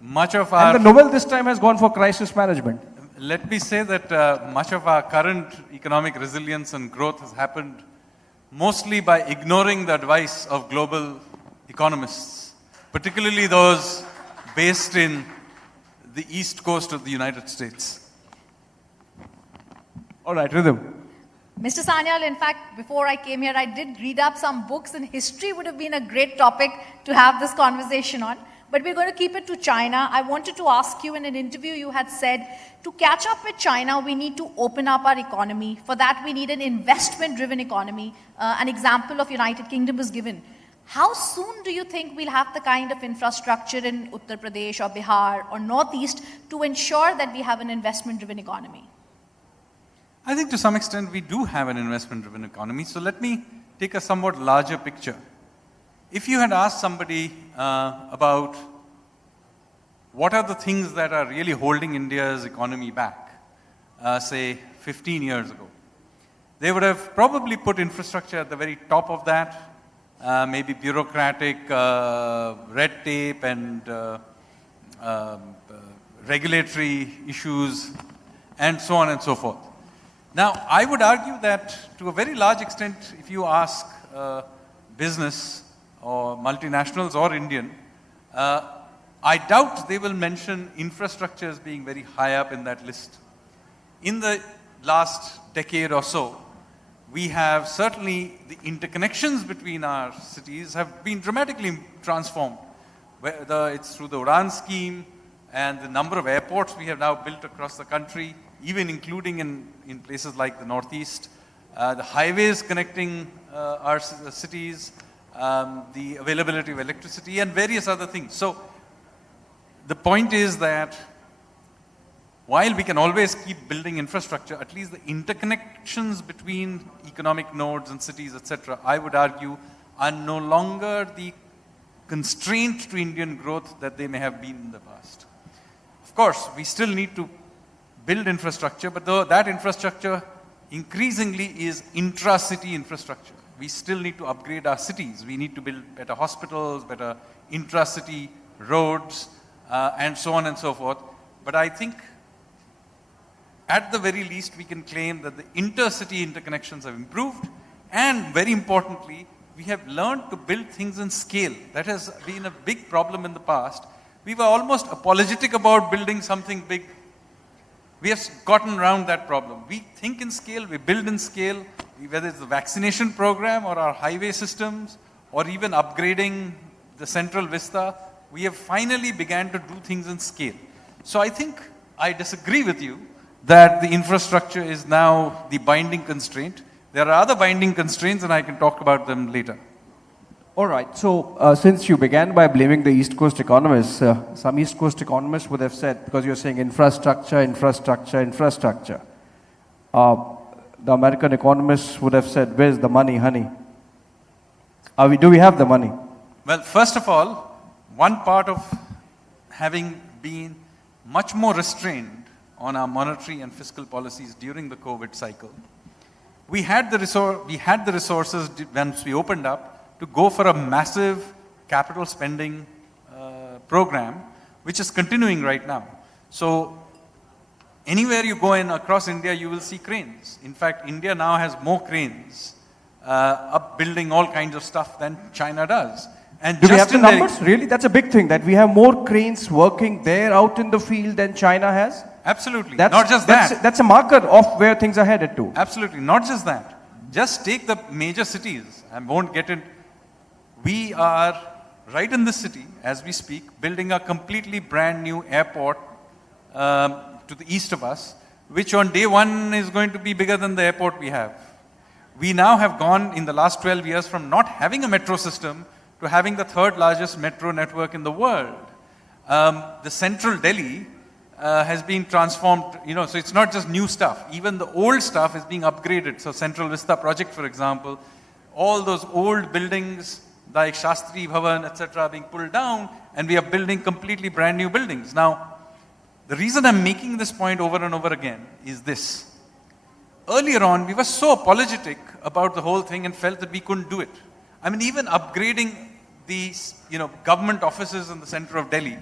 much of our... And the Nobel this time has gone for crisis management. Let me say that much of our current economic resilience and growth has happened mostly by ignoring the advice of global economists, particularly those based in the east coast of the United States. All right, Rhythm. Mr. Sanyal, in fact, before I came here, I did read up some books, and history would have been a great topic to have this conversation on. But we're going to keep it to China. I wanted to ask you, in an interview you had said, to catch up with China, we need to open up our economy. For that, we need an investment-driven economy. An example of United Kingdom was given. How soon do you think we'll have the kind of infrastructure in Uttar Pradesh or Bihar or Northeast to ensure that we have an investment-driven economy? I think to some extent we do have an investment-driven economy. So let me take a somewhat larger picture. If you had asked somebody about what are the things that are really holding India's economy back, say 15 years ago, they would have probably put infrastructure at the very top of that, maybe bureaucratic red tape and regulatory issues and so on and so forth. Now, I would argue that to a very large extent, if you ask business or multinationals or Indian, I doubt they will mention infrastructure as being very high up in that list. In the last decade or so, we have certainly the interconnections between our cities have been dramatically transformed. Whether it's through the Udan scheme and the number of airports we have now built across the country, even including in places like the Northeast, the highways connecting our cities, the availability of electricity and various other things. So the point is that while we can always keep building infrastructure, at least the interconnections between economic nodes and cities, etc., I would argue, are no longer the constraint to Indian growth that they may have been in the past. Of course, we still need to build infrastructure, but that infrastructure increasingly is intra-city infrastructure. We still need to upgrade our cities. We need to build better hospitals, better intra-city roads, and so on and so forth. But I think at the very least we can claim that the intercity interconnections have improved, and very importantly, we have learned to build things in scale. That has been a big problem in the past. We were almost apologetic about building something big. We have gotten around that problem. We think in scale, we build in scale, whether it's the vaccination program or our highway systems or even upgrading the central vista, we have finally began to do things in scale. So I think I disagree with you that the infrastructure is now the binding constraint. There are other binding constraints and I can talk about them later. All right, so since you began by blaming the East Coast economists, some East Coast economists would have said, because you're saying infrastructure, infrastructure, infrastructure, the American economists would have said, where's the money, honey? Do we have the money? Well, first of all, one part of having been much more restrained on our monetary and fiscal policies during the COVID cycle, we had the resources once we opened up to go for a massive capital spending program, which is continuing right now. So anywhere you go in across India, you will see cranes. In fact, India now has more cranes up building all kinds of stuff than China does. And do we have the numbers? Really? That's a big thing, that we have more cranes working there out in the field than China has? Absolutely. Not just that. That's a marker of where things are headed to. Absolutely. Not just that. Just take the major cities. I won't get in. We are right in this city, as we speak, building a completely brand new airport to the east of us, which on day one is going to be bigger than the airport we have. We now have gone in the last 12 years from not having a metro system to having the third largest metro network in the world. The central Delhi has been transformed, so it's not just new stuff. Even the old stuff is being upgraded. So Central Vista project, for example, all those old buildings like Shastri Bhavan, etc. are being pulled down, and we are building completely brand new buildings. Now, the reason I'm making this point over and over again is this. Earlier on, we were so apologetic about the whole thing and felt that we couldn't do it. I mean, even upgrading these, government offices in the center of Delhi,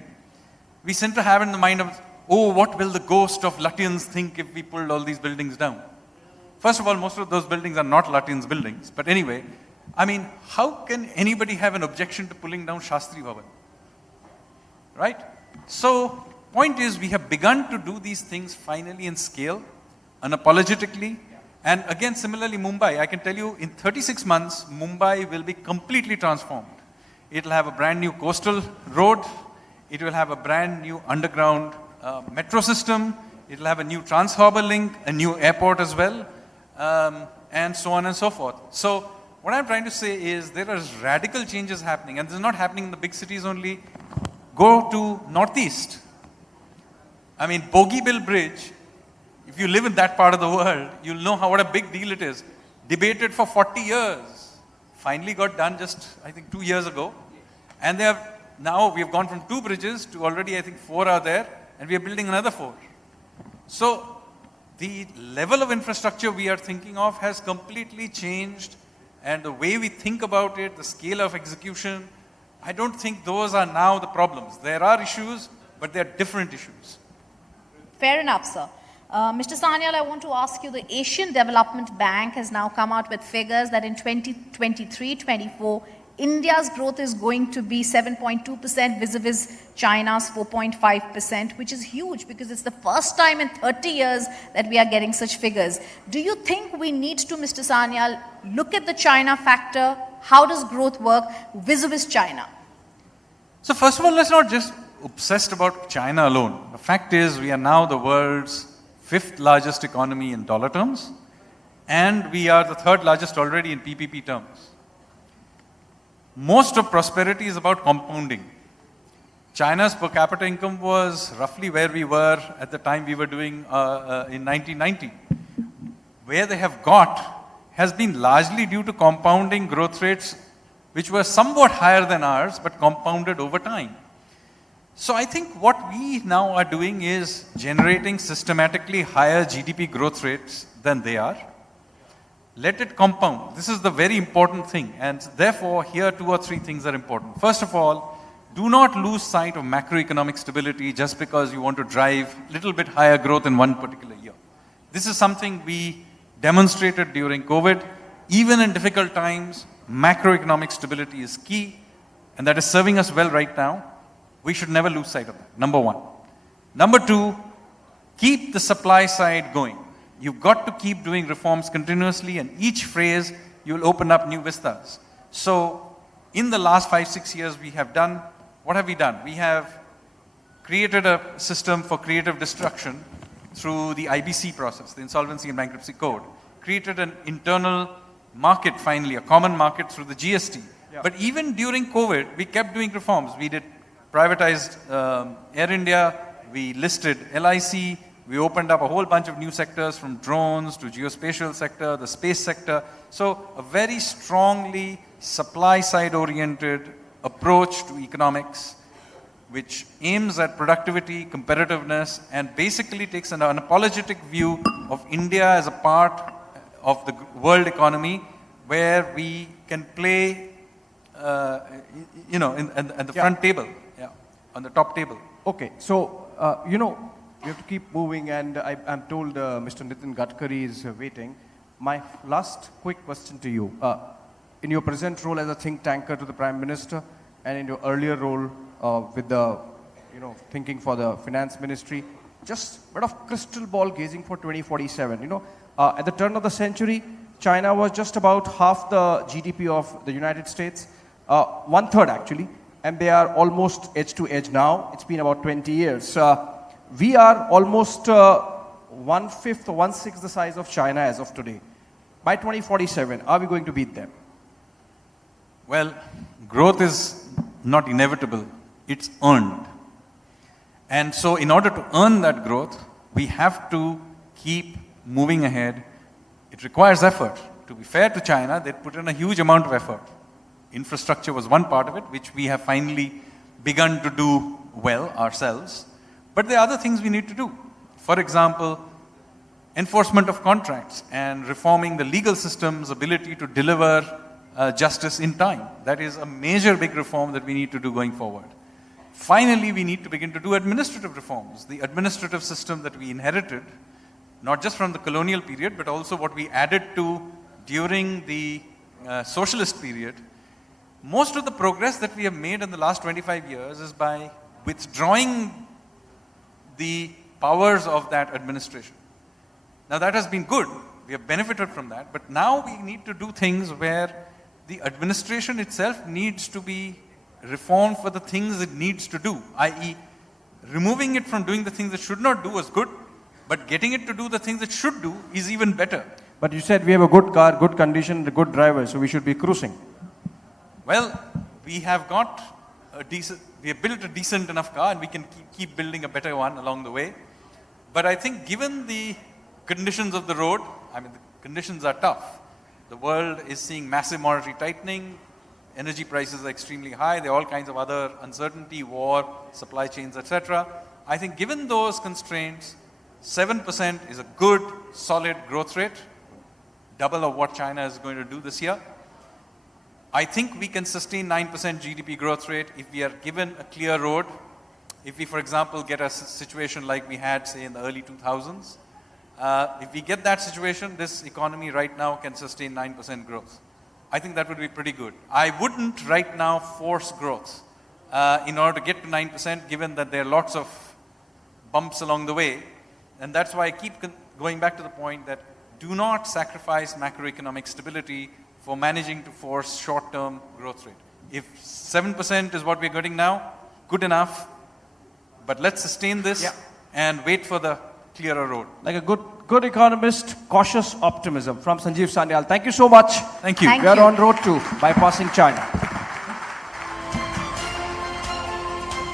we seem to have in the mind of, oh, what will the ghost of Lutyens think if we pulled all these buildings down? First of all, most of those buildings are not Lutyens buildings. But anyway, I mean, how can anybody have an objection to pulling down Shastri Bhavan? Right? So, point is, we have begun to do these things finally in scale, unapologetically. And again, similarly, Mumbai, I can tell you, in 36 months, Mumbai will be completely transformed. It will have a brand new coastal road. It will have a brand new underground metro system. It will have a new trans-harbour link, a new airport as well, and so on and so forth. So, what I'm trying to say is there are radical changes happening, and this is not happening in the big cities only. Go to Northeast. I mean, Bogeybill Bridge, if you live in that part of the world, you'll know what a big deal it is. Debated for 40 years. Finally got done just, I think, 2 years ago. And now we have gone from 2 bridges to already, I think, 4 are there, and we are building another 4. So, the level of infrastructure we are thinking of has completely changed. And the way we think about it, the scale of execution, I don't think those are now the problems. There are issues, but they are different issues. Fair enough, sir. Mr. Sanyal, I want to ask you, the Asian Development Bank has now come out with figures that in 2023-24, India's growth is going to be 7.2% vis-a-vis China's 4.5%, which is huge because it's the first time in 30 years that we are getting such figures. Do you think we need to, Mr. Sanyal, look at the China factor? How does growth work vis-a-vis China? So first of all, let's not just obsessed about China alone. The fact is we are now the world's 5th largest economy in dollar terms, and we are the 3rd largest already in PPP terms. Most of prosperity is about compounding. China's per capita income was roughly where we were at the time we were doing in 1990. Where they have got has been largely due to compounding growth rates which were somewhat higher than ours but compounded over time. So I think what we now are doing is generating systematically higher GDP growth rates than they are. Let it compound. This is the very important thing. And therefore, here 2 or 3 things are important. First of all, do not lose sight of macroeconomic stability just because you want to drive a little bit higher growth in one particular year. This is something we demonstrated during COVID. Even in difficult times, macroeconomic stability is key, and that is serving us well right now. We should never lose sight of that, number one. Number two, keep the supply side going. You've got to keep doing reforms continuously, and each phase you'll open up new vistas. So in the last 5-6 years we have done, what have we done? We have created a system for creative destruction through the IBC process, the Insolvency and Bankruptcy Code. Created an internal market finally, a common market through the GST. Yeah. But even during COVID, we kept doing reforms. We did privatized Air India, we listed LIC, we opened up a whole bunch of new sectors from drones to geospatial sector, the space sector. So a very strongly supply side oriented approach to economics, which aims at productivity, competitiveness, and basically takes an unapologetic view of India as a part of the world economy where we can play, at the front table, on the top table. Okay, so, we have to keep moving, and I'm told Mr. Nitin Gadkari is waiting. My last quick question to you. In your present role as a think tanker to the Prime Minister, and in your earlier role with the, thinking for the Finance Ministry, just a bit of crystal ball gazing for 2047. At the turn of the century, China was just about half the GDP of the United States, 1/3 actually, and they are almost edge to edge now. It's been about 20 years. We are almost 1/5 or 1/6 the size of China as of today. By 2047, are we going to beat them? Well, growth is not inevitable, it's earned. And so in order to earn that growth, we have to keep moving ahead. It requires effort. To be fair to China, they put in a huge amount of effort. Infrastructure was one part of it, which we have finally begun to do well ourselves. But there are other things we need to do. For example, enforcement of contracts and reforming the legal system's ability to deliver justice in time. That is a major big reform that we need to do going forward. Finally, we need to begin to do administrative reforms. The administrative system that we inherited, not just from the colonial period, but also what we added to during the socialist period. Most of the progress that we have made in the last 25 years is by withdrawing the powers of that administration. Now that has been good. We have benefited from that. But now we need to do things where the administration itself needs to be reformed for the things it needs to do, i.e. removing it from doing the things it should not do was good, but getting it to do the things it should do is even better. But you said we have a good car, good condition, a good driver, so we should be cruising. Well, we have got we have built a decent enough car, and we can keep building a better one along the way. But I think given the conditions of the road, the conditions are tough. The world is seeing massive monetary tightening, energy prices are extremely high, there are all kinds of other uncertainty, war, supply chains, etc. I think given those constraints, 7% is a good, solid growth rate, double of what China is going to do this year. I think we can sustain 9% GDP growth rate if we are given a clear road. If we, for example, get a situation like we had, say, in the early 2000s, if we get that situation, this economy right now can sustain 9% growth. I think that would be pretty good. I wouldn't right now force growth in order to get to 9%, given that there are lots of bumps along the way. And that's why I keep going back to the point that do not sacrifice macroeconomic stability for managing to force short-term growth rate. If 7% is what we're getting now, good enough, but let's sustain this and wait for the clearer road. Like a good economist, cautious optimism from Sanjeev Sanyal. Thank you so much. Thank you. We are on road to bypassing China.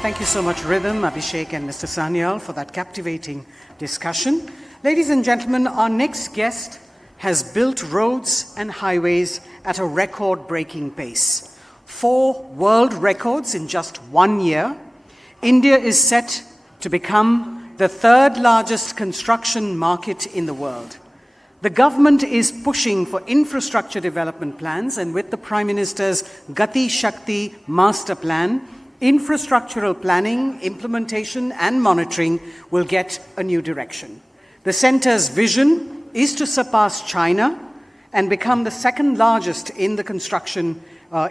Thank you so much, Rhythm, Abhishek and Mr. Sanyal, for that captivating discussion. Ladies and gentlemen, our next guest has built roads and highways at a record-breaking pace. 4 world records in just 1 year. India is set to become the 3rd largest construction market in the world. The government is pushing for infrastructure development plans, and with the Prime Minister's Gati Shakti Master Plan, infrastructural planning, implementation and monitoring will get a new direction. The centre's vision is to surpass China and become the 2nd largest in the construction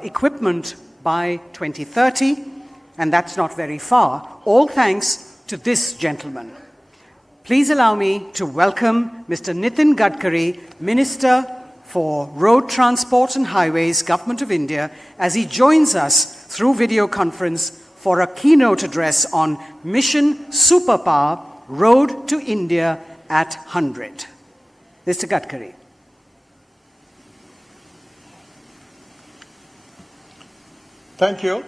equipment by 2030, and that's not very far, all thanks to this gentleman. Please allow me to welcome Mr. Nitin Gadkari, Minister for Road Transport and Highways, Government of India, as he joins us through video conference for a keynote address on Mission Superpower, Road to India at 100. Mr. Gadkari. Thank you.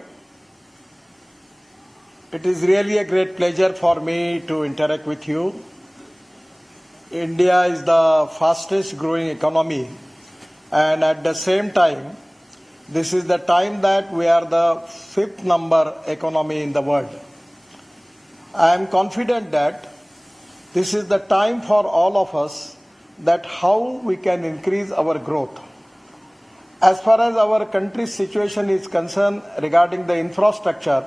It is really a great pleasure for me to interact with you. India is the fastest growing economy, and at the same time, this is the time that we are the 5th number economy in the world. I am confident that this is the time for all of us that how we can increase our growth. As far as our country's situation is concerned regarding the infrastructure,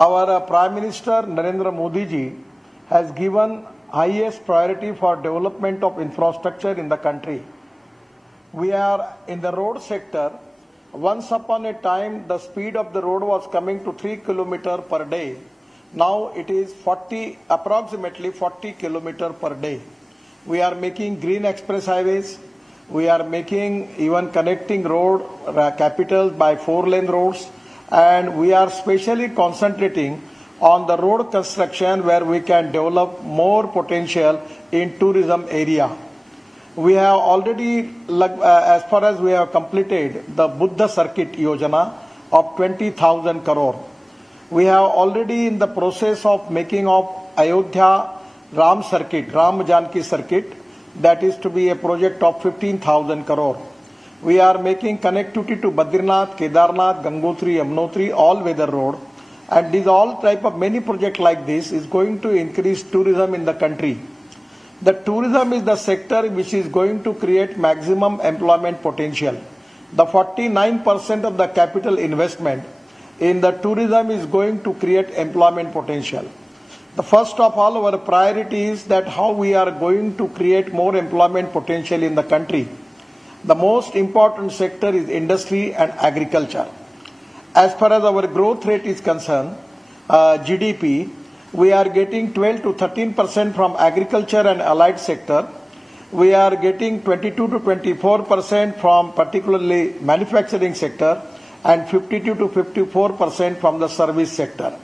our Prime Minister Narendra Modi ji has given highest priority for development of infrastructure in the country. We are in the road sector. Once upon a time, the speed of the road was coming to 3 kilometers per day. Now it is approximately 40 kilometers per day. We are making green express highways. We are making even connecting road capitals by 4-lane roads. And we are specially concentrating on the road construction where we can develop more potential in tourism area. We have already, as far as we have completed the Buddha Circuit Yojana of 20,000 crore. We have already in the process of making of Ayodhya Ram Circuit, Ram Janki Circuit, that is to be a project of 15,000 crore. We are making connectivity to Badrinath, Kedarnath, Gangotri, Yamunotri, all-weather road. And these all type of many projects like this is going to increase tourism in the country. The tourism is the sector which is going to create maximum employment potential. The 49% of the capital investment in the tourism is going to create employment potential. The first of all, our priority is that how we are going to create more employment potential in the country. The most important sector is industry and agriculture. As far as our growth rate is concerned, GDP, we are getting 12 to 13% from agriculture and allied sector. We are getting 22 to 24% from particularly manufacturing sector and 52 to 54% from the service sector.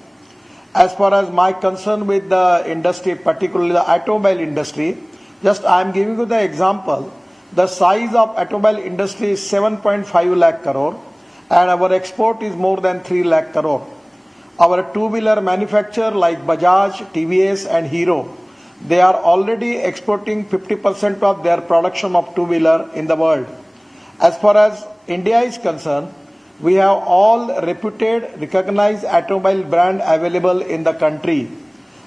As far as my concern with the industry, particularly the automobile industry, just I am giving you the example. The size of automobile industry is 7.5 lakh crore and our export is more than 3 lakh crore. Our two-wheeler manufacturer like Bajaj, TVS and Hero, they are already exporting 50% of their production of two-wheeler in the world. As far as India is concerned, we have all reputed, recognized automobile brand available in the country.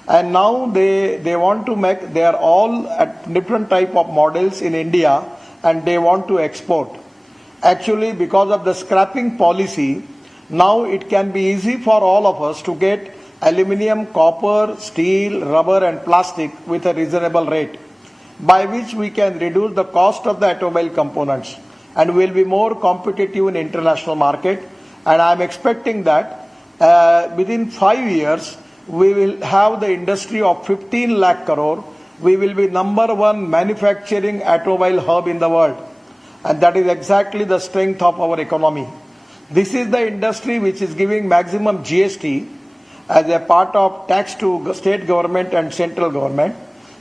And now they want to make, they are all at different type of models in India and they want to export. Actually, because of the scrapping policy, now it can be easy for all of us to get aluminium, copper, steel, rubber and plastic with a reasonable rate, by which we can reduce the cost of the automobile components and will be more competitive in international market. And I am expecting that within 5 years, we will have the industry of 15 lakh crore. We will be #1 manufacturing automobile hub in the world. And that is exactly the strength of our economy. This is the industry which is giving maximum GST as a part of tax to state government and central government.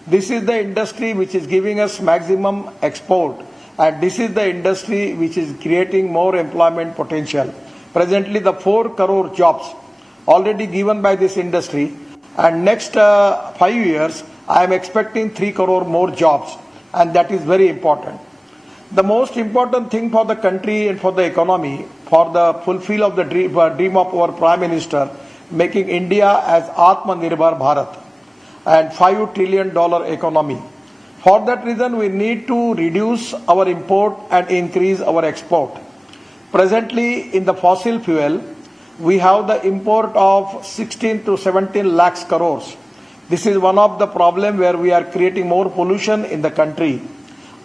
This is the industry which is giving us maximum export. And this is the industry which is creating more employment potential. Presently, the 4 crore jobs already given by this industry. And next 5 years, I am expecting 3 crore more jobs. And that is very important. The most important thing for the country and for the economy, for the fulfill of the dream of our Prime Minister, making India as Atmanirbhar Bharat and $5 trillion economy. For that reason, we need to reduce our import and increase our export. Presently, in the fossil fuel, we have the import of 16 to 17 lakhs crores. This is one of the problems where we are creating more pollution in the country.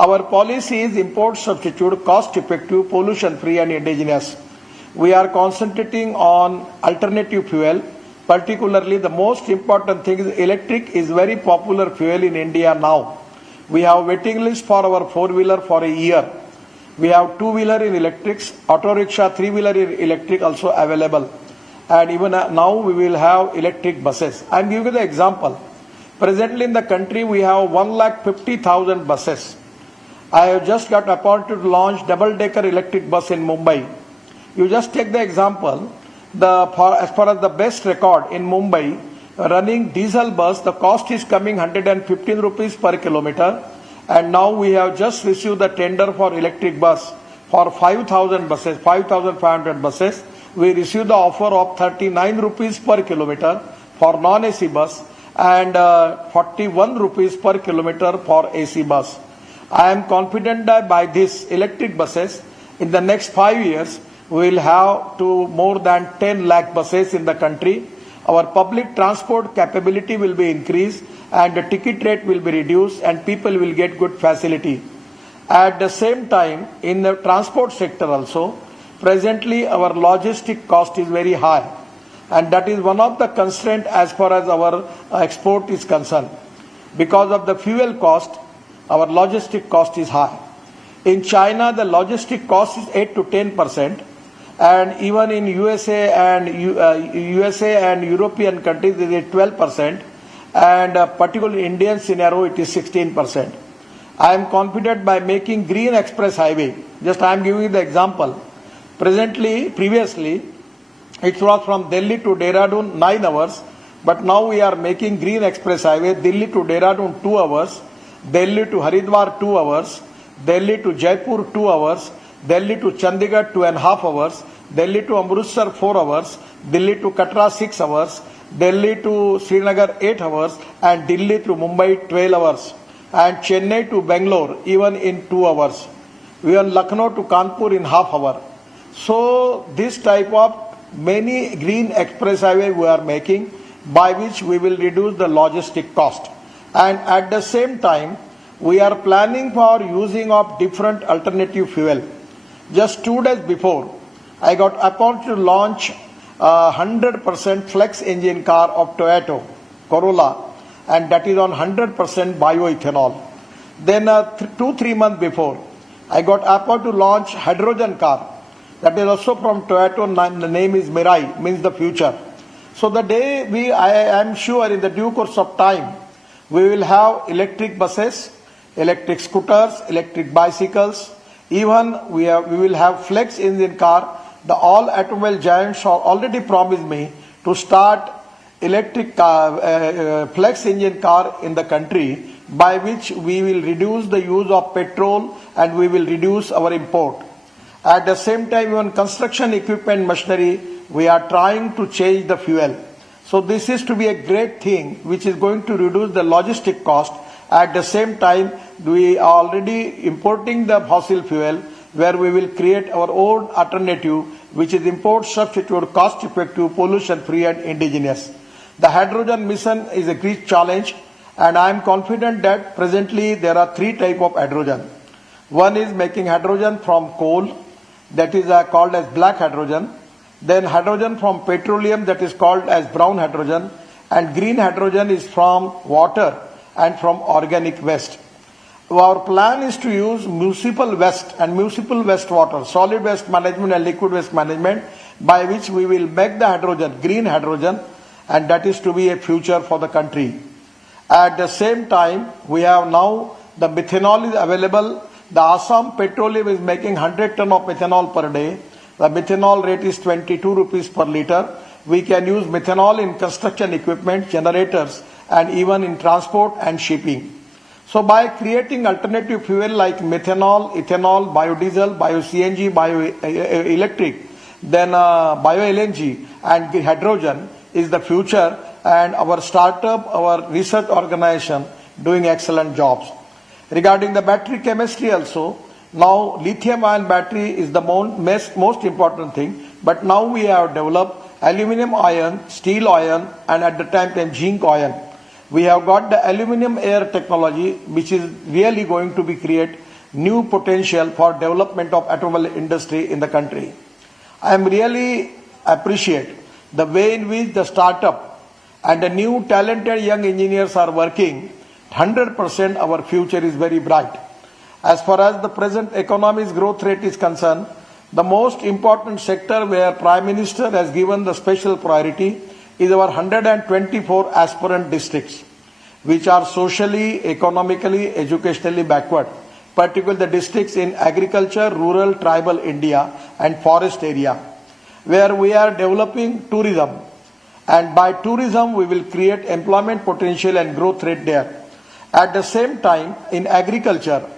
Our policy is import substitute, cost effective, pollution free and indigenous. We are concentrating on alternative fuel Particularly, the most important thing is electric is very popular fuel in India now. We have waiting list for our four-wheeler for a year. We have two-wheeler in electrics, auto rickshaw, three-wheeler in electric also available. And even now we will have electric buses. I am giving you the example. Presently in the country we have 1,50,000 buses. I have just got appointed to launch double-decker electric bus in Mumbai. You just take the example. As far as the best record in Mumbai, running diesel bus, the cost is coming 115 rupees per kilometer. And now we have just received the tender for electric bus for 5,000 buses, 5,500 buses. We received the offer of 39 rupees per kilometer for non-AC bus and 41 rupees per kilometer for AC bus. I am confident that by these electric buses, in the next 5 years, we will have to more than 10 lakh buses in the country. Our public transport capability will be increased and the ticket rate will be reduced and people will get good facility. At the same time, in the transport sector also, presently our logistic cost is very high and that is one of the constraints as far as our export is concerned. Because of the fuel cost, our logistic cost is high. In China, the logistic cost is 8 to 10%. And even in USA and European countries, it is 12%, and particularly Indian scenario, it is 16%. I am confident by making Green Express Highway. Just I am giving you the example. Previously, it was from Delhi to Dehradun 9 hours, but now we are making Green Express Highway, Delhi to Dehradun 2 hours, Delhi to Haridwar 2 hours, Delhi to Jaipur 2 hours, Delhi to Chandigarh 2.5 hours, Delhi to Amritsar 4 hours, Delhi to Katra 6 hours, Delhi to Srinagar 8 hours, and Delhi to Mumbai 12 hours, and Chennai to Bangalore even in 2 hours. We are Lucknow to Kanpur in half hour. So this type of many green express highway we are making, by which we will reduce the logistic cost. And at the same time, we are planning for using of different alternative fuel. Just 2 days before, I got appointed to launch 100% flex engine car of Toyota Corolla, and that is on 100% bioethanol. Then 2-3 months before, I got appointed to launch hydrogen car. That is also from Toyota, the name is Mirai, means the future. So the day I am sure in the due course of time, we will have electric buses, electric scooters, electric bicycles. Even we will have flex engine car. The all automobile giants have already promised me to start electric car, flex engine car in the country, by which we will reduce the use of petrol and we will reduce our import. At the same time, even construction equipment machinery, we are trying to change the fuel. So this is to be a great thing which is going to reduce the logistic cost. At the same time, we are already importing the fossil fuel, where we will create our own alternative, which is import substitute, cost effective, pollution free and indigenous. The hydrogen mission is a great challenge, and I am confident that presently there are 3 types of hydrogen. One is making hydrogen from coal, that is called as black hydrogen. Then hydrogen from petroleum, that is called as brown hydrogen. And green hydrogen is from water and from organic waste. Our plan is to use municipal waste and municipal wastewater, solid waste management and liquid waste management, by which we will make the hydrogen, green hydrogen, and that is to be a future for the country. At the same time, we have now the methanol is available. The Assam Petroleum is making 100 ton of methanol per day. The methanol rate is 22 rupees per liter. We can use methanol in construction equipment, generators, and even in transport and shipping. So by creating alternative fuel like methanol, ethanol, biodiesel, bio-CNG, bioelectric, then bio-LNG and hydrogen is the future, and our startup, our research organization doing excellent jobs. Regarding the battery chemistry also, now lithium ion battery is the most important thing, but now we have developed aluminum ion, steel ion, and at the time zinc ion. We have got the aluminum air technology, which is really going to be create new potential for development of automobile industry in the country. I am really appreciate the way in which the startup and the new talented young engineers are working, 100% our future is very bright. As far as the present economy's growth rate is concerned, the most important sector where Prime Minister has given the special priority is our 124 aspirant districts, which are socially, economically, educationally backward, particularly the districts in agriculture, rural, tribal India and forest area, where we are developing tourism. And by tourism, we will create employment potential and growth rate there. At the same time, in agriculture,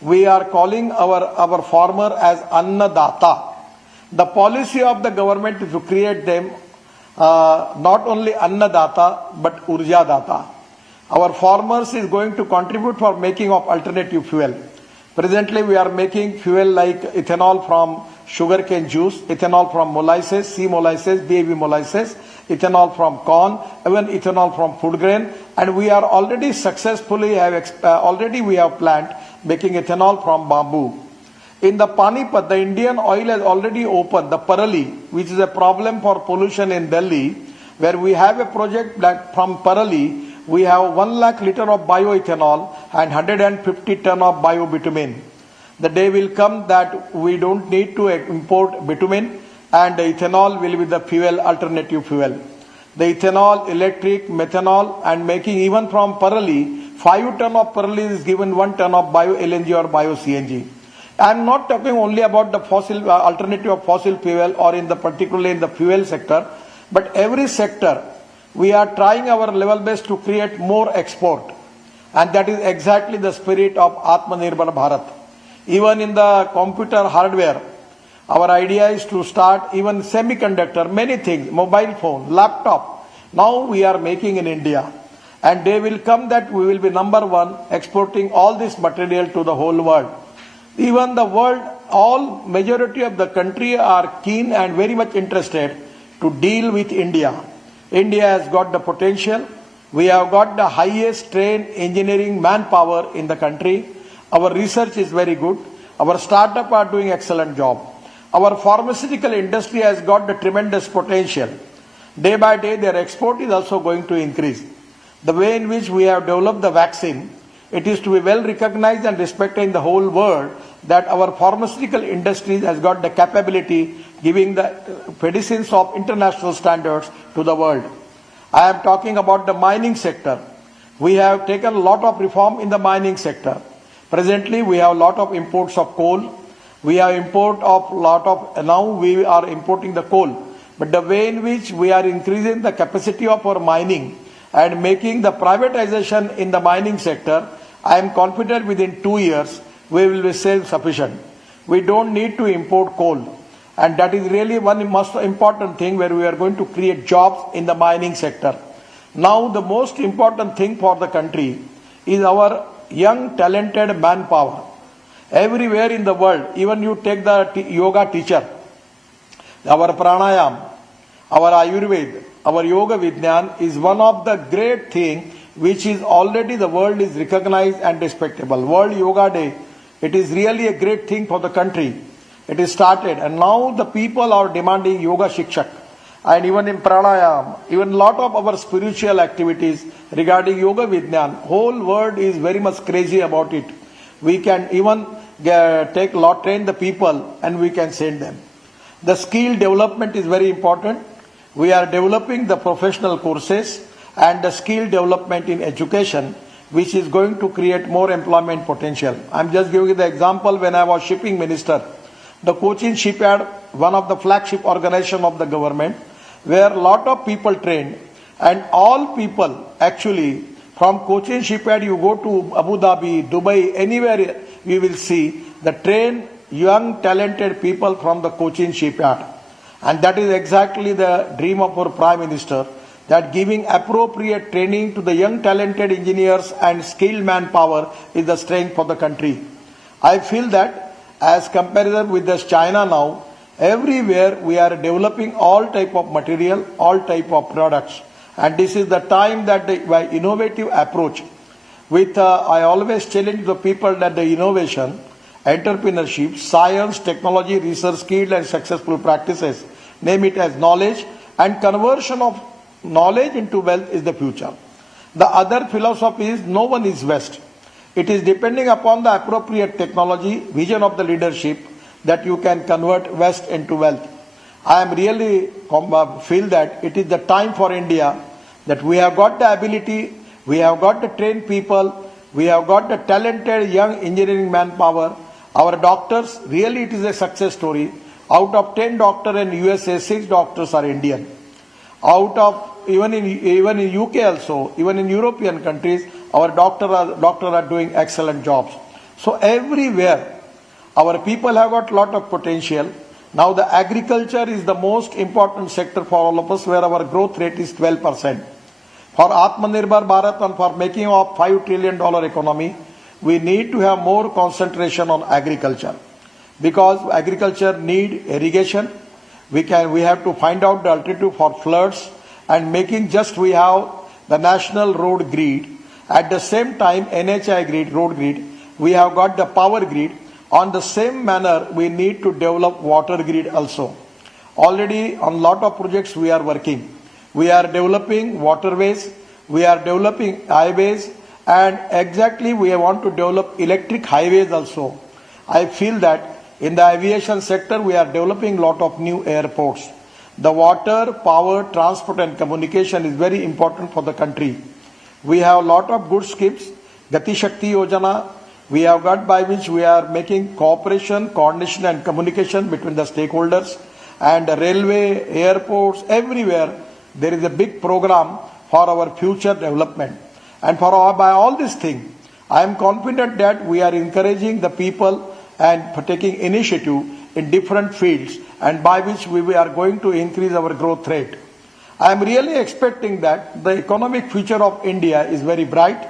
we are calling our farmer as Annadata. The policy of the government is to create them not only Annadata, but Urjadata. Our farmers is going to contribute for making of alternative fuel. Presently, we are making fuel like ethanol from sugarcane juice, ethanol from molasses, sea molasses, BAB molasses, ethanol from corn, even ethanol from food grain, and we are already successfully we have plant making ethanol from bamboo. In the Panipat, the Indian oil has already opened the Parali, which is a problem for pollution in Delhi, where we have a project that from Parali we have 1 lakh liter of bioethanol and 150 ton of biobitumen. The day will come that we don't need to import bitumen, and the ethanol will be the fuel, alternative fuel. The ethanol, electric, methanol, and making even from Parali, 5 ton of Parali is given 1 ton of bio LNG or bio CNG. I am not talking only about the fossil alternative of fossil fuel or particularly in the fuel sector, but every sector we are trying our level best to create more export, and that is exactly the spirit of Atmanirbhar Bharat. Even in the computer hardware, our idea is to start even semiconductor, many things, mobile phone, laptop. Now we are making in India, and day will come that we will be number one exporting all this material to the whole world. Even the world, all majority of the country are keen and very much interested to deal with India. India has got the potential. We have got the highest trained engineering manpower in the country. Our research is very good. Our startup are doing excellent job. Our pharmaceutical industry has got the tremendous potential. Day by day, their export is also going to increase. The way in which we have developed the vaccine, it is to be well recognized and respected in the whole world that our pharmaceutical industry has got the capability giving the medicines of international standards to the world. I am talking about the mining sector. We have taken a lot of reform in the mining sector. Presently, we have a lot of imports of coal. We have now we are importing the coal. But the way in which we are increasing the capacity of our mining and making the privatization in the mining sector, I am confident within 2 years we will be self-sufficient. We don't need to import coal. And that is really one most important thing where we are going to create jobs in the mining sector. Now the most important thing for the country is our young talented manpower. Everywhere in the world, even you take the yoga teacher, our pranayam, our Ayurveda, our yoga Vijnan is one of the great things which is already the world is recognized and respectable. World Yoga Day, it is really a great thing for the country. It is started and now the people are demanding yoga shikshak. And even in pranayam, even lot of our spiritual activities regarding yoga Vijnan, whole world is very much crazy about it. We can even train the people and we can send them. The skill development is very important. We are developing the professional courses and the skill development in education, which is going to create more employment potential. I'm just giving you the example when I was shipping minister. The Cochin shipyard, one of the flagship organization of the government, where a lot of people trained, and all people actually from Cochin shipyard you go to Abu Dhabi, Dubai, anywhere you will see the trained young talented people from the Cochin shipyard. And that is exactly the dream of our Prime Minister, that giving appropriate training to the young talented engineers and skilled manpower is the strength for the country. I feel that as comparison with this China now, everywhere we are developing all type of material, all type of products. And this is the time that by innovative approach, I always challenge the people that the innovation, entrepreneurship, science, technology, research, skill and successful practices, name it as knowledge, and conversion of knowledge into wealth is the future. The other philosophy is no one is West. It is depending upon the appropriate technology, vision of the leadership that you can convert West into wealth. I am really feel that it is the time for India that we have got the ability, we have got the trained people, we have got the talented young engineering manpower. Our doctors, really it is a success story. Out of 10 doctors in USA, 6 doctors are Indian. Out of even in UK also, even in European countries, our doctors are doing excellent jobs. So everywhere, our people have got lot of potential. Now the agriculture is the most important sector for all of us, where our growth rate is 12%. For Atmanirbhar Bharat and for making of $5 trillion economy, we need to have more concentration on agriculture. Because agriculture need irrigation, we have to find out the alternative for floods, and making just we have the national road grid. At the same time, NHI grid, road grid, we have got the power grid. On the same manner, we need to develop water grid also. Already on lot of projects we are working. We are developing waterways, we are developing highways, and exactly we want to develop electric highways also. I feel that in the aviation sector, we are developing lot of new airports. The water, power, transport and communication is very important for the country. We have a lot of good schemes, Gati Shakti Yojana, we have got by which we are making cooperation, coordination and communication between the stakeholders, and the railway, airports, everywhere there is a big program for our future development. And by all these things, I am confident that we are encouraging the people and for taking initiative in different fields, and by which we are going to increase our growth rate. I am really expecting that the economic future of India is very bright.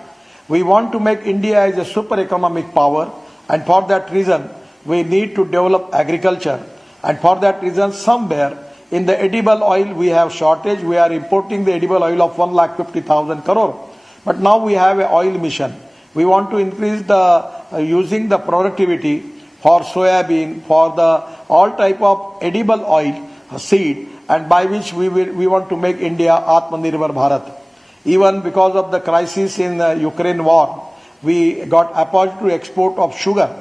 We want to make India as a super economic power, and for that reason we need to develop agriculture, and for that reason somewhere in the edible oil we have shortage. We are importing the edible oil of 1,50,000 crore, but now we have an oil mission. We want to increase the using the productivity for soybean, for the all type of edible oil seed, and by which we want to make India Atmanirbhar Bharat. Even because of the crisis in the Ukraine war, we got opportunity to export of sugar.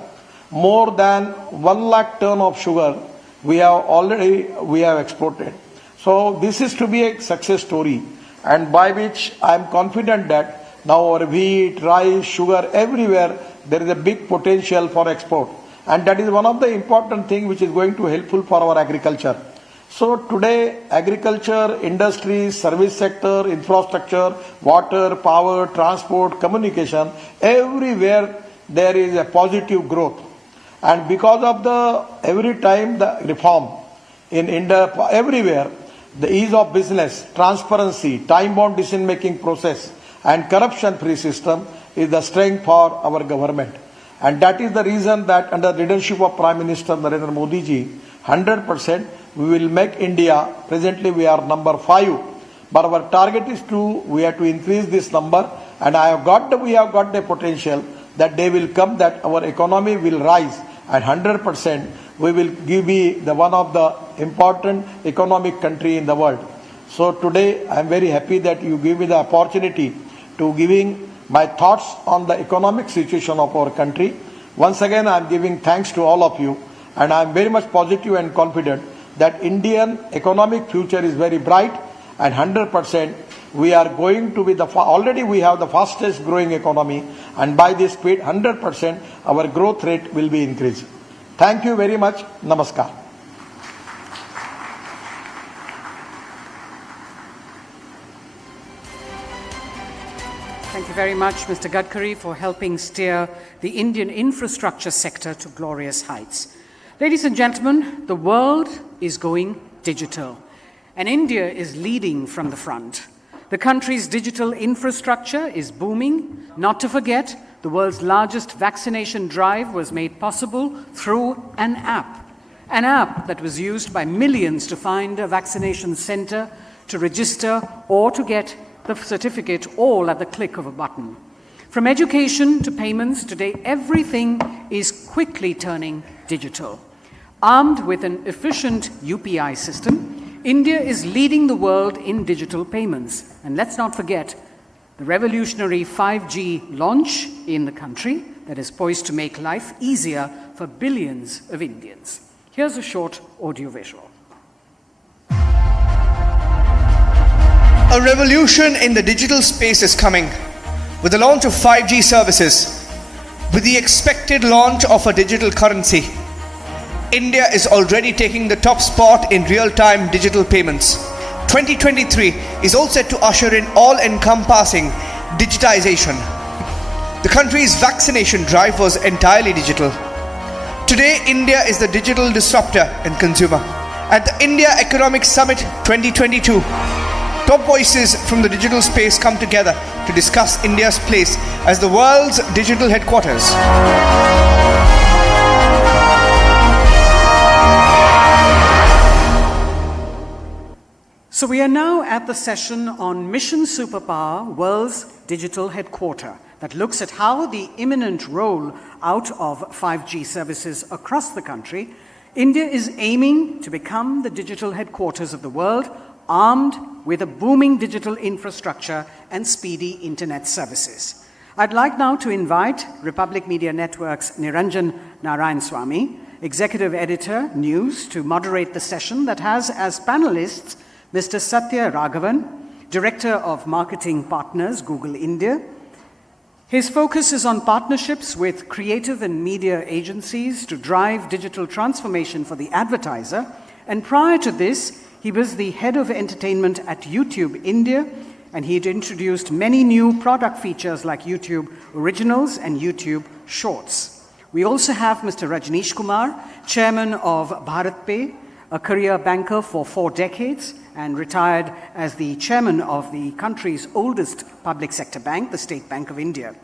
More than 1 lakh ton of sugar we have exported. So this is to be a success story, and by which I am confident that now our wheat, rice, sugar, everywhere there is a big potential for export. And that is one of the important things which is going to be helpful for our agriculture. So today, agriculture, industry, service sector, infrastructure, water, power, transport, communication, everywhere there is a positive growth. And because of the every time the reform in India, everywhere, the ease of business, transparency, time-bound decision-making process, and corruption-free system is the strength for our government. And that is the reason that under the leadership of Prime Minister Narendra Modi ji, 100% we will make India, presently we are number 5, but our target is we have to increase this number, and we have got the potential that they will come, that our economy will rise, and 100% we will be the one of the important economic country in the world. So today I am very happy that you give me the opportunity to giving my thoughts on the economic situation of our country. Once again, I am giving thanks to all of you, and I am very much positive and confident that Indian economic future is very bright, and 100% we are going to be already we have the fastest growing economy, and by this speed 100% our growth rate will be increased. Thank you very much. Namaskar. Thank you very much, Mr. Gadkari, for helping steer the Indian infrastructure sector to glorious heights. Ladies and gentlemen, the world is going digital, and India is leading from the front. The country's digital infrastructure is booming. Not to forget, the world's largest vaccination drive was made possible through an app that was used by millions to find a vaccination center, to register, or to get the certificate, all at the click of a button. From education to payments, today everything is quickly turning digital. Armed with an efficient UPI system, India is leading the world in digital payments. And let's not forget the revolutionary 5G launch in the country that is poised to make life easier for billions of Indians. Here's a short audiovisual. A revolution in the digital space is coming with the launch of 5G services, with the expected launch of a digital currency. India is already taking the top spot in real-time digital payments. 2023 is all set to usher in all-encompassing digitization. The country's vaccination drive was entirely digital. Today, India is the digital disruptor and consumer. At the India Economic Summit 2022, top voices from the digital space come together to discuss India's place as the world's digital headquarters. So we are now at the session on Mission Superpower, World's Digital Headquarter, that looks at how the imminent roll out of 5G services across the country, India is aiming to become the digital headquarters of the world, armed with a booming digital infrastructure and speedy internet services. I'd like now to invite Republic Media Network's Niranjan Narayanswamy, Executive Editor, News, to moderate the session that has as panelists Mr. Satya Raghavan, Director of Marketing Partners, Google India. His focus is on partnerships with creative and media agencies to drive digital transformation for the advertiser. And prior to this, he was the head of entertainment at YouTube India, and he had introduced many new product features like YouTube Originals and YouTube Shorts. We also have Mr. Rajneesh Kumar, Chairman of Bharat Pay, a career banker for 4 decades, and retired as the chairman of the country's oldest public sector bank, the State Bank of India.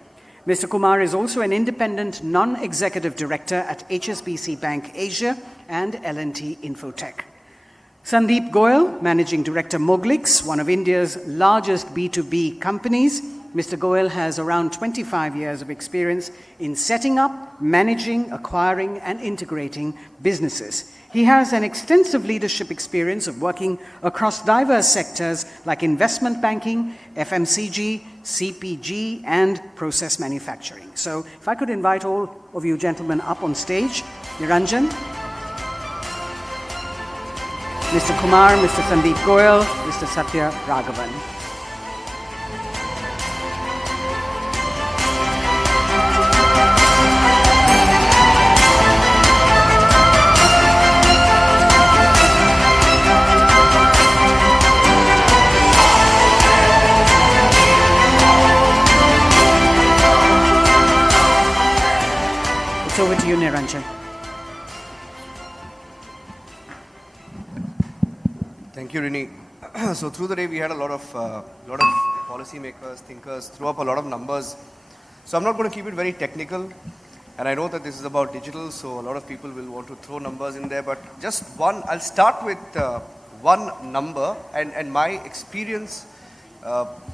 Mr. Kumar is also an independent non-executive director at HSBC Bank Asia and L&T Infotech. Sandeep Goyal, Managing Director Moglix, one of India's largest B2B companies. Mr. Goyal has around 25 years of experience in setting up, managing, acquiring, and integrating businesses. He has an extensive leadership experience of working across diverse sectors like investment banking, FMCG, CPG, and process manufacturing. So if I could invite all of you gentlemen up on stage. Niranjan, Mr. Kumar, Mr. Sandeep Goyal, Mr. Satya Raghavan. It's over to you, Niranjan. Thank you, Rini. So through the day, we had a lot of policymakers, thinkers, threw up a lot of numbers. So I'm not going to keep it very technical. And I know that this is about digital, so a lot of people will want to throw numbers in there. But just one, I'll start with one number and my experience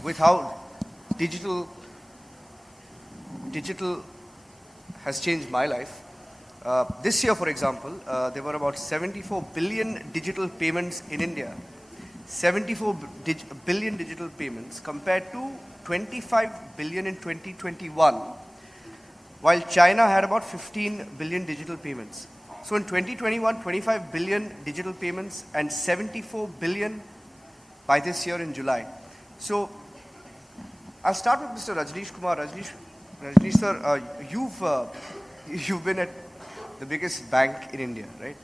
with how digital has changed my life. This year, for example, there were about 74 billion digital payments in India. 74 billion digital payments compared to 25 billion in 2021, while China had about 15 billion digital payments. So in 2021, 25 billion digital payments and 74 billion by this year in July. So I'll start with Mr. Rajneesh Kumar. Rajneesh sir, you've been at the biggest bank in India, right?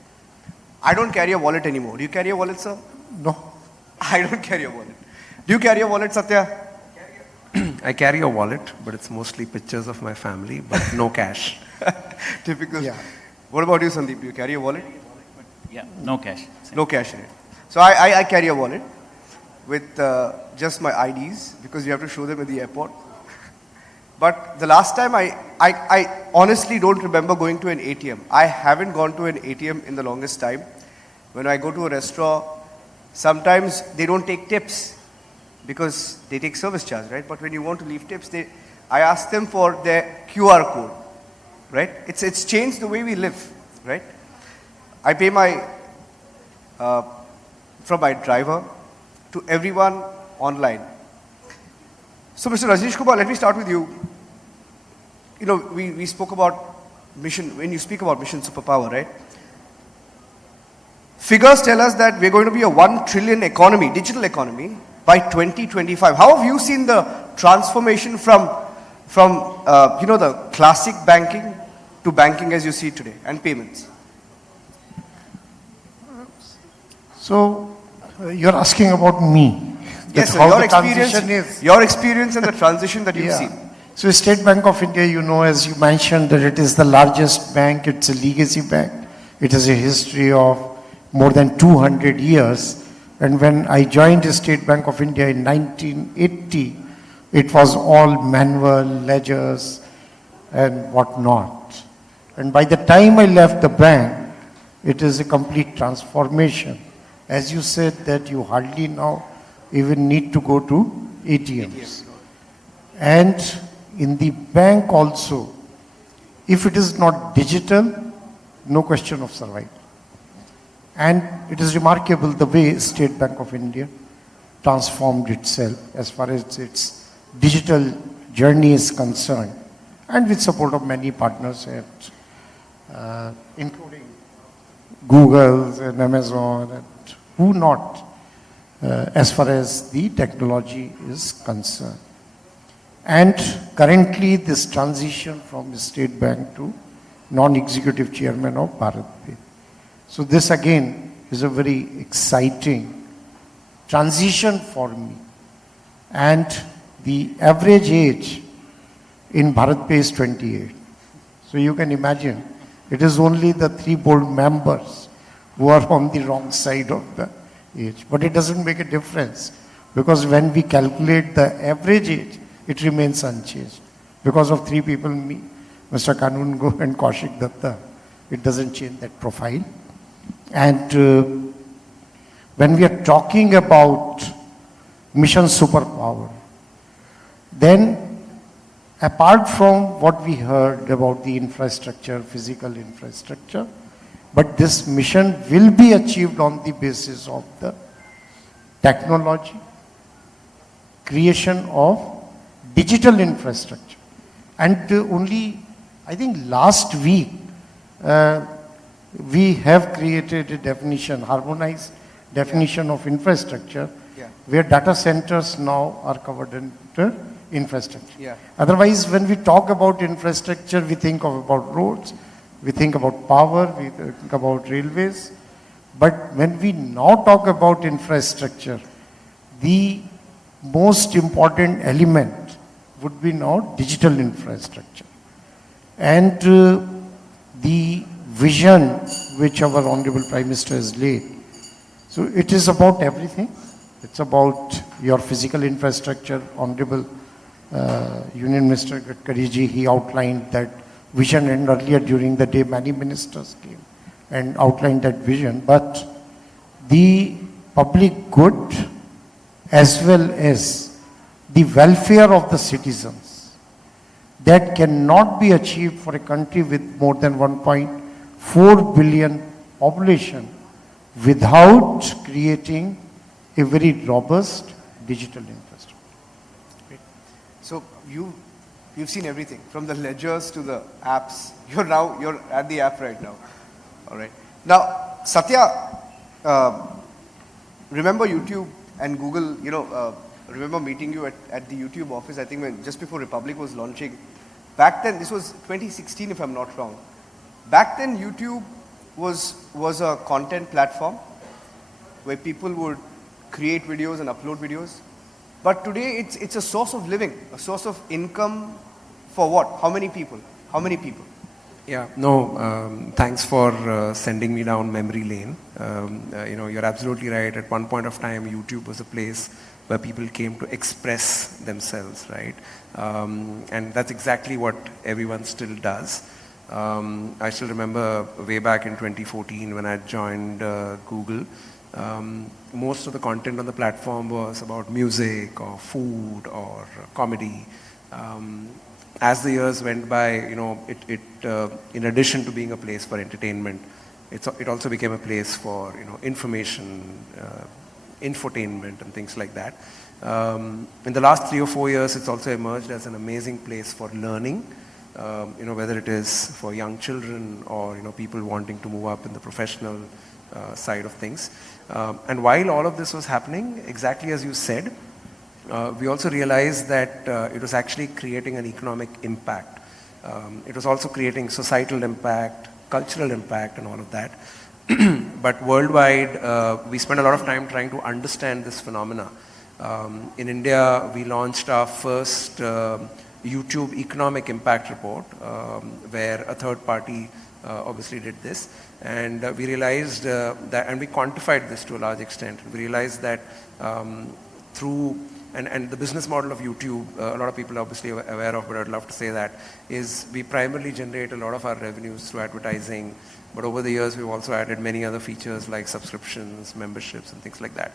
I don't carry a wallet anymore. Do you carry a wallet, sir? No. I don't carry a wallet. Do you carry a wallet, Satya? I carry a wallet, but it's mostly pictures of my family, but no cash. Typical. Yeah. What about you, Sandeep? Do you carry a wallet? Yeah, no cash. No cash in it. So I carry a wallet with just my IDs because you have to show them at the airport. But the last time I honestly don't remember going to an ATM. I haven't gone to an ATM in the longest time. When I go to a restaurant, sometimes they don't take tips because they take service charge, right? But when you want to leave tips, I ask them for their QR code, right? It's changed the way we live, right? I pay my from my driver to everyone online. So Mr. Rajesh Kumar, let me start with you. You know, we spoke about mission, when you speak about mission superpower, right? Figures tell us that we're going to be a 1 trillion economy, digital economy, by 2025. How have you seen the transformation from you know, the classic banking to banking as you see it today, and payments? So, you're asking about me. Yes, sir, how your the experience, transition is. your experience and the transition that you've seen. So State Bank of India, you know, as you mentioned, that it is the largest bank, it's a legacy bank. It has a history of more than 200 years. And when I joined the State Bank of India in 1980, it was all manual ledgers and whatnot. And by the time I left the bank, it is a complete transformation. As you said that you hardly now even need to go to ATMs. And in the bank also, if it is not digital, no question of survival. And it is remarkable the way State Bank of India transformed itself as far as its digital journey is concerned, and with support of many partners, including Google and Amazon and who not, as far as the technology is concerned. And currently this transition from State Bank to non-executive chairman of Bharat TV. So this again is a very exciting transition for me. And the average age in Bharat Pay is 28. So you can imagine, it is only the 3 board members who are on the wrong side of the age. But it doesn't make a difference, because when we calculate the average age, it remains unchanged. Because of 3 people, me, Mr. Kanungo and Kaushik Datta, it doesn't change that profile. And when we are talking about mission superpower, then apart from what we heard about the infrastructure, physical infrastructure, but this mission will be achieved on the basis of the technology, creation of digital infrastructure. And only, I think last week, we have created a definition, harmonized definition of infrastructure, where data centers now are covered under infrastructure. Otherwise, when we talk about infrastructure, we think about roads, we think about power, we think about railways. But when we now talk about infrastructure, the most important element would be now digital infrastructure. And the vision which our Honorable Prime Minister has laid, so it is about everything. It's about your physical infrastructure. Honorable Union Minister Gadkari ji, he outlined that vision, and earlier during the day many ministers came and outlined that vision. But the public good as well as the welfare of the citizens, that cannot be achieved for a country with more than 1.4 billion population without creating a very robust digital infrastructure. So you've seen everything, from the ledgers to the apps. You're at the app right now. All right. Now, Satya, remember YouTube and Google, remember meeting you at the YouTube office, I think when just before Republic was launching. Back then, this was 2016 if I'm not wrong. Back then, YouTube was a content platform where people would create videos and upload videos. But today, it's a source of living, a source of income for what? How many people? How many people? Yeah, no, thanks for sending me down memory lane. You're absolutely right. At one point of time, YouTube was a place where people came to express themselves, right? And that's exactly what everyone still does. I still remember way back in 2014 when I joined Google, most of the content on the platform was about music or food or comedy. As the years went by, in addition to being a place for entertainment, it also became a place for information, infotainment and things like that. In the last 3 or 4 years, it's also emerged as an amazing place for learning, whether it is for young children or people wanting to move up in the professional side of things. And while all of this was happening, exactly as you said, we also realized that it was actually creating an economic impact. It was also creating societal impact, cultural impact and all of that. But worldwide, we spent a lot of time trying to understand this phenomena. In India, we launched our first YouTube economic impact report, where a third party obviously did this. And we realized that, and we quantified this to a large extent. We realized that through, and the business model of YouTube, a lot of people are obviously aware of, but I'd love to say that, is we primarily generate a lot of our revenues through advertising. But over the years, we've also added many other features like subscriptions, memberships, and things like that.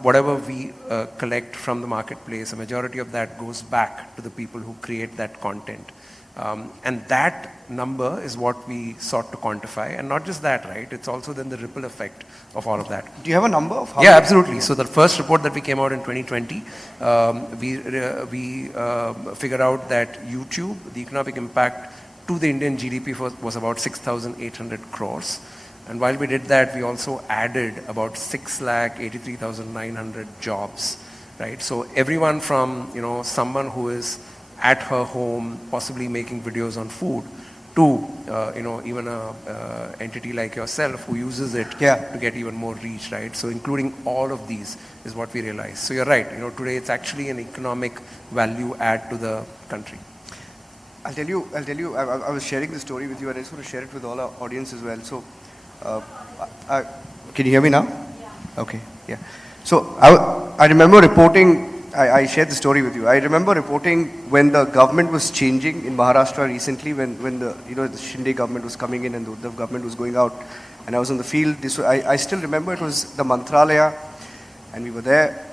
Whatever we collect from the marketplace, a majority of that goes back to the people who create that content. And that number is what we sought to quantify. And not just that, right? It's also then the ripple effect of all of that. Do you have a number of how? Yeah, absolutely. So the first report that we came out in 2020, we figured out that YouTube, the economic impact to the Indian GDP was about 6,800 crores. And while we did that, we also added about 6,83,900 jobs, right? So everyone from, someone who is at her home, possibly making videos on food, to, even a entity like yourself who uses it to get even more reach, right? So including all of these is what we realized. So you're right, today it's actually an economic value add to the country. I'll tell you, I was sharing the story with you and I just want to share it with all our audience as well. So, can you hear me now? Yeah. Okay, yeah. So, I remember reporting, I shared the story with you. I remember reporting when the government was changing in Maharashtra recently, when the, the Shinde government was coming in and the Uddhav government was going out, and I was on the field. I still remember it was the Mantralaya, and we were there.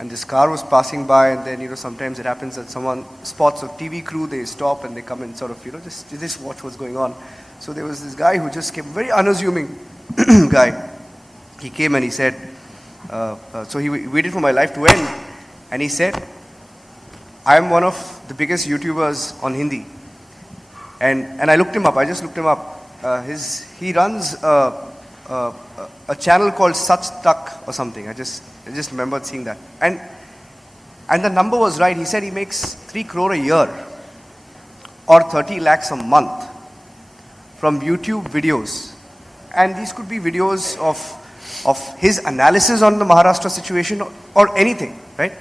And this car was passing by, and then, sometimes it happens that someone spots a TV crew, they stop and they come and sort of, just watch what's going on. So there was this guy who just came, very unassuming guy. He came and he said, so he waited for my life to end, and he said, I'm one of the biggest YouTubers on Hindi. And I looked him up, I just looked him up. He runs a channel called Sach Tak or something. I just remembered seeing that. And the number was right. He said he makes 3 crore a year or 30 lakhs a month from YouTube videos. And these could be videos of his analysis on the Maharashtra situation or anything, right?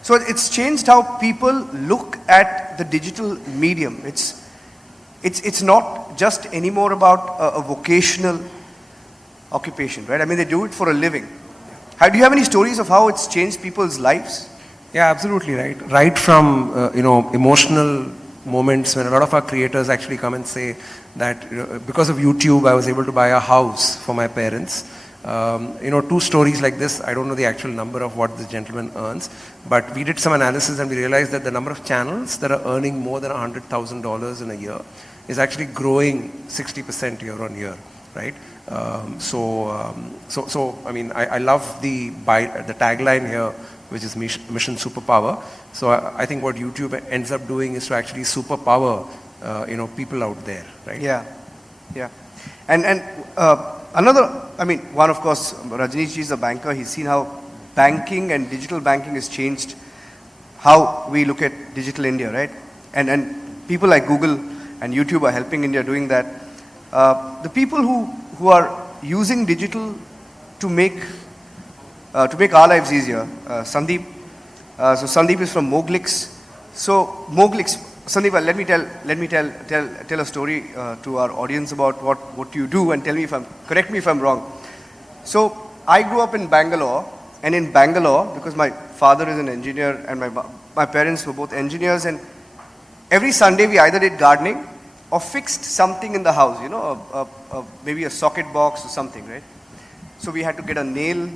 So it's changed how people look at the digital medium. It's not just anymore about a vocational occupation, right? I mean, they do it for a living. Do you have any stories of how it's changed people's lives? Yeah, absolutely right. Right from, emotional moments when a lot of our creators actually come and say that, because of YouTube, I was able to buy a house for my parents. 2 stories like this, I don't know the actual number of what this gentleman earns, but we did some analysis and we realized that the number of channels that are earning more than $100,000 in a year is actually growing 60% year on year, right? So I mean, I love the tagline here, which is Mission Superpower. So I think what YouTube ends up doing is to actually superpower, people out there, right? Yeah, yeah. And another, I mean, one, of course, Rajneesh ji is a banker. He's seen how banking and digital banking has changed how we look at digital India, right? And people like Google and YouTube are helping India doing that. The people who are using digital to make our lives easier. Sandeep. So Sandeep is from Moglix. So Moglix, Sandeep, let me tell a story to our audience about what you do, and correct me if I'm wrong. So I grew up in Bangalore, and in Bangalore, because my father is an engineer and my parents were both engineers, and every Sunday we either did gardening or fixed something in the house, maybe a socket box or something, right? So we had to get a nail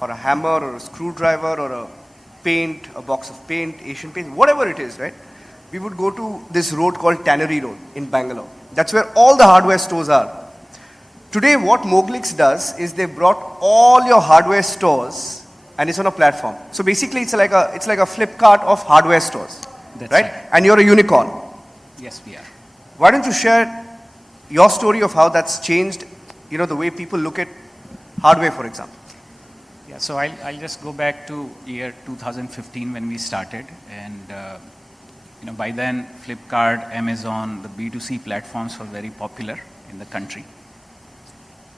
or a hammer or a screwdriver or a box of paint, Asian paint, whatever it is, right? We would go to this road called Tannery Road in Bangalore. That's where all the hardware stores are. Today, what Moglix does is they brought all your hardware stores and it's on a platform. So basically, it's like a Flipkart of hardware stores, right? And you're a unicorn. Yes, we are. Why don't you share your story of how that's changed, you know, the way people look at hardware, for example? Yeah, so I'll just go back to year 2015 when we started, and you know, by then Flipkart, Amazon, the B2C platforms were very popular in the country.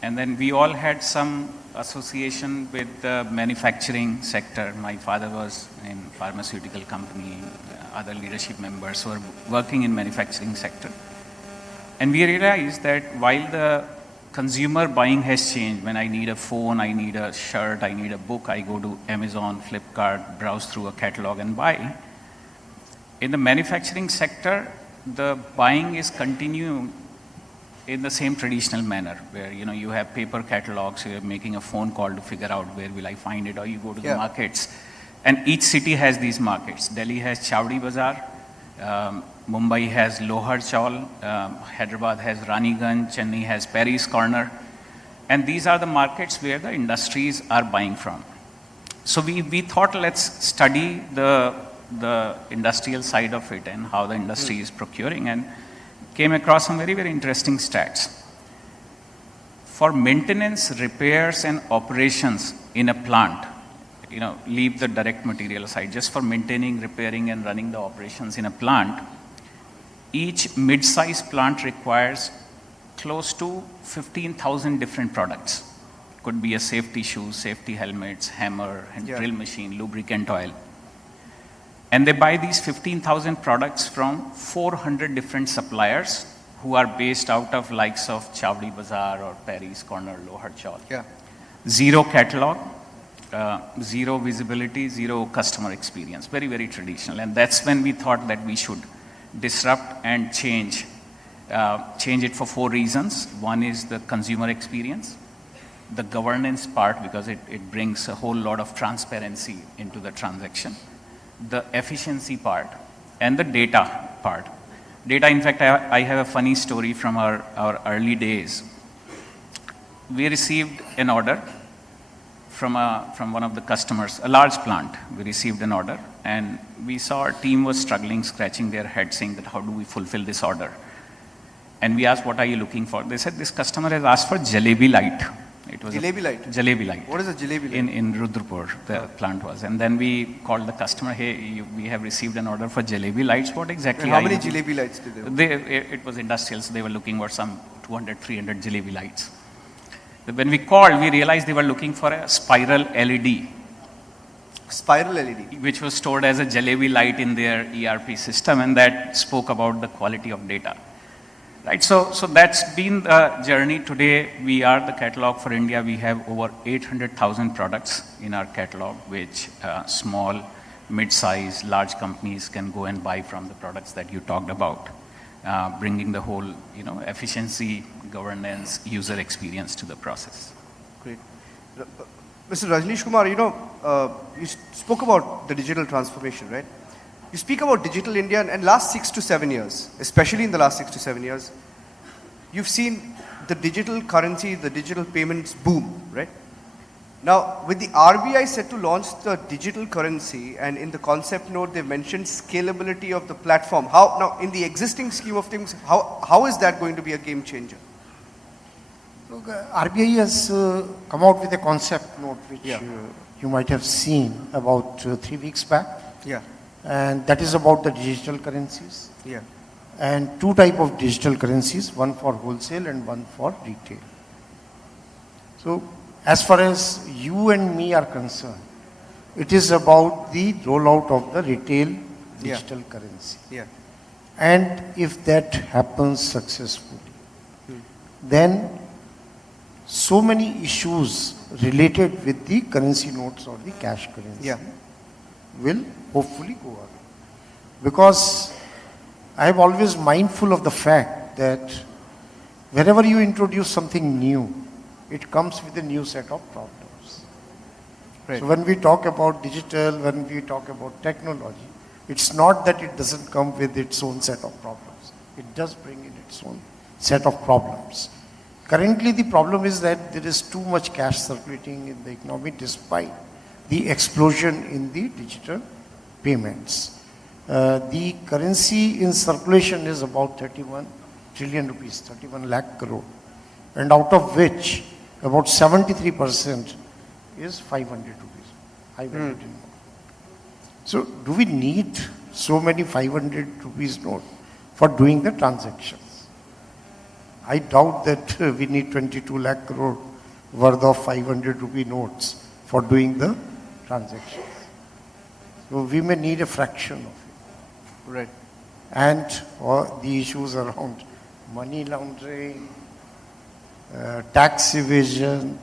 And then we all had some association with the manufacturing sector. My father was in pharmaceutical company, other leadership members were working in manufacturing sector. And we realized that while the consumer buying has changed, when I need a phone, I need a shirt, I need a book, I go to Amazon, Flipkart, browse through a catalog and buy. In the manufacturing sector, the buying is continuing in the same traditional manner, where you know you have paper catalogs, you're making a phone call to figure out where will I find it, or you go to the markets. And each city has these markets. Delhi has Chowdi Bazaar, Mumbai has Lohar Chawl, Hyderabad has Raniganj, Chennai has Perry's Corner. And these are the markets where the industries are buying from. So we thought, let's study the industrial side of it and how the industry is procuring, and came across some very, very interesting stats. For maintenance, repairs and operations in a plant, you know, leave the direct material aside, just for maintaining, repairing and running the operations in a plant, each mid-sized plant requires close to 15,000 different products. Could be a safety shoe, safety helmets, hammer, and drill machine, lubricant oil. And they buy these 15,000 products from 400 different suppliers who are based out of likes of Chowdi Bazaar or Perry's Corner, Lohar Chawl. Zero catalog, zero visibility, zero customer experience. Very, very traditional. And that's when we thought that we should disrupt and change it for 4 reasons. One is the consumer experience, the governance part, because it brings a whole lot of transparency into the transaction, the efficiency part, and the data part. Data, in fact, I have a funny story from our early days. We received an order from one of the customers, a large plant. We received an order, and we saw our team was struggling, scratching their head, saying that how do we fulfill this order? And we asked, what are you looking for? They said, this customer has asked for jalebi light. It was Jalebi light? Jalebi light. What is a jalebi light? In Rudrapur, the plant was. And then we called the customer, hey, we have received an order for jalebi lights. What exactly How many jalebi lights did they want? It was industrial, so they were looking for some 200, 300 jalebi lights. When we called, we realized they were looking for a spiral LED. Spiral LED? Which was stored as a jalebi light in their ERP system, and that spoke about the quality of data. Right, so that's been the journey. Today, we are the catalog for India. We have over 800,000 products in our catalog, which small, mid-size, large companies can go and buy from the products that you talked about, bringing the whole, efficiency, governance, user experience to the process. Great. Mr. Rajneesh Kumar, you spoke about the digital transformation, right? You speak about digital India, and last 6 to 7 years, especially in the last 6 to 7 years, you've seen the digital currency, the digital payments boom, right? Now, with the RBI set to launch the digital currency, and in the concept note, they mentioned scalability of the platform. Now, in the existing scheme of things, how is that going to be a game changer? Look, RBI has come out with a concept note, which you might have seen about 3 weeks back. Yeah. And that is about the digital currencies. Yeah. And 2 types of digital currencies, one for wholesale and one for retail. So, as far as you and me are concerned, it is about the rollout of the retail digital currency. Yeah. And if that happens successfully, then so many issues related with the currency notes or the cash currency will hopefully go away. Because I am always mindful of the fact that wherever you introduce something new, it comes with a new set of problems. Right. So when we talk about digital, when we talk about technology, it's not that it doesn't come with its own set of problems. It does bring in its own set of problems. Currently, the problem is that there is too much cash circulating in the economy despite the explosion in the digital payments. The currency in circulation is about 31 trillion rupees, 31 lakh crore, and out of which about 73% is 500 rupees, high value in note. So do we need so many 500 rupees note for doing the transactions? I doubt that we need 22 lakh crore worth of 500 rupee notes for doing the transactions. So we may need a fraction of it. Right. And the issues around money laundering, tax evasion,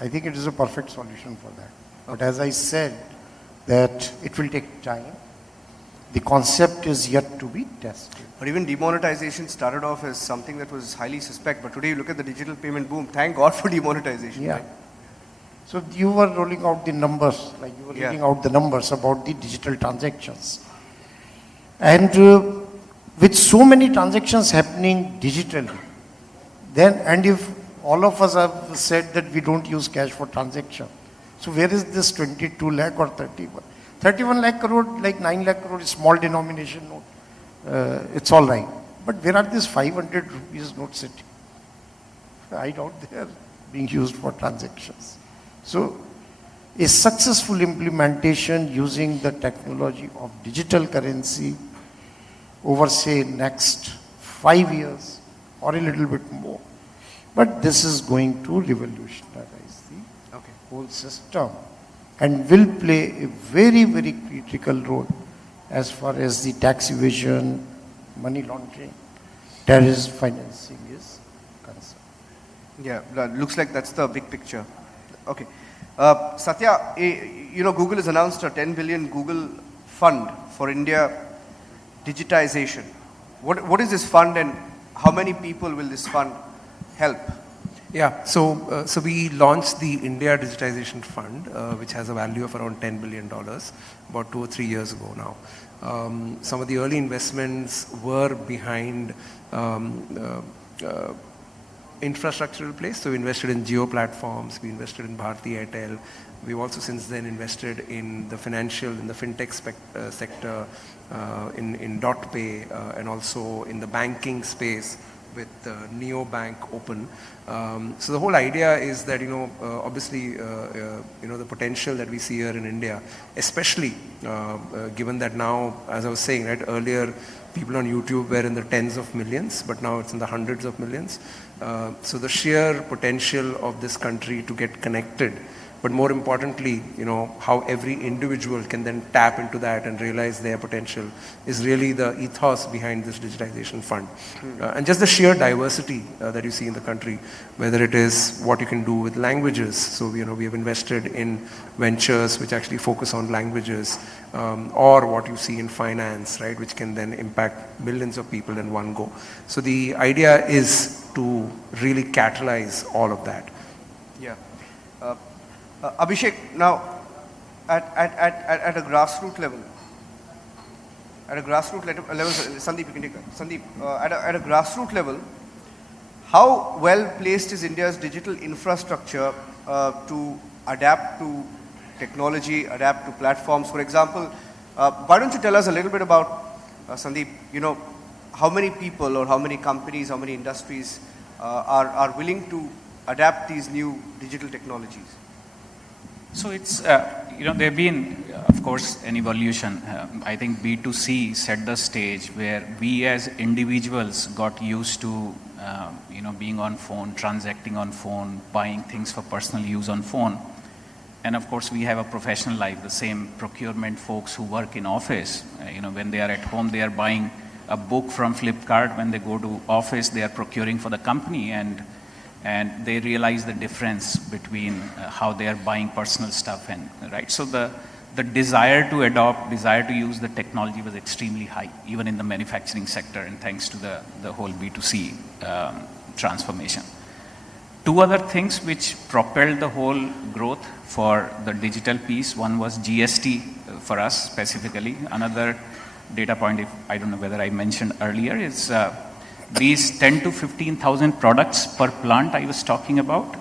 I think it is a perfect solution for that. But as I said, that it will take time. The concept is yet to be tested. But even demonetization started off as something that was highly suspect. But today you look at the digital payment boom. Thank God for demonetization. Yeah. Right? So you were rolling out the numbers, like you were reading out the numbers about the digital transactions. And with so many transactions happening digitally, then, and if all of us have said that we don't use cash for transaction, so where is this 22 lakh or 31? 31 lakh crore, like 9 lakh crore is small denomination note. It's all right. But where are these 500 rupees notes sitting? I doubt they are being used for transactions. So a successful implementation using the technology of digital currency over, say, next 5 years or a little bit more. But this is going to revolutionize the whole system and will play a very, very critical role as far as the tax evasion, money laundering, terrorism financing is concerned. Yeah, looks like that's the big picture. Okay. Satya, Google has announced a 10 billion Google fund for India digitization. What is this fund and how many people will this fund help? Yeah, so we launched the India Digitization Fund, which has a value of around $10 billion, about 2 or 3 years ago now. Some of the early investments were behind infrastructural place. So we invested in Geo platforms, we invested in Bharti Airtel. We've also since then invested in the financial, in the fintech sector, in DotPay, and also in the banking space with Neobank Open. So the whole idea is that, obviously, the potential that we see here in India, especially given that now, as I was saying, right, earlier, people on YouTube were in the tens of millions, but now it's in the hundreds of millions. So the sheer potential of this country to get connected, but more importantly, how every individual can then tap into that and realize their potential is really the ethos behind this digitization fund. And just the sheer diversity that you see in the country, whether it is what you can do with languages. So, we have invested in ventures which actually focus on languages, or what you see in finance, right, which can then impact millions of people in one go. So the idea is to really catalyze all of that. Yeah. Abhishek, now at a grassroots level, Sandeep, you can take that. Sandeep, at a grassroots level, how well placed is India's digital infrastructure to adapt to technology, adapt to platforms? For example, why don't you tell us a little bit about, Sandeep, how many people or how many companies, how many industries are willing to adapt these new digital technologies? So it's, there have been, of course, an evolution. I think B2C set the stage where we as individuals got used to, being on phone, transacting on phone, buying things for personal use on phone. And of course, we have a professional life, the same procurement folks who work in office. When they are at home, they are buying a book from Flipkart. When they go to office, they are procuring for the company, and they realize the difference between how they are buying personal stuff and right. So the desire to adopt, desire to use the technology was extremely high, even in the manufacturing sector, and thanks to the whole B2C transformation. Two other things which propelled the whole growth for the digital piece. One was GST for us specifically. Another data point, I don't know whether I mentioned earlier, is These 10 to 15,000 products per plant I was talking about,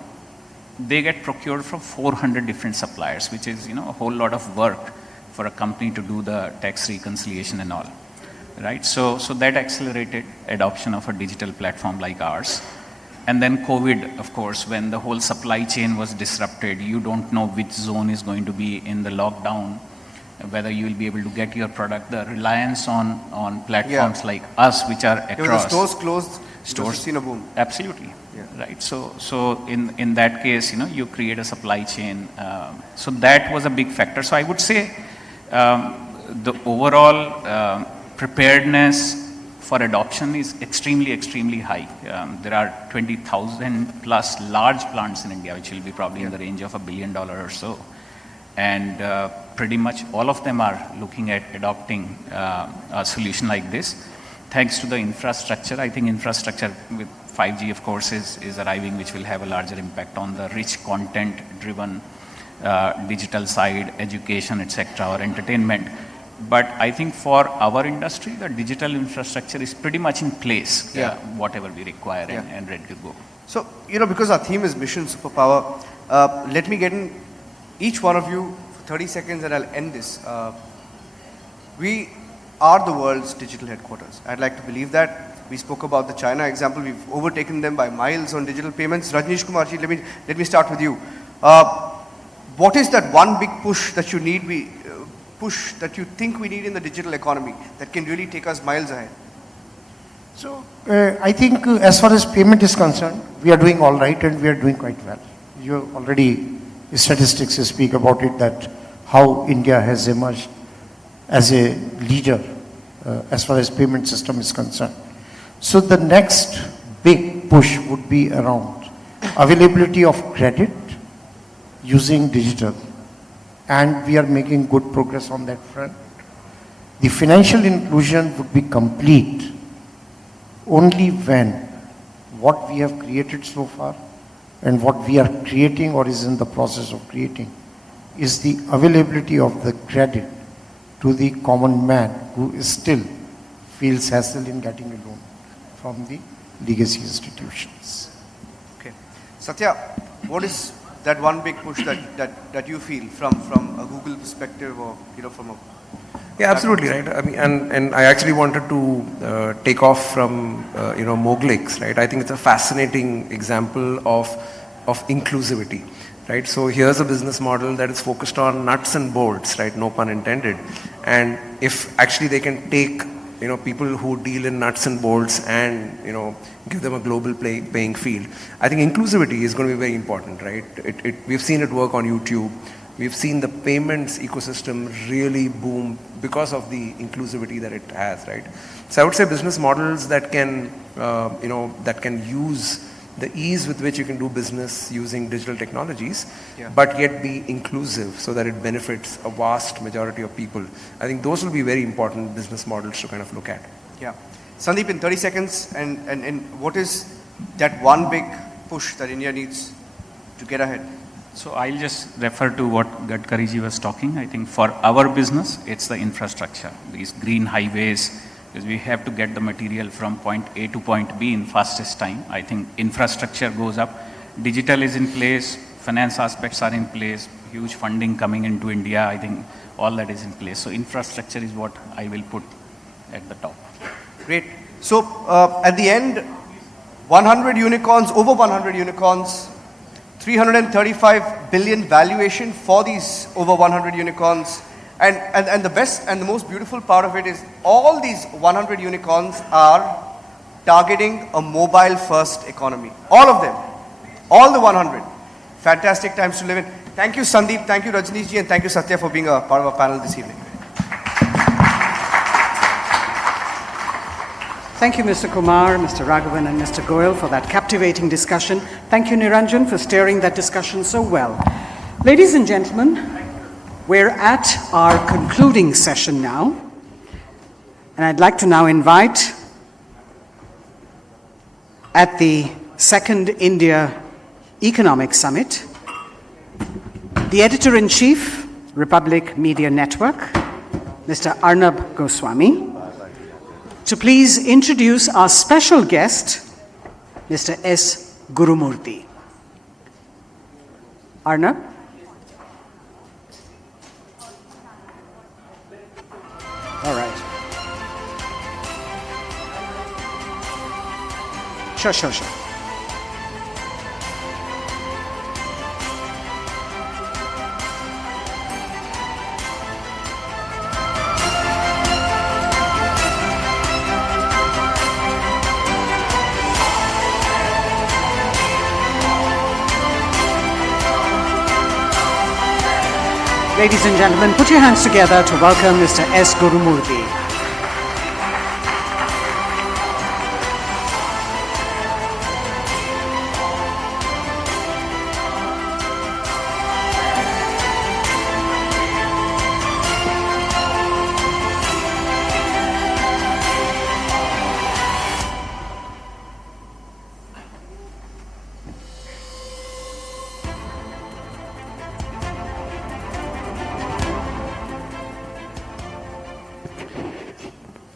they get procured from 400 different suppliers, which is, a whole lot of work for a company to do the tax reconciliation and all, right? So that accelerated adoption of a digital platform like ours. And then COVID, of course, when the whole supply chain was disrupted, you don't know which zone is going to be in the lockdown, whether you will be able to get your product. The reliance on platforms like us, which are across. When the stores closed, stores seen a boom. Absolutely, right. So in that case, you create a supply chain. So that was a big factor. So I would say the overall preparedness for adoption is extremely, extremely high. There are 20,000 plus large plants in India, which will be probably in the range of $1 billion or so. And pretty much all of them are looking at adopting a solution like this. Thanks to the infrastructure, I think infrastructure with 5G, of course, is arriving, which will have a larger impact on the rich content-driven digital side, education, etc., or entertainment. But I think for our industry, the digital infrastructure is pretty much in place, whatever we require and ready to go. So, because our theme is Mission Superpower, let me get in each one of you for 30 seconds and I'll end this. We are the world's digital headquarters. I'd like to believe that. We spoke about the China example. We've overtaken them by miles on digital payments. Rajneesh Kumarji, let me start with you. What is that one big push that you need, push that you think we need in the digital economy that can really take us miles ahead? So, I think as far as payment is concerned, we are doing all right and we are doing quite well. You already, statistics speak about it, that how India has emerged as a leader as far as payment system is concerned. So the next big push would be around availability of credit using digital, and we are making good progress on that front. The financial inclusion would be complete only when what we have created so far and what we are creating or is in the process of creating is the availability of the credit to the common man who still feels hassle in getting a loan from the legacy institutions. Okay. Satya, what is that one big push that you feel from a Google perspective or from a... Yeah, absolutely, right. I mean, and I actually wanted to take off from Moglix, right. I think it's a fascinating example of inclusivity, right. So here's a business model that is focused on nuts and bolts, right, no pun intended. And if actually they can take people who deal in nuts and bolts and give them a global playing field, I think inclusivity is going to be very important, right. We've seen it work on YouTube. We've seen the payments ecosystem really boom because of the inclusivity that it has, right? So I would say business models that can, that can use the ease with which you can do business using digital technologies, but yet be inclusive so that it benefits a vast majority of people. I think those will be very important business models to kind of look at. Yeah. Sandeep, in 30 seconds, and what is that one big push that India needs to get ahead? So I'll just refer to what Gadkariji was talking. I think for our business, it's the infrastructure, these green highways, because we have to get the material from point A to point B in fastest time. I think infrastructure goes up, digital is in place, finance aspects are in place, huge funding coming into India. I think all that is in place. So infrastructure is what I will put at the top. Great. So at the end, 100 unicorns, over 100 unicorns, 335 billion valuation for these over 100 unicorns. And the best and the most beautiful part of it is all these 100 unicorns are targeting a mobile first economy. All of them. All the 100. Fantastic times to live in. Thank you, Sandeep. Thank you, Rajneesh ji, and thank you, Satya, for being a part of our panel this evening. Thank you, Mr. Kumar, Mr. Raghavan, and Mr. Goyal for that captivating discussion. Thank you, Niranjan, for steering that discussion so well. Ladies and gentlemen, we're at our concluding session now. And I'd like to now invite at the second India Economic Summit, the Editor-in-Chief, Republic Media Network, Mr. Arnab Goswami, to please introduce our special guest, Mr. S. Gurumurthy. Arnab? All right. Sure. Ladies and gentlemen, put your hands together to welcome Mr. S. Gurumurthy.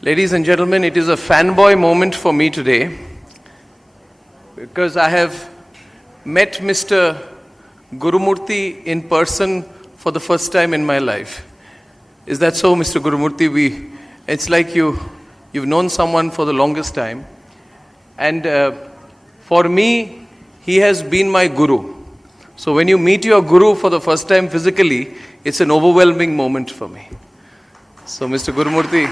Ladies and gentlemen, it is a fanboy moment for me today because I have met Mr. Gurumurthy in person for the first time in my life. Is that so, Mr. Gurumurthy? It's like you've known someone for the longest time. And for me, he has been my guru. So when you meet your guru for the first time physically, it's an overwhelming moment for me. So Mr. Gurumurthy,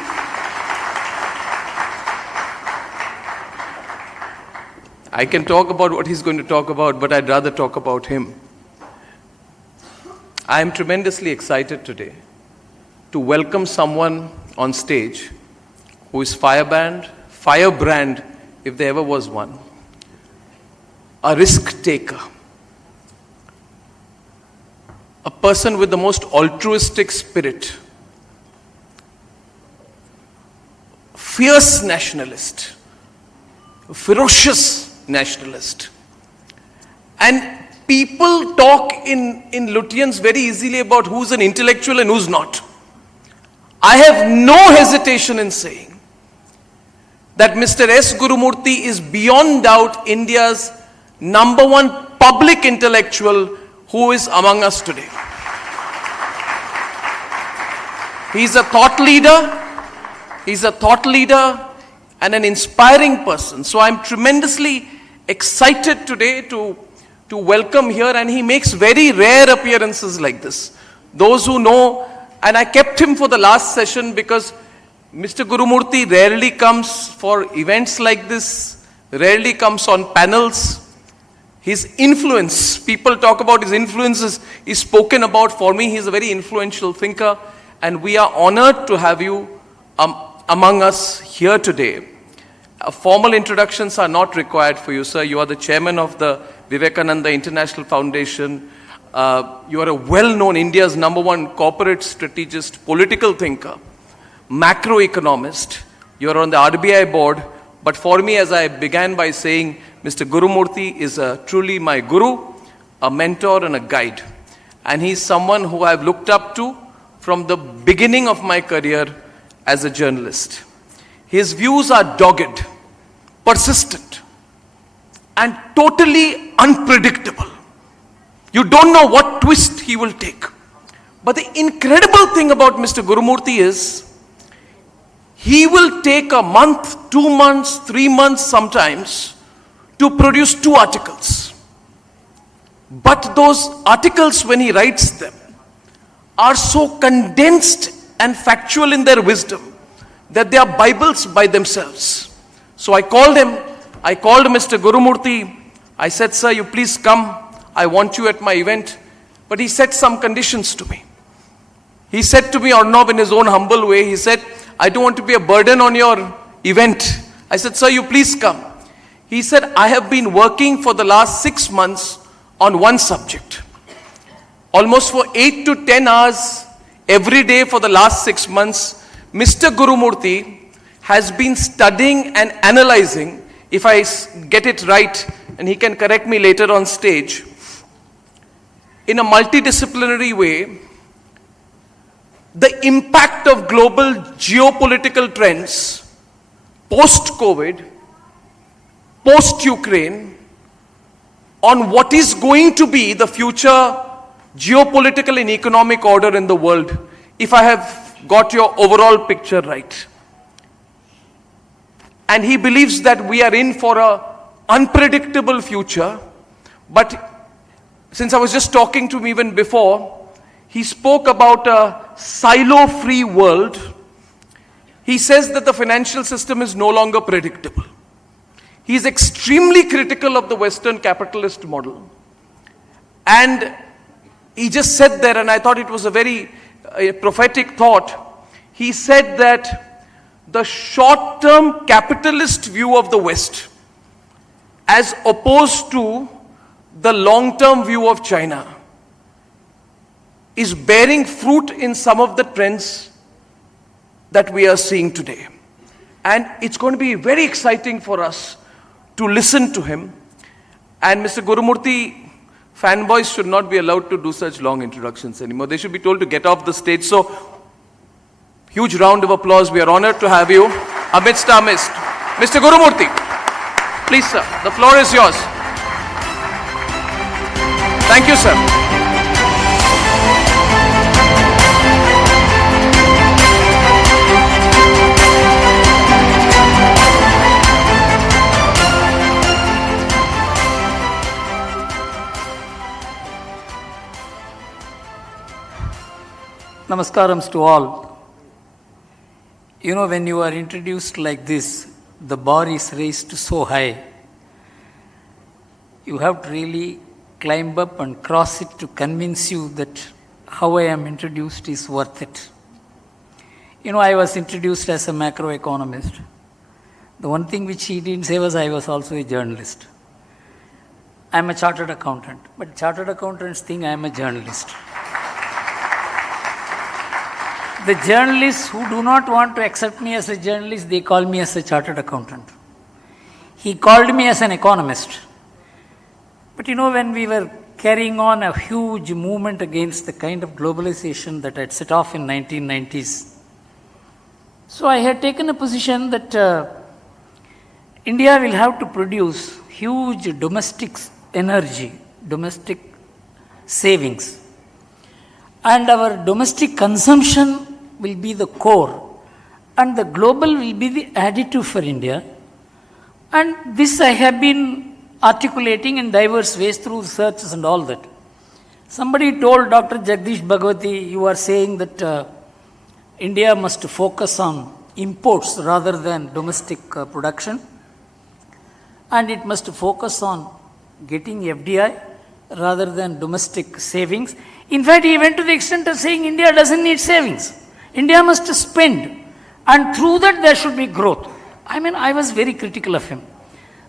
I can talk about what he's going to talk about, but I'd rather talk about him. I am tremendously excited today to welcome someone on stage who is firebrand, if there ever was one, a risk taker, a person with the most altruistic spirit, fierce nationalist, ferocious nationalist. And people talk in Lutyens very easily about who's an intellectual and who's not. I have no hesitation in saying that Mr. S. Gurumurthy is beyond doubt India's #1 public intellectual who is among us today. He's a thought leader and an inspiring person. So I'm tremendously excited today to welcome here, and he makes very rare appearances like this. Those who know, and I kept him for the last session because Mr. Gurumurthy rarely comes for events like this, rarely comes on panels. His influence, people talk about his influences, is spoken about. For me, he's a very influential thinker, and we are honored to have you among us here today. Formal introductions are not required for you, sir. You are the chairman of the Vivekananda International Foundation. You are a well-known India's #1 corporate strategist, political thinker, macroeconomist. You are on the RBI board. But for me, as I began by saying, Mr. Gurumurthy is truly my guru, a mentor and a guide. And he's someone who I've looked up to from the beginning of my career as a journalist. His views are dogged, persistent, and totally unpredictable. You don't know what twist he will take. But the incredible thing about Mr. Gurumurthy is, he will take a month, 2 months, 3 months sometimes to produce 2 articles. But those articles, when he writes them, are so condensed and factual in their wisdom that they are Bibles by themselves. So I called Mr. Gurumurthy. I said, sir, you please come. I want you at my event. But he set some conditions to me. He said to me, Arnab, in his own humble way, he said, I don't want to be a burden on your event. I said, sir, you please come. He said, I have been working for the last 6 months on one subject. Almost for 8 to 10 hours every day for the last 6 months, Mr. Gurumurthy has been studying and analyzing, if I get it right, and he can correct me later on stage, in a multidisciplinary way, the impact of global geopolitical trends post-COVID, post-Ukraine, on what is going to be the future geopolitical and economic order in the world, if I have got your overall picture right. And he believes that we are in for an unpredictable future. But since I was just talking to him even before, he spoke about a silo-free world. He says that the financial system is no longer predictable. He is extremely critical of the Western capitalist model. And he just said there, and I thought it was a very prophetic thought. He said that the short-term capitalist view of the West, as opposed to the long-term view of China, is bearing fruit in some of the trends that we are seeing today. And it's going to be very exciting for us to listen to him. And Mr. Gurumurthy, fanboys should not be allowed to do such long introductions anymore. They should be told to get off the stage. So, huge round of applause. We are honored to have you amidst our midst. Mr. Gurumurthy, please sir, the floor is yours. Thank you, sir. Namaskarams to all. You know, when you are introduced like this, the bar is raised so high. You have to really climb up and cross it to convince you that how I am introduced is worth it. You know, I was introduced as a macroeconomist. The one thing which he didn't say was I was also a journalist. I am a chartered accountant, but chartered accountants think I am a journalist. The journalists who do not want to accept me as a journalist, they call me as a chartered accountant. He called me as an economist. But you know, when we were carrying on a huge movement against the kind of globalization that had set off in 1990s, so I had taken a position that India will have to produce huge domestic energy, domestic savings. And our domestic consumption will be the core, and the global will be the additive for India. And this I have been articulating in diverse ways through researches and all that. Somebody told Dr. Jagdish Bhagwati, you are saying that India must focus on imports rather than domestic production, and it must focus on getting FDI rather than domestic savings. In fact, he went to the extent of saying India doesn't need savings. India must spend, and through that there should be growth. I mean, I was very critical of him.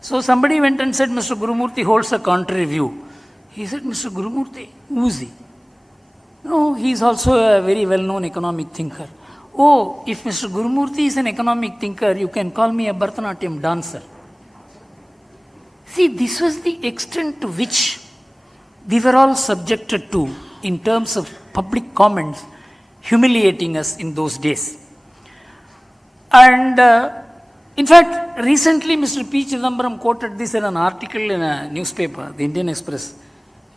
So somebody went and said, Mr. Gurumurthy holds a contrary view. He said, Mr. Gurumurthy, who is he? No, he is also a very well-known economic thinker. Oh, if Mr. Gurumurthy is an economic thinker, you can call me a Bharatanatyam dancer. See, this was the extent to which we were all subjected to in terms of public comments, humiliating us in those days. And in fact, recently Mr. P. Chidambaram quoted this in an article in a newspaper, the Indian Express,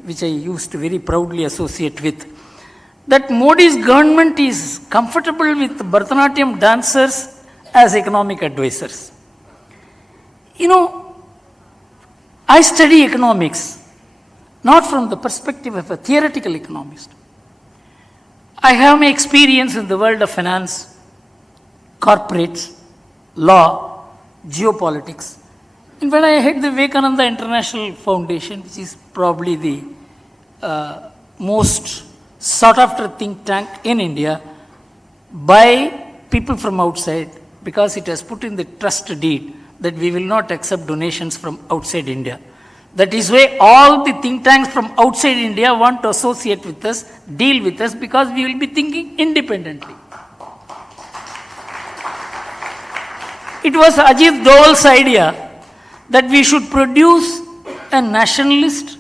which I used to very proudly associate with, that Modi's government is comfortable with Bharatanatyam dancers as economic advisors. You know, I study economics not from the perspective of a theoretical economist. I have my experience in the world of finance, corporates, law, geopolitics. In fact, I head the Vivekananda International Foundation, which is probably the most sought after think tank in India by people from outside, because it has put in the trust deed that we will not accept donations from outside India. That is why all the think tanks from outside India want to associate with us, deal with us, because we will be thinking independently. It was Ajit Doval's idea that we should produce a nationalist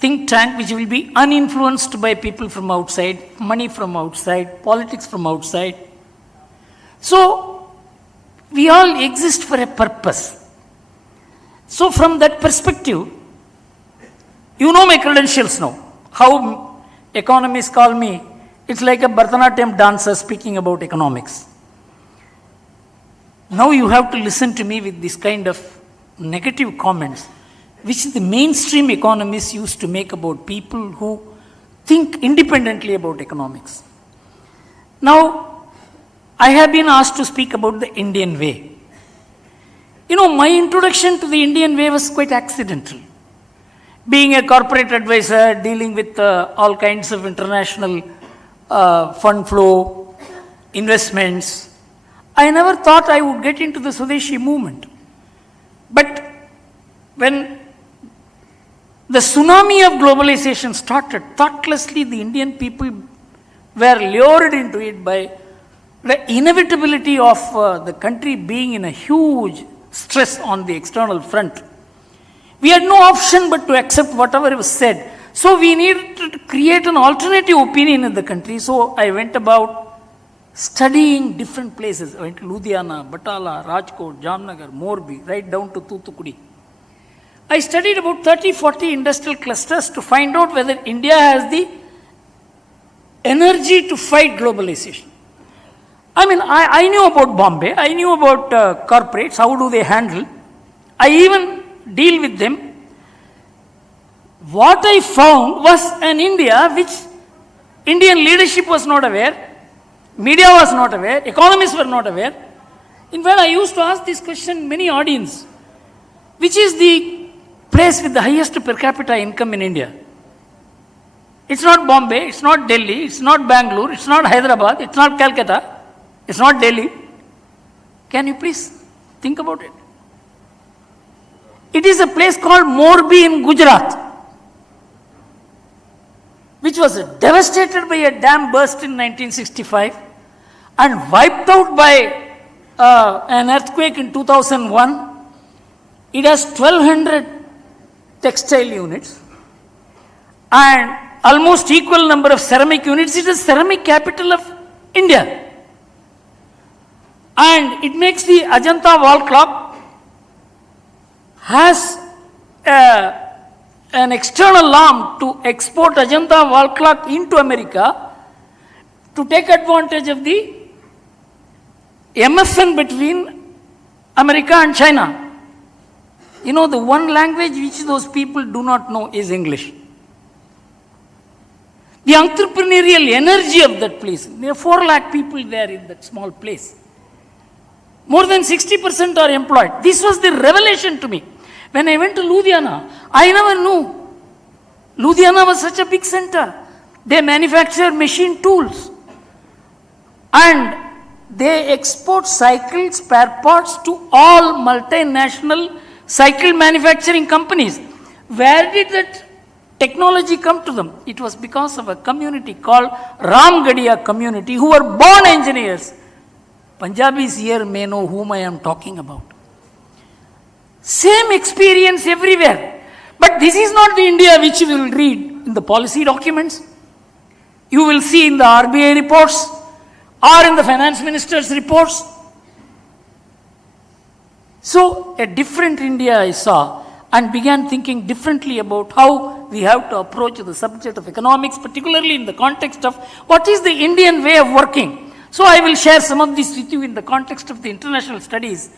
think tank which will be uninfluenced by people from outside, money from outside, politics from outside. So, we all exist for a purpose. So from that perspective, you know my credentials now. How economists call me, it's like a Bharatanatyam dancer speaking about economics. Now you have to listen to me with this kind of negative comments, which the mainstream economists used to make about people who think independently about economics. Now, I have been asked to speak about the Indian way. You know, my introduction to the Indian way was quite accidental. Being a corporate advisor, dealing with all kinds of international fund flow, investments, I never thought I would get into the Swadeshi movement. But when the tsunami of globalization started, thoughtlessly the Indian people were lured into it by the inevitability of the country being in a huge stress on the external front. We had no option but to accept whatever was said. So we needed to create an alternative opinion in the country. So I went about studying different places. I went to Ludhiana, Batala, Rajkot, Jamnagar, Morbi, right down to Thoothukudi. I studied about 30-40 industrial clusters to find out whether India has the energy to fight globalization. I mean, I knew about Bombay, I knew about corporates, how do they handle. I even deal with them. What I found was an India which Indian leadership was not aware, media was not aware, economists were not aware. In fact, I used to ask this question in many audiences, which is the place with the highest per capita income in India? It's not Bombay, it's not Delhi, it's not Bangalore, it's not Hyderabad, it's not Calcutta, it's not Delhi. Can you please think about it? It is a place called Morbi in Gujarat, which was devastated by a dam burst in 1965 and wiped out by an earthquake in 2001. It has 1,200 textile units and almost equal number of ceramic units. It is ceramic capital of India. And it makes the Ajanta wall clock, has an external arm to export Ajanta wall clock into America to take advantage of the MFN between America and China. You know, the one language which those people do not know is English. The entrepreneurial energy of that place, there are 4 lakh people there in that small place. More than 60% are employed. This was the revelation to me. When I went to Ludhiana, I never knew Ludhiana was such a big center. They manufacture machine tools and they export cycle spare parts to all multinational cycle manufacturing companies. Where did that technology come to them? It was because of a community called Ramgadiya community who were born engineers. Punjabis here may know whom I am talking about. Same experience everywhere. But this is not the India which you will read in the policy documents. You will see in the RBI reports or in the finance minister's reports. So a different India I saw and began thinking differently about how we have to approach the subject of economics, particularly in the context of what is the Indian way of working. So I will share some of this with you in the context of the international studies,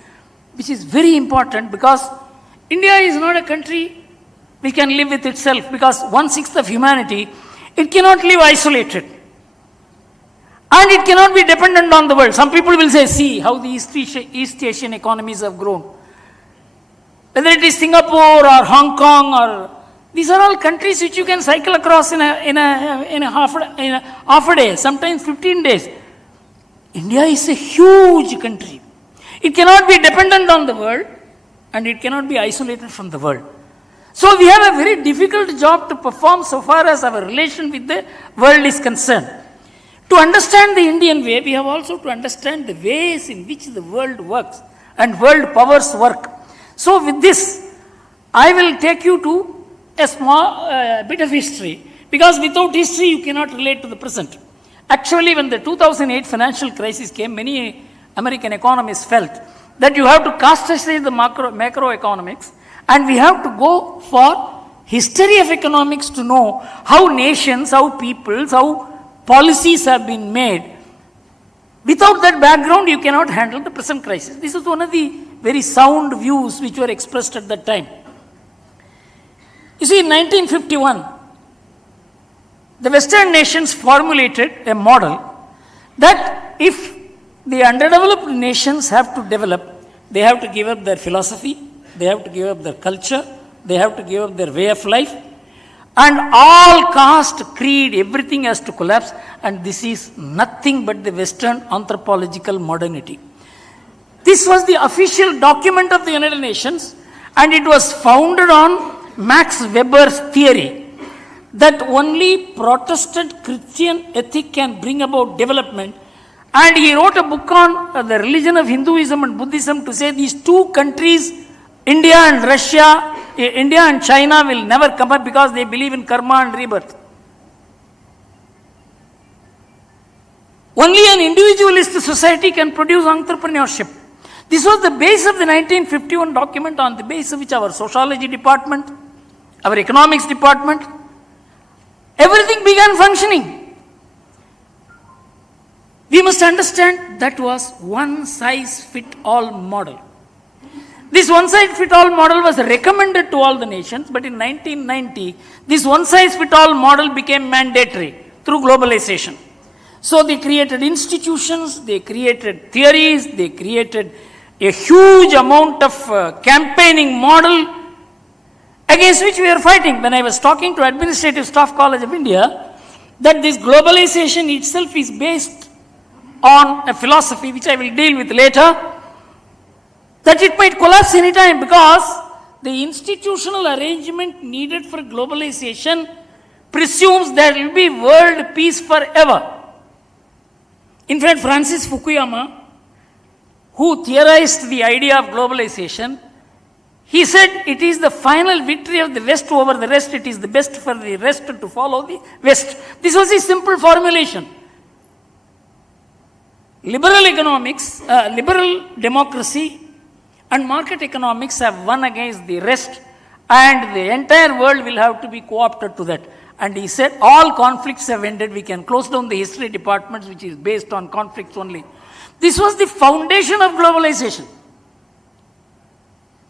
which is very important because India is not a country which can live with itself, because 1/6 of humanity, it cannot live isolated. And it cannot be dependent on the world. Some people will say, see how the East Asian economies have grown. Whether it is Singapore or Hong Kong, or these are all countries which you can cycle across in a half a day, sometimes 15 days. India is a huge country. It cannot be dependent on the world and it cannot be isolated from the world. So we have a very difficult job to perform so far as our relation with the world is concerned. To understand the Indian way, we have also to understand the ways in which the world works and world powers work. So with this, I will take you to a small bit of history, because without history you cannot relate to the present. Actually, when the 2008 financial crisis came, many American economists felt that you have to cast aside the macroeconomics, and we have to go for history of economics to know how nations, how peoples, how policies have been made. Without that background, you cannot handle the present crisis. This is one of the very sound views which were expressed at that time. You see, in 1951, the Western nations formulated a model that if the underdeveloped nations have to develop, they have to give up their philosophy, they have to give up their culture, they have to give up their way of life, and all caste, creed, everything has to collapse, and this is nothing but the Western anthropological modernity. This was the official document of the United Nations, and it was founded on Max Weber's theory that only Protestant Christian ethic can bring about development. And he wrote a book on the religion of Hinduism and Buddhism to say these two countries, India and Russia, India and China, will never come up because they believe in karma and rebirth. Only an individualist society can produce entrepreneurship. This was the base of the 1951 document, on the basis of which our sociology department, our economics department, everything began functioning. We must understand that was one-size-fit-all model. This one-size-fit-all model was recommended to all the nations, but in 1990, this one-size-fit-all model became mandatory through globalization. So they created institutions, they created theories, they created a huge amount of campaigning model against which we are fighting. When I was talking to Administrative Staff College of India, that this globalization itself is based on a philosophy which I will deal with later, that it might collapse any time because the institutional arrangement needed for globalization presumes there will be world peace forever. In fact, Francis Fukuyama, who theorized the idea of globalization, he said it is the final victory of the West over the rest, it is the best for the rest to follow the West. This was a simple formulation. Liberal economics, liberal democracy and market economics have won against the rest, and the entire world will have to be co-opted to that. And he said all conflicts have ended, we can close down the history departments which is based on conflicts only. This was the foundation of globalization.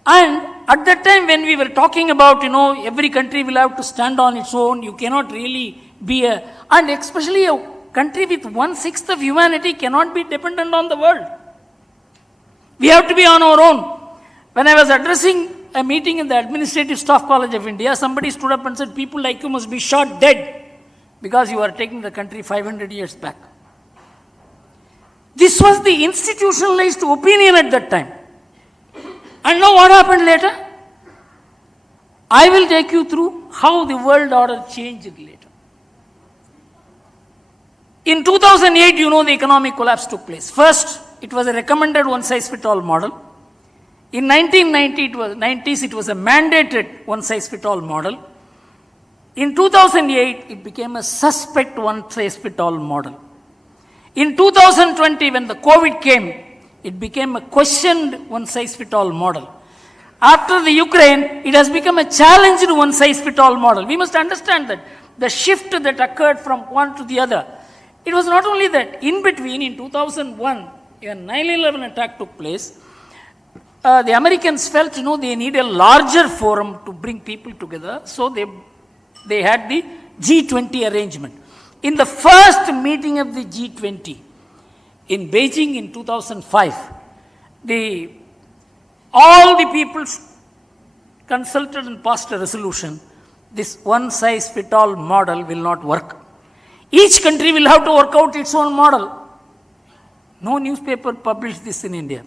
And at that time when we were talking about, every country will have to stand on its own, you cannot really be and especially a country with 1/6 of humanity cannot be dependent on the world. We have to be on our own. When I was addressing a meeting in the Administrative Staff College of India, somebody stood up and said, people like you must be shot dead because you are taking the country 500 years back. This was the institutionalized opinion at that time. And now what happened later? I will take you through how the world order changed later. In 2008, the economic collapse took place. First, it was a recommended one-size-fit-all model. In 1990s, it was a mandated one-size-fit-all model. In 2008, it became a suspect one-size-fit-all model. In 2020, when the COVID came, it became a questioned one-size-fit-all model. After the Ukraine, it has become a challenged one-size-fit-all model. We must understand that the shift that occurred from one to the other. It was not only that. In between, in 2001, when 9/11 attack took place, the Americans felt, they need a larger forum to bring people together. So they had the G20 arrangement. In the first meeting of the G20 in Beijing in 2005, all the people consulted and passed a resolution. This one-size-fit-all model will not work. Each country will have to work out its own model. No newspaper published this in India.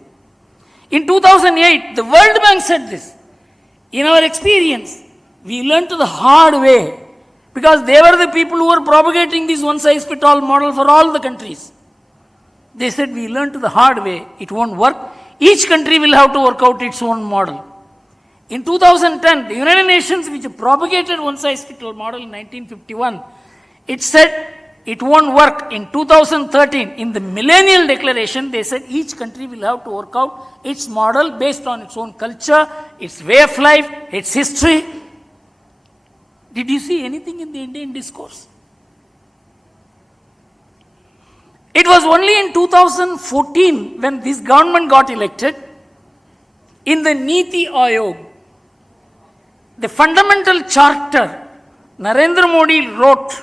In 2008, the World Bank said this. In our experience, we learned the hard way because they were the people who were propagating this one-size-fit-all model for all the countries. They said, we learned the hard way, it won't work. Each country will have to work out its own model. In 2010, the United Nations, which propagated one-size-fit-all model in 1951, it said it won't work. In 2013, in the Millennial Declaration, they said each country will have to work out its model based on its own culture, its way of life, its history. Did you see anything in the Indian discourse? It was only in 2014 when this government got elected, in the Niti Aayog, the fundamental charter, Narendra Modi wrote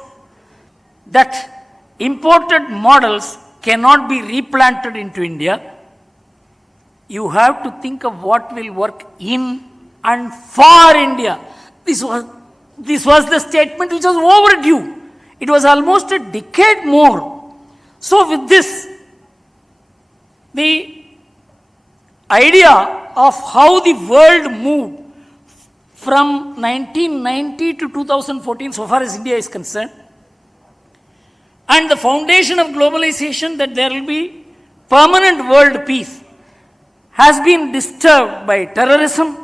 that imported models cannot be replanted into India. You have to think of what will work in and for India. This was the statement which was overdue. It was almost a decade more. So with this, the idea of how the world moved from 1990 to 2014, so far as India is concerned, and the foundation of globalization, that there will be permanent world peace, has been disturbed by terrorism,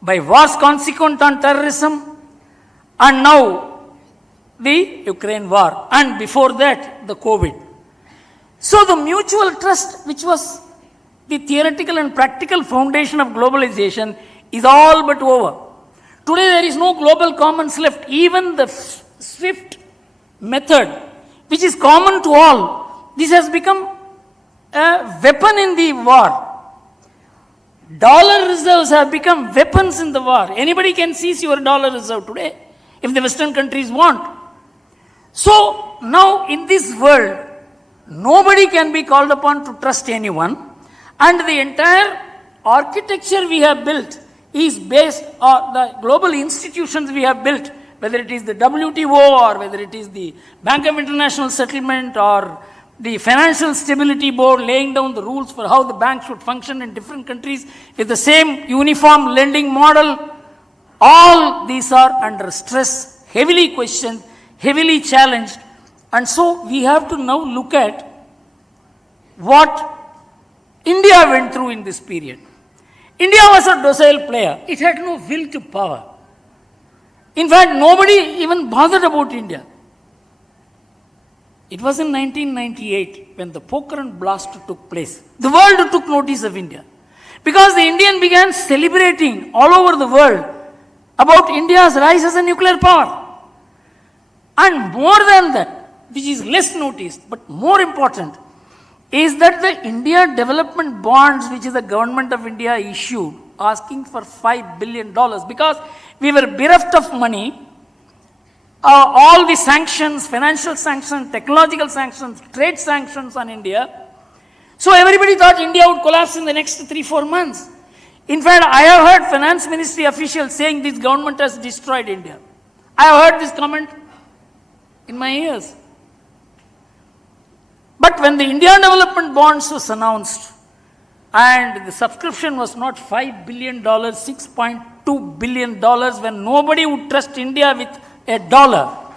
by wars consequent on terrorism, and now the Ukraine war, and before that the COVID. So the mutual trust, which was the theoretical and practical foundation of globalization, is all but over. Today there is no global commons left. Even the SWIFT method, which is common to all, this has become a weapon in the war. Dollar reserves have become weapons in the war. Anybody can seize your dollar reserve today if the Western countries want. So now in this world, nobody can be called upon to trust anyone, and the entire architecture we have built is based on the global institutions we have built, whether it is the WTO or whether it is the Bank of International Settlement or the Financial Stability Board laying down the rules for how the banks should function in different countries with the same uniform lending model. All these are under stress, heavily questioned, heavily challenged, and so we have to now look at what India went through in this period. India was a docile player. It had no will to power. In fact, nobody even bothered about India. It was in 1998 when the Pokhran blast took place. The world took notice of India, because the Indian began celebrating all over the world about India's rise as a nuclear power. And more than that, which is less noticed but more important, is that the India development bonds which the government of India issued, asking for $5 billion, because we were bereft of money. All the sanctions, financial sanctions, technological sanctions, trade sanctions on India. So everybody thought India would collapse in the next 3-4 months. In fact, I have heard finance ministry officials saying this government has destroyed India. I have heard this comment in my ears. But when the India development bonds was announced, and the subscription was not $5 billion, $6.2 billion, when nobody would trust India with $1,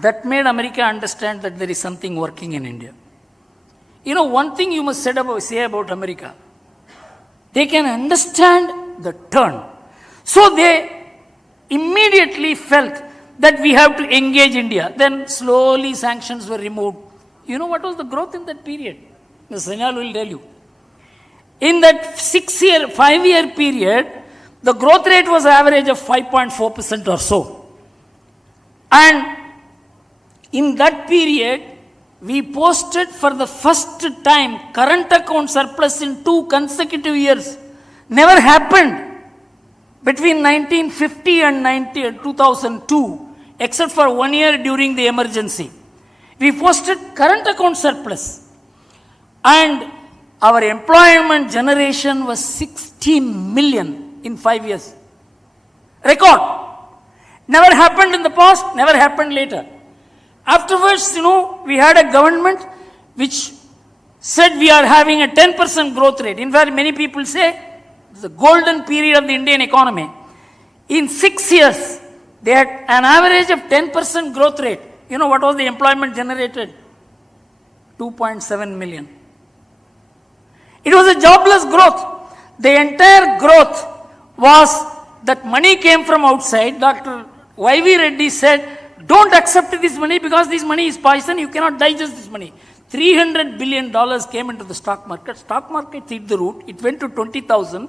that made America understand that there is something working in India. You know, one thing you must say about America, they can understand the turn. So they immediately felt that we have to engage India. Then slowly sanctions were removed. You know what was the growth in that period? Mr. Sanyal will tell you. In that 5-year period, the growth rate was average of 5.4% or so. And in that period, we posted for the first time current account surplus in 2 consecutive years. Never happened between 1950 and 2002, except for 1 year during the emergency. We posted current account surplus, and our employment generation was 16 million in 5 years. Record. Never happened in the past, never happened later. Afterwards, we had a government which said we are having a 10% growth rate. In fact, many people say it's the golden period of the Indian economy. In 6 years, they had an average of 10% growth rate. You know what was the employment generated? 2.7 million. It was a jobless growth. The entire growth was that money came from outside. Dr. Y.V. Reddy said, don't accept this money because this money is poison, you cannot digest this money. $300 billion came into the stock market. Stock market hit the roof. It went to 20,000.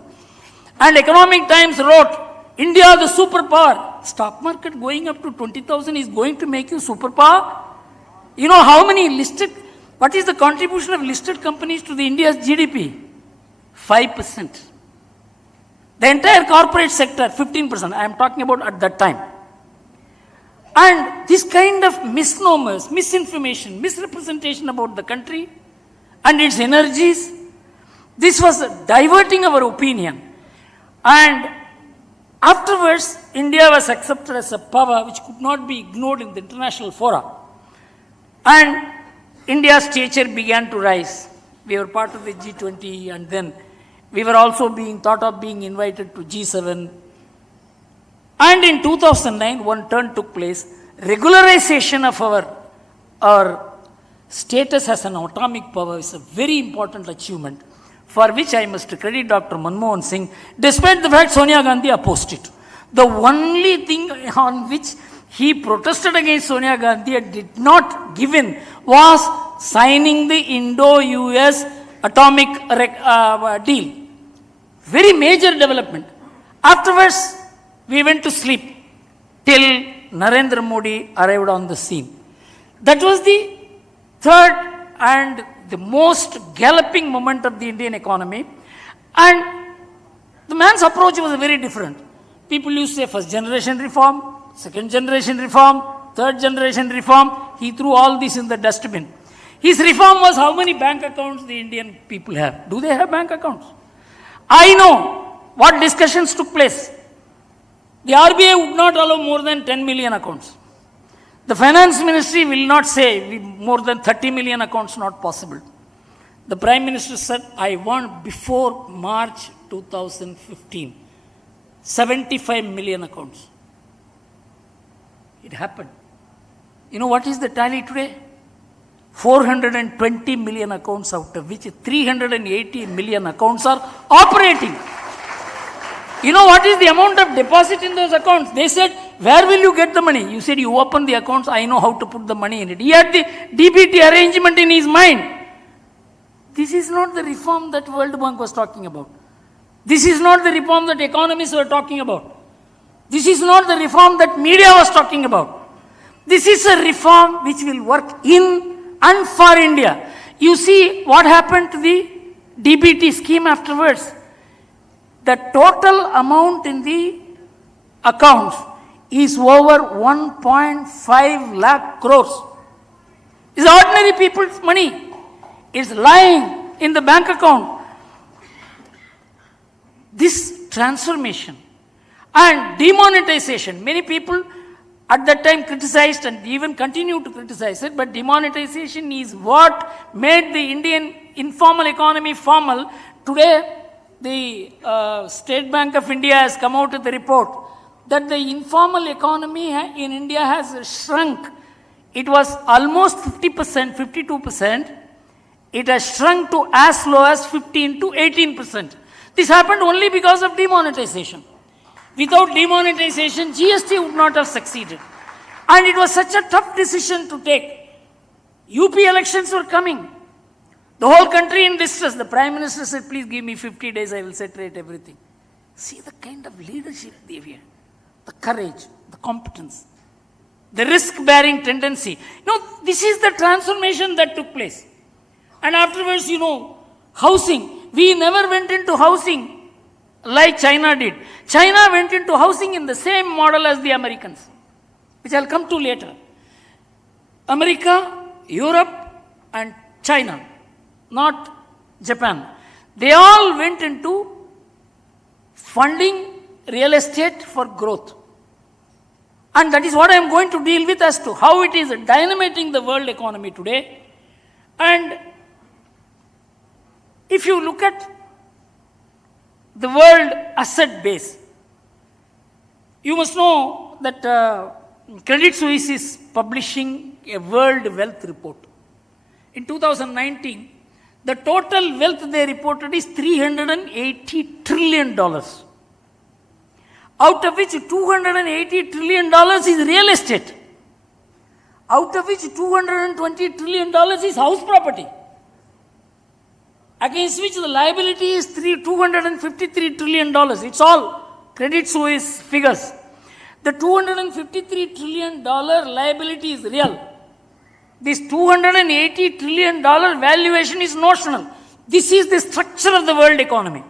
And Economic Times wrote, India the superpower. Stock market going up to 20,000 is going to make you superpower? You know how many listed, what is the contribution of listed companies to the India's GDP? 5%. The entire corporate sector, 15%. I am talking about at that time. And this kind of misnomers, misinformation, misrepresentation about the country and its energies, this was diverting our opinion. And afterwards, India was accepted as a power which could not be ignored in the international fora. And India's stature began to rise. We were part of the G20, and then we were also being thought of being invited to G7. And in 2009, one turn took place. Regularization of our status as an atomic power is a very important achievement, for which I must credit Dr. Manmohan Singh, despite the fact Sonia Gandhi opposed it. The only thing on which he protested against Sonia Gandhi and did not give in was signing the Indo-US atomic deal. Very major development. Afterwards, we went to sleep till Narendra Modi arrived on the scene. That was the third and the most galloping moment of the Indian economy. And the man's approach was very different. People used to say first generation reform, second generation reform, third generation reform. He threw all this in the dustbin. His reform was how many bank accounts the Indian people have. Do they have bank accounts? I know what discussions took place. The RBI would not allow more than 10 million accounts. The finance ministry will not say more than 30 million accounts not possible. The Prime Minister said, I want before March 2015, 75 million accounts. It happened. You know what is the tally today? 420 million accounts, out of which 380 million accounts are operating. You know what is the amount of deposit in those accounts? They said, where will you get the money? You said, you open the accounts, I know how to put the money in it. He had the DBT arrangement in his mind. This is not the reform that World Bank was talking about. This is not the reform that economists were talking about. This is not the reform that media was talking about. This is a reform which will work in and for India. You see what happened to the DBT scheme afterwards. The total amount in the accounts is over 1.5 lakh crores. It's ordinary people's money. It's lying in the bank account. This transformation and demonetization, many people at that time criticized and even continue to criticize it, but demonetization is what made the Indian informal economy formal. Today, the State Bank of India has come out with a report that the informal economy in India has shrunk. It was almost 50%, 52%. It has shrunk to as low as 15 to 18%. This happened only because of demonetization. Without demonetization, GST would not have succeeded. And it was such a tough decision to take. UP elections were coming. The whole country in distress. The Prime Minister said, please give me 50 days, I will set right everything. See the kind of leadership they have, the courage, the competence, the risk-bearing tendency. You know, this is the transformation that took place. And afterwards, you know, housing. We never went into housing like China did. China went into housing in the same model as the Americans, which I'll come to later. America, Europe, and China, not Japan. They all went into funding real estate for growth. And that is what I am going to deal with as to how it is dynamiting the world economy today. And if you look at the world asset base, you must know that Credit Suisse is publishing a world wealth report. In 2019, the total wealth they reported is $380 trillion. out of which $280 trillion is real estate, out of which $220 trillion is house property, against which the liability is $253 trillion. It's all Credit Suisse figures. The $253 trillion liability is real. This $280 trillion valuation is notional. This is the structure of the world economy.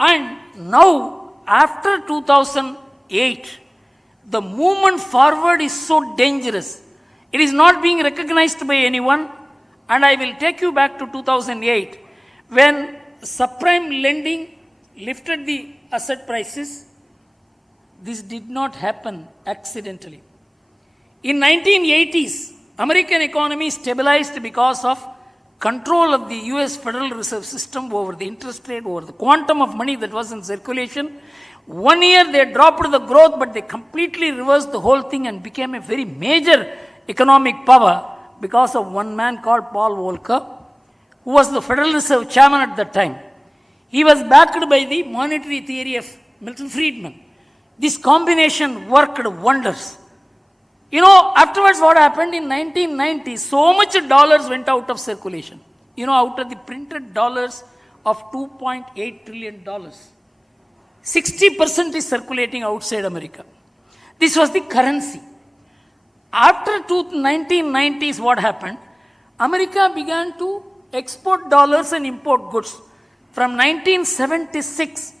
And now, after 2008, the movement forward is so dangerous. It is not being recognized by anyone. And I will take you back to 2008, when subprime lending lifted the asset prices. This did not happen accidentally. In 1980s, American economy stabilized because of control of the US Federal Reserve System over the interest rate, over the quantum of money that was in circulation. 1 year they dropped the growth, but they completely reversed the whole thing and became a very major economic power because of one man called Paul Volcker, who was the Federal Reserve chairman at that time. He was backed by the monetary theory of Milton Friedman. This combination worked wonders. You know, afterwards what happened in 1990, so much dollars went out of circulation. You know, out of the printed dollars of $2.8 trillion, 60% is circulating outside America. This was the currency. After 1990s, what happened? America began to export dollars and import goods. From 1976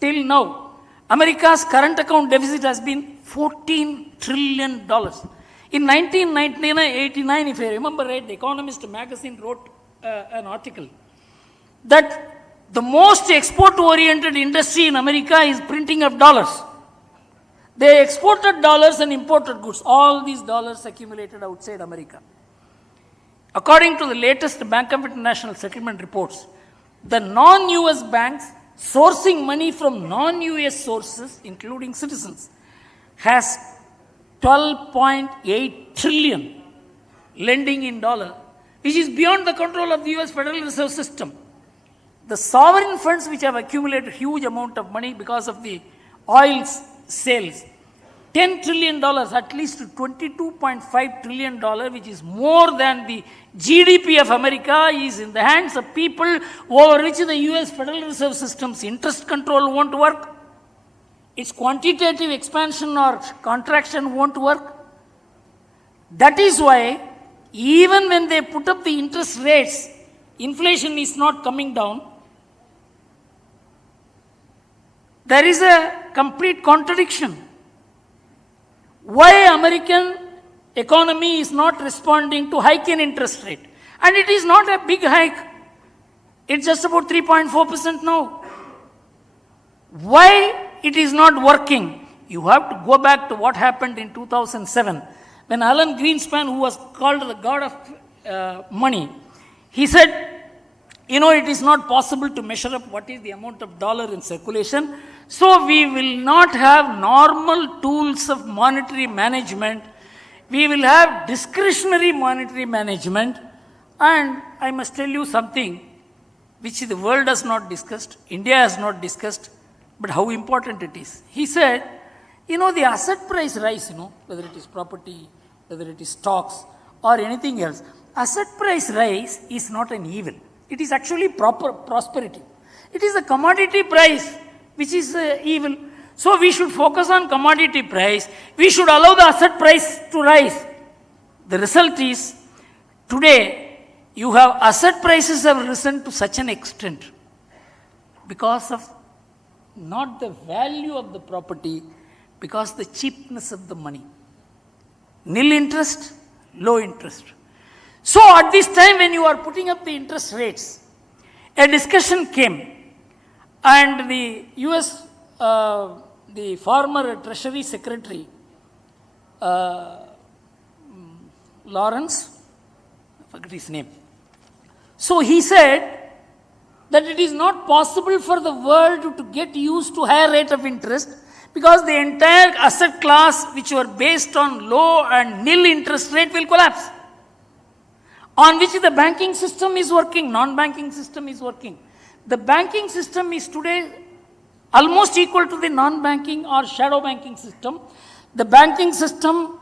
till now, America's current account deficit has been $14 trillion. In 1989, if I remember right, the Economist magazine wrote an article that the most export-oriented industry in America is printing of dollars. They exported dollars and imported goods. All these dollars accumulated outside America. According to the latest Bank of International Settlement reports, the non-US banks sourcing money from non-US sources, including citizens, has 12.8 trillion lending in dollar, which is beyond the control of the US Federal Reserve System. The sovereign funds, which have accumulated huge amount of money because of the oil sales, $10 trillion, at least $22.5 trillion, which is more than the GDP of America, is in the hands of people over which the US Federal Reserve System's interest control won't work. Its quantitative expansion or contraction won't work. That is why, even when they put up the interest rates, inflation is not coming down. There is a complete contradiction. Why American economy is not responding to hike in interest rate? And it is not a big hike. It's just about 3.4% now. Why it is not working? You have to go back to what happened in 2007 when Alan Greenspan, who was called the god of money, he said, you know, it is not possible to measure up what is the amount of dollar in circulation. So we will not have normal tools of monetary management. We will have discretionary monetary management. And I must tell you something which the world has not discussed, India has not discussed, but how important it is. He said, you know, the asset price rise, you know, whether it is property, whether it is stocks or anything else, asset price rise is not an evil. It is actually prosperity. It is the commodity price which is evil. So we should focus on commodity price. We should allow the asset price to rise. The result is, today you have asset prices have risen to such an extent because of not the value of the property, because the cheapness of the money. Nil interest, low interest. So at this time when you are putting up the interest rates, a discussion came and the US, the former Treasury Secretary, Lawrence, I forget his name. So he said that it is not possible for the world to get used to higher rate of interest because the entire asset class which were based on low and nil interest rate will collapse, on which the banking system is working, non-banking system is working. The banking system is today almost equal to the non-banking or shadow banking system. The banking system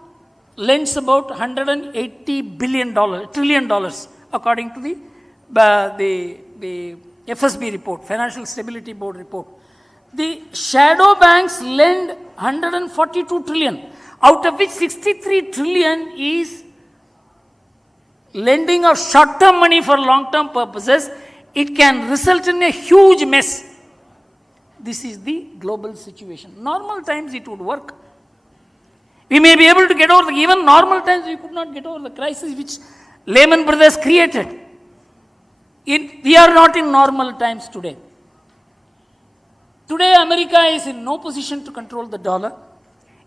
lends about $180 trillion according to the FSB report, Financial Stability Board report. The shadow banks lend 142 trillion, out of which 63 trillion is lending of short-term money for long-term purposes. It can result in a huge mess. This is the global situation. Normal times it would work. We may be able to get over even normal times we could not get over the crisis which Lehman Brothers created. We are not in normal times today. Today America is in no position to control the dollar.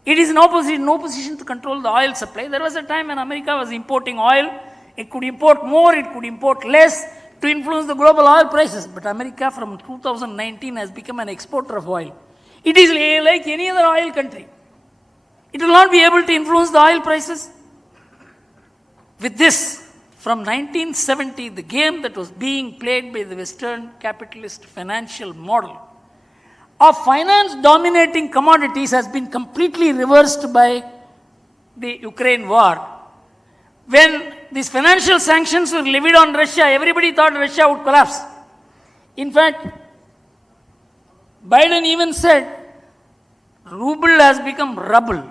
It is in no position to control the oil supply. There was a time when America was importing oil. It could import more, it could import less to influence the global oil prices. But America from 2019 has become an exporter of oil. It is like any other oil country. It will not be able to influence the oil prices. With this, from 1970, the game that was being played by the Western capitalist financial model of finance dominating commodities has been completely reversed by the Ukraine war. When these financial sanctions were levied on Russia, everybody thought Russia would collapse. In fact, Biden even said, ruble has become rubble.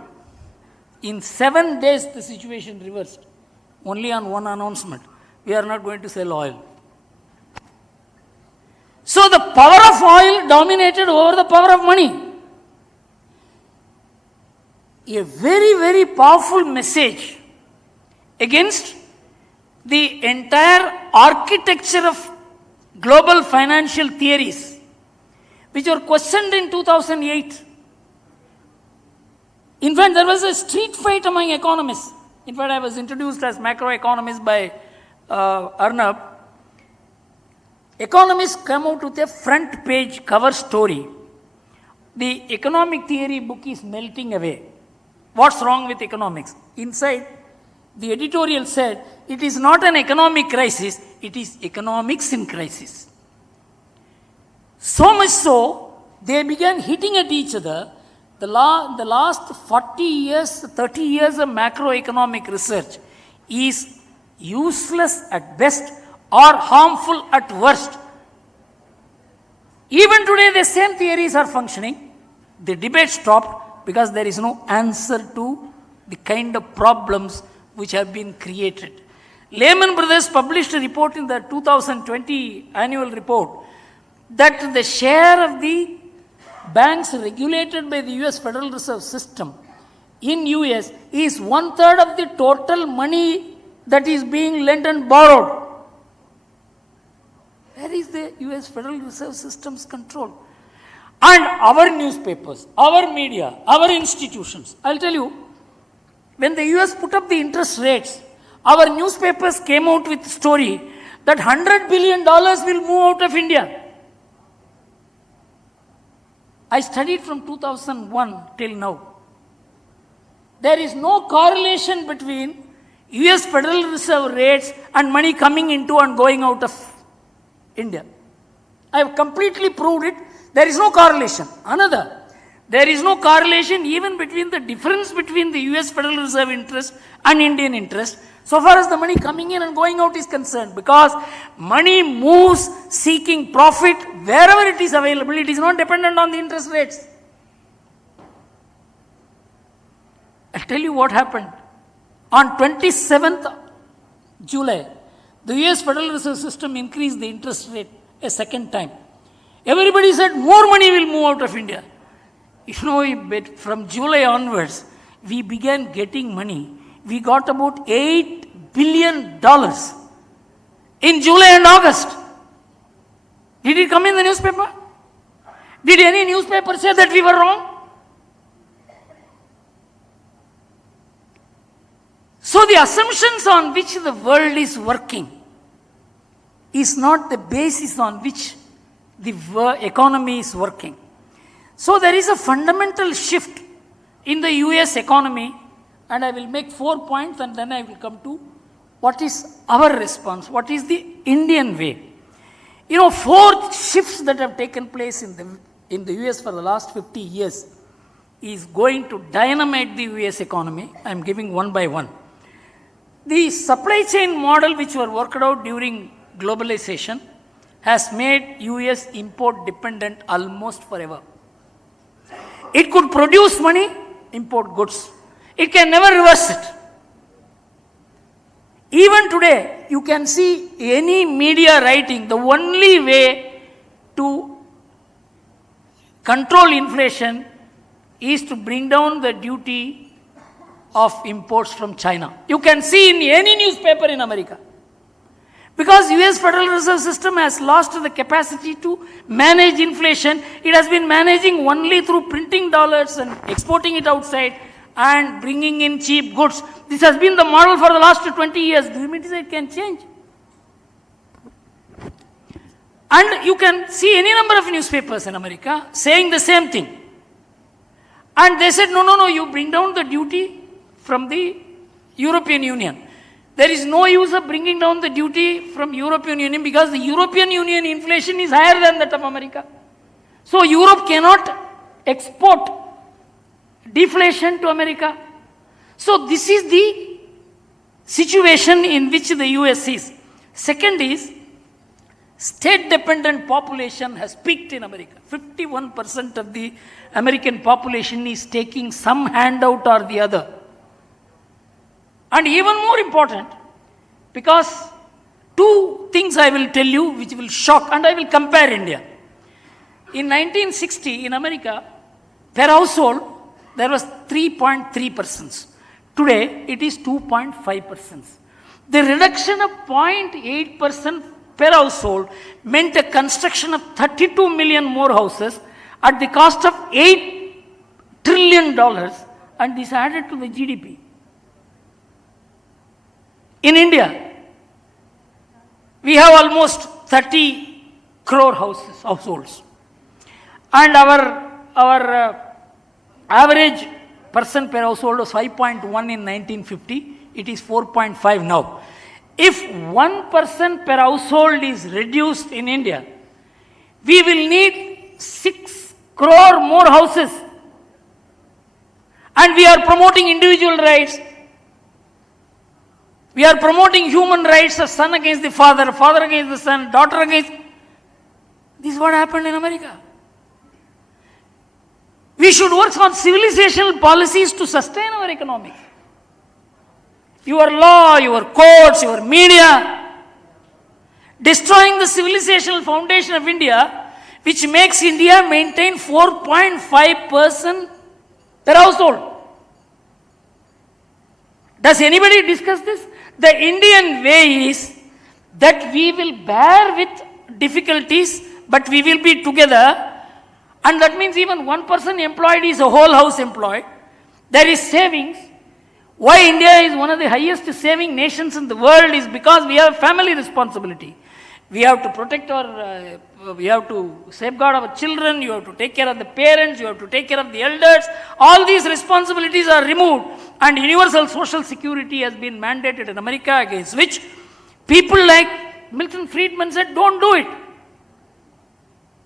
In 7 days, the situation reversed. Only on one announcement, we are not going to sell oil. So the power of oil dominated over the power of money. A very, very powerful message against the entire architecture of global financial theories, which were questioned in 2008. In fact, there was a street fight among economists. In fact, I was introduced as macroeconomist by Arnab. Economists come out with a front page cover story. The economic theory book is melting away. What's wrong with economics? Inside, the editorial said, it is not an economic crisis, it is economics in crisis. So much so, they began hitting at each other. The last 40 years, 30 years of macroeconomic research is useless at best or harmful at worst. Even today, the same theories are functioning. The debate stopped because there is no answer to the kind of problems which have been created. Lehman Brothers published a report in the 2020 annual report that the share of the banks regulated by the US Federal Reserve System in US is 1/3 of the total money that is being lent and borrowed. Where is the US Federal Reserve System's control? And our newspapers, our media, our institutions, I'll tell you, when the US put up the interest rates, our newspapers came out with a story that $100 billion will move out of India. I studied from 2001 till now. There is no correlation between US Federal Reserve rates and money coming into and going out of India. I have completely proved it. There is no correlation. Another, there is no correlation even between the difference between the US Federal Reserve interest and Indian interest so far as the money coming in and going out is concerned, because money moves seeking profit wherever it is available. It is not dependent on the interest rates. I'll tell you what happened. On 27th July, the US Federal Reserve System increased the interest rate a second time. Everybody said more money will move out of India. You know, from July onwards, we began getting money. We got about $8 billion in July and August. Did it come in the newspaper? Did any newspaper say that we were wrong? So the assumptions on which the world is working is not the basis on which the economy is working. So there is a fundamental shift in the US economy, and I will make 4 points and then I will come to what is our response, what is the Indian way. You know, 4 shifts that have taken place in the in the US for the last 50 years is going to dynamite the US economy. I am giving one by one. The supply chain model which were worked out during globalization has made US import dependent almost forever. It could produce money, import goods. It can never reverse it. Even today, you can see any media writing, the only way to control inflation is to bring down the duty of imports from China. You can see in any newspaper in America. Because US Federal Reserve System has lost the capacity to manage inflation, it has been managing only through printing dollars and exporting it outside and bringing in cheap goods. This has been the model for the last 20 years. Do you mean to say it can change? And you can see any number of newspapers in America saying the same thing. And they said, no, you bring down the duty from the European Union. There is no use of bringing down the duty from European Union because the European Union inflation is higher than that of America. So Europe cannot export deflation to America. So this is the situation in which the US is. Second is, state-dependent population has peaked in America. 51% of the American population is taking some handout or the other. And even more important, because two things I will tell you which will shock, and I will compare India. In 1960 in America, per household, there was 3.3 persons. Today, it is 2.5 persons. The reduction of 0.8% per household meant a construction of 32 million more houses at the cost of $8 trillion, and this added to the GDP. In India, we have almost 30 crore households, and our average person per household was 5.1 in 1950. It is 4.5 now. If 1 person per household is reduced in India, we will need 6 crore more houses. And we are promoting individual rights. We are promoting human rights of son against the father, father against the son, daughter against. This is what happened in America. We should work on civilizational policies to sustain our economy. Your law, your courts, your media, destroying the civilizational foundation of India, which makes India maintain 4.5% per household. Does anybody discuss this? The Indian way is that we will bear with difficulties, but we will be together. And that means even 1 person employed is a whole house employed. There is savings. Why India is one of the highest saving nations in the world is because we have family responsibility. We have to protect our, we have to safeguard our children, you have to take care of the parents, you have to take care of the elders. All these responsibilities are removed, and universal social security has been mandated in America, against which people like Milton Friedman said, don't do it.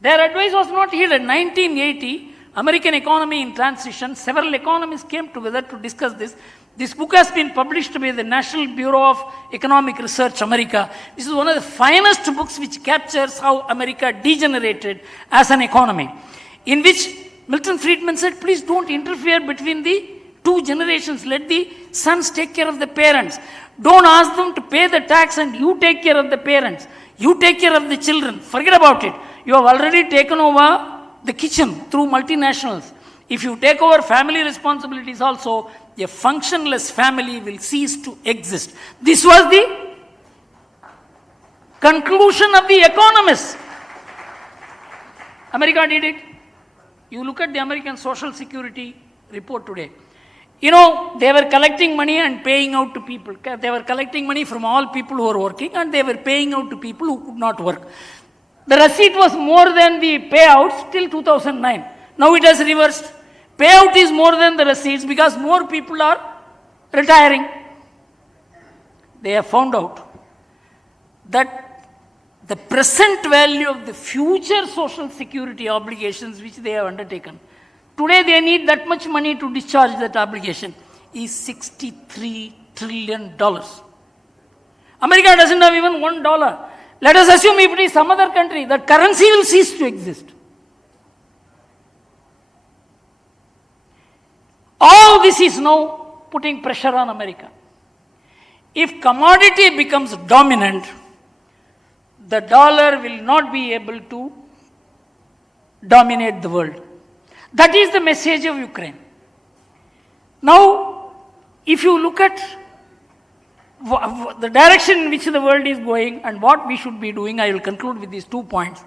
Their advice was not heeded. 1980, American economy in transition, several economists came together to discuss this. This book has been published by the National Bureau of Economic Research, America. This is one of the finest books which captures how America degenerated as an economy, in which Milton Friedman said, please don't interfere between the two generations. Let the sons take care of the parents. Don't ask them to pay the tax and you take care of the parents. You take care of the children. Forget about it. You have already taken over the kitchen through multinationals. If you take over family responsibilities also, a functionless family will cease to exist. This was the conclusion of the economists. America did it. You look at the American Social Security report today. You know, they were collecting money and paying out to people. They were collecting money from all people who were working, and they were paying out to people who could not work. The receipt was more than the payouts till 2009. Now it has reversed. Payout is more than the receipts because more people are retiring. They have found out that the present value of the future social security obligations which they have undertaken, today they need that much money to discharge that obligation, is $63 trillion. America doesn't have even $1. Let us assume if it is some other country, that currency will cease to exist. All this is now putting pressure on America. If commodity becomes dominant, the dollar will not be able to dominate the world. That is the message of Ukraine. Now, if you look at the direction in which the world is going and what we should be doing, I will conclude with these 2 points.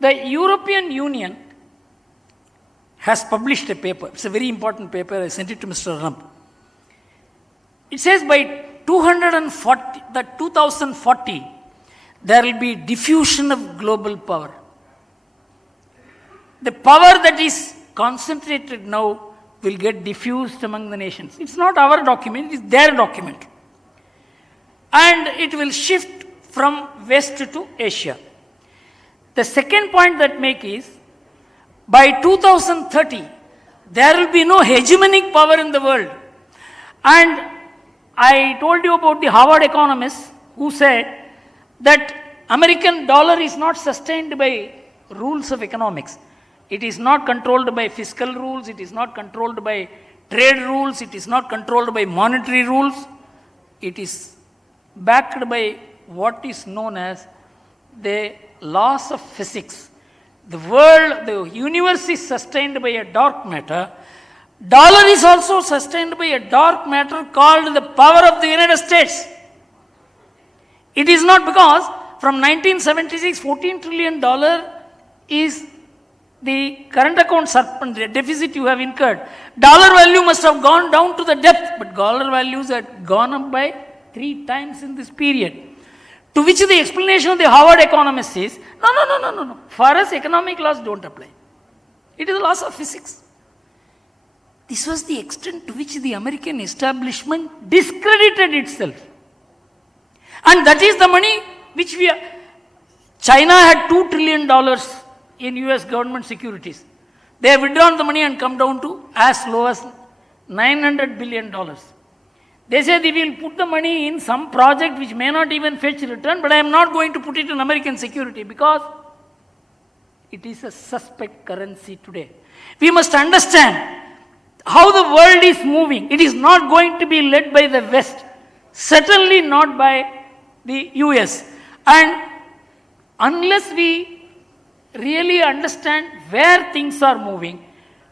The European Union has published a paper. It's a very important paper. I sent it to Mr. Arnab. It says by 2040, there will be diffusion of global power. The power that is concentrated now will get diffused among the nations. It's not our document, it's their document. And it will shift from West to Asia. The second point that make is, by 2030, there will be no hegemonic power in the world. And I told you about the Harvard economists who said that American dollar is not sustained by rules of economics. It is not controlled by fiscal rules, it is not controlled by trade rules, it is not controlled by monetary rules. It is backed by what is known as the laws of physics. The world, the universe is sustained by a dark matter. Dollar is also sustained by a dark matter called the power of the United States. It is not because from 1976, $14 trillion is the current account deficit you have incurred. Dollar value must have gone down to the depth, but dollar values had gone up by 3 times in this period. To which the explanation of the Harvard economist is, no. For us, economic laws don't apply. It is the laws of physics. This was the extent to which the American establishment discredited itself. And that is the money which China had $2 trillion in US government securities. They have withdrawn the money and come down to as low as $900 billion. They say they will put the money in some project which may not even fetch return, but I am not going to put it in American security because it is a suspect currency today. We must understand how the world is moving. It is not going to be led by the West, certainly not by the US. And unless we really understand where things are moving,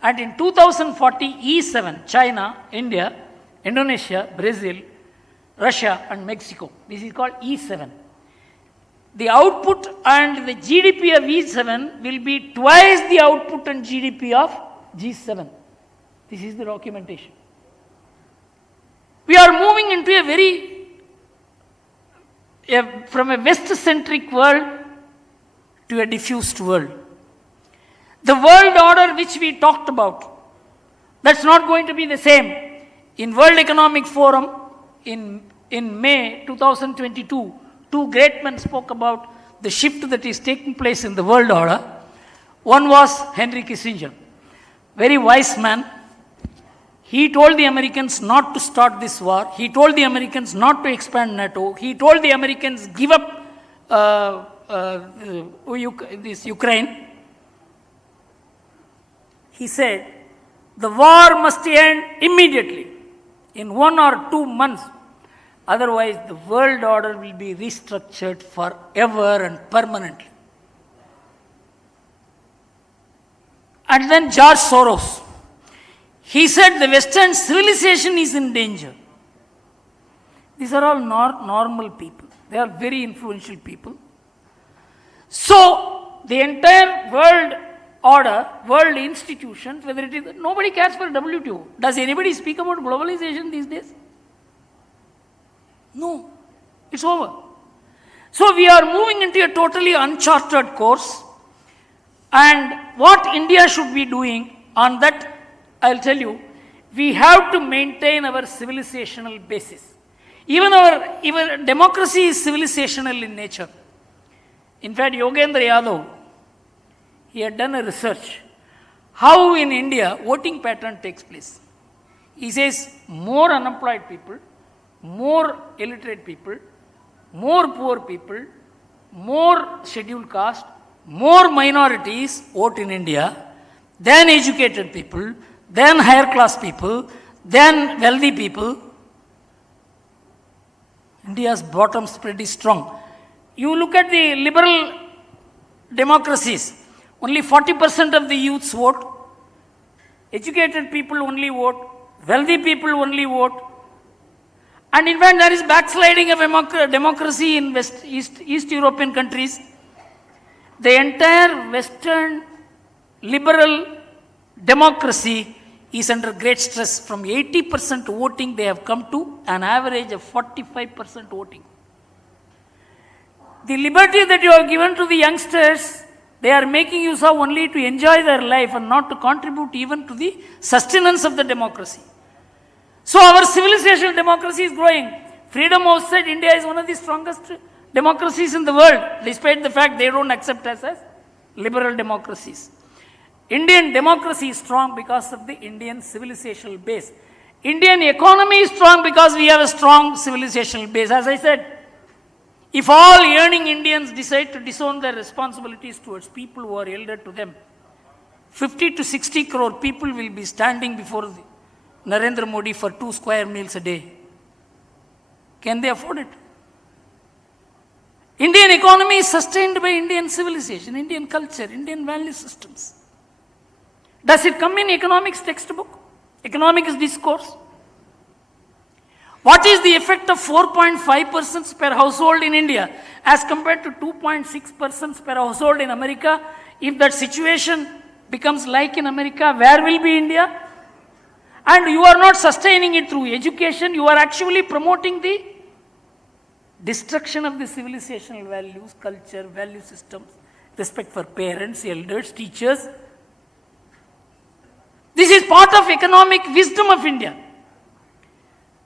and in 2040, E7, China, India, Indonesia, Brazil, Russia and Mexico, this is called E7. The output and the GDP of E7 will be twice the output and GDP of G7. This is the documentation. We are moving into from a West-centric world to a diffused world. The world order which we talked about, that's not going to be the same. In World Economic Forum in May 2022, 2 great men spoke about the shift that is taking place in the world order. One was Henry Kissinger, very wise man. He told the Americans not to start this war. He told the Americans not to expand NATO. He told the Americans give up this Ukraine. He said, the war must end immediately, in 1 or 2 months. Otherwise, the world order will be restructured forever and permanently. And then George Soros, he said the Western civilization is in danger. These are all normal people. They are very influential people. So, the entire world order, world institutions, whether it is, nobody cares for WTO. Does anybody speak about globalization these days? No, it's over. So we are moving into a totally uncharted course, and what India should be doing on that, I'll tell you, we have to maintain our civilizational basis. Even our democracy is civilizational in nature. In fact, Yogendra Yadav, he had done a research how in India voting pattern takes place. He says more unemployed people, more illiterate people, more poor people, more scheduled caste, more minorities vote in India than educated people, than higher class people, than wealthy people. India's bottom spread is strong. You look at the liberal democracies, only 40% of the youths vote, educated people only vote, wealthy people only vote. And in fact, there is backsliding of democracy in East European countries. The entire Western liberal democracy is under great stress. From 80% voting, they have come to an average of 45% voting. The liberty that you have given to the youngsters, they are making use of only to enjoy their life and not to contribute even to the sustenance of the democracy. So our civilizational democracy is growing. Freedom House said India is one of the strongest democracies in the world, despite the fact they don't accept us as liberal democracies. Indian democracy is strong because of the Indian civilizational base. Indian economy is strong because we have a strong civilizational base. As I said, if all yearning Indians decide to disown their responsibilities towards people who are elder to them, 50 to 60 crore people will be standing before Narendra Modi for 2 square meals a day. Can they afford it? Indian economy is sustained by Indian civilization, Indian culture, Indian value systems. Does it come in economics textbook? Economics discourse? What is the effect of 4.5% per household in India as compared to 2.6% per household in America? If that situation becomes like in America, where will be India? And you are not sustaining it through education, you are actually promoting the destruction of the civilizational values, culture, value systems, respect for parents, elders, teachers. This is part of economic wisdom of India.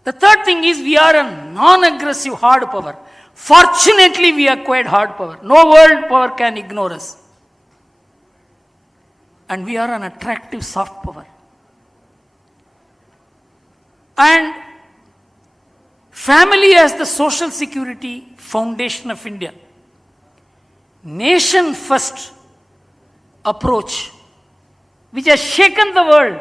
The third thing is we are a non-aggressive hard power. Fortunately, we acquired hard power. No world power can ignore us. And we are an attractive soft power. And family as the social security foundation of India. Nation first approach, which has shaken the world.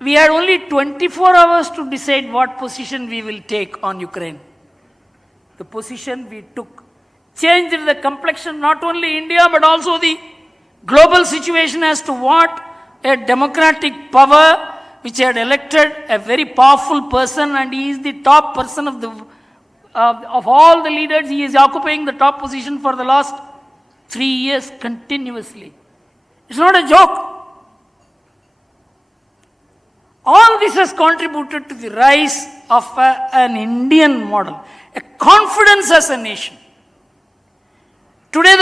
We had only 24 hours to decide what position we will take on Ukraine. The position we took changed the complexion not only India but also the global situation as to what a democratic power which had elected a very powerful person, and he is the top person of all the leaders. He is occupying the top position for the last 3 years continuously. It's not a joke. All this has contributed to the rise of an Indian model, a confidence as a nation. Today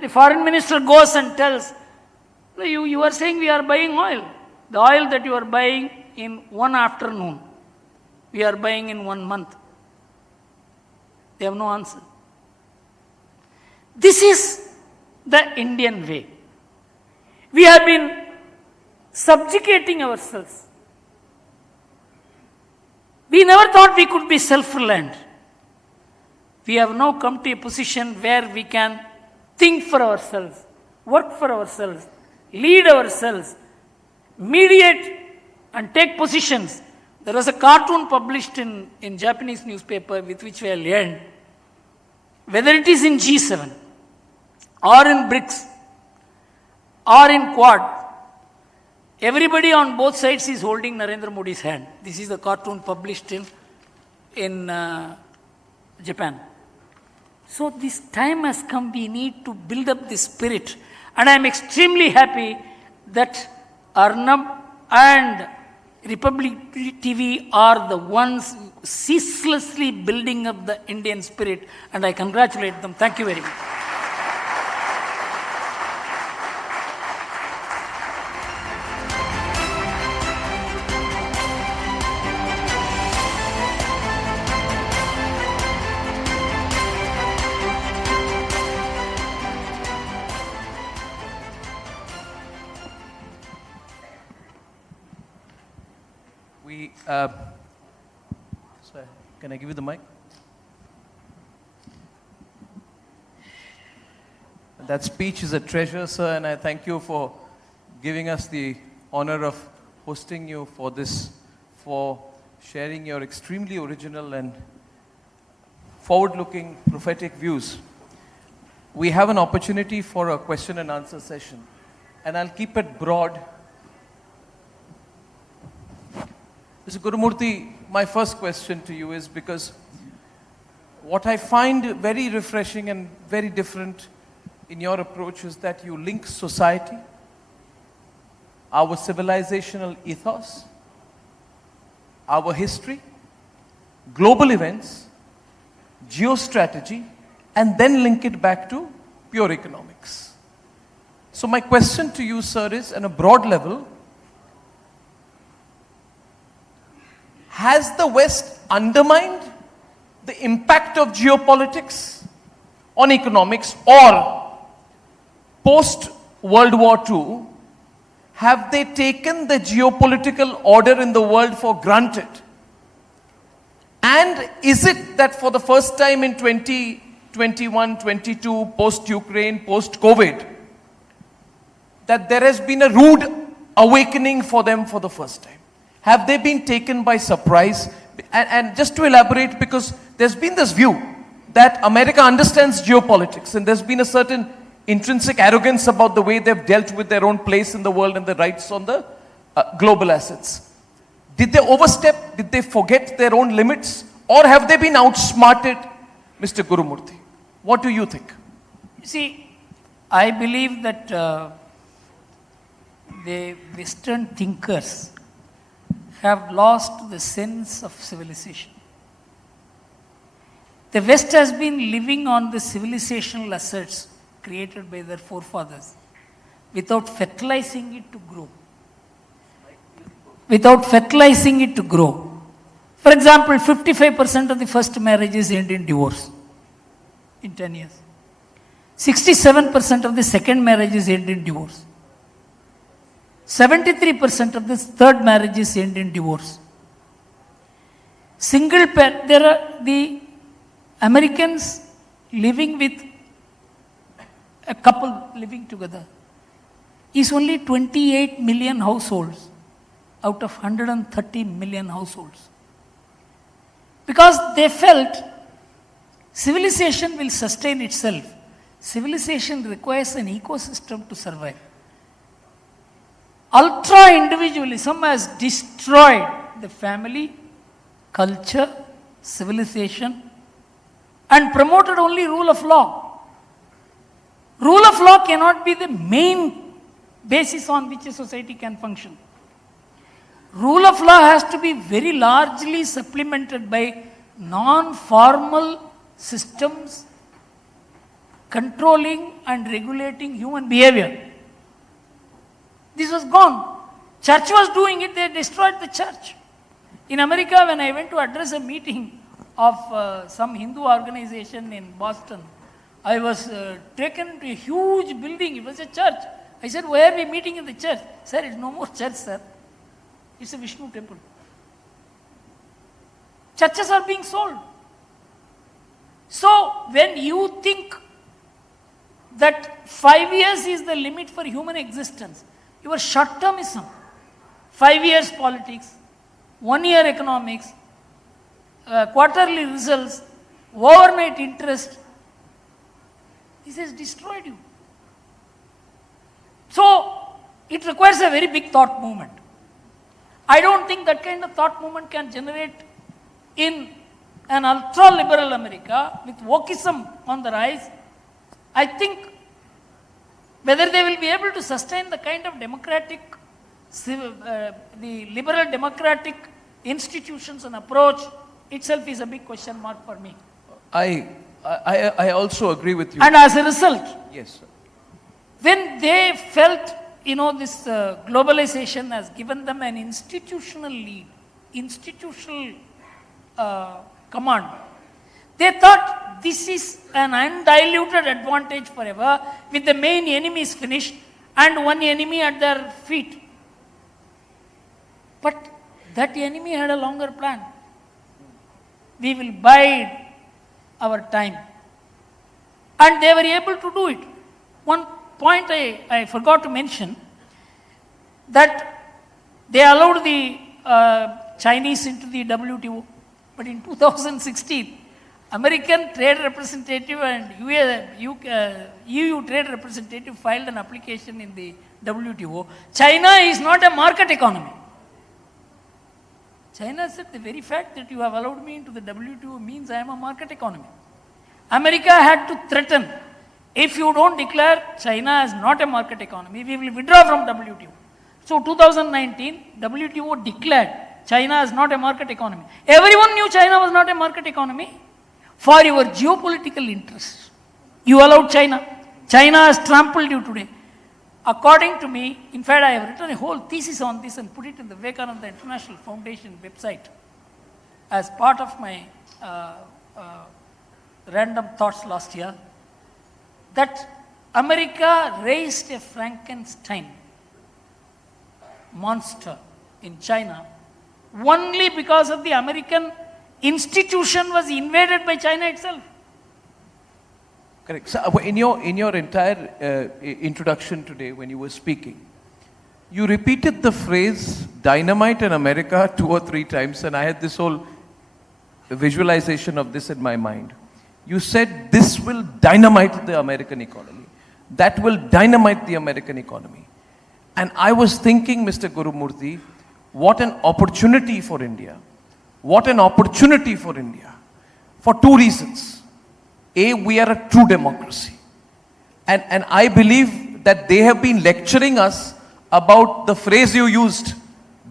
the foreign minister goes and tells, you are saying we are buying oil. The oil that you are buying in one afternoon, we are buying in 1 month. They have no answer. This is the Indian way. We have been subjugating ourselves. We never thought we could be self-reliant. We have now come to a position where we can think for ourselves, work for ourselves, lead ourselves, mediate and take positions. There was a cartoon published in Japanese newspaper with which we will end. Whether it is in G7 or in BRICS or in Quad, everybody on both sides is holding Narendra Modi's hand. This is the cartoon published in Japan. So this time has come, we need to build up this spirit. And I am extremely happy that Arnab and Republic TV are the ones ceaselessly building up the Indian spirit, and I congratulate them. Thank you very much. Sorry, can I give you the mic? That speech is a treasure, sir, and I thank you for giving us the honor of hosting you for this, for sharing your extremely original and forward-looking prophetic views. We have an opportunity for a question and answer session, and I'll keep it broad. Mr. Gurumurthy, my first question to you is because what I find very refreshing and very different in your approach is that you link society, our civilizational ethos, our history, global events, geostrategy, and then link it back to pure economics. So my question to you, sir, is on a broad level, has the West undermined the impact of geopolitics on economics, or post-World War II, have they taken the geopolitical order in the world for granted? And is it that for the first time in 2021, 22, post-Ukraine, post-COVID, that there has been a rude awakening for them for the first time? Have they been taken by surprise? And just to elaborate, because there's been this view that America understands geopolitics, and there's been a certain intrinsic arrogance about the way they've dealt with their own place in the world and the rights on the global assets. Did they overstep? Did they forget their own limits? Or have they been outsmarted, Mr. Gurumurthy? What do you think? See, I believe that the Western thinkers have lost the sense of civilization. The West has been living on the civilizational assets created by their forefathers without fertilizing it to grow. Without fertilizing it to grow. For example, 55% of the first marriages end in divorce in 10 years. 67% of the second marriages end in divorce. 73% of the third marriages end in divorce. There are the Americans living with a couple living together is only 28 million households out of 130 million households. Because they felt civilization will sustain itself. Civilization requires an ecosystem to survive. Ultra-individualism has destroyed the family, culture, civilization, and promoted only rule of law. Rule of law cannot be the main basis on which a society can function. Rule of law has to be very largely supplemented by non-formal systems controlling and regulating human behavior. This was gone. Church was doing it, they destroyed the church. In America, when I went to address a meeting of some Hindu organization in Boston, I was taken to a huge building. It was a church. I said, why are we meeting in the church? Sir, it's no more church, sir. It's a Vishnu temple. Churches are being sold. So, when you think that 5 years is the limit for human existence, your short-termism, 5 years politics, 1 year economics, quarterly results, overnight interest, this has destroyed you. So, it requires a very big thought movement. I don't think that kind of thought movement can generate in an ultra-liberal America with wokeism on the rise. I think whether they will be able to sustain the kind of democratic, the liberal democratic institutions and approach itself is a big question mark for me. I also agree with you. And as a result, yes, sir. When they felt, this globalization has given them an institutional lead, institutional command, they thought this is an undiluted advantage forever with the main enemies finished and one enemy at their feet. But That enemy had a longer plan. We will bide our time. And they were able to do it. One point I forgot to mention, that they allowed the Chinese into the WTO. But in 2016, American trade representative and EU trade representative filed an application in the WTO. China is not a market economy. China said the very fact that you have allowed me into the WTO means I am a market economy. America had to threaten, if you don't declare China as not a market economy, we will withdraw from WTO. So 2019, WTO declared China as not a market economy. Everyone knew China was not a market economy. For your geopolitical interests, you allowed China. China has trampled you today. According to me, in fact, I have written a whole thesis on this and put it in the Vivekananda International Foundation website as part of my random thoughts last year, that America raised a Frankenstein monster in China only because of the American institution was invaded by China itself. Correct. So in your entire introduction today, when you were speaking, you repeated the phrase "dynamite in America" 2 or 3 times, and I had this whole visualization of this in my mind. You said this will dynamite the American economy. That will dynamite the American economy. And I was thinking, Mr. Gurumurthy, what an opportunity for India. What an opportunity for India. For 2 reasons. A, we are a true democracy. And I believe that they have been lecturing us about the phrase you used,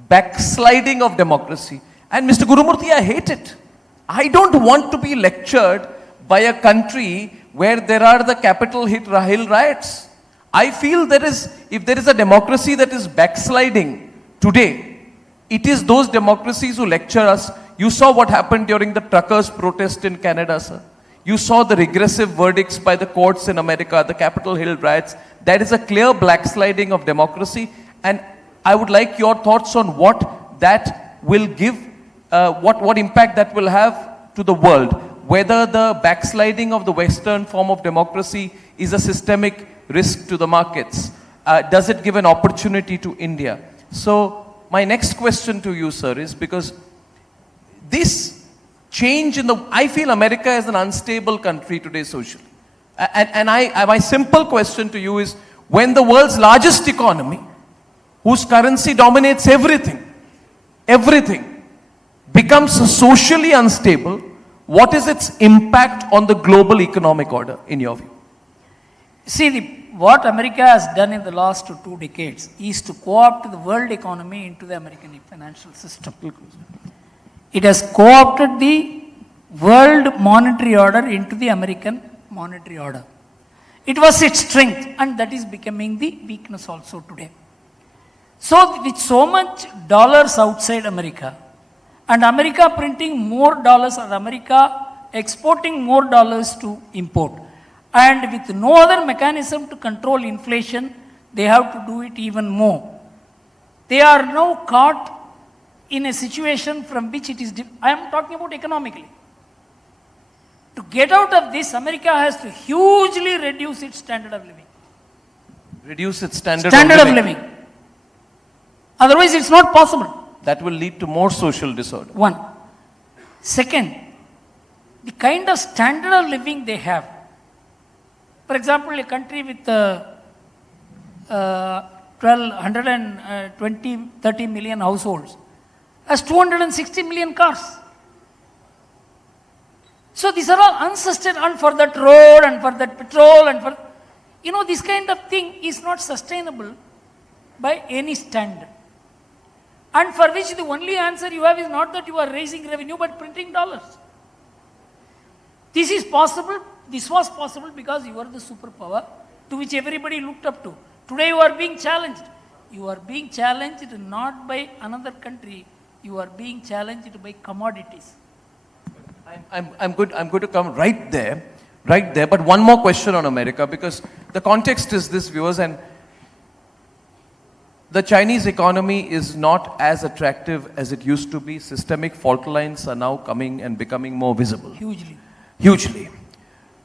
backsliding of democracy. And Mr. Gurumurthy, I hate it. I don't want to be lectured by a country where there are the Capitol Hill riots. I feel if there is a democracy that is backsliding today, it is those democracies who lecture us. You saw what happened during the truckers' protest in Canada, sir. You saw the regressive verdicts by the courts in America, the Capitol Hill riots. That is a clear backsliding of democracy. And I would like your thoughts on what that will give, what impact that will have to the world. Whether the backsliding of the Western form of democracy is a systemic risk to the markets. Does it give an opportunity to India? So, my next question to you, sir, is because this change I feel America is an unstable country today socially. And my simple question to you is, when the world's largest economy, whose currency dominates everything, becomes socially unstable, what is its impact on the global economic order, in your view? See, what America has done in the last 2 decades is to co-opt the world economy into the American financial system. It has co-opted the world monetary order into the American monetary order. It was its strength, and that is becoming the weakness also today. So, with so much dollars outside America, and America printing more dollars, or America exporting more dollars to import, and with no other mechanism to control inflation, they have to do it even more. They are now caught in a situation from which it is, I am talking about economically. To get out of this, America has to hugely reduce its standard of living. Reduce its standard of living. Otherwise, it's not possible. That will lead to more social disorder. 1. Second, the kind of standard of living they have. For example, a country with 30 million households has 260 million cars. So these are all unsustainable, and for that road and for that petrol and for, this kind of thing is not sustainable by any standard. And for which the only answer you have is not that you are raising revenue but printing dollars. This is possible, this was possible because you are the superpower to which everybody looked up to. Today you are being challenged. You are being challenged not by another country, you are being challenged by commodities. I'm going to come right there. But one more question on America, because the context is this, viewers, and the Chinese economy is not as attractive as it used to be. Systemic fault lines are now coming and becoming more visible. Hugely. Hugely.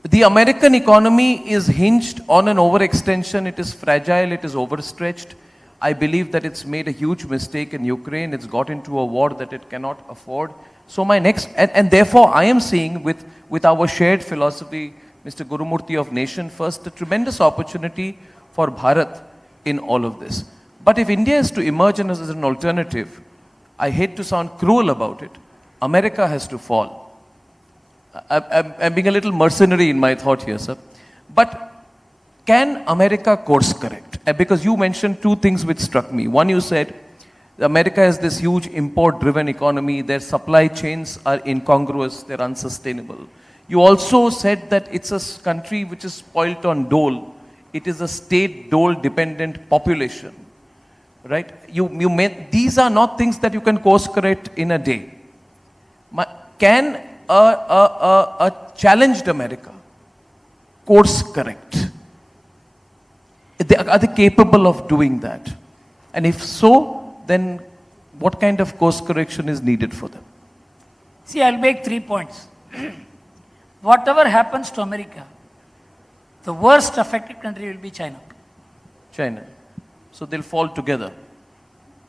The American economy is hinged on an overextension. It is fragile, it is overstretched. I believe that it's made a huge mistake in Ukraine. It's got into a war that it cannot afford. So my next, and therefore I am seeing with our shared philosophy, Mr. Gurumurthy of Nation First, a tremendous opportunity for Bharat in all of this. But if India is to emerge as an alternative, I hate to sound cruel about it, America has to fall. I'm being a little mercenary in my thought here, sir. But can America course correct? Because you mentioned two things which struck me. One, you said America is this huge import-driven economy. Their supply chains are incongruous. They're unsustainable. You also said that it's a country which is spoilt on dole. It is a state dole-dependent population, right? These are not things that you can course correct in a day. Can a challenged America course correct? Are they capable of doing that? And if so, then what kind of course correction is needed for them? See, I'll make 3 points. Whatever happens to America, the worst affected country will be China. China. So they'll fall together.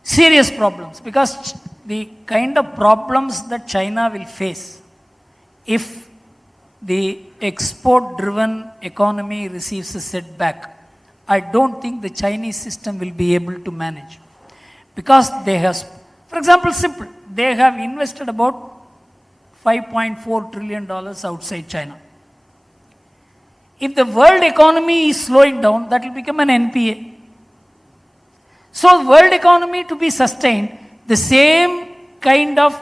Serious problems, because the kind of problems that China will face if the export-driven economy receives a setback, I don't think the Chinese system will be able to manage. Because they have, for example, simple, they have invested about $5.4 trillion outside China. If the world economy is slowing down, that will become an NPA. So world economy to be sustained, the same kind of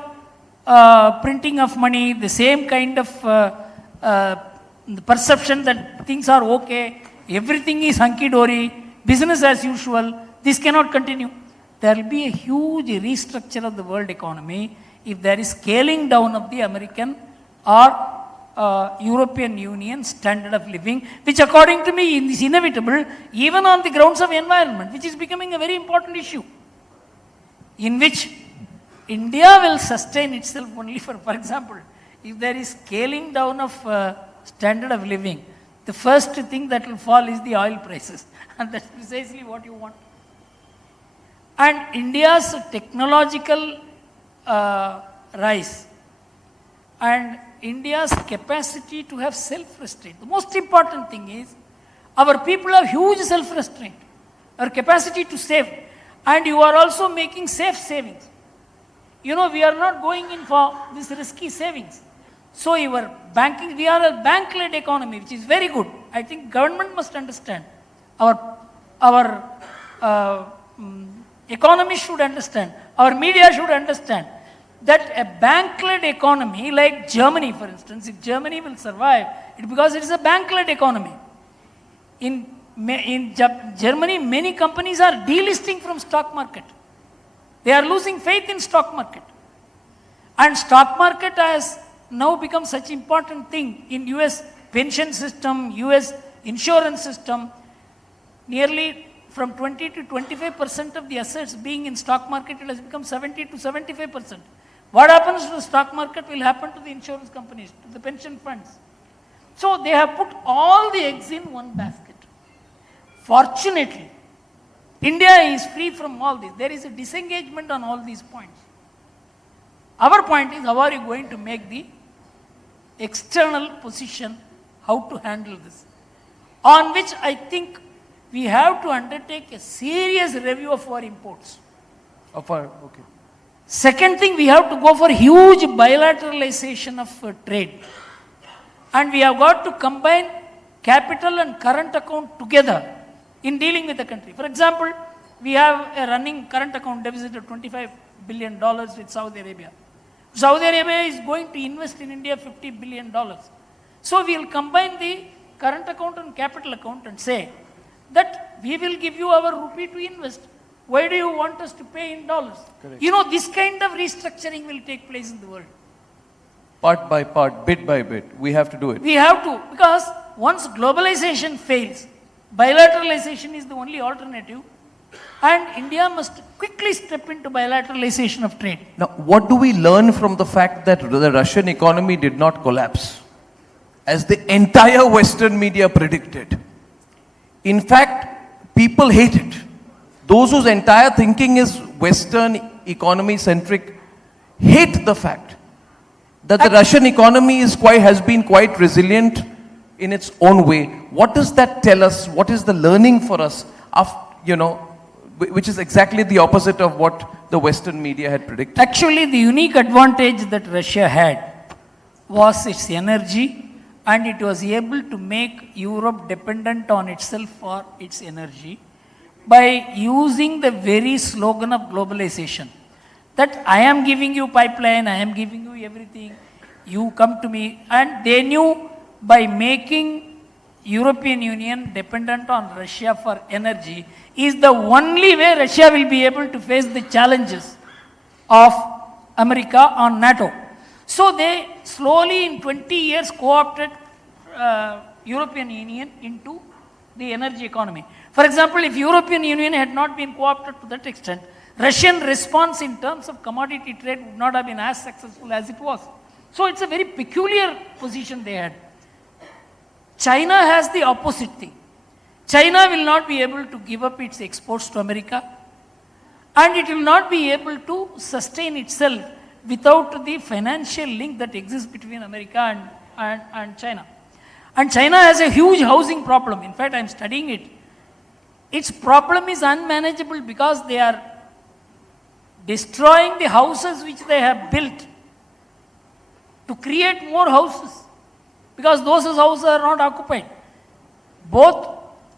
printing of money, the same kind of the perception that things are okay, everything is hunky-dory, business as usual, this cannot continue. There will be a huge restructure of the world economy if there is scaling down of the American or European Union standard of living, which according to me is inevitable even on the grounds of environment, which is becoming a very important issue, in which India will sustain itself only for example, if there is scaling down of standard of living, the first thing that will fall is the oil prices, and that's precisely what you want. And India's technological rise and India's capacity to have self-restraint. The most important thing is our people have huge self-restraint, our capacity to save, and you are also making safe savings. You know, we are not going in for this risky savings. So your banking, we are a bank-led economy, which is very good. I think government must understand. Our economy should understand. Our media should understand that a bank-led economy like Germany, for instance, if Germany will survive, it's because it is a bank-led economy. In Germany, many companies are delisting from stock market. They are losing faith in stock market. And stock market has now become such an important thing in US pension system, US insurance system. Nearly from 20 to 25% of the assets being in stock market, it has become 70 to 75%. What happens to the stock market will happen to the insurance companies, to the pension funds. So they have put all the eggs in one basket. Fortunately, India is free from all this. There is a disengagement on all these points. Our point is, how are you going to make the external position, how to handle this? On which I think we have to undertake a serious review of our imports. Okay. Second thing, we have to go for huge bilateralization of trade. And we have got to combine capital and current account together in dealing with the country. For example, we have a running current account deficit of $25 billion with Saudi Arabia. Saudi Arabia is going to invest in India $50 billion. So we will combine the current account and capital account and say that we will give you our rupee to invest. Why do you want us to pay in dollars? Correct. You know, this kind of restructuring will take place in the world. Part by part, bit by bit, we have to do it. We have to, because once globalization fails, bilateralization is the only alternative. And India must quickly step into bilateralization of trade. Now, what do we learn from the fact that the Russian economy did not collapse, as the entire Western media predicted? In fact, people hate it. Those whose entire thinking is Western economy centric hate the fact that the Russian economy has been quite resilient in its own way. What does that tell us? What is the learning for us of, which is exactly the opposite of what the Western media had predicted? Actually, the unique advantage that Russia had was its energy, and it was able to make Europe dependent on itself for its energy by using the very slogan of globalization. That I am giving you pipeline, I am giving you everything, you come to me. And they knew by making European Union dependent on Russia for energy is the only way Russia will be able to face the challenges of America on NATO. So they slowly in 20 years co-opted European Union into the energy economy. For example, if European Union had not been co-opted to that extent, Russian response in terms of commodity trade would not have been as successful as it was. So it's a very peculiar position they had. China has the opposite thing. China will not be able to give up its exports to America, and it will not be able to sustain itself without the financial link that exists between America and China. And China has a huge housing problem. In fact, I am studying it. Its problem is unmanageable because they are destroying the houses which they have built to create more houses, because those houses are not occupied. Both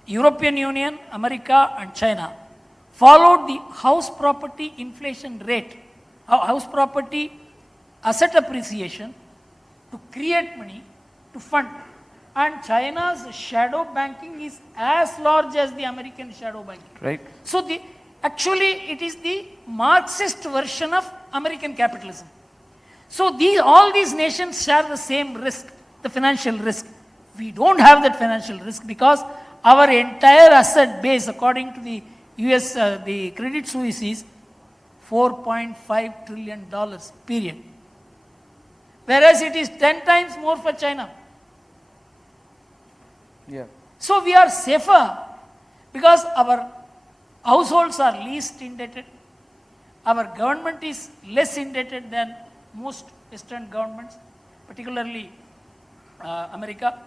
European Union, America and China followed the house property inflation rate, house property asset appreciation to create money, to fund. And China's shadow banking is as large as the American shadow banking. Right. So actually it is the Marxist version of American capitalism. So all these nations share the same risk, the financial risk. We don't have that financial risk because our entire asset base, according to the US, the Credit Suisse, is $4.5 trillion, period. Whereas it is 10 times more for China. Yeah. So we are safer because our households are least indebted. Our government is less indebted than most Western governments, particularly America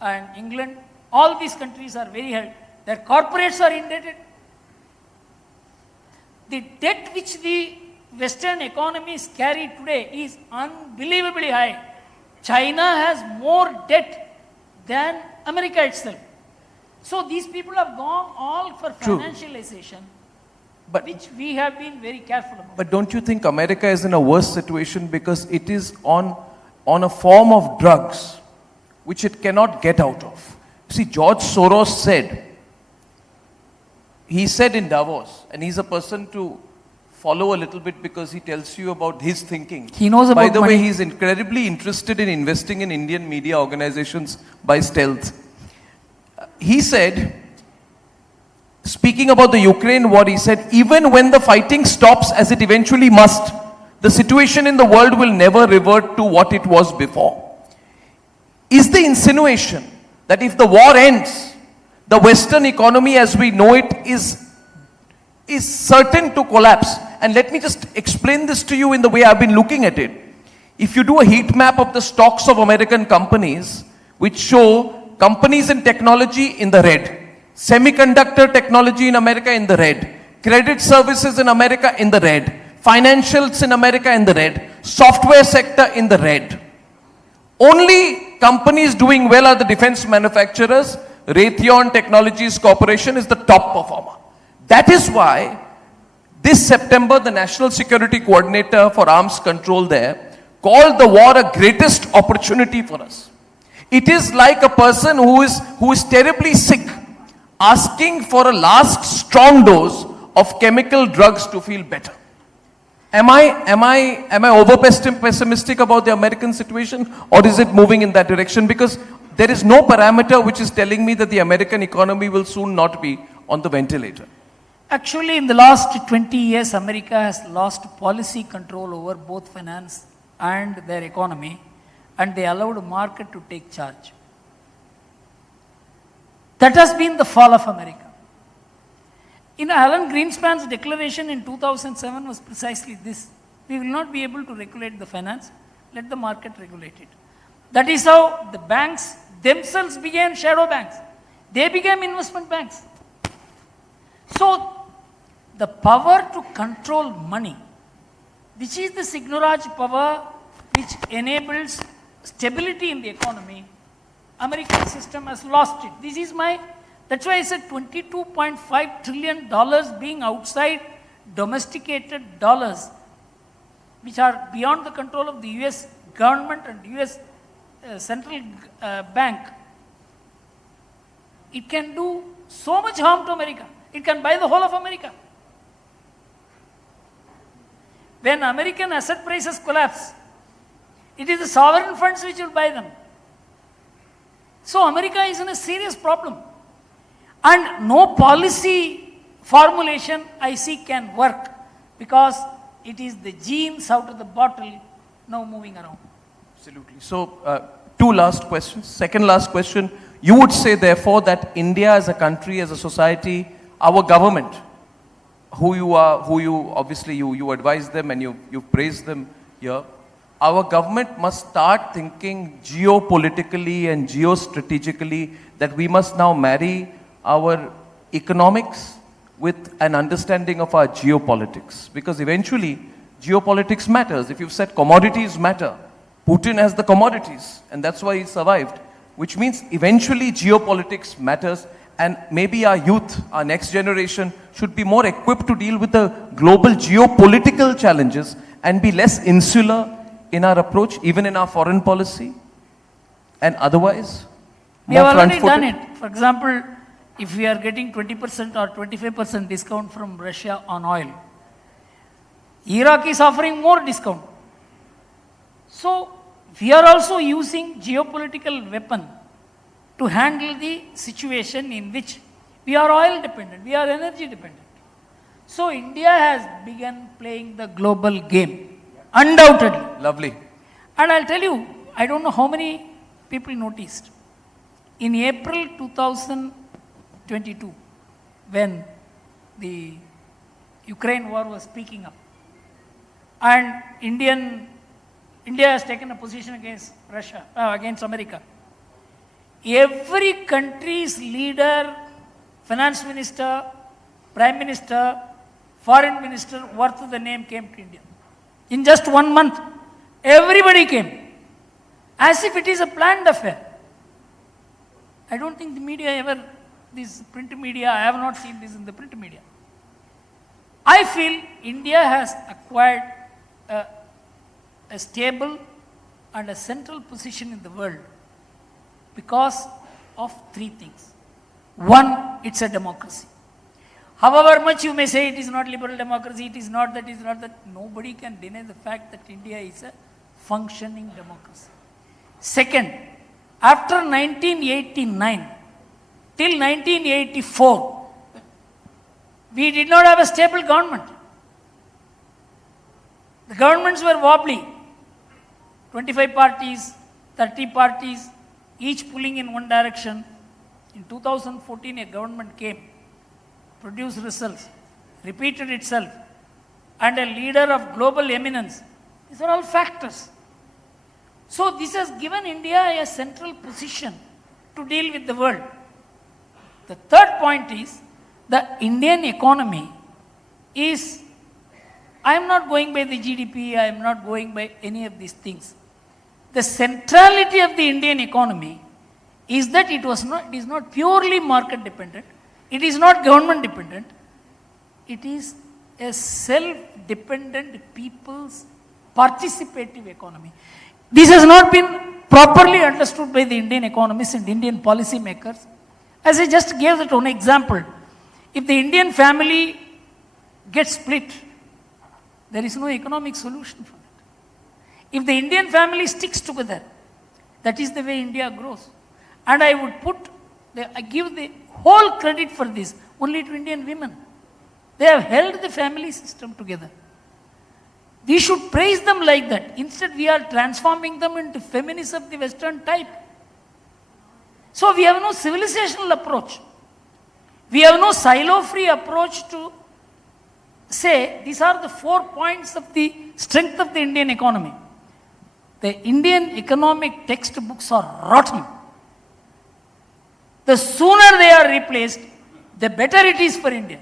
and England. All these countries are very high. Their corporates are indebted. The debt which the Western economies carry today is unbelievably high. China has more debt than America itself. So these people have gone all for financialization, which we have been very careful about. But don't you think America is in a worse situation because it is on a form of drugs which it cannot get out of? See, George Soros said in Davos, and he's a person to follow a little bit because he tells you about his thinking. He knows about By the money. way, he's incredibly interested in investing in Indian media organizations by stealth. He said, speaking about the Ukraine war, he said, even when the fighting stops, as it eventually must, the situation in the world will never revert to what it was before. Is the insinuation that if the war ends, the Western economy as we know it is certain to collapse? And let me just explain this to you in the way I've been looking at it. If you do a heat map of the stocks of American companies, which show companies in technology in the red, semiconductor technology in America in the red, credit services in America in the red, financials in America in the red, software sector in the red. Only companies doing well are the defense manufacturers. Raytheon Technologies Corporation is the top performer. That is why this September, the National Security Coordinator for Arms Control there called the war a greatest opportunity for us. It is like a person who is terribly sick asking for a last strong dose of chemical drugs to feel better. Am I over pessimistic about the American situation, or is it moving in that direction? Because there is no parameter which is telling me that the American economy will soon not be on the ventilator. Actually, in the last 20 years, America has lost policy control over both finance and their economy, and they allowed the market to take charge. That has been the fall of America. Alan Greenspan's declaration in 2007 was precisely this. We will not be able to regulate the finance, let the market regulate it. That is how the banks themselves began shadow banks. They became investment banks. So, the power to control money, which is the Signoraj power which enables stability in the economy, American system has lost it. This is that's why I said $22.5 trillion being outside domesticated dollars, which are beyond the control of the US government and US central bank. It can do so much harm to America. It can buy the whole of America. When American asset prices collapse, it is the sovereign funds which will buy them. So America is in a serious problem. And no policy formulation I see can work, because it is the genes out of the bottle now moving around. Absolutely. So, two last questions. Second last question. You would say, therefore, that India as a country, as a society, our government, who you obviously you advise them and you praise them here, our government must start thinking geopolitically and geostrategically that we must now marry our economics with an understanding of our geopolitics. Because eventually, geopolitics matters. If you've said commodities matter, Putin has the commodities, and that's why he survived, which means eventually geopolitics matters, and maybe our youth, our next generation, should be more equipped to deal with the global geopolitical challenges and be less insular in our approach, even in our foreign policy, and otherwise, we have already done it. For example, if we are getting 20% or 25% discount from Russia on oil, Iraq is offering more discount. So, we are also using geopolitical weapon to handle the situation in which we are oil dependent, we are energy dependent. So, India has begun playing the global game, undoubtedly. Lovely. And I'll tell you, I don't know how many people noticed. In April 2022, when the Ukraine war was peaking up, and India has taken a position against Russia, against America. Every country's leader, finance minister, prime minister, foreign minister, worth the name came to India. In just 1 month, everybody came, as if it is a planned affair. I don't think the media ever, this print media, I have not seen this in the print media. I feel India has acquired a stable and a central position in the world because of 3 things. One, it's a democracy. However much you may say it is not liberal democracy, it is not that, nobody can deny the fact that India is a functioning democracy. Second, after 1989 till 1984, we did not have a stable government. The governments were wobbly. 25 parties, 30 parties, each pulling in one direction. In 2014, a government came, produced results, repeated itself, and a leader of global eminence. These are all factors. So this has given India a central position to deal with the world. The third point is, the Indian economy is, I am not going by the GDP, I am not going by any of these things. The centrality of the Indian economy is that it is not purely market dependent, it is not government dependent, it is a self-dependent people's participative economy. This has not been properly understood by the Indian economists and Indian policymakers. As I just gave that one example, if the Indian family gets split, there is no economic solution for that. If the Indian family sticks together, that is the way India grows. And I would I give the whole credit for this only to Indian women. They have held the family system together. We should praise them like that. Instead, we are transforming them into feminists of the Western type. So we have no civilizational approach. We have no silo-free approach to say these are the 4 points of the strength of the Indian economy. The Indian economic textbooks are rotten. The sooner they are replaced, the better it is for India.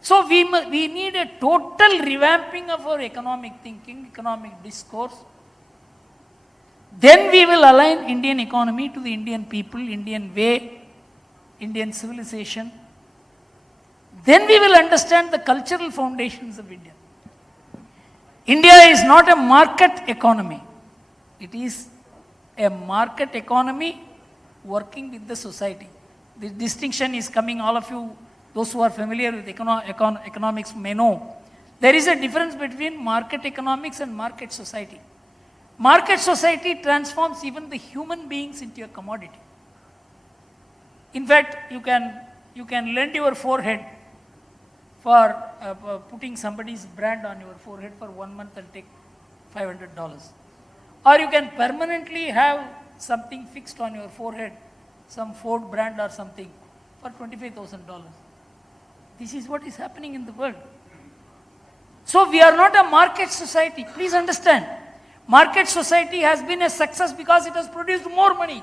So we need a total revamping of our economic thinking, economic discourse. Then we will align Indian economy to the Indian people, Indian way, Indian civilization. Then we will understand the cultural foundations of India. India is not a market economy. It is a market economy working with the society. The distinction is coming, all of you, those who are familiar with economics may know. There is a difference between market economics and market society. Market society transforms even the human beings into a commodity. In fact, you can lend your forehead for putting somebody's brand on your forehead for 1 month and take $500. Or you can permanently have something fixed on your forehead, some Ford brand or something, for $25,000. This is what is happening in the world. So we are not a market society. Please understand. Market society has been a success because it has produced more money.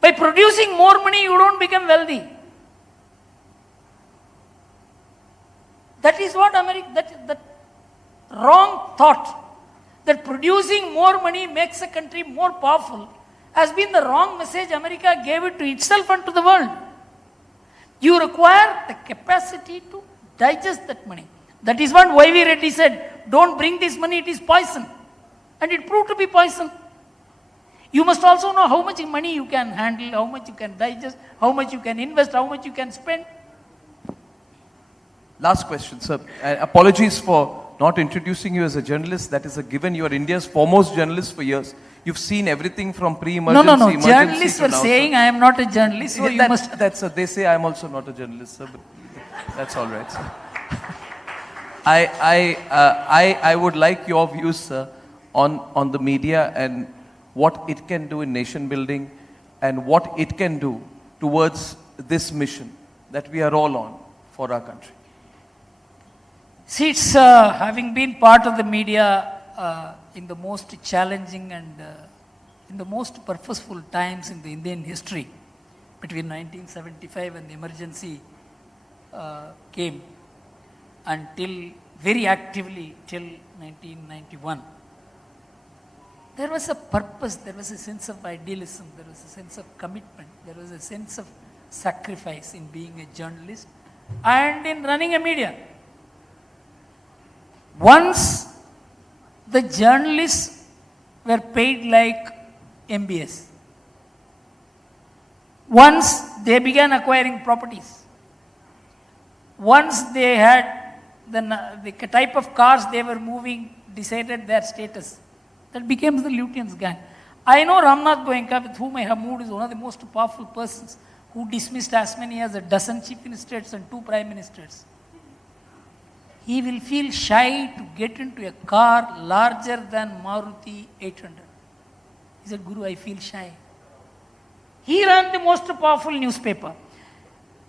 By producing more money, you don't become wealthy. That is what that wrong thought, that producing more money makes a country more powerful, has been the wrong message America gave it to itself and to the world. You require the capacity to digest that money. That is what Y.V. Reddy said, don't bring this money, it is poison. And it proved to be poison. You must also know how much money you can handle, how much you can digest, how much you can invest, how much you can spend. Last question, sir. Apologies for not introducing you as a journalist. That is a given. You are India's foremost journalist for years. You've seen everything from pre-emergency, No. emergency Journalists to were now, saying sir. I am not a journalist, so you must... They say I'm also not a journalist, sir, but that's all right, sir. I would like your views, sir, on the media and what it can do in nation building and what it can do towards this mission that we are all on for our country. See, it's having been part of the media in the most challenging and in the most purposeful times in the Indian history, between 1975 and the emergency came until very actively till 1991. There was a purpose, there was a sense of idealism, there was a sense of commitment, there was a sense of sacrifice in being a journalist and in running a media. Once the journalists were paid like MBS, once they began acquiring properties, once they had the type of cars they were moving decided their status, that became the Lutyens gang. I know Ramnath Goenka, with whom I have moved, is one of the most powerful persons who dismissed as many as a dozen chief ministers and 2 prime ministers. He will feel shy to get into a car larger than Maruti 800. He said, Guru, I feel shy. He ran the most powerful newspaper.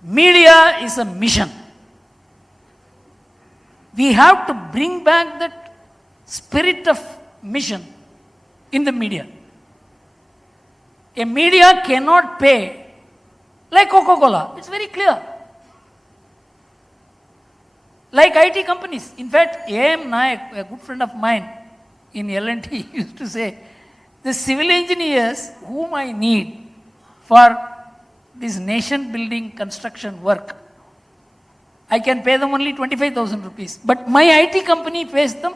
Media is a mission. We have to bring back that spirit of mission in the media. A media cannot pay like Coca-Cola. It's very clear. Like IT companies. In fact, A.M. Nayak, a good friend of mine in L&T, used to say, the civil engineers whom I need for this nation building construction work, I can pay them only 25,000 rupees. But my IT company pays them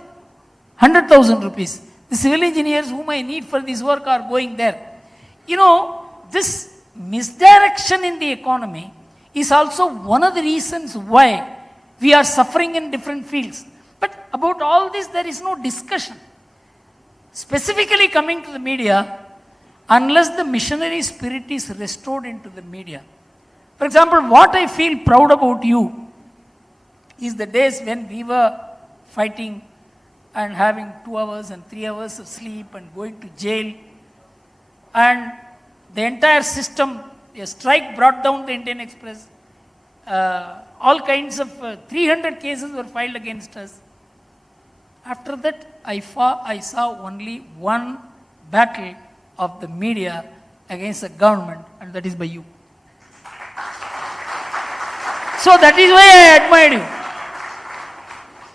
100,000 rupees. The civil engineers whom I need for this work are going there. You know, this misdirection in the economy is also one of the reasons why we are suffering in different fields. But about all this, there is no discussion. Specifically coming to the media, unless the missionary spirit is restored into the media. For example, what I feel proud about you is the days when we were fighting and having 2 hours and 3 hours of sleep and going to jail. And the entire system, a strike brought down the Indian Express. All kinds of 300 cases were filed against us. After that, I saw only one battle of the media against the government, and that is by you. So that is why I admired you.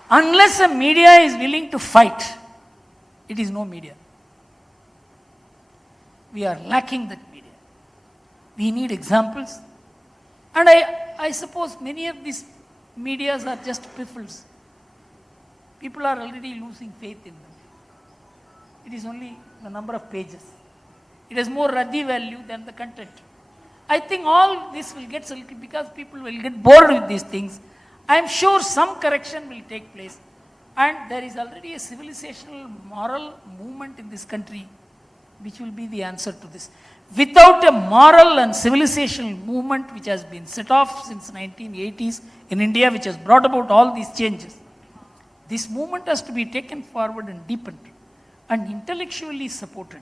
Unless a media is willing to fight, it is no media. We are lacking that media. We need examples. And I suppose many of these medias are just piffles. People are already losing faith in them. It is only the number of pages. It has more ruddy value than the content. I think all this will get silky because people will get bored with these things. I am sure some correction will take place. And there is already a civilizational moral movement in this country which will be the answer to this. Without a moral and civilizational movement which has been set off since 1980s in India, which has brought about all these changes, this movement has to be taken forward and deepened and intellectually supported.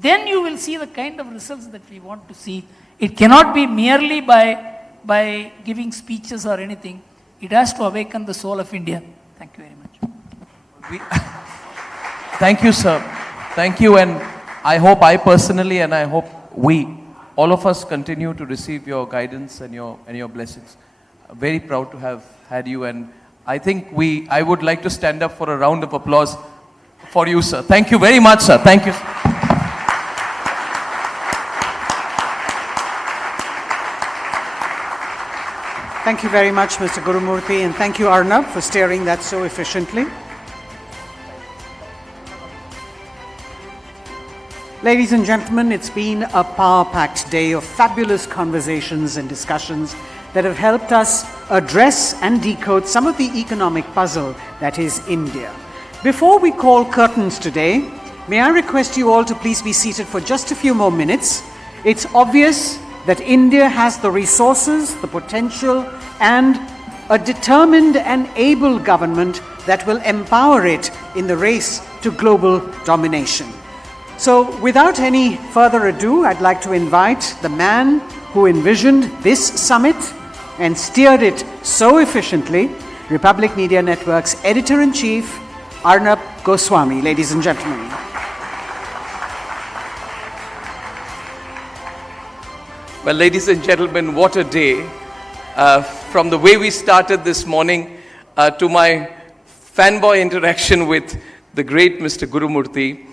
Then you will see the kind of results that we want to see. It cannot be merely by giving speeches or anything. It has to awaken the soul of India. Thank you very much. Thank you, sir. Thank you, and I hope I personally, and I hope we, all of us, continue to receive your guidance and your blessings. Very proud to have had you, and I think I would like to stand up for a round of applause for you, sir. Thank you very much, sir. Thank you. Thank you very much, Mr. Gurumurthy, and thank you, Arnab, for steering that so efficiently. Ladies and gentlemen, it's been a power-packed day of fabulous conversations and discussions that have helped us address and decode some of the economic puzzle that is India. Before we call curtains today, may I request you all to please be seated for just a few more minutes. It's obvious that India has the resources, the potential, and a determined and able government that will empower it in the race to global domination. So, without any further ado, I'd like to invite the man who envisioned this summit and steered it so efficiently, Republic Media Network's Editor-in-Chief, Arnab Goswami, ladies and gentlemen. Well, ladies and gentlemen, what a day. From the way we started this morning to my fanboy interaction with the great Mr. Gurumurthy,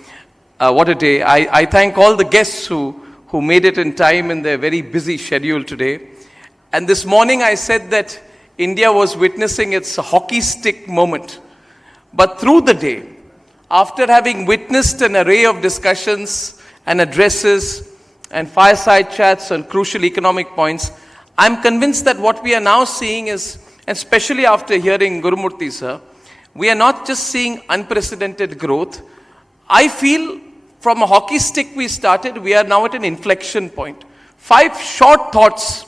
what a day. I thank all the guests who made it in time in their very busy schedule today. And this morning I said that India was witnessing its hockey stick moment. But through the day, after having witnessed an array of discussions and addresses and fireside chats on crucial economic points, I'm convinced that what we are now seeing is, especially after hearing Gurumurthy sir, we are not just seeing unprecedented growth. I feel from a hockey stick we started, we are now at an inflection point. 5 short thoughts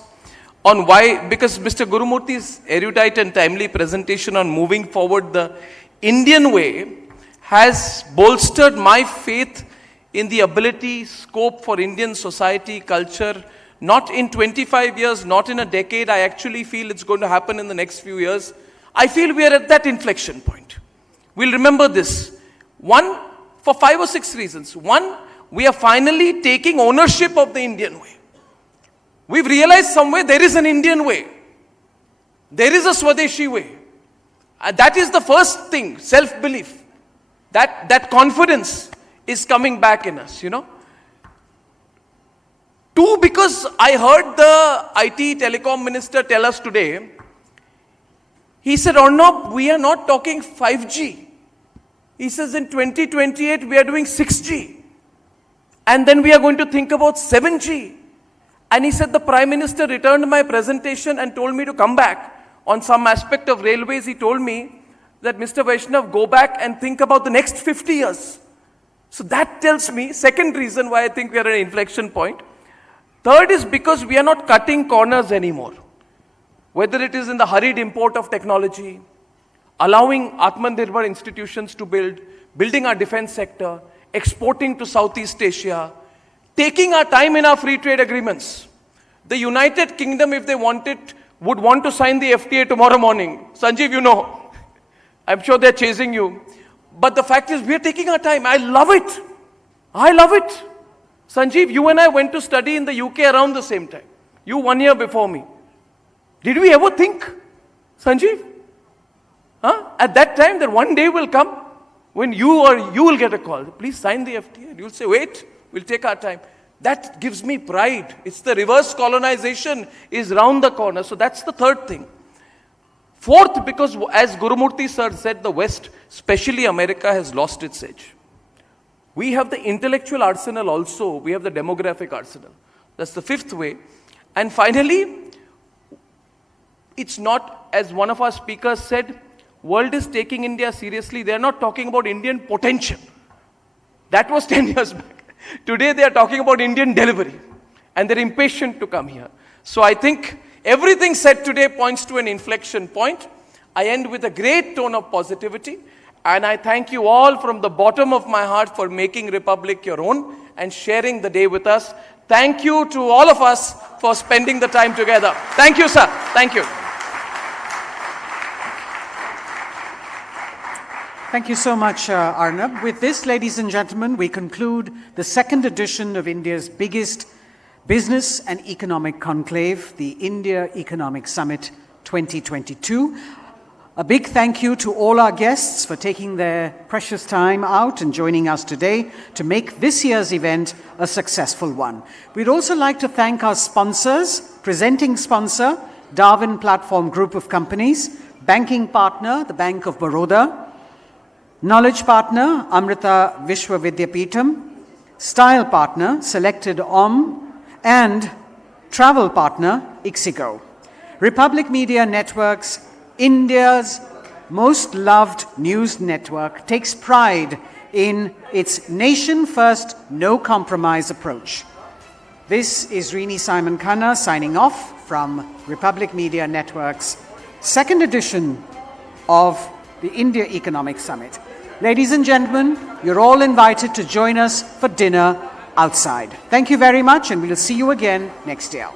on why, because Mr. Gurumurthy's erudite and timely presentation on moving forward the Indian way has bolstered my faith in the ability, scope for Indian society, culture, not in 25 years, not in a decade. I actually feel it's going to happen in the next few years. I feel we are at that inflection point. We'll remember this. One, for 5 or 6 reasons. One, we are finally taking ownership of the Indian way. We've realized somewhere there is an Indian way. There is a Swadeshi way. That is the first thing, self-belief. That confidence is coming back in us, you know. 2, because I heard the IT telecom minister tell us today, he said, Arnab, we are not talking 5G. He says in 2028 we are doing 6G. And then we are going to think about 7G. And he said the Prime Minister returned my presentation and told me to come back on some aspect of railways. He told me that Mr. Vaishnav, go back and think about the next 50 years. So that tells me, second reason why I think we are at an inflection point. Third is because we are not cutting corners anymore. whether it is in the hurried import of technology, allowing Atmanirbhar institutions to building our defense sector, exporting to Southeast Asia, taking our time in our free trade agreements. The United Kingdom, if they wanted, would want to sign the FTA tomorrow morning. Sanjeev, you know, I'm sure they're chasing you. But the fact is, we're taking our time. I love it. I love it. Sanjeev, you and I went to study in the UK around the same time. You 1 year before me. Did we ever think, Sanjeev? At that time, that one day will come when you will get a call. Please sign the FTA. You'll say, wait, we'll take our time. That gives me pride. It's the reverse colonization is round the corner. So that's the third thing. Fourth, because as Gurumurthy sir said, the West, especially America, has lost its edge. We have the intellectual arsenal also. We have the demographic arsenal. That's the fifth way. And finally, it's not, as one of our speakers said, world is taking India seriously. They're not talking about Indian potential. That was 10 years back. Today they are talking about Indian delivery. And they're impatient to come here. So I think everything said today points to an inflection point. I end with a great tone of positivity. And I thank you all from the bottom of my heart for making Republic your own and sharing the day with us. Thank you to all of us for spending the time together. Thank you, sir. Thank you. Thank you so much, Arnab. With this, ladies and gentlemen, we conclude the second edition of India's biggest business and economic conclave, the India Economic Summit 2022. A big thank you to all our guests for taking their precious time out and joining us today to make this year's event a successful one. We'd also like to thank our sponsors, presenting sponsor, Darwin Platform Group of Companies, banking partner, the Bank of Baroda, knowledge partner, Amrita Vishwa Vidyapeetham, style partner, Selected Om, and travel partner, Ixigo. Republic Media Networks, India's most loved news network, takes pride in its nation-first, no-compromise approach. This is Rini Simon Khanna signing off from Republic Media Network's second edition of the India Economic Summit. Ladies and gentlemen, you're all invited to join us for dinner outside. Thank you very much, and we'll see you again next year.